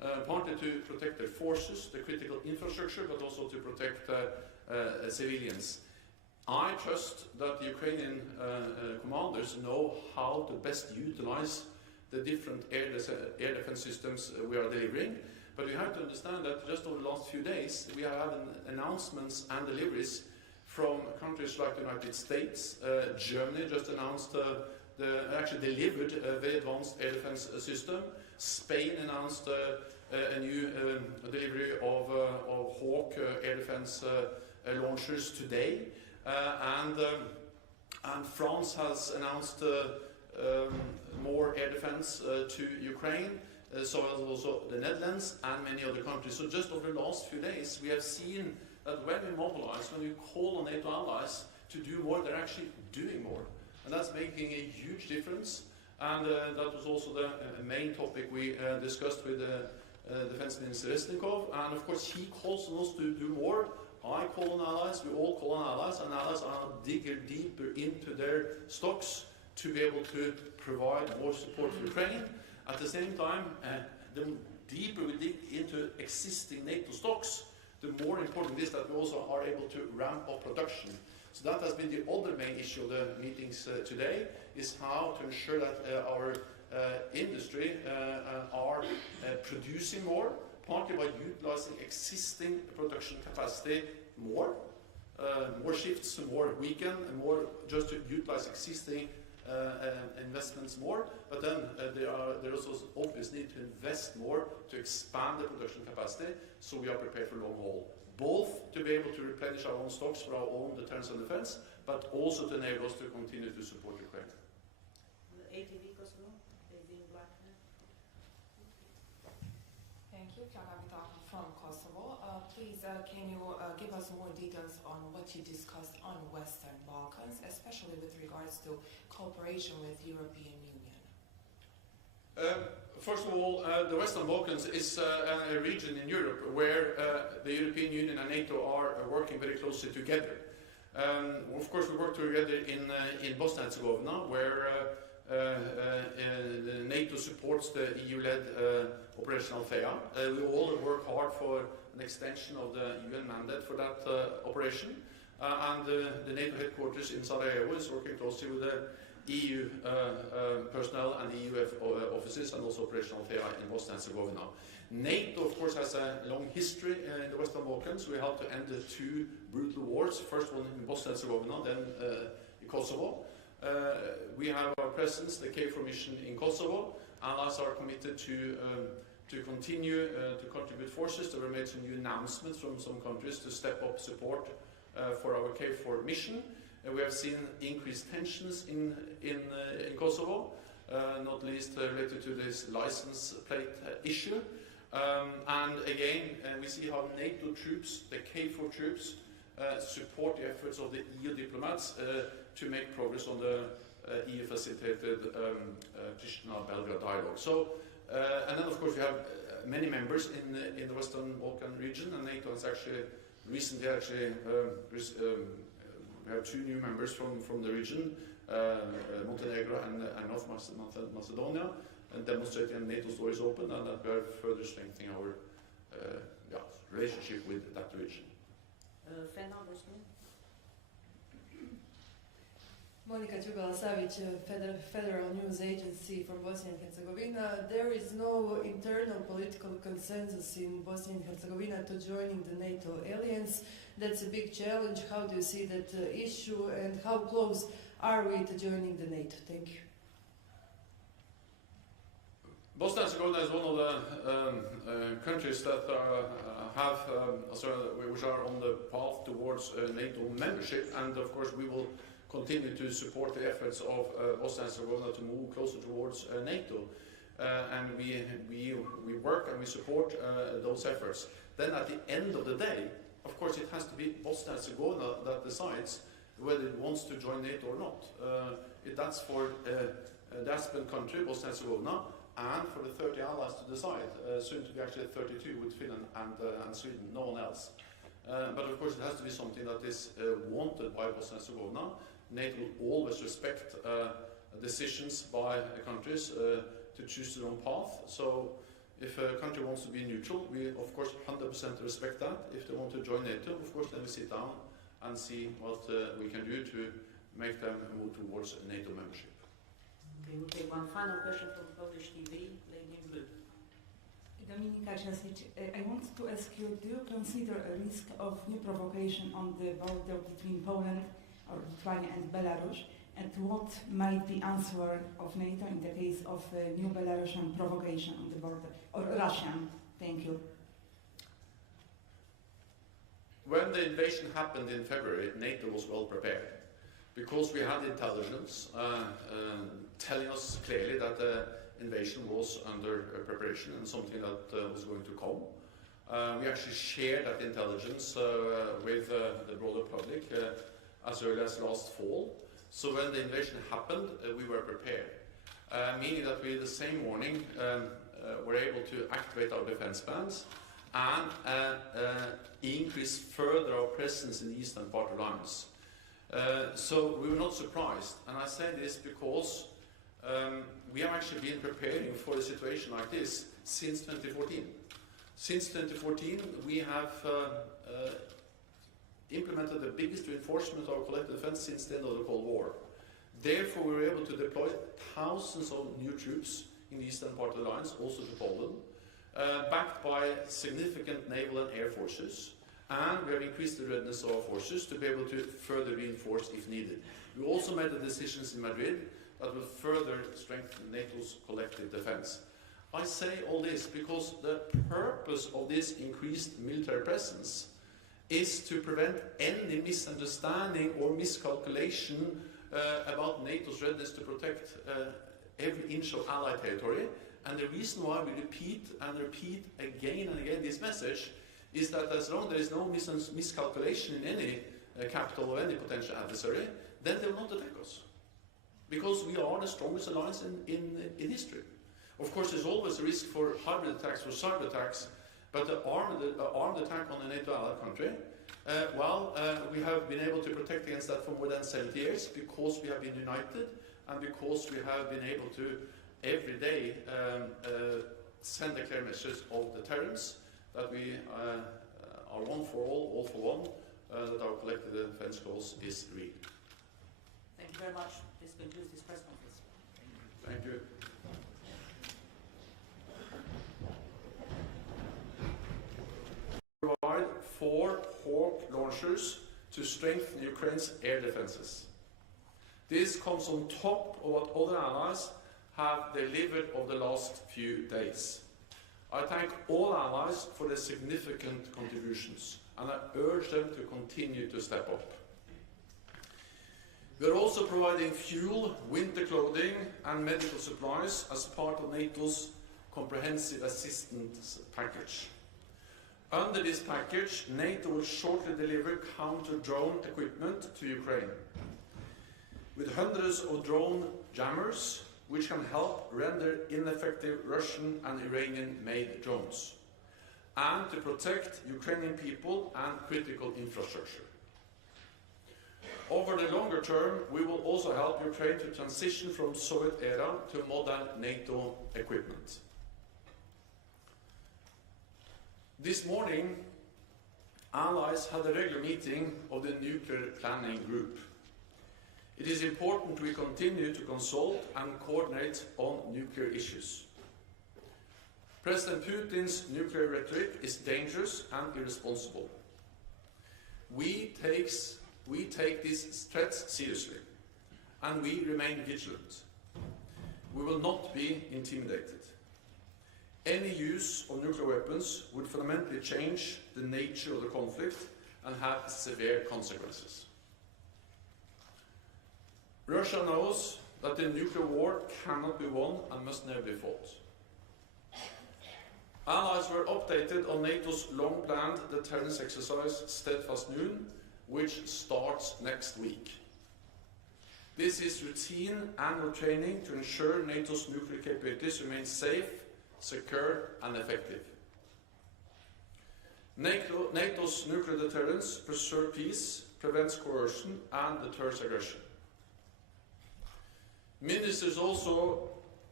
partly to protect their forces, the critical infrastructure, but also to protect civilians. I trust that the Ukrainian commanders know how to best utilize the different air defense systems we are delivering. But we have to understand that just over the last few days, we have had announcements and deliveries from countries like the United States. Germany just announced, actually delivered a very advanced air defense system. Spain announced a new delivery of Hawk air defense launchers today. And France has announced more air defense to Ukraine. So has also the Netherlands and many other countries. So just over the last few days, we have seen that when we mobilize, when we call on NATO allies to do more, they're actually doing more. And that's making a huge difference. And that was also the main topic we discussed with Defense Minister Resnikov. And of course, he calls on us to do more. I call on allies, we all call on allies, and allies are digging deeper into their stocks to be able to provide more support for Ukraine. At the same time, the deeper we dig into existing NATO stocks, the more important it is that we also are able to ramp up production. So that has been the other main issue of the meetings today, is how to ensure that our industry are producing more, partly by utilizing existing production capacity more, more shifts, more weekend, and more just to utilize existing investments more, but then there is also obvious need to invest more to expand the production capacity so we are prepared for long haul. Both to be able to replenish our own stocks for our own deterrence and defense, but also to enable us to continue to support Ukraine. The ATV Kosovo, ATV Black. Thank you, Pianavita from Kosovo. Please, can you give us more details on what you discussed on Western Balkans, especially with regards to cooperation with European Union? First of all, the Western Balkans is a region in Europe where the European Union and NATO are working very closely together. Of course, we work together in Bosnia and Herzegovina, where NATO supports the EU-led Operation Althea. We all work hard for an extension of the UN mandate for that operation. And the NATO headquarters in Sarajevo is working closely with the EU personnel and the EU offices, and also Operation Althea in Bosnia and Herzegovina. NATO, of course, has a long history in the Western Balkans. We helped to end the two brutal wars, first one in Bosnia and Herzegovina, then in Kosovo. We have our presence, the KFOR mission in Kosovo. Allies are committed to continue to contribute forces. There were made some new announcements from some countries to step up support for our KFOR mission. We have seen increased tensions in Kosovo, not least related to this license plate issue. And again, we see how NATO troops, the KFOR troops, support the efforts of the EU diplomats to make progress on the EU-facilitated Pristina-Belgrade dialogue. So, and then of course we have many members in the Western Balkan region, and NATO has actually recently we have two new members from the region, Montenegro and North Macedonia, and demonstrating NATO's door is open, and that we are further strengthening our relationship with that region. Monika Đugala-Savić, Federal News Agency from Bosnia and Herzegovina. There is no internal political consensus in Bosnia and Herzegovina to joining the NATO alliance. That's a big challenge. How do you see that issue, and how close are we to joining the NATO? Thank you. Bosnia and Herzegovina is one of the countries that which are on the path towards NATO membership, and of course we will continue to support the efforts of Bosnia and Herzegovina to move closer towards NATO, and we work and we support those efforts. Then at the end of the day, of course, it has to be Bosnia and Herzegovina that decides whether it wants to join NATO or not. That's for the aspirant country, Bosnia and Herzegovina, and for the 30 allies to decide, soon to be actually 32 with Finland and Sweden, no one else. But of course it has to be something that is wanted by Bosnia and Herzegovina. NATO will always respect decisions by countries to choose their own path. So If a country wants to be neutral, we of course 100% respect that. If they want to join NATO, of course, then we sit down and see what we can do to make them move towards NATO membership. Okay, we'll take one final question from Polish TV, lady in blue. Dominika Jasic, I want to ask you, do you consider a risk of new provocation on the border between Poland or Lithuania and Belarus? And what might be answer of NATO in the case of a new Belarusian provocation on the border, or Russian? Thank you. When the invasion happened in February, NATO was well prepared because we had intelligence telling us clearly that the invasion was under preparation and something that was going to come. We actually shared that intelligence with the broader public as early as last fall. So when the invasion happened, we were prepared, meaning that we the same morning were able to activate our defense plans and increase further our presence in the eastern part of the alliance. So we were not surprised, and I say this because we have actually been preparing for a situation like this since 2014. Since 2014, we have implemented the biggest reinforcement of our collective defense since the end of the Cold War. Therefore, we were able to deploy thousands of new troops in the eastern part of the alliance, also to Poland, backed by significant naval and air forces, and we have increased the readiness of our forces to be able to further reinforce if needed. We also made the decisions in Madrid that will further strengthen NATO's collective defense. I say all this because the purpose of this increased military presence is to prevent any misunderstanding or miscalculation about NATO's readiness to protect every inch of Allied territory. And the reason why we repeat and repeat again and again this message is that as long as there is no miscalculation in any capital of any potential adversary, then they will not attack us. Because we are the strongest alliance in history. Of course, there's always a risk for hybrid attacks, for cyber attacks, but the armed attack on a NATO allied country, we have been able to protect against that for more than 70 years because we have been united and because we have been able to every day send a clear message of deterrence that we are one for all for one, that our collective defense cause is real. Thank you very much. This concludes this press conference. Thank you. Provide 4 Hawk launchers to strengthen Ukraine's air defenses. This comes on top of what other allies have delivered over the last few days. I thank all allies for their significant contributions, and I urge them to continue to step up. We are also providing fuel, winter clothing and medical supplies as part of NATO's comprehensive assistance package. Under this package, NATO will shortly deliver counter-drone equipment to Ukraine, with hundreds of drone jammers, which can help render ineffective Russian and Iranian-made drones, and to protect Ukrainian people and critical infrastructure. Over the longer term, we will also help Ukraine to transition from Soviet era to modern NATO equipment. This morning, allies had a regular meeting of the Nuclear Planning Group. It is important we continue to consult and coordinate on nuclear issues. President Putin's nuclear rhetoric is dangerous and irresponsible. We take these threats seriously, and we remain vigilant. We will not be intimidated. Any use of nuclear weapons would fundamentally change the nature of the conflict and have severe consequences. Russia knows that the nuclear war cannot be won and must never be fought. Allies were updated on NATO's long-planned deterrence exercise Steadfast Noon, which starts next week. This is routine annual training to ensure NATO's nuclear capabilities remain safe, secure and effective. NATO's nuclear deterrence preserves peace, prevents coercion and deters aggression. Ministers also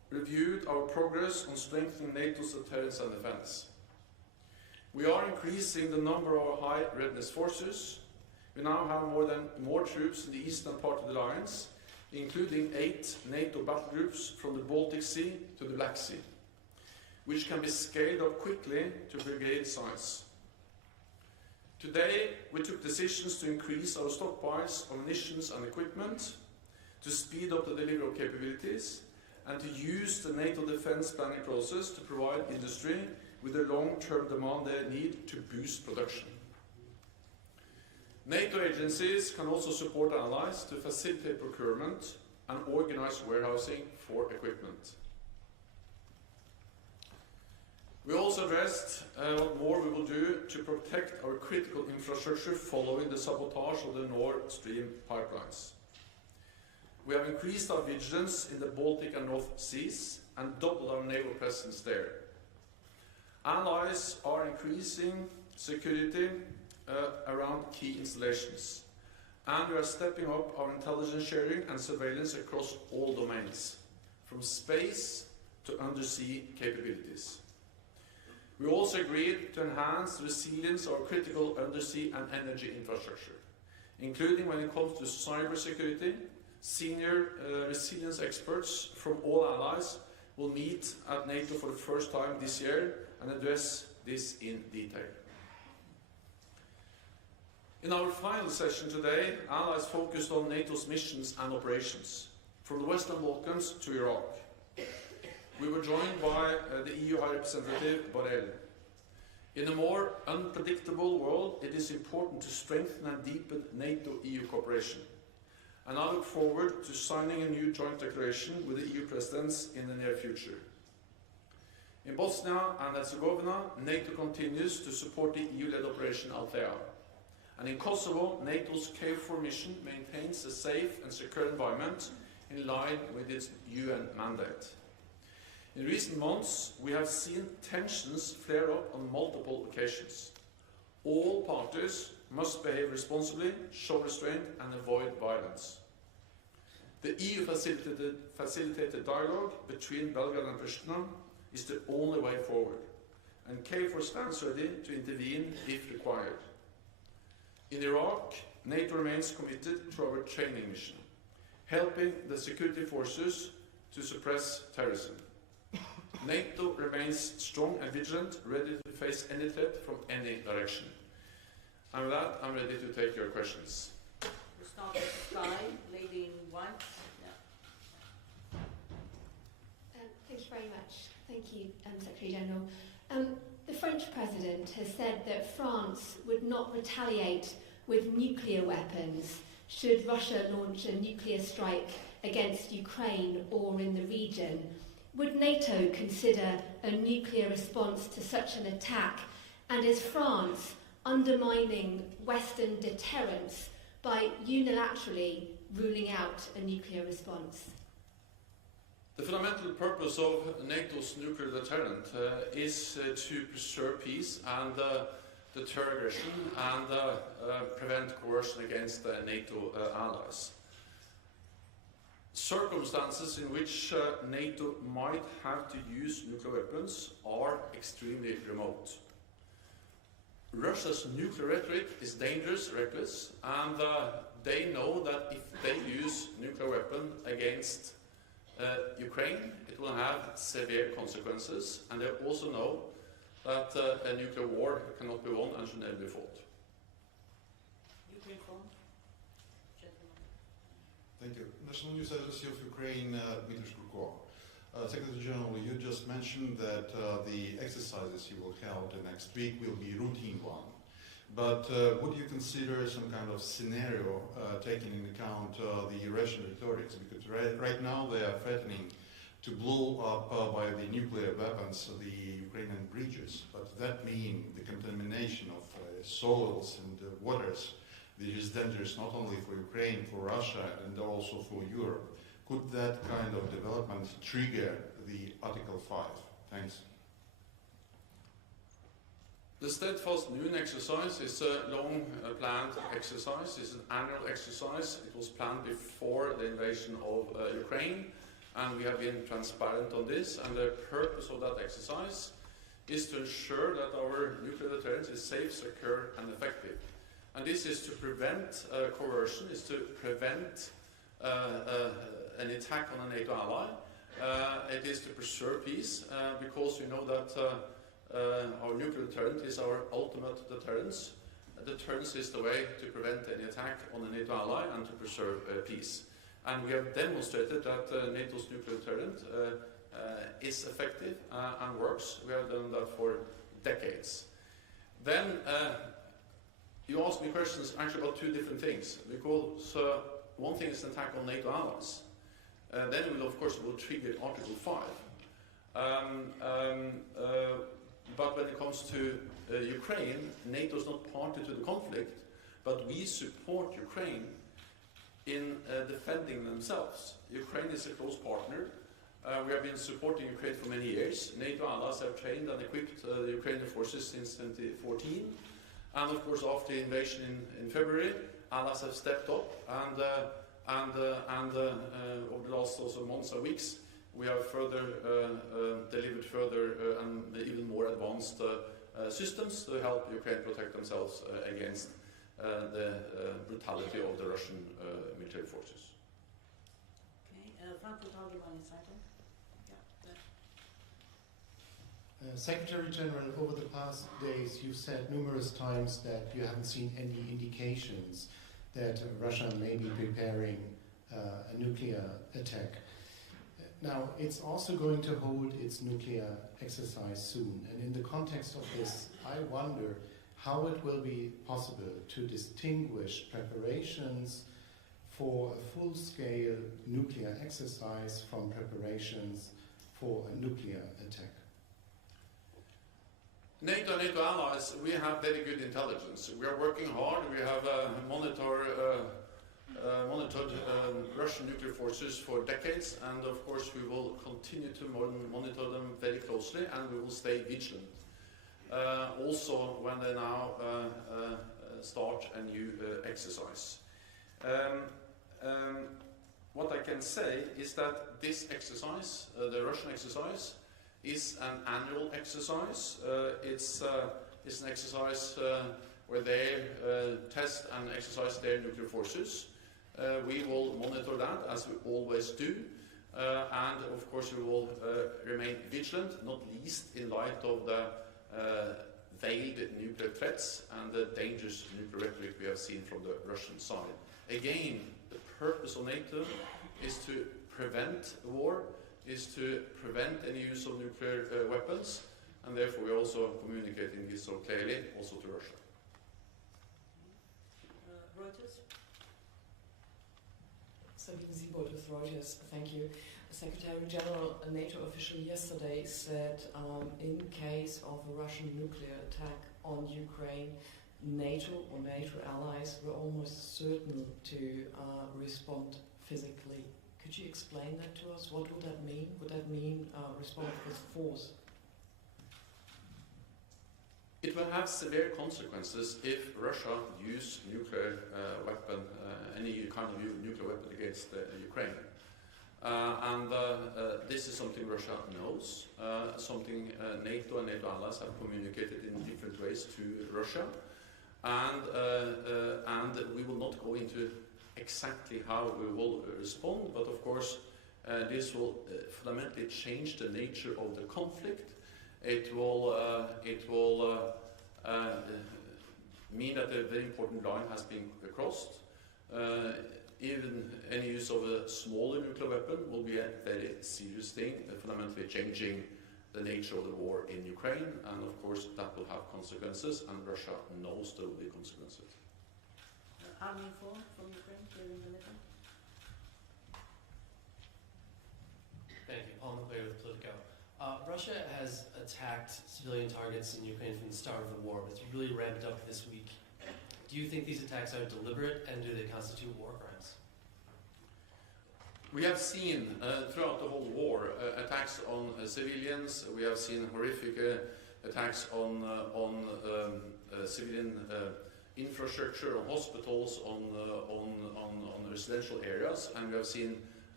reviewed our progress on strengthening NATO's deterrence and defense. We are increasing the number of our high readiness forces. We now have more troops in the eastern part of the alliance, including 8 NATO battle groups from the Baltic Sea to the Black Sea, which can be scaled up quickly to brigade size. Today, we took decisions to increase our stockpiles of munitions and equipment, to speed up the delivery of capabilities, and to use the NATO defense planning process to provide industry with the long-term demand they need to boost production. NATO agencies can also support allies to facilitate procurement and organize warehousing for equipment. We also addressed what more we will do to protect our critical infrastructure following the sabotage of the Nord Stream pipelines. We have increased our vigilance in the Baltic and North Seas and doubled our naval presence there. Allies are increasing security around key installations, and we are stepping up our intelligence sharing and surveillance across all domains, from space to undersea capabilities. We also agreed to enhance the resilience of our critical undersea and energy infrastructure, including when it comes to cybersecurity. Senior resilience experts from all allies will meet at NATO for the first time this year and address this in detail. In our final session today, allies focused on NATO's missions and operations, from the Western Balkans to Iraq. We were joined by the EU High Representative Borrell. In a more unpredictable world, it is important to strengthen and deepen NATO-EU cooperation. And I look forward to signing a new joint declaration with the EU presidents in the near future. In Bosnia and Herzegovina, NATO continues to support the EU-led Operation Althea. And in Kosovo, NATO's KFOR mission maintains a safe and secure environment in line with its UN mandate. In recent months, we have seen tensions flare up on multiple occasions. All parties must behave responsibly, show restraint, and avoid violence. The EU-facilitated dialogue between Belgrade and Pristina is the only way forward, and KFOR stands ready to intervene if required. In Iraq, NATO remains committed to our training mission, helping the security forces to suppress terrorism. NATO remains strong and vigilant, ready to face any threat from any direction. And with that, I'm ready to take your questions. We start with Sky, lady in white. Thank you very much. Thank you, Secretary General. The French President has said that France would not retaliate with nuclear weapons should Russia launch a nuclear strike against Ukraine or in the region. Would NATO consider a nuclear response to such an attack? And is France undermining Western deterrence by unilaterally ruling out a nuclear response? The fundamental purpose of NATO's nuclear deterrent is to preserve peace and deter aggression and prevent coercion against NATO allies. Circumstances in which NATO might have to use nuclear weapons are extremely remote. Russia's nuclear rhetoric is dangerous, reckless, and they know that if they use nuclear weapon against Ukraine, it will have severe consequences, and they also know that a nuclear war cannot be won and should never be fought. Ukraine phone. Gentlemen. Thank you. National News Agency of Ukraine, Dmitry Shkurko. Secretary General, you just mentioned that the exercises you will hold next week will be routine one. But would you consider some kind of scenario taking into account the Russian rhetorics? Because right now they are threatening to blow up by the nuclear weapons the Ukrainian bridges. But that means the contamination of soils and waters, which is dangerous not only for Ukraine, for Russia, and also for Europe. Could that kind of development trigger the Article 5? Thanks. The Steadfast Noon exercise is a long planned exercise. It's an annual exercise. It was planned before the invasion of Ukraine, and we have been transparent on this, and the purpose of that exercise is to ensure that our nuclear deterrence is safe, secure, and effective. And this is to prevent coercion, is to prevent an attack on a NATO ally. It is to preserve peace, because we know that our nuclear deterrent is our ultimate deterrence. Deterrence is the way to prevent any attack on a NATO ally and to preserve peace. And we have demonstrated that NATO's nuclear deterrent is effective and works. We have done that for decades. Then you asked me questions actually about two different things, because one thing is an attack on NATO allies. Then we will, of course, trigger Article 5. But when it comes to Ukraine, NATO is not party to the conflict, but we support Ukraine in defending themselves. Ukraine is a close partner. We have been supporting Ukraine for many years. NATO allies have trained and equipped the Ukrainian forces since 2014. And of course, after the invasion in February, allies have stepped up, and over the last also months and weeks, we have further delivered further and even more advanced systems to help Ukraine protect themselves against the brutality of the Russian military forces. Okay, Frankfurt Allgemeine Zeitung. Yeah. Secretary General, over the past days, you've said numerous times that you haven't seen any indications that Russia may be preparing a nuclear attack. Now, it's also going to hold its nuclear exercise soon, and in the context of this, I wonder how it will be possible to distinguish preparations for a full-scale nuclear exercise from preparations for a nuclear attack. NATO and NATO allies, we have very good intelligence. We are working hard. We have monitored Russian nuclear forces for decades, and of course we will continue to monitor them very closely, and we will stay vigilant. Also when they now start a new exercise. What I can say is that this exercise, the Russian exercise, is an annual exercise. It's an exercise where they test and exercise their nuclear forces. We will monitor that, as we always do, and of course we will remain vigilant, not least in light of the veiled nuclear threats and the dangerous nuclear rhetoric we have seen from the Russian side. Again, the purpose of NATO is to prevent war, is to prevent any use of nuclear weapons, and therefore we are also communicating this so clearly also to Russia. Reuters. Sabine Siebold with Reuters, thank you. Secretary General, a NATO official yesterday said in case of a Russian nuclear attack on Ukraine, NATO or NATO allies were almost certain to respond physically. Could you explain that to us? What would that mean? Would that mean respond with force? It will have severe consequences if Russia uses nuclear weapon, any kind of nuclear weapon against Ukraine. This is something Russia knows, something NATO and NATO allies have communicated in different ways to Russia, and we will not go into exactly how we will respond, but of course this will fundamentally change the nature of the conflict. It will mean that a very important line has been crossed. Even any use of a smaller nuclear weapon will be a very serious thing, fundamentally changing the nature of the war in Ukraine, and of course that will have consequences, and Russia knows there will be consequences. Army informed from Ukraine during the meeting. Thank you. Paul McClay with Politico. Russia has attacked civilian targets in Ukraine from the start of the war, but it's really ramped up this week. Do you think these attacks are deliberate, and do they constitute war crimes? We have seen throughout the whole war attacks on civilians. We have seen horrific attacks on civilian infrastructure, on hospitals, on residential areas, and we have seen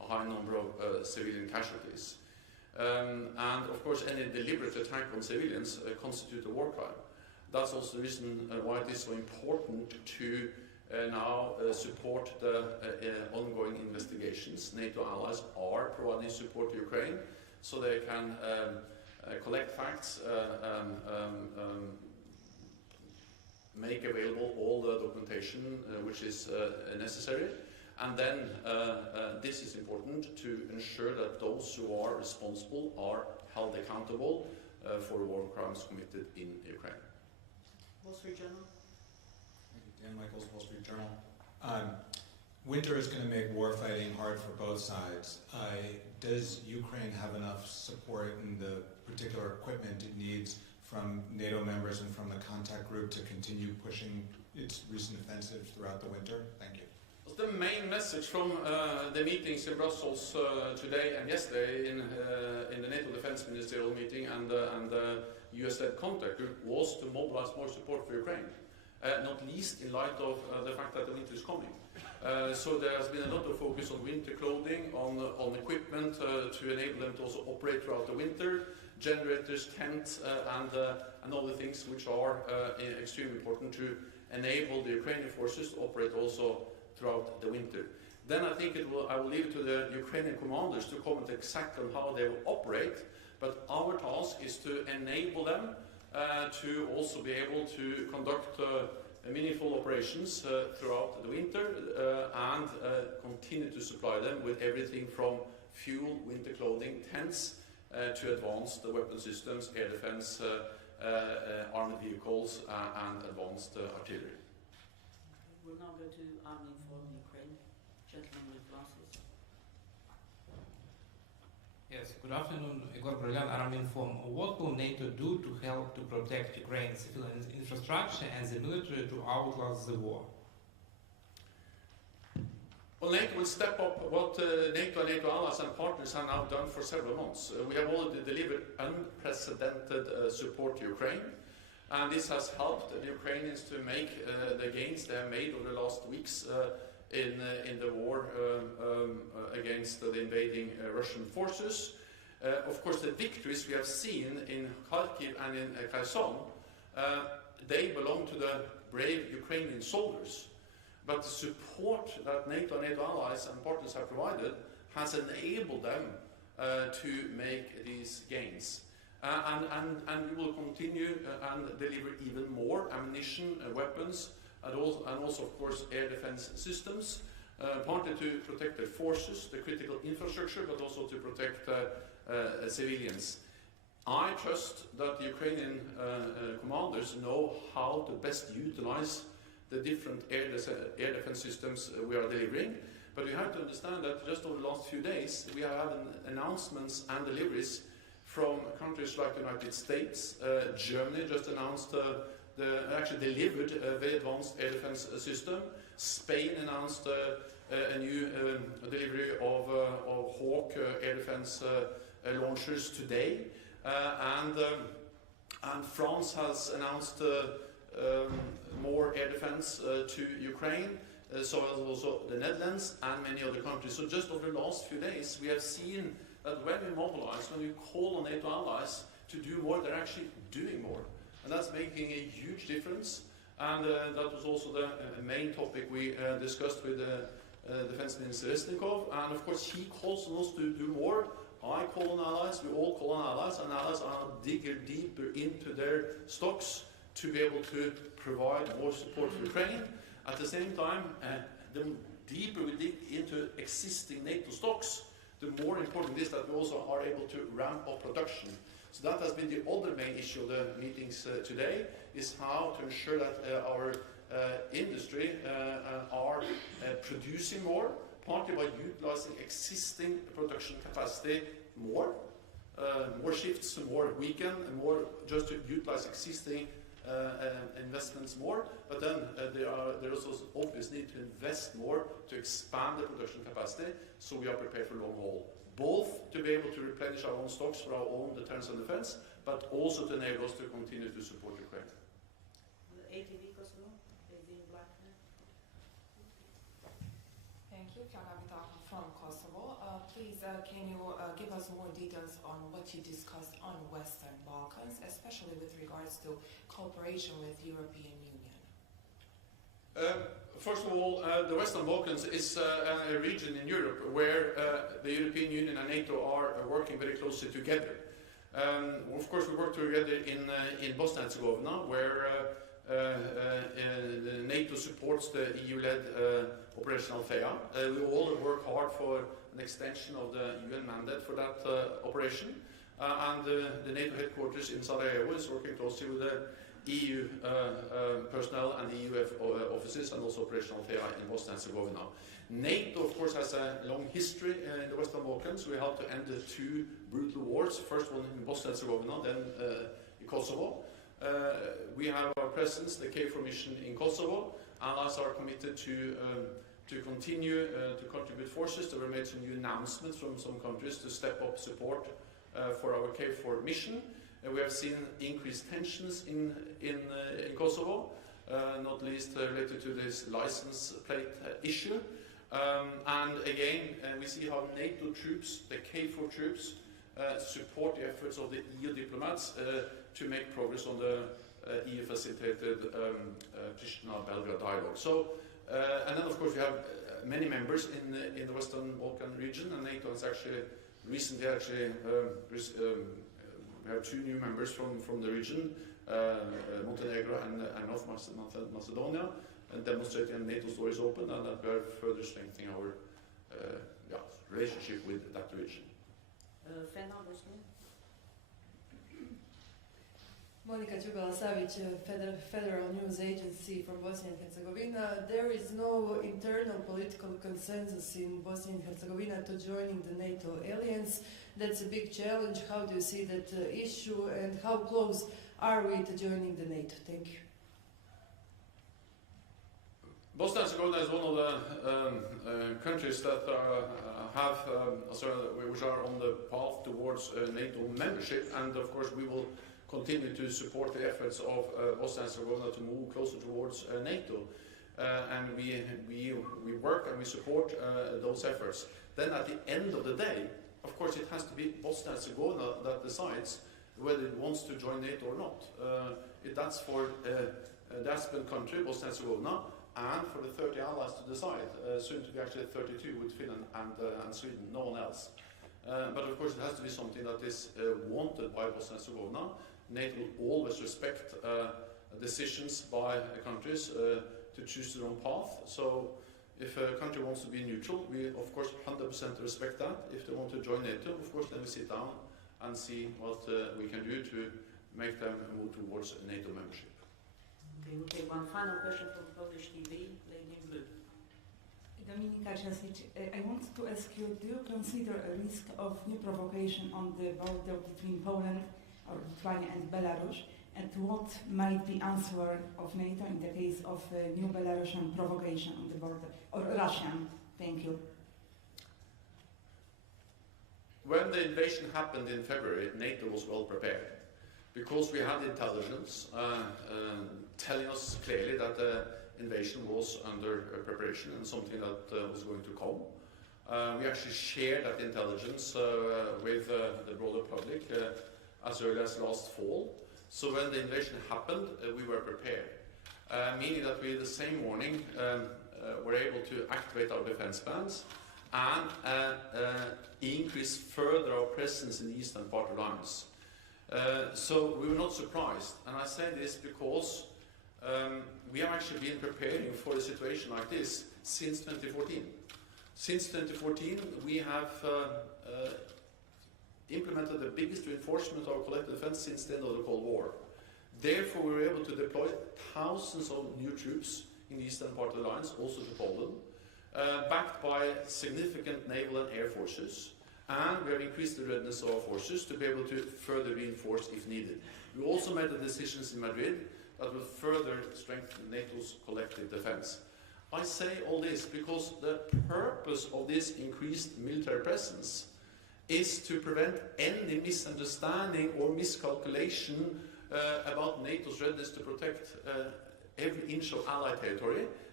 a high number of civilian casualties. And of course any deliberate attack on civilians constitute a war crime. That's also the reason why it is so important to now support the ongoing investigations. NATO allies are providing support to Ukraine so they can collect facts, make available all the documentation which is necessary, and then this is important to ensure that those who are responsible are held accountable for war crimes committed in Ukraine. Wall Street Journal. Thank you. Dan Michaels, Wall Street Journal. Winter is going to make war fighting hard for both sides. Does Ukraine have enough support in the particular equipment it needs from NATO members and from the contact group to continue pushing its recent offensive throughout the winter? Thank you. The main message from the meetings in Brussels today and yesterday in the NATO Defense Ministerial meeting and the US-led contact group was to mobilize more support for Ukraine, not least in light of the fact that the winter is coming. So there has been a lot of focus on winter clothing, on equipment to enable them to also operate throughout the winter, generators, tents, and other things which are extremely important to enable the Ukrainian forces to operate also throughout the winter. Then I think I will leave it to the Ukrainian commanders to comment exactly on how they will operate, but our task is to enable them to also be able to conduct meaningful operations throughout the winter and continue to supply them with everything from fuel, winter clothing, tents, to advanced weapon systems, air defense, armored vehicles, and advanced artillery. We'll now go to Army Forum Ukraine. Gentleman with glasses. Yes, good afternoon. Igor Bryan, Army Forum. What will NATO do to help to protect Ukraine's civilian infrastructure and the military to outlast the war? Well, NATO will step up what NATO and NATO allies and partners have now done for several months. We have already delivered unprecedented support to Ukraine, and this has helped the Ukrainians to make the gains they have made over the last weeks in the war against the invading Russian forces. Of course, the victories we have seen in Kharkiv and in Kherson, they belong to the brave Ukrainian soldiers. But the support that NATO and NATO allies and partners have provided has enabled them to make these gains. And we will continue and deliver even more ammunition, weapons, and also, of course, air defense systems, partly to protect their forces, the critical infrastructure, but also to protect civilians. I trust that the Ukrainian commanders know how to best utilize the different air defense systems we are delivering. But we have to understand that just over the last few days, we have had announcements and deliveries from countries like the United States. Germany just announced, actually delivered a very advanced air defense system. Spain announced a new delivery of Hawk air defense launchers today. And France has announced more air defense to Ukraine, so as also the Netherlands and many other countries. So just over the last few days, we have seen that when we mobilize, when we call on NATO allies to do more, they're actually doing more. And that's making a huge difference. And that was also the main topic we discussed with Defense Minister Resnikov. And of course, he calls on us to do more. I call on allies, we all call on allies, and allies are digging deeper into their stocks to be able to provide more support for Ukraine. At the same time, the deeper we dig into existing NATO stocks, the more important it is that we also are able to ramp up production. So that has been the other main issue of the meetings today, is how to ensure that our industry are producing more, partly by utilizing existing production capacity more shifts, more weekend, and more just to utilize existing investments more, but then there is also obvious need to invest more to expand the production capacity, so we are prepared for long haul. Both to be able to replenish our own stocks for our own deterrence and defense, but also to enable us to continue to support Ukraine. The ATV Kosovo, ATV Black. Thank you. Kiana Vitaho from Kosovo. Please, can you give us more details on what you discussed on Western Balkans, especially with regards to cooperation with European Union? First of all, the Western Balkans is a region in Europe where the European Union and NATO are working very closely together. Of course, we work together in Bosnia and Herzegovina, where NATO supports the EU-led Operation Althea. We all work hard for an extension of the UN mandate for that operation. And the NATO headquarters in Sarajevo is working closely with the EU personnel and the EU offices, and also Operation Althea in Bosnia and Herzegovina. NATO, of course, has a long history in the Western Balkans. We helped to end the two brutal wars, first one in Bosnia and Herzegovina, then in Kosovo. We have our presence, the KFOR mission in Kosovo. Allies are committed to continue to contribute forces. There were made some new announcements from some countries to step up support for our KFOR mission. We have seen increased tensions in Kosovo, not least related to this license plate issue. And again, we see how NATO troops, the KFOR troops, support the efforts of the EU diplomats to make progress on the EU-facilitated Pristina-Belgrade dialogue. So, and then of course we have many members in the Western Balkan region, and NATO has actually recently we have two new members from the region, Montenegro and North Macedonia, and demonstrating NATO's door is open, and that we are further strengthening our relationship with that region. Monika Đugala-Savić, Federal News Agency from Bosnia and Herzegovina. There is no internal political consensus in Bosnia and Herzegovina to joining the NATO alliance. That's a big challenge. How do you see that issue, and how close are we to joining the NATO? Thank you. Bosnia and Herzegovina is one of the countries that which are on the path towards NATO membership, and of course we will continue to support the efforts of Bosnia and Herzegovina to move closer towards NATO, and we work and we support those efforts. Then at the end of the day, of course, it has to be Bosnia and Herzegovina that decides whether it wants to join NATO or not. That's for the aspirant country, Bosnia and Herzegovina, and for the 30 allies to decide, soon to be actually 32 with Finland and Sweden, no one else. But of course it has to be something that is wanted by Bosnia and Herzegovina. NATO will always respect decisions by countries to choose their own path. So if a country wants to be neutral, we of course 100% respect that. If they want to join NATO, of course then we sit down and see what we can do to make them move towards NATO membership. Okay, we'll take one final question from Polish TV, lady in blue. Dominika Ciesic, I want to ask you, do you consider a risk of new provocation on the border between Poland or Lithuania and Belarus, and what might be answer of NATO in the case of a new Belarusian provocation on the border, or Russian? Thank you. When the invasion happened in February, NATO was well prepared, because we had intelligence telling us clearly that the invasion was under preparation and something that was going to come. We actually shared that intelligence with the broader public as early as last fall. So when the invasion happened, we were prepared, meaning that we the same morning were able to activate our defense plans and increase further our presence in the eastern part of Alliance. So we were not surprised, and I say this because we have actually been preparing for a situation like this since 2014. Since 2014, we have implemented the biggest reinforcement of our collective defense since the end of the Cold War. Therefore, we were able to deploy thousands of new troops in the eastern part of the Alliance, also to Poland, backed by significant naval and air forces, and we have increased the readiness of our forces to be able to further reinforce if needed. We also made the decisions in Madrid that will further strengthen NATO's collective defense. I say all this because the purpose of this increased military presence is to prevent any misunderstanding or miscalculation about NATO's readiness to protect every inch of Allied territory,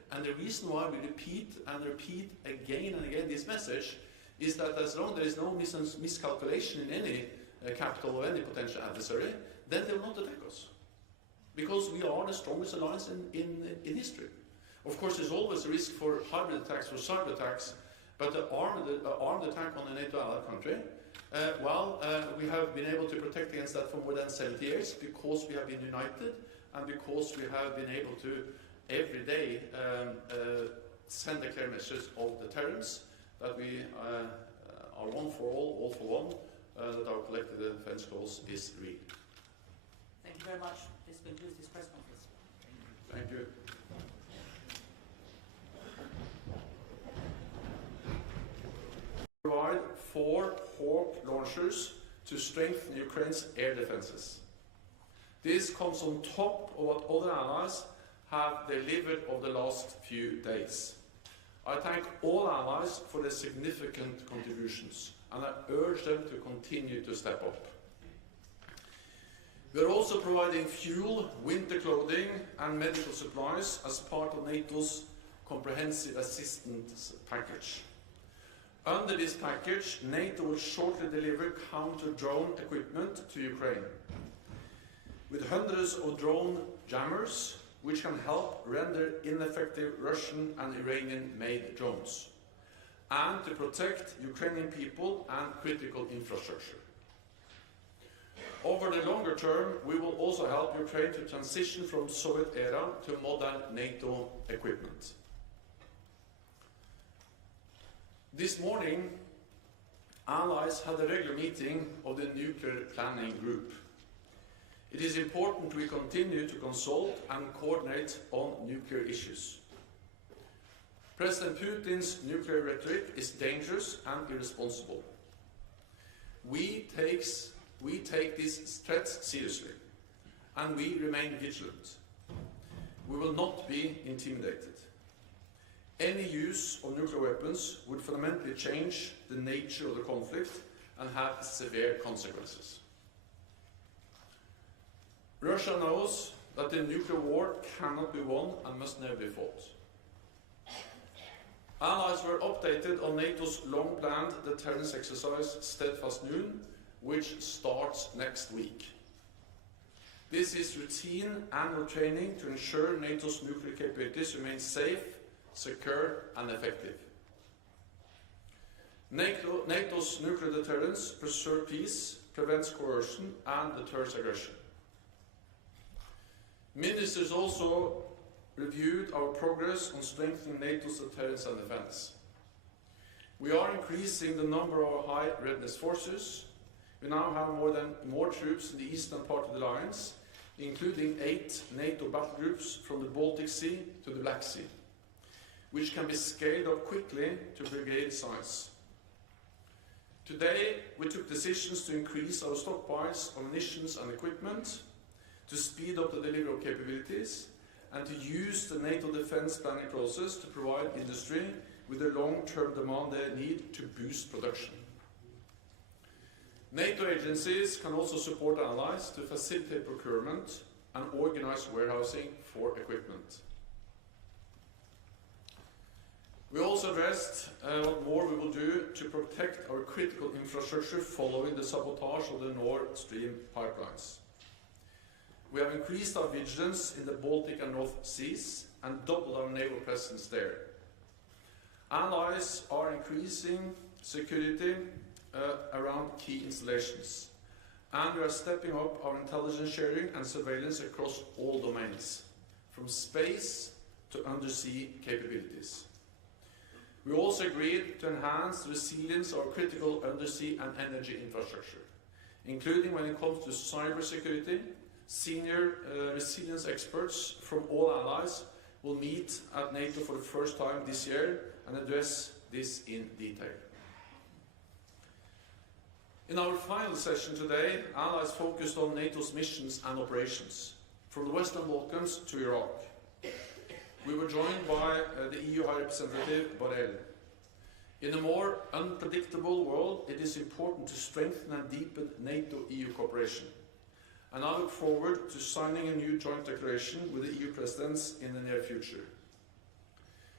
And the reason why we repeat and repeat again and again this message is that as long as there is no miscalculation in any capital or any potential adversary, then they will not attack us. Because we are the strongest alliance in history. Of course, there's always a risk for hybrid attacks or cyber attacks, but the armed attack on a NATO allied country, we have been able to protect against that for more than 70 years because we have been united and because we have been able to every day send a clear message of deterrence that we are one for all for one, that our collective defense cause is real. Thank you very much. This concludes this press conference. Thank you. Provide 4 Hawk launchers to strengthen Ukraine's air defenses. This comes on top of what other allies have delivered over the last few days. I thank all allies for their significant contributions, and I urge them to continue to step up. We are also providing fuel, winter clothing and medical supplies as part of NATO's comprehensive assistance package. Under this package, NATO will shortly deliver counter-drone equipment to Ukraine, with hundreds of drone jammers which can help render ineffective Russian and Iranian-made drones, and to protect Ukrainian people and critical infrastructure. Over the longer term, we will also help Ukraine to transition from Soviet era to modern NATO equipment. This morning, allies had a regular meeting of the Nuclear Planning Group. It is important we continue to consult and coordinate on nuclear issues. President Putin's nuclear rhetoric is dangerous and irresponsible. We take these threats seriously, and we remain vigilant. We will not be intimidated. Any use of nuclear weapons would fundamentally change the nature of the conflict and have severe consequences. Russia knows that the nuclear war cannot be won and must never be fought. Allies were updated on NATO's long-planned deterrence exercise Steadfast Noon, which starts next week. This is routine annual training to ensure NATO's nuclear capabilities remain safe, secure and effective. NATO's nuclear deterrence preserves peace, prevents coercion and deters aggression. Ministers also reviewed our progress on strengthening NATO's deterrence and defense. We are increasing the number of our high readiness forces. We now have more troops in the eastern part of the alliance, including 8 NATO battle groups from the Baltic Sea to the Black Sea, which can be scaled up quickly to brigade size. Today, we took decisions to increase our stockpiles of munitions and equipment, to speed up the delivery of capabilities, and to use the NATO defense planning process to provide industry with the long-term demand they need to boost production. NATO agencies can also support allies to facilitate procurement and organize warehousing for equipment. We also addressed what more we will do to protect our critical infrastructure following the sabotage of the Nord Stream pipelines. We have increased our vigilance in the Baltic and North Seas and doubled our naval presence there. Allies are increasing security around key installations, and we are stepping up our intelligence sharing and surveillance across all domains, from space to undersea capabilities. We also agreed to enhance the resilience of our critical undersea and energy infrastructure, including when it comes to cybersecurity. Senior resilience experts from all allies will meet at NATO for the first time this year and address this in detail. In our final session today, allies focused on NATO's missions and operations, from the Western Balkans to Iraq. We were joined by the EU High Representative Borrell. In a more unpredictable world, it is important to strengthen and deepen NATO-EU cooperation. And I look forward to signing a new joint declaration with the EU presidents in the near future.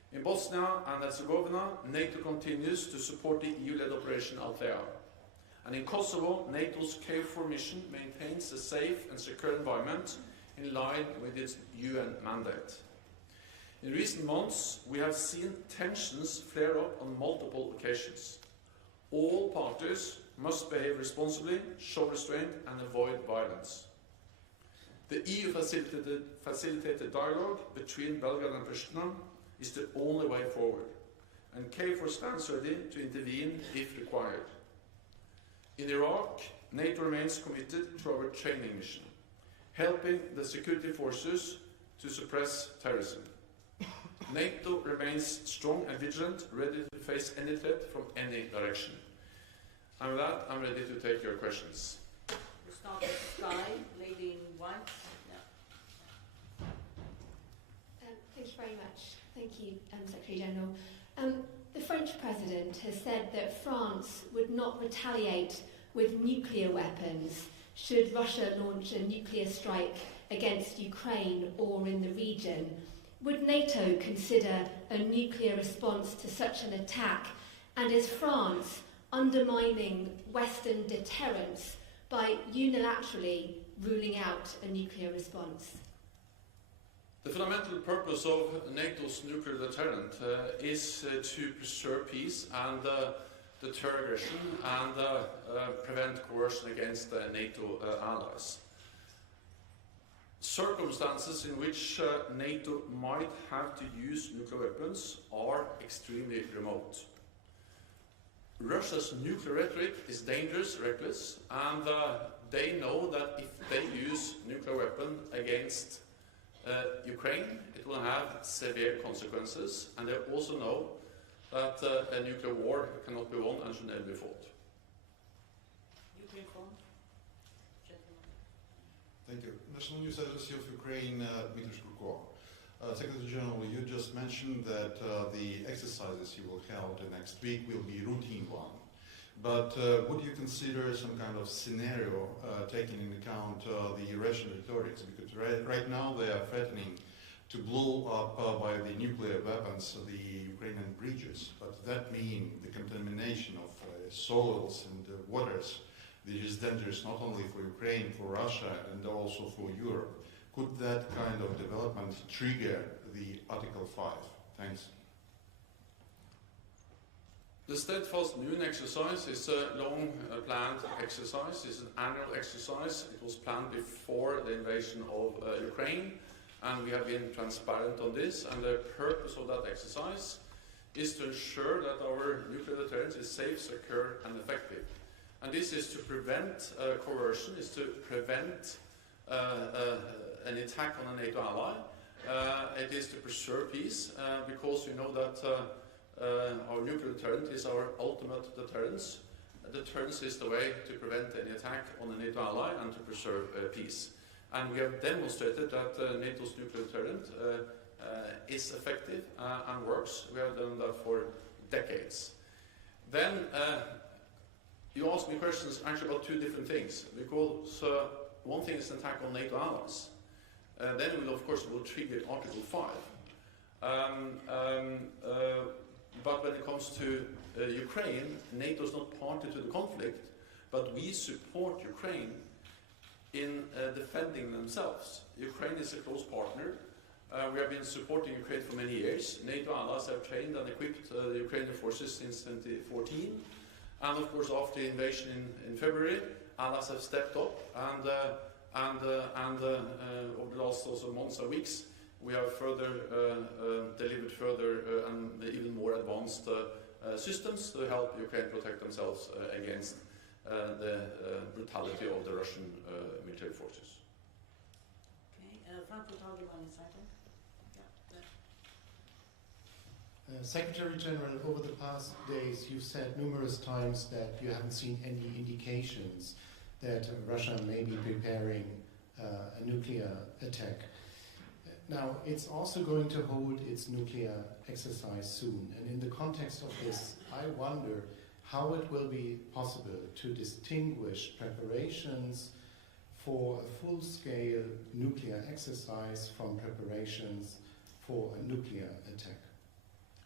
In Bosnia and Herzegovina, NATO continues to support the EU-led Operation Althea. And in Kosovo, NATO's KFOR mission maintains a safe and secure environment in line with its UN mandate. In recent months, we have seen tensions flare up on multiple occasions. All parties must behave responsibly, show restraint and avoid violence. The EU-facilitated dialogue between Belgrade and Pristina is the only way forward, and KFOR stands ready to intervene if required. In Iraq, NATO remains committed to our training mission, helping the security forces to suppress terrorism. NATO remains strong and vigilant, ready to face any threat from any direction. And with that, I'm ready to take your questions. We start with Sky, lady in white. Thank you very much. Thank you, Secretary General. The French President has said that France would not retaliate with nuclear weapons should Russia launch a nuclear strike against Ukraine or in the region. Would NATO consider a nuclear response to such an attack? And is France undermining Western deterrence by unilaterally ruling out a nuclear response? The fundamental purpose of NATO's nuclear deterrent is to preserve peace and deter aggression and prevent coercion against NATO allies. Circumstances in which NATO might have to use nuclear weapons are extremely remote. Russia's nuclear rhetoric is dangerous, reckless, and they know that if they use nuclear weapon against Ukraine, it will have severe consequences, and they also know that a nuclear war cannot be won and should never be fought. Ukraine phone. Gentleman. Thank you. National News Agency of Ukraine, Dmitry Shkurko. Secretary General, you just mentioned that the exercises you will hold next week will be routine one. But would you consider some kind of scenario taking into account the Russian rhetorics? Because right now they are threatening to blow up by the nuclear weapons the Ukrainian bridges. But that means the contamination of soils and waters, which is dangerous not only for Ukraine, for Russia, and also for Europe. Could that kind of development trigger the Article 5? Thanks. The Steadfast Noon exercise is a long planned exercise. It's an annual exercise. It was planned before the invasion of Ukraine, and we have been transparent on this. And the purpose of that exercise is to ensure that our nuclear deterrence is safe, secure, and effective. And this is to prevent coercion, is to prevent an attack on a NATO ally. It is to preserve peace, because we know that our nuclear deterrent is our ultimate deterrence. Deterrence is the way to prevent any attack on a NATO ally and to preserve peace. And we have demonstrated that NATO's nuclear deterrent is effective and works. We have done that for decades. Then you asked me questions actually about two different things, because one thing is an attack on NATO allies. Then we will, of course, will trigger Article 5. But when it comes to Ukraine, NATO is not party to the conflict, but we support Ukraine in defending themselves. Ukraine is a close partner. We have been supporting Ukraine for many years. NATO allies have trained and equipped the Ukrainian forces since 2014. And of course, after the invasion in February, allies have stepped up, and over the last also months and weeks, we have further delivered further and even more advanced systems to help Ukraine protect themselves against the brutality of the Russian military forces. Okay, Frankfurt Allgemeine Zeitung. Secretary General, over the past days, you've said numerous times that you haven't seen any indications that Russia may be preparing a nuclear attack. Now, it's also going to hold its nuclear exercise soon, and in the context of this, I wonder how it will be possible to distinguish preparations for a full-scale nuclear exercise from preparations for a nuclear attack.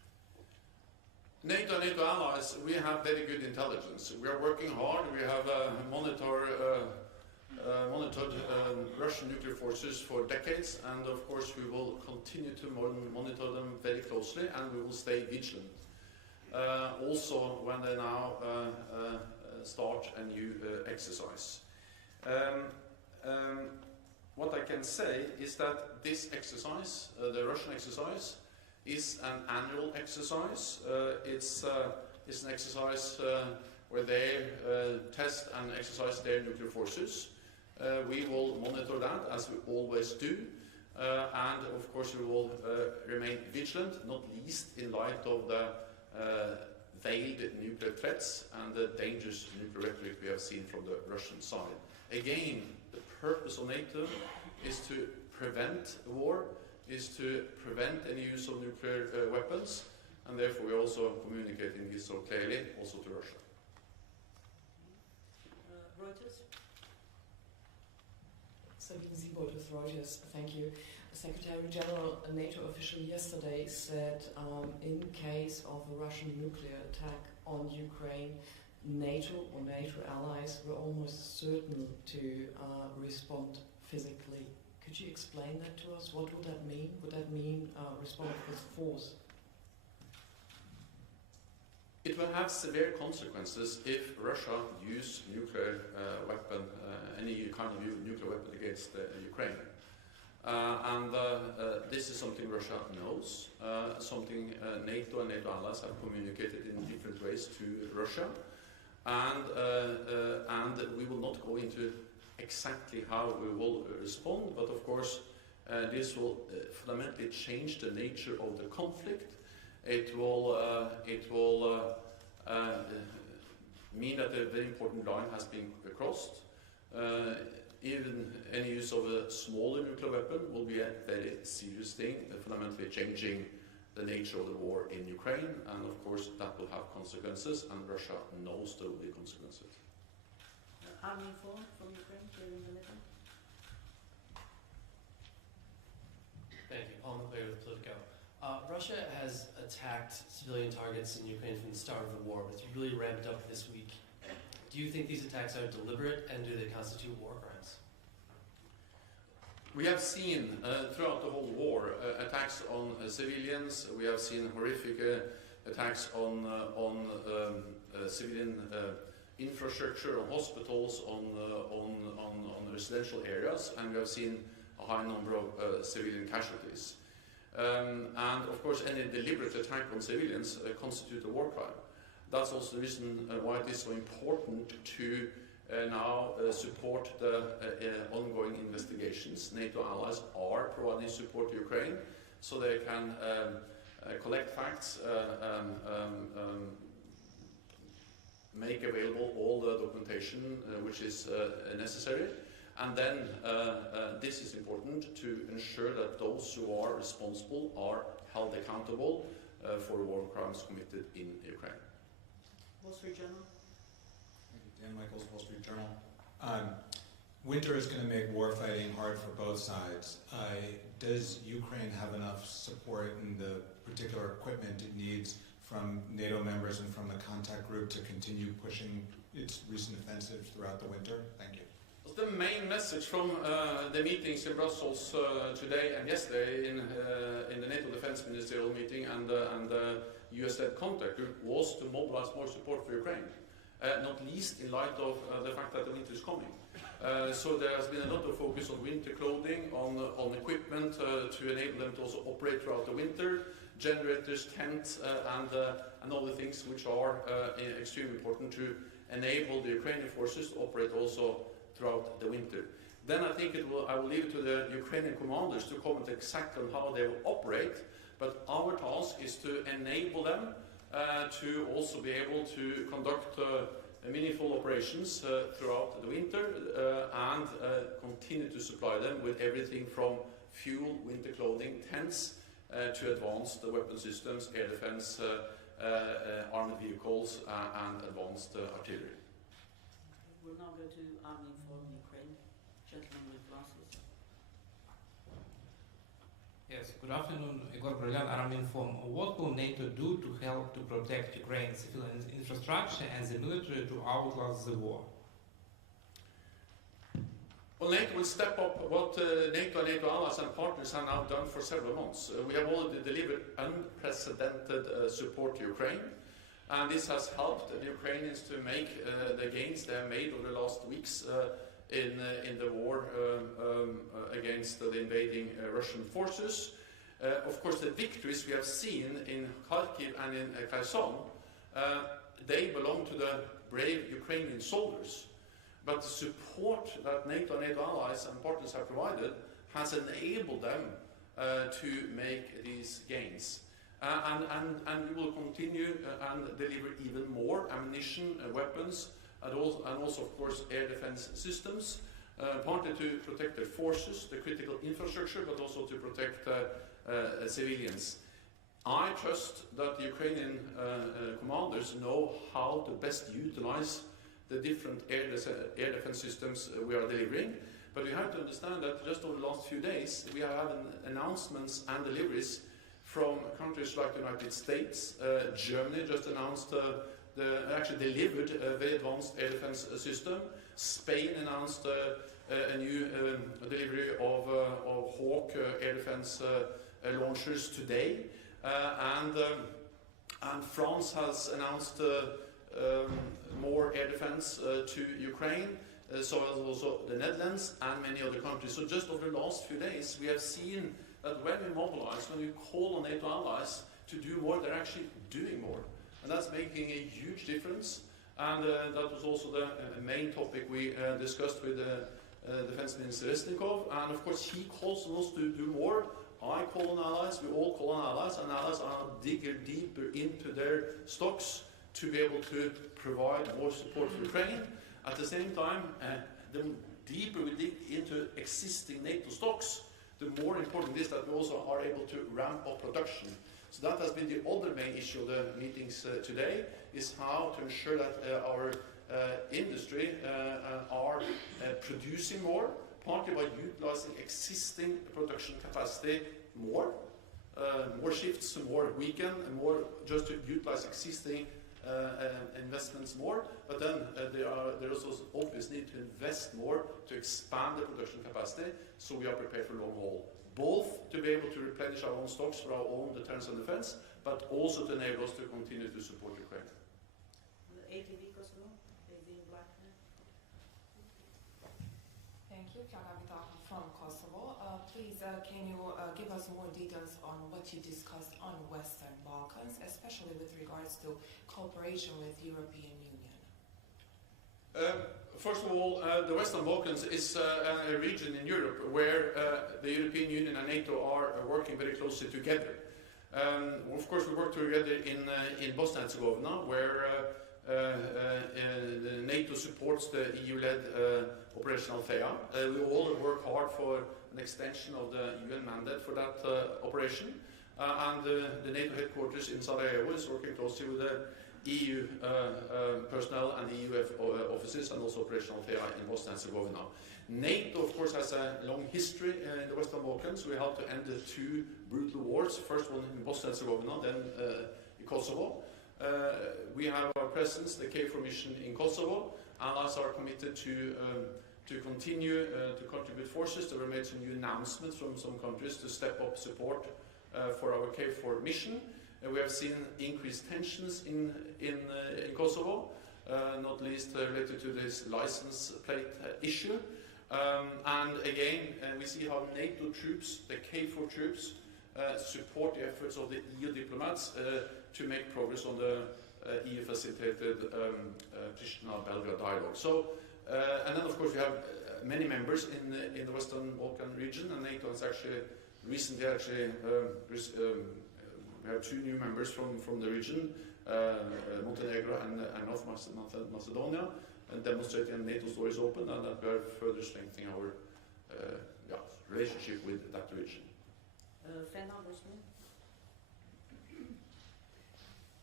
NATO and NATO allies, we have very good intelligence. We are working hard. We have monitored Russian nuclear forces for decades, and of course we will continue to monitor them very closely, and we will stay vigilant. Also when they now start a new exercise. What I can say is that this exercise, the Russian exercise, is an annual exercise. It's an exercise where they test and exercise their nuclear forces. We will monitor that, as we always do, and of course we will remain vigilant, not least in light of the veiled nuclear threats and the dangerous nuclear rhetoric we have seen from the Russian side. Again, the purpose of NATO is to prevent war, is to prevent any use of nuclear weapons, and therefore we are also communicating this so clearly also to Russia. Reuters? Sabine Siebold with Reuters, thank you. Secretary General, a NATO official yesterday said in case of a Russian nuclear attack on Ukraine, NATO or NATO allies were almost certain to respond physically. Could you explain that to us? What would that mean? Would that mean respond with force? It will have severe consequences if Russia use nuclear weapon, any kind of nuclear weapon against Ukraine. This is something Russia knows, something NATO and NATO allies have communicated in different ways to Russia, and we will not go into exactly how we will respond, but of course this will fundamentally change the nature of the conflict. It will mean that a very important line has been crossed. Even any use of a smaller nuclear weapon will be a very serious thing, fundamentally changing the nature of the war in Ukraine, and of course that will have consequences, and Russia knows there will be consequences. Army informed from Ukraine here in the middle. Thank you. Paul McClure with Politico. Russia has attacked civilian targets in Ukraine from the start of the war, but it's really ramped up this week. Do you think these attacks are deliberate, and do they constitute war crimes? We have seen throughout the whole war attacks on civilians. We have seen horrific attacks on civilian infrastructure, on hospitals, on residential areas, and we have seen a high number of civilian casualties. And of course any deliberate attack on civilians constitute a war crime. That's also the reason why it is so important to now support the ongoing investigations. NATO allies are providing support to Ukraine so they can collect facts, make available all the documentation which is necessary, and then this is important to ensure that those who are responsible are held accountable for war crimes committed in Ukraine. Wall Street Journal. Thank you. Dan Michaels, Wall Street Journal. Winter is going to make war fighting hard for both sides. Does Ukraine have enough support in the particular equipment it needs from NATO members and from the contact group to continue pushing its recent offensive throughout the winter? Thank you. The main message from the meetings in Brussels today and yesterday in the NATO Defense Ministerial meeting and the US-led contact group was to mobilize more support for Ukraine, not least in light of the fact that the winter is coming. So there has been a lot of focus on winter clothing, on equipment to enable them to also operate throughout the winter, generators, tents, and other things which are extremely important to enable the Ukrainian forces to operate also throughout the winter. Then I think I will leave it to the Ukrainian commanders to comment exactly on how they will operate, but our task is to enable them to also be able to conduct meaningful operations throughout the winter and continue to supply them with everything from fuel, winter clothing, tents, to advanced weapon systems, air defense, armored vehicles, and advanced artillery. We'll now go to Army from Ukraine. Gentleman with glasses. Yes, good afternoon, Igor Egor Brilliant, Armin from what will NATO do to help to protect Ukraine's civil infrastructure and the military to outlast the war? Well, NATO will step up what NATO and NATO allies and partners have now done for several months. We have already delivered unprecedented support to Ukraine, and this has helped the Ukrainians to make the gains they have made over the last weeks in the war against the invading Russian forces. Of course, the victories we have seen in Kharkiv and in Kherson, they belong to the brave Ukrainian soldiers. But the support that NATO and NATO allies and partners have provided has enabled them to make these gains. And we will continue and deliver even more ammunition, weapons, and also, of course, air defense systems, partly to protect their forces, the critical infrastructure, but also to protect civilians. I trust that the Ukrainian commanders know how to best utilize the different air defense systems we are delivering. But we have to understand that just over the last few days, we have had announcements and deliveries from countries like the United States. Germany just announced, actually delivered a very advanced air defense system. Spain announced a new delivery of Hawk air defense launchers today. And France has announced more air defense to Ukraine, so as also the Netherlands and many other countries. So just over the last few days, we have seen that when we mobilize, when we call on NATO allies to do more, they're actually doing more. And that's making a huge difference. And that was also the main topic we discussed with Defense Minister Resnikov. And of course, he calls on us to do more. I call on allies, we all call on allies, and allies are digging deeper into their stocks to be able to provide more support for Ukraine. At the same time, the deeper we dig into existing NATO stocks, the more important it is that we also are able to ramp up production. So that has been the other main issue of the meetings today, is how to ensure that our industry are producing more, partly by utilizing existing production capacity more shifts, more weekend, and more just to utilize existing investments more, but then there is also obvious need to invest more to expand the production capacity, so we are prepared for long haul. Both to be able to replenish our own stocks for our own deterrence and defense, but also to enable us to continue to support Ukraine. The ATV Kosovo, ATV Black. Thank you, Kjell from Kosovo. Please, can you give us more details on what you discussed on Western Balkans, especially with regards to cooperation with European Union? First of all, the Western Balkans is a region in Europe where the European Union and NATO are working very closely together. Of course, we work together in Bosnia and Herzegovina, where NATO supports the EU-led Operation Althea. We all work hard for an extension of the UN mandate for that operation. And the NATO headquarters in Sarajevo is working closely with the EU personnel and EU offices, and also Operation Althea in Bosnia and Herzegovina. NATO, of course, has a long history in the Western Balkans. We helped to end the two brutal wars, first one in Bosnia and Herzegovina, then in Kosovo. We have our presence, the KFOR mission in Kosovo. Allies are committed to continue to contribute forces. There were made some new announcements from some countries to step up support for our KFOR mission. We have seen increased tensions in Kosovo, not least related to this license plate issue. And again, we see how NATO troops, the KFOR troops, support the efforts of the EU diplomats to make progress on the EU-facilitated Pristina-Belgrade dialogue. So, and then of course we have many members in the Western Balkan region, and NATO has actually recently we have two new members from the region, Montenegro and North Macedonia, and demonstrating NATO's door is open, and that we are further strengthening our relationship with that region. Fernand Bosman.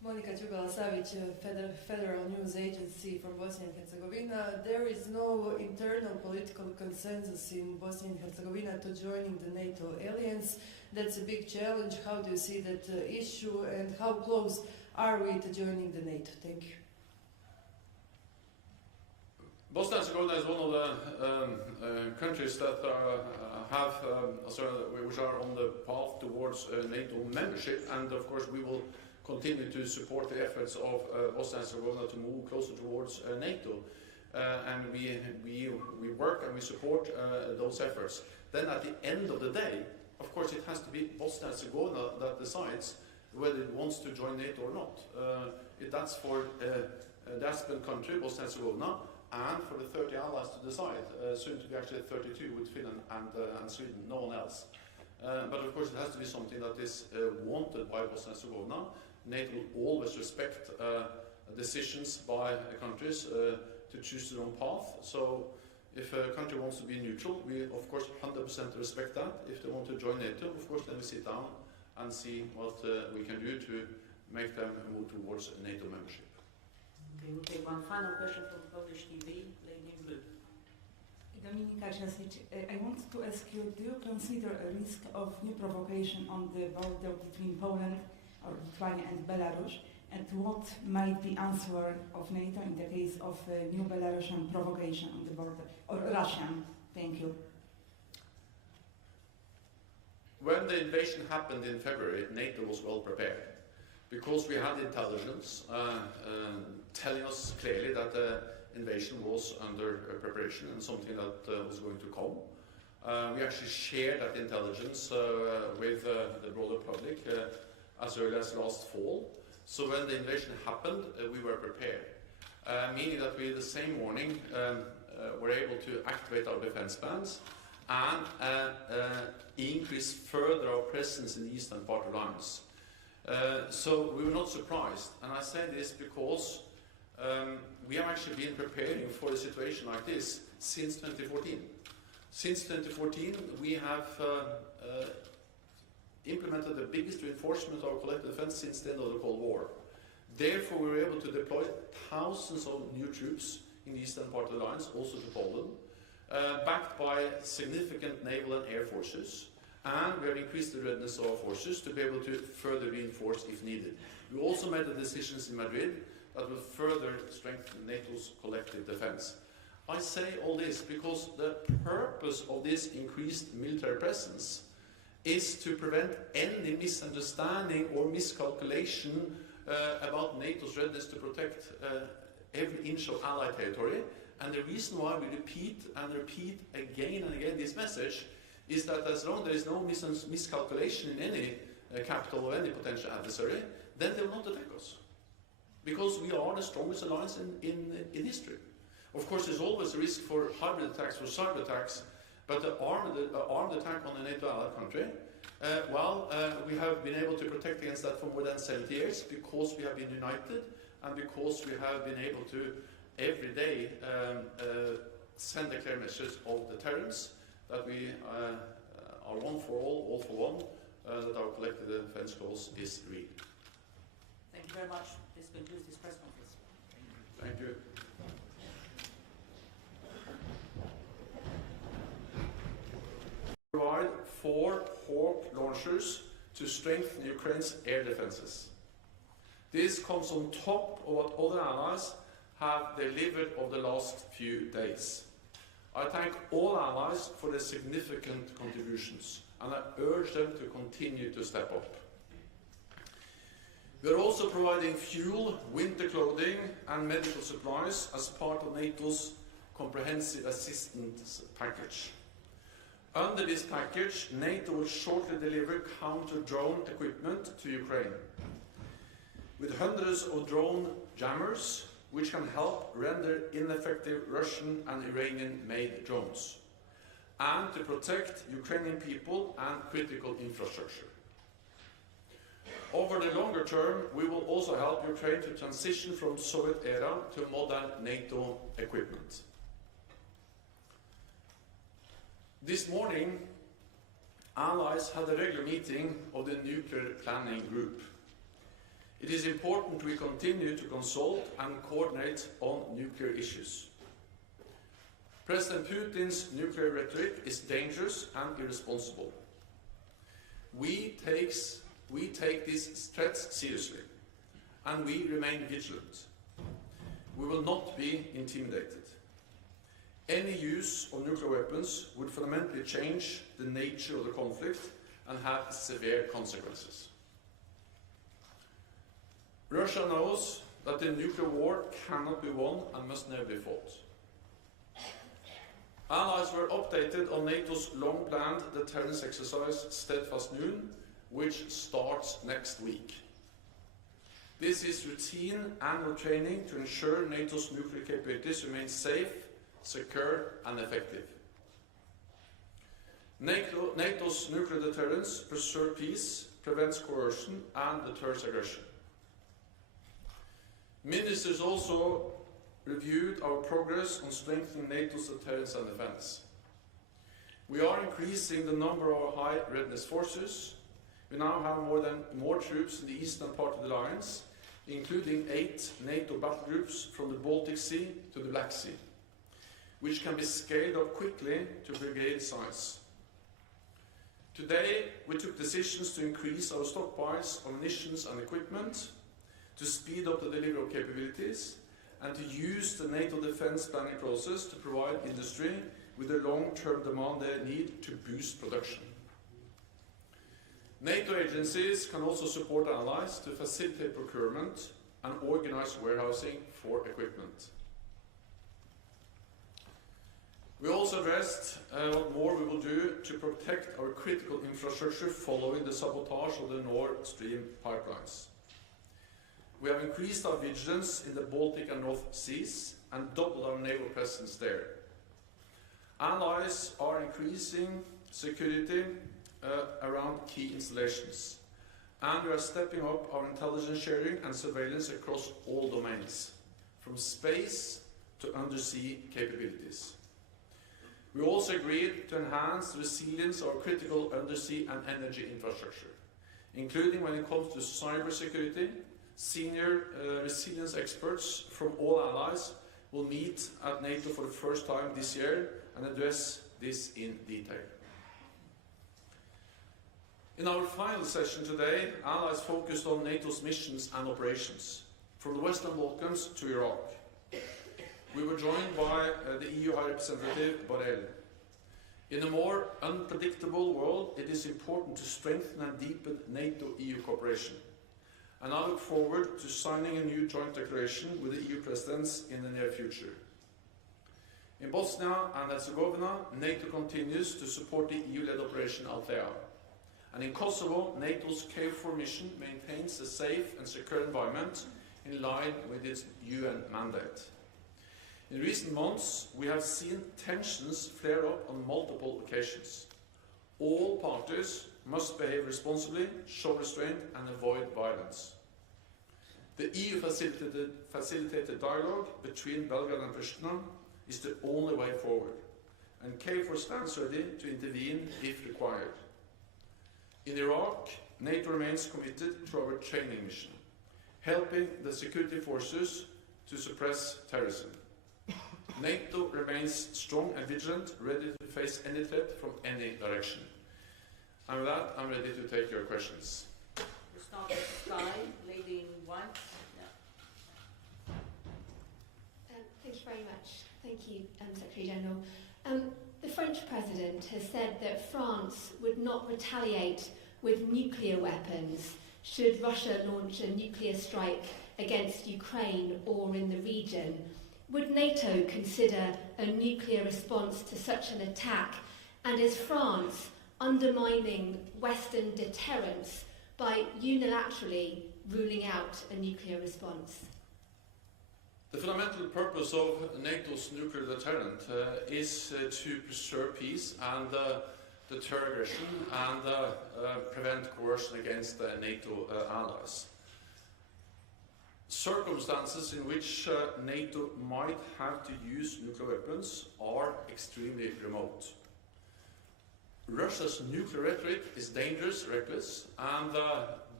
Monica Đugala-Savić, Federal News Agency from Bosnia and Herzegovina. There is no internal political consensus in Bosnia and Herzegovina to joining the NATO alliance. That's a big challenge. How do you see that issue, and how close are we to joining the NATO? Thank you. Bosnia and Herzegovina is one of the countries that which are on the path towards NATO membership, and of course we will continue to support the efforts of Bosnia and Herzegovina to move closer towards NATO, and we work and we support those efforts. Then at the end of the day, of course, it has to be Bosnia and Herzegovina that decides whether it wants to join NATO or not. That's for the aspirant country, Bosnia and Herzegovina, and for the 30 allies to decide, soon to be actually 32 with Finland and Sweden, no one else. But of course it has to be something that is wanted by Bosnia and Herzegovina. NATO will always respect decisions by countries to choose their own path. So if a country wants to be neutral, we of course 100% respect that. If they want to join NATO, of course then we sit down and see what we can do to make them move towards NATO membership. Okay, we'll take one final question from Polish TV, lady in blue. Dominika Jasic, I want to ask you, do you consider a risk of new provocation on the border between Poland or Lithuania and Belarus? And what might be answer of NATO in the case of a new Belarusian provocation on the border, or Russian? Thank you. When the invasion happened in February, NATO was well prepared, because we had intelligence telling us clearly that the invasion was under preparation and something that was going to come. We actually shared that intelligence with the broader public as early as last fall. So when the invasion happened, we were prepared, meaning that we the same morning were able to activate our defense bands and increase further our presence in the eastern part of the alliance. So we were not surprised, and I say this because we have actually been preparing for a situation like this since 2014. Since 2014, we have implemented the biggest reinforcement of our collective defense since the end of the Cold War. Therefore, we were able to deploy thousands of new troops in the eastern part of the alliance, also to Poland, backed by significant naval and air forces. And we have increased the readiness of our forces to be able to further reinforce if needed. We also made the decisions in Madrid that will further strengthen NATO's collective defense. I say all this because the purpose of this increased military presence is to prevent any misunderstanding or miscalculation about NATO's readiness to protect every inch of Allied territory. And the reason why we repeat and repeat again and again this message is that as long as there is no miscalculation in any capital or any potential adversary, then they will not attack us. Because we are the strongest alliance in history. Of course, there's always a risk for hybrid attacks, for cyber attacks, but the armed attack on a NATO allied country, we have been able to protect against that for more than 70 years because we have been united and because we have been able to every day send a clear message of deterrence, that we are one for all for one, that our collective defense cause is real. Thank you very much. This concludes this press conference. Thank you. Provide 4 Hawk launchers to strengthen Ukraine's air defenses. This comes on top of what other allies have delivered over the last few days. I thank all allies for their significant contributions, and I urge them to continue to step up. We are also providing fuel, winter clothing and medical supplies as part of NATO's comprehensive assistance package. Under this package, NATO will shortly deliver counter-drone equipment to Ukraine, with hundreds of drone jammers which can help render ineffective Russian and Iranian-made drones, and to protect Ukrainian people and critical infrastructure. Over the longer term, we will also help Ukraine to transition from Soviet era to modern NATO equipment. This morning, allies had a regular meeting of the Nuclear Planning Group. It is important we continue to consult and coordinate on nuclear issues. President Putin's nuclear rhetoric is dangerous and irresponsible. We take these threats seriously, and we remain vigilant. We will not be intimidated. Any use of nuclear weapons would fundamentally change the nature of the conflict and have severe consequences. Russia knows that the nuclear war cannot be won and must never be fought. Allies were updated on NATO's long-planned deterrence exercise Steadfast Noon, which starts next week. This is routine annual training to ensure NATO's nuclear capabilities remain safe, secure and effective. NATO's nuclear deterrence preserves peace, prevents coercion and deters aggression. Ministers also reviewed our progress on strengthening NATO's deterrence and defense. We are increasing the number of our high readiness forces. We now have more troops in the eastern part of the alliance, including 8 NATO battle groups from the Baltic Sea to the Black Sea, which can be scaled up quickly to brigade size. Today, we took decisions to increase our stockpiles of munitions and equipment, to speed up the delivery of capabilities, and to use the NATO defense planning process to provide industry with the long-term demand they need to boost production. NATO agencies can also support allies to facilitate procurement and organize warehousing for equipment. We also addressed what more we will do to protect our critical infrastructure following the sabotage of the Nord Stream pipelines. We have increased our vigilance in the Baltic and North Seas and doubled our naval presence there. Allies are increasing security around key installations, and we are stepping up our intelligence sharing and surveillance across all domains, from space to undersea capabilities. We also agreed to enhance the resilience of our critical undersea and energy infrastructure, including when it comes to cybersecurity. Senior resilience experts from all allies will meet at NATO for the first time this year and address this in detail. In our final session today, allies focused on NATO's missions and operations, from the Western Balkans to Iraq. We were joined by the EU High Representative Borrell. In a more unpredictable world, it is important to strengthen and deepen NATO-EU cooperation. And I look forward to signing a new joint declaration with the EU presidents in the near future. In Bosnia and Herzegovina, NATO continues to support the EU-led Operation Althea. And in Kosovo, NATO's KFOR mission maintains a safe and secure environment in line with its UN mandate. In recent months, we have seen tensions flare up on multiple occasions. All parties must behave responsibly, show restraint and avoid violence. The EU facilitated dialogue between Belgrade and Pristina is the only way forward, and KFOR stands ready to intervene if required. In Iraq, NATO remains committed to our training mission, helping the security forces to suppress terrorism. NATO remains strong and vigilant, ready to face any threat from any direction. And with that, I'm ready to take your questions. We start with Sky, lady in white. Thank you very much. Thank you, Secretary General. The French President has said that France would not retaliate with nuclear weapons should Russia launch a nuclear strike against Ukraine or in the region. Would NATO consider a nuclear response to such an attack? And is France undermining Western deterrence by unilaterally ruling out a nuclear response? The fundamental purpose of NATO's nuclear deterrent is to preserve peace and deter aggression and prevent coercion against NATO allies. Circumstances in which NATO might have to use nuclear weapons are extremely remote. Russia's nuclear rhetoric is dangerous, reckless, and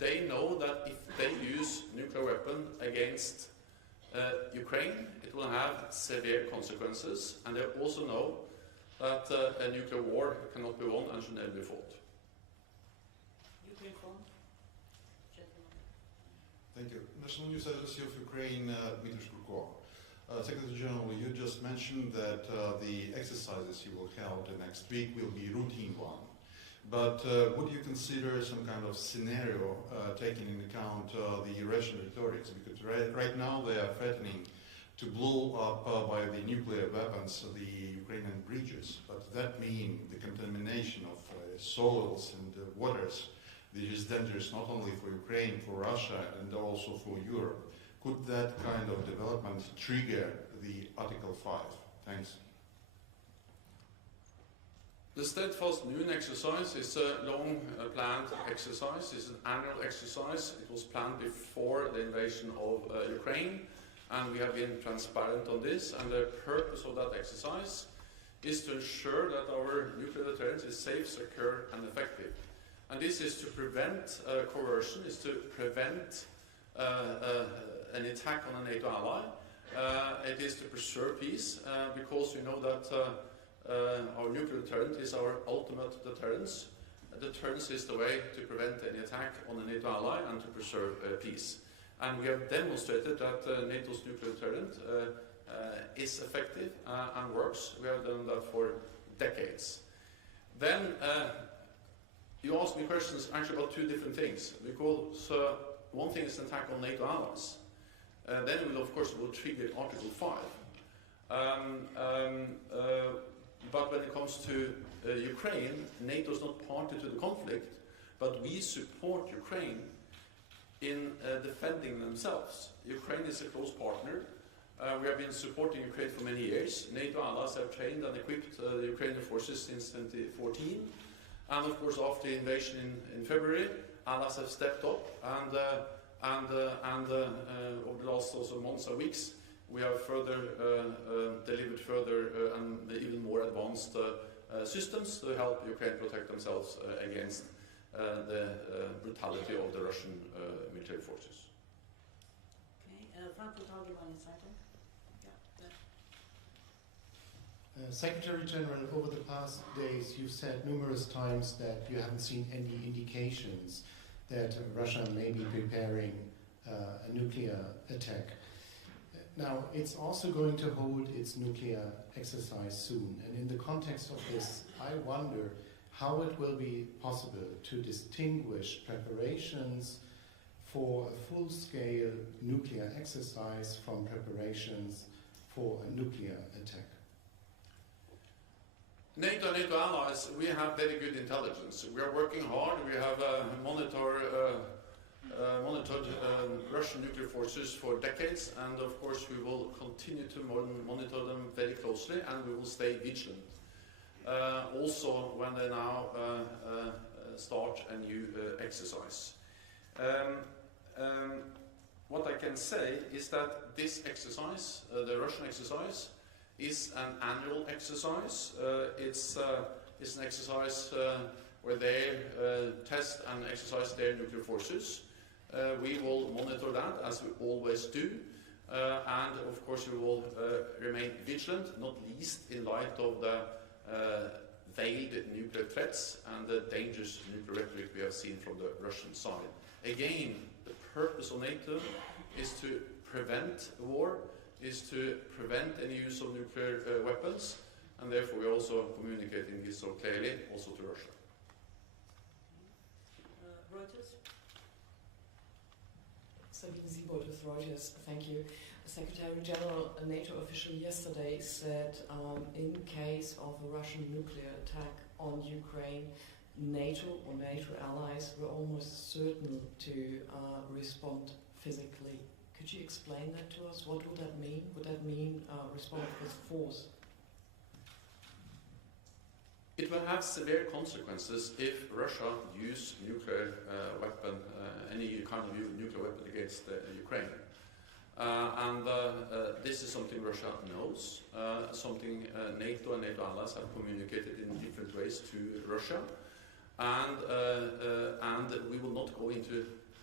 they know that if they use nuclear weapon against Ukraine, it will have severe consequences, and they also know that a nuclear war cannot be won and should never be fought. Ukraine phone. Gentlemen. Thank you. National News Agency of Ukraine, Dmitry Shkurko. Secretary General, you just mentioned that the exercises you will hold the next week will be routine one. But would you consider some kind of scenario taking into account the Russian rhetorics? Because right now they are threatening to blow up by the nuclear weapons the Ukrainian bridges. But that means the contamination of soils and waters, which is dangerous not only for Ukraine, for Russia, and also for Europe. Could that kind of development trigger the Article 5? Thanks. The Steadfast Noon exercise is a long planned exercise. It's an annual exercise. It was planned before the invasion of Ukraine, and we have been transparent on this. And the purpose of that exercise is to ensure that our nuclear deterrence is safe, secure, and effective. And this is to prevent coercion, is to prevent an attack on a NATO ally. It is to preserve peace, because we know that our nuclear deterrent is our ultimate deterrence. Deterrence is the way to prevent any attack on a NATO ally and to preserve peace. And we have demonstrated that NATO's nuclear deterrent is effective and works. We have done that for decades. Then you asked me questions actually about two different things, because one thing is an attack on NATO allies. Then we will, of course, trigger Article 5. But when it comes to Ukraine, NATO is not party to the conflict, but we support Ukraine in defending themselves. Ukraine is a close partner. We have been supporting Ukraine for many years. NATO allies have trained and equipped the Ukrainian forces since 2014. And of course, after the invasion in February, allies have stepped up, and over the last also months and weeks, we have further delivered further and even more advanced systems to help Ukraine protect themselves against the brutality of the Russian military forces. Okay, Frankfurt Allgemeine Zeitung. Yeah. Secretary General, over the past days you've said numerous times that you haven't seen any indications that Russia may be preparing a nuclear attack. Now, it's also going to hold its nuclear exercise soon, and in the context of this, I wonder how it will be possible to distinguish preparations for a full-scale nuclear exercise from preparations for a nuclear attack. NATO and NATO allies, we have very good intelligence. We are working hard. We have monitored Russian nuclear forces for decades, and of course we will continue to monitor them very closely, and we will stay vigilant. Also when they now start a new exercise. What I can say is that this exercise, the Russian exercise, is an annual exercise. It's an exercise where they test and exercise their nuclear forces. We will monitor that as we always do, and of course we will remain vigilant, not least in light of the veiled nuclear threats and the dangerous nuclear rhetoric we have seen from the Russian side. Again, the purpose of NATO is to prevent war, is to prevent any use of nuclear weapons, and therefore we are also communicating this so clearly also to Russia. Reuters. Sabine Siebold with Reuters. Thank you. Secretary General, a NATO official yesterday said in case of a Russian nuclear attack on Ukraine, NATO or NATO allies were almost certain to respond physically. Could you explain that to us? What would that mean? Would that mean respond with force? It will have severe consequences if Russia use nuclear weapon, any kind of nuclear weapon against Ukraine. This is something Russia knows, something NATO and NATO allies have communicated in different ways to Russia, and we will not go into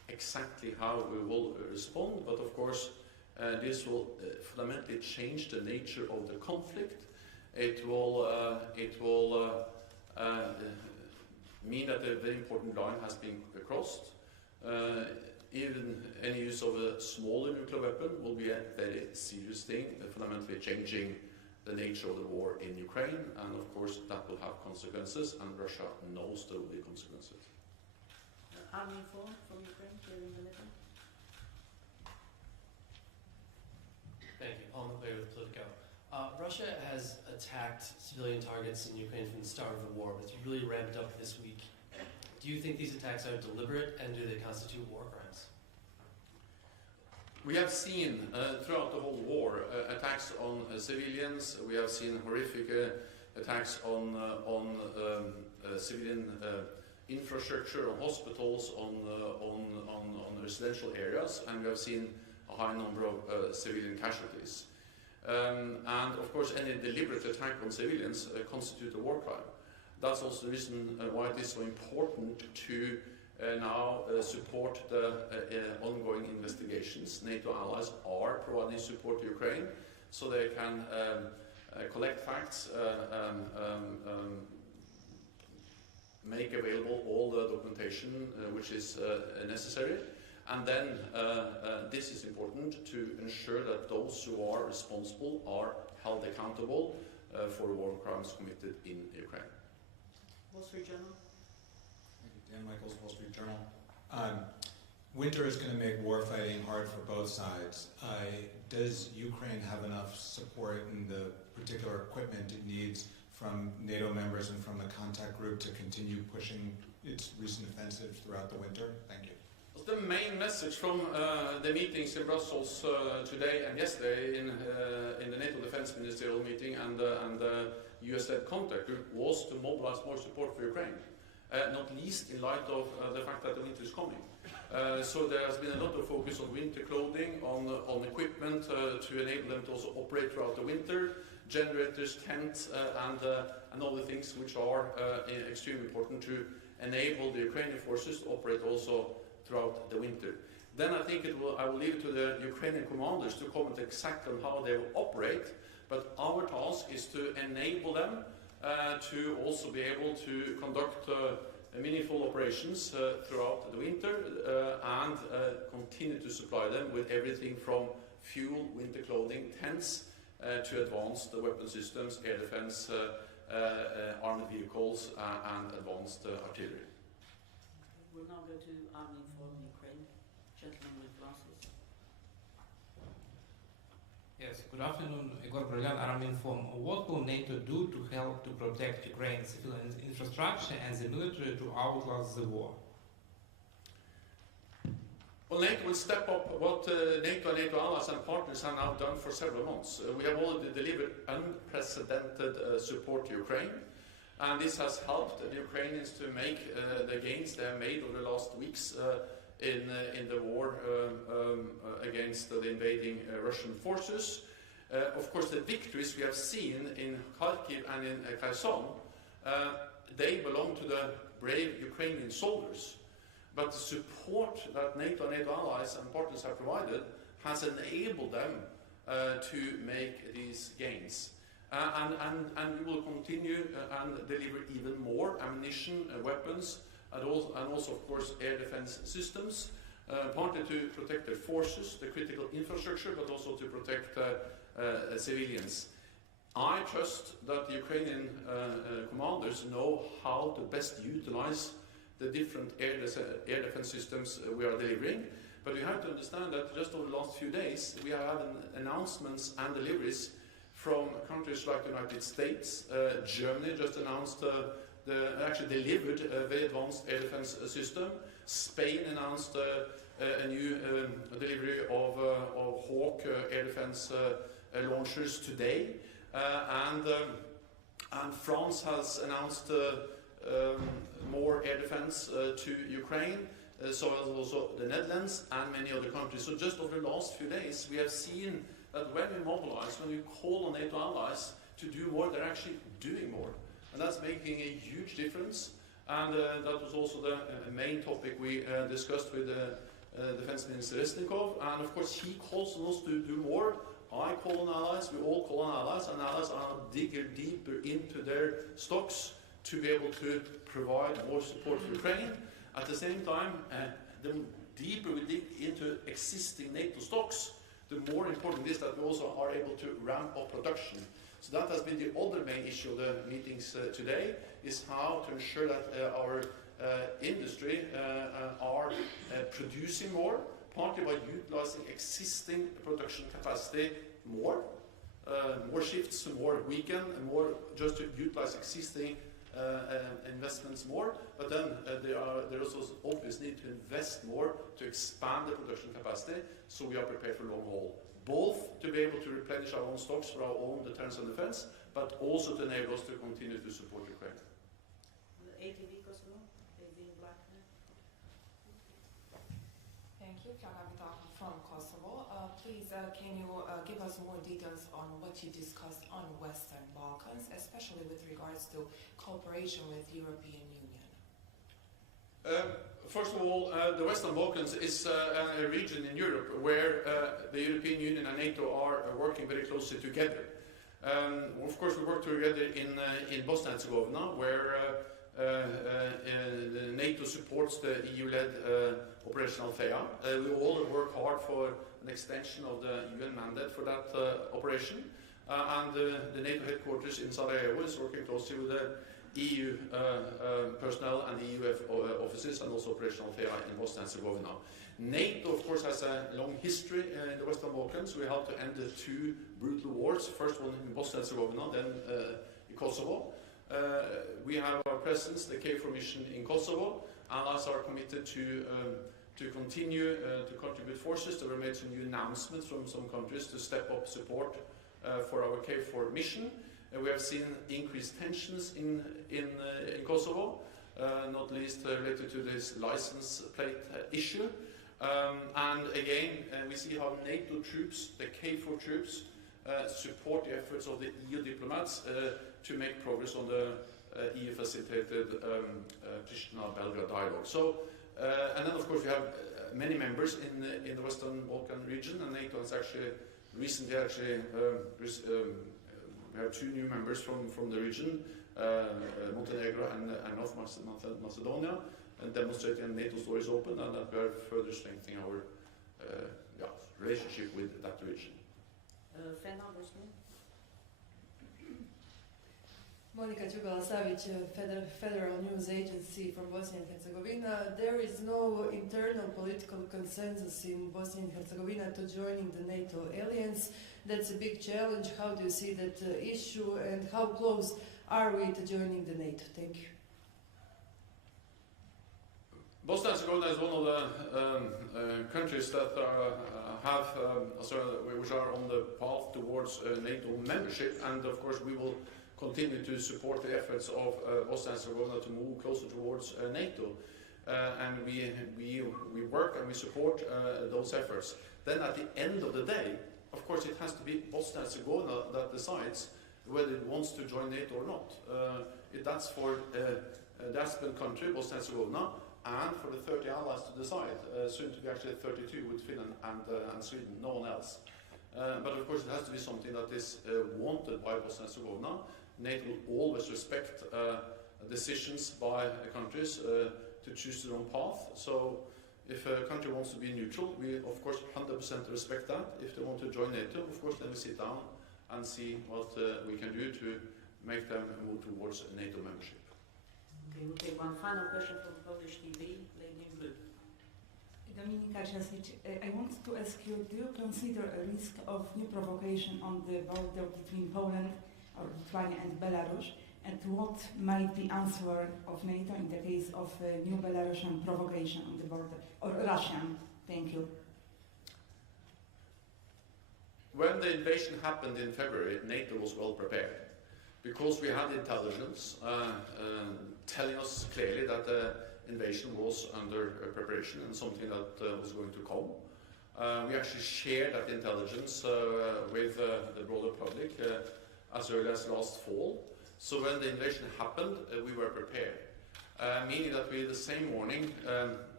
exactly how we will respond, but of course this will fundamentally change the nature of the conflict. It will mean that a very important line has been crossed. Even any use of a smaller nuclear weapon will be a very serious thing, fundamentally changing the nature of the war in Ukraine, and of course that will have consequences, and Russia knows there will be consequences. Army informed from Ukraine during the meeting. Thank you. Paul McClary with Politico. Russia has attacked civilian targets in Ukraine from the start of the war, but it's really ramped up this week. Do you think these attacks are deliberate, and do they constitute war crimes? We have seen throughout the whole war attacks on civilians. We have seen horrific attacks on civilian infrastructure, on hospitals, on residential areas, and we have seen a high number of civilian casualties. And of course, any deliberate attack on civilians constitutes a war crime. That's also the reason why it is so important to now support the ongoing investigations. NATO allies are providing support to Ukraine so they can collect facts, make available all the documentation which is necessary. And then this is important to ensure that those who are responsible are held accountable for war crimes committed in Ukraine. Wall Street Journal. Thank you. Dan Michaels, Wall Street Journal. Winter is going to make war fighting hard for both sides. Does Ukraine have enough support in the particular equipment it needs from NATO members and from the contact group to continue pushing its recent offensive throughout the winter? Thank you. The main message from the meetings in Brussels today and yesterday in the NATO Defense Ministerial meeting and the US-led contact group was to mobilize more support for Ukraine, not least in light of the fact that the winter is coming. So there has been a lot of focus on winter clothing, on equipment to enable them to also operate throughout the winter, generators, tents, and other things which are extremely important to enable the Ukrainian forces to operate also throughout the winter. Then I think I will leave it to the Ukrainian commanders to comment exactly on how they will operate, but our task is to enable them to also be able to conduct meaningful operations throughout the winter and continue to supply them with everything from fuel, winter clothing, tents, to advanced weapon systems, air defense, armored vehicles, and advanced artillery. We'll now go to Army Inform Ukraine. Gentleman with glasses. Yes, good afternoon, Igor Bryan, Army Inform. What will NATO do to help to protect Ukraine's civilian infrastructure and the military to outlast the war? Well, NATO will step up what NATO and NATO allies and partners have now done for several months. We have already delivered unprecedented support to Ukraine, and this has helped the Ukrainians to make the gains they have made over the last weeks in the war against the invading Russian forces. Of course, the victories we have seen in Kharkiv and in Kherson, they belong to the brave Ukrainian soldiers. But the support that NATO and NATO allies and partners have provided has enabled them to make these gains. And we will continue and deliver even more ammunition, weapons, and also, of course, air defense systems, partly to protect their forces, the critical infrastructure, but also to protect civilians. I trust that the Ukrainian commanders know how to best utilize the different air defense systems we are delivering. But we have to understand that just over the last few days, we have had announcements and deliveries from countries like the United States. Germany just announced actually delivered a very advanced air defense system. Spain announced a new delivery of Hawk air defense launchers today. And France has announced more air defense to Ukraine, so as also the Netherlands and many other countries. So just over the last few days, we have seen that when we mobilize, when we call on NATO allies to do more, they're actually doing more. And that's making a huge difference. And that was also the main topic we discussed with Defense Minister Resnikov, and of course he calls on us to do more. I call on allies, we all call on allies, and allies are digging deeper into their stocks to be able to provide more support for Ukraine. At the same time, the deeper we dig into existing NATO stocks, the more important it is that we also are able to ramp up production. So that has been the other main issue of the meetings today, is how to ensure that our industry are producing more, partly by utilizing existing production capacity more, more shifts, more weekend, and more just to utilize existing investments more. But then there is also obvious need to invest more to expand the production capacity, so we are prepared for long haul. Both to be able to replenish our own stocks for our own deterrence and defense, but also to enable us to continue to support Ukraine. The ATV Kosovo, ATV Black. Thank you, Pianavita from Kosovo. Please, can you give us more details on what you discussed on Western Balkans, especially with regards to cooperation with European Union? First of all, the Western Balkans is a region in Europe where the European Union and NATO are working very closely together. Of course, we work together in Bosnia and Herzegovina, where NATO supports the EU-led Operation Althea. We all work hard for an extension of the UN mandate for that operation. And the NATO headquarters in Sarajevo is working closely with the EU personnel and the EU offices, and also Operation Althea in Bosnia and Herzegovina. NATO, of course, has a long history in the Western Balkans. We helped to end the two brutal wars, first one in Bosnia and Herzegovina, then in Kosovo. We have our presence, the KFOR mission in Kosovo. Allies are committed to continue to contribute forces. There were made some new announcements from some countries to step up support for our KFOR mission. We have seen increased tensions in Kosovo, not least related to this license plate issue. And again, we see how NATO troops, the KFOR troops, support the efforts of the EU diplomats to make progress on the EU-facilitated Pristina-Belgrade dialogue. So, and then of course we have many members in the Western Balkan region, and NATO has actually recently we have two new members from the region, Montenegro and North Macedonia, and demonstrating that NATO's door is open and that we are further strengthening our relationship with that region. Monika Đugala-Savić, Federal News Agency from Bosnia and Herzegovina. There is no internal political consensus in Bosnia and Herzegovina to joining the NATO alliance. That's a big challenge. How do you see that issue, and how close are we to joining the NATO? Thank you. Bosnia and Herzegovina is one of the countries that which are on the path towards NATO membership, and of course we will continue to support the efforts of Bosnia and Herzegovina to move closer towards NATO, and we work and we support those efforts. Then at the end of the day, of course, it has to be Bosnia and Herzegovina that decides whether it wants to join NATO or not. That's for the aspirant country, Bosnia and Herzegovina, and for the 30 allies to decide, soon to be actually 32 with Finland and Sweden, no one else. But of course it has to be something that is wanted by Bosnia and Herzegovina. NATO will always respect decisions by countries to choose their own path. So if a country wants to be neutral, we of course 100% respect that. If they want to join NATO, of course then we sit down and see what we can do to make them move towards NATO membership. Okay, we'll take one final question from Polish TV, lady in blue. Dominika Jasic, I want to ask you, do you consider a risk of new provocation on the border between Poland or Lithuania and Belarus? And what might be answer of NATO in the case of a new Belarusian provocation on the border, or Russian? Thank you. When the invasion happened in February, NATO was well prepared, because we had intelligence telling us clearly that the invasion was under preparation and something that was going to come. We actually shared that intelligence with the broader public as early as last fall. So when the invasion happened, we were prepared, meaning that we the same morning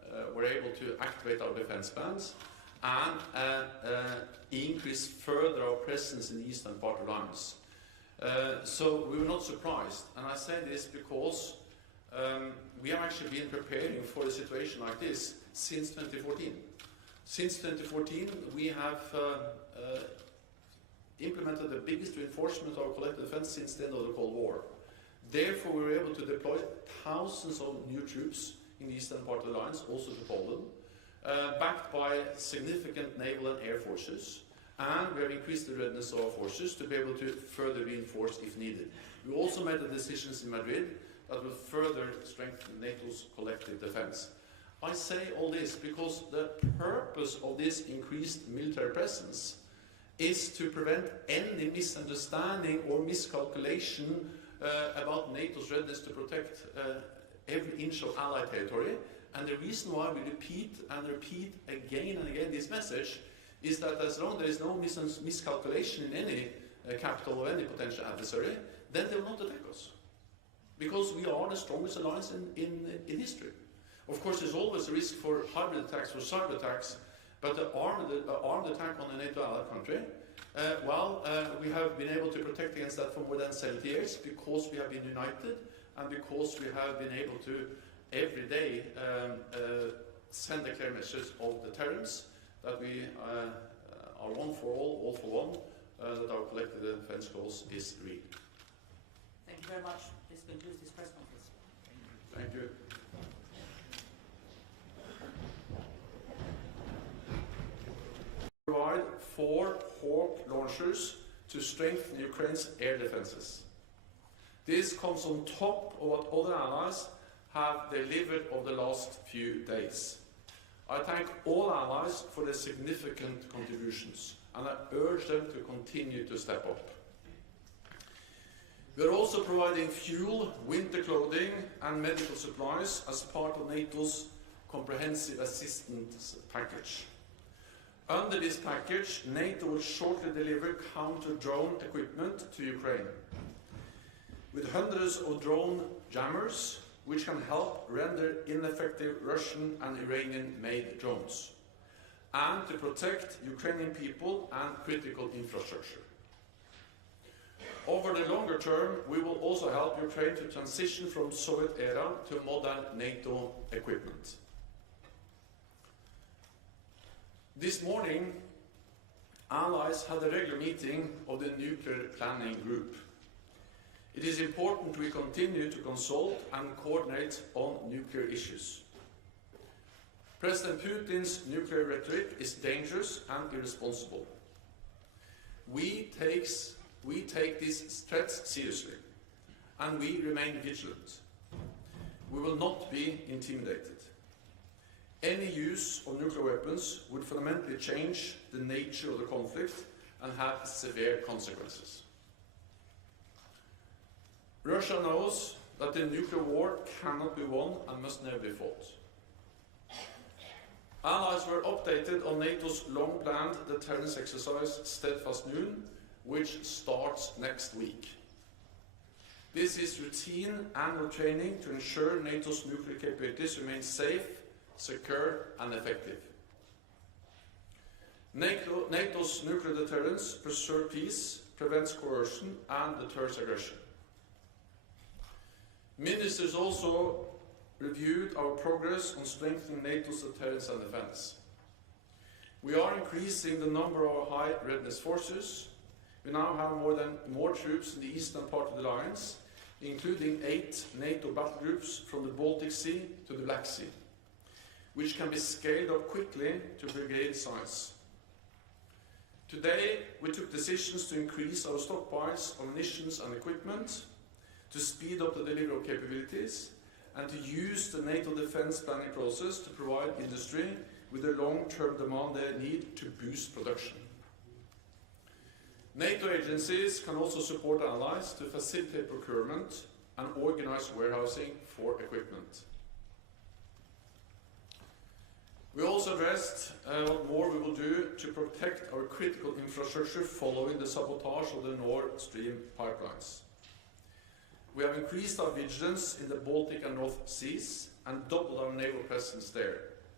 were able to activate our defense plans and increase further our presence in the eastern part of the alliance. So we were not surprised, and I say this because we have actually been preparing for a situation like this since 2014. Since 2014, we have implemented the biggest reinforcement of our collective defense since the end of the Cold War. Therefore, we were able to deploy thousands of new troops in the eastern part of the alliance, also to Poland, backed by significant naval and air forces, and we have increased the readiness of our forces to be able to further reinforce if needed. We also made the decisions in Madrid that will further strengthen NATO's collective defense. I say all this because the purpose of this increased military presence is to prevent any misunderstanding or miscalculation about NATO's readiness to protect every inch of Allied territory. And the reason why we repeat and repeat again and again this message is that as long as there is no miscalculation in any capital of any potential adversary, then they will not attack us. Because we are the strongest alliance in history. Of course, there's always a risk for hybrid attacks, for cyber attacks, but the armed attack on a NATO allied country, we have been able to protect against that for more than 70 years because we have been united and because we have been able to every day send a clear message of deterrence that we are one for all for one, that our collective defense cause is real. Thank you very much. This concludes this press conference. Thank you. Provide 4 Hawk launchers to strengthen Ukraine's air defenses. This comes on top of what other allies have delivered over the last few days. I thank all allies for their significant contributions, and I urge them to continue to step up. We are also providing fuel, winter clothing and medical supplies as part of NATO's comprehensive assistance package. Under this package, NATO will shortly deliver counter-drone equipment to Ukraine, with hundreds of drone jammers which can help render ineffective Russian and Iranian-made drones, and to protect Ukrainian people and critical infrastructure. Over the longer term, we will also help Ukraine to transition from Soviet era to modern NATO equipment. This morning, allies had a regular meeting of the Nuclear Planning Group. It is important we continue to consult and coordinate on nuclear issues. President Putin's nuclear rhetoric is dangerous and irresponsible. We take these threats seriously, and we remain vigilant. We will not be intimidated. Any use of nuclear weapons would fundamentally change the nature of the conflict and have severe consequences. Russia knows that the nuclear war cannot be won and must never be fought. Allies were updated on NATO's long-planned deterrence exercise Steadfast Noon, which starts next week. This is routine annual training to ensure NATO's nuclear capabilities remain safe, secure and effective. NATO's nuclear deterrence preserves peace, prevents coercion and deters aggression. Ministers also reviewed our progress on strengthening NATO's deterrence and defense. We are increasing the number of our high readiness forces. We now have more troops in the eastern part of the alliance, including 8 NATO battle groups from the Baltic Sea to the Black Sea, which can be scaled up quickly to brigade size. Today, we took decisions to increase our stockpiles of munitions and equipment, to speed up the delivery of capabilities, and to use the NATO defense planning process to provide industry with the long-term demand they need to boost production. NATO agencies can also support allies to facilitate procurement and organize warehousing for equipment. We also addressed what more we will do to protect our critical infrastructure following the sabotage of the Nord Stream pipelines. We have increased our vigilance in the Baltic and North Seas and doubled our naval presence there.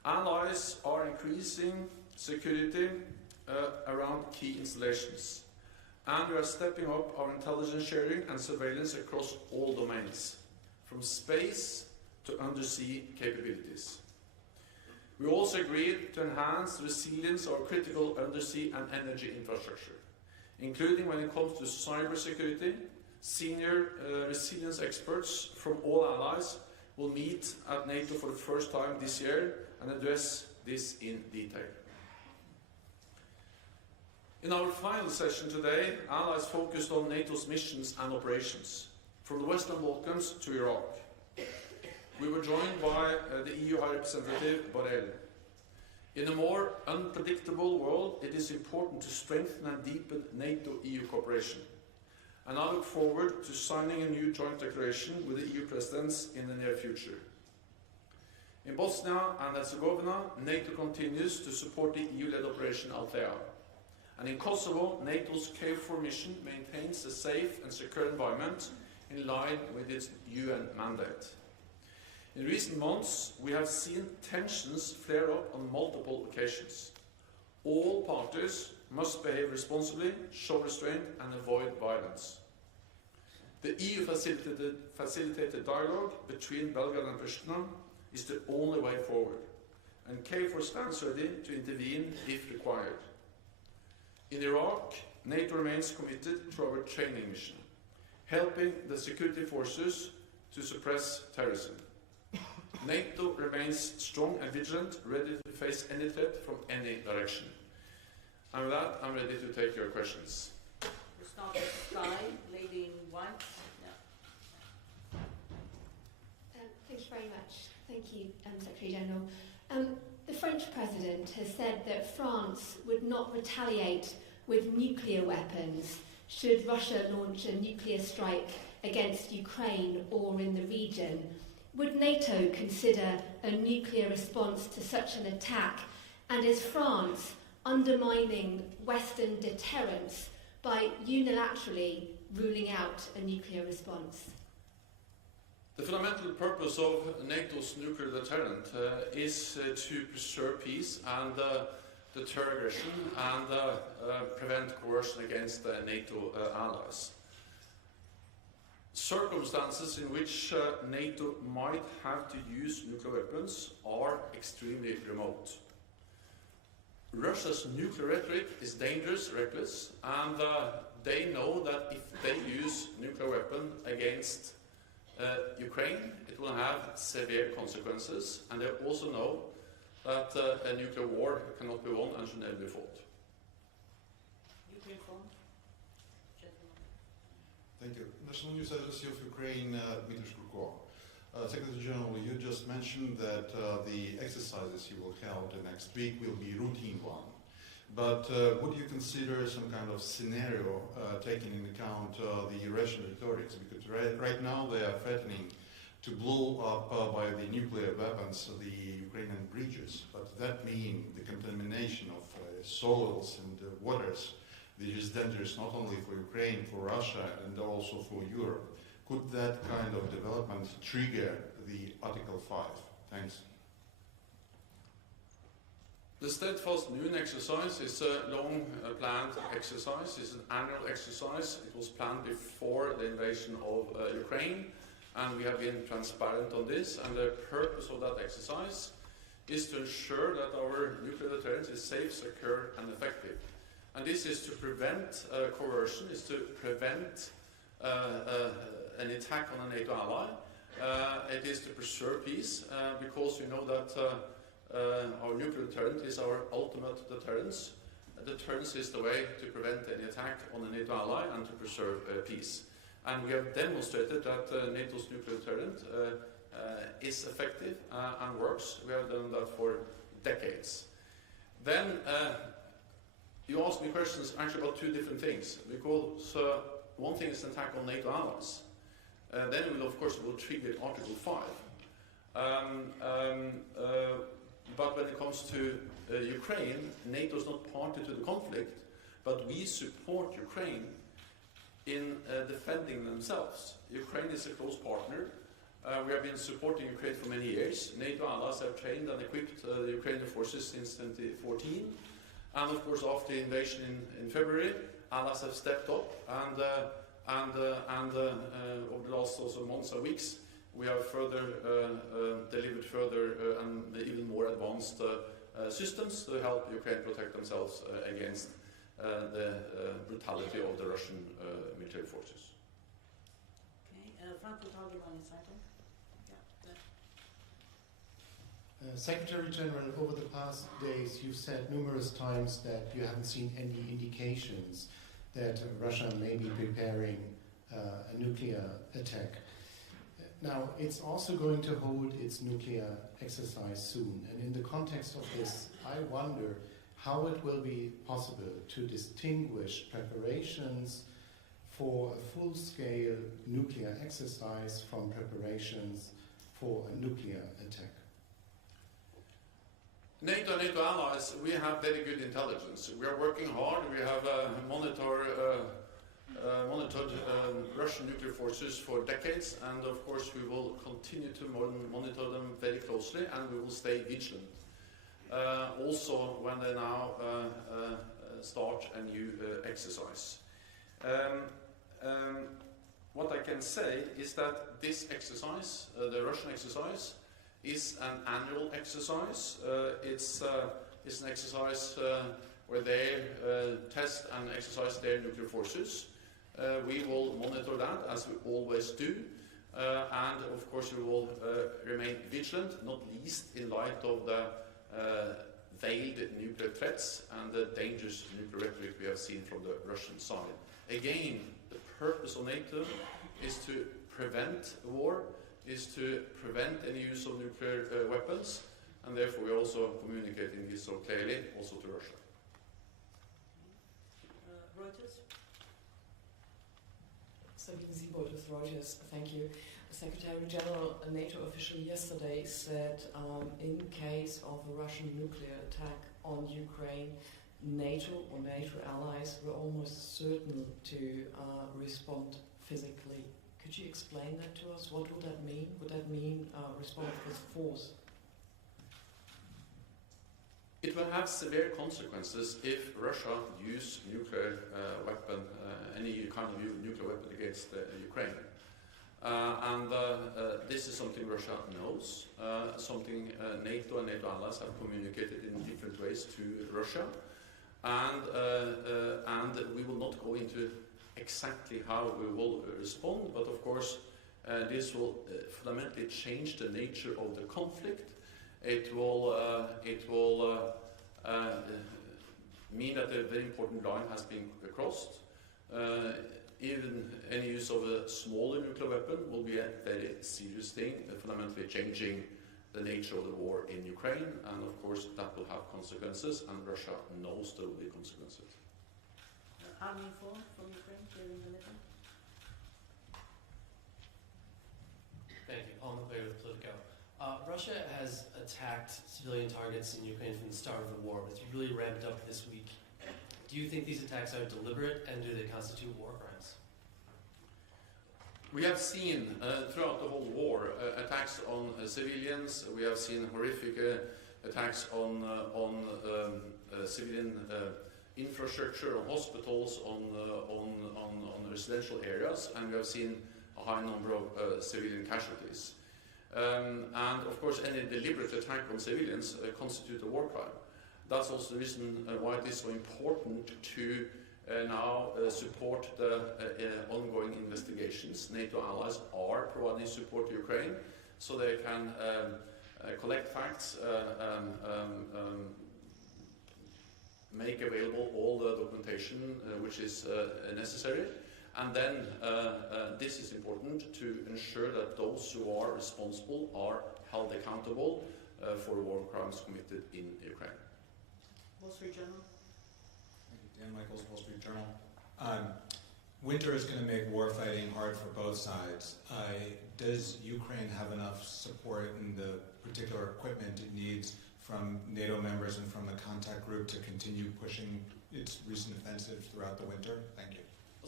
Allies are increasing security around key installations, and we are stepping up our intelligence sharing and surveillance across all domains, from space to undersea capabilities. We also agreed to enhance the resilience of critical undersea and energy infrastructure, including when it comes to cybersecurity. Senior resilience experts from all allies will meet at NATO for the first time this year and address this in detail. In our final session today, allies focused on NATO's missions and operations, from the Western Balkans to Iraq. We were joined by the EU High Representative Borrell. In a more unpredictable world, it is important to strengthen and deepen NATO-EU cooperation. And I look forward to signing a new joint declaration with the EU presidents in the near future. In Bosnia and Herzegovina, NATO continues to support the EU-led Operation Althea. And in Kosovo, NATO's KFOR mission maintains a safe and secure environment in line with its UN mandate. In recent months, we have seen tensions flare up on multiple occasions. All parties must behave responsibly, show restraint and avoid violence. The EU facilitated dialogue between Belgrade and Pristina is the only way forward, and KFOR stands ready to intervene if required. In Iraq, NATO remains committed to our training mission, helping the security forces to suppress terrorism. NATO remains strong and vigilant, ready to face any threat from any direction. And with that, I'm ready to take your questions. We start with Sky, lady in white. Thank you very much. Thank you, Secretary General. The French President has said that France would not retaliate with nuclear weapons should Russia launch a nuclear strike against Ukraine or in the region. Would NATO consider a nuclear response to such an attack? And is France undermining Western deterrence by unilaterally ruling out a nuclear response? The fundamental purpose of NATO's nuclear deterrent is to preserve peace and deter aggression and prevent coercion against NATO allies. Circumstances in which NATO might have to use nuclear weapons are extremely remote. Russia's nuclear rhetoric is dangerous, reckless, and they know that if they use nuclear weapon against Ukraine, it will have severe consequences, and they also know that a nuclear war cannot be won and should never be fought. Ukraine phone. Gentleman. Thank you. National News Agency of Ukraine, Dmitry Shkurko. Secretary General, you just mentioned that the exercises you will hold next week will be routine one. But would you consider some kind of scenario taking into account the Russian rhetorics? Because right now they are threatening to blow up by the nuclear weapons the Ukrainian bridges. But that means the contamination of soils and waters, which is dangerous not only for Ukraine, for Russia, and also for Europe. Could that kind of development trigger the Article 5? Thanks. The Steadfast Noon exercise is a long planned exercise. It's an annual exercise. It was planned before the invasion of Ukraine, and we have been transparent on this. And the purpose of that exercise is to ensure that our nuclear deterrence is safe, secure, and effective. And this is to prevent coercion, is to prevent an attack on a NATO ally. It is to preserve peace, because you know that our nuclear deterrent is our ultimate deterrence. Deterrence is the way to prevent any attack on a NATO ally and to preserve peace. And we have demonstrated that NATO's nuclear deterrent is effective and works. We have done that for decades. Then you asked me questions actually about two different things, because one thing is an attack on NATO allies. Then we will, of course, trigger Article 5. But when it comes to Ukraine, NATO is not party to the conflict, but we support Ukraine in defending themselves. Ukraine is a close partner, We have been supporting Ukraine for many years. NATO allies have trained and equipped the Ukrainian forces since 2014. And of course, after the invasion in February, allies have stepped up, and over the last also months and weeks, we have further delivered further and even more advanced systems to help Ukraine protect themselves against the brutality of the Russian military forces. Okay, Franco Talgimani, Cycle. Secretary General, over the past days, you've said numerous times that you haven't seen any indications that Russia may be preparing a nuclear attack. Now, it's also going to hold its nuclear exercise soon, and in the context of this, I wonder how it will be possible to distinguish preparations for a full-scale nuclear exercise from preparations for a nuclear attack. NATO and NATO allies, we have very good intelligence. We are working hard. We have monitored Russian nuclear forces for decades, and of course we will continue to monitor them very closely, and we will stay vigilant. Also when they now start a new exercise. What I can say is that this exercise, the Russian exercise, is an annual exercise. It's an exercise where they test and exercise their nuclear forces. We will monitor that, as we always do, and of course we will remain vigilant, not least in light of the veiled nuclear threats and the dangerous nuclear rhetoric we have seen from the Russian side. Again, the purpose of NATO is to prevent war, is to prevent any use of nuclear weapons, and therefore we are also communicating this so clearly also to Russia. Reuters. Sabine Siebold with Reuters, thank you. Secretary General, a NATO official yesterday said in case of a Russian nuclear attack on Ukraine, NATO or NATO allies were almost certain to respond physically. Could you explain that to us? What would that mean? Would that mean respond with force? It will have severe consequences if Russia use nuclear weapon, any kind of nuclear weapon against Ukraine. This is something Russia knows, something NATO and NATO allies have communicated in different ways to Russia, and we will not go into exactly how we will respond, but of course this will fundamentally change the nature of the conflict. It will mean that a very important line has been crossed. Even any use of a smaller nuclear weapon will be a very serious thing, fundamentally changing the nature of the war in Ukraine, and of course that will have consequences, and Russia knows there will be consequences. Army informed from Ukraine during the meeting. Thank you. Paul McClay with Politico. Russia has attacked civilian targets in Ukraine from the start of the war, but it's really ramped up this week. Do you think these attacks are deliberate, and do they constitute war crimes? We have seen throughout the whole war attacks on civilians. We have seen horrific attacks on civilian infrastructure, on hospitals, on residential areas, and we have seen a high number of civilian casualties. And of course, any deliberate attack on civilians constitute a war crime. That's also the reason why it is so important to now support the ongoing investigations. NATO allies are providing support to Ukraine so they can collect facts, make available all the documentation which is necessary, and then this is important to ensure that those who are responsible are held accountable for war crimes committed in Ukraine. Wall Street Journal. Thank you. Dan Michaels, Wall Street Journal. Winter is going to make war fighting hard for both sides. Does Ukraine have enough support in the particular equipment it needs from NATO members and from the contact group to continue pushing its recent offensive throughout the winter? Thank you.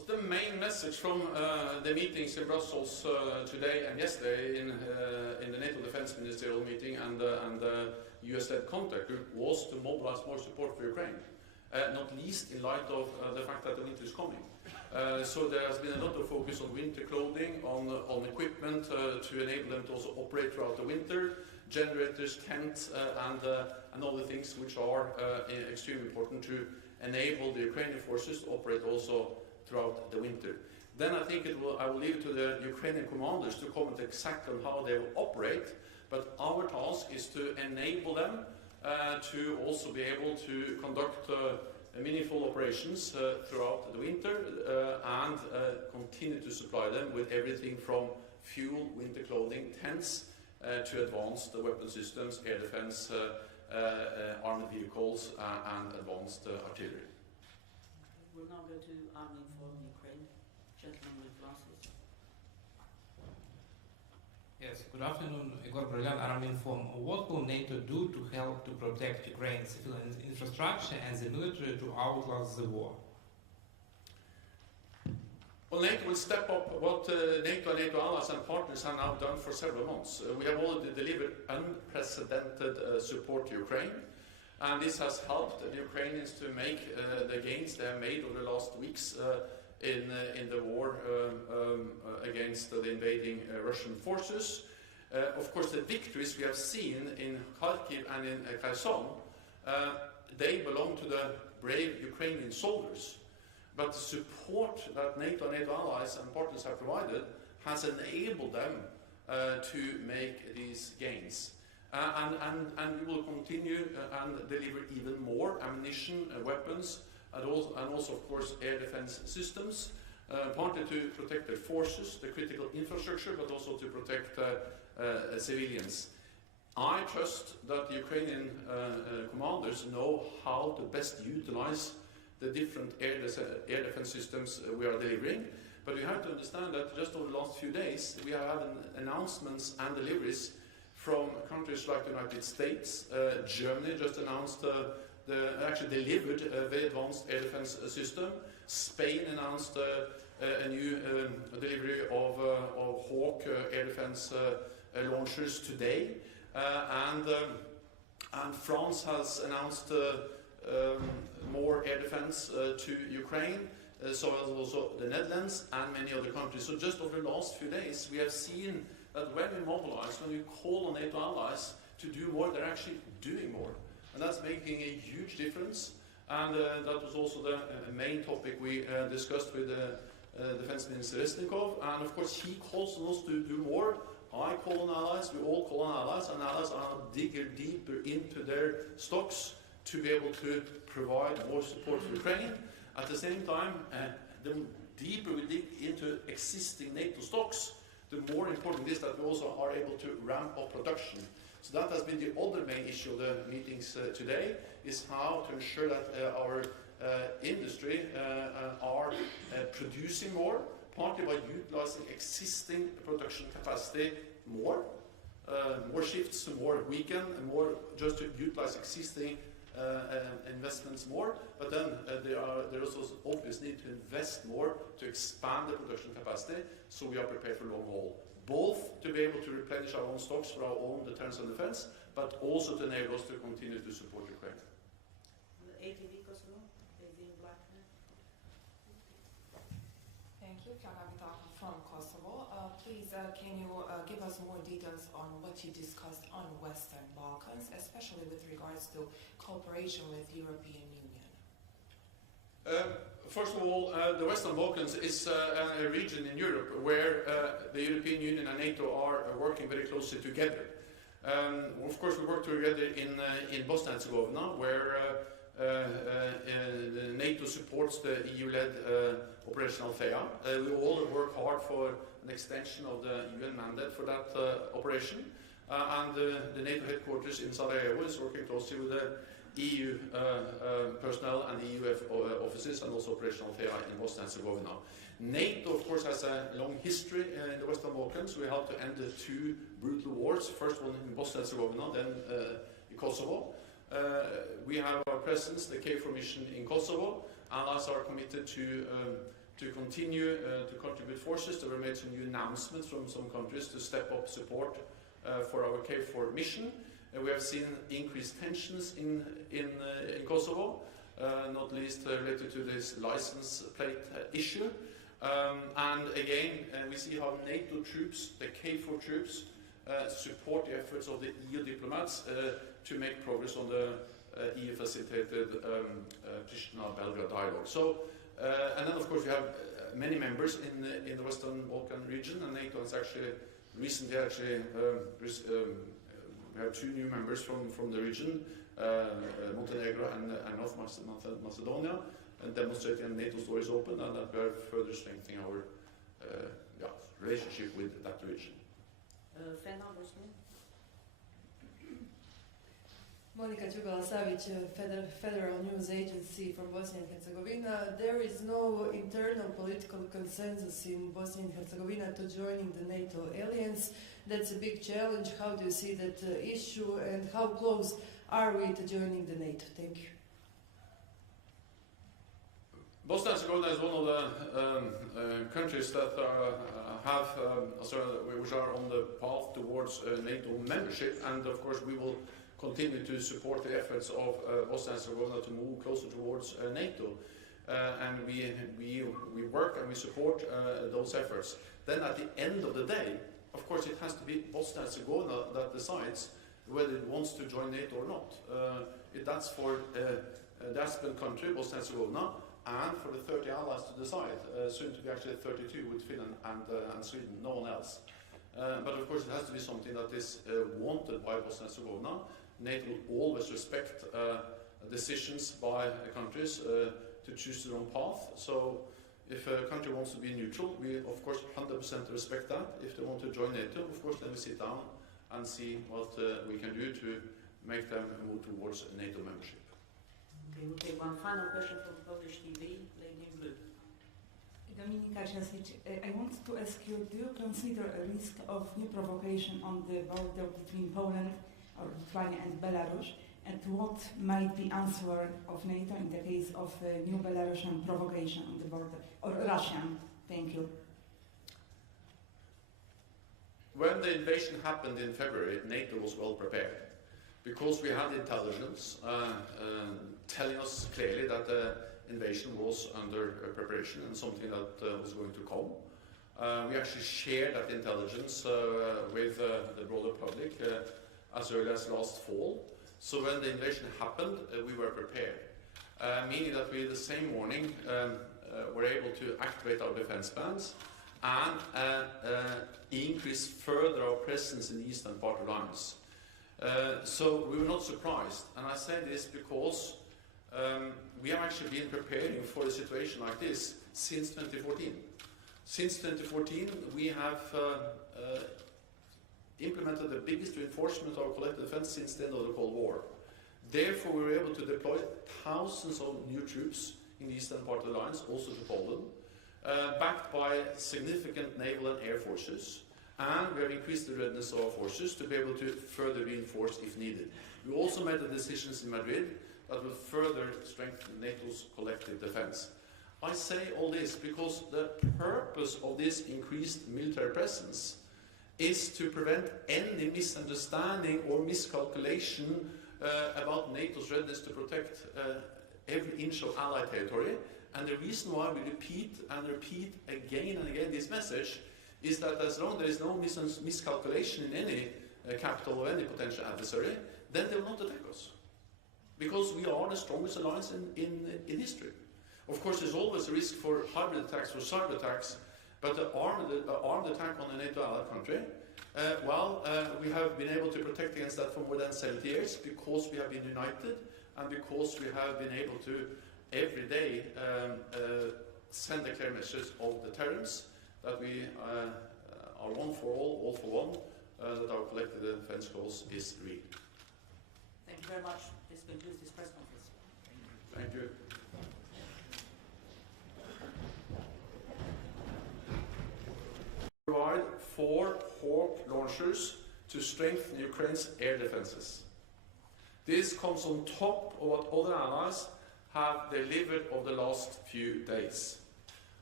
What's the main message from the meetings in Brussels today and yesterday in the NATO Defense Ministerial meeting and the US-led contact group was to mobilize more support for Ukraine, not least in light of the fact that the winter is coming. So there has been a lot of focus on winter clothing, on equipment to enable them to also operate throughout the winter, generators, tents, and other things which are extremely important to enable the Ukrainian forces to operate also throughout the winter. Then I think I will leave it to the Ukrainian commanders to comment exactly on how they will operate, but our task is to enable them to also be able to conduct meaningful operations throughout the winter and continue to supply them with everything from fuel, winter clothing, tents, to advanced weapon systems, air defense, armored vehicles, and advanced artillery. We'll now go to Army from Ukraine. Gentleman with glasses. Yes, good afternoon, Igor Brilliant, Army Inform. What will NATO do to help to protect Ukraine's civil infrastructure and the military to outlast the war? Well, NATO will step up what NATO and NATO allies and partners have now done for several months. We have already delivered unprecedented support to Ukraine, and this has helped the Ukrainians to make the gains they have made over the last weeks in the war against the invading Russian forces. Of course, the victories we have seen in Kharkiv and in Kherson, they belong to the brave Ukrainian soldiers. But the support that NATO and NATO allies and partners have provided has enabled them to make these gains. And we will continue and deliver even more ammunition, weapons, and also, of course, air defense systems, partly to protect their forces, the critical infrastructure, but also to protect civilians. I trust that the Ukrainian commanders know how to best utilize the different air defense systems we are delivering. But we have to understand that just over the last few days, we have had announcements and deliveries from countries like the United States. Germany just announced actually delivered a very advanced air defense system. Spain announced a new delivery of Hawk air defense launchers today. And France has announced more air defense to Ukraine, so as also the Netherlands and many other countries. So just over the last few days, we have seen that when we mobilize, when we call on NATO allies to do more, they're actually doing more. And that's making a huge difference. And that was also the main topic we discussed with Defense Minister Resnikov. And of course, he calls on us to do more. I call on allies, we all call on allies, and allies are digging deeper into their stocks to be able to provide more support for Ukraine. At the same time, the deeper we dig into existing NATO stocks, the more important it is that we also are able to ramp up production. So that has been the other main issue of the meetings today, is how to ensure that our industry are producing more, partly by utilizing existing production capacity more shifts, more weekend, and more just to utilize existing investments more, but then there is also obvious need to invest more to expand the production capacity, so we are prepared for long haul. Both to be able to replenish our own stocks for our own deterrence and defense, but also to enable us to continue to support Ukraine. The ATV Kosovo, ATV in black. Thank you, from Kosovo. Please, can you give us more details on what you discussed on Western Balkans, especially with regards to cooperation with European Union? First of all, the Western Balkans is a region in Europe where the European Union and NATO are working very closely together. Of course, we work together in Bosnia and Herzegovina, where NATO supports the EU-led Operation Althea. We all work hard for an extension of the UN mandate for that operation. And the NATO headquarters in Sarajevo is working closely with the EU personnel and EU offices, and also Operation Althea in Bosnia and Herzegovina. NATO, of course, has a long history in the Western Balkans. We helped to end the two brutal wars, first one in Bosnia and Herzegovina, then in Kosovo. We have our presence, the KFOR mission in Kosovo. Allies are committed to to continue to contribute forces. There were made some new announcements from some countries to step up support for our KFOR mission. We have seen increased tensions in Kosovo, not least related to this license plate issue. And again, we see how NATO troops, the KFOR troops, support the efforts of the EU diplomats to make progress on the EU-facilitated Pristina-Belgrade dialogue. So, and then of course we have many members in the Western Balkan region, and NATO has actually recently we have 2 new members from the region, Montenegro and North Macedonia, and demonstrating NATO's door is open and that we are further strengthening our relationship with that region. Monika Đugala-Savić, Federal News Agency from Bosnia and Herzegovina. There is no internal political consensus in Bosnia and Herzegovina to joining the NATO alliance. That's a big challenge. How do you see that issue, and how close are we to joining the NATO? Thank you. Bosnia and Herzegovina is one of the countries that which are on the path towards NATO membership, and of course we will continue to support the efforts of Bosnia and Herzegovina to move closer towards NATO, and we work and we support those efforts. Then at the end of the day, of course, it has to be Bosnia and Herzegovina that decides whether it wants to join NATO or not. That's for the aspirant country, Bosnia and Herzegovina, and for the 30 allies to decide, soon to be actually 32 with Finland and Sweden, no one else. But of course it has to be something that is wanted by Bosnia and Herzegovina. NATO will always respect decisions by countries to choose their own path. So if a country wants to be neutral, we of course 100% respect that. If they want to join NATO, of course then we sit down and see what we can do to make them move towards NATO membership. Okay, we'll take one final question from Polish TV, lady in blue. Dominika Ciesic, I want to ask you, do you consider a risk of new provocation on the border between Poland or Lithuania and Belarus, and what might be answer of NATO in the case of a new Belarusian provocation on the border, or Russian? Thank you. When the invasion happened in February, NATO was well prepared, because we had intelligence telling us clearly that the invasion was under preparation and something that was going to come. We actually shared that intelligence with the broader public as early as last fall. So when the invasion happened, we were prepared, meaning that we the same morning were able to activate our defense plans and increase further our presence in the eastern part of the alliance. So we were not surprised, and I say this because we have actually been preparing for a situation like this since 2014. Since 2014, we have implemented the biggest reinforcement of our collective defense since the end of the Cold War. Therefore, we were able to deploy thousands of new troops in the eastern part of the alliance, also to Poland, backed by significant naval and air forces. And we have increased the readiness of our forces to be able to further reinforce if needed. We also made the decisions in Madrid that will further strengthen NATO's collective defense. I say all this because the purpose of this increased military presence is to prevent any misunderstanding or miscalculation about NATO's readiness to protect every inch of Allied territory. And the reason why we repeat and repeat again and again this message is that as long as there is no miscalculation in any capital or any potential adversary, then they will not attack us. Because we are the strongest alliance in history. Of course, there's always a risk for hybrid attacks, for cyber attacks, but the armed attack on a NATO allied country, we have been able to protect against that for more than 70 years because we have been united and because we have been able to every day send a clear message of deterrence, that we are one for all for one, that our collective defense cause is real. Thank you very much. This concludes this press conference. Thank you. Provide 4 Hawk launchers to strengthen Ukraine's air defenses. This comes on top of what other allies have delivered over the last few days.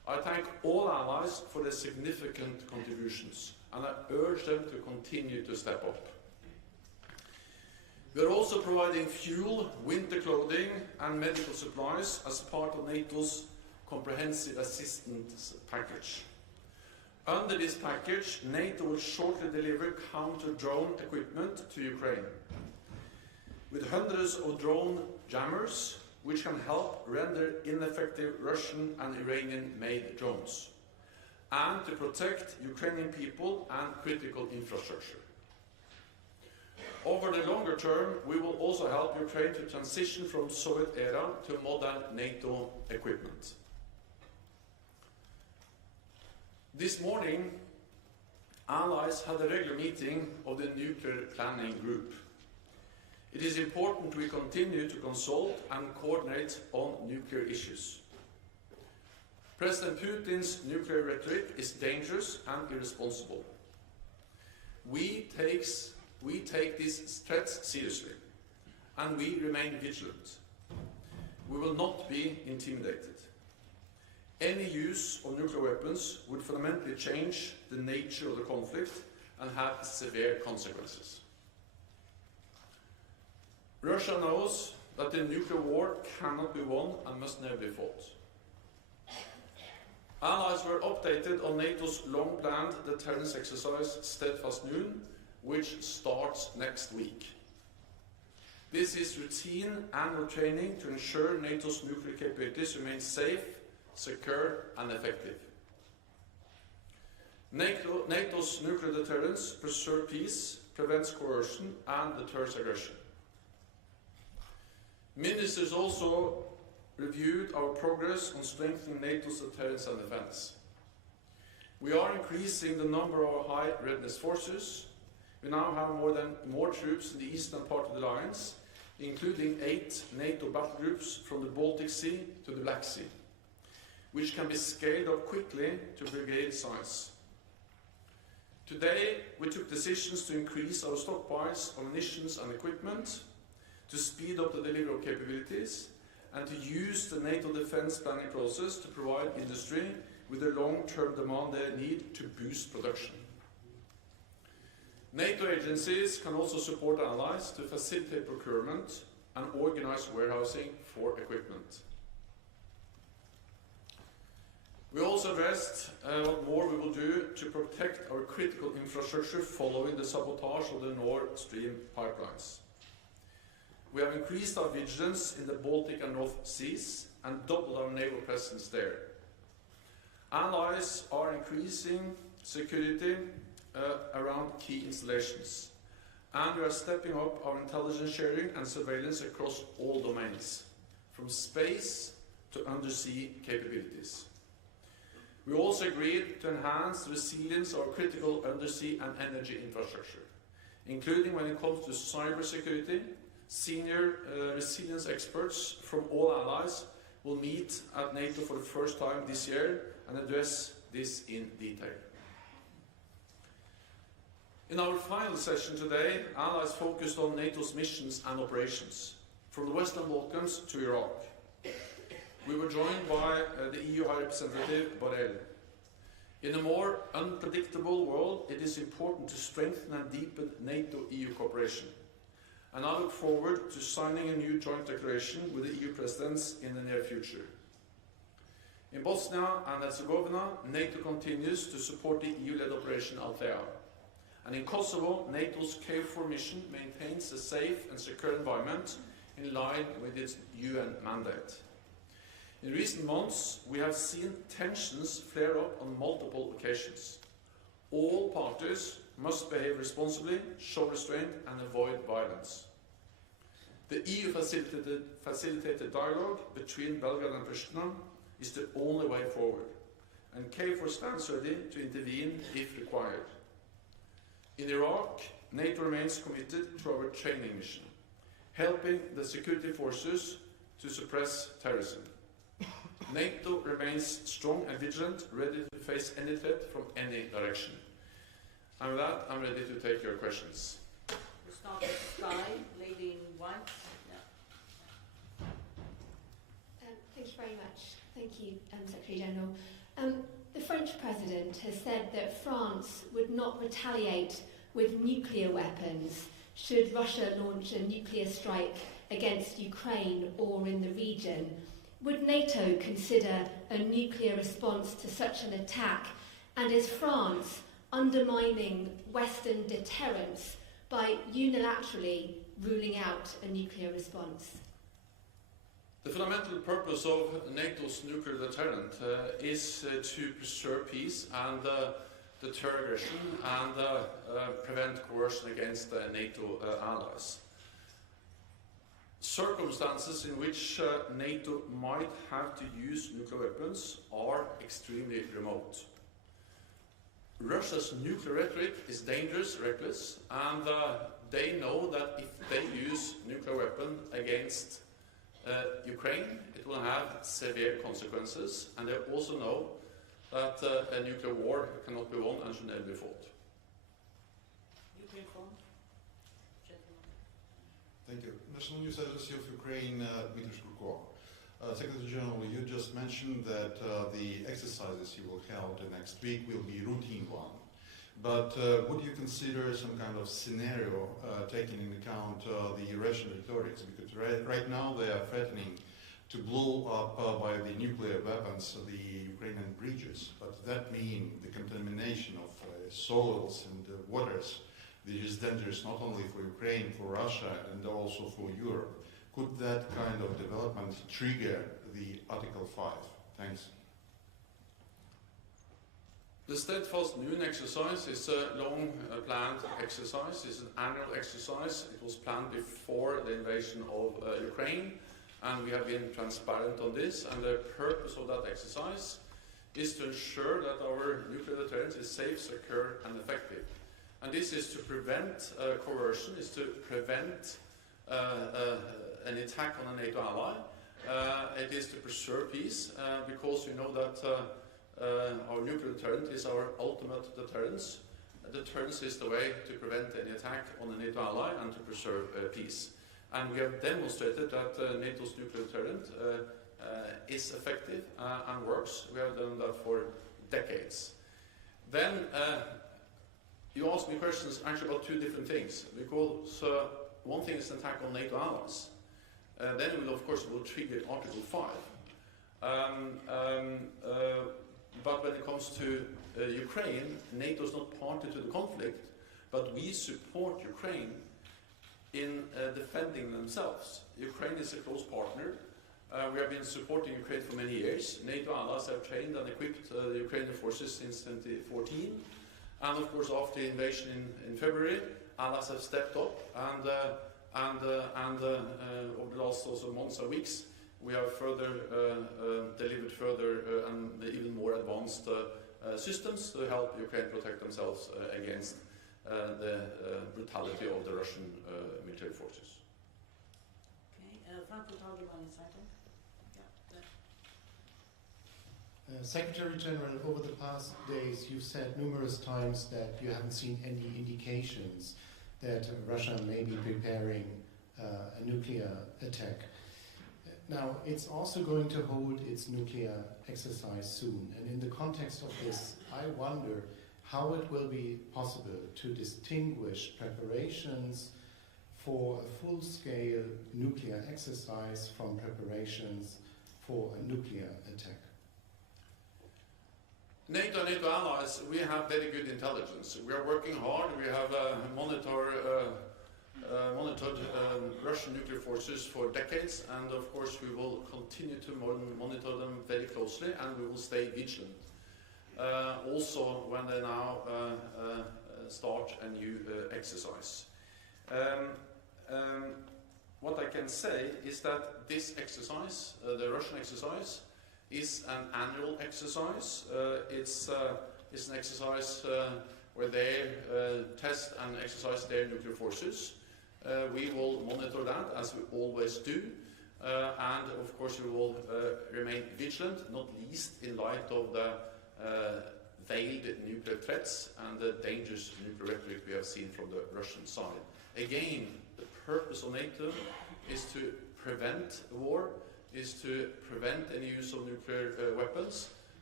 I thank all allies for their significant contributions, and I urge them to continue to step up. We are also providing fuel, winter clothing and medical supplies as part of NATO's comprehensive assistance package. Under this package, NATO will shortly deliver counter-drone equipment to Ukraine, with hundreds of drone jammers which can help render ineffective Russian and Iranian-made drones, and to protect Ukrainian people and critical infrastructure. Over the longer term, we will also help Ukraine to transition from Soviet era to modern NATO equipment. This morning, allies had a regular meeting of the Nuclear Planning Group. It is important we continue to consult and coordinate on nuclear issues. President Putin's nuclear rhetoric is dangerous and irresponsible. We take these threats seriously, and we remain vigilant. We will not be intimidated. Any use of nuclear weapons would fundamentally change the nature of the conflict and have severe consequences. Russia knows that the nuclear war cannot be won and must never be fought. Allies were updated on NATO's long-planned deterrence exercise Steadfast Noon, which starts next week. This is routine annual training to ensure NATO's nuclear capabilities remain safe, secure and effective. NATO's nuclear deterrence preserves peace, prevents coercion and deters aggression. Ministers also reviewed our progress on strengthening NATO's deterrence and defense. We are increasing the number of our high readiness forces. We now have more troops in the eastern part of the alliance, including 8 NATO battle groups from the Baltic Sea to the Black Sea, which can be scaled up quickly to brigade size. Today, we took decisions to increase our stockpiles of munitions and equipment, to speed up the delivery of capabilities, and to use the NATO defense planning process to provide industry with the long-term demand they need to boost production. NATO agencies can also support allies to facilitate procurement and organize warehousing for equipment. We also addressed what more we will do to protect our critical infrastructure following the sabotage of the Nord Stream pipelines. We have increased our vigilance in the Baltic and North Seas and doubled our naval presence there. Allies are increasing security around key installations, and we are stepping up our intelligence sharing and surveillance across all domains, from space to undersea capabilities. We also agreed to enhance the resilience of our critical undersea and energy infrastructure, including when it comes to cybersecurity. Senior resilience experts from all allies will meet at NATO for the first time this year and address this in detail. In our final session today, allies focused on NATO's missions and operations, from the Western Balkans to Iraq. We were joined by the EU High Representative Borrell. In a more unpredictable world, it is important to strengthen and deepen NATO-EU cooperation. And I look forward to signing a new joint declaration with the EU presidents in the near future. In Bosnia and Herzegovina, NATO continues to support the EU-led Operation Althea. And in Kosovo, NATO's KFOR mission maintains a safe and secure environment in line with its UN mandate. In recent months, we have seen tensions flare up on multiple occasions. All parties must behave responsibly, show restraint and avoid violence. The EU-facilitated dialogue between Belgrade and Pristina is the only way forward, and KFOR stands ready to intervene if required. In Iraq, NATO remains committed to our training mission, helping the security forces to suppress terrorism. NATO remains strong and vigilant, ready to face any threat from any direction. And with that, I'm ready to take your questions. We'll start with Sky, lady in white. Thank you very much. Thank you, Secretary General. The French president has said that France would not retaliate with nuclear weapons should Russia launch a nuclear strike against Ukraine or in the region. Would NATO consider a nuclear response to such an attack? And is France undermining Western deterrence by unilaterally ruling out a nuclear response? The fundamental purpose of NATO's nuclear deterrent is to preserve peace and deter aggression and prevent coercion against NATO allies. Circumstances in which NATO might have to use nuclear weapons are extremely remote. Russia's nuclear rhetoric is dangerous, reckless, and they know that if they use nuclear weapon against Ukraine, it will have severe consequences, and they also know that a nuclear war cannot be won and should never be fought. Ukraine phone. Gentleman. Thank you. National News Agency of Ukraine, Dmitry Shkurko. Secretary General, you just mentioned that the exercises you will hold next week will be routine one. But would you consider some kind of scenario taking into account the Russian rhetoric? Because right now they are threatening to blow up by the nuclear weapons the Ukrainian bridges. But that means the contamination of soils and waters, which is dangerous not only for Ukraine, for Russia, and also for Europe. Could that kind of development trigger the Article 5? Thanks. The Steadfast Noon exercise is a long-planned exercise. It's an annual exercise. It was planned before the invasion of Ukraine, and we have been transparent on this. And the purpose of that exercise is to ensure that our nuclear deterrence is safe, secure, and effective. And this is to prevent coercion, is to prevent an attack on a NATO ally. It is to preserve peace, because we know that our nuclear deterrent is our ultimate deterrence. Deterrence is the way to prevent any attack on a NATO ally and to preserve peace. And we have demonstrated that NATO's nuclear deterrent is effective and works. We have done that for decades. Then you asked me questions actually about two different things, because one thing is an attack on NATO allies. Then we will, of course, trigger Article 5. But when it comes to Ukraine, NATO is not party to the conflict, but we support Ukraine in defending themselves. Ukraine is a close partner. We have been supporting Ukraine for many years. NATO allies have trained and equipped the Ukrainian forces since 2014. And of course, after the invasion in February, allies have stepped up, and over the last also months and weeks, we have further delivered further and even more advanced systems to help Ukraine protect themselves against the brutality of the Russian military forces. Okay, Frankfurt Allgemeine Zeitung. Secretary General, over the past days, you've said numerous times that you haven't seen any indications that Russia may be preparing a nuclear attack. Now, it's also going to hold its nuclear exercise soon, and in the context of this, I wonder how it will be possible to distinguish preparations for a full-scale nuclear exercise from preparations for a nuclear attack. NATO and NATO allies, we have very good intelligence. We are working hard. We have monitored Russian nuclear forces for decades, and of course we will continue to monitor them very closely, and we will stay vigilant. Also when they now start a new exercise. What I can say is that this exercise, the Russian exercise, is an annual exercise. It's an exercise where they test and exercise their nuclear forces. We will monitor that, as we always do, and of course we will remain vigilant, not least in light of the veiled nuclear threats and the dangerous nuclear rhetoric we have seen from the Russian side. Again, the purpose of NATO is to prevent war, is to prevent any use of nuclear weapons,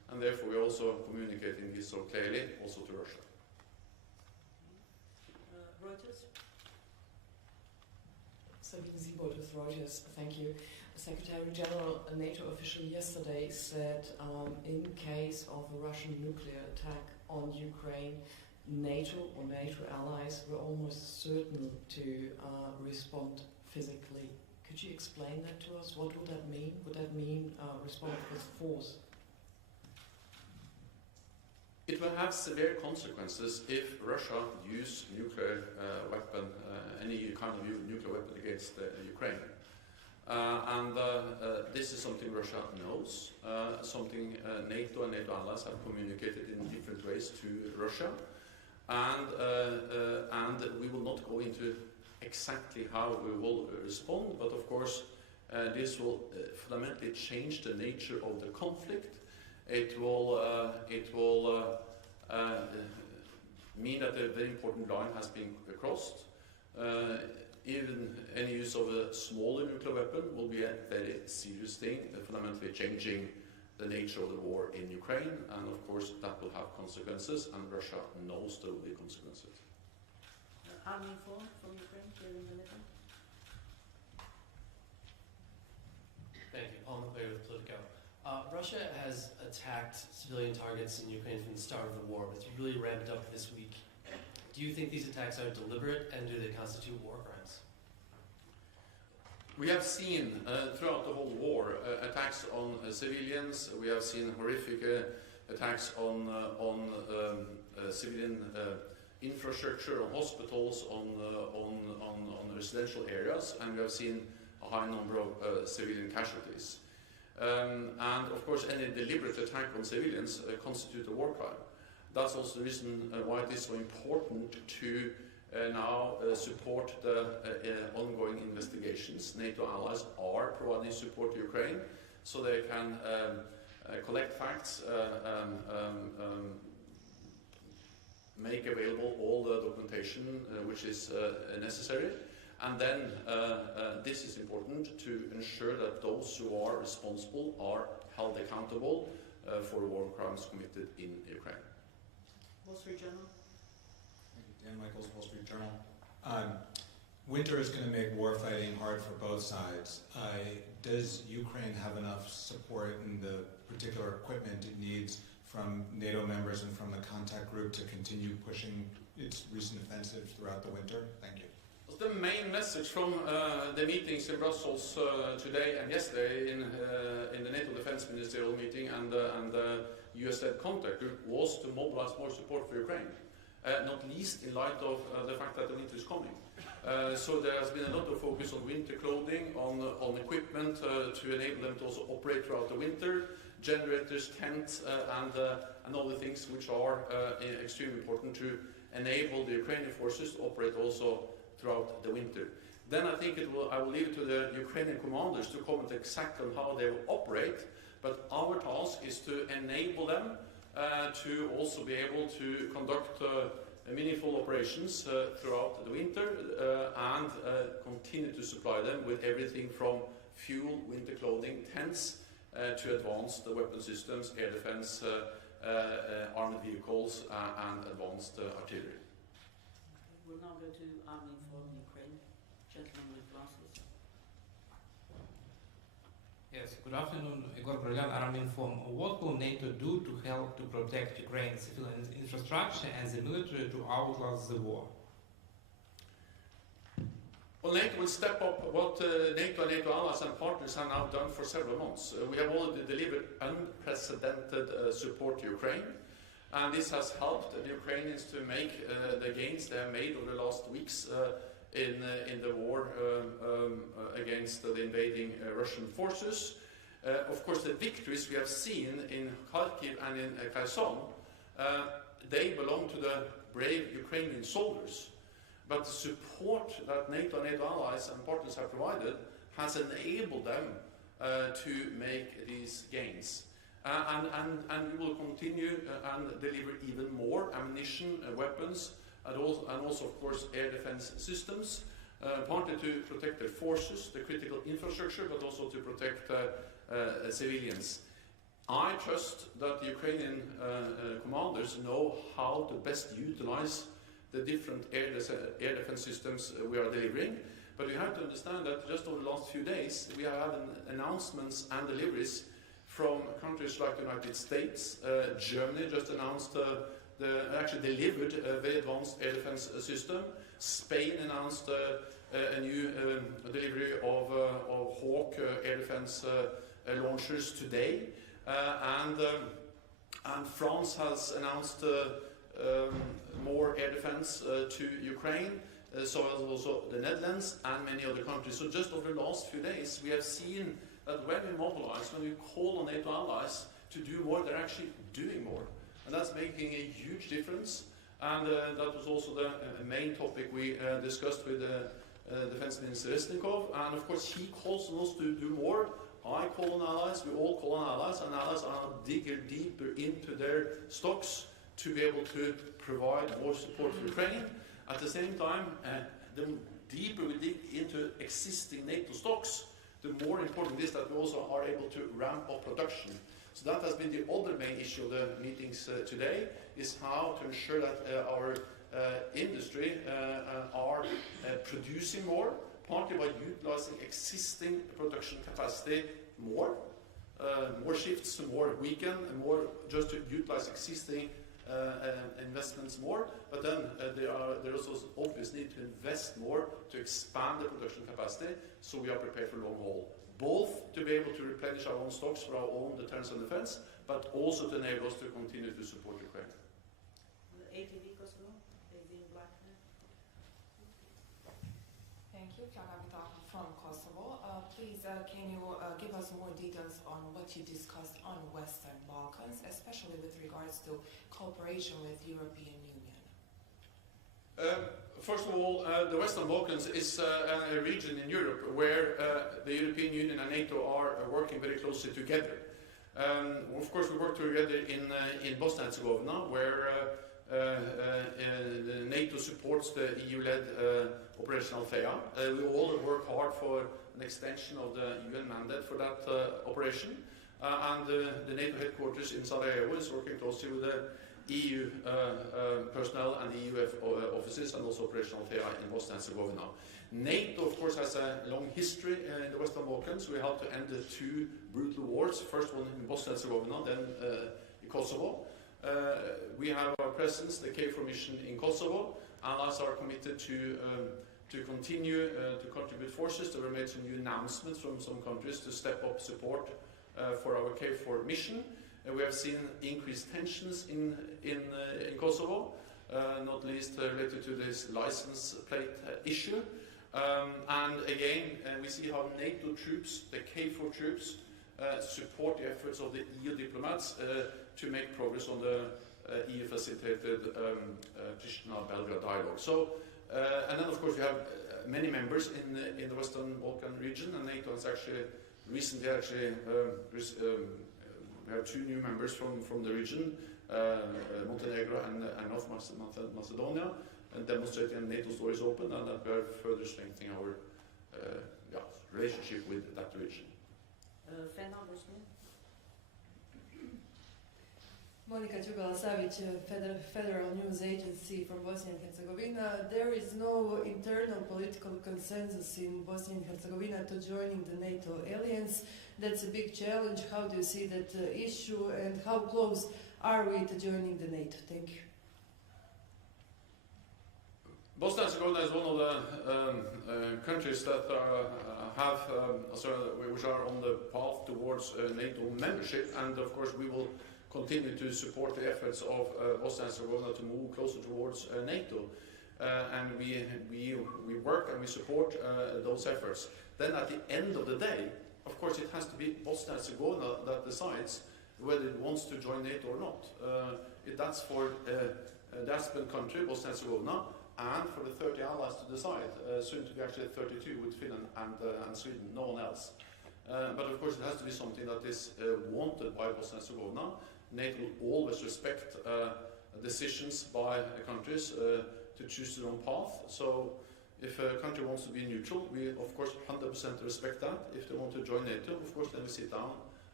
and therefore we're also communicating this so clearly also to Russia. Reuters? Sabine Siebold with Reuters, thank you. Secretary General, a NATO official yesterday said in case of a Russian nuclear attack on Ukraine, NATO or NATO allies were almost certain to respond physically. Could you explain that to us? What would that mean? Would that mean respond with force? It will have severe consequences if Russia use nuclear weapon, any kind of nuclear weapon against Ukraine. This is something Russia knows, something NATO and NATO allies have communicated in different ways to Russia, and we will not go into exactly how we will respond, but of course this will fundamentally change the nature of the conflict. It will mean that a very important line has been crossed. Even any use of a smaller nuclear weapon will be a very serious thing, fundamentally changing the nature of the war in Ukraine, and of course that will have consequences, and Russia knows there will be consequences. Army informed from Ukraine during the meeting? Thank you. Paul McClary with Politico. Russia has attacked civilian targets in Ukraine from the start of the war, but it's really ramped up this week. Do you think these attacks are deliberate, and do they constitute war crimes? We have seen throughout the whole war attacks on civilians. We have seen horrific attacks on civilian infrastructure, on hospitals, on residential areas, and we have seen a high number of civilian casualties. And of course, any deliberate attack on civilians constitutes a war crime. That's also the reason why it is so important to now support the ongoing investigations. NATO allies are providing support to Ukraine so they can collect facts, make available all the documentation which is necessary. And then this is important to ensure that those who are responsible are held accountable for war crimes committed in Ukraine. Wall Street Journal? Thank you. Dan Michaels, Wall Street Journal. Winter is going to make war fighting hard for both sides. Does Ukraine have enough support in the particular equipment it needs from NATO members and from the contact group to continue pushing its recent offensive throughout the winter? Thank you. The main message from the meetings in Brussels today and yesterday in the NATO Defense Ministerial meeting and the US-led contact group was to mobilize more support for Ukraine, not least in light of the fact that the winter is coming. So there has been a lot of focus on winter clothing, on equipment to enable them to also operate throughout the winter, generators, tents, and other things which are extremely important to enable the Ukrainian forces to operate also throughout the winter. Then I think I will leave it to the Ukrainian commanders to comment exactly on how they will operate, but our task is to enable them to also be able to conduct meaningful operations throughout the winter and continue to supply them with everything from fuel, winter clothing, tents, to advanced weapon systems, air defense, armored vehicles, and advanced artillery. We'll now go to Army Inform Ukraine. Gentleman with glasses. Yes, good afternoon. Igor Brilliant, Army Inform. What will NATO do to help to protect Ukraine's civilian infrastructure and the military to outlast the war? Well, NATO will step up what NATO and NATO allies and partners have now done for several months. We have already delivered unprecedented support to Ukraine, and this has helped the Ukrainians to make the gains they have made over the last weeks in the war against the invading Russian forces. Of course, the victories we have seen in Kharkiv and in Kherson, they belong to the brave Ukrainian soldiers. But the support that NATO and NATO allies and partners have provided has enabled them to make these gains. And we will continue and deliver even more ammunition, weapons, and also, of course, air defense systems, partly to protect their forces, the critical infrastructure, but also to protect civilians. I trust that the Ukrainian commanders know how to best utilize the different air defense systems we are delivering. But we have to understand that just over the last few days, we have had announcements and deliveries from countries like the United States. Germany just announced, actually delivered a very advanced air defense system. Spain announced a new delivery of Hawk air defense launchers today. And France has announced more air defense to Ukraine. So has also the Netherlands and many other countries. So just over the last few days, we have seen that when we mobilize, when we call on NATO allies to do more, they're actually doing more. And that's making a huge difference. And that was also the main topic we discussed with Defense Minister Resnikov. And of course, he calls on us to do more. I call on allies, we all call on allies, and allies are digging deeper into their stocks to be able to provide more support for Ukraine. At the same time, the deeper we dig into existing NATO stocks, the more important it is that we also are able to ramp up production. So that has been the other main issue of the meetings today, is how to ensure that our industry are producing more, partly by utilizing existing production capacity more shifts, more weekend, and more just to utilize existing investments more, but then there is also obvious need to invest more to expand the production capacity so we are prepared for long haul. Both to be able to replenish our own stocks for our own deterrence and defense, but also to enable us to continue to support Ukraine. The ATV Kosovo, they've been black now. Thank you, Kjell from Kosovo. Please, can you give us more details on what you discussed on Western Balkans, especially with regards to cooperation with European Union? First of all, the Western Balkans is a region in Europe where the European Union and NATO are working very closely together. Of course, we work together in Bosnia and Herzegovina, where NATO supports the EU-led Operation Althea. We all work hard for an extension of the UN mandate for that operation. And the NATO headquarters in Sarajevo is working closely with the EU personnel and the EU offices, and also Operation Althea in Bosnia and Herzegovina. NATO, of course, has a long history in the Western Balkans. We helped to end the two brutal wars, first one in Bosnia and Herzegovina, then in Kosovo. We have our presence, the KFOR mission in Kosovo. Allies are committed to continue to contribute forces. There were made some new announcements from some countries to step up support for our KFOR mission. We have seen increased tensions in Kosovo, not least related to this license plate issue. And again, we see how NATO troops, the KFOR troops, support the efforts of the EU diplomats to make progress on the EU-facilitated Pristina-Belgrade dialogue. So, and then of course we have many members in the Western Balkan region, and NATO has actually recently we have two new members from the region, Montenegro and North Macedonia, and demonstrating NATO's door is open, and that we are further strengthening our relationship with that region. Monika Đugala-Savić, Federal News Agency from Bosnia and Herzegovina. There is no internal political consensus in Bosnia and Herzegovina to joining the NATO alliance. That's a big challenge. How do you see that issue, and how close are we to joining the NATO? Thank you. Bosnia and Herzegovina is one of the countries that which are on the path towards NATO membership, and of course we will continue to support the efforts of Bosnia and Herzegovina to move closer towards NATO. And we work and we support those efforts. Then at the end of the day, of course, it has to be Bosnia and Herzegovina that decides whether it wants to join NATO or not. That's for the aspirant country, Bosnia and Herzegovina, and for the 30 allies to decide, soon to be actually 32 with Finland and Sweden, no one else. But of course it has to be something that is wanted by Bosnia and Herzegovina. NATO will always respect decisions by countries to choose their own path. So if a country wants to be neutral, we of course 100% respect that. If they want to join NATO, of course then we sit down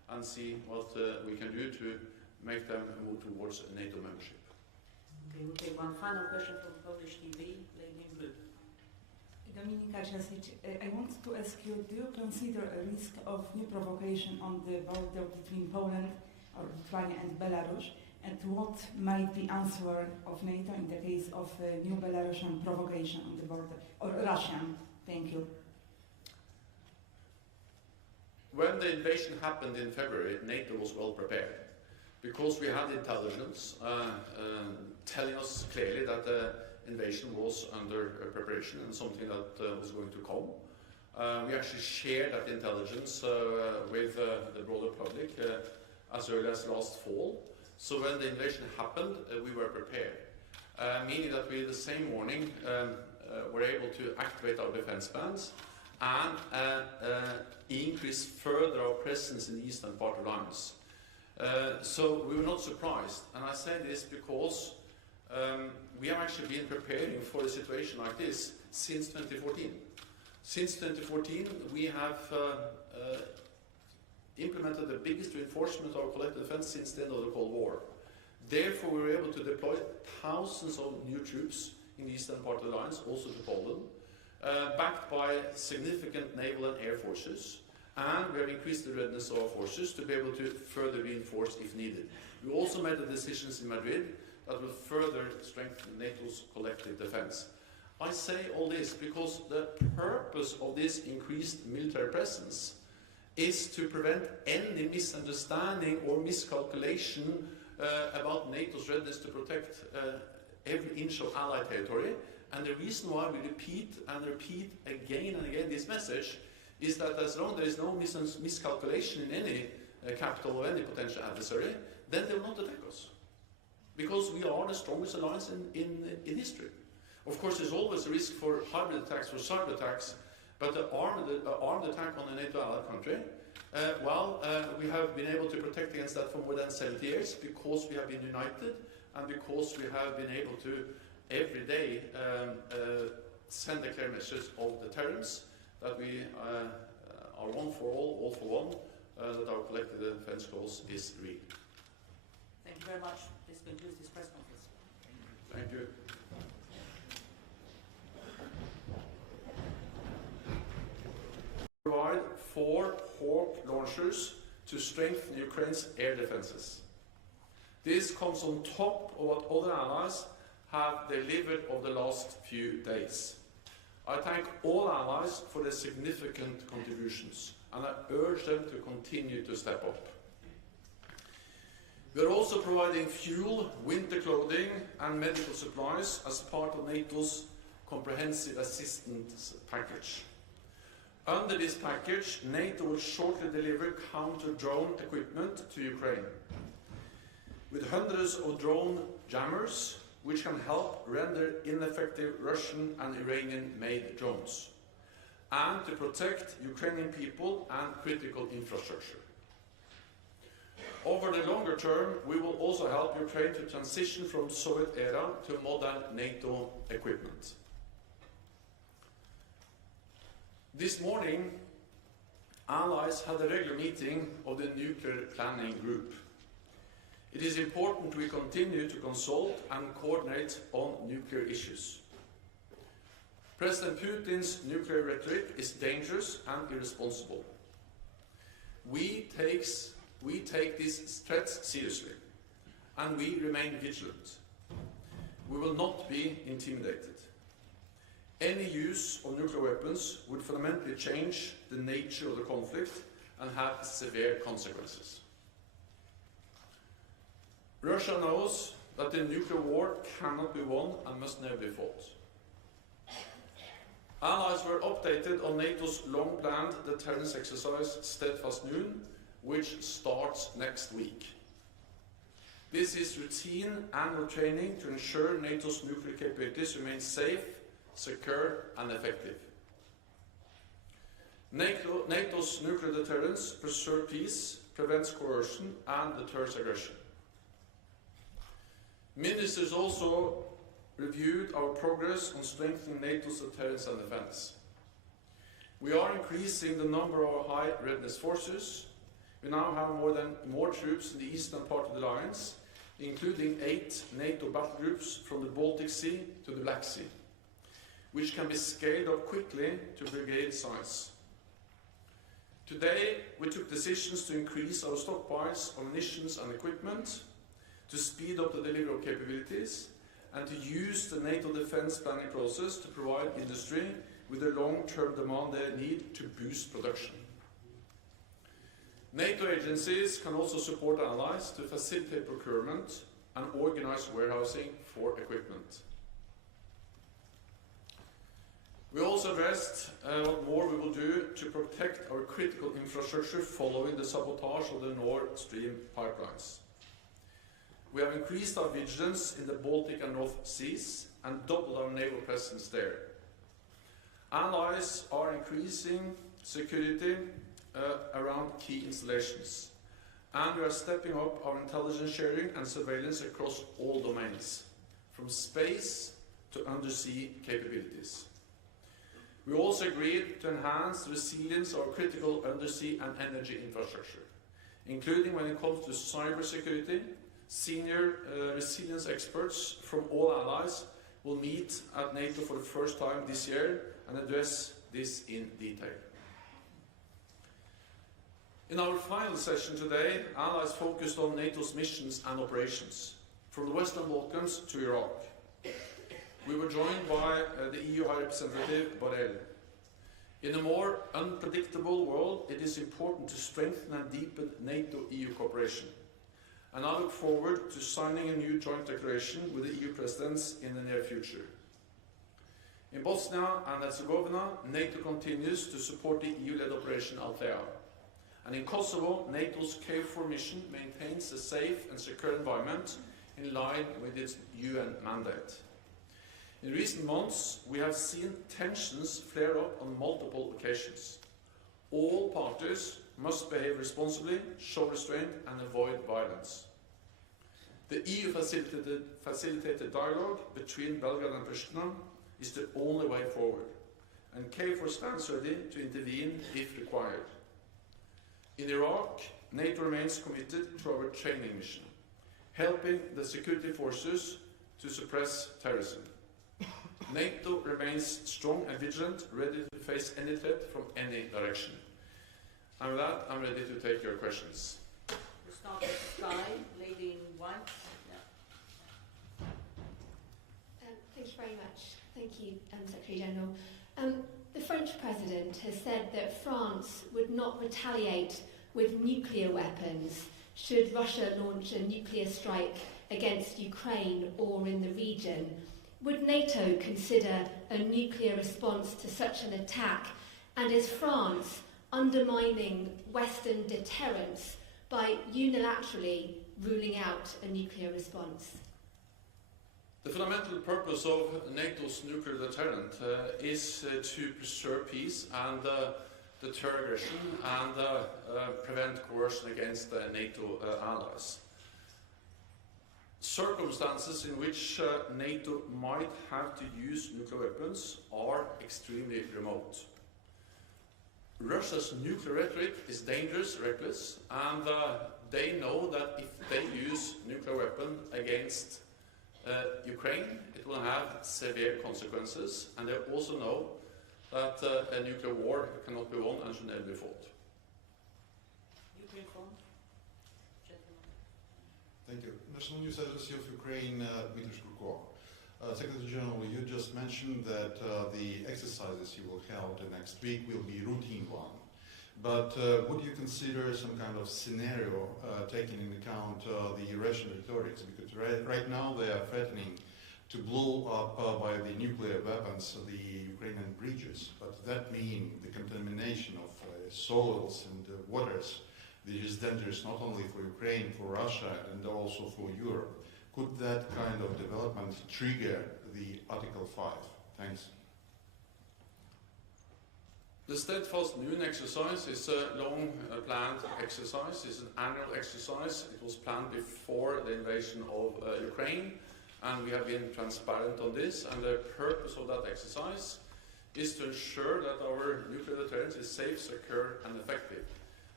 and see what we can do to make them move towards NATO membership. Okay, we'll take one final question from Polish TV, lady in blue. Dominika Jasic, I want to ask you, do you consider a risk of new provocation on the border between Poland or Lithuania and Belarus? And what might be answer of NATO in the case of a new Belarusian provocation on the border, or Russian? Thank you. When the invasion happened in February, NATO was well prepared because we had intelligence telling us clearly that the invasion was under preparation and something that was going to come. We actually shared that intelligence with the broader public as early as last fall. So when the invasion happened, we were prepared, meaning that we the same morning were able to activate our defense bands and increase further our presence in the eastern part of the alliance. So we were not surprised, and I say this because we have actually been preparing for a situation like this since 2014. Since 2014, we have implemented the biggest reinforcement of our collective defense since the end of the Cold War. Therefore, we were able to deploy thousands of new troops in the eastern part of the alliance, also to Poland, backed by significant naval and air forces, and we have increased the readiness of our forces to be able to further reinforce if needed. We also made the decisions in Madrid that will further strengthen NATO's collective defense. I say all this because the purpose of this increased military presence is to prevent any misunderstanding or miscalculation about NATO's readiness to protect every inch of Allied territory. And the reason why we repeat again and again this message is that as long as there is no miscalculation in any capital or any potential adversary, then they will not attack us. Because we are the strongest alliance in history. Of course, there's always a risk for hybrid attacks, for cyber attacks, but the armed attack on a NATO allied country, we have been able to protect against that for more than 70 years because we have been united and because we have been able to every day send a clear message of deterrence that we are one for all for one, that our collective defense cause is real. Thank you very much. This concludes this press conference. Thank you. Provide 4 Hawk launchers to strengthen Ukraine's air defenses. This comes on top of what other allies have delivered over the last few days. I thank all allies for their significant contributions, and I urge them to continue to step up. We are also providing fuel, winter clothing and medical supplies as part of NATO's comprehensive assistance package. Under this package, NATO will shortly deliver counter-drone equipment to Ukraine, with hundreds of drone jammers, which can help render ineffective Russian and Iranian-made drones, and to protect Ukrainian people and critical infrastructure. Over the longer term, we will also help Ukraine to transition from Soviet era to modern NATO equipment. This morning, allies had a regular meeting of the Nuclear Planning Group. It is important we continue to consult and coordinate on nuclear issues. President Putin's nuclear rhetoric is dangerous and irresponsible. We take these threats seriously, and we remain vigilant. We will not be intimidated. Any use of nuclear weapons would fundamentally change the nature of the conflict and have severe consequences. Russia knows that the nuclear war cannot be won and must never be fought. Allies were updated on NATO's long-planned deterrence exercise Steadfast Noon, which starts next week. This is routine annual training to ensure NATO's nuclear capabilities remain safe, secure and effective. NATO's nuclear deterrence preserves peace, prevents coercion and deters aggression. Ministers also reviewed our progress on strengthening NATO's deterrence and defense. We are increasing the number of high readiness forces. We now have more troops in the eastern part of the alliance, including 8 NATO battle groups from the Baltic Sea to the Black Sea, which can be scaled up quickly to brigade size. Today, we took decisions to increase our stockpiles of munitions and equipment, to speed up the delivery of capabilities, and to use the NATO defense planning process to provide industry with the long-term demand they need to boost production. NATO agencies can also support allies to facilitate procurement and organize warehousing for equipment. We also addressed what more we will do to protect our critical infrastructure following the sabotage of the Nord Stream pipelines. We have increased our vigilance in the Baltic and North Seas and doubled our naval presence there. Allies are increasing security around key installations, and we are stepping up our intelligence sharing and surveillance across all domains, from space to undersea capabilities. We also agreed to enhance the resilience of our critical undersea and energy infrastructure, including when it comes to cybersecurity. Senior resilience experts from all allies will meet at NATO for the first time this year and address this in detail. In our final session today, allies focused on NATO's missions and operations, from the Western Balkans to Iraq. We were joined by the EU High Representative Borrell. In a more unpredictable world, it is important to strengthen and deepen NATO-EU cooperation. And I look forward to signing a new joint declaration with the EU presidents in the near future. In Bosnia and Herzegovina, NATO continues to support the EU-led Operation Althea. And in Kosovo, NATO's KFOR mission maintains a safe and secure environment in line with its UN mandate. In recent months, we have seen tensions flare up on multiple occasions. All parties must behave responsibly, show restraint, and avoid violence. The EU-facilitated dialogue between Belgrade and Pristina is the only way forward, and KFOR stands ready to intervene if required. In Iraq, NATO remains committed to our training mission, helping the security forces to suppress terrorism. NATO remains strong and vigilant, ready to face any threat from any direction. And with that, I'm ready to take your questions. We start with Sky, lady in white. Thank you very much. Thank you, Secretary General. The French President has said that France would not retaliate with nuclear weapons should Russia launch a nuclear strike against Ukraine or in the region. Would NATO consider a nuclear response to such an attack? And is France undermining Western deterrence by unilaterally ruling out a nuclear response? The fundamental purpose of NATO's nuclear deterrent is to preserve peace and deter aggression and prevent coercion against NATO allies. Circumstances in which NATO might have to use nuclear weapons are extremely remote. Russia's nuclear rhetoric is dangerous, reckless, and they know that if they use nuclear weapon against Ukraine, it will have severe consequences, and they also know that a nuclear war cannot be won and should never be fought. Ukraine phone. Gentlemen. Thank you. National News Agency of Ukraine, Dmitry Shkurko. Secretary General, you just mentioned that the exercises you will hold next week will be routine one. But would you consider some kind of scenario taking into account the Russian rhetorics? Because right now they are threatening to blow up by the nuclear weapons the Ukrainian bridges. But that means the contamination of soils and waters, which is dangerous not only for Ukraine, for Russia, and also for Europe. Could that kind of development trigger the Article 5? Thanks. The Steadfast Noon exercise is a long-planned exercise. It's an annual exercise. It was planned before the invasion of Ukraine, and we have been transparent on this. And the purpose of that exercise is to ensure that our nuclear deterrence is safe, secure, and effective.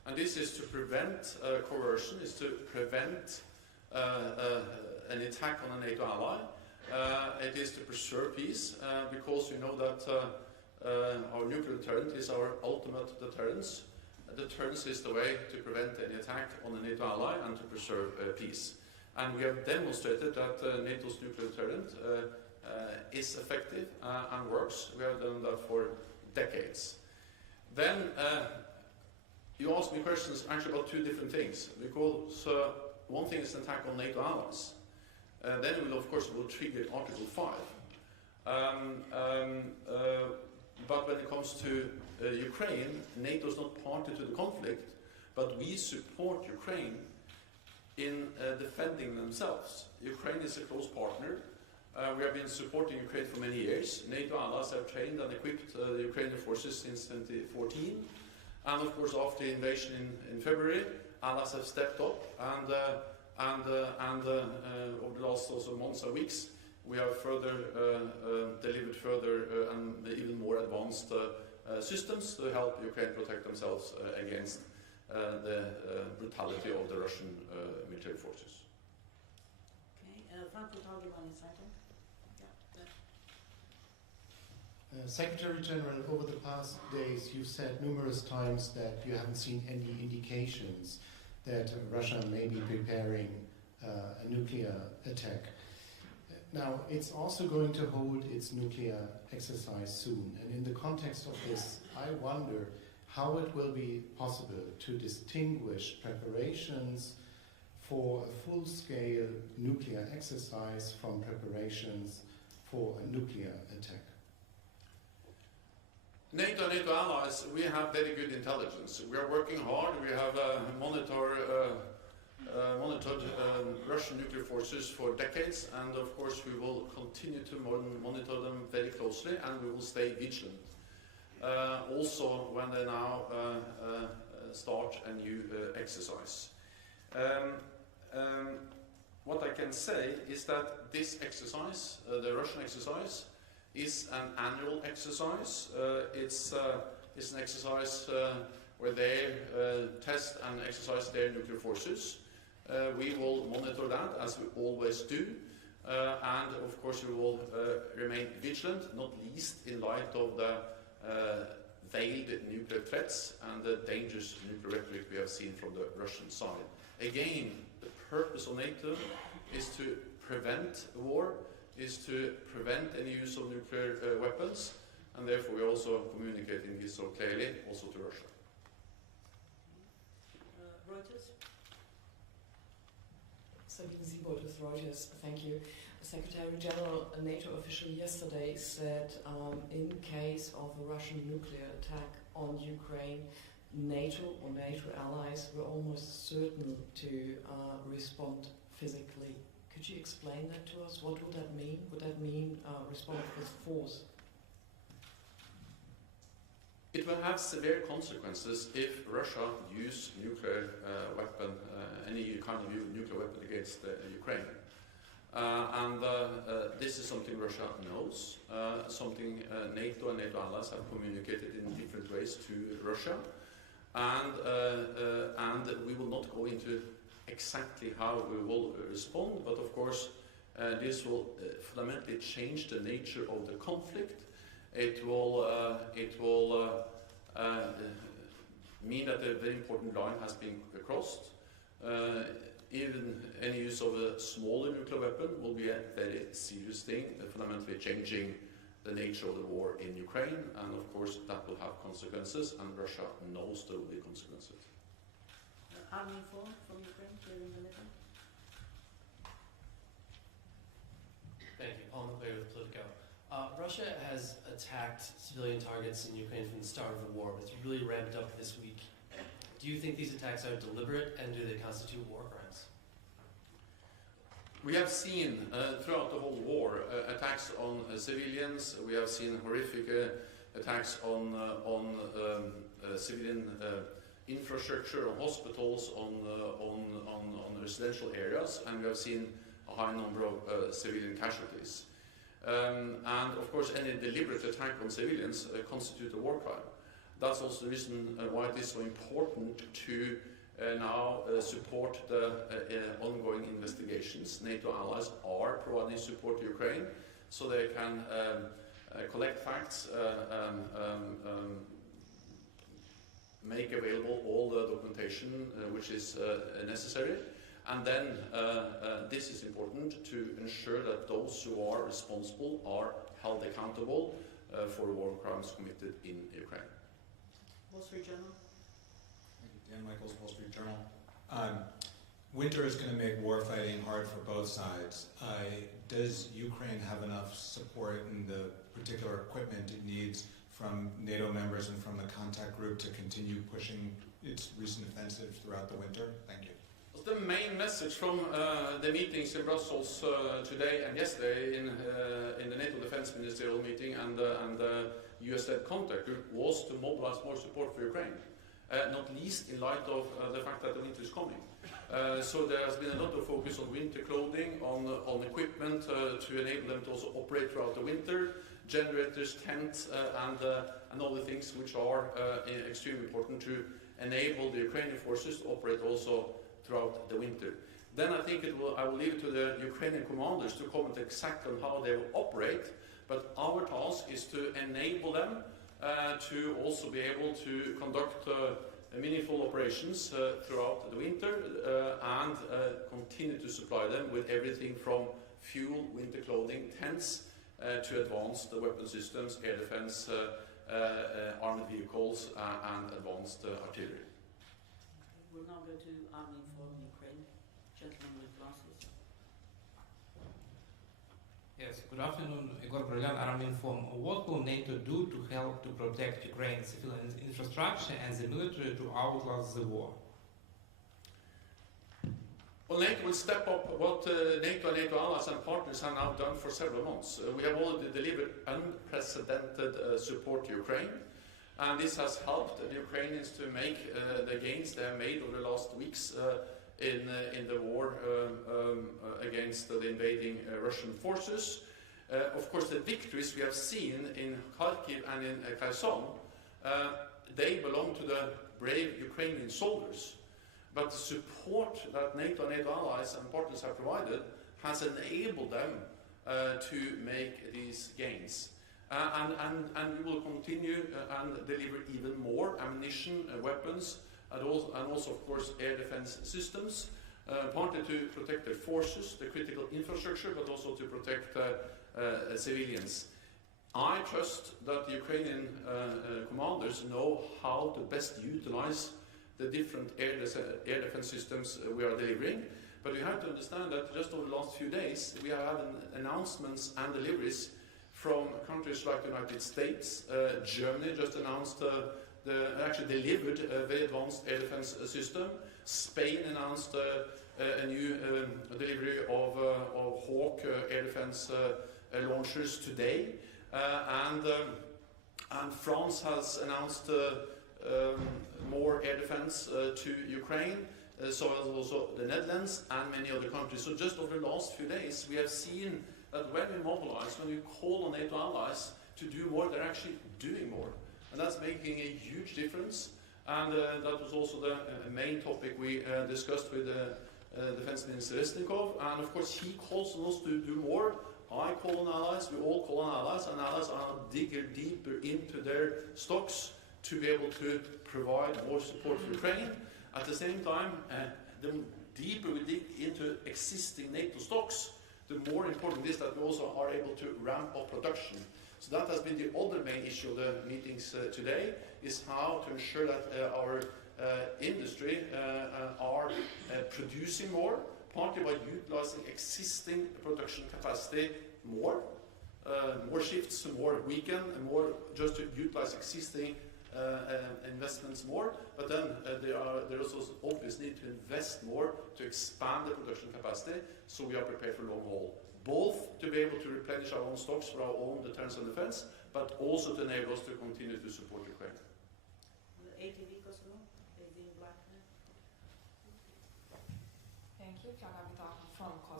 And this is to prevent coercion, is to prevent an attack on a NATO ally. It is to preserve peace, because we know that our nuclear deterrent is our ultimate deterrence. Deterrence is the way to prevent any attack on a NATO ally and to preserve peace. And we have demonstrated that NATO's nuclear deterrent is effective and works. We have done that for decades. Then you asked me questions actually about two different things, because one thing is an attack on NATO allies. Then we will, of course, trigger Article 5. But when it comes to Ukraine, NATO is not party to the conflict, but we support Ukraine in defending themselves. Ukraine is a close partner. We have been supporting Ukraine for many years. NATO allies have trained and equipped the Ukrainian forces since 2014. And of course, after the invasion in February, allies have stepped up, and over the last also months and weeks, we have further delivered further and even more advanced systems to help Ukraine protect themselves against the brutality of the Russian military forces. Okay, Frankfurt Allgemeine Zeitung. Secretary General, over the past days, you've said numerous times that you haven't seen any indications that Russia may be preparing a nuclear attack. Now, it's also going to hold its nuclear exercise soon, and in the context of this, I wonder how it will be possible to distinguish preparations for a full-scale nuclear exercise from preparations for a nuclear attack. NATO and NATO allies, we have very good intelligence. We are working hard. We have monitored Russian nuclear forces for decades, and of course we will continue to monitor them very closely, and we will stay vigilant. Also when they now start a new exercise. What I can say is that this exercise, the Russian exercise, is an annual exercise. It's an exercise where they test and exercise their nuclear forces. We will monitor that, as we always do, and of course we will remain vigilant, not least in light of the veiled nuclear threats and the dangerous nuclear rhetoric we have seen from the Russian side. Again, the purpose of NATO is to prevent war, is to prevent any use of nuclear weapons, and therefore we are also communicating this so clearly also to Russia. Reuters. Sabine Siebold with Reuters, thank you. Secretary General, a NATO official yesterday said in case of a Russian nuclear attack on Ukraine, NATO or NATO allies were almost certain to respond physically. Could you explain that to us? What would that mean? Would that mean respond with force? It will have severe consequences if Russia uses nuclear weapon, any kind of nuclear weapon against Ukraine. This is something Russia knows, something NATO and NATO allies have communicated in different ways to Russia, and we will not go into exactly how we will respond, but of course this will fundamentally change the nature of the conflict. It will mean that a very important line has been crossed. Even any use of a smaller nuclear weapon will be a very serious thing, fundamentally changing the nature of the war in Ukraine, and of course that will have consequences, and Russia knows there will be consequences. Army phone from Ukraine, during the middle. Thank you. Paul McClay with Politico. Russia has attacked civilian targets in Ukraine from the start of the war, but it's really ramped up this week. Do you think these attacks are deliberate, and do they constitute war crimes? We have seen throughout the whole war attacks on civilians. We have seen horrific attacks on civilian infrastructure, on hospitals, on residential areas, and we have seen a high number of civilian casualties. And of course, any deliberate attack on civilians constitutes a war crime. That's also the reason why it is so important to now support the ongoing investigations. NATO allies are providing support to Ukraine so they can collect facts, make available all the documentation which is necessary, and then this is important to ensure that those who are responsible are held accountable for war crimes committed in Ukraine. Wall Street Journal. Thank you. Dan Michaels, Wall Street Journal. Winter is going to make war fighting hard for both sides. Does Ukraine have enough support in the particular equipment it needs from NATO members and from the contact group to continue pushing its recent offensive throughout the winter? Thank you. The main message from the meetings in Brussels today and yesterday in the NATO Defense Ministerial meeting and the US-led contact group was to mobilize more support for Ukraine, not least in light of the fact that the winter is coming. So there has been a lot of focus on winter clothing, on equipment to enable them to also operate throughout the winter, generators, tents, and all the things which are extremely important to enable the Ukrainian forces to operate also throughout the winter. Then I think I will leave it to the Ukrainian commanders to comment exactly on how they will operate, but our task is to enable them to also be able to conduct meaningful operations throughout the winter and continue to supply them with everything from fuel, winter clothing, tents, to advanced weapon systems, air defense, armored vehicles, and advanced artillery. We'll now go to Army Forum Ukraine. Gentleman with glasses. Yes, good afternoon. Igor Bryan, Army Inform. What will NATO do to help to protect Ukraine's civilian infrastructure and the military to outlast the war? Well, NATO will step up what NATO and NATO allies and partners have now done for several months. We have already delivered unprecedented support to Ukraine, and this has helped the Ukrainians to make the gains they have made over the last weeks in the war against the invading Russian forces. Of course, the victories we have seen in Kharkiv and in Kherson, they belong to the brave Ukrainian soldiers. But the support that NATO and NATO allies and partners have provided has enabled them to make these gains. And we will continue and deliver even more ammunition, weapons, and also, of course, air defense systems, partly to protect their forces, the critical infrastructure, but also to protect civilians. I trust that the Ukrainian commanders know how to best utilize the different air defense systems we are delivering. But we have to understand that just over the last few days, we have had announcements and deliveries from countries like the United States. Germany just announced actually delivered a very advanced air defense system. Spain announced a new delivery of Hawk air defense launchers today. And France has announced more air defense to Ukraine, so as also the Netherlands and many other countries. So just over the last few days, we have seen that when we mobilize, when we call on NATO allies to do more, they're actually doing more. And that's making a huge difference. And that was also the main topic we discussed with Defense Minister Resnikov. And of course, he calls on us to do more. I call on allies, we all call on allies, and allies are digging deeper into their stocks to be able to provide more support for Ukraine. At the same time, the deeper we dig into existing NATO stocks, the more important it is that we also are able to ramp up production. So that has been the other main issue of the meetings today, is how to ensure that our industry are producing more, partly by utilizing existing production capacity more shifts, more weekend, and more just to utilize existing investments more, but then there is also obvious need to invest more to expand the production capacity, so we are prepared for long haul. Both to be able to replenish our own stocks for our own deterrence and defense, but also to enable us to continue to support Ukraine. The ATV Kosovo, ATV Black. Thank you. From